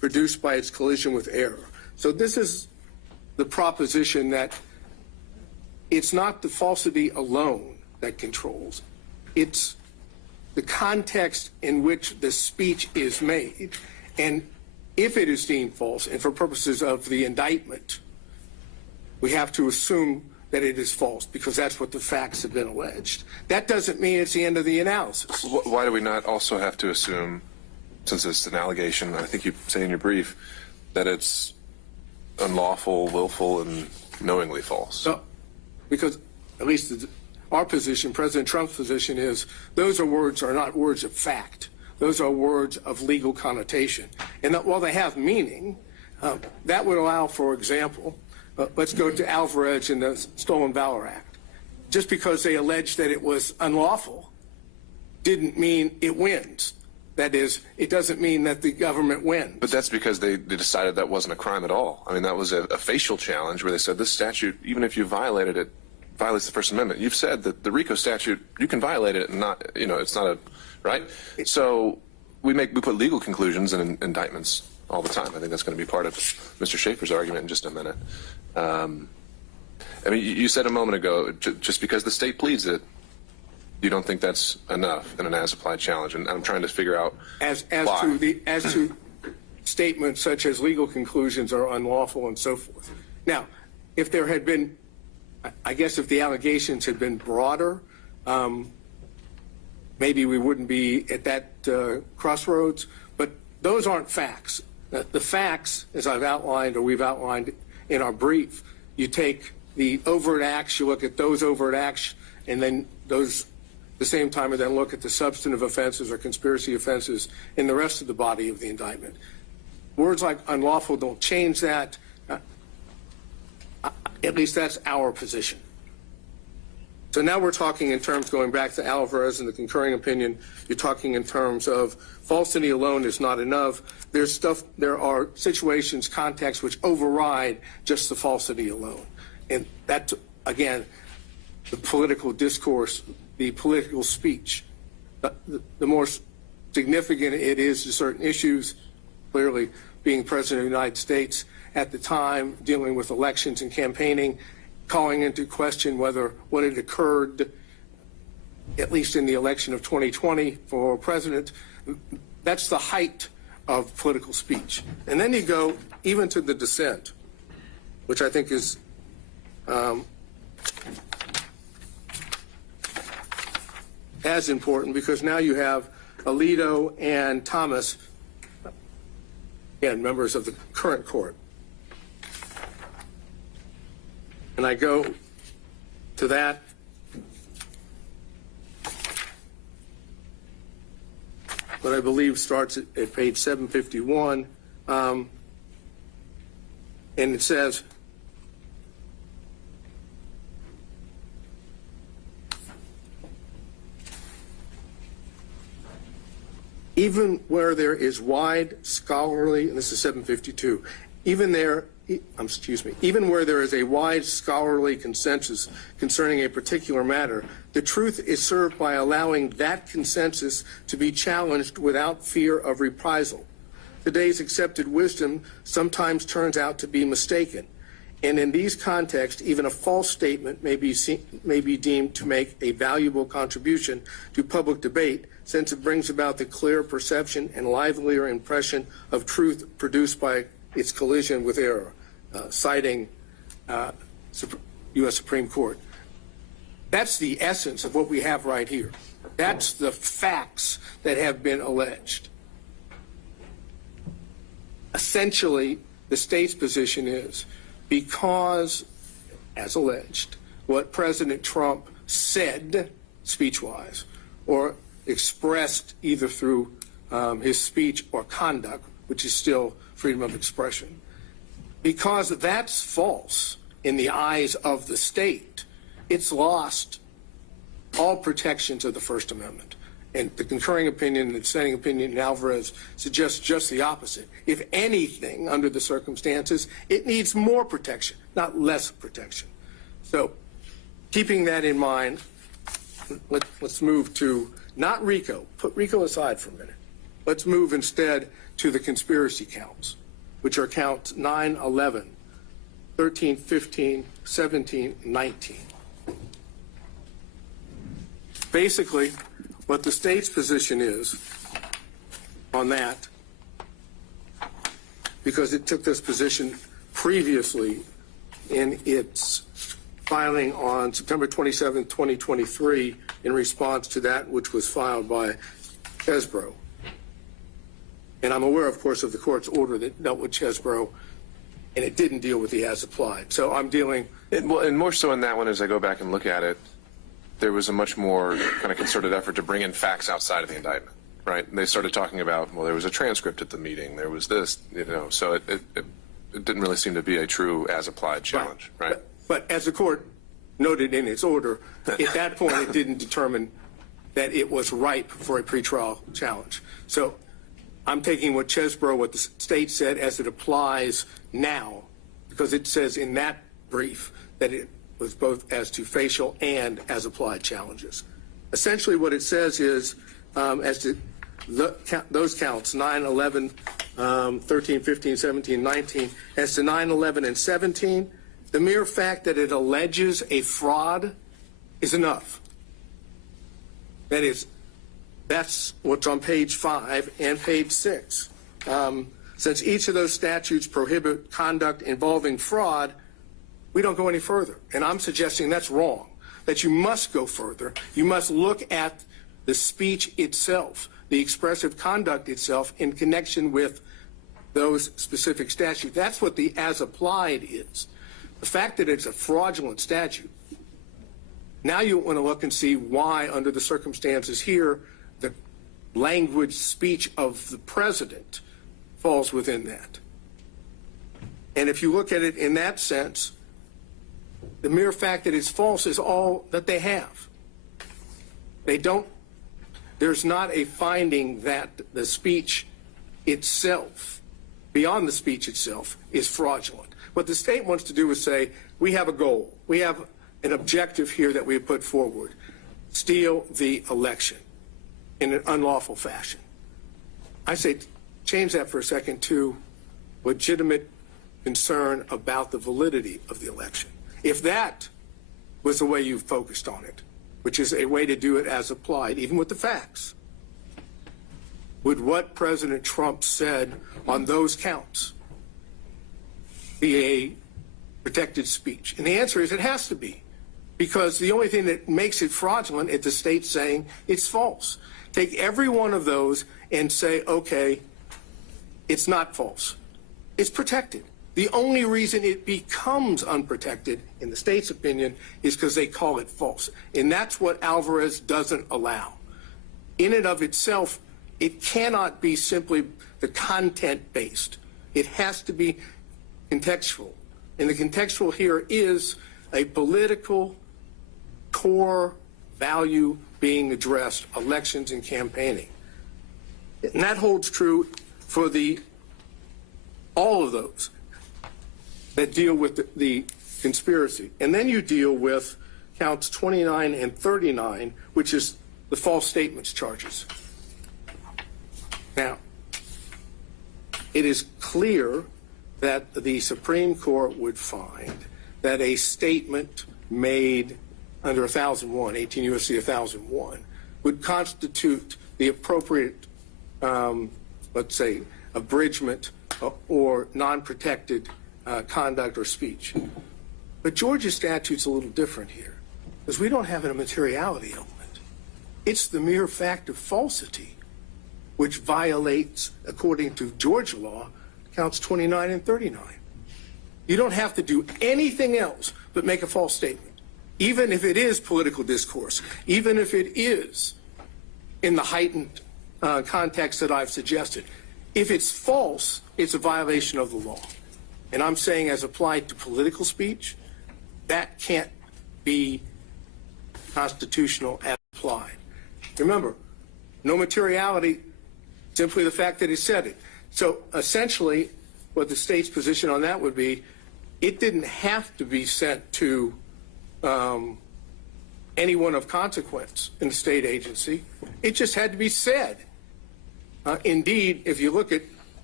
produced by its collision with error. So this is the proposition that it's not the falsity alone that controls. It's the context in which the speech is made. And if it is deemed false, and for purposes of the indictment, we have to assume that it is false because that's what the facts have been alleged. That doesn't mean it's the end of the analysis. Why do we not also have to assume, since it's an allegation, I think you say in your brief, that it's unlawful, willful, and knowingly false? No, because at least our position, President Trump's position, is those are not words of fact. Those are words of legal connotation. And that while they have meaning, that would allow, for example, let's go to Alvarez and the Stolen Valor Act. Just because they alleged that it was unlawful didn't mean it wins. That is, it doesn't mean that the government wins. But that's because they decided that wasn't a crime at all. I mean, that was a facial challenge where they said this statute, even if you violated it, violates the First Amendment. You've said that the RICO statute, you can violate it and not, it's not a, right? So we put legal conclusions in indictments all the time. I think that's going to be part of Mr. Schaefer's argument in just a minute. I mean, you said a moment ago, just because the state pleads it, you don't think that's enough in an as-applied challenge, and I'm trying to figure out as why. to statements such as legal conclusions are unlawful and so forth. Now, if there had been, I guess, if the allegations had been broader, maybe we wouldn't be at that crossroads. But those aren't facts. The facts, as I've outlined or we've outlined in our brief, you take the overt acts, you look at those overt acts, and then those the same time, and then look at the substantive offenses or conspiracy offenses in the rest of the body of the indictment. Words like unlawful don't change that. At least that's our position. So now we're talking in terms, going back to Alvarez and the concurring opinion, you're talking in terms of falsity alone is not enough. There are situations, contexts which override just the falsity alone. And that, again, the political discourse, the political speech, the more significant it is to certain issues, clearly being President of the United States at the time, dealing with elections and campaigning, calling into question whether what had occurred, at least in the election of 2020 for president, that's the height of political speech. And then you go even to the dissent, which I think is as important, because now you have Alito and Thomas, again, members of the current court. And I go to that. What I believe starts at page 751, and it says, even where there is wide scholarly, and this is 752, even where there is a wide scholarly consensus concerning a particular matter, the truth is served by allowing that consensus to be challenged without fear of reprisal. Today's accepted wisdom sometimes turns out to be mistaken, and in these contexts, even a false statement may be deemed to make a valuable contribution to public debate, since it brings about the clear perception and livelier impression of truth produced by its collision with error, citing U.S. Supreme Court. That's the essence of what we have right here. That's the facts that have been alleged. Essentially, the state's position is because, as alleged, what President Trump said speech-wise or expressed either through his speech or conduct, which is still freedom of expression, because that's false in the eyes of the state, it's lost all protections of the First Amendment. And the concurring opinion and the dissenting opinion in Alvarez suggests just the opposite. If anything, under the circumstances, it needs more protection, not less protection. So keeping that in mind, let's move to not RICO. Put RICO aside for a minute. Let's move instead to the conspiracy counts, which are counts 9, 11, 13, 15, 17, 19. Basically, what the state's position is on that, because it took this position previously in its filing on September 27, 2023, in response to that which was filed by Chesbrough. And I'm aware, of course, of the court's order that dealt with Chesbrough, and it didn't deal with the as applied. So I'm dealing. And more so in that one, as I go back and look at it, there was a much more kind of concerted effort to bring in facts outside of the indictment, right? And they started talking about, well, there was a transcript at the meeting, there was this, so it didn't really seem to be a true as applied challenge, right? But as the court noted in its order, at that point it didn't determine that it was ripe for a pretrial challenge. So I'm taking what Chesbrough, what the state said, as it applies now, because it says in that brief that it was both as to facial and as applied challenges. Essentially what it says is, as to those counts, 9, 11, 13, 15, 17, 19, as to 9, 11, and 17, the mere fact that it alleges a fraud is enough. That is, that's what's on page 5 and page 6. Since each of those statutes prohibit conduct involving fraud, we don't go any further. And I'm suggesting that's wrong, that you must go further. You must look at the speech itself, the expressive conduct itself in connection with those specific statutes. That's what the as applied is. The fact that it's a fraudulent statute, now you want to look and see why, under the circumstances here, the language speech of the president falls within that. And if you look at it in that sense, the mere fact that it's false is all that they have. There's not a finding that the speech itself, beyond the speech itself, is fraudulent. What the state wants to do is say, we have a goal. We have an objective here that we have put forward. Steal the election in an unlawful fashion. I say change that for a second to legitimate concern about the validity of the election. If that was the way you focused on it, which is a way to do it as applied, even with the facts, would what President Trump said on those counts be a protected speech? And the answer is it has to be, because the only thing that makes it fraudulent is the state saying it's false. Take every one of those and say, okay, it's not false. It's protected. The only reason it becomes unprotected, in the state's opinion, is because they call it false. And that's what Alvarez doesn't allow. In and of itself, it cannot be simply the content-based. It has to be contextual. And the contextual here is a political core value being addressed, elections and campaigning. And that holds true for all of those that deal with the conspiracy. And then you deal with counts 29 and 39, which is the false statements charges. Now, it is clear that the Supreme Court would find that a statement made under 1001, 18 U.S.C. 1001, would constitute the appropriate, let's say, abridgment or non-protected conduct or speech. But Georgia's statute's a little different here, because we don't have a materiality element. It's the mere fact of falsity, which violates, according to Georgia law, counts 29 and 39. You don't have to do anything else but make a false statement, even if it is political discourse, even if it is in the heightened context that I've suggested. If it's false, it's a violation of the law. And I'm saying, as applied to political speech, that can't be constitutional as applied. Remember, no materiality, simply the fact that he said it. So essentially, what the state's position on that would be, it didn't have to be sent to anyone of consequence in the state agency. It just had to be said. Indeed, if you look at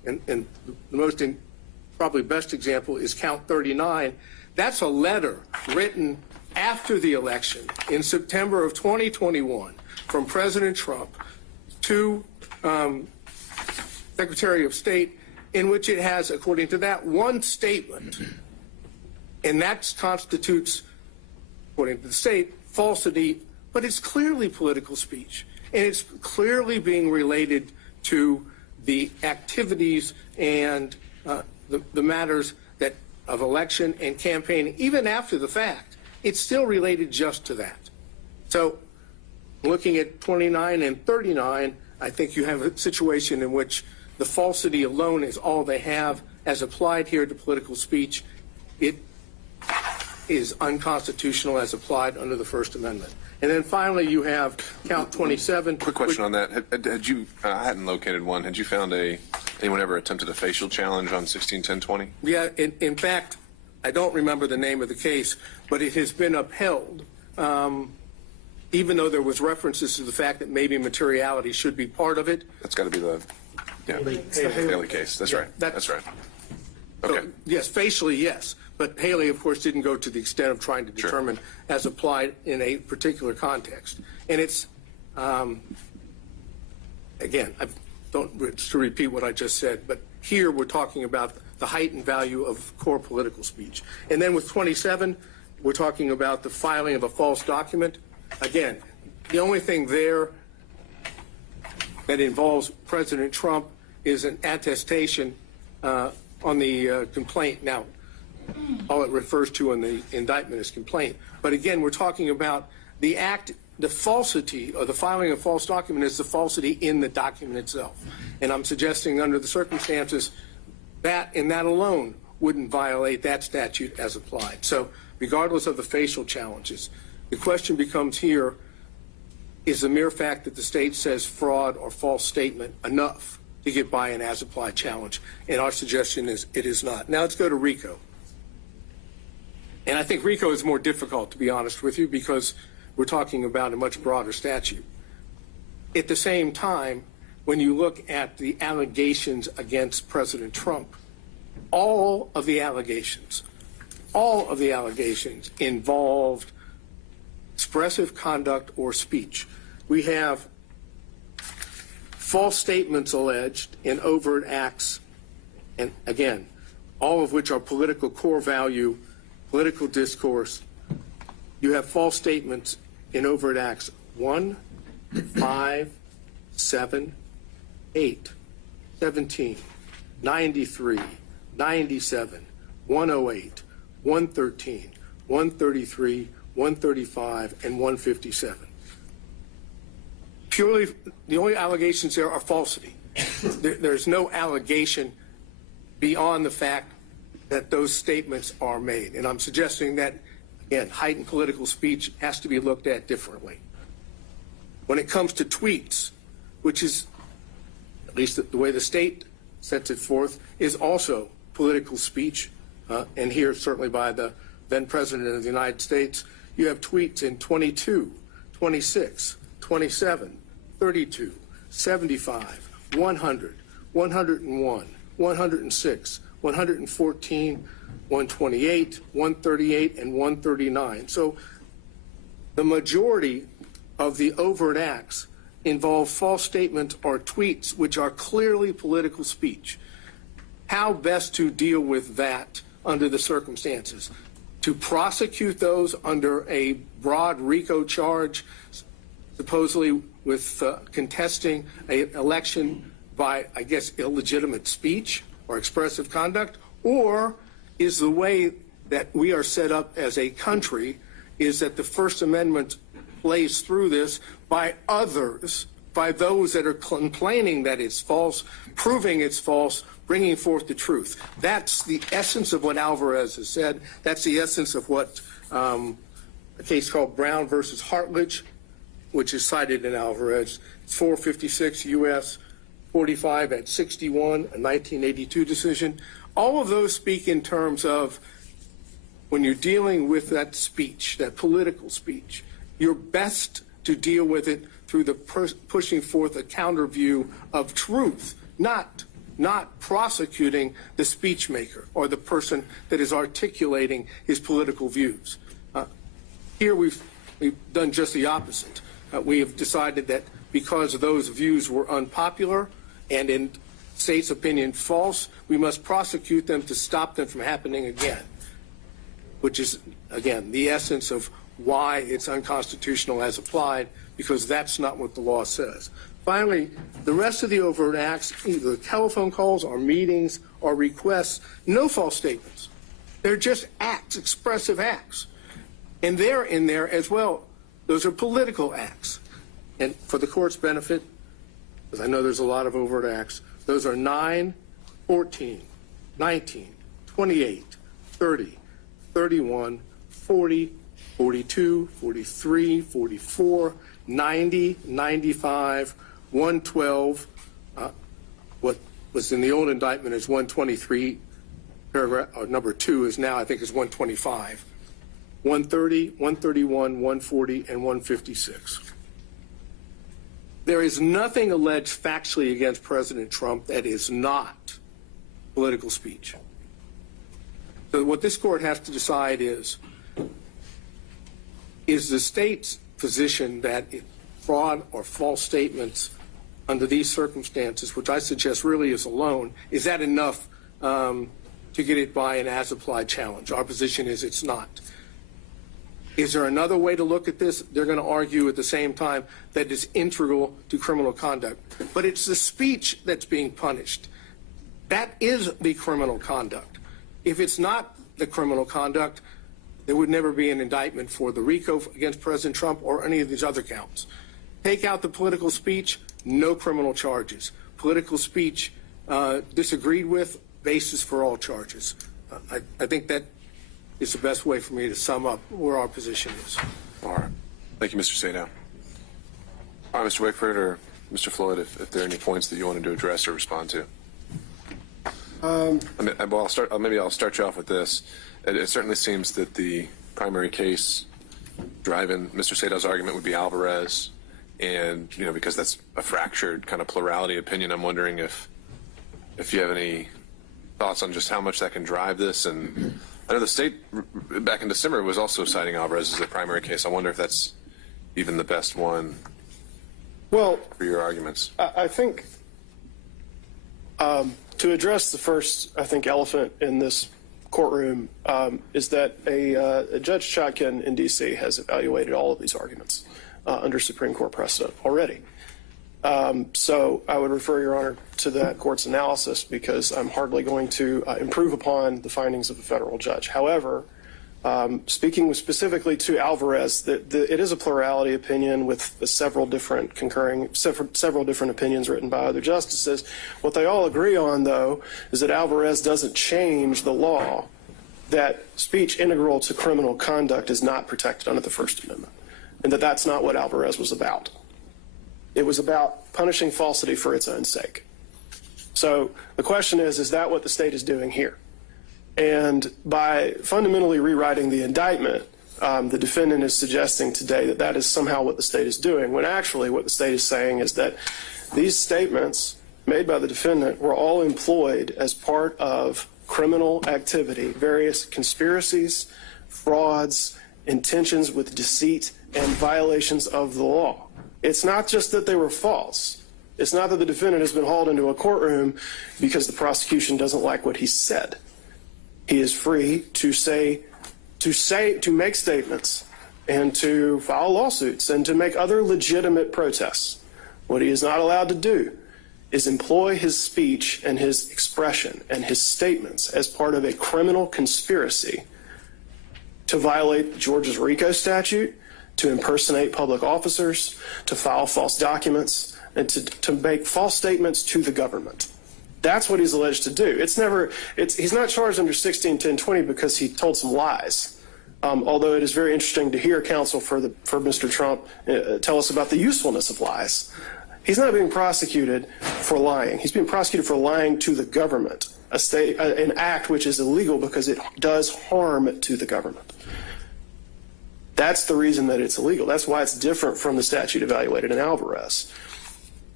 and the most probably best example is count 39. That's a letter written after the election in September of 2021 from President Trump to Secretary of State, in which it has, according to that, one statement, and that constitutes, according to the state, falsity, but it's clearly political speech, and it's clearly being related to the activities and the matters that of election and campaigning, even after the fact. It's still related just to that. So looking at 29 and 39, I think you have a situation in which the falsity alone is all they have as applied here to political speech. It is unconstitutional as applied under the First Amendment. And then finally, you have count 27. Quick question on that. Had you, I hadn't located one. Had you found anyone ever attempted a facial challenge on 161020? Yeah, in fact, I don't remember the name of the case, but it has been upheld, even though there was references to the fact that maybe materiality should be part of it. That's got to be the Haley case. That's right. That's right. Okay. So, yes, facially, yes. But Haley, of course, didn't go to the extent of trying to determine as applied in a particular context. And it's, again, I don't to repeat what I just said, but here we're talking about the heightened value of core political speech. And then with 27, we're talking about the filing of a false document. Again, the only thing there that involves President Trump is an attestation on the complaint. Now, all it refers to in the indictment is complaint. But again, we're talking about the act, the falsity, or the filing of false document is the falsity in the document itself. And I'm suggesting under the circumstances that in that alone wouldn't violate that statute as applied. So regardless of the facial challenges, the question becomes here, is the mere fact that the state says fraud or false statement enough to get by an as applied challenge? And our suggestion is it is not. Now let's go to RICO. And I think RICO is more difficult, to be honest with you, because we're talking about a much broader statute. At the same time, when you look at the allegations against President Trump, all of the allegations involved expressive conduct or speech. We have false statements alleged in overt acts, and again, all of which are political core value, political discourse. You have false statements in overt acts 1, 5, 7, 8, 17, 93, 97, 108, 113, 133, 135, and 157. Purely, the only allegations there are falsity. There's no allegation beyond the fact that those statements are made. And I'm suggesting that, again, heightened political speech has to be looked at differently. When it comes to tweets, which is, at least the way the state sets it forth, is also political speech, and here certainly by the then President of the United States, you have tweets in 22, 26, 27, 32, 75, 100, 101, 106, 114, 128, 138, and 139. So the majority of the overt acts involve false statements or tweets which are clearly political speech. How best to deal with that under the circumstances? To prosecute those under a broad RICO charge, supposedly with contesting an election by, I guess, illegitimate speech or expressive conduct? Or is the way that we are set up as a country is that the First Amendment plays through this by others, by those that are complaining that it's false, proving it's false, bringing forth the truth? That's the essence of what Alvarez has said. That's the essence of what a case called Brown versus Hartledge, which is cited in Alvarez. It's 456 U.S. 45 at 61, a 1982 decision. All of those speak in terms of when you're dealing with that speech, that political speech, you're best to deal with it through the pushing forth a counter view of truth, not not prosecuting the speech maker or the person that is articulating his political views. Here we've done just the opposite. We have decided that because those views were unpopular and in state's opinion false, we must prosecute them to stop them from happening again, which is, again, the essence of why it's unconstitutional as applied, because that's not what the law says. Finally, the rest of the overt acts, either telephone calls or meetings or requests, no false statements. They're just acts, expressive acts. And they're in there as well. Those are political acts. And for the court's benefit, because I know there's a lot of overt acts, those are 9, 14, 19, 28, 30, 31, 40, 42, 43, 44, 90, 95, 112. What was in the old indictment is 123, paragraph, or number 2 is now, I think, is 125. 130, 131, 140, and 156. There is nothing alleged factually against President Trump that is not political speech. So what this court has to decide is the state's position that fraud or false statements under these circumstances, which I suggest really is alone, is that enough to get it by an as-applied challenge? Our position is it's not. Is there another way to look at this? They're going to argue at the same time that it's integral to criminal conduct. But it's the speech that's being punished. That is the criminal conduct. If it's not the criminal conduct, there would never be an indictment for the RICO against President Trump or any of these other counts. Take out the political speech, no criminal charges. Political speech disagreed with, basis for all charges. I think that is the best way for me to sum up where our position is. All right. Thank you, Mr. Sadow. All right, Mr. Wakeford or Mr. Floyd, if there are any points that you wanted to address or respond to. Maybe I'll start you off with this. It certainly seems that the primary case driving Mr. Sadow's argument would be Alvarez, and because that's a fractured kind of plurality opinion, I'm wondering if you have any thoughts on just how much that can drive this. And I know the state back in December was also citing Alvarez as a primary case. I wonder if that's even the best one for your arguments. I think to address the first, elephant in this courtroom is that a Judge Chotkin in D.C. has evaluated all of these arguments under Supreme Court precedent already. So I would refer, Your Honor, to that court's analysis, because I'm hardly going to improve upon the findings of a federal judge. However, speaking specifically to Alvarez, it is a plurality opinion with several different opinions written by other justices. What they all agree on, though, is that Alvarez doesn't change the law that speech integral to criminal conduct is not protected under the First Amendment, and that that's not what Alvarez was about. It was about punishing falsity for its own sake. So the question is that what the state is doing here? And by fundamentally rewriting the indictment, the defendant is suggesting today that that is somehow what the state is doing, when actually what the state is saying is that these statements made by the defendant were all employed as part of criminal activity, various conspiracies, frauds, intentions with deceit, and violations of the law. It's not just that they were false. It's not that the defendant has been hauled into a courtroom because the prosecution doesn't like what he said. He is free to make statements and to file lawsuits and to make other legitimate protests. What he is not allowed to do is employ his speech and his expression and his statements as part of a criminal conspiracy to violate Georgia's RICO statute, to impersonate public officers, to file false documents, and to make false statements to the government. That's what he's alleged to do. He's not charged under 161020 because he told some lies. Although it is very interesting to hear counsel for Mr. Trump tell us about the usefulness of lies. He's not being prosecuted for lying. He's being prosecuted for lying to the government, an act which is illegal because it does harm to the government. That's the reason that it's illegal. That's why it's different from the statute evaluated in Alvarez.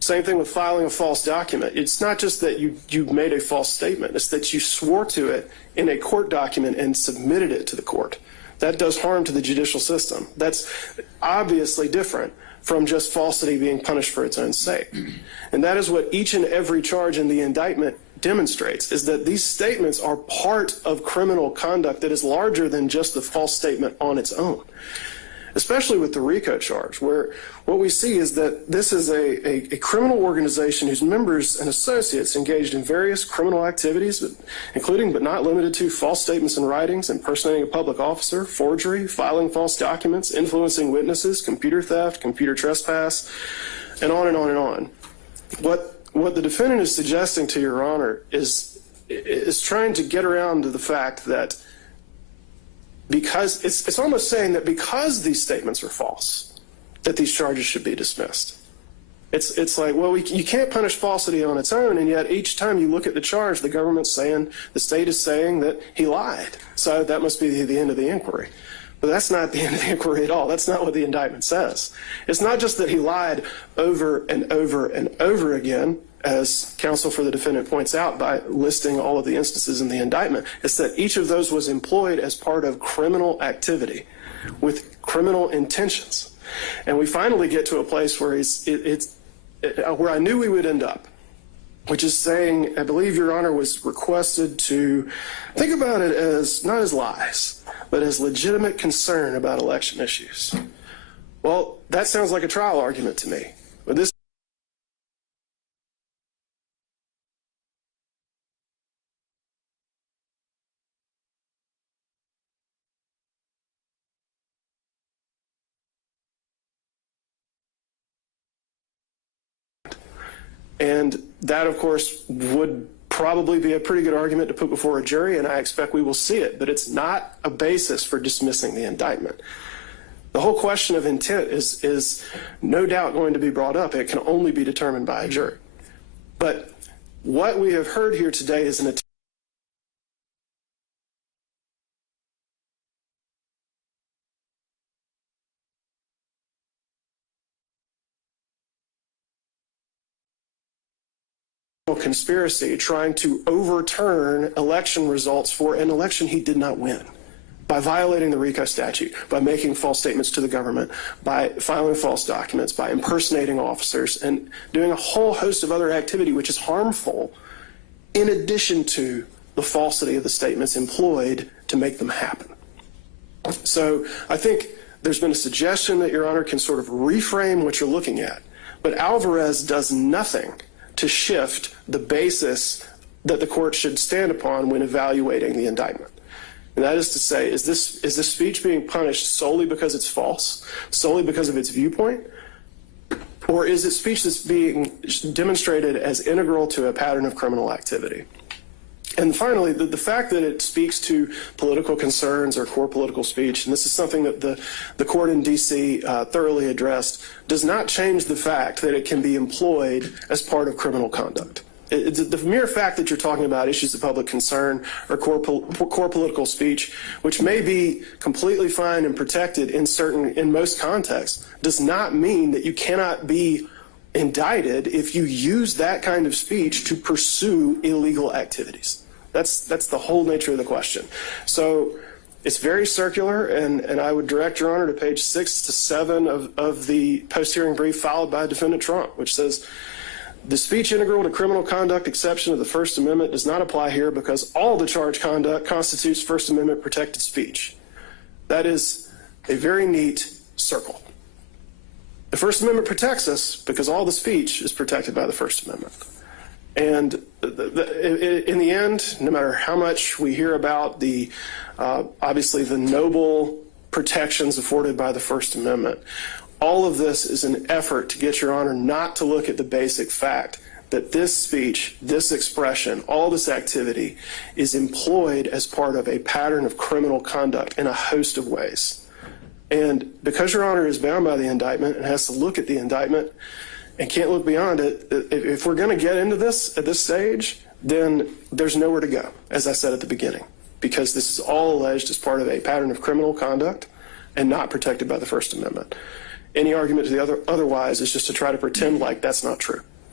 Same thing with filing a false document. It's not just that you made a false statement. It's that you swore to it in a court document and submitted it to the court. That does harm to the judicial system. That's obviously different from just falsity being punished for its own sake. And that is what each and every charge in the indictment demonstrates, is that these statements are part of criminal conduct that is larger than just the false statement on its own. Especially with the RICO charge, where what we see is that this is a criminal organization whose members and associates engaged in various criminal activities, including but not limited to false statements and writings, impersonating a public officer, forgery, filing false documents, influencing witnesses, computer theft, computer trespass, and on and on and on. What the defendant is suggesting to Your Honor is trying to get around to the fact that because it's almost saying that because these statements are false, that these charges should be dismissed. It's like, well, you can't punish falsity on its own, and yet each time you look at the charge, the government's saying, the state is saying that he lied. So that must be the end of the inquiry. But that's not the end of the inquiry at all. That's not what the indictment says. It's not just that he lied over and over and over again, as counsel for the defendant points out by listing all of the instances in the indictment. It's that each of those was employed as part of criminal activity with criminal intentions. And we finally get to a place where where I knew we would end up, which is saying, I believe Your Honor was requested to think about it as not as lies, but as legitimate concern about election issues. Well, that sounds like a trial argument to me. But this and that, of course, would probably be a pretty good argument to put before a jury, and I expect we will see it, but it's not a basis for dismissing the indictment. The whole question of intent is no doubt going to be brought up. It can only be determined by a jury. But what we have heard here today is an attempt conspiracy trying to overturn election results for an election he did not win by violating the RICO statute, by making false statements to the government, by filing false documents, by impersonating officers, and doing a whole host of other activity which is harmful in addition to the falsity of the statements employed to make them happen. So I think there's been a suggestion that Your Honor can sort of reframe what you're looking at, but Alvarez does nothing to shift the basis that the court should stand upon when evaluating the indictment. And that is to say, is this speech being punished solely because it's false, solely because of its viewpoint, or is it speech that's being demonstrated as integral to a pattern of criminal activity? And finally, the fact that it speaks to political concerns or core political speech, and this is something that the court in D.C. Thoroughly addressed, does not change the fact that it can be employed as part of criminal conduct. The mere fact that you're talking about issues of public concern or core political speech, which may be completely fine and protected in most contexts, does not mean that you cannot be indicted if you use that kind of speech to pursue illegal activities. That's the whole nature of the question. So it's very circular, and I would direct Your Honor to page 6 to 7 of the post-hearing brief filed by Defendant Trump, which says, the speech integral to criminal conduct exception of the First Amendment does not apply here because all the charged conduct constitutes First Amendment protected speech. That is a very neat circle. The First Amendment protects us because all the speech is protected by the First Amendment. And in the end, no matter how much we hear about obviously the noble protections afforded by the First Amendment, all of this is an effort to get Your Honor not to look at the basic fact that this speech, this expression, all this activity is employed as part of a pattern of criminal conduct in a host of ways. And because Your Honor is bound by the indictment and has to look at the indictment and can't look beyond it, if we're going to get into this at this stage, then there's nowhere to go, as I said at the beginning, because this is all alleged as part of a pattern of criminal conduct and not protected by the First Amendment. Any argument to the otherwise is just to try to pretend like that's not true.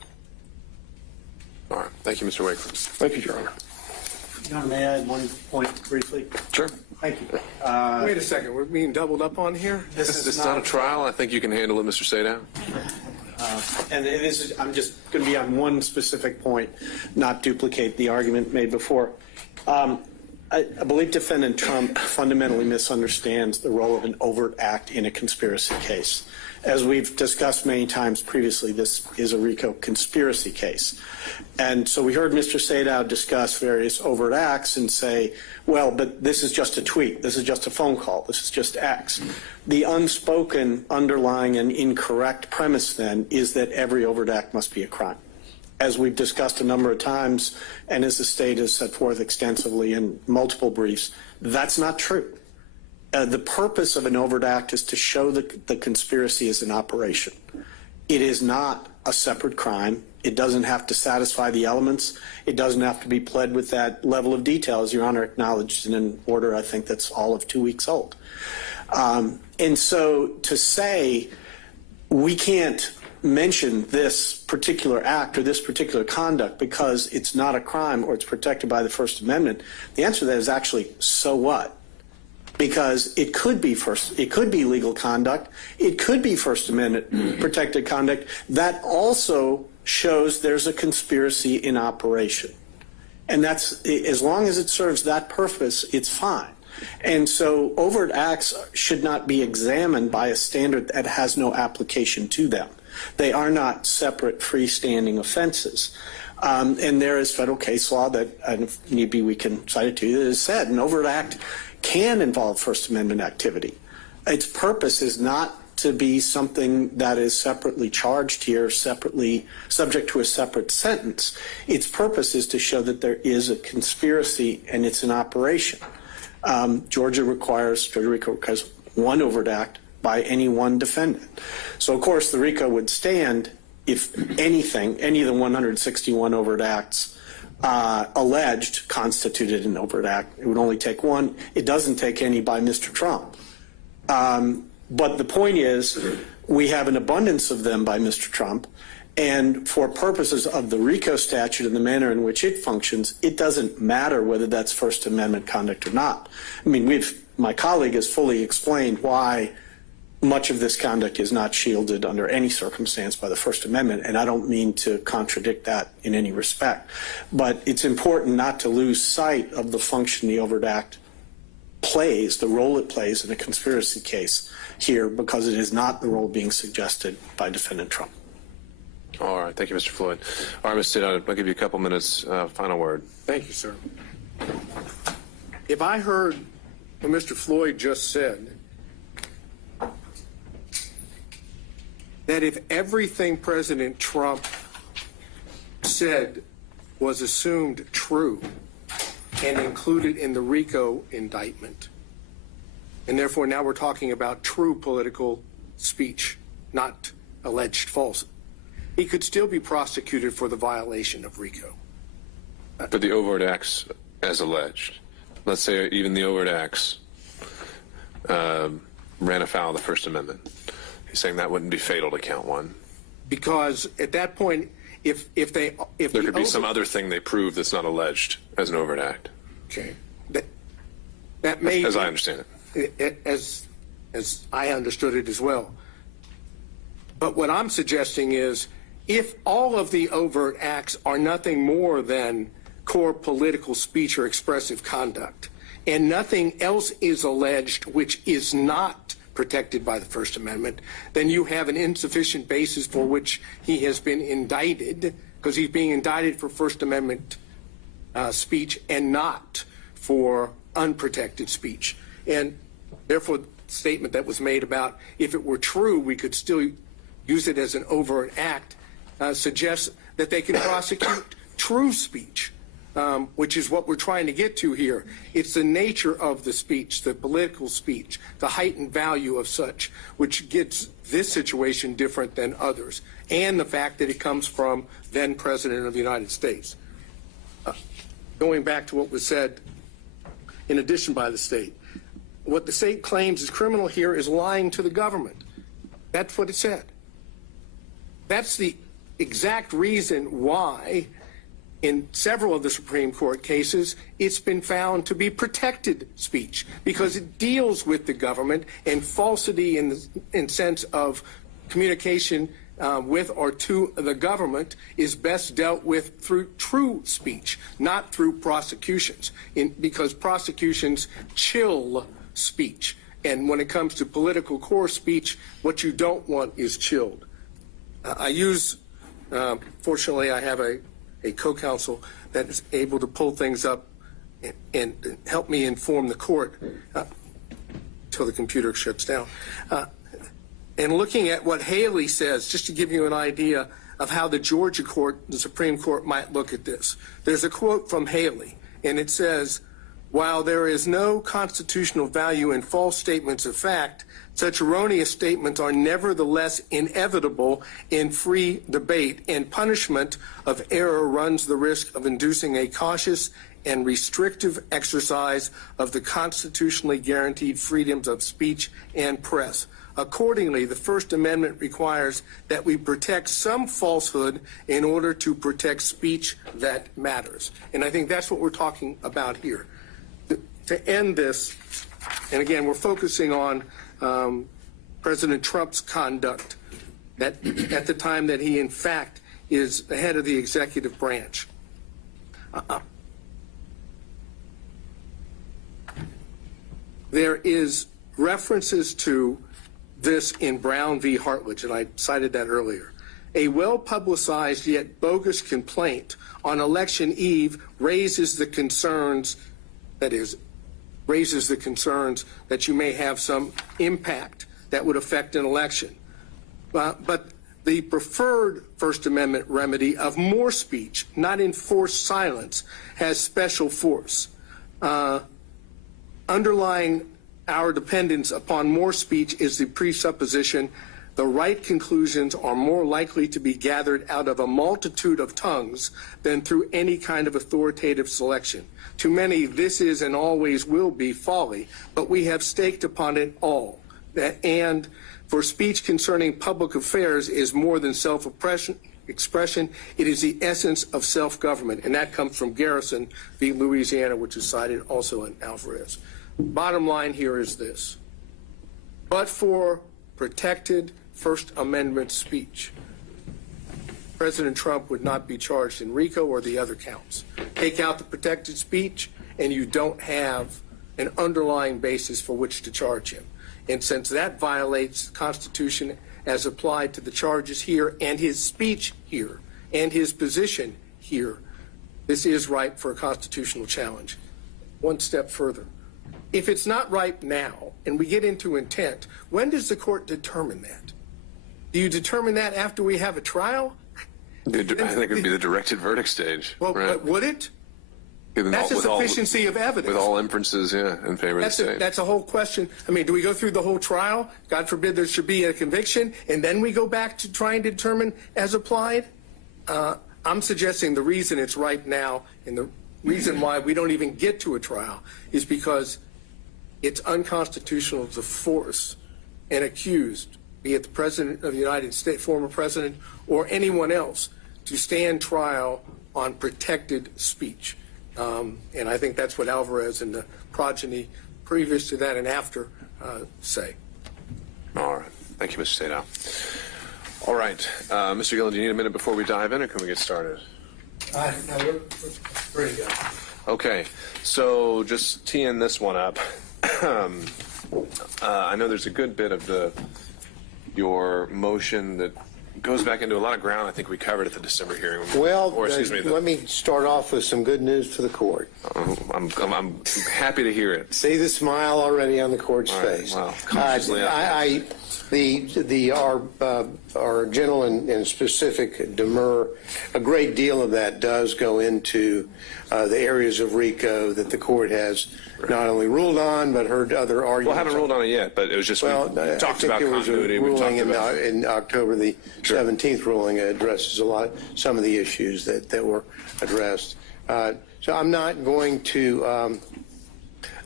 All right. Thank you, Mr. Wakely. Thank you, Your Honor. Your Honor, may I add one point briefly? Sure. Thank you. Wait a second, we're being doubled up on here? This is not a trial. I think you can handle it, Mr. Sadow. And this is, I'm just going to be on one specific point, not duplicate the argument made before. I believe Defendant Trump fundamentally misunderstands the role of an overt act in a conspiracy case. As we've discussed many times previously, this is a RICO conspiracy case. And so we heard Mr. Sadow discuss various overt acts and say, well, but this is just a tweet, this is just a phone call, this is just X. The unspoken, underlying, and incorrect premise then is that every overt act must be a crime. As we've discussed a number of times, and as the state has set forth extensively in multiple briefs, that's not true. The purpose of an overt act is to show that the conspiracy is in operation. It is not a separate crime. It doesn't have to satisfy the elements. It doesn't have to be pled with that level of detail, as Your Honor acknowledged in an order I think that's all of 2 weeks old. And so to say we can't mention this particular act or this particular conduct because it's not a crime or it's protected by the First Amendment, the answer to that is actually, so what? Because it could be legal conduct, it could be First Amendment protected conduct that also shows there's a conspiracy in operation. And that's, as long as it serves that purpose, it's fine. And so overt acts should not be examined by a standard that has no application to them. They are not separate freestanding offenses. And there is federal case law that, if need be, we can cite it to you, that has said an overt act can involve First Amendment activity. Its purpose is not to be something that is separately charged here, separately subject to a separate sentence. Its purpose is to show that there is a conspiracy and it's an operation. Georgia RICO requires one overt act by any one defendant. So, of course, the RICO would stand if anything, any of the 161 overt acts alleged constituted an overt act. It would only take one. It doesn't take any by Mr. Trump. But the point is, we have an abundance of them by Mr. Trump, and for purposes of the RICO statute and the manner in which it functions, it doesn't matter whether that's First Amendment conduct or not. I mean, my colleague has fully explained why much of this conduct is not shielded under any circumstance by the First Amendment, and I don't mean to contradict that in any respect. But it's important not to lose sight of the function the overt act plays, the role it plays in a conspiracy case here, because it is not the role being suggested by Defendant Trump. All right. Thank you, Mr. Floyd. All right, Mr. Sadow, I'll give you a couple minutes. Final word. Thank you, sir. If I heard what Mr. Floyd just said, that if everything President Trump said was assumed true and included in the RICO indictment, and therefore now we're talking about true political speech, not alleged false, he could still be prosecuted for the violation of RICO. For the overt acts as alleged. Let's say even the overt acts ran afoul of the First Amendment. He's saying that wouldn't be fatal to count one. Because at that point, if there could be some other thing they prove that's not alleged as an overt act. Okay, that may, as I understand it, as I understood it as well. But what I'm suggesting is, if all of the overt acts are nothing more than core political speech or expressive conduct, and nothing else is alleged which is not protected by the First Amendment, then you have an insufficient basis for which he has been indicted, because he's being indicted for First Amendment speech and not for unprotected speech. And therefore, the statement that was made about if it were true, we could still use it as an overt act, suggests that they can prosecute true speech, which is what we're trying to get to here. It's the nature of the speech, the political speech, the heightened value of such, which gets this situation different than others, and the fact that it comes from then President of the United States. Going back to what was said in addition by the state, what the state claims is criminal here is lying to the government. That's what it said. That's the exact reason why in several of the Supreme Court cases, it's been found to be protected speech because it deals with the government, and falsity in sense of communication with or to the government is best dealt with through true speech, not through prosecutions, because prosecutions chill speech. And when it comes to political core speech, what you don't want is chilled. Fortunately, I have a co-counsel that is able to pull things up and help me inform the court until the computer shuts down. And looking at what Haley says, just to give you an idea of how the Georgia court, the Supreme Court, might look at this. There's a quote from Haley, and it says, "While there is no constitutional value in false statements of fact, such erroneous statements are nevertheless inevitable in free debate, and punishment of error runs the risk of inducing a cautious and restrictive exercise of the constitutionally guaranteed freedoms of speech and press. Accordingly, the First Amendment requires that we protect some falsehood in order to protect speech that matters." And I think that's what we're talking about here. To end this, and again, we're focusing on President Trump's conduct that at the time that he, in fact, is the head of the executive branch. There is references to this in Brown v. Hartledge, and I cited that earlier. A well-publicized yet bogus complaint on election eve raises the concerns that you may have some impact that would affect an election. But the preferred First Amendment remedy of more speech, not enforced silence, has special force. Underlying our dependence upon more speech is the presupposition the right conclusions are more likely to be gathered out of a multitude of tongues than through any kind of authoritative selection. To many, this is and always will be folly, but we have staked upon it all. And for speech concerning public affairs is more than self-expression. It is the essence of self-government, and that comes from Garrison v. Louisiana, which is cited also in Alvarez. Bottom line here is this. But for protected First Amendment speech, President Trump would not be charged in RICO or the other counts. Take out the protected speech, and you don't have an underlying basis for which to charge him. And since that violates the Constitution as applied to the charges here and his speech here and his position here, this is ripe for a constitutional challenge. One step further. If it's not ripe now and we get into intent, when does the court determine that? Do you determine that after we have a trial? I think it would be the directed verdict stage. Well, right? but would it? That's a sufficiency of evidence. With all inferences, in favor of the state. That's a whole question. I mean, do we go through the whole trial? God forbid there should be a conviction, and then we go back to trying to determine as applied? I'm suggesting the reason it's ripe now and the reason why we don't even get to a trial is because it's unconstitutional to force an accused, be it the President of the United States, former President, or anyone else, to stand trial on protected speech. And I think that's what Alvarez and the progeny previous to that and after say. All right. Thank you, Mr. Sadow. All right. Mr. Gillen, do you need a minute before we dive in, or can we get started? No, we're ready to go. Okay. So just teeing this one up. I know there's a good bit of your motion that goes back into a lot of ground I think we covered at the December hearing. Well, let me start off with some good news for the court. I'm happy to hear it. See the smile already on the court's face. Well, cautiously our general and specific Demurrer, a great deal of that does go into the areas of RICO that the court has not only ruled on but heard other arguments. Well, I haven't ruled on it yet, but it was just we talked about continuity. We talked about in October the 17th ruling addresses some of the issues that were addressed. So I'm not going to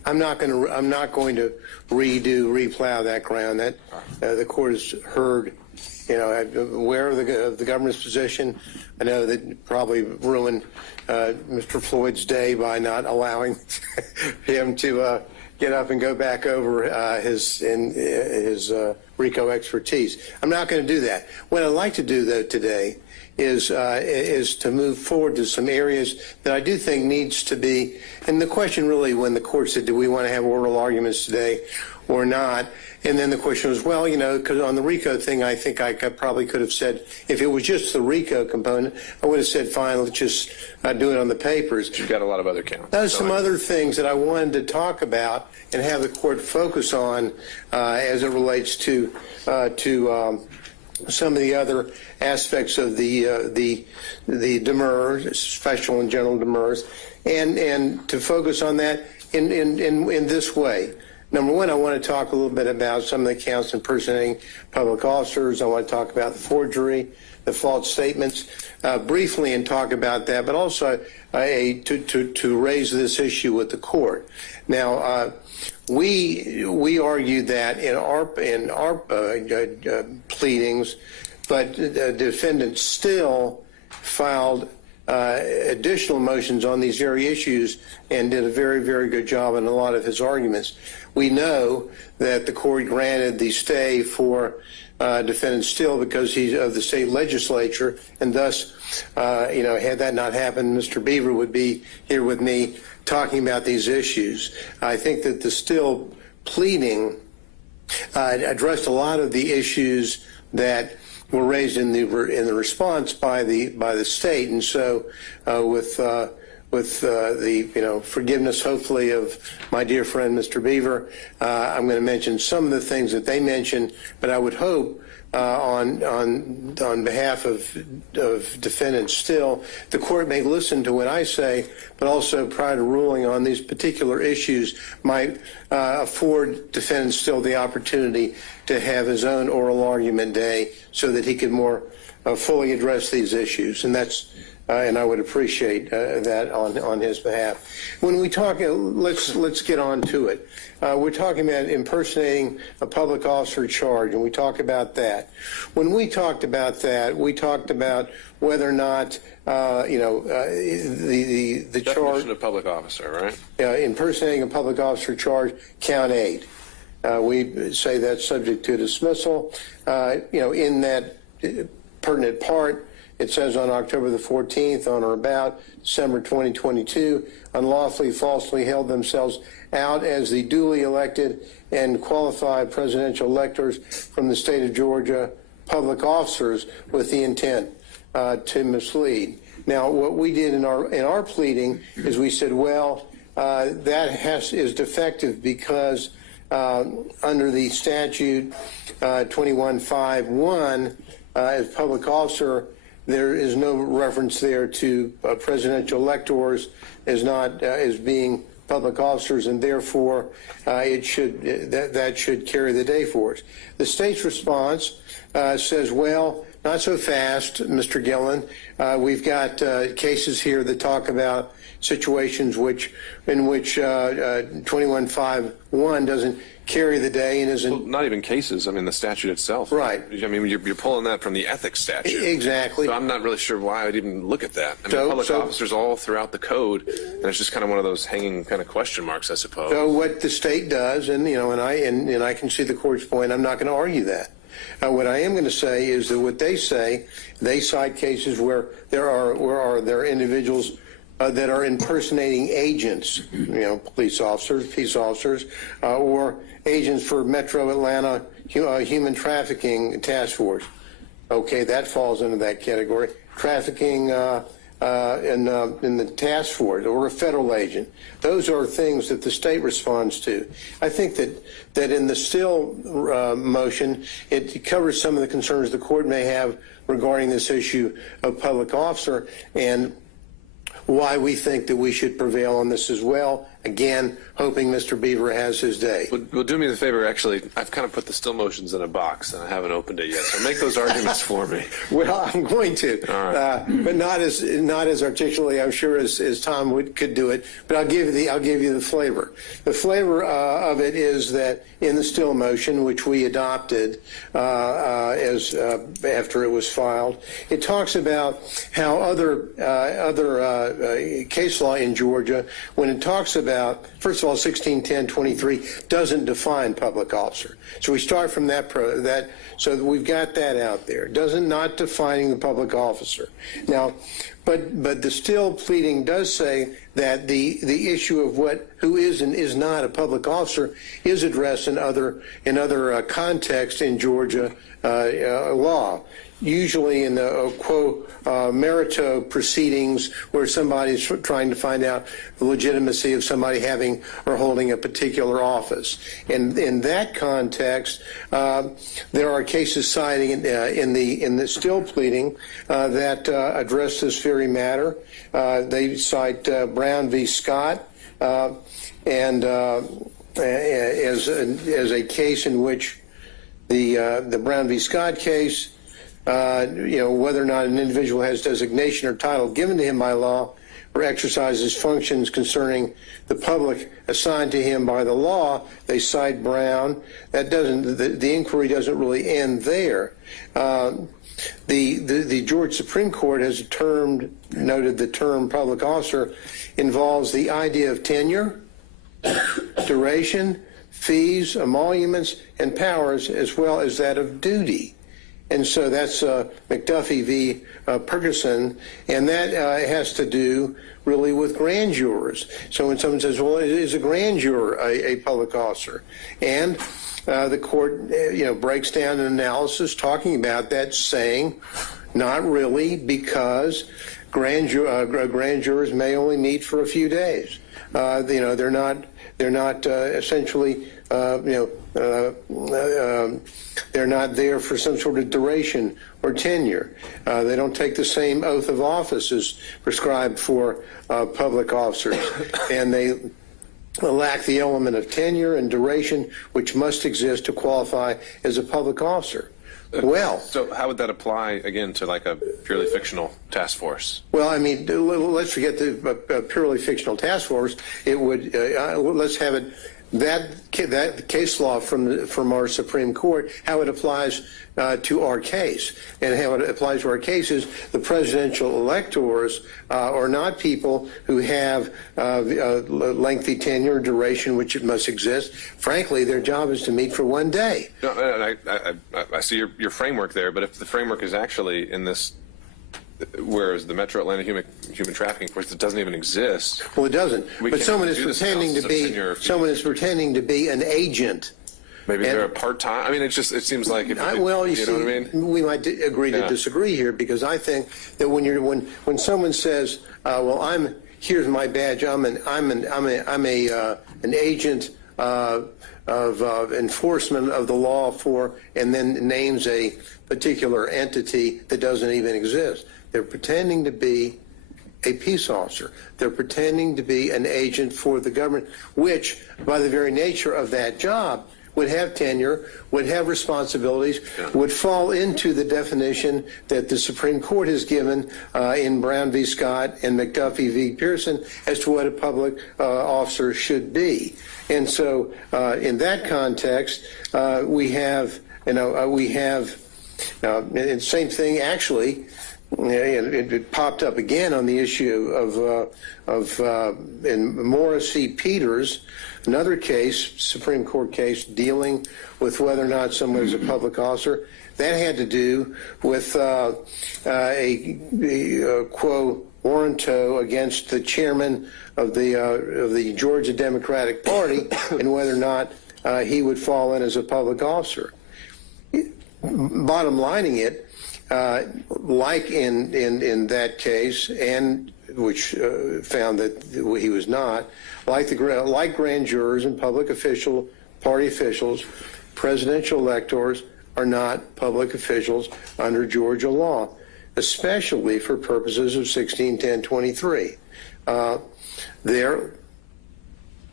I'm not going to replow that ground. That the court has heard. I'm aware of the government's position. I know that probably ruined Mr. Floyd's day by not allowing him to get up and go back over his RICO expertise. I'm not going to do that. What I'd like to do, though, today is to move forward to some areas that I do think needs to be, and the question really when the court said, do we want to have oral arguments today or not? And then the question was, well, because on the RICO thing, I think I probably could have said, if it was just the RICO component, I would have said, fine, let's just do it on the papers. You've got a lot of other counts. There's some other things that I wanted to talk about and have the court focus on as it relates to some of the other aspects of the Demurrer, special and general Demurrers, and to focus on that in this way. Number one, I want to talk a little bit about some of the counts impersonating public officers. I want to talk about the forgery, the false statements, briefly, and talk about that, but also to raise this issue with the court. Now, we argued that in our pleadings, but the defendant still filed additional motions on these very issues and did a very, very good job in a lot of his arguments. We know that the court granted the stay for defendant Still because he's of the state legislature, and thus, had that not happened, Mr. Beaver would be here with me talking about these issues. I think that the Still pleading addressed a lot of the issues that were raised in the response by the state, and so with the forgiveness, hopefully, of my dear friend Mr. Beaver, I'm going to mention some of the things that they mentioned, but I would hope on behalf of defendant Still, the court may listen to what I say, but also prior to ruling on these particular issues might afford defendant Still the opportunity to have his own oral argument day so that he could more fully address these issues, and that's and I would appreciate that on his behalf. When we talk, let's get on to it. We're talking about impersonating a public officer charge, and we talk about that. When we talked about that, we talked about whether or not the charge. Definition of public officer, right? Impersonating a public officer charge, count 8. We say that's subject to dismissal. In that pertinent part, it says on October the 14th, on or about December 2022, unlawfully, falsely held themselves out as the duly elected and qualified presidential electors from the state of Georgia, public officers with the intent to mislead. Now, what we did in our pleading is we said, well, that is defective because under the statute 2151, as public officer, there is no reference there to presidential electors as being public officers, and therefore that should carry the day for us. The state's response says, well, not so fast, Mr. Gillen. We've got cases here that talk about situations in which 2151 doesn't carry the day and isn't. Well, not even cases. I mean, the statute itself. Right. I mean, you're pulling that from the ethics statute. Exactly. So I'm not really sure why I'd even look at that. I mean, public officers all throughout the code, and it's just kind of one of those hanging kind of question marks, I suppose. So what the state does, and I can see the court's point. I'm not going to argue that. What I am going to say is that what they say, they cite cases where there are individuals that are impersonating agents, police officers, peace officers, or agents for Metro Atlanta Human Trafficking Task Force. Okay, that falls into that category. Trafficking in the task force or a federal agent. Those are things that the state responds to. I think that in the Still motion, it covers some of the concerns the court may have regarding this issue of public officer and why we think that we should prevail on this as well, Again, hoping Mr. Beaver has his day. Well, do me the favor, actually, I've kind of put the still motions in a box, and I haven't opened it yet, so make those arguments for me. Well, I'm going to, but not as articulately, I'm sure, as Tom could do it. But I'll give you the flavor. The flavor of it is that in the still motion, which we adopted as after it was filed, it talks about how other case law in Georgia, when it talks about, first of all, 1610-23 doesn't define public officer. So we start from that, so that we've got that out there. Not defining the public officer. Now, but the still pleading does say that the issue of who is and is not a public officer is addressed in other contexts in Georgia law. Usually in the quo merito proceedings where somebody's trying to find out the legitimacy of somebody having or holding a particular office. And in that context, there are cases citing in the still pleading that address this very matter. They cite Brown v. Scott and as a case in which the Brown v. Scott case, whether or not an individual has designation or title given to him by law or exercises functions concerning the public assigned to him by the law, they cite Brown. That doesn't, the inquiry doesn't really end there. The Georgia Supreme Court has noted the term public officer involves the idea of tenure, duration, fees, emoluments, and powers, as well as that of duty. And so that's McAfee v. Ferguson, and that has to do really with grand jurors. So when someone says, well, is a grand juror a public officer? And the court breaks down an analysis talking about that, saying not really, because grand jurors may only meet for a few days. They're not essentially they're not there for some sort of duration or tenure. They don't take the same oath of office as prescribed for public officers, and they lack the element of tenure and duration which must exist to qualify as a public officer. Well, so how would that apply again to like a purely fictional task force? Well, I mean, let's forget the purely fictional task force. It would let's have it that case law from our Supreme Court, how it applies to our case, and how it applies to our case is the presidential electors are not people who have lengthy tenure, duration, which it must exist. Frankly, their job is to meet for one day. No, I see your framework there, but if the framework is actually in this, whereas the Metro Atlanta human trafficking force, it doesn't even exist. Well, it doesn't. But someone is pretending to be an agent. Maybe they're a part-time. I mean, it seems like if well, you know see, what I mean? We might agree to disagree here, because I think that when someone says, "Well, here's my badge. I'm an agent of enforcement of the law for," and then names a particular entity that doesn't even exist. They're pretending to be a peace officer. They're pretending to be an agent for the government, which, by the very nature of that job, would have tenure, would have responsibilities, would fall into the definition that the Supreme Court has given in Brown v. Scott and McAfee v. Pearson as to what a public officer should be. And so in that context, we have, and same thing actually, it popped up again on the issue in Morris v. Peters, another case, Supreme Court case, dealing with whether or not someone is a public officer. That had to do with a quo warranto against the chairman of the Georgia Democratic Party and whether or not he would fall in as a public officer. Bottom lining it, like in that case, and which found that he was not, like grand jurors and public party officials, presidential electors are not public officials under Georgia law, especially for purposes of 1610-23.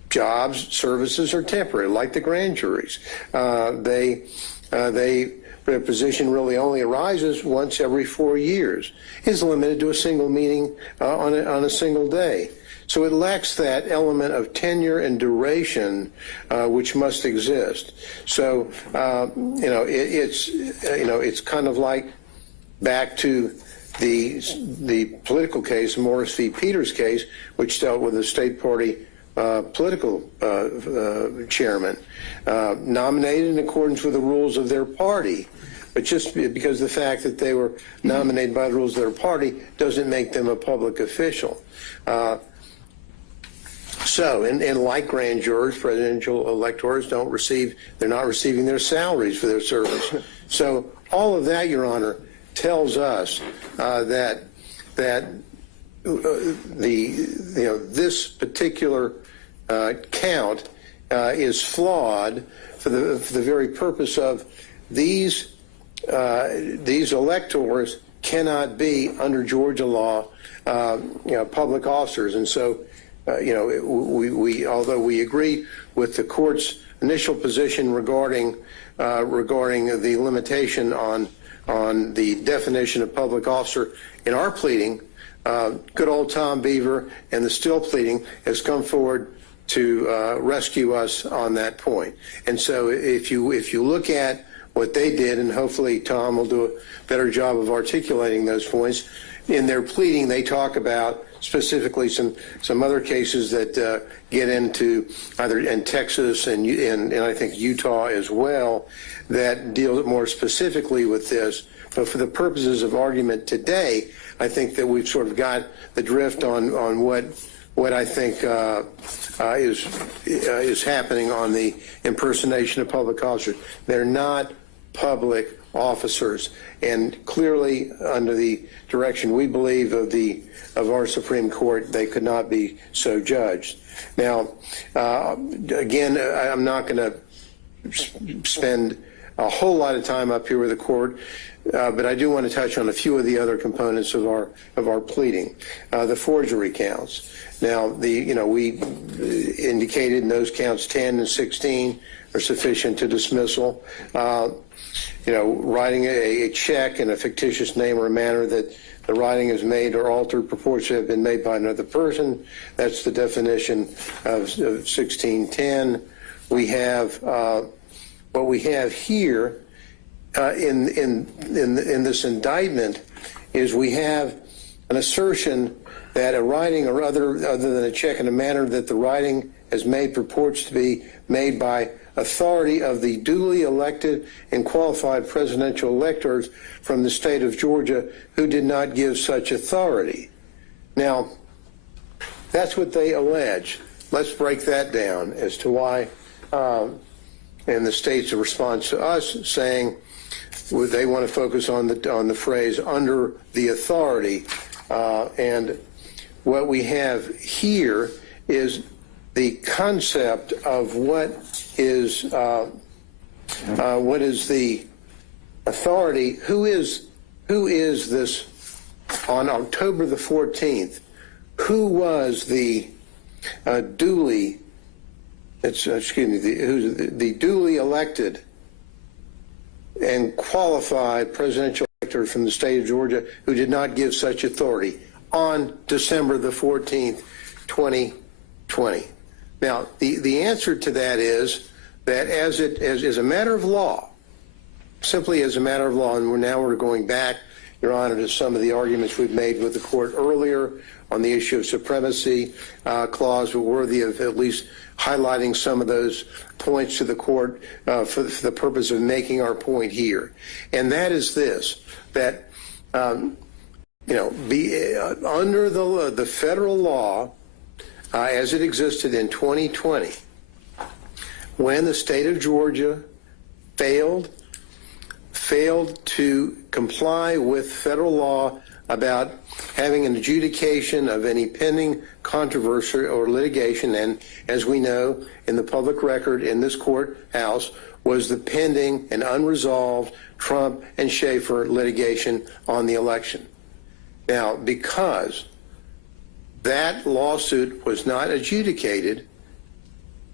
jobs, services are temporary, like the grand juries. Their position really only arises once every 4 years. Is limited to a single meeting on a single day. So it lacks that element of tenure and duration which must exist. So it's kind of like back to the political case, Morris v. Peters case, which dealt with a state party political chairman nominated in accordance with the rules of their party. But just because the fact that they were nominated by the rules of their party doesn't make them a public official. And like grand jurors, presidential electors they're not receiving their salaries for their service. So all of that, Your Honor, tells us that this particular count is flawed for the very purpose of these electors cannot be, under Georgia law, public officers. And so, although we agree with the court's initial position regarding the limitation on the definition of public officer in our pleading, good old Tom Beaver and the Still pleading has come forward to rescue us on that point. And so if you look at what they did, and hopefully Tom will do a better job of articulating those points, in their pleading they talk about specifically some other cases that get into either in Texas and I think Utah as well, that deal more specifically with this. But for the purposes of argument today, I think that we've sort of got the drift on what I think is happening on the impersonation of public officers. They're not public officers, and clearly under the direction we believe of our Supreme Court, they could not be so judged. Now, again, I'm not going to spend a whole lot of time up here with the court, but I do want to touch on a few of the other components of our pleading. The forgery counts. Now, we indicated in those counts 10 and 16 are sufficient to dismissal. Writing a check in a fictitious name or a manner that the writing is made or altered purports to have been made by another person. That's the definition of 1610. We have what we have here in this indictment is we have an assertion that a writing or other than a check in a manner that the writing has made purports to be made by authority of the duly elected and qualified presidential electors from the state of Georgia who did not give such authority. Now, that's what they allege. Let's break that down as to why, and the state's response to us saying they want to focus on the phrase under the authority, and what we have here is the concept of what is the authority. Who is this on October the 14th? Who was the duly elected and qualified presidential elector from the state of Georgia who did not give such authority on December the 14th, 2020? Now, the answer to that is that as a matter of law, simply as a matter of law, and we're going back, Your Honor, to some of the arguments we've made with the court earlier on the issue of supremacy clause, we're worthy of at least highlighting some of those points to the court for the purpose of making our point here. And that is this, that, under the federal law, as it existed in 2020, when the state of Georgia failed to comply with federal law about having an adjudication of any pending controversy or litigation, and as we know, in the public record in this courthouse was the pending and unresolved Trump and Schaefer litigation on the election. Now, because that lawsuit was not adjudicated,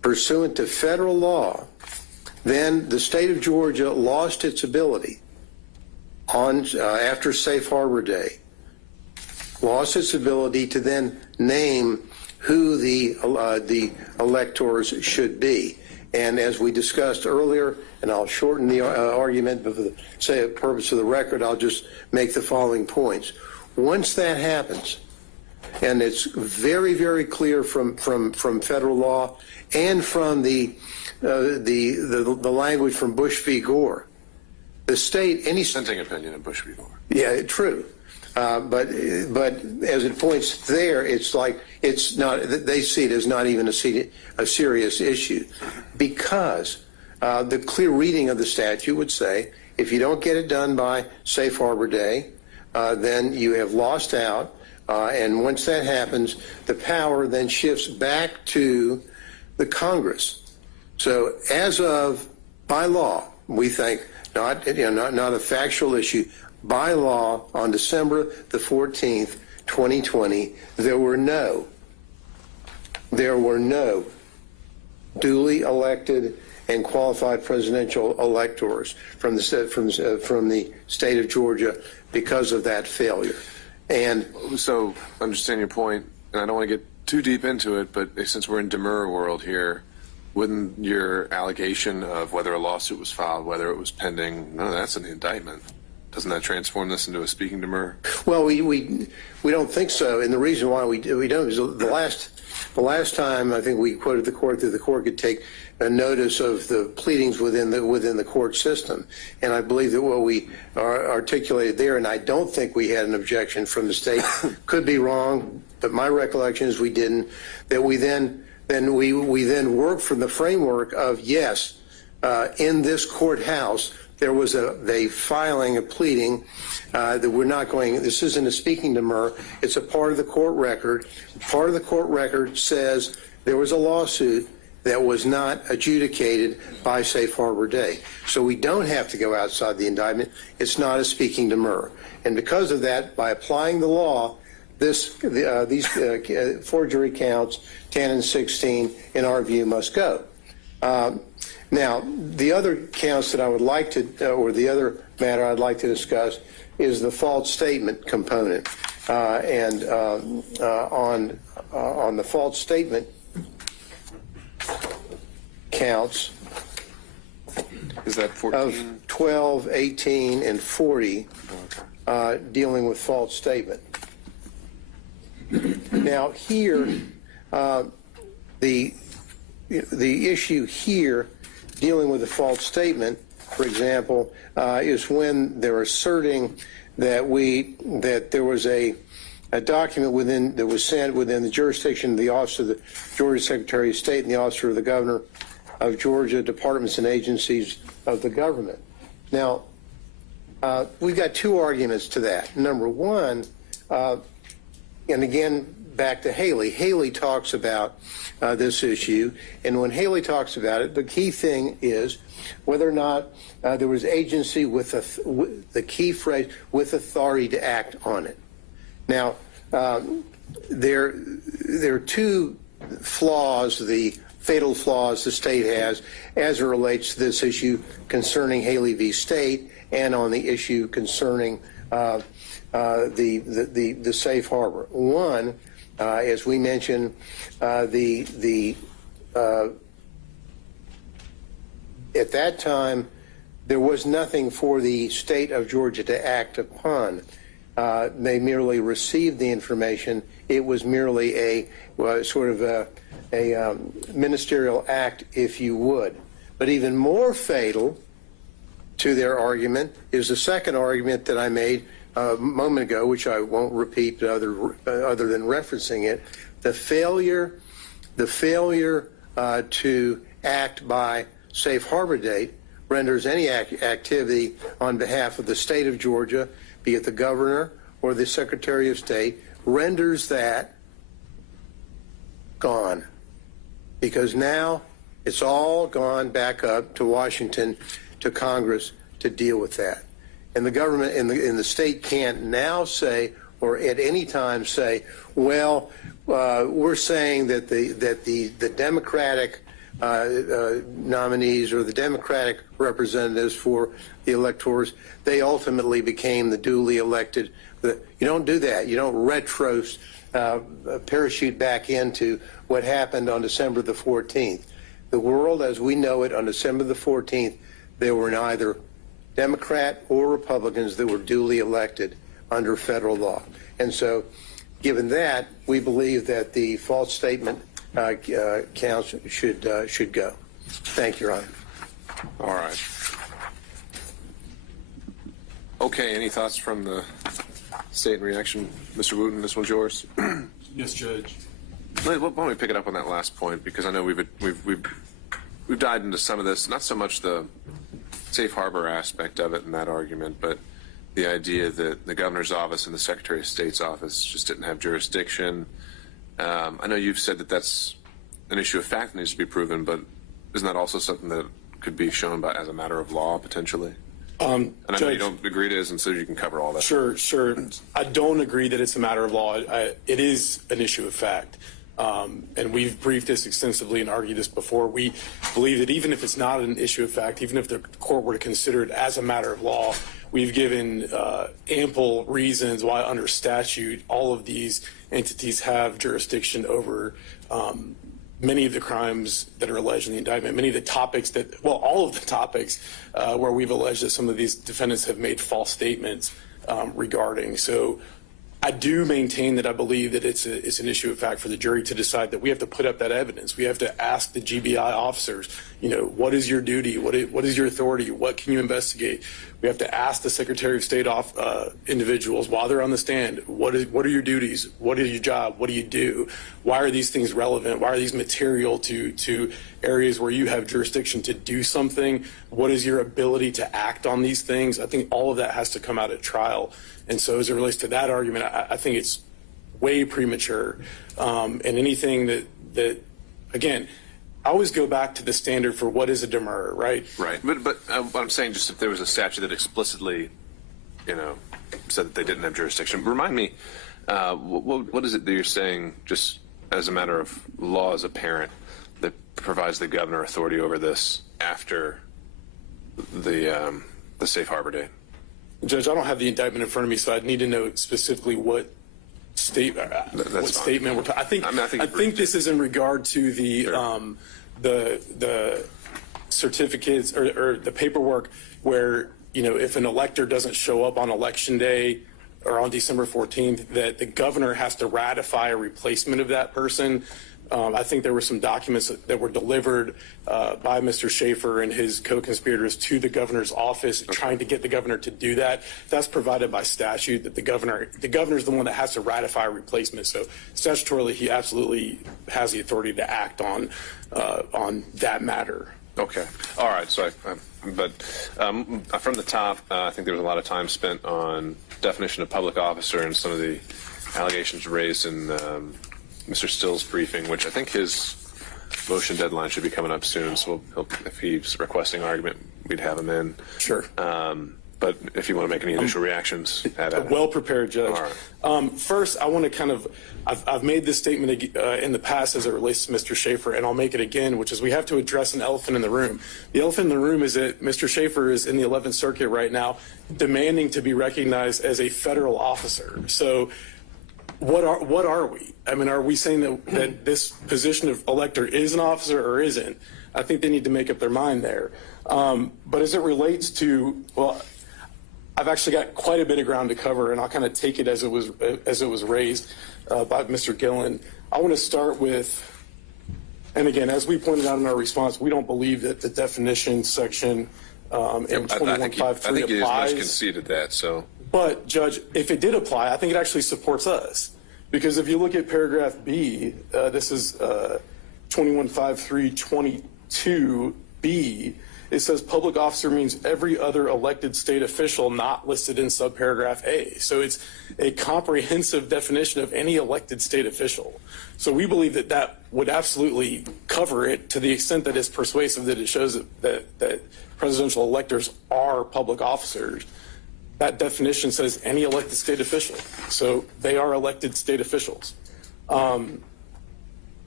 pursuant to federal law, then the state of Georgia lost its ability after Safe Harbor Day, lost its ability to then name who the electors should be. And as we discussed earlier, and I'll shorten the argument, but for the purpose of the record, I'll just make the following points. Once that happens, and it's very, very clear from federal law and from the language from Bush v. Gore, the state, any Dissenting opinion in Bush v. Gore. yeah, true. But as it points there, it's like it's not. They see it as not even a serious issue, because the clear reading of the statute would say if you don't get it done by Safe Harbor Day, then you have lost out. And once that happens, the power then shifts back to the Congress. So as of by law, we think not a factual issue. By law, on December the 14th, 2020, there were no duly elected and qualified presidential electors from the state of Georgia because of that failure. And so, I understand your point, and I don't want to get too deep into it, but since we're in Demurrer world here, wouldn't your allegation of whether a lawsuit was filed, whether it was pending, none of that's in the indictment? Doesn't that transform this into a speaking demurrer? Well, we don't think so, and the reason why we don't is the last time I think we quoted the court that the court could take a notice of the pleadings within the court system, and I believe that what we articulated there, and I don't think we had an objection from the state, could be wrong, but my recollection is we didn't. That we then worked from the framework of yes, in this courthouse. There was a pleading that we're not going, this isn't a speaking demurrer, it's a part of the court record. Part of the court record says there was a lawsuit that was not adjudicated by Safe Harbor Day. So we don't have to go outside the indictment. It's not a speaking demurrer. And because of that, by applying the law, these forgery counts, 10 and 16, in our view, must go. Now, the other counts that I would like to, or the other matter I'd like to discuss is the false statement component. On the false statement counts is that 14? Of 12, 18, and 40 dealing with false statement. Now, here, the issue here dealing with a false statement, for example, is when they're asserting that there was a document that was sent within the jurisdiction of the Office of the Georgia Secretary of State and the Office of the Governor of Georgia, departments and agencies of the government. Now, we've got two arguments to that. Number one, and again, back to Haley. Haley talks about this issue, and when Haley talks about it, the key thing is whether or not there was agency with the key phrase, with authority to act on it. Now, there are two flaws, the fatal flaws the state has as it relates to this issue concerning Haley v. State and on the issue concerning the safe harbor. One, as we mentioned, at that time, there was nothing for the state of Georgia to act upon. They merely received the information. It was merely a ministerial act, if you would. But even more fatal to their argument is the second argument that I made a moment ago, which I won't repeat other than referencing it, the failure to act by safe harbor date renders any activity on behalf of the state of Georgia, be it the governor or the Secretary of State, renders that gone. Because now it's all gone back up to Washington, to Congress to deal with that. And the government in the state can't now say, or at any time say, well, we're saying that the Democratic nominees or the Democratic representatives for the electors, they ultimately became the duly elected. You don't do that. You don't parachute back into what happened on December the 14th. The world as we know it on December the 14th, there were neither Democrat or Republicans that were duly elected under federal law. And so, given that, we believe that the false statement counts should go. Thank you, Your Honor. All right. Okay, any thoughts from the state in reaction? Mr. Wooten, this one's yours. Yes, Judge. Why don't we pick it up on that last point, because I know we've dived into some of this, not so much the safe harbor aspect of it in that argument, but the idea that the governor's office and the Secretary of State's office just didn't have jurisdiction. I know you've said that that's an issue of fact that needs to be proven, but isn't that also something that could be shown as a matter of law potentially? And I know you don't agree it is, and so you can cover all that. Sure. I don't agree that it's a matter of law. It is an issue of fact. And we've briefed this extensively and argued this before. We believe that even if it's not an issue of fact, even if the court were to consider it as a matter of law, we've given ample reasons why under statute all of these entities have jurisdiction over many of the crimes that are alleged in the indictment, many of the topics all of the topics where we've alleged that some of these defendants have made false statements regarding. So I do maintain that I believe that it's an issue of fact for the jury to decide that we have to put up that evidence. We have to ask the GBI officers, what is your duty? What is your authority? What can you investigate? We have to ask the Secretary of State individuals while they're on the stand, what are your duties? What is your job? What do you do? Why are these things relevant? Why are these material to areas where you have jurisdiction to do something? What is your ability to act on these things? I think all of that has to come out at trial. And so as it relates to that argument, I think it's way premature. And anything that again, I always go back to the standard for what is a demurrer, right? Right. But what I'm saying, just if there was a statute that explicitly, said that they didn't have jurisdiction, remind me, what is it that you're saying, just as a matter of law as a parent, that provides the governor authority over this after the safe harbor date? Judge, I don't have the indictment in front of me, so I'd need to know specifically what statement we're talking. I think this is in regard to the certificates or the paperwork where if an elector doesn't show up on election day or on December 14th, that the governor has to ratify a replacement of that person. I think there were some documents that were delivered by Mr. Schaefer and his co-conspirators to the governor's office, trying to get the governor to do that. That's provided by statute, that the governor's the one that has to ratify a replacement. So statutorily, he absolutely has the authority to act on that matter. Okay. All right. So, from the top, I think there was a lot of time spent on definition of public officer and some of the allegations raised in Mr. Still's briefing, which I think his motion deadline should be coming up soon. So if he's requesting argument, we'd have him in. Sure. But if you want to make any initial reactions, add it. Well prepared, Judge. All right. First, I want to I've made this statement in the past as it relates to Mr. Schaefer, and I'll make it again, which is we have to address an elephant in the room. The elephant in the room is that Mr. Schaefer is in the 11th Circuit right now demanding to be recognized as a federal officer. So what are we? I mean, are we saying that this position of elector is an officer or isn't? I think they need to make up their mind there. But as it relates to, I've actually got quite a bit of ground to cover, and I'll kind of take it as it was raised by Mr. Gillen. I want to start with, and again, as we pointed out in our response, we don't believe that the definition section in 2153 applies. I think you much conceded that. So, but Judge, if it did apply, I think it actually supports us, because if you look at paragraph B, this is 215322B. It says public officer means every other elected state official not listed in subparagraph A. So it's a comprehensive definition of any elected state official. So we believe that would absolutely cover it to the extent that it's persuasive, that it shows that presidential electors are public officers. That definition says any elected state official. So they are elected state officials.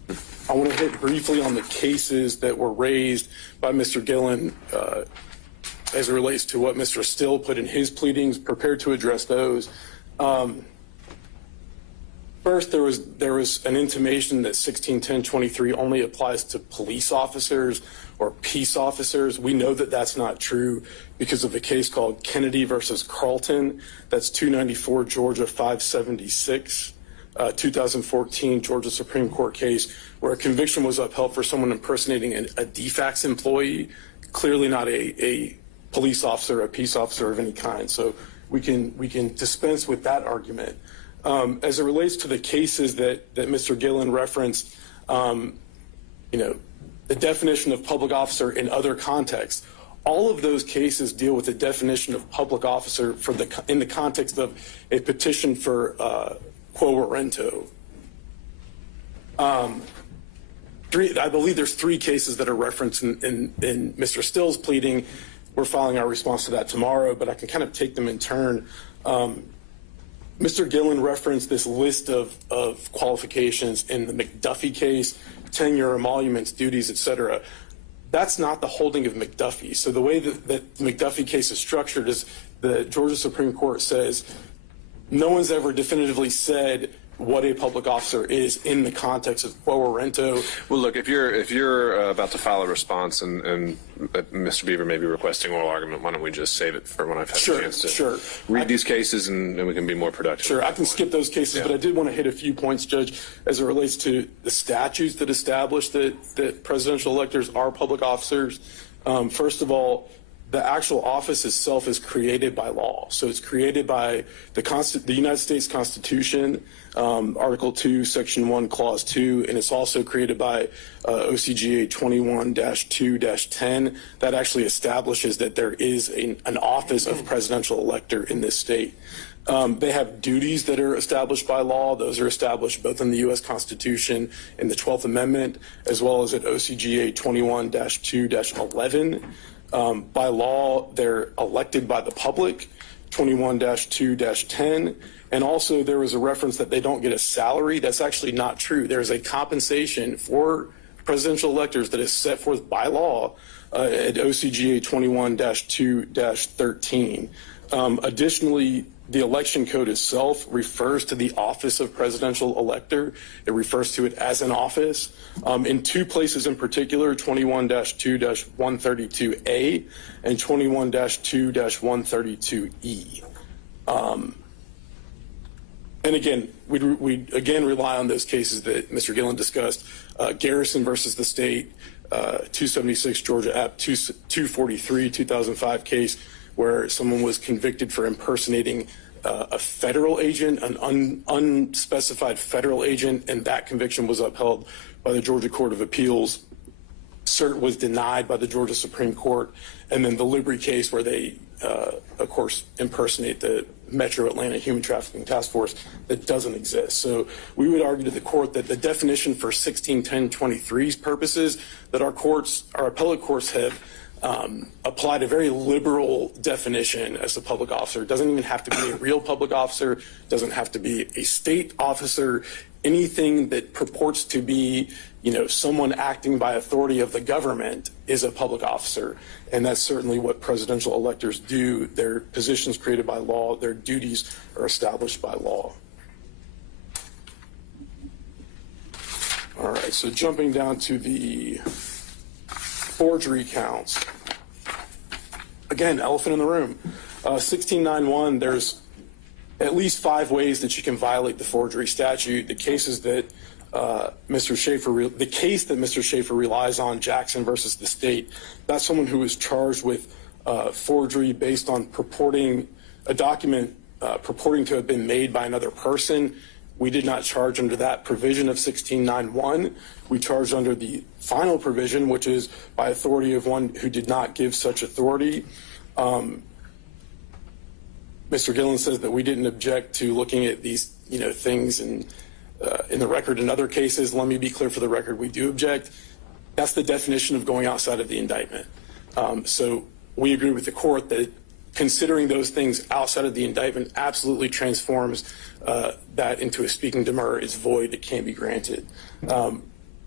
I want to hit briefly on the cases that were raised by Mr. Gillen as it relates to what Mr. Still put in his pleadings, prepared to address those. First, there was an intimation that 161023 only applies to police officers or peace officers. We know that that's not true because of a case called Kennedy versus Carlton. That's 294 Georgia 576, 2014 Georgia Supreme Court case where a conviction was upheld for someone impersonating a DFACS employee, clearly not a police officer, a peace officer of any kind. So we can dispense with that argument. As it relates to the cases that Mr. Gillen referenced, the definition of public officer in other contexts, all of those cases deal with the definition of public officer in the context of a petition for quo warranto. I believe there's 3 cases that are referenced in Mr. Still's pleading. We're filing our response to that tomorrow, but I can kind of take them in turn. Mr. Gillen referenced this list of qualifications in the McDuffie case, tenure, emoluments, duties, etc. That's not the holding of McDuffie. So the way that the McDuffie case is structured is the Georgia Supreme Court says no one's ever definitively said what a public officer is in the context of quo warranto. Well, look, if you're about to file a response and Mr. Beaver may be requesting oral argument, why don't we just save it for when I've had a chance to read these cases and we can be more productive. Sure, I can skip those cases, but I did want to hit a few points, Judge, as it relates to the statutes that establish that presidential electors are public officers. First of all, the actual office itself is created by law. So it's created by the United States Constitution, Article 2, Section 1, Clause 2, and it's also created by OCGA 21-2-10 that actually establishes that there is an office of presidential elector in this state. They have duties that are established by law. Those are established both in the U.S. Constitution and the 12th Amendment, as well as at OCGA 21-2-11. By law, they're elected by the public, 21-2-10. And also there was a reference that they don't get a salary. That's actually not true. There's a compensation for presidential electors that is set forth by law at OCGA 21-2-13. Additionally, the election code itself refers to the office of presidential elector. It refers to it as an office. In 2 places in particular, 21-2-132A and 21-2-132E. And again, we again rely on those cases that Mr. Gillen discussed. Garrison versus the state, 276 Georgia App 243, 2005 case where someone was convicted for impersonating a federal agent, an unspecified federal agent, and that conviction was upheld by the Georgia Court of Appeals. Cert was denied by the Georgia Supreme Court. And then the Libri case where they, of course, impersonate the Metro Atlanta Human Trafficking Task Force that doesn't exist. So we would argue to the court that the definition for 161023's purposes that our appellate courts have applied a very liberal definition as a public officer. It doesn't even have to be a real public officer, doesn't have to be a state officer, anything that purports to be, someone acting by authority of the government is a public officer. And that's certainly what presidential electors do. Their positions created by law, their duties are established by law. All right, so jumping down to the forgery counts. Again, elephant in the room. 1691, there's at least 5 ways that you can violate the forgery statute. The cases that the case that Mr. Schaefer relies on, Jackson versus the state, that's someone who was charged with forgery based on purporting a document purporting to have been made by another person. We did not charge under that provision of 1691. We charged under the final provision, which is by authority of one who did not give such authority. Mr. Gillen says that we didn't object to looking at these, things in the record in other cases. Let me be clear for the record, we do object. That's the definition of going outside of the indictment. So we agree with the court that considering those things outside of the indictment absolutely transforms that into a speaking demurrer is void, it can't be granted.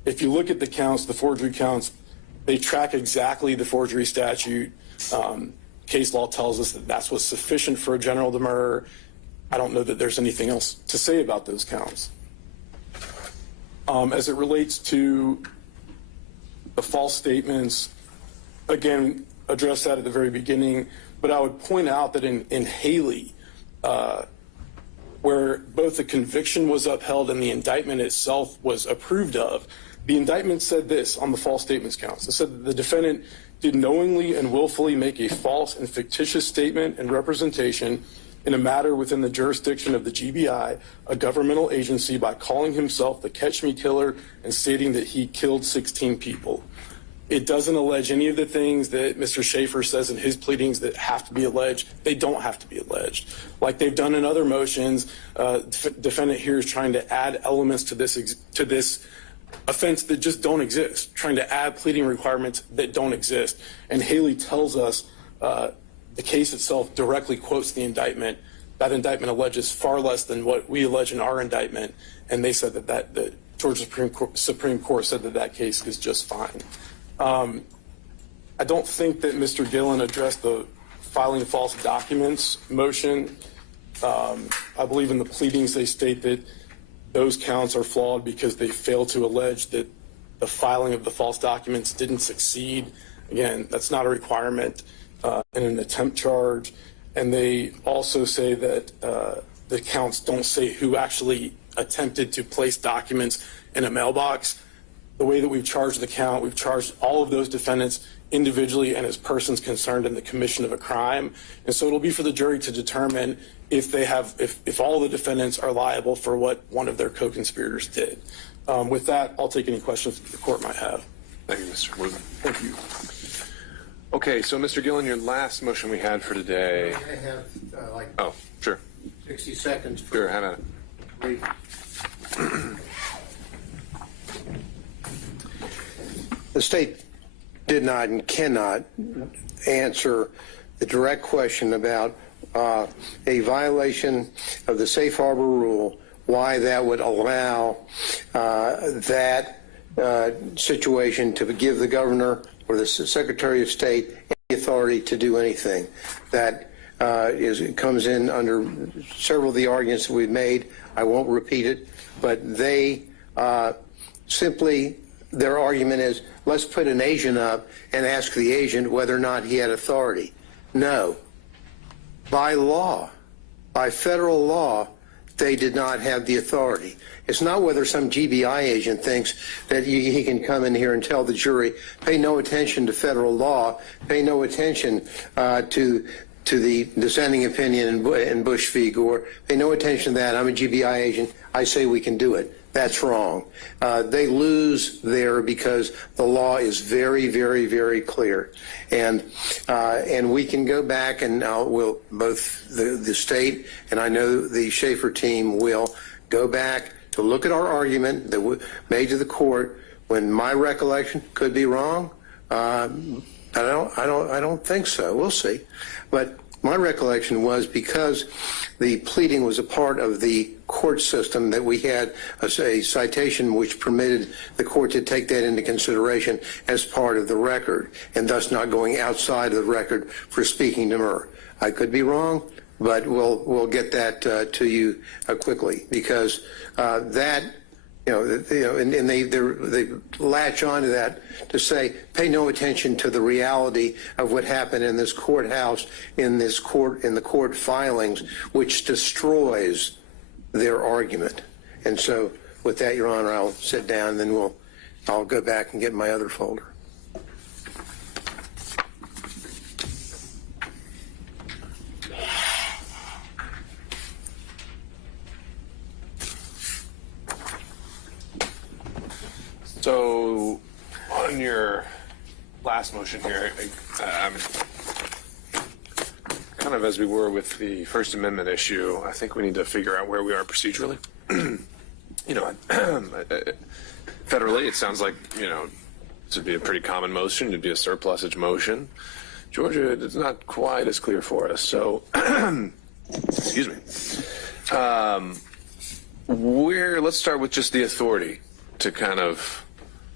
if you look at the counts, the forgery counts, they track exactly the forgery statute. Case law tells us that that's what's sufficient for a general demurrer. I don't know that there's anything else to say about those counts. As it relates to the false statements, again, address that at the very beginning, but I would point out that in Haley, where both the conviction was upheld and the indictment itself was approved of, the indictment said this on the false statements counts. It said that the defendant did knowingly and willfully make a false and fictitious statement and representation in a matter within the jurisdiction of the GBI, a governmental agency, by calling himself the Catch Me Killer and stating that he killed 16 people. It doesn't allege any of the things that Mr. Schaefer says in his pleadings that have to be alleged. They don't have to be alleged. Like they've done in other motions, defendant here is trying to add elements to this offense that just don't exist, trying to add pleading requirements that don't exist. And Haley tells us the case itself directly quotes the indictment. That indictment alleges far less than what we allege in our indictment, and they said that the Georgia Supreme Court said that case is just fine. I don't think that Mr. Gillen addressed the filing false documents motion. I believe in the pleadings they state that those counts are flawed because they fail to allege that the filing of the false documents didn't succeed. Again, that's not a requirement in an attempt charge. And they also say that the counts don't say who actually attempted to place documents in a mailbox. The way that we've charged the count, we've charged all of those defendants individually and as persons concerned in the commission of a crime. And so it'll be for the jury to determine if all the defendants are liable for what one of their co-conspirators did. With that, I'll take any questions that the court might have. Thank you, Mr. Woodman. Thank you. Okay, so Mr. Gillen, your last motion we had for today. I have Oh, sure. 60 seconds. Sure, have at it. Brief. The state did not and cannot answer the direct question about a violation of the safe harbor rule, why that would allow that situation to give the governor or the Secretary of State any authority to do anything. That comes in under several of the arguments that we've made. I won't repeat it, but they simply, their argument is, let's put an agent up and ask the agent whether or not he had authority. No. By law, by federal law, they did not have the authority. It's not whether some GBI agent thinks that he can come in here and tell the jury, pay no attention to federal law, pay no attention to the dissenting opinion in Bush v. Gore, pay no attention to that. I'm a GBI agent. I say we can do it. That's wrong. They lose there because the law is very, very, very clear. And we can go back and we'll, both the state and I know the Schaefer team will go back to look at our argument that we made to the court. When my recollection could be wrong, I don't think so. We'll see. But my recollection was because the pleading was a part of the court system that we had a citation which permitted the court to take that into consideration as part of the record and thus not going outside of the record for speaking Demurrer. I could be wrong, but we'll get that to you quickly because that. And they latch onto that to say, pay no attention to the reality of what happened in this courthouse, in the court filings, which destroys their argument. And so, with that, Your Honor, I'll sit down, and then I'll go back and get my other folder. So, on your last motion here, kind of as we were with the First Amendment issue, I think we need to figure out where we are procedurally. Federally, it sounds like, this would be a pretty common motion. It'd be a surplusage motion. Georgia, it's not quite as clear for us. So, excuse me. Let's start with just the authority to kind of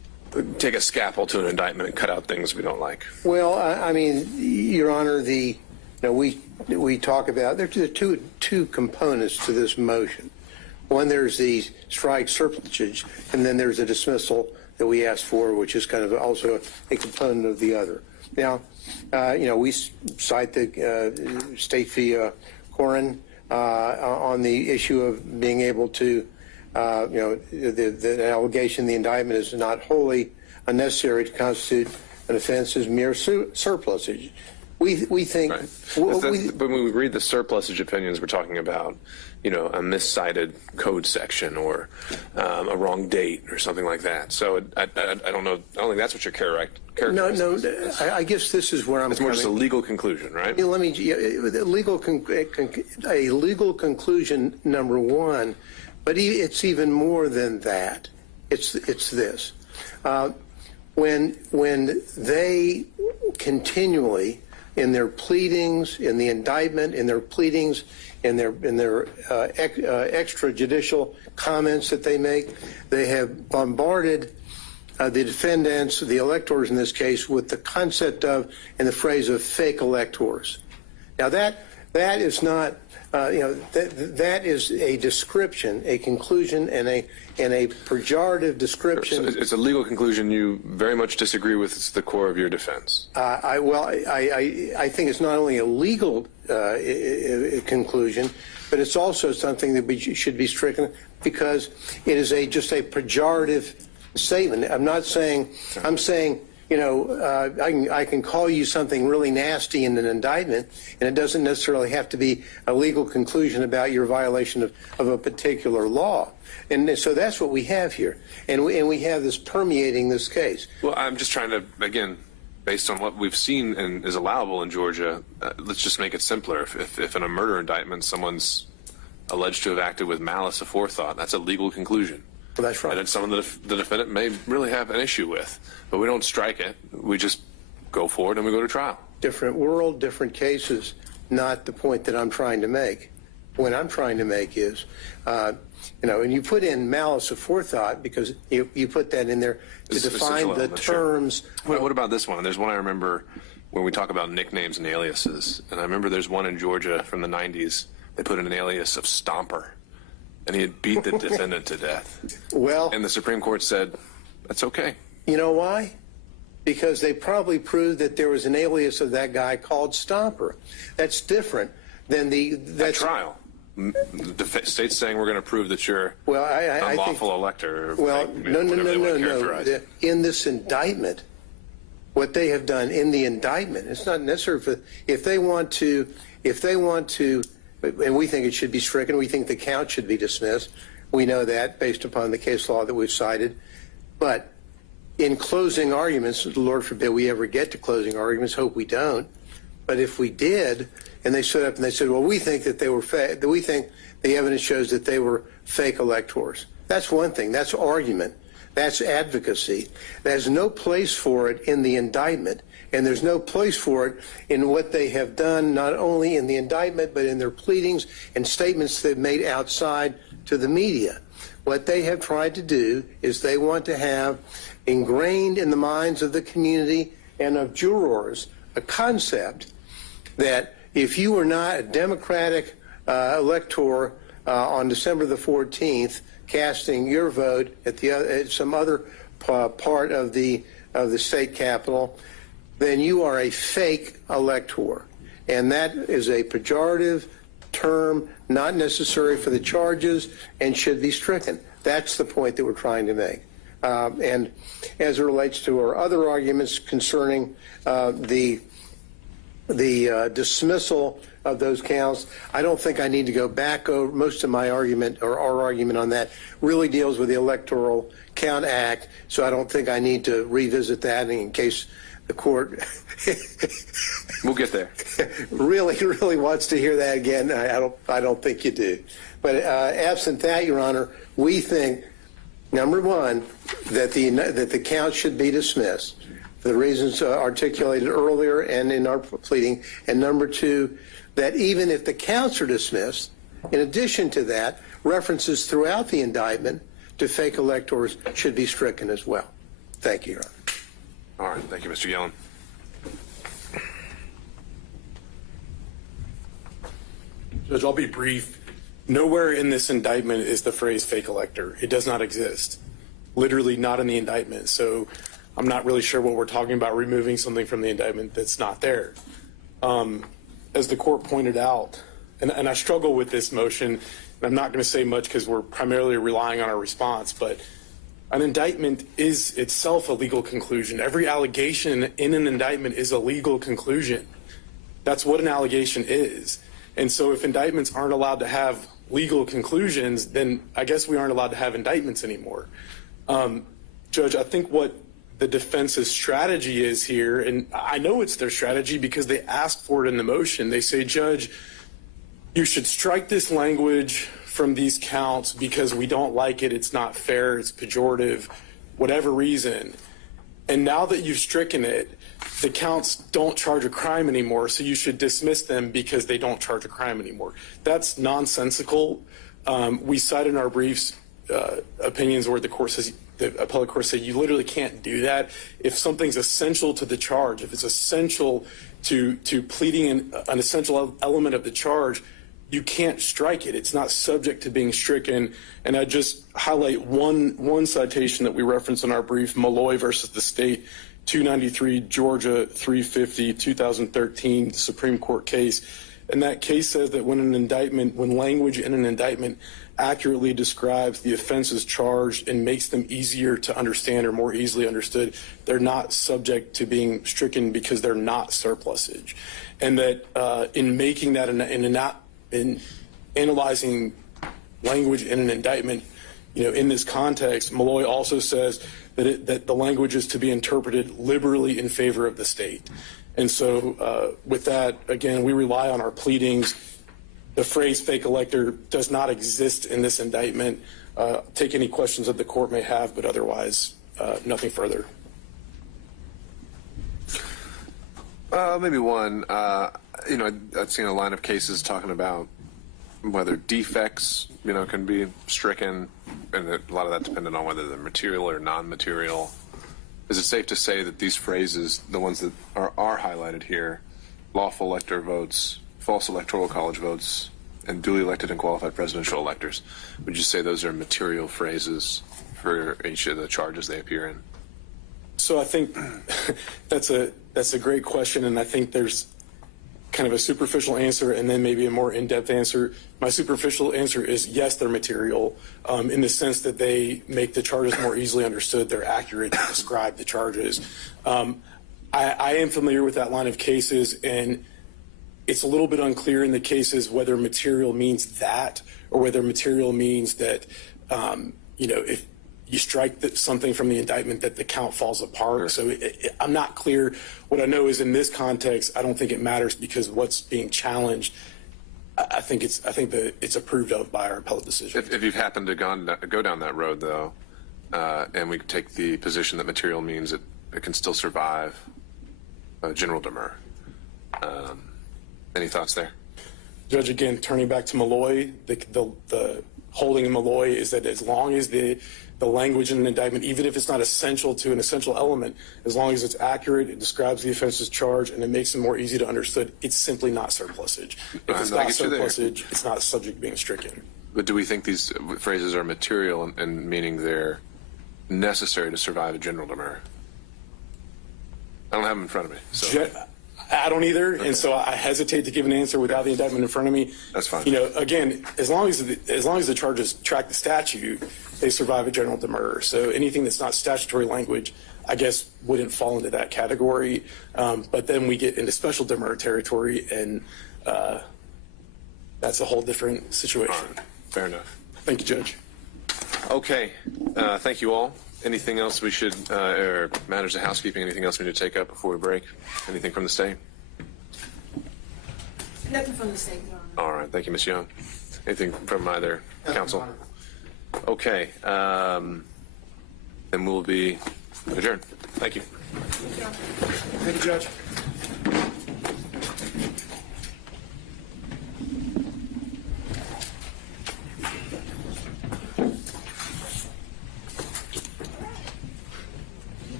take a scalpel to an indictment and cut out things we don't like. Well, I mean, Your Honor, we talk about there are two components to this motion. One, there's the strike surplusage, and then there's a dismissal that we asked for, which is kind of also a component of the other. Now, we cite the State v. Corin on the issue of being able to, the allegation, the indictment is not wholly unnecessary to constitute an offense as mere surplusage. We think. Right. But when we read the surplusage opinions, we're talking about, a miscited code section or a wrong date or something like that. So I don't know. I don't think that's what you're characterizing. No. I guess this is where I'm. It's more just a legal conclusion, right? Let me. A legal conclusion, number one, but it's even more than that. It's this. When they continually, in their pleadings, in the indictment, in their pleadings, in their extrajudicial comments that they make, they have bombarded the defendants, the electors in this case, with the concept of, and the phrase of fake electors. Now that is not, that is a description, a conclusion, and a pejorative description. So it's a legal conclusion you very much disagree with. It's the core of your defense. I think it's not only a legal conclusion, but it's also something that should be stricken because it is just a pejorative statement. I'm not saying. I'm saying. I can call you something really nasty in an indictment, and it doesn't necessarily have to be a legal conclusion about your violation of a particular law. And so that's what we have here. And we have this permeating this case. Well, I'm just trying to, again, based on what we've seen and is allowable in Georgia, let's just make it simpler. If in a murder indictment someone's alleged to have acted with malice aforethought, that's a legal conclusion. Well, that's right. And it's something that the defendant may really have an issue with. But we don't strike it. We just go forward and we go to trial. Different world, different cases, not the point that I'm trying to make. What I'm trying to make is, and you put in malice aforethought because you put that in there to define the terms. Sure. What about this one? There's one I remember when we talk about nicknames and aliases. And I remember there's one in Georgia from the 90s. They put in an alias of Stomper. And he had beat the defendant to death. Well, and the Supreme Court said, that's okay. You know why? Because they probably proved that there was an alias of that guy called Stomper. That's different than that trial. The state's saying we're going to prove that you're unlawful elector. Well, no. In this indictment, what they have done in the indictment, it's not necessary if they want to, and we think it should be stricken. We think the count should be dismissed. We know that based upon the case law that we've cited. But in closing arguments, Lord forbid we ever get to closing arguments, hope we don't. But if we did, and they stood up and they said, well, we think that they were fake, we think the evidence shows that they were fake electors. That's one thing. That's argument. That's advocacy. There's no place for it in the indictment. And there's no place for it in what they have done, not only in the indictment, but in their pleadings and statements they've made outside to the media. What they have tried to do is they want to have ingrained in the minds of the community and of jurors a concept that if you were not a Democratic elector on December the 14th, casting your vote at some other part of the state capitol, then you are a fake elector. And that is a pejorative term, not necessary for the charges, and should be stricken. That's the point that we're trying to make. And as it relates to our other arguments concerning the dismissal of those counts, I don't think I need to go back over most of my argument, or our argument on that really deals with the Electoral Count Act, so I don't think I need to revisit that in case the court we'll get there. really wants to hear that again. I don't think you do. But absent that, Your Honor, we think, number one, that the count should be dismissed for the reasons articulated earlier and in our pleading, and number two, that even if the counts are dismissed, in addition to that, references throughout the indictment to fake electors should be stricken as well. Thank you, Your Honor. All right, thank you, Mr. Yellen. Judge, I'll be brief. Nowhere in this indictment is the phrase fake elector. It does not exist. Literally not in the indictment. So I'm not really sure what we're talking about, removing something from the indictment that's not there. As the court pointed out, and I struggle with this motion, and I'm not going to say much because we're primarily relying on our response, but an indictment is itself a legal conclusion. Every allegation in an indictment is a legal conclusion. That's what an allegation is. And so if indictments aren't allowed to have legal conclusions, then I guess we aren't allowed to have indictments anymore. Judge, I think what the defense's strategy is here, and I know it's their strategy because they asked for it in the motion. They say, Judge, you should strike this language from these counts because we don't like it, it's not fair, it's pejorative, whatever reason. And now that you've stricken it, the counts don't charge a crime anymore, so you should dismiss them because they don't charge a crime anymore. That's nonsensical. We cite in our briefs opinions where the court says, the appellate court said you literally can't do that. If something's essential to the charge, if it's essential to pleading an essential element of the charge, you can't strike it. It's not subject to being stricken. And I just highlight one citation that we reference in our brief, Malloy versus the state, 293 Georgia 350 2013 Supreme Court case. And that case says that when language in an indictment accurately describes the offenses charged and makes them easier to understand or more easily understood, they're not subject to being stricken because they're not surplusage. And that in making that in analyzing language in an indictment, in this context, Malloy also says that the language is to be interpreted liberally in favor of the state. And so with that, again, we rely on our pleadings. The phrase fake elector does not exist in this indictment. Take any questions that the court may have, but otherwise, nothing further. Maybe one. I've seen a line of cases talking about whether defects, can be stricken, and a lot of that dependent on whether they're material or non-material. Is it safe to say that these phrases, the ones that are highlighted here, lawful elector votes, false electoral college votes, and duly elected and qualified presidential electors, would you say those are material phrases for each of the charges they appear in? So I think that's a great question, and I think there's kind of a superficial answer and then maybe a more in-depth answer. My superficial answer is yes, they're material in the sense that they make the charges more easily understood. They're accurate to describe the charges. I am familiar with that line of cases, and it's a little bit unclear in the cases whether material means that or whether material means that, if you strike something from the indictment that the count falls apart. Sure. So I'm not clear. What I know is in this context, I don't think it matters because what's being challenged, I think that it's approved of by our appellate decision. If you've happened to go down that road, though, and we take the position that material means it can still survive General Demurrer, any thoughts there? Judge, again, turning back to Malloy, the holding in Malloy is that as long as the language in an indictment, even if it's not essential to an essential element, as long as it's accurate, it describes the offense's charge, and it makes it more easy to understood, it's simply not surplusage. If it's not surplusage, it's not subject to being stricken. But do we think these phrases are material and meaning they're necessary to survive a General Demurrer? I don't have them in front of me. So. I don't either, okay. And so I hesitate to give an answer without the indictment in front of me. That's fine. Again, as long as the charges track the statute, they survive a General Demurrer. So anything that's not statutory language, I guess, wouldn't fall into that category. But then we get into special Demurrer territory, and that's a whole different situation. All right. Fair enough. Thank you, Judge. Okay. Thank you all. Anything else we should, or matters of housekeeping, anything else we need to take up before we break? Anything from the state? Nothing from the state, Your Honor. All right. Thank you, Ms. Young. Anything from either counsel? Okay. Then we'll be adjourned. Thank you. Thank you, Judge.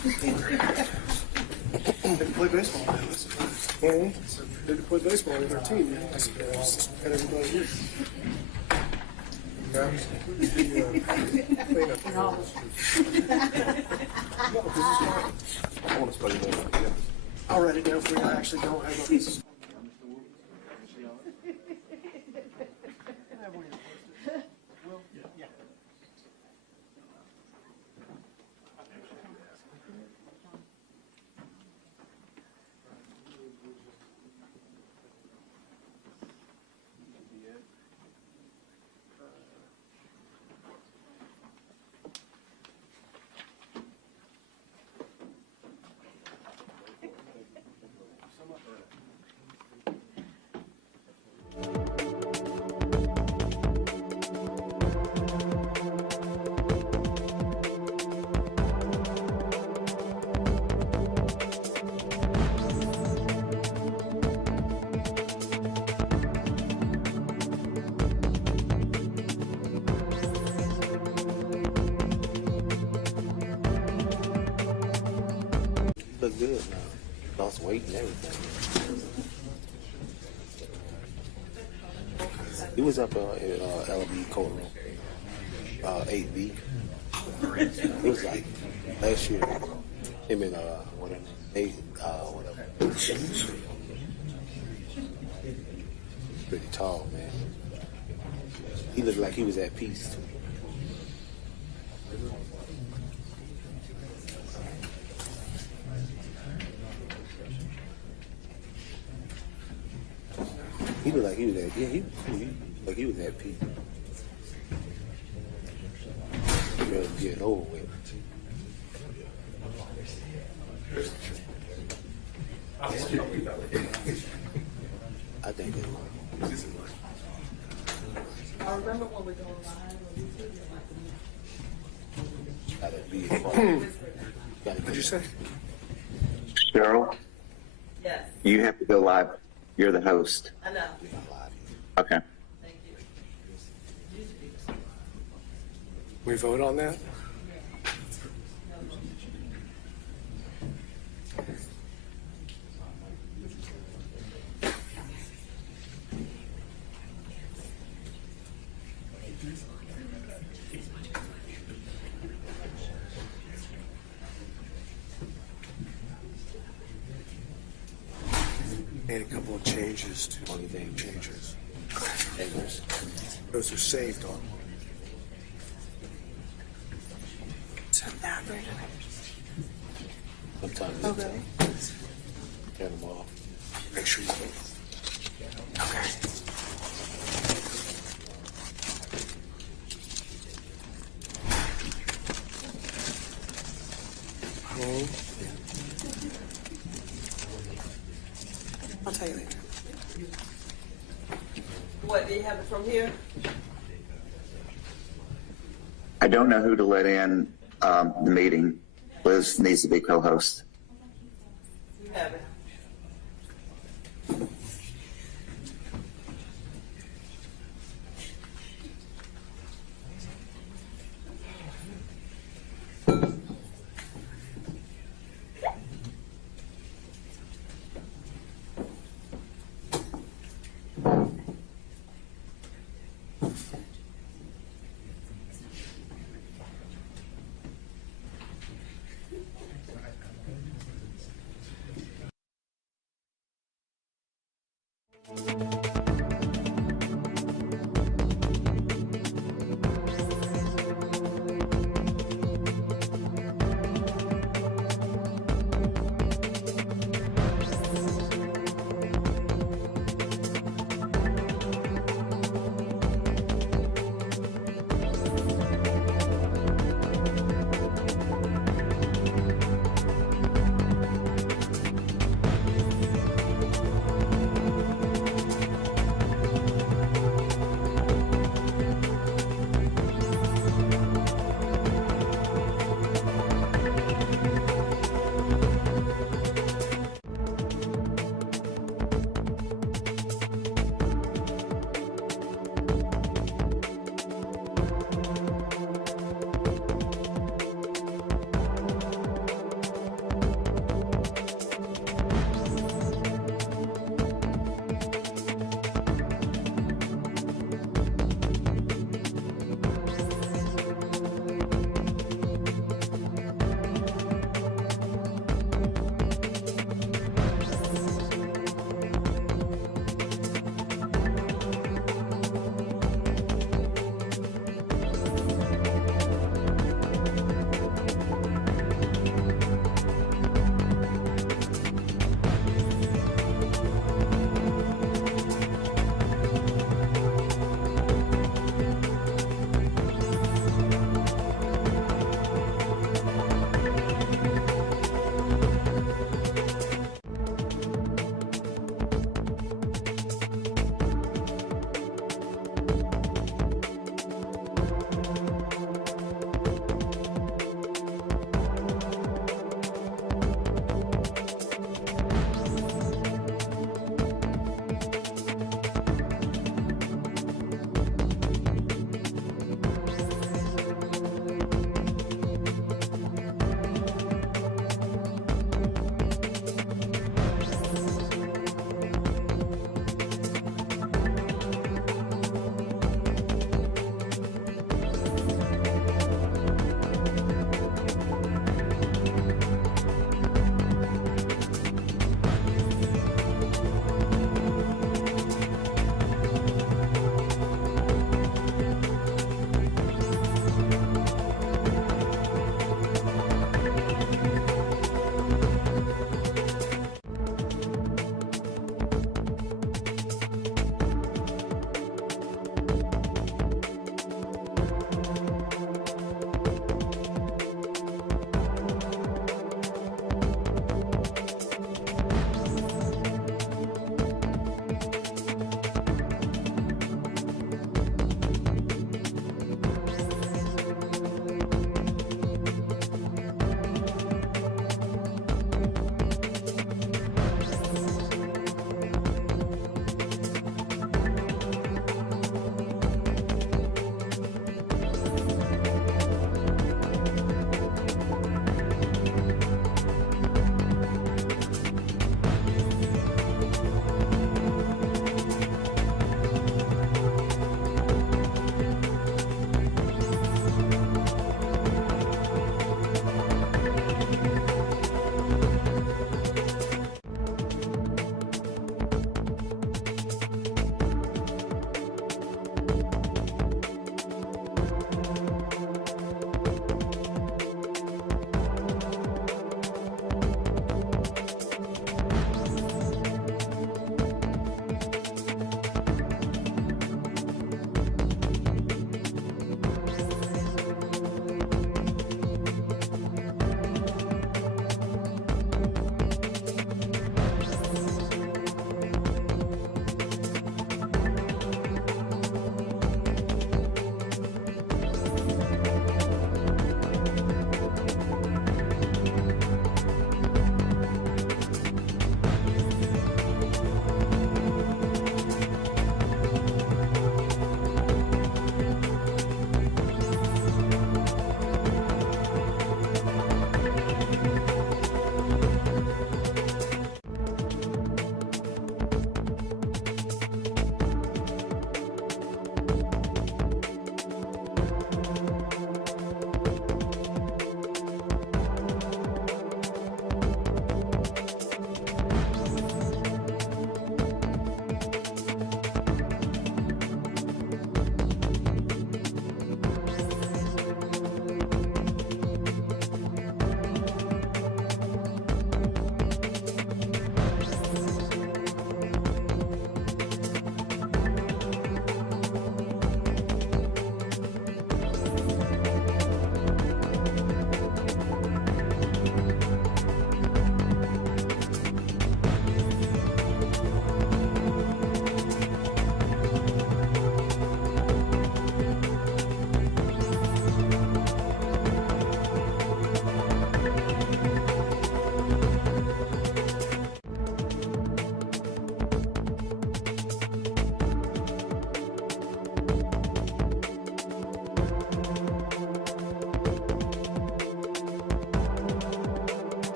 They can play baseball now, I suppose. So they can play baseball with their team now, I suppose. And everybody here. Yeah. I'll write it down for you. I actually don't have a piece of. Look good now. Lost weight and everything. He was up at LB courtroom, 8B. It was like last year. Him and whatever. Whatever. Pretty tall, man. He looked like he was at peace. He looked like he was at, yeah, he like he was at peace. Ready to get over with. I think it was. I remember when we go live. Gotta be. What'd you say? Cheryl, Yes, you have to go live. You're the host. I know. Okay. Thank you. We vote on that? Made a couple of changes to Only thing changes. Angles. Those are saved on. Sometimes Okay. turn them off. Make sure you vote. Okay. Home. I'll tell you later. What, do you have it from here? I don't know who to let in the meeting. Liz needs to be co-host. You have it.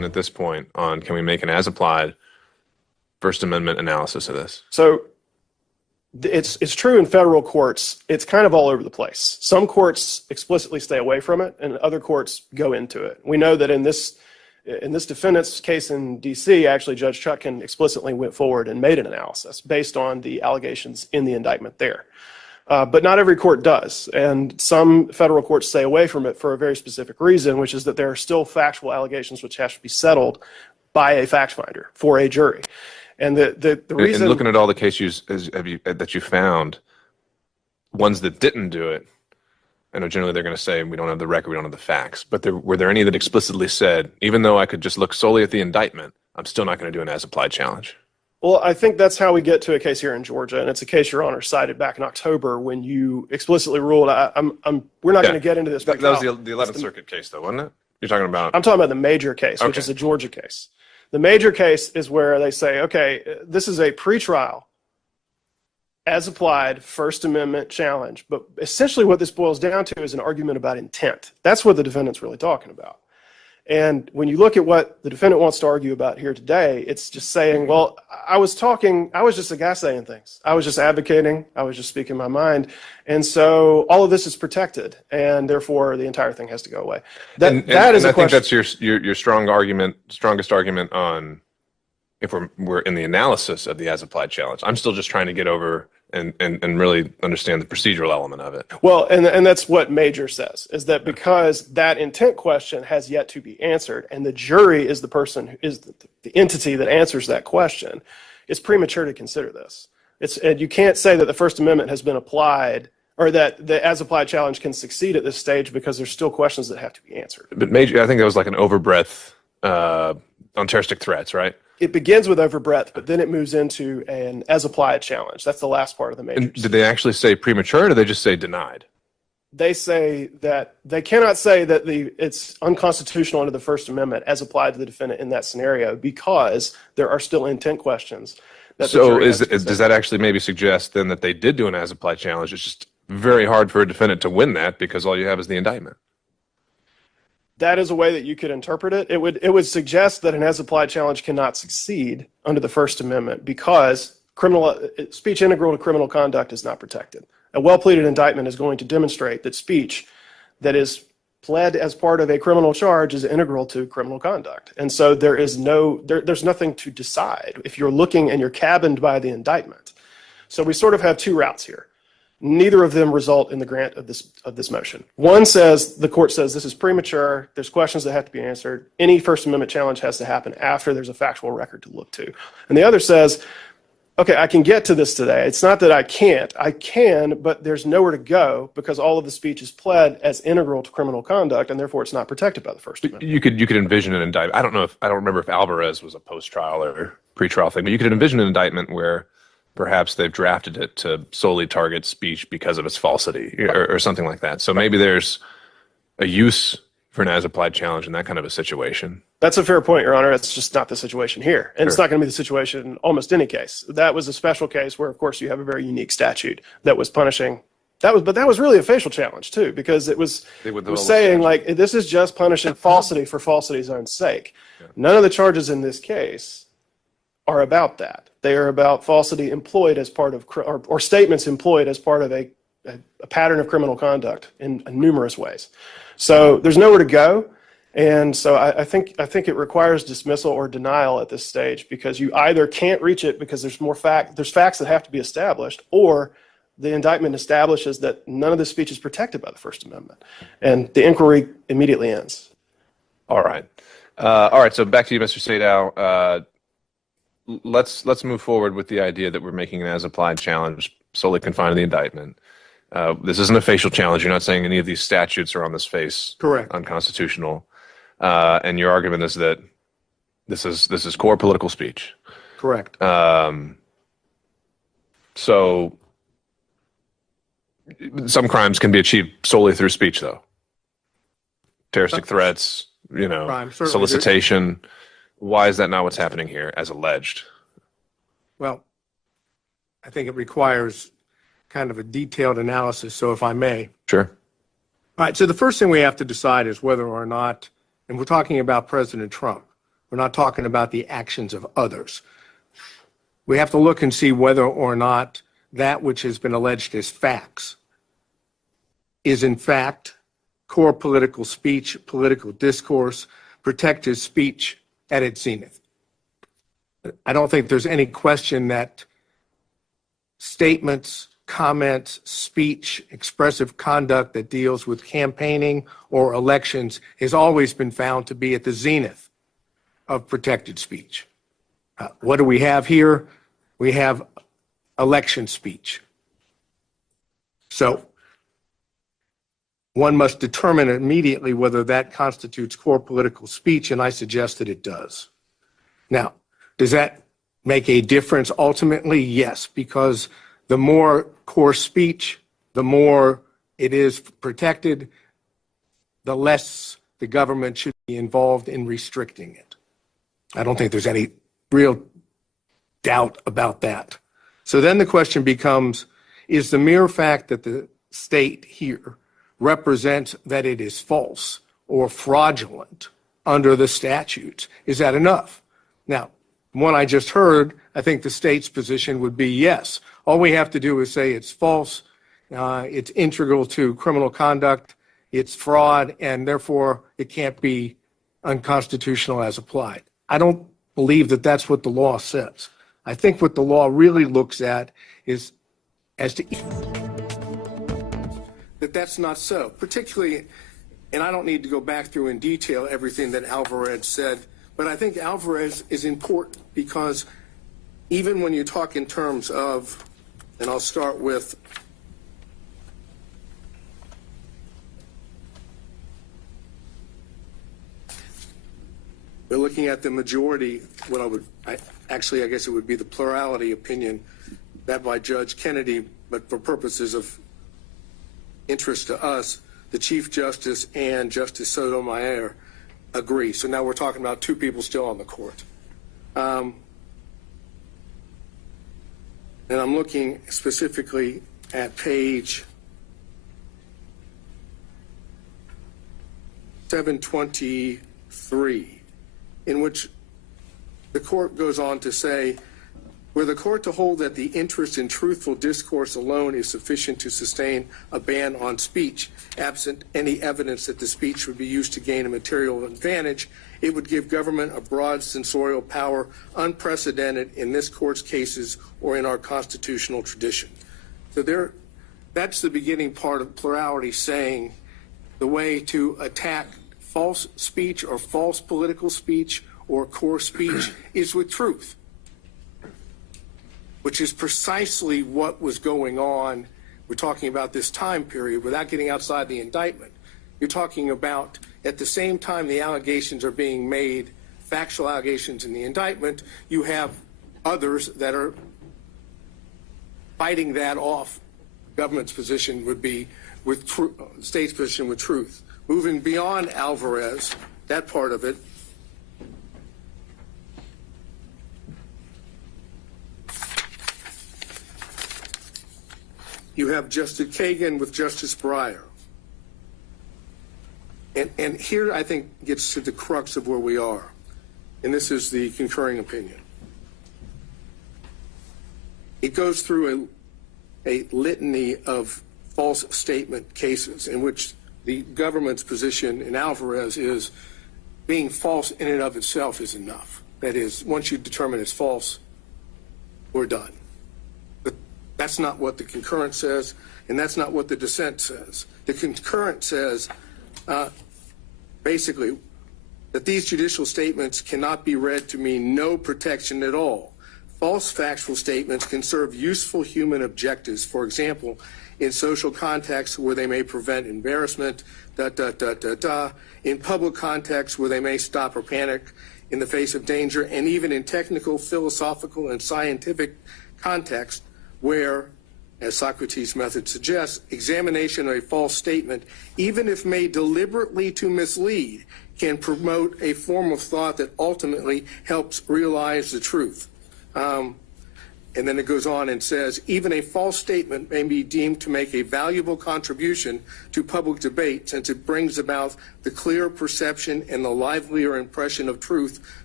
conclusion at this point on can we make an as-applied First Amendment analysis of this? So it's true in federal courts. It's kind of all over the place. Some courts explicitly stay away from it, and other courts go into it. We know that in this defendant's case in D.C., actually Judge Chutkan explicitly went forward and made an analysis based on the allegations in the indictment there. But not every court does, and some federal courts stay away from it for a very specific reason, which is that there are still factual allegations which have to be settled by a fact finder for a jury. And the reason... And looking at all the cases that you found, ones that didn't do it, I know generally they're going to say we don't have the record, we don't have the facts, but were there any that explicitly said, even though I could just look solely at the indictment, I'm still not going to do an as-applied challenge? Well, I think that's how we get to a case here in Georgia, and it's a case Your Honor cited back in October when you explicitly ruled. We're not going to get into this. That was the 11th Circuit case, though, wasn't it? You're talking about? I'm talking about the major case, which is a Georgia case. The major case is where they say, okay, this is a pretrial, as applied First Amendment challenge, but essentially what this boils down to is an argument about intent. That's what the defendant's really talking about. And when you look at what the defendant wants to argue about here today, it's just saying, well, I was just a guy saying things. I was just advocating. I was just speaking my mind. And so all of this is protected, and therefore the entire thing has to go away. That is a question. I think that's your strongest argument on if we're in the analysis of the as-applied challenge. I'm still just trying to get over and really understand the procedural element of it. Well, and that's what Major says, is that because that intent question has yet to be answered, and the jury is the person who is the entity that answers that question, it's premature to consider this. And you can't say that the First Amendment has been applied, or that the as-applied challenge can succeed at this stage because there's still questions that have to be answered. But Major, I think that was like an overbreadth on terroristic threats, right? It begins with overbreadth, but then it moves into an as-applied challenge. That's the last part of the Major. Did they actually say premature, or did they just say denied? They say that they cannot say that it's unconstitutional under the First Amendment as applied to the defendant in that scenario because there are still intent questions. So does that actually maybe suggest then that they did do an as-applied challenge? It's just very hard for a defendant to win that because all you have is the indictment. That is a way that you could interpret it. It would suggest that an as-applied challenge cannot succeed under the First Amendment because speech integral to criminal conduct is not protected. A well-pleaded indictment is going to demonstrate that speech that is pled as part of a criminal charge is integral to criminal conduct. And so there's nothing to decide if you're looking and you're cabined by the indictment. So we sort of have two routes here. Neither of them result in the grant of this motion. One says, the court says this is premature, there's questions that have to be answered, any First Amendment challenge has to happen after there's a factual record to look to. And the other says, okay, I can get to this today. It's not that I can't. I can, but there's nowhere to go because all of the speech is pled as integral to criminal conduct, and therefore it's not protected by the First Amendment. You could envision an indictment. I don't remember if Alvarez was a post-trial or pre-trial thing, but you could envision an indictment where perhaps they've drafted it to solely target speech because of its falsity or something like that. So maybe there's a use for an as-applied challenge in that kind of a situation. That's a fair point, Your Honor. That's just not the situation here. And It's not going to be the situation in almost any case. That was a special case where, of course, you have a very unique statute that was punishing. But that was really a facial challenge, too, because it was saying, like, this is just punishing falsity for falsity's own sake. Yeah. None of the charges in this case are about that. They are about falsity employed as part of, or statements employed as part of a pattern of criminal conduct in numerous ways. So there's nowhere to go. And so I think it requires dismissal or denial at this stage because you either can't reach it because there's facts that have to be established, or the indictment establishes that none of the speech is protected by the First Amendment. And the inquiry immediately ends. All right. So back to you, Mr. Sadow. Let's move forward with the idea that we're making an as-applied challenge solely confined to the indictment. This isn't a facial challenge. You're not saying any of these statutes are on this face unconstitutional. And your argument is that this is core political speech. Correct. So some crimes can be achieved solely through speech, though. Terroristic threats, solicitation. Why is that not what's happening here, as alleged? Well, I think it requires kind of a detailed analysis, so if I may. Sure. All right, so the first thing we have to decide is whether or not, and we're talking about President Trump, We're not talking about the actions of others. We have to look and see whether or not that which has been alleged as facts is in fact core political speech, political discourse, protected speech at its zenith. I don't think there's any question that statements, comments, speech, expressive conduct that deals with campaigning or elections has always been found to be at the zenith of protected speech. What do we have here? We have election speech. So one must determine immediately whether that constitutes core political speech, and I suggest that it does. Now, does that make a difference ultimately? Yes, because the more core speech, the more it is protected, the less the government should be involved in restricting it. I don't think there's any real doubt about that. So then the question becomes, is the mere fact that the state here represents that it is false or fraudulent under the statutes, is that enough? Now, from what I just heard, I think the state's position would be yes. All we have to do is say it's false, it's integral to criminal conduct, it's fraud, and therefore it can't be unconstitutional as applied. I don't believe that that's what the law says. I think what the law really looks at is as to that that's not so, particularly, and I don't need to go back through in detail everything that Alvarez said, but I think Alvarez is important because even when you talk in terms of, and I'll start with we're looking at the majority, I guess it would be the plurality opinion that by Judge Kennedy, but for purposes of interest to us, the Chief Justice and Justice Sotomayor agree. So now we're talking about two people still on the court. And I'm looking specifically at page 723, in which the court goes on to say, were the court to hold that the interest in truthful discourse alone is sufficient to sustain a ban on speech, absent any evidence that the speech would be used to gain a material advantage, it would give government a broad censorial power unprecedented in this court's cases or in our constitutional tradition. So that's the beginning part of plurality, saying the way to attack false speech or false political speech or core speech is with truth, which is precisely what was going on. We're talking about this time period without getting outside the indictment. You're talking about at the same time the allegations are being made, factual allegations in the indictment, you have others that are fighting that off. Government's position would be with state's position with truth. Moving beyond Alvarez, that part of it, you have Justice Kagan with Justice Breyer. And here I think gets to the crux of where we are. And this is the concurring opinion. It goes through a litany of false statement cases in which the government's position in Alvarez is being false in and of itself is enough. That is, once you determine it's false, we're done. But that's not what the concurrent says, and that's not what the dissent says. The concurrent says, basically, that these judicial statements cannot be read to mean no protection at all. False factual statements can serve useful human objectives, for example, in social contexts where they may prevent embarrassment, in public contexts where they may stop or panic in the face of danger, and even in technical, philosophical, and scientific contexts where, as Socrates' method suggests, examination of a false statement, even if made deliberately to mislead, can promote a form of thought that ultimately helps realize the truth. And then it goes on and says, even a false statement may be deemed to make a valuable contribution to public debate since it brings about the clear perception and the livelier impression of truth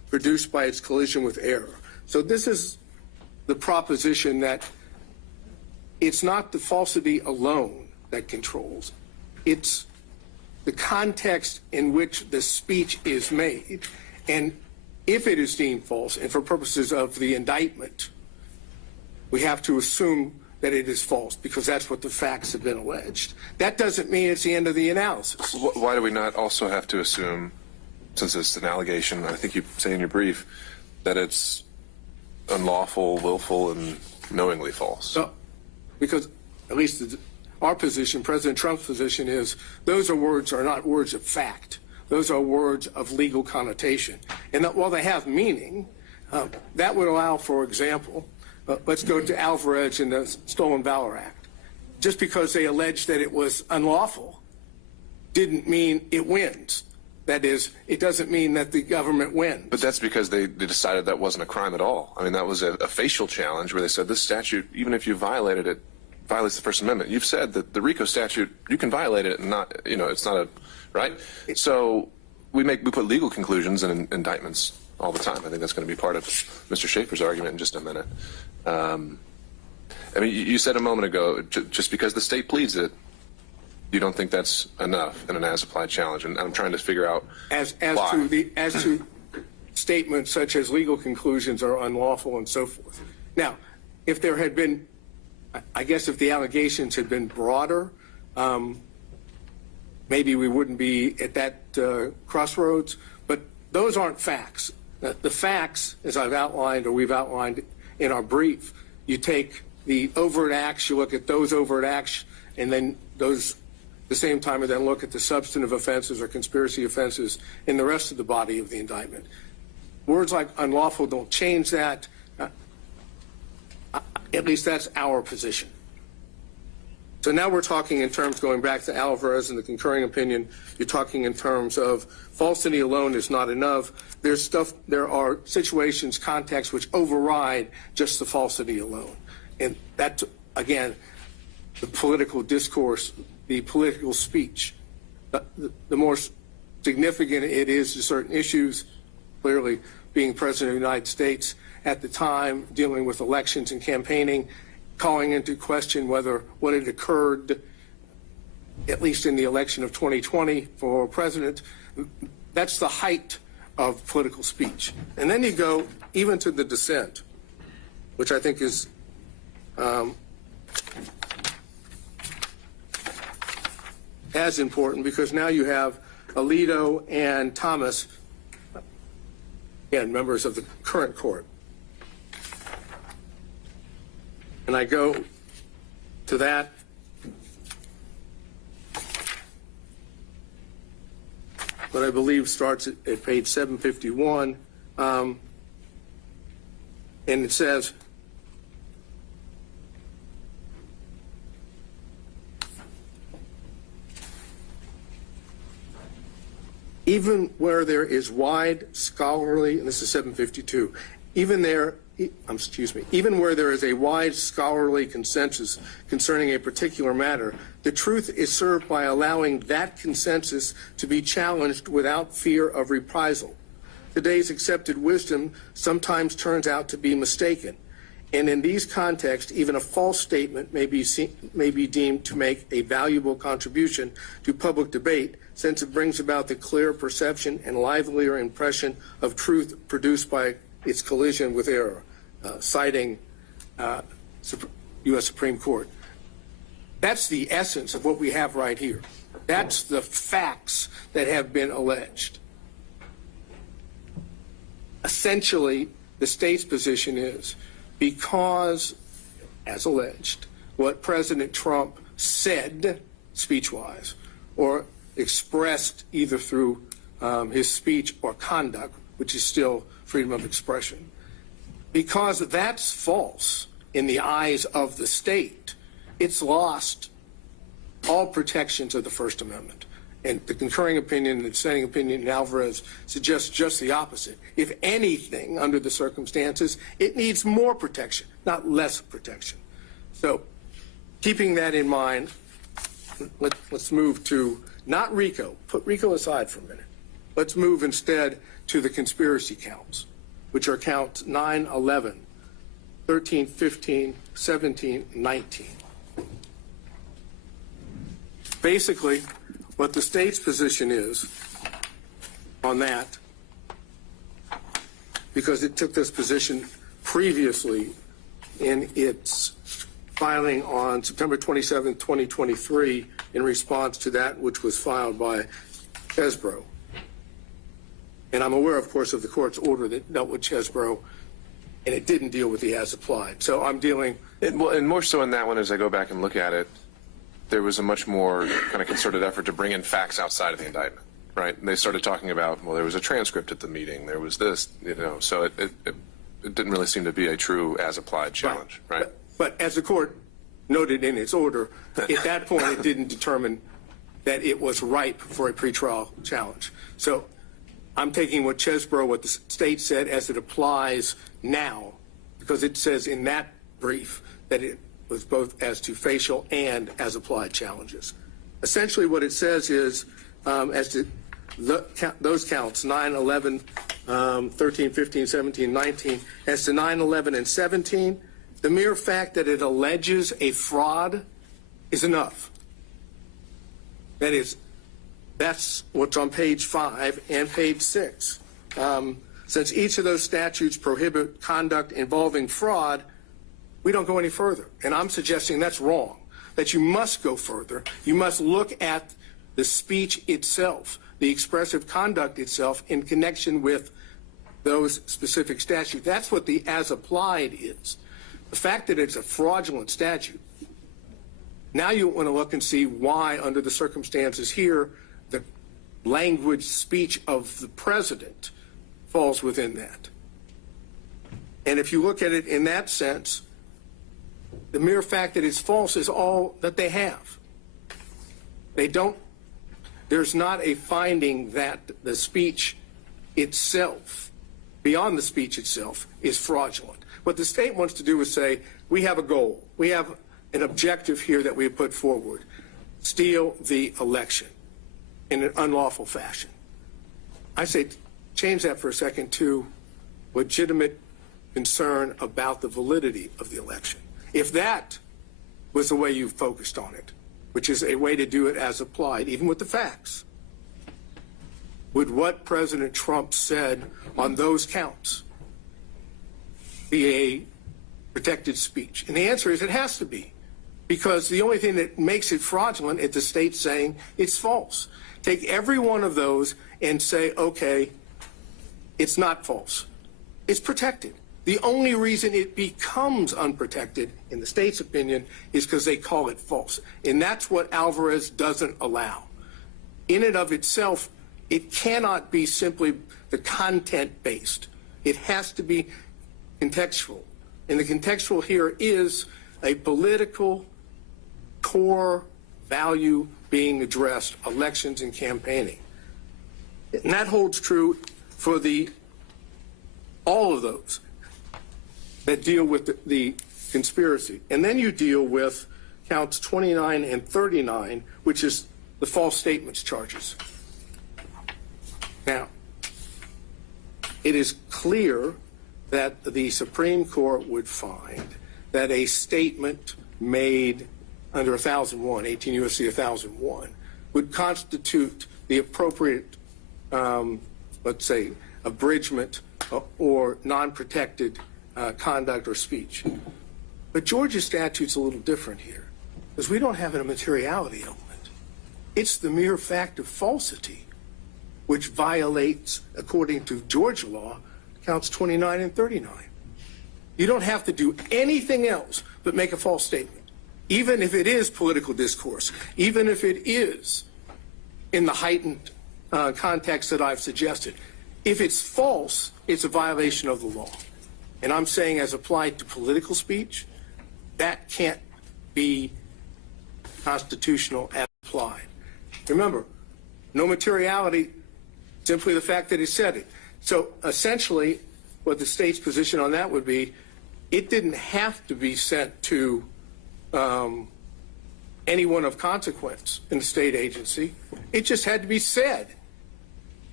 produced by its collision with error. So this is the proposition that it's not the falsity alone that controls. It's the context in which the speech is made. And if it is deemed false, and for purposes of the indictment, we have to assume that it is false because that's what the facts have been alleged. That doesn't mean it's the end of the analysis. Why do we not also have to assume, since it's an allegation, I think you say in your brief, that it's unlawful, willful, and knowingly false? So, because at least our position, President Trump's position, is those are not words of fact. Those are words of legal connotation. And that while they have meaning, that would allow, for example, let's go to Alvarez and the Stolen Valor Act. Just because they alleged that it was unlawful didn't mean it wins. That is, it doesn't mean that the government wins. But that's because they decided that wasn't a crime at all. I mean, that was a facial challenge where they said this statute, even if you violated it, violates the First Amendment. You've said that the RICO statute, you can violate it and not, it's not a, right? So we put legal conclusions in indictments all the time. I think that's going to be part of Mr. Schaefer's argument in just a minute. I mean, you said a moment ago, just because the state pleads it, you don't think that's enough in an as-applied challenge, and I'm trying to figure out as why. as to statements such as legal conclusions are unlawful and so forth. Now, if there had been, I guess, if the allegations had been broader, maybe we wouldn't be at that crossroads. But those aren't facts. The facts, as I've outlined or we've outlined in our brief, you take the overt acts, you look at those overt acts, and then those. At the same time, and then look at the substantive offenses or conspiracy offenses in the rest of the body of the indictment. Words like unlawful don't change that. At least that's our position. So now we're talking in terms, going back to Alvarez and the concurring opinion, you're talking in terms of falsity alone is not enough. There are situations, contexts which override just the falsity alone. And that, again, the political discourse, the political speech. The more significant it is to certain issues, clearly being President of the United States at the time, dealing with elections and campaigning, calling into question whether what had occurred, at least in the election of 2020 for president, that's the height of political speech. And then you go even to the dissent, which I think is as important, because now you have Alito and Thomas, again, members of the current court. And I go to that. What I believe starts at page 751, and it says, even where there is wide scholarly, and this is 752, even where there is a wide scholarly consensus concerning a particular matter, the truth is served by allowing that consensus to be challenged without fear of reprisal. Today's accepted wisdom sometimes turns out to be mistaken, and in these contexts, even a false statement may be deemed to make a valuable contribution to public debate, since it brings about the clear perception and livelier impression of truth produced by its collision with error, citing U.S. Supreme Court. That's the essence of what we have right here. That's the facts that have been alleged. Essentially, the state's position is because, as alleged, what President Trump said speech-wise or expressed either through his speech or conduct, which is still freedom of expression, because that's false in the eyes of the state, it's lost all protections of the First Amendment. And the concurring opinion and the dissenting opinion in Alvarez suggests just the opposite. If anything, under the circumstances, it needs more protection, not less protection. So keeping that in mind, let's move to not RICO. Put RICO aside for a minute. let's move instead to the conspiracy counts, which are counts 9, 11, 13, 15, 17, 19. Basically, what the state's position is on that, because it took this position previously in its filing on September 27, 2023, in response to that which was filed by Chesbrough. And I'm aware, of course, of the court's order that dealt with Chesbrough, and it didn't deal with the as applied. So I'm dealing. And more so in that one, as I go back and look at it, there was a much more kind of concerted effort to bring in facts outside of the indictment, right? And they started talking about, well, there was a transcript at the meeting, there was this, so it didn't really seem to be a true as applied challenge, right? But as the court noted in its order, at that point it didn't determine that it was ripe for a pretrial challenge. So I'm taking what Chesbrough, what the state said as it applies now, because it says in that brief that it was both as to facial and as applied challenges. Essentially what it says is, as to those counts, 9, 11, 13, 15, 17, 19, as to 9, 11, and 17, the mere fact that it alleges a fraud is enough. That is, that's what's on page 5 and page 6. Since each of those statutes prohibit conduct involving fraud, we don't go any further. And I'm suggesting that's wrong, that you must go further. You must look at the speech itself, the expressive conduct itself in connection with those specific statutes. That's what the as applied is. The fact that it's a fraudulent statute, now you want to look and see why, under the circumstances here, the language speech of the president falls within that. And if you look at it in that sense, the mere fact that it's false is all that they have. There's not a finding that the speech itself, beyond the speech itself, is fraudulent. What the state wants to do is say, we have a goal. We have an objective here that we have put forward. Steal the election in an unlawful fashion. I say change that for a second to legitimate concern about the validity of the election. If that was the way you focused on it, which is a way to do it as applied, even with the facts, would what President Trump said on those counts be a protected speech? And the answer is it has to be, because the only thing that makes it fraudulent is the state saying it's false. Take every one of those and say, okay, it's not false. It's protected. The only reason it becomes unprotected, in the state's opinion, is because they call it false. And that's what Alvarez doesn't allow. In and of itself, it cannot be simply the content-based. It has to be contextual. And the contextual here is a political core value being addressed, elections and campaigning. And that holds true for all of those that deal with the conspiracy. And then you deal with counts 29 and 39, which is the false statements charges. Now, it is clear that the Supreme Court would find that a statement made under 1001, 18 U.S.C. 1001, would constitute the appropriate, let's say, abridgment or non-protected conduct or speech. But Georgia's statute's a little different here, because we don't have a materiality element. It's the mere fact of falsity which violates, according to Georgia law, counts 29 and 39. You don't have to do anything else but make a false statement, even if it is political discourse, even if it is in the heightened context that I've suggested. If it's false, it's a violation of the law. And I'm saying, as applied to political speech, that can't be constitutional as applied. Remember, no materiality, simply the fact that he said it. So essentially, what the state's position on that would be, it didn't have to be sent to anyone of consequence in the state agency. It just had to be said.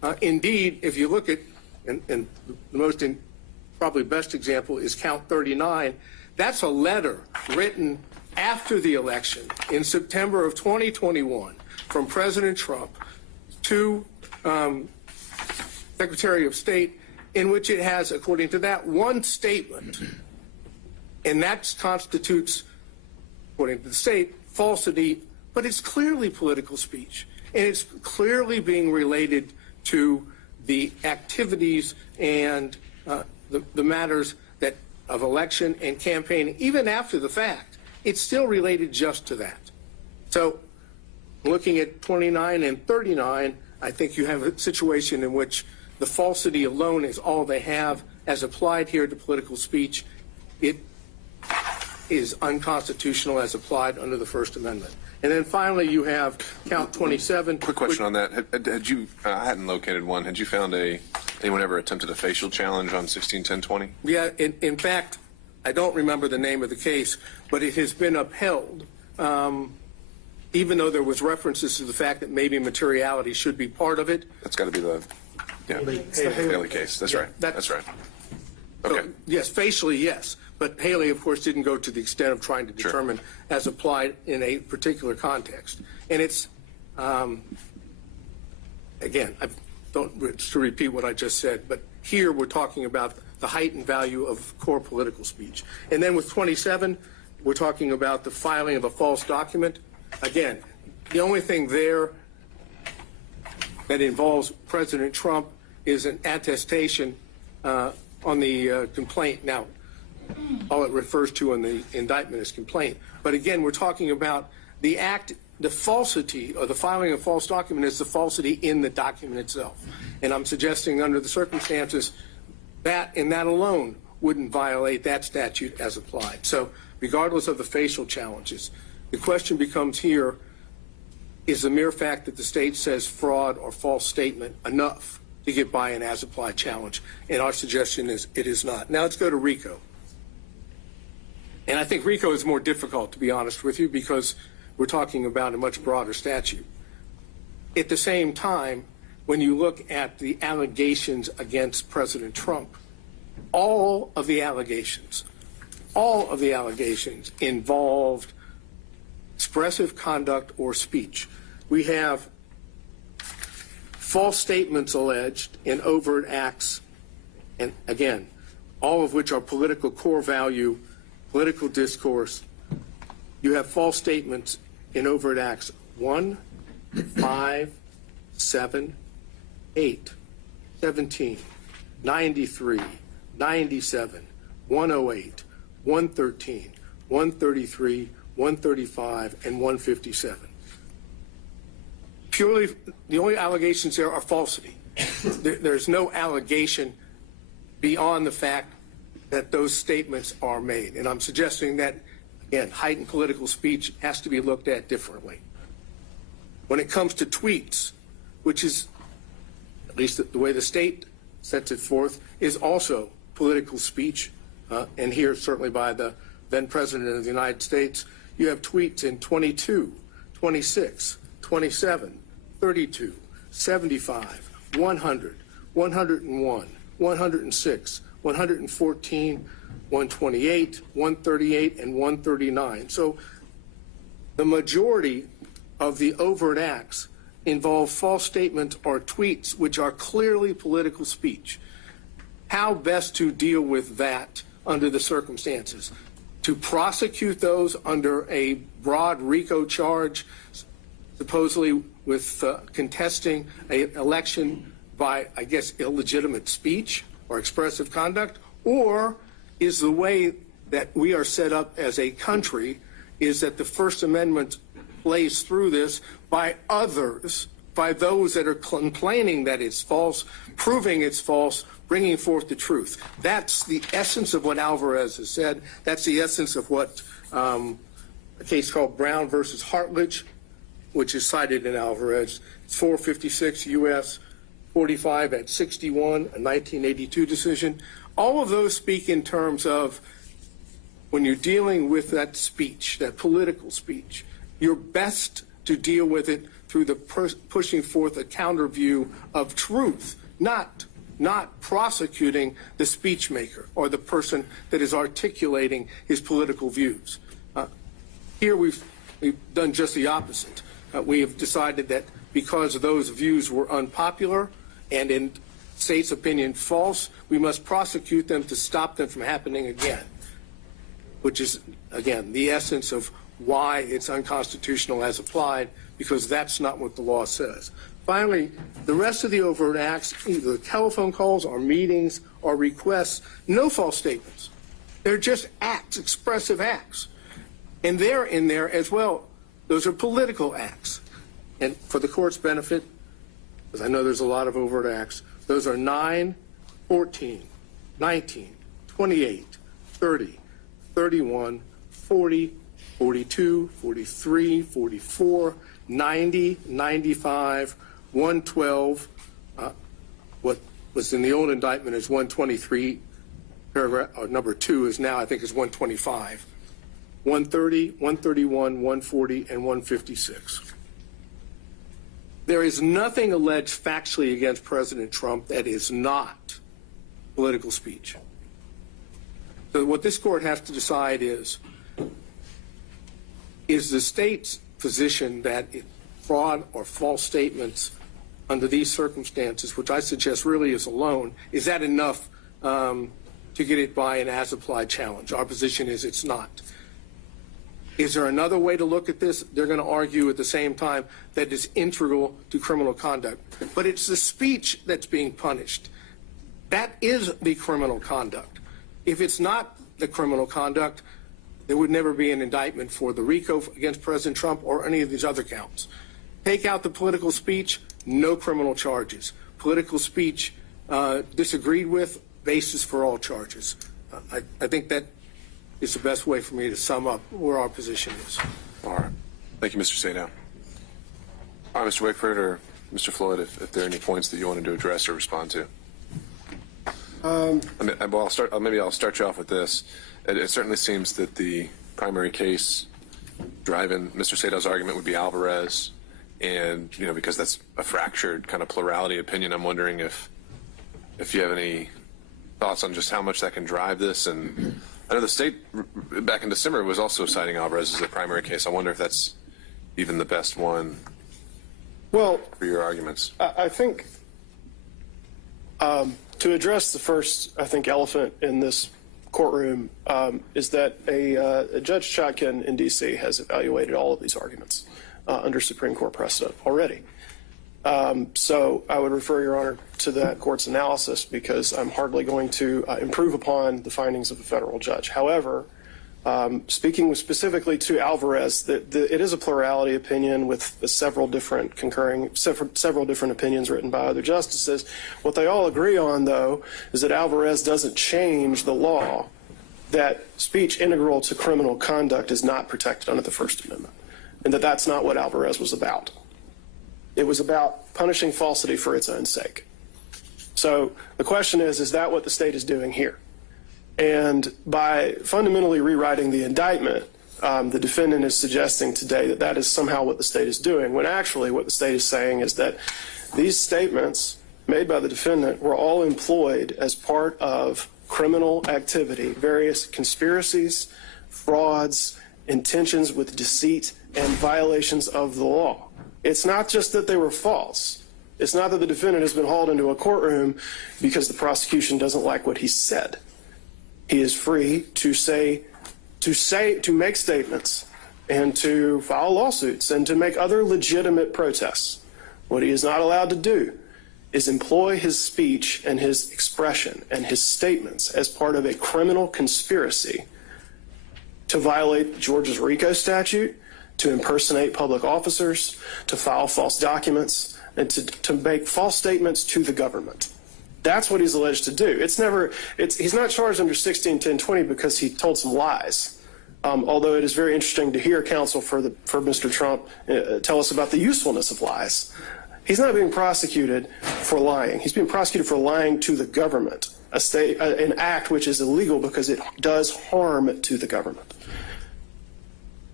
Indeed, if you look at, and the most probably best example is count 39, that's a letter written after the election in September of 2021 from President Trump to Secretary of State, in which it has, according to that, one statement, and that constitutes, according to the state, falsity, but it's clearly political speech, and it's clearly being related to the activities and the matters that of election and campaigning, even after the fact. It's still related just to that. So looking at 29 and 39, I think you have a situation in which the falsity alone is all they have as applied here to political speech. It is unconstitutional as applied under the First Amendment. And then finally, you have count 27. Quick question on that. Had you, I hadn't located one. Had you found anyone ever attempted a facial challenge on 161020? Yeah, in fact, I don't remember the name of the case, but it has been upheld, even though there was references to the fact that maybe materiality should be part of it. That's got to be the Haley case. That's right. That's right. Okay. So, yes, facially, yes. But Haley, of course, didn't go to the extent of trying to determine as applied in a particular context. And it's, again, I don't to repeat what I just said, but here we're talking about the heightened value of core political speech. And then with 27, we're talking about the filing of a false document. Again, the only thing there that involves President Trump is an attestation on the complaint. Now, all it refers to in the indictment is complaint. But again, we're talking about the act, the falsity or the filing of a false document is the falsity in the document itself. And I'm suggesting under the circumstances that in that alone wouldn't violate that statute as applied. So regardless of the facial challenges, the question becomes here, is the mere fact that the state says fraud or false statement enough to get by an as-applied challenge? And our suggestion is it is not. Now let's go to RICO. And I think RICO is more difficult, to be honest with you, because we're talking about a much broader statute. At the same time, when you look at the allegations against President Trump, all of the allegations involved expressive conduct or speech. We have false statements alleged in overt acts, and again, all of which are political core value, political discourse. You have false statements in overt acts 1, 5, 7, 8, 17, 93, 97, 108, 113, 133, 135, and 157. Purely, the only allegations there are falsity. There's no allegation beyond the fact that those statements are made. And I'm suggesting that, again, heightened political speech has to be looked at differently. When it comes to tweets, which is, at least the way the state sets it forth, is also political speech, and here certainly by the then President of the United States, you have tweets in 22, 26, 27, 32, 75, 100, 101, 106, 114, 128, 138, and 139. So the majority of the overt acts involve false statements or tweets which are clearly political speech. How best to deal with that under the circumstances? To prosecute those under a broad RICO charge, supposedly with contesting an election by, I guess, illegitimate speech or expressive conduct? Or is the way that we are set up as a country is that the First Amendment plays through this by others, by those that are complaining that it's false, proving it's false, bringing forth the truth? That's the essence of what Alvarez has said. That's the essence of what a case called Brown versus Hartledge, which is cited in Alvarez. It's 456 U.S. 45 at 61, a 1982 decision. All of those speak in terms of when you're dealing with that speech, that political speech, you're best to deal with it through the pushing forth a counter view of truth, not prosecuting the speech maker or the person that is articulating his political views. Here we've done just the opposite. We have decided that because those views were unpopular and in state's opinion false, we must prosecute them to stop them from happening again, which is, again, the essence of why it's unconstitutional as applied, because that's not what the law says. Finally, the rest of the overt acts, either telephone calls or meetings or requests, no false statements. They're just acts, expressive acts. And they're in there as well. Those are political acts. And for the court's benefit, because I know there's a lot of overt acts, those are 9, 14, 19, 28, 30, 31, 40, 42, 43, 44, 90, 95, 112. What was in the old indictment is 123, paragraph, or number 2 is now, I think, is 125. 130, 131, 140, and 156. There is nothing alleged factually against President Trump that is not political speech. So what this court has to decide is the state's position that fraud or false statements under these circumstances, which I suggest really is alone, is that enough to get it by an as-applied challenge? Our position is it's not. Is there another way to look at this? They're going to argue at the same time that it's integral to criminal conduct. But it's the speech that's being punished. That is the criminal conduct. If it's not the criminal conduct, there would never be an indictment for the RICO against President Trump or any of these other counts. Take out the political speech, no criminal charges. Political speech disagreed with, basis for all charges. I think that is the best way for me to sum up where our position is. All right. Thank you, Mr. Sadow. All right, Mr. Wakeford or Mr. Floyd, if there are any points that you wanted to address or respond to. Maybe I'll start you off with this. It certainly seems that the primary case driving Mr. Sadow's argument would be Alvarez, and because that's a fractured kind of plurality opinion, I'm wondering if you have any thoughts on just how much that can drive this. And I know the state back in December was also citing Alvarez as a primary case. I wonder if that's even the best one for your arguments. I think to address the first, elephant in this courtroom is that a Judge Chotkin in D.C. has evaluated all of these arguments under Supreme Court precedent already. So I would refer, Your Honor, to that court's analysis because I'm hardly going to improve upon the findings of a federal judge. However, speaking specifically to Alvarez, it is a plurality opinion with several different opinions written by other justices. What they all agree on, though, is that Alvarez doesn't change the law that speech integral to criminal conduct is not protected under the First Amendment, and that that's not what Alvarez was about. It was about punishing falsity for its own sake. So the question is that what the state is doing here? And by fundamentally rewriting the indictment, the defendant is suggesting today that that is somehow what the state is doing, when actually what the state is saying is that these statements made by the defendant were all employed as part of criminal activity, various conspiracies, frauds, intentions with deceit, and violations of the law. It's not just that they were false. It's not that the defendant has been hauled into a courtroom because the prosecution doesn't like what he said. He is free to make statements and to file lawsuits and to make other legitimate protests. What he is not allowed to do is employ his speech and his expression and his statements as part of a criminal conspiracy to violate Georgia's RICO statute, to impersonate public officers, to file false documents, and to make false statements to the government. That's what he's alleged to do. He's not charged under 161020 because he told some lies. Although it is very interesting to hear counsel for Mr. Trump tell us about the usefulness of lies. He's not being prosecuted for lying. He's being prosecuted for lying to the government, an act which is illegal because it does harm to the government.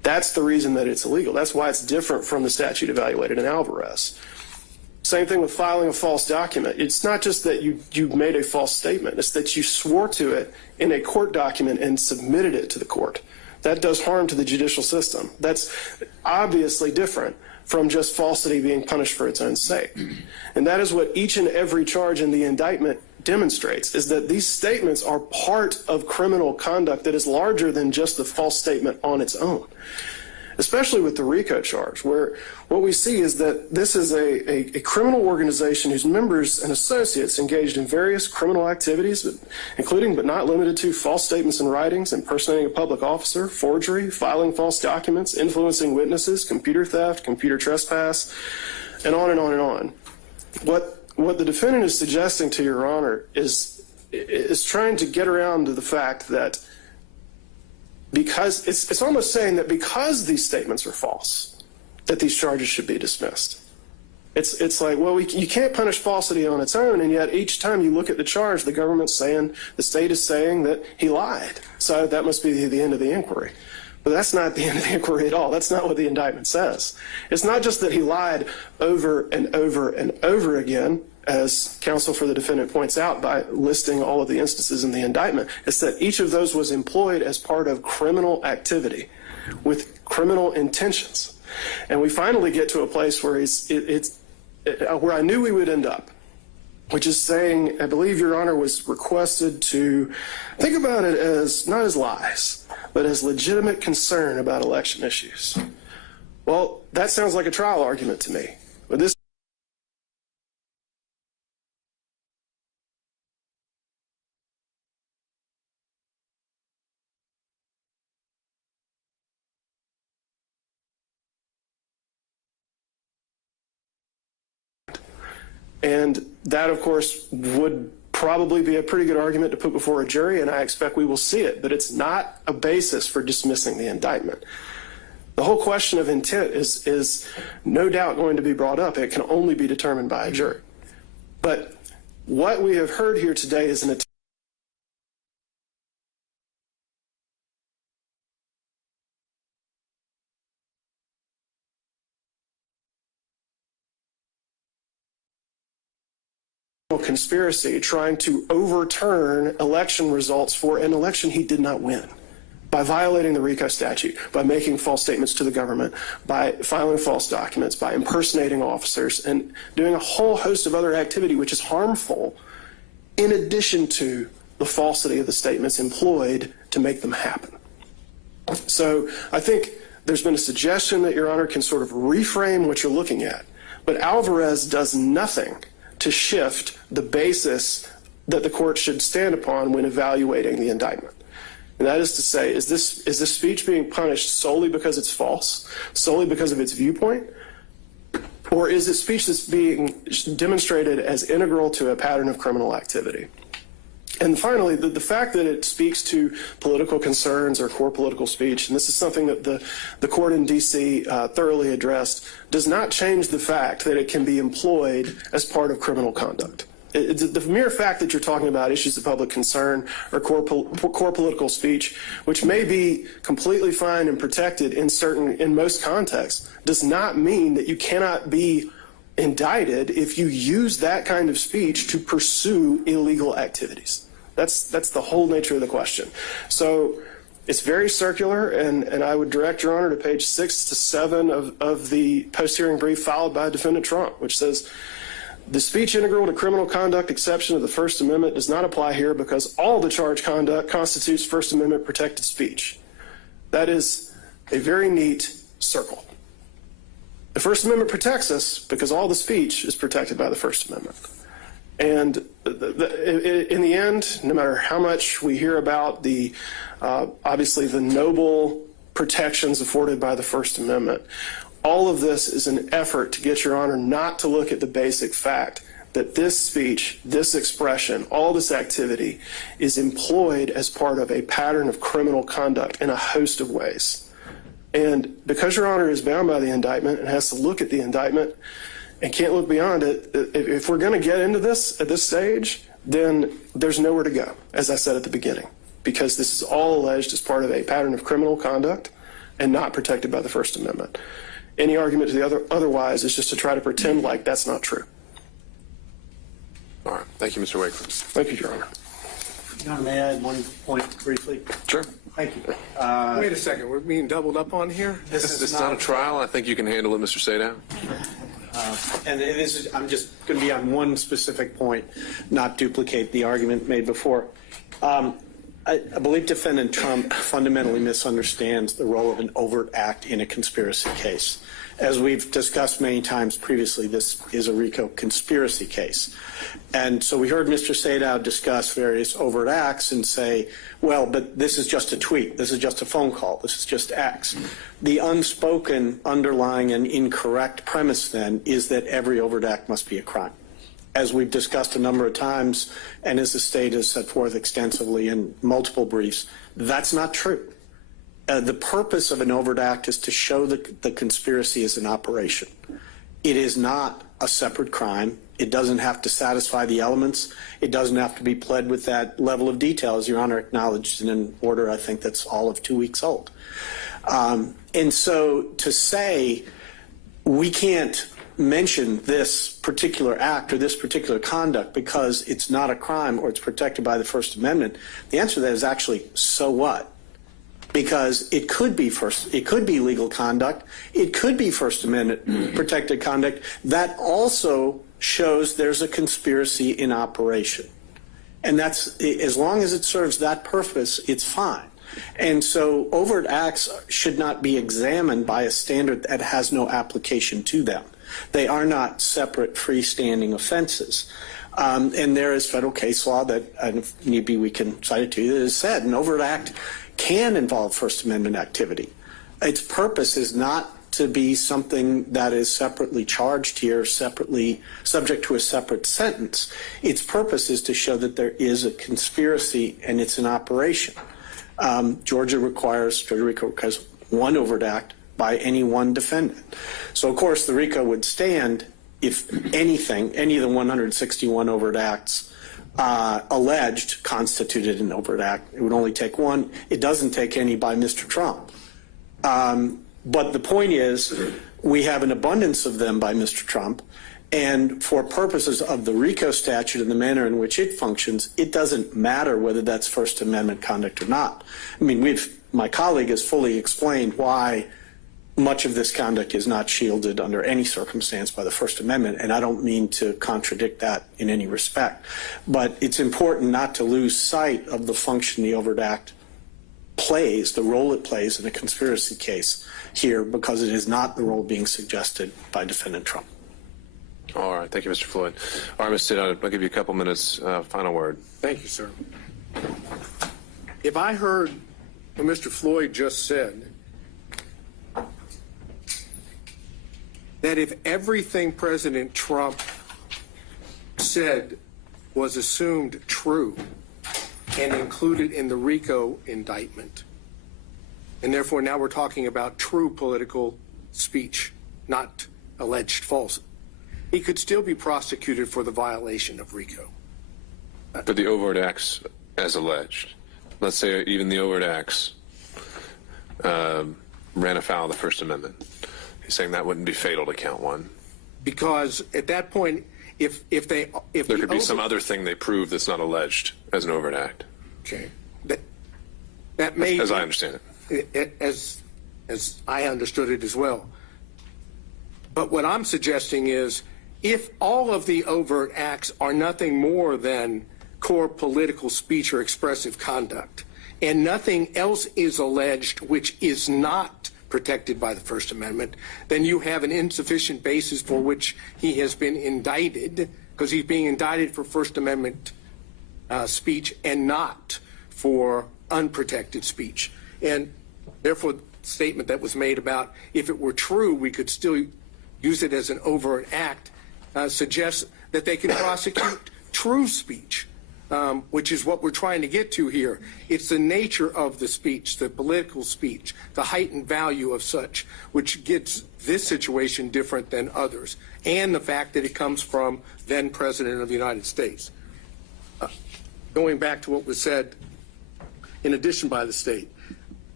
That's the reason that it's illegal. That's why it's different from the statute evaluated in Alvarez. Same thing with filing a false document. It's not just that you made a false statement. It's that you swore to it in a court document and submitted it to the court. That does harm to the judicial system. That's obviously different from just falsity being punished for its own sake. And that is what each and every charge in the indictment demonstrates, is that these statements are part of criminal conduct that is larger than just the false statement on its own. Especially with the RICO charge, where what we see is that this is a criminal organization whose members and associates engaged in various criminal activities, including but not limited to false statements and writings, impersonating a public officer, forgery, filing false documents, influencing witnesses, computer theft, computer trespass, and on and on and on. What the defendant is suggesting to Your Honor is trying to get around to the fact that because it's almost saying that because these statements are false, that these charges should be dismissed. It's like, well, you can't punish falsity on its own, and yet each time you look at the charge, the government's saying, the state is saying that he lied. So that must be the end of the inquiry. But that's not the end of the inquiry at all. That's not what the indictment says. It's not just that he lied over and over and over again, as counsel for the defendant points out by listing all of the instances in the indictment. It's that each of those was employed as part of criminal activity with criminal intentions. And we finally get to a place where where I knew we would end up, which is saying, I believe Your Honor was requested to think about it as not as lies, but as legitimate concern about election issues. Well, that sounds like a trial argument to me. But this and that, of course, would probably be a pretty good argument to put before a jury, and I expect we will see it, but it's not a basis for dismissing the indictment. The whole question of intent is no doubt going to be brought up. It can only be determined by a jury. But what we have heard here today is an attempt conspiracy trying to overturn election results for an election he did not win by violating the RICO statute, by making false statements to the government, by filing false documents, by impersonating officers, and doing a whole host of other activity which is harmful in addition to the falsity of the statements employed to make them happen. So I think there's been a suggestion that Your Honor can sort of reframe what you're looking at, but Alvarez does nothing to shift the basis that the court should stand upon when evaluating the indictment. And that is to say, is this speech being punished solely because it's false, solely because of its viewpoint, or is it speech that's being demonstrated as integral to a pattern of criminal activity? And finally, the fact that it speaks to political concerns or core political speech, and this is something that the court in D.C. Thoroughly addressed, does not change the fact that it can be employed as part of criminal conduct. The mere fact that you're talking about issues of public concern or core political speech, which may be completely fine and protected in most contexts, does not mean that you cannot be indicted if you use that kind of speech to pursue illegal activities. That's the whole nature of the question. So it's very circular, and I would direct Your Honor to page 6 to 7 of the post-hearing brief filed by Defendant Trump, which says, the speech integral to criminal conduct exception of the First Amendment does not apply here because all the charged conduct constitutes First Amendment protected speech. That is a very neat circle. The First Amendment protects us because all the speech is protected by the First Amendment. And in the end, no matter how much we hear about obviously the noble protections afforded by the First Amendment, all of this is an effort to get Your Honor not to look at the basic fact that this speech, this expression, all this activity is employed as part of a pattern of criminal conduct in a host of ways. And because Your Honor is bound by the indictment and has to look at the indictment and can't look beyond it, if we're going to get into this at this stage, then there's nowhere to go, as I said at the beginning, because this is all alleged as part of a pattern of criminal conduct and not protected by the First Amendment. Any argument to the otherwise is just to try to pretend like that's not true. All right. Thank you, Mr. Wakeland. Thank you, Your Honor. Your Honor, may I add one point briefly? Sure. Thank you. Wait a second, we're being doubled up on here? This is not a trial. I think you can handle it, Mr. Sadow. And I'm just going to be on one specific point, not duplicate the argument made before. I believe Defendant Trump fundamentally misunderstands the role of an overt act in a conspiracy case. As we've discussed many times previously, this is a RICO conspiracy case. And so we heard Mr. Sadow discuss various overt acts and say, well, but this is just a tweet. This is just a phone call. This is just X. The unspoken, underlying, and incorrect premise then is that every overt act must be a crime. As we've discussed a number of times, and as the state has set forth extensively in multiple briefs, that's not true. The purpose of an overt act is to show that the conspiracy is an operation. It is not a separate crime. It doesn't have to satisfy the elements. It doesn't have to be pled with that level of detail, as Your Honor acknowledged in an order I think that's all of 2 weeks old. And so to say we can't mention this particular act or this particular conduct because it's not a crime or it's protected by the First Amendment, the answer to that is actually, so what? Because it could be legal conduct, it could be First Amendment protected conduct that also shows there's a conspiracy in operation. And that's, as long as it serves that purpose, it's fine. And so overt acts should not be examined by a standard that has no application to them. They are not separate freestanding offenses. And there is federal case law that, and if need be, we can cite it to you, that has said an overt act can involve First Amendment activity. Its purpose is not to be something that is separately charged here, separately subject to a separate sentence. Its purpose is to show that there is a conspiracy and it's an operation. Georgia requires one overt act by any one defendant. So, of course, the RICO would stand if anything, any of the 161 overt acts alleged constituted an overt act. It would only take one. It doesn't take any by Mr. Trump. But the point is, we have an abundance of them by Mr. Trump, and for purposes of the RICO statute and the manner in which it functions, it doesn't matter whether that's First Amendment conduct or not. I mean, my colleague has fully explained why much of this conduct is not shielded under any circumstance by the First Amendment, and I don't mean to contradict that in any respect. But it's important not to lose sight of the function the overt act plays, the role it plays in a conspiracy case here, because it is not the role being suggested by Defendant Trump. All right. Thank you, Mr. Floyd. All right, Mr. Sadow, I'll give you a couple minutes. Final word. Thank you, sir. If I heard what Mr. Floyd just said, that if everything President Trump said was assumed true and included in the RICO indictment, and therefore now we're talking about true political speech, not alleged false, he could still be prosecuted for the violation of RICO. For the overt acts as alleged. Let's say even the overt acts ran afoul of the First Amendment. He's saying that wouldn't be fatal to count one. Because at that point, if there could be some other thing they prove that's not alleged as an overt act. Okay. That may, as I understand it. As I understood it as well. But what I'm suggesting is, if all of the overt acts are nothing more than core political speech or expressive conduct, and nothing else is alleged which is not protected by the First Amendment, then you have an insufficient basis for which he has been indicted, because he's being indicted for First Amendment speech and not for unprotected speech. And therefore, the statement that was made about if it were true, we could still use it as an overt act, suggests that they can prosecute true speech, which is what we're trying to get to here. It's the nature of the speech, the political speech, the heightened value of such, which gets this situation different than others, and the fact that it comes from then President of the United States. Going back to what was said in addition by the state,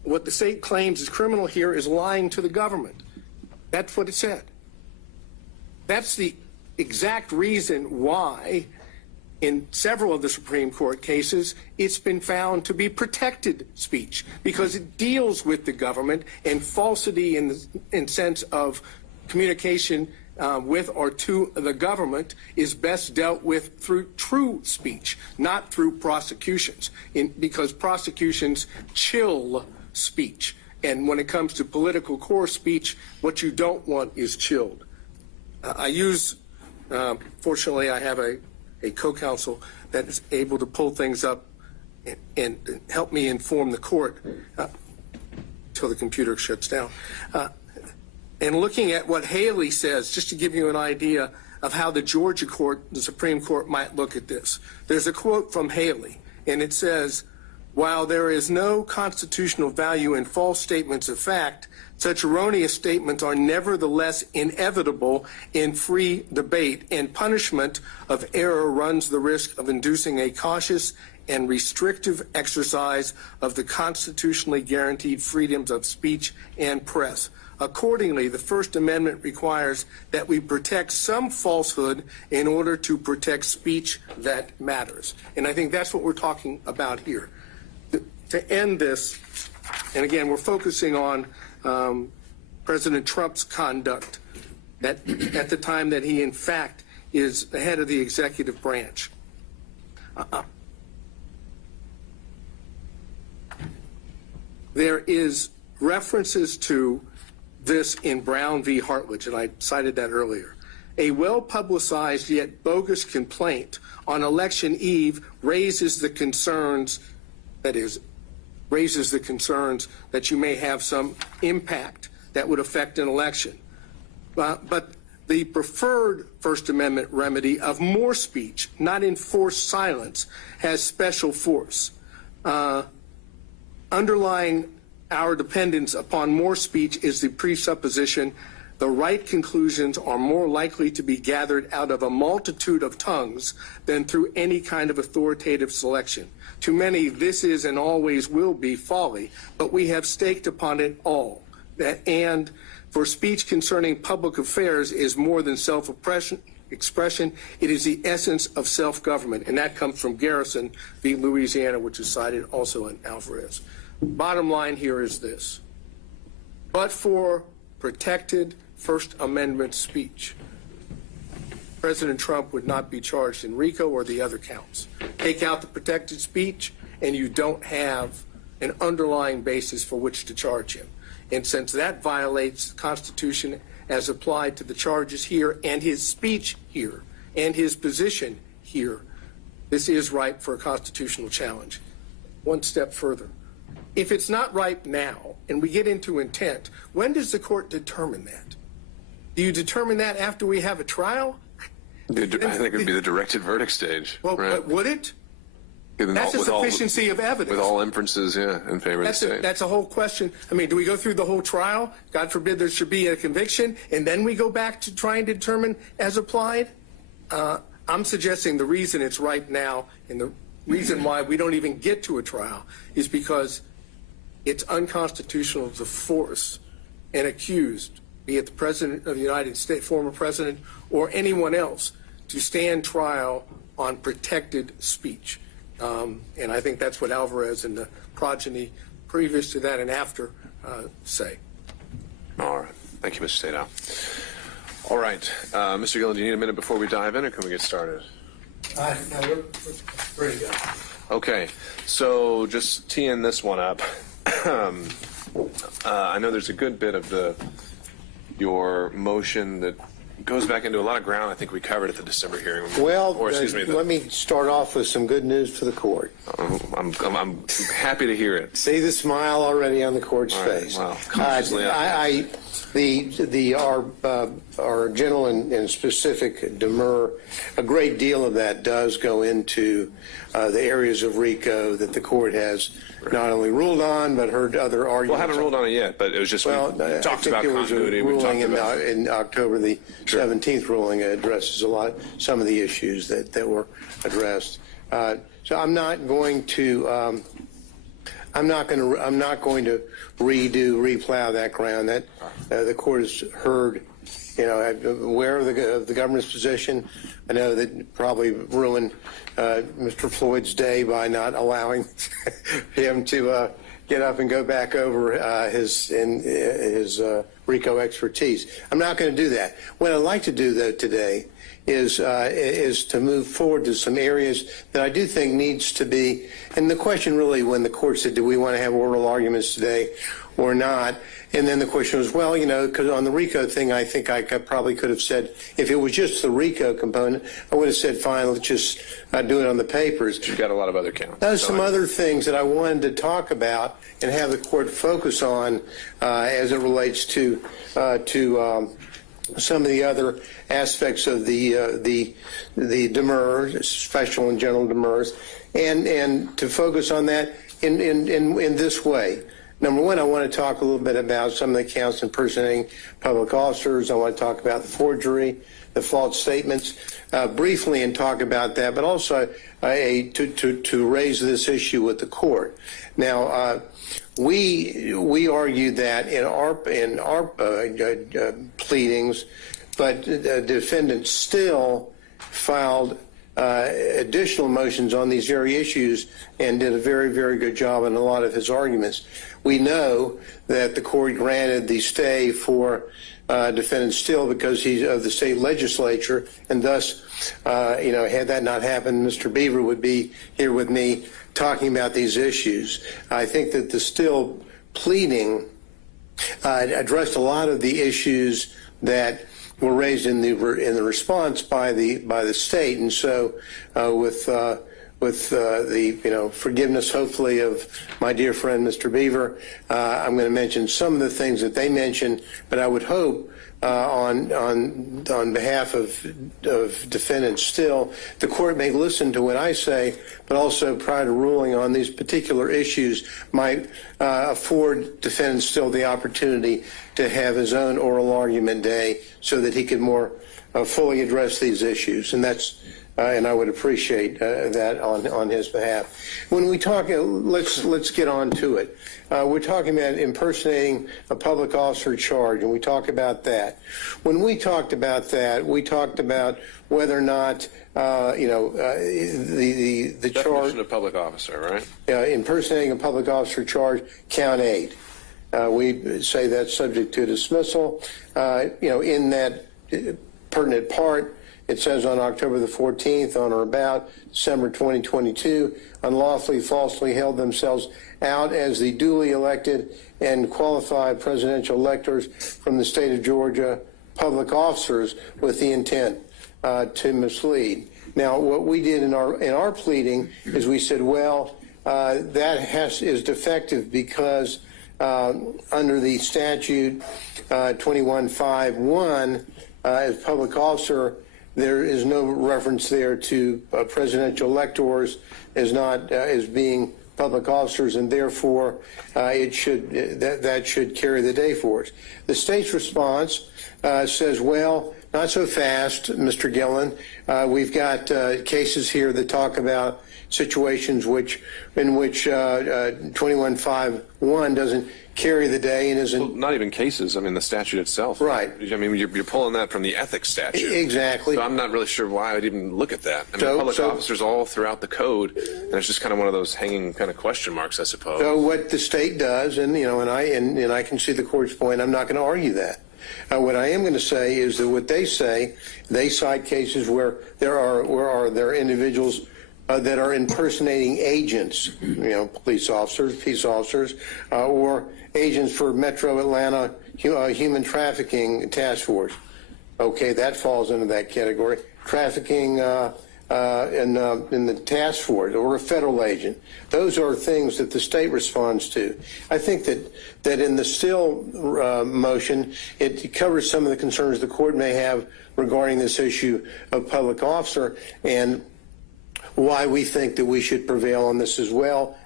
what the state claims is criminal here is lying to the government. That's what it said. That's the exact reason why in several of the Supreme Court cases it's been found to be protected speech, because it deals with the government, and falsity in sense of communication with or to the government is best dealt with through true speech, not through prosecutions, because prosecutions chill speech. And when it comes to political core speech, what you don't want is chilled. Fortunately, I have a co-counsel that is able to pull things up and help me inform the court until the computer shuts down. And looking at what Haley says, just to give you an idea of how the Georgia court, the Supreme Court, might look at this. There's a quote from Haley, and it says, "While there is no constitutional value in false statements of fact, such erroneous statements are nevertheless inevitable in free debate, and punishment of error runs the risk of inducing a cautious and restrictive exercise of the constitutionally guaranteed freedoms of speech and press. Accordingly, the First Amendment requires that we protect some falsehood in order to protect speech that matters." And I think that's what we're talking about here. To end this, and again, we're focusing on President Trump's conduct at the time that he, in fact, is the head of the executive branch. There is references to this in Brown v. Hartledge, and I cited that earlier. A well-publicized yet bogus complaint on election eve raises the concerns that you may have some impact that would affect an election. But the preferred First Amendment remedy of more speech, not enforced silence, has special force. Underlying our dependence upon more speech is the presupposition the right conclusions are more likely to be gathered out of a multitude of tongues than through any kind of authoritative selection. To many, this is and always will be folly, but we have staked upon it all. And for speech concerning public affairs is more than self-expression. It is the essence of self-government, and that comes from Garrison v. Louisiana, which is cited also in Alvarez. Bottom line here is this. But for protected First Amendment speech, President Trump would not be charged in RICO or the other counts. Take out the protected speech, and you don't have an underlying basis for which to charge him. And since that violates the Constitution as applied to the charges here and his speech here and his position here, this is ripe for a constitutional challenge. One step further. If it's not ripe now, and we get into intent, when does the court determine that? Do you determine that after we have a trial? I think it would be the directed verdict stage. Well, right? but would it? That's a sufficiency of evidence. With all inferences, in favor of the state. That's a whole question. I mean, do we go through the whole trial? God forbid there should be a conviction, and then we go back to trying to determine as applied? I'm suggesting the reason it's ripe now, and the reason why we don't even get to a trial, is because it's unconstitutional to force an accused, be it the President of the United States, former President, or anyone else, to stand trial on protected speech. And I think that's what Alvarez and the progeny previous to that and after say. All right. Thank you, Mr. Sadow. All right. Mr. Gillen, do you need a minute before we dive in, or can we get started? No, we're ready to go. Okay. So just teeing this one up. I know there's a good bit of your motion that goes back into a lot of ground I think we covered at the December hearing. Well, let me start off with some good news for the court. I'm happy to hear it. See the smile already on the court's face. Well, our general and specific Demurrer, a great deal of that does go into the areas of RICO that the court has not only ruled on, but heard other arguments. Well, I haven't ruled on it yet, but it was just, we talked about continuity. There was a ruling in October, the 17th ruling addresses some of the issues that were addressed. So I'm not going to I'm not going to replow that ground. That the court has heard. You know, I'm aware of the government's position. I know that probably ruined Mr. Floyd's day by not allowing him to get up and go back over his RICO expertise. I'm not going to do that. What I'd like to do, though, today is to move forward to some areas that I do think needs to be, and the question really when the court said, do we want to have oral arguments today or not? And then the question was, well, you know, because on the RICO thing, I think I probably could have said, if it was just the RICO component, I would have said, fine, let's just do it on the papers. You've got a lot of other counts. There's some other things that I wanted to talk about and have the court focus on as it relates to some of the other aspects of the Demurrer, special and general Demurrers, and to focus on that in this way. Number one, I want to talk a little bit about some of the counts impersonating public officers. I want to talk about the forgery, the false statements, briefly, and talk about that, but also to raise this issue with the court. Now, we argued that in our pleadings, but the defendant still filed additional motions on these very issues and did a very, very good job in a lot of his arguments. We know that the court granted the stay for defendant Still because he's of the state legislature, and thus, had that not happened, Mr. Beaver would be here with me talking about these issues. I think that the Still pleading addressed a lot of the issues that were raised in the response by the state, and so with the forgiveness, hopefully, of my dear friend Mr. Beaver, I'm going to mention some of the things that they mentioned, but I would hope on behalf of defendant Still, the court may listen to what I say, but also prior to ruling on these particular issues might afford defendant Still the opportunity to have his own oral argument day so that he could more fully address these issues, and that's. And I would appreciate that on his behalf. When we talk, let's get on to it. We're talking about impersonating a public officer charge, and we talk about that. When we talked about that, we talked about whether or not the charge. Definition of public officer, right? Impersonating a public officer charge, count 8. We say that's subject to dismissal. In that pertinent part. It says on October the 14th, on or about December 2022, unlawfully, falsely held themselves out as the duly elected and qualified presidential electors from the state of Georgia, public officers with the intent to mislead. Now, what we did in our pleading is we said, well, that is defective because under the statute 2151, as public officer, there is no reference there to presidential electors as being public officers, and therefore that should carry the day for us. The state's response says, well, not so fast, Mr. Gillen. We've got cases here that talk about situations in which 2151 doesn't carry the day and isn't. Well, not even cases. I mean, the statute itself. Right. I mean, you're pulling that from the ethics statute. Exactly. So I'm not really sure why I'd even look at that. I mean, public officers all throughout the code, and it's just kind of one of those hanging kind of question marks, I suppose. So what the state does, and I can see the court's point. I'm not going to argue that. What I am going to say is that what they say, they cite cases where there are individuals that are impersonating agents, police officers, peace officers, or agents for Metro Atlanta Human Trafficking Task Force. Okay, that falls into that category. Trafficking in the task force or a federal agent. Those are things that the state responds to. I think that in the Still motion, it covers some of the concerns the court may have regarding this issue of public officer and why we think that we should prevail on this as well,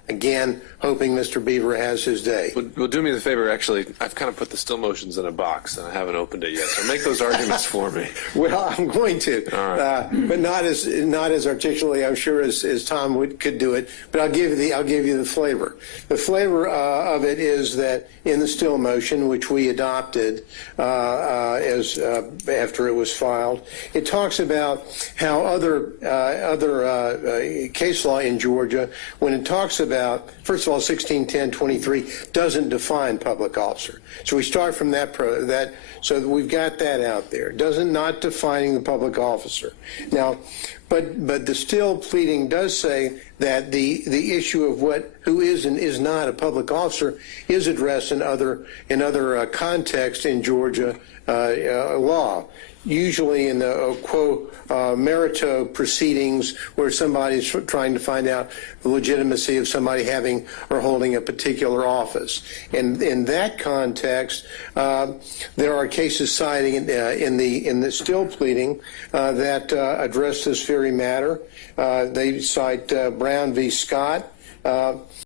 Again, hoping Mr. Beaver has his day. Well, do me the favor, actually, I've kind of put the still motions in a box and I haven't opened it yet, so make those arguments for me. Well, I'm going to, but not as articulately, I'm sure, as Tom could do it. But I'll give you the flavor. The flavor of it is that in the still motion, which we adopted as after it was filed, it talks about how other case law in Georgia, when it talks about, first of all, 1610-23 doesn't define public officer. So we start from that, so that we've got that out there. Not defining the public officer. Now, but the still pleading does say that the issue of who is and is not a public officer is addressed in other contexts in Georgia law. Usually in the quo merito proceedings where somebody's trying to find out the legitimacy of somebody having or holding a particular office. And in that context, there are cases citing in the still pleading that address this very matter. They cite Brown v. Scott.